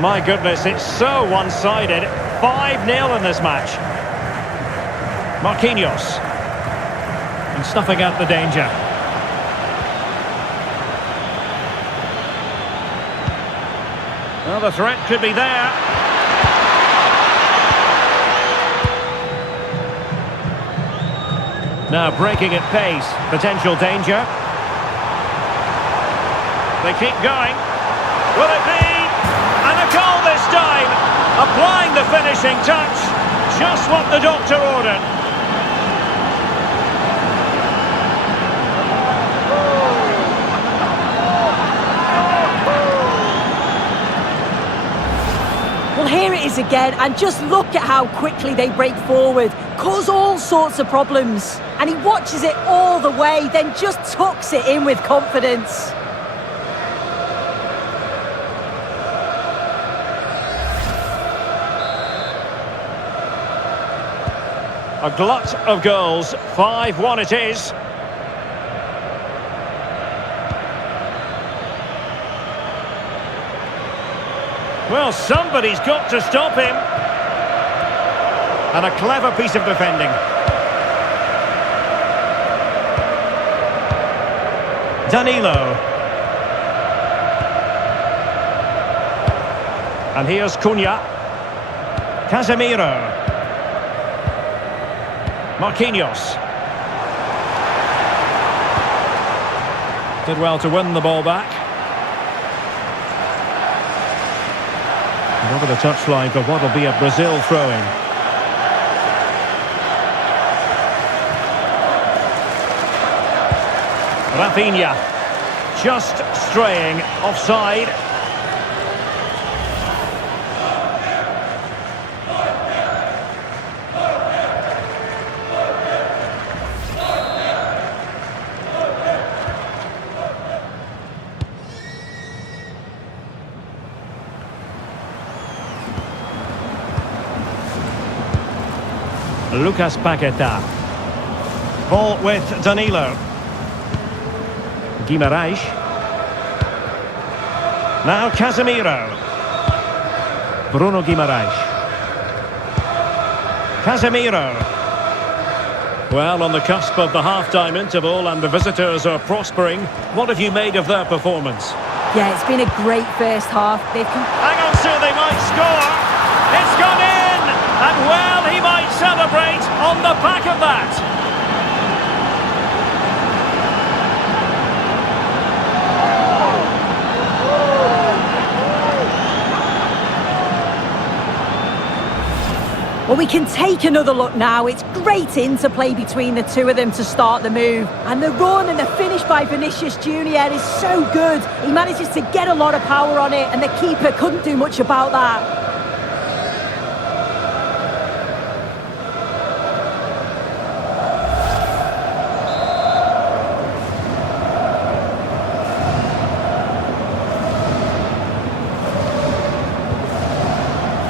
My goodness, it's so one-sided. 5-0 in this match. Marquinhos. And snuffing out the danger. Well, the threat could be there. Now breaking at pace. Potential danger. They keep going. Will it be? And a goal this time. Applying the finishing touch. Just what the doctor ordered. Well, here it is again, and just look at how quickly they break forward, cause all sorts of problems. And he watches it all the way, then just tucks it in with confidence. A glut of goals. 5-1 it is. Well, somebody's got to stop him. And a clever piece of defending. Danilo. And here's Cunha. Casemiro. Marquinhos. Did well to win the ball back. And over the touchline for what will be a Brazil throw-in. Rafinha. Just straying offside. Lucas Paquetá. Ball with Danilo. Guimarães. Now Casemiro. Bruno Guimarães. Casemiro. Well, on the cusp of the half-time interval and the visitors are prospering. What have you made of their performance? Yeah, it's been a great first half. Hang on, sir, they might score. It's gone in! And well, he might celebrate on the back of that. Well, we can take another look now. It's great interplay between the two of them to start the move. And the run and the finish by Vinicius Junior is so good. He manages to get a lot of power on it, and the keeper couldn't do much about that.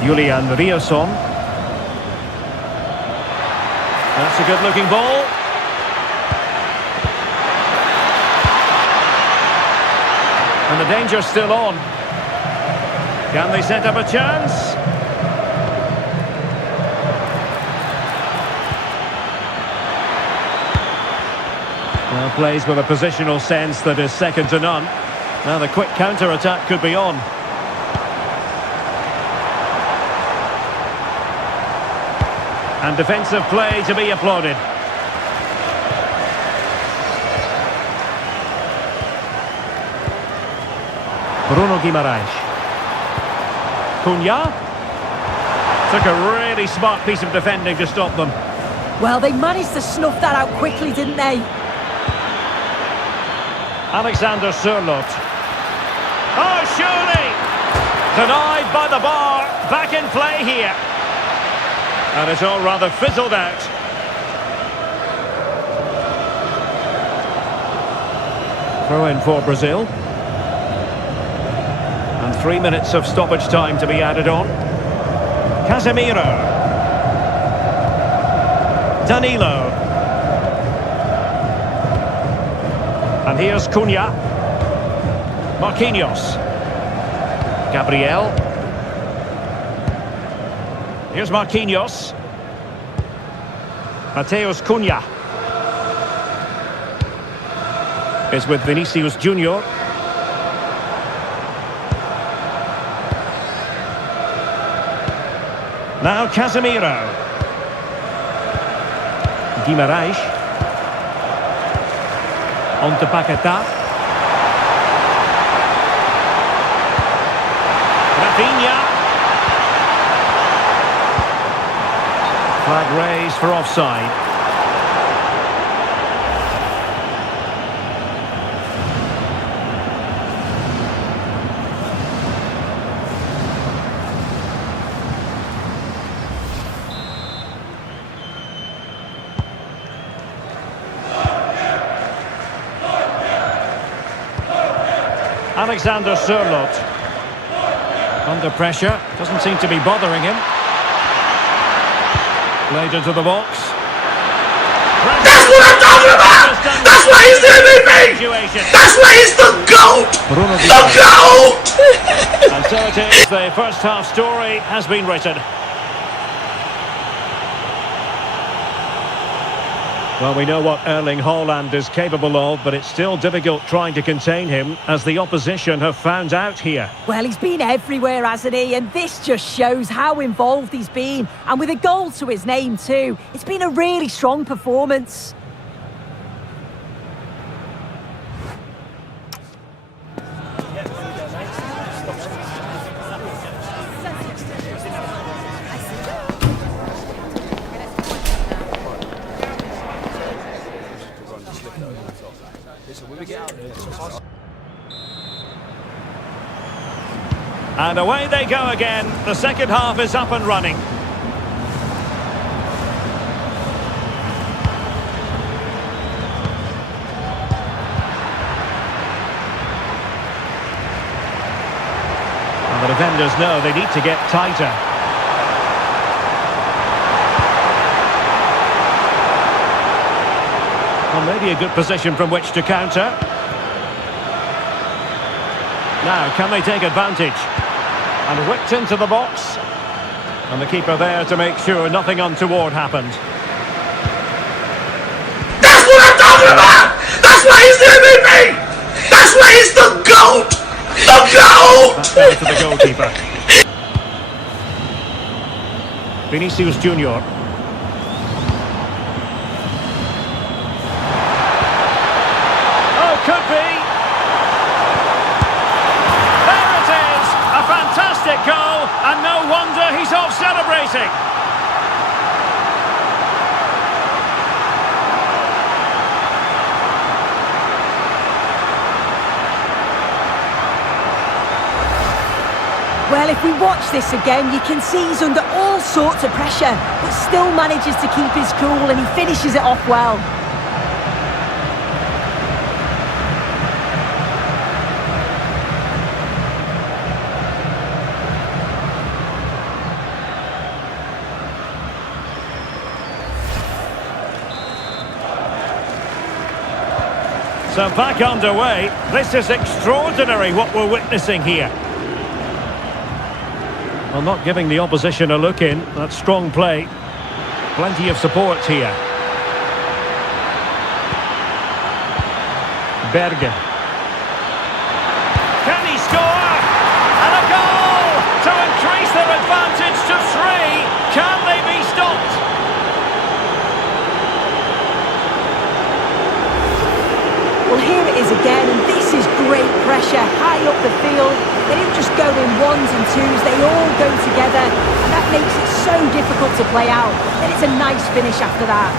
Julian Riosson. That's a good-looking ball. And the danger's still on. Can they set up a chance? Well, plays with a positional sense that is second to none. Now the quick counter-attack could be on. And defensive play to be applauded. Bruno Guimarães. Cunha. Took a really smart piece of defending to stop them. Well, they managed to snuff that out quickly, didn't they? Alexander Sørloth. Oh, surely! Denied by the bar. Back in play here. And it's all rather fizzled out. Throw in for Brazil. And 3 minutes of stoppage time to be added on. Casemiro. Danilo. And here's Cunha. Marquinhos. Gabriel. Here's Marquinhos. Mateus Cunha. Is with Vinicius Junior. Now Casemiro. Guimarães. On to Paquetá. Rafinha. Flag raised for offside. Alexander Sørloth. Under pressure, doesn't seem to be bothering him. Played into the box. That's what I'm talking about! That's why he's the MVP! That's why he's the GOAT! The GOAT! And so it is, the first half story has been written. Well, we know what Erling Haaland is capable of, but it's still difficult trying to contain him, as the opposition have found out here. Well, he's been everywhere, hasn't he? And this just shows how involved he's been. And with a goal to his name too. It's been a really strong performance. And away they go again. The second half is up and running. And the defenders know they need to get tighter. Well, maybe a good position from which to counter. Now, can they take advantage? And whipped into the box. And the keeper there to make sure nothing untoward happened. That's what I'm talking about! That's why he's the MVP! That's why he's the GOAT! The GOAT! That's down to the goalkeeper. Vinicius Junior. Oh, could be. Fantastic goal, and no wonder he's off celebrating. Well, if we watch this again, you can see he's under all sorts of pressure, but still manages to keep his cool, and he finishes it off well. So back underway. This is extraordinary what we're witnessing here. Well, not giving the opposition a look in. That's strong play. Plenty of support here. Bergen. Can he score? And a goal to increase their advantage to 3. Can they be stopped? Well, here it is again, and this is great pressure high up the field. They don't just go in ones and twos, they all go together, and that makes it so difficult to play out. Then it's a nice finish after that.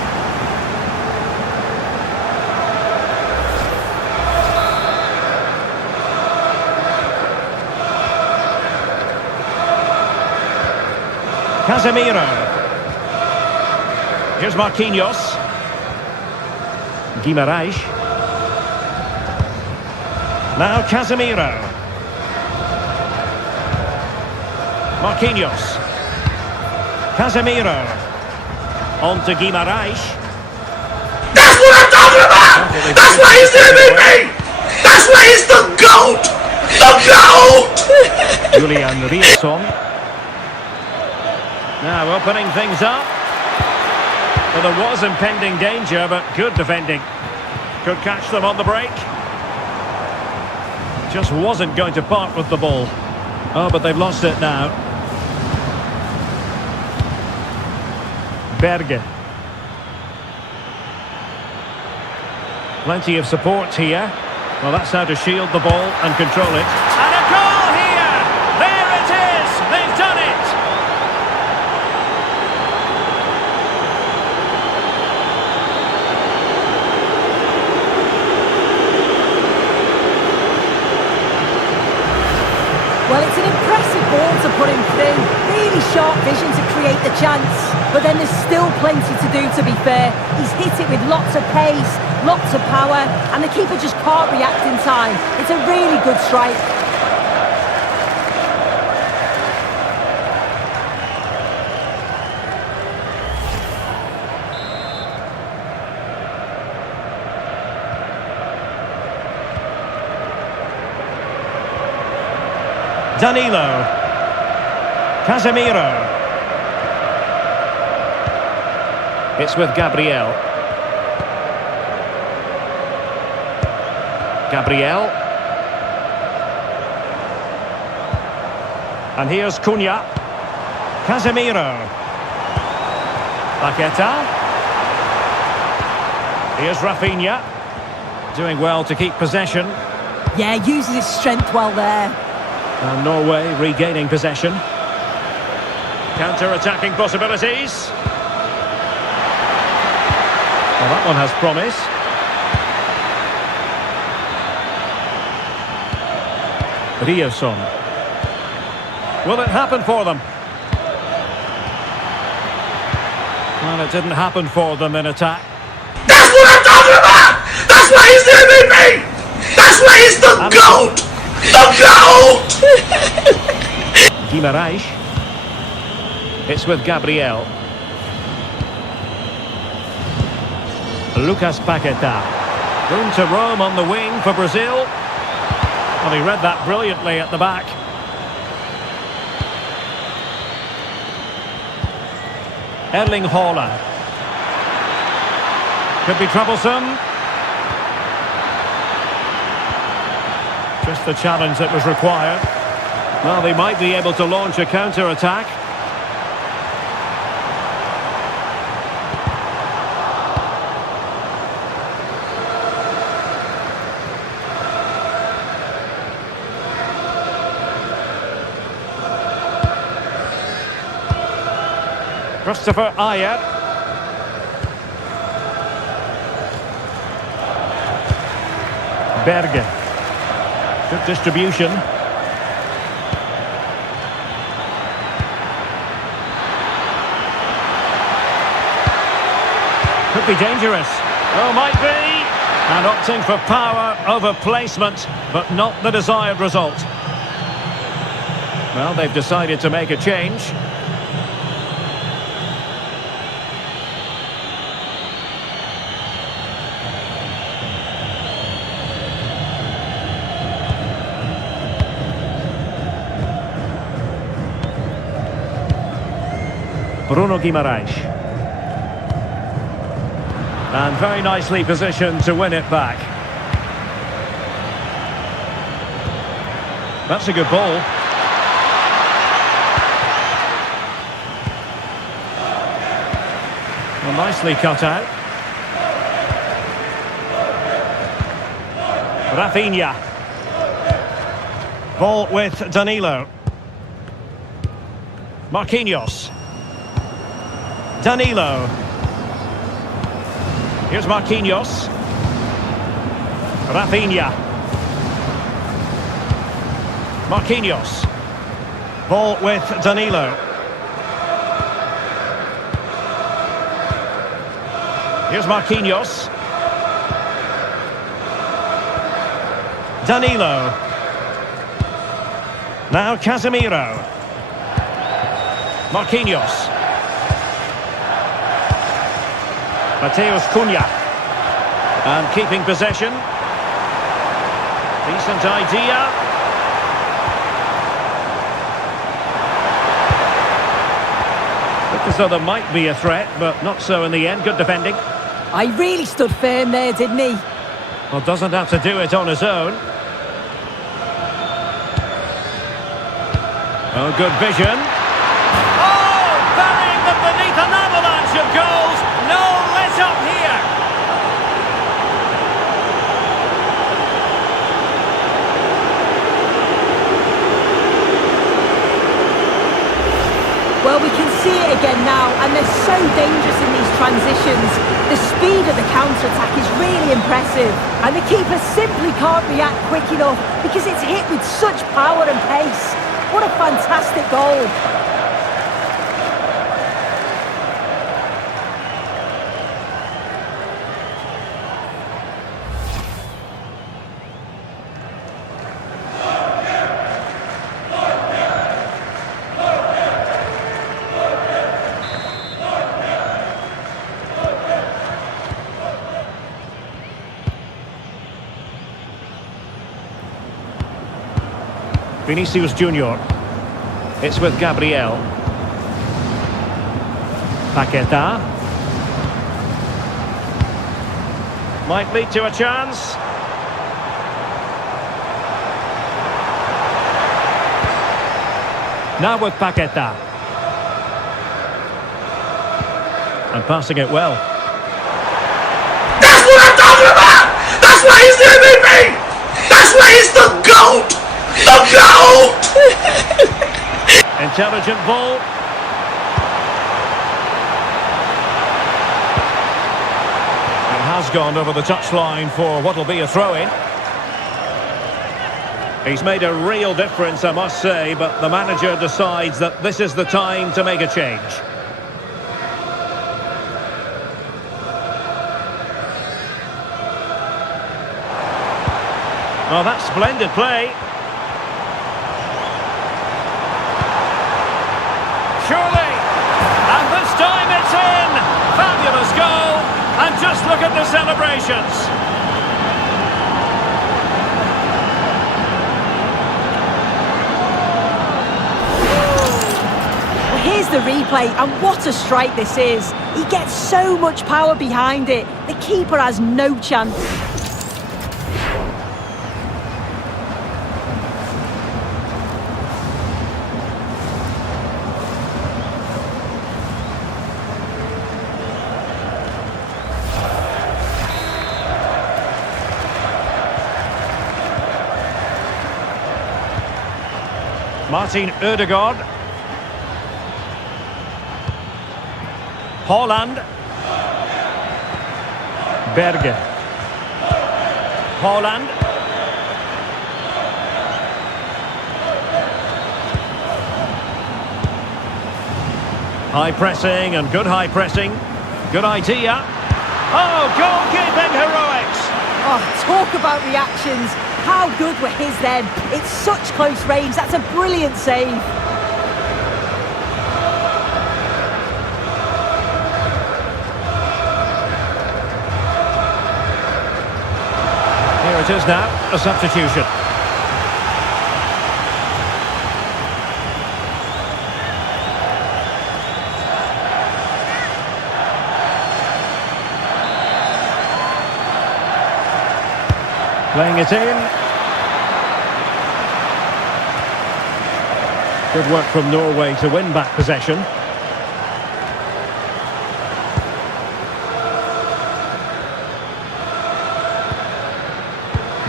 Casemiro. Here's Marquinhos. Guimarães. Now Casemiro. Marquinhos. Casemiro. On to Guimarães. That's what I'm talking about! That's why he's the MVP! That's why he's the GOAT! The GOAT! Julian Riasson. Now opening things up. Well, there was impending danger, but good defending. Could catch them on the break. Just wasn't going to part with the ball. Oh, but they've lost it now. Berge. Plenty of support here. Well, that's how to shield the ball and control it. And a goal here! There it is! They've done it! Well, it's an impressive ball to put him through. Really sharp vision to create the chance. But then there's still plenty to do, to be fair. He's hit it with lots of pace, lots of power, and the keeper just can't react in time. It's a really good strike. Danilo. Casemiro. It's with Gabriel. Gabriel. And here's Cunha. Casemiro. Paqueta. Here's Rafinha. Doing well to keep possession. Yeah, uses his strength well there. And Norway regaining possession. Counter-attacking possibilities. Well, that one has promise. Rioson. Will it happen for them? Well, it didn't happen for them in attack. That's what I'm talking about! That's why he's the MVP! That's why he's the GOAT! The GOAT! Guimaraes. It's with Gabriel. Lucas Paqueta. Room to roam on the wing for Brazil. Well, he read that brilliantly at the back. Erling Haaland. Could be troublesome. Just the challenge that was required. Well, they might be able to launch a counter-attack. Christopher Ayer. Berge. Good distribution. Could be dangerous. Oh, might be. And opting for power over placement, but not the desired result. Well, they've decided to make a change. Bruno Guimaraes. And very nicely positioned to win it back. That's a good ball. Well, nicely cut out. Rafinha. Ball with Danilo. Marquinhos. Danilo. Here's Marquinhos. Rafinha. Marquinhos. Ball with Danilo. Here's Marquinhos. Danilo. Now Casemiro. Marquinhos. Mateus Cunha. And keeping possession. Decent idea. So there might be a threat, but not so in the end. Good defending. I really stood firm there, didn't he? Well, doesn't have to do it on his own. Oh, good vision. Oh, burying them beneath an avalanche of goals. No let up here. Well, we can see it again now, and they're so dangerous in these transitions. The speed of the counter-attack is really impressive, and the keeper simply can't react quick enough because it's hit with such power and pace. What a fantastic goal. Vinicius Junior. It's with Gabriel. Paqueta. Might lead to a chance. Now with Paqueta. And passing it well. That's what I'm talking about! That's why he's the MVP! That's why he's the GOAT! The GOAT! Intelligent ball. It has gone over the touchline for what will be a throw-in. He's made a real difference, I must say, but the manager decides that this is the time to make a change. Oh, that's splendid play. Surely, and this time it's in! Fabulous goal, and just look at the celebrations. Well, here's the replay, and what a strike this is. He gets so much power behind it. The keeper has no chance. Martin Ødegaard. Haaland. Berge. Haaland. High pressing and good high pressing. Good idea. Oh, goalkeeping heroics. Oh, talk about reactions. How good were his then? It's such close range. That's a brilliant save. Here it is now, a substitution. Playing it in. Good work from Norway to win back possession.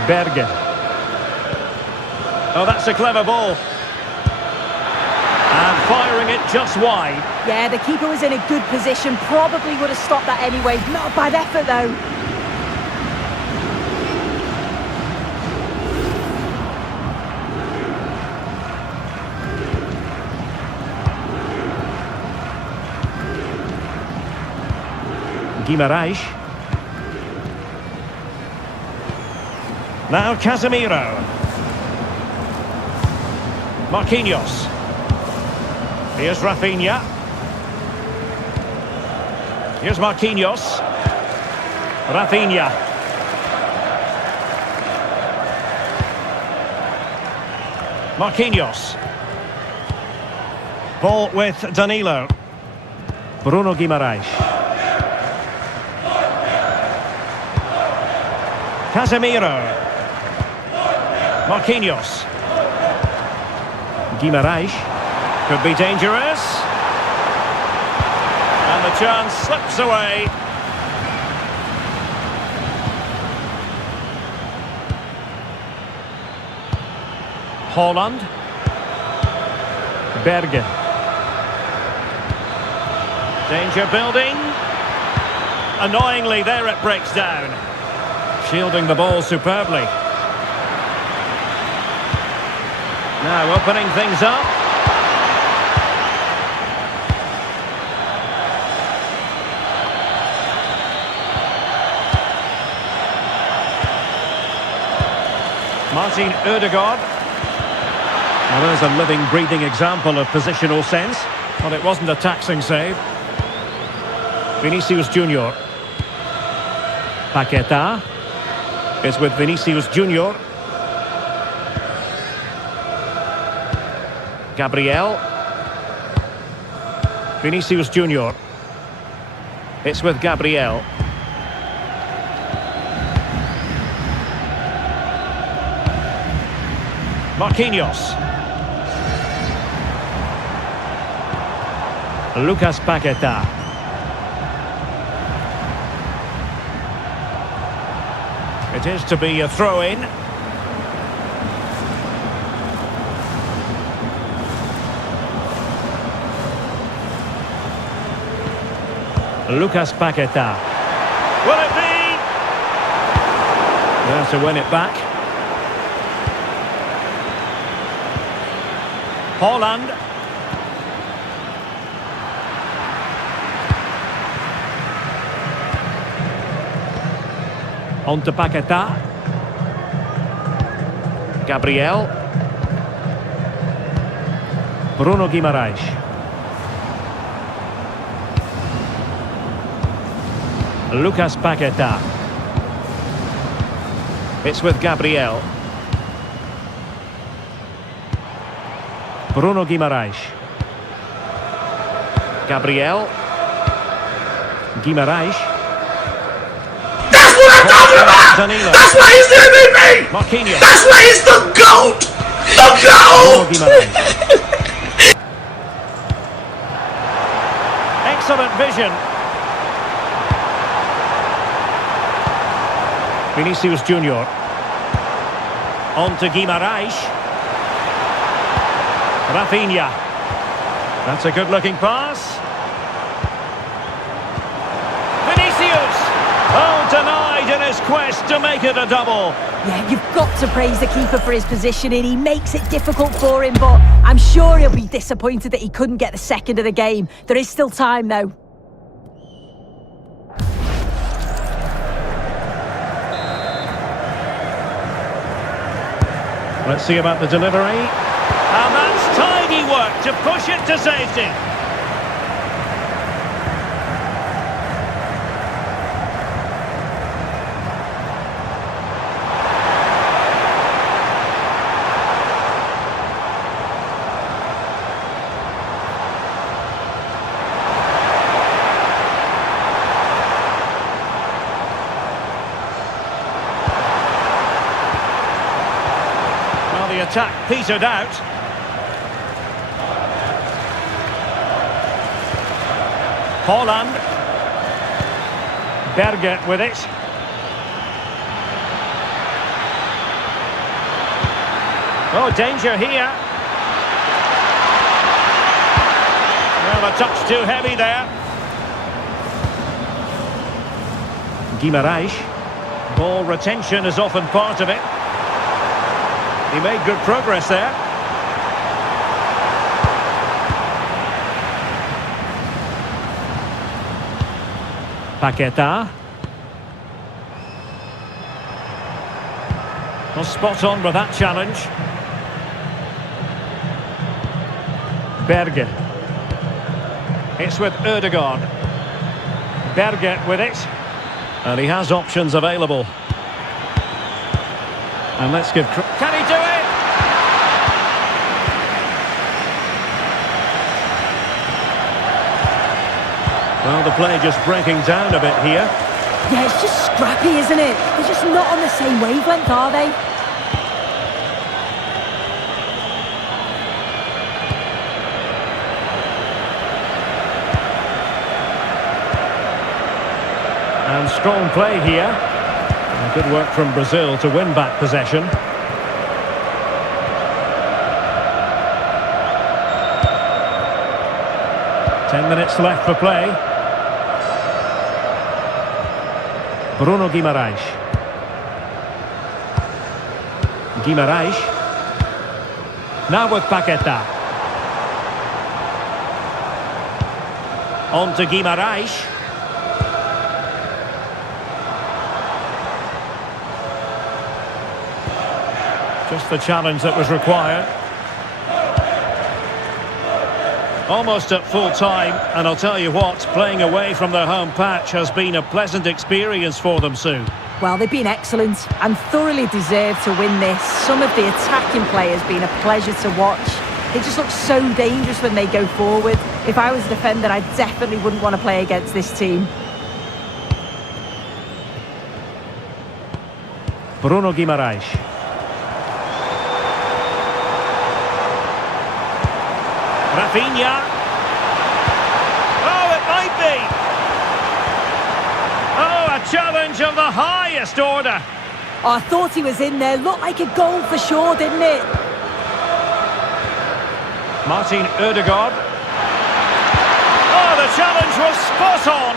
Berge. Oh, that's a clever ball. And firing it just wide. Yeah, the keeper was in a good position. Probably would have stopped that anyway. Not a bad effort, though. Guimaraes. Now Casemiro. Marquinhos. Here's Rafinha. Here's Marquinhos. Rafinha. Marquinhos. Ball with Danilo. Bruno Guimaraes. Casemiro. Marquinhos. Guimaraes. Could be dangerous. And the chance slips away. Holland. Berge. Danger building. Annoyingly, there it breaks down. Shielding the ball superbly. Now opening things up. Martin Ødegaard. Well, there's a living, breathing example of positional sense. Well, it wasn't a taxing save. Vinicius Junior. Paquetá is with Vinicius Junior. Gabriel. Vinicius Junior. It's with Gabriel. Marquinhos. Lucas Paquetá. It is to be a throw-in. Lucas Paquetá. Will it be? There to win it back. Holland. On to Paquetá. Gabriel. Bruno Guimaraes. Lucas Paquetá. It's with Gabriel. Bruno Guimaraes. Gabriel. Guimaraes. That's what I'm talking about! Danilo. That's why he's the MVP! Marquinhos. That's why he's the GOAT! The Bruno GOAT! Guimaraes. Excellent vision. Vinicius Junior. On to Guimaraes. Rafinha. That's a good-looking pass. Vinicius! Oh, denied in his quest to make it a double. Yeah, you've got to praise the keeper for his positioning. He makes it difficult for him, but I'm sure he'll be disappointed that he couldn't get the second of the game. There is still time, though. Let's see about the delivery. And that's tidy work to push it to safety. Well, the attack petered out. Holland. Berge with it. Oh, danger here. Well, a touch too heavy there. Guimaraes. Ball retention is often part of it. He made good progress there. Paquetá. Well, spot on with that challenge. Berge. It's with Ødegaard. Berge with it. And he has options available. And let's give... Can he do it? Well, the play just breaking down a bit here. Yeah, it's just scrappy, isn't it? They're just not on the same wavelength, are they? And strong play here. And good work from Brazil to win back possession. Ten minutes left for play. Bruno Guimarães. Guimarães. Now with Paquetá. On to Guimarães. Just the challenge that was required. Almost at full time, and I'll tell you what, playing away from their home patch has been a pleasant experience for them, Sue. Well, they've been excellent and thoroughly deserved to win this. Some of the attacking play has been a pleasure to watch. They just look so dangerous when they go forward. If I was a defender, I definitely wouldn't want to play against this team. Bruno Guimarães. Rafinha. Oh, it might be. Oh, a challenge of the highest order. Oh, I thought he was in there. Looked like a goal for sure, didn't it? Martin Ødegaard. Oh, the challenge was spot on.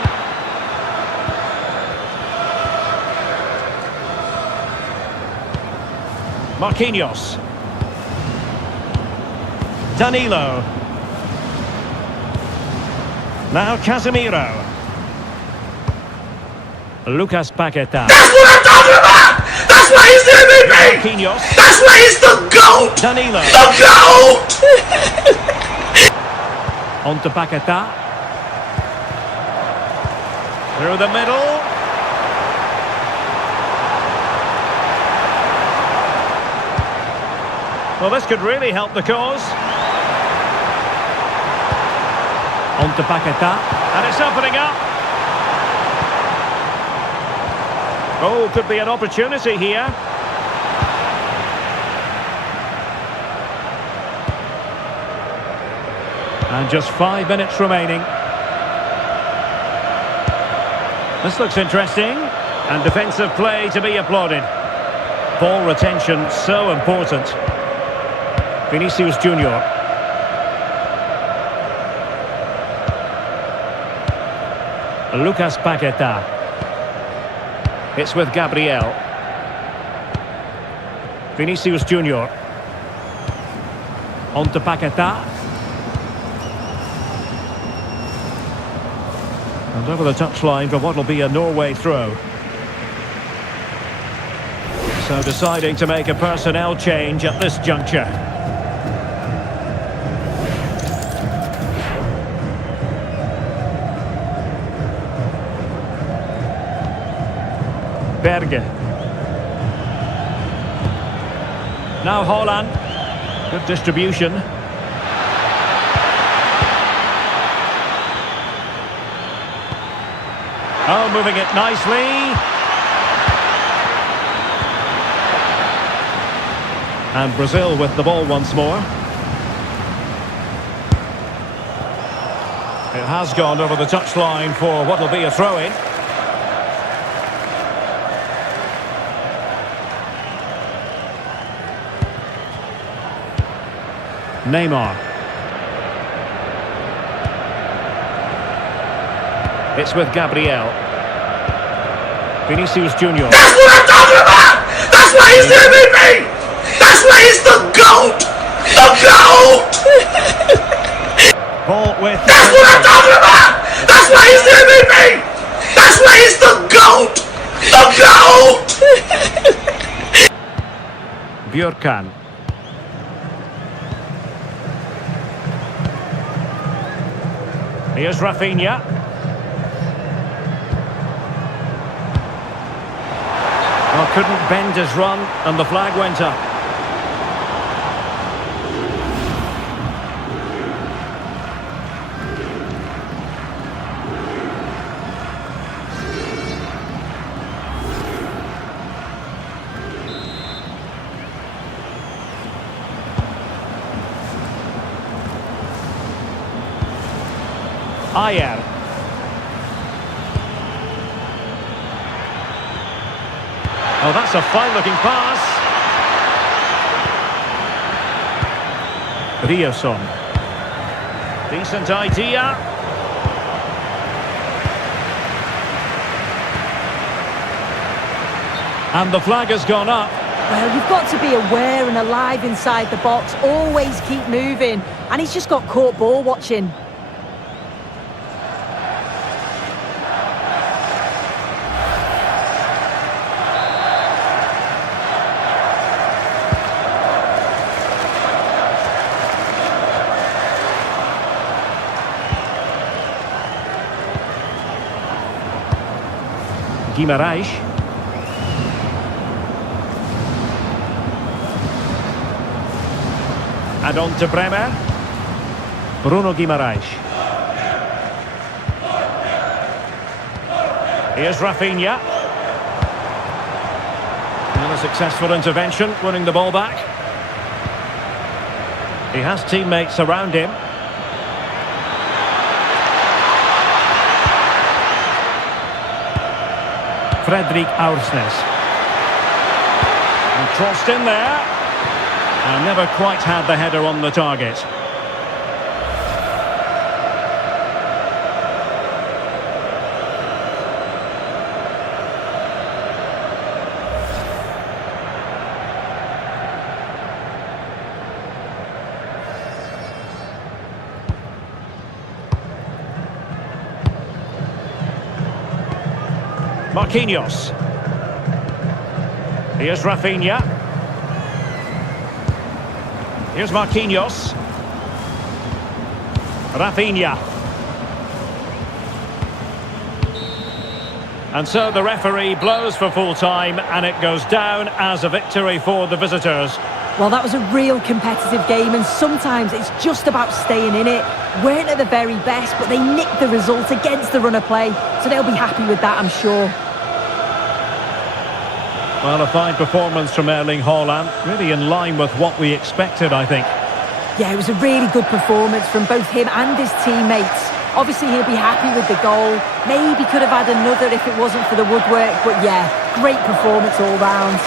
Marquinhos. Danilo. Now Casemiro. Lucas Paquetá. That's what I'm talking about! That's why he's the MVP! Marquinhos. That's why he's the GOAT! Danilo. The GOAT! On to Paquetá. Through the middle. Well, this could really help the cause. On to Paquetá. And it's opening up. Oh, could be an opportunity here. And just 5 minutes remaining. This looks interesting. And defensive play to be applauded. Ball retention so important. Vinicius Junior. Lucas Paquetá. It's with Gabriel. Vinicius Junior. On to Paquetá. And over the touchline for what will be a Norway throw. So deciding to make a personnel change at this juncture. Berge. Now Holland. Good distribution. Oh, moving it nicely. And Brazil with the ball once more. It has gone over the touchline for what will be a throw-in. Neymar. It's with Gabriel. Vinicius Junior. That's what I'm talking about! That's why he's the MVP! That's why he's the GOAT! The GOAT! Ball with... That's what I'm talking about! That's why he's the MVP! That's why he's the GOAT! The GOAT! Björkan. Here's Rafinha. Well, couldn't bend his run, and the flag went up. Ayer. Oh, that's a fine-looking pass. Rioson. Decent idea. And the flag has gone up. Well, you've got to be aware and alive inside the box. Always keep moving. And he's just got caught ball watching. Guimarães. And on to Bremer. Bruno Guimarães. Here's Rafinha. And a successful intervention, winning the ball back. He has teammates around him. Fredrik Aursnes. And crossed in there. And never quite had the header on the target. Marquinhos. Here's Rafinha. Here's Marquinhos. Rafinha. And so the referee blows for full time and it goes down as a victory for the visitors. Well, that was a real competitive game, and sometimes it's just about staying in it. Weren't at the very best, but they nicked the result against the run of play, so they'll be happy with that, I'm sure. Well, a fine performance from Erling Haaland, really in line with what we expected, I think. Yeah, it was a really good performance from both him and his teammates. Obviously, he'll be happy with the goal. Maybe could have had another if it wasn't for the woodwork, but yeah, great performance all round.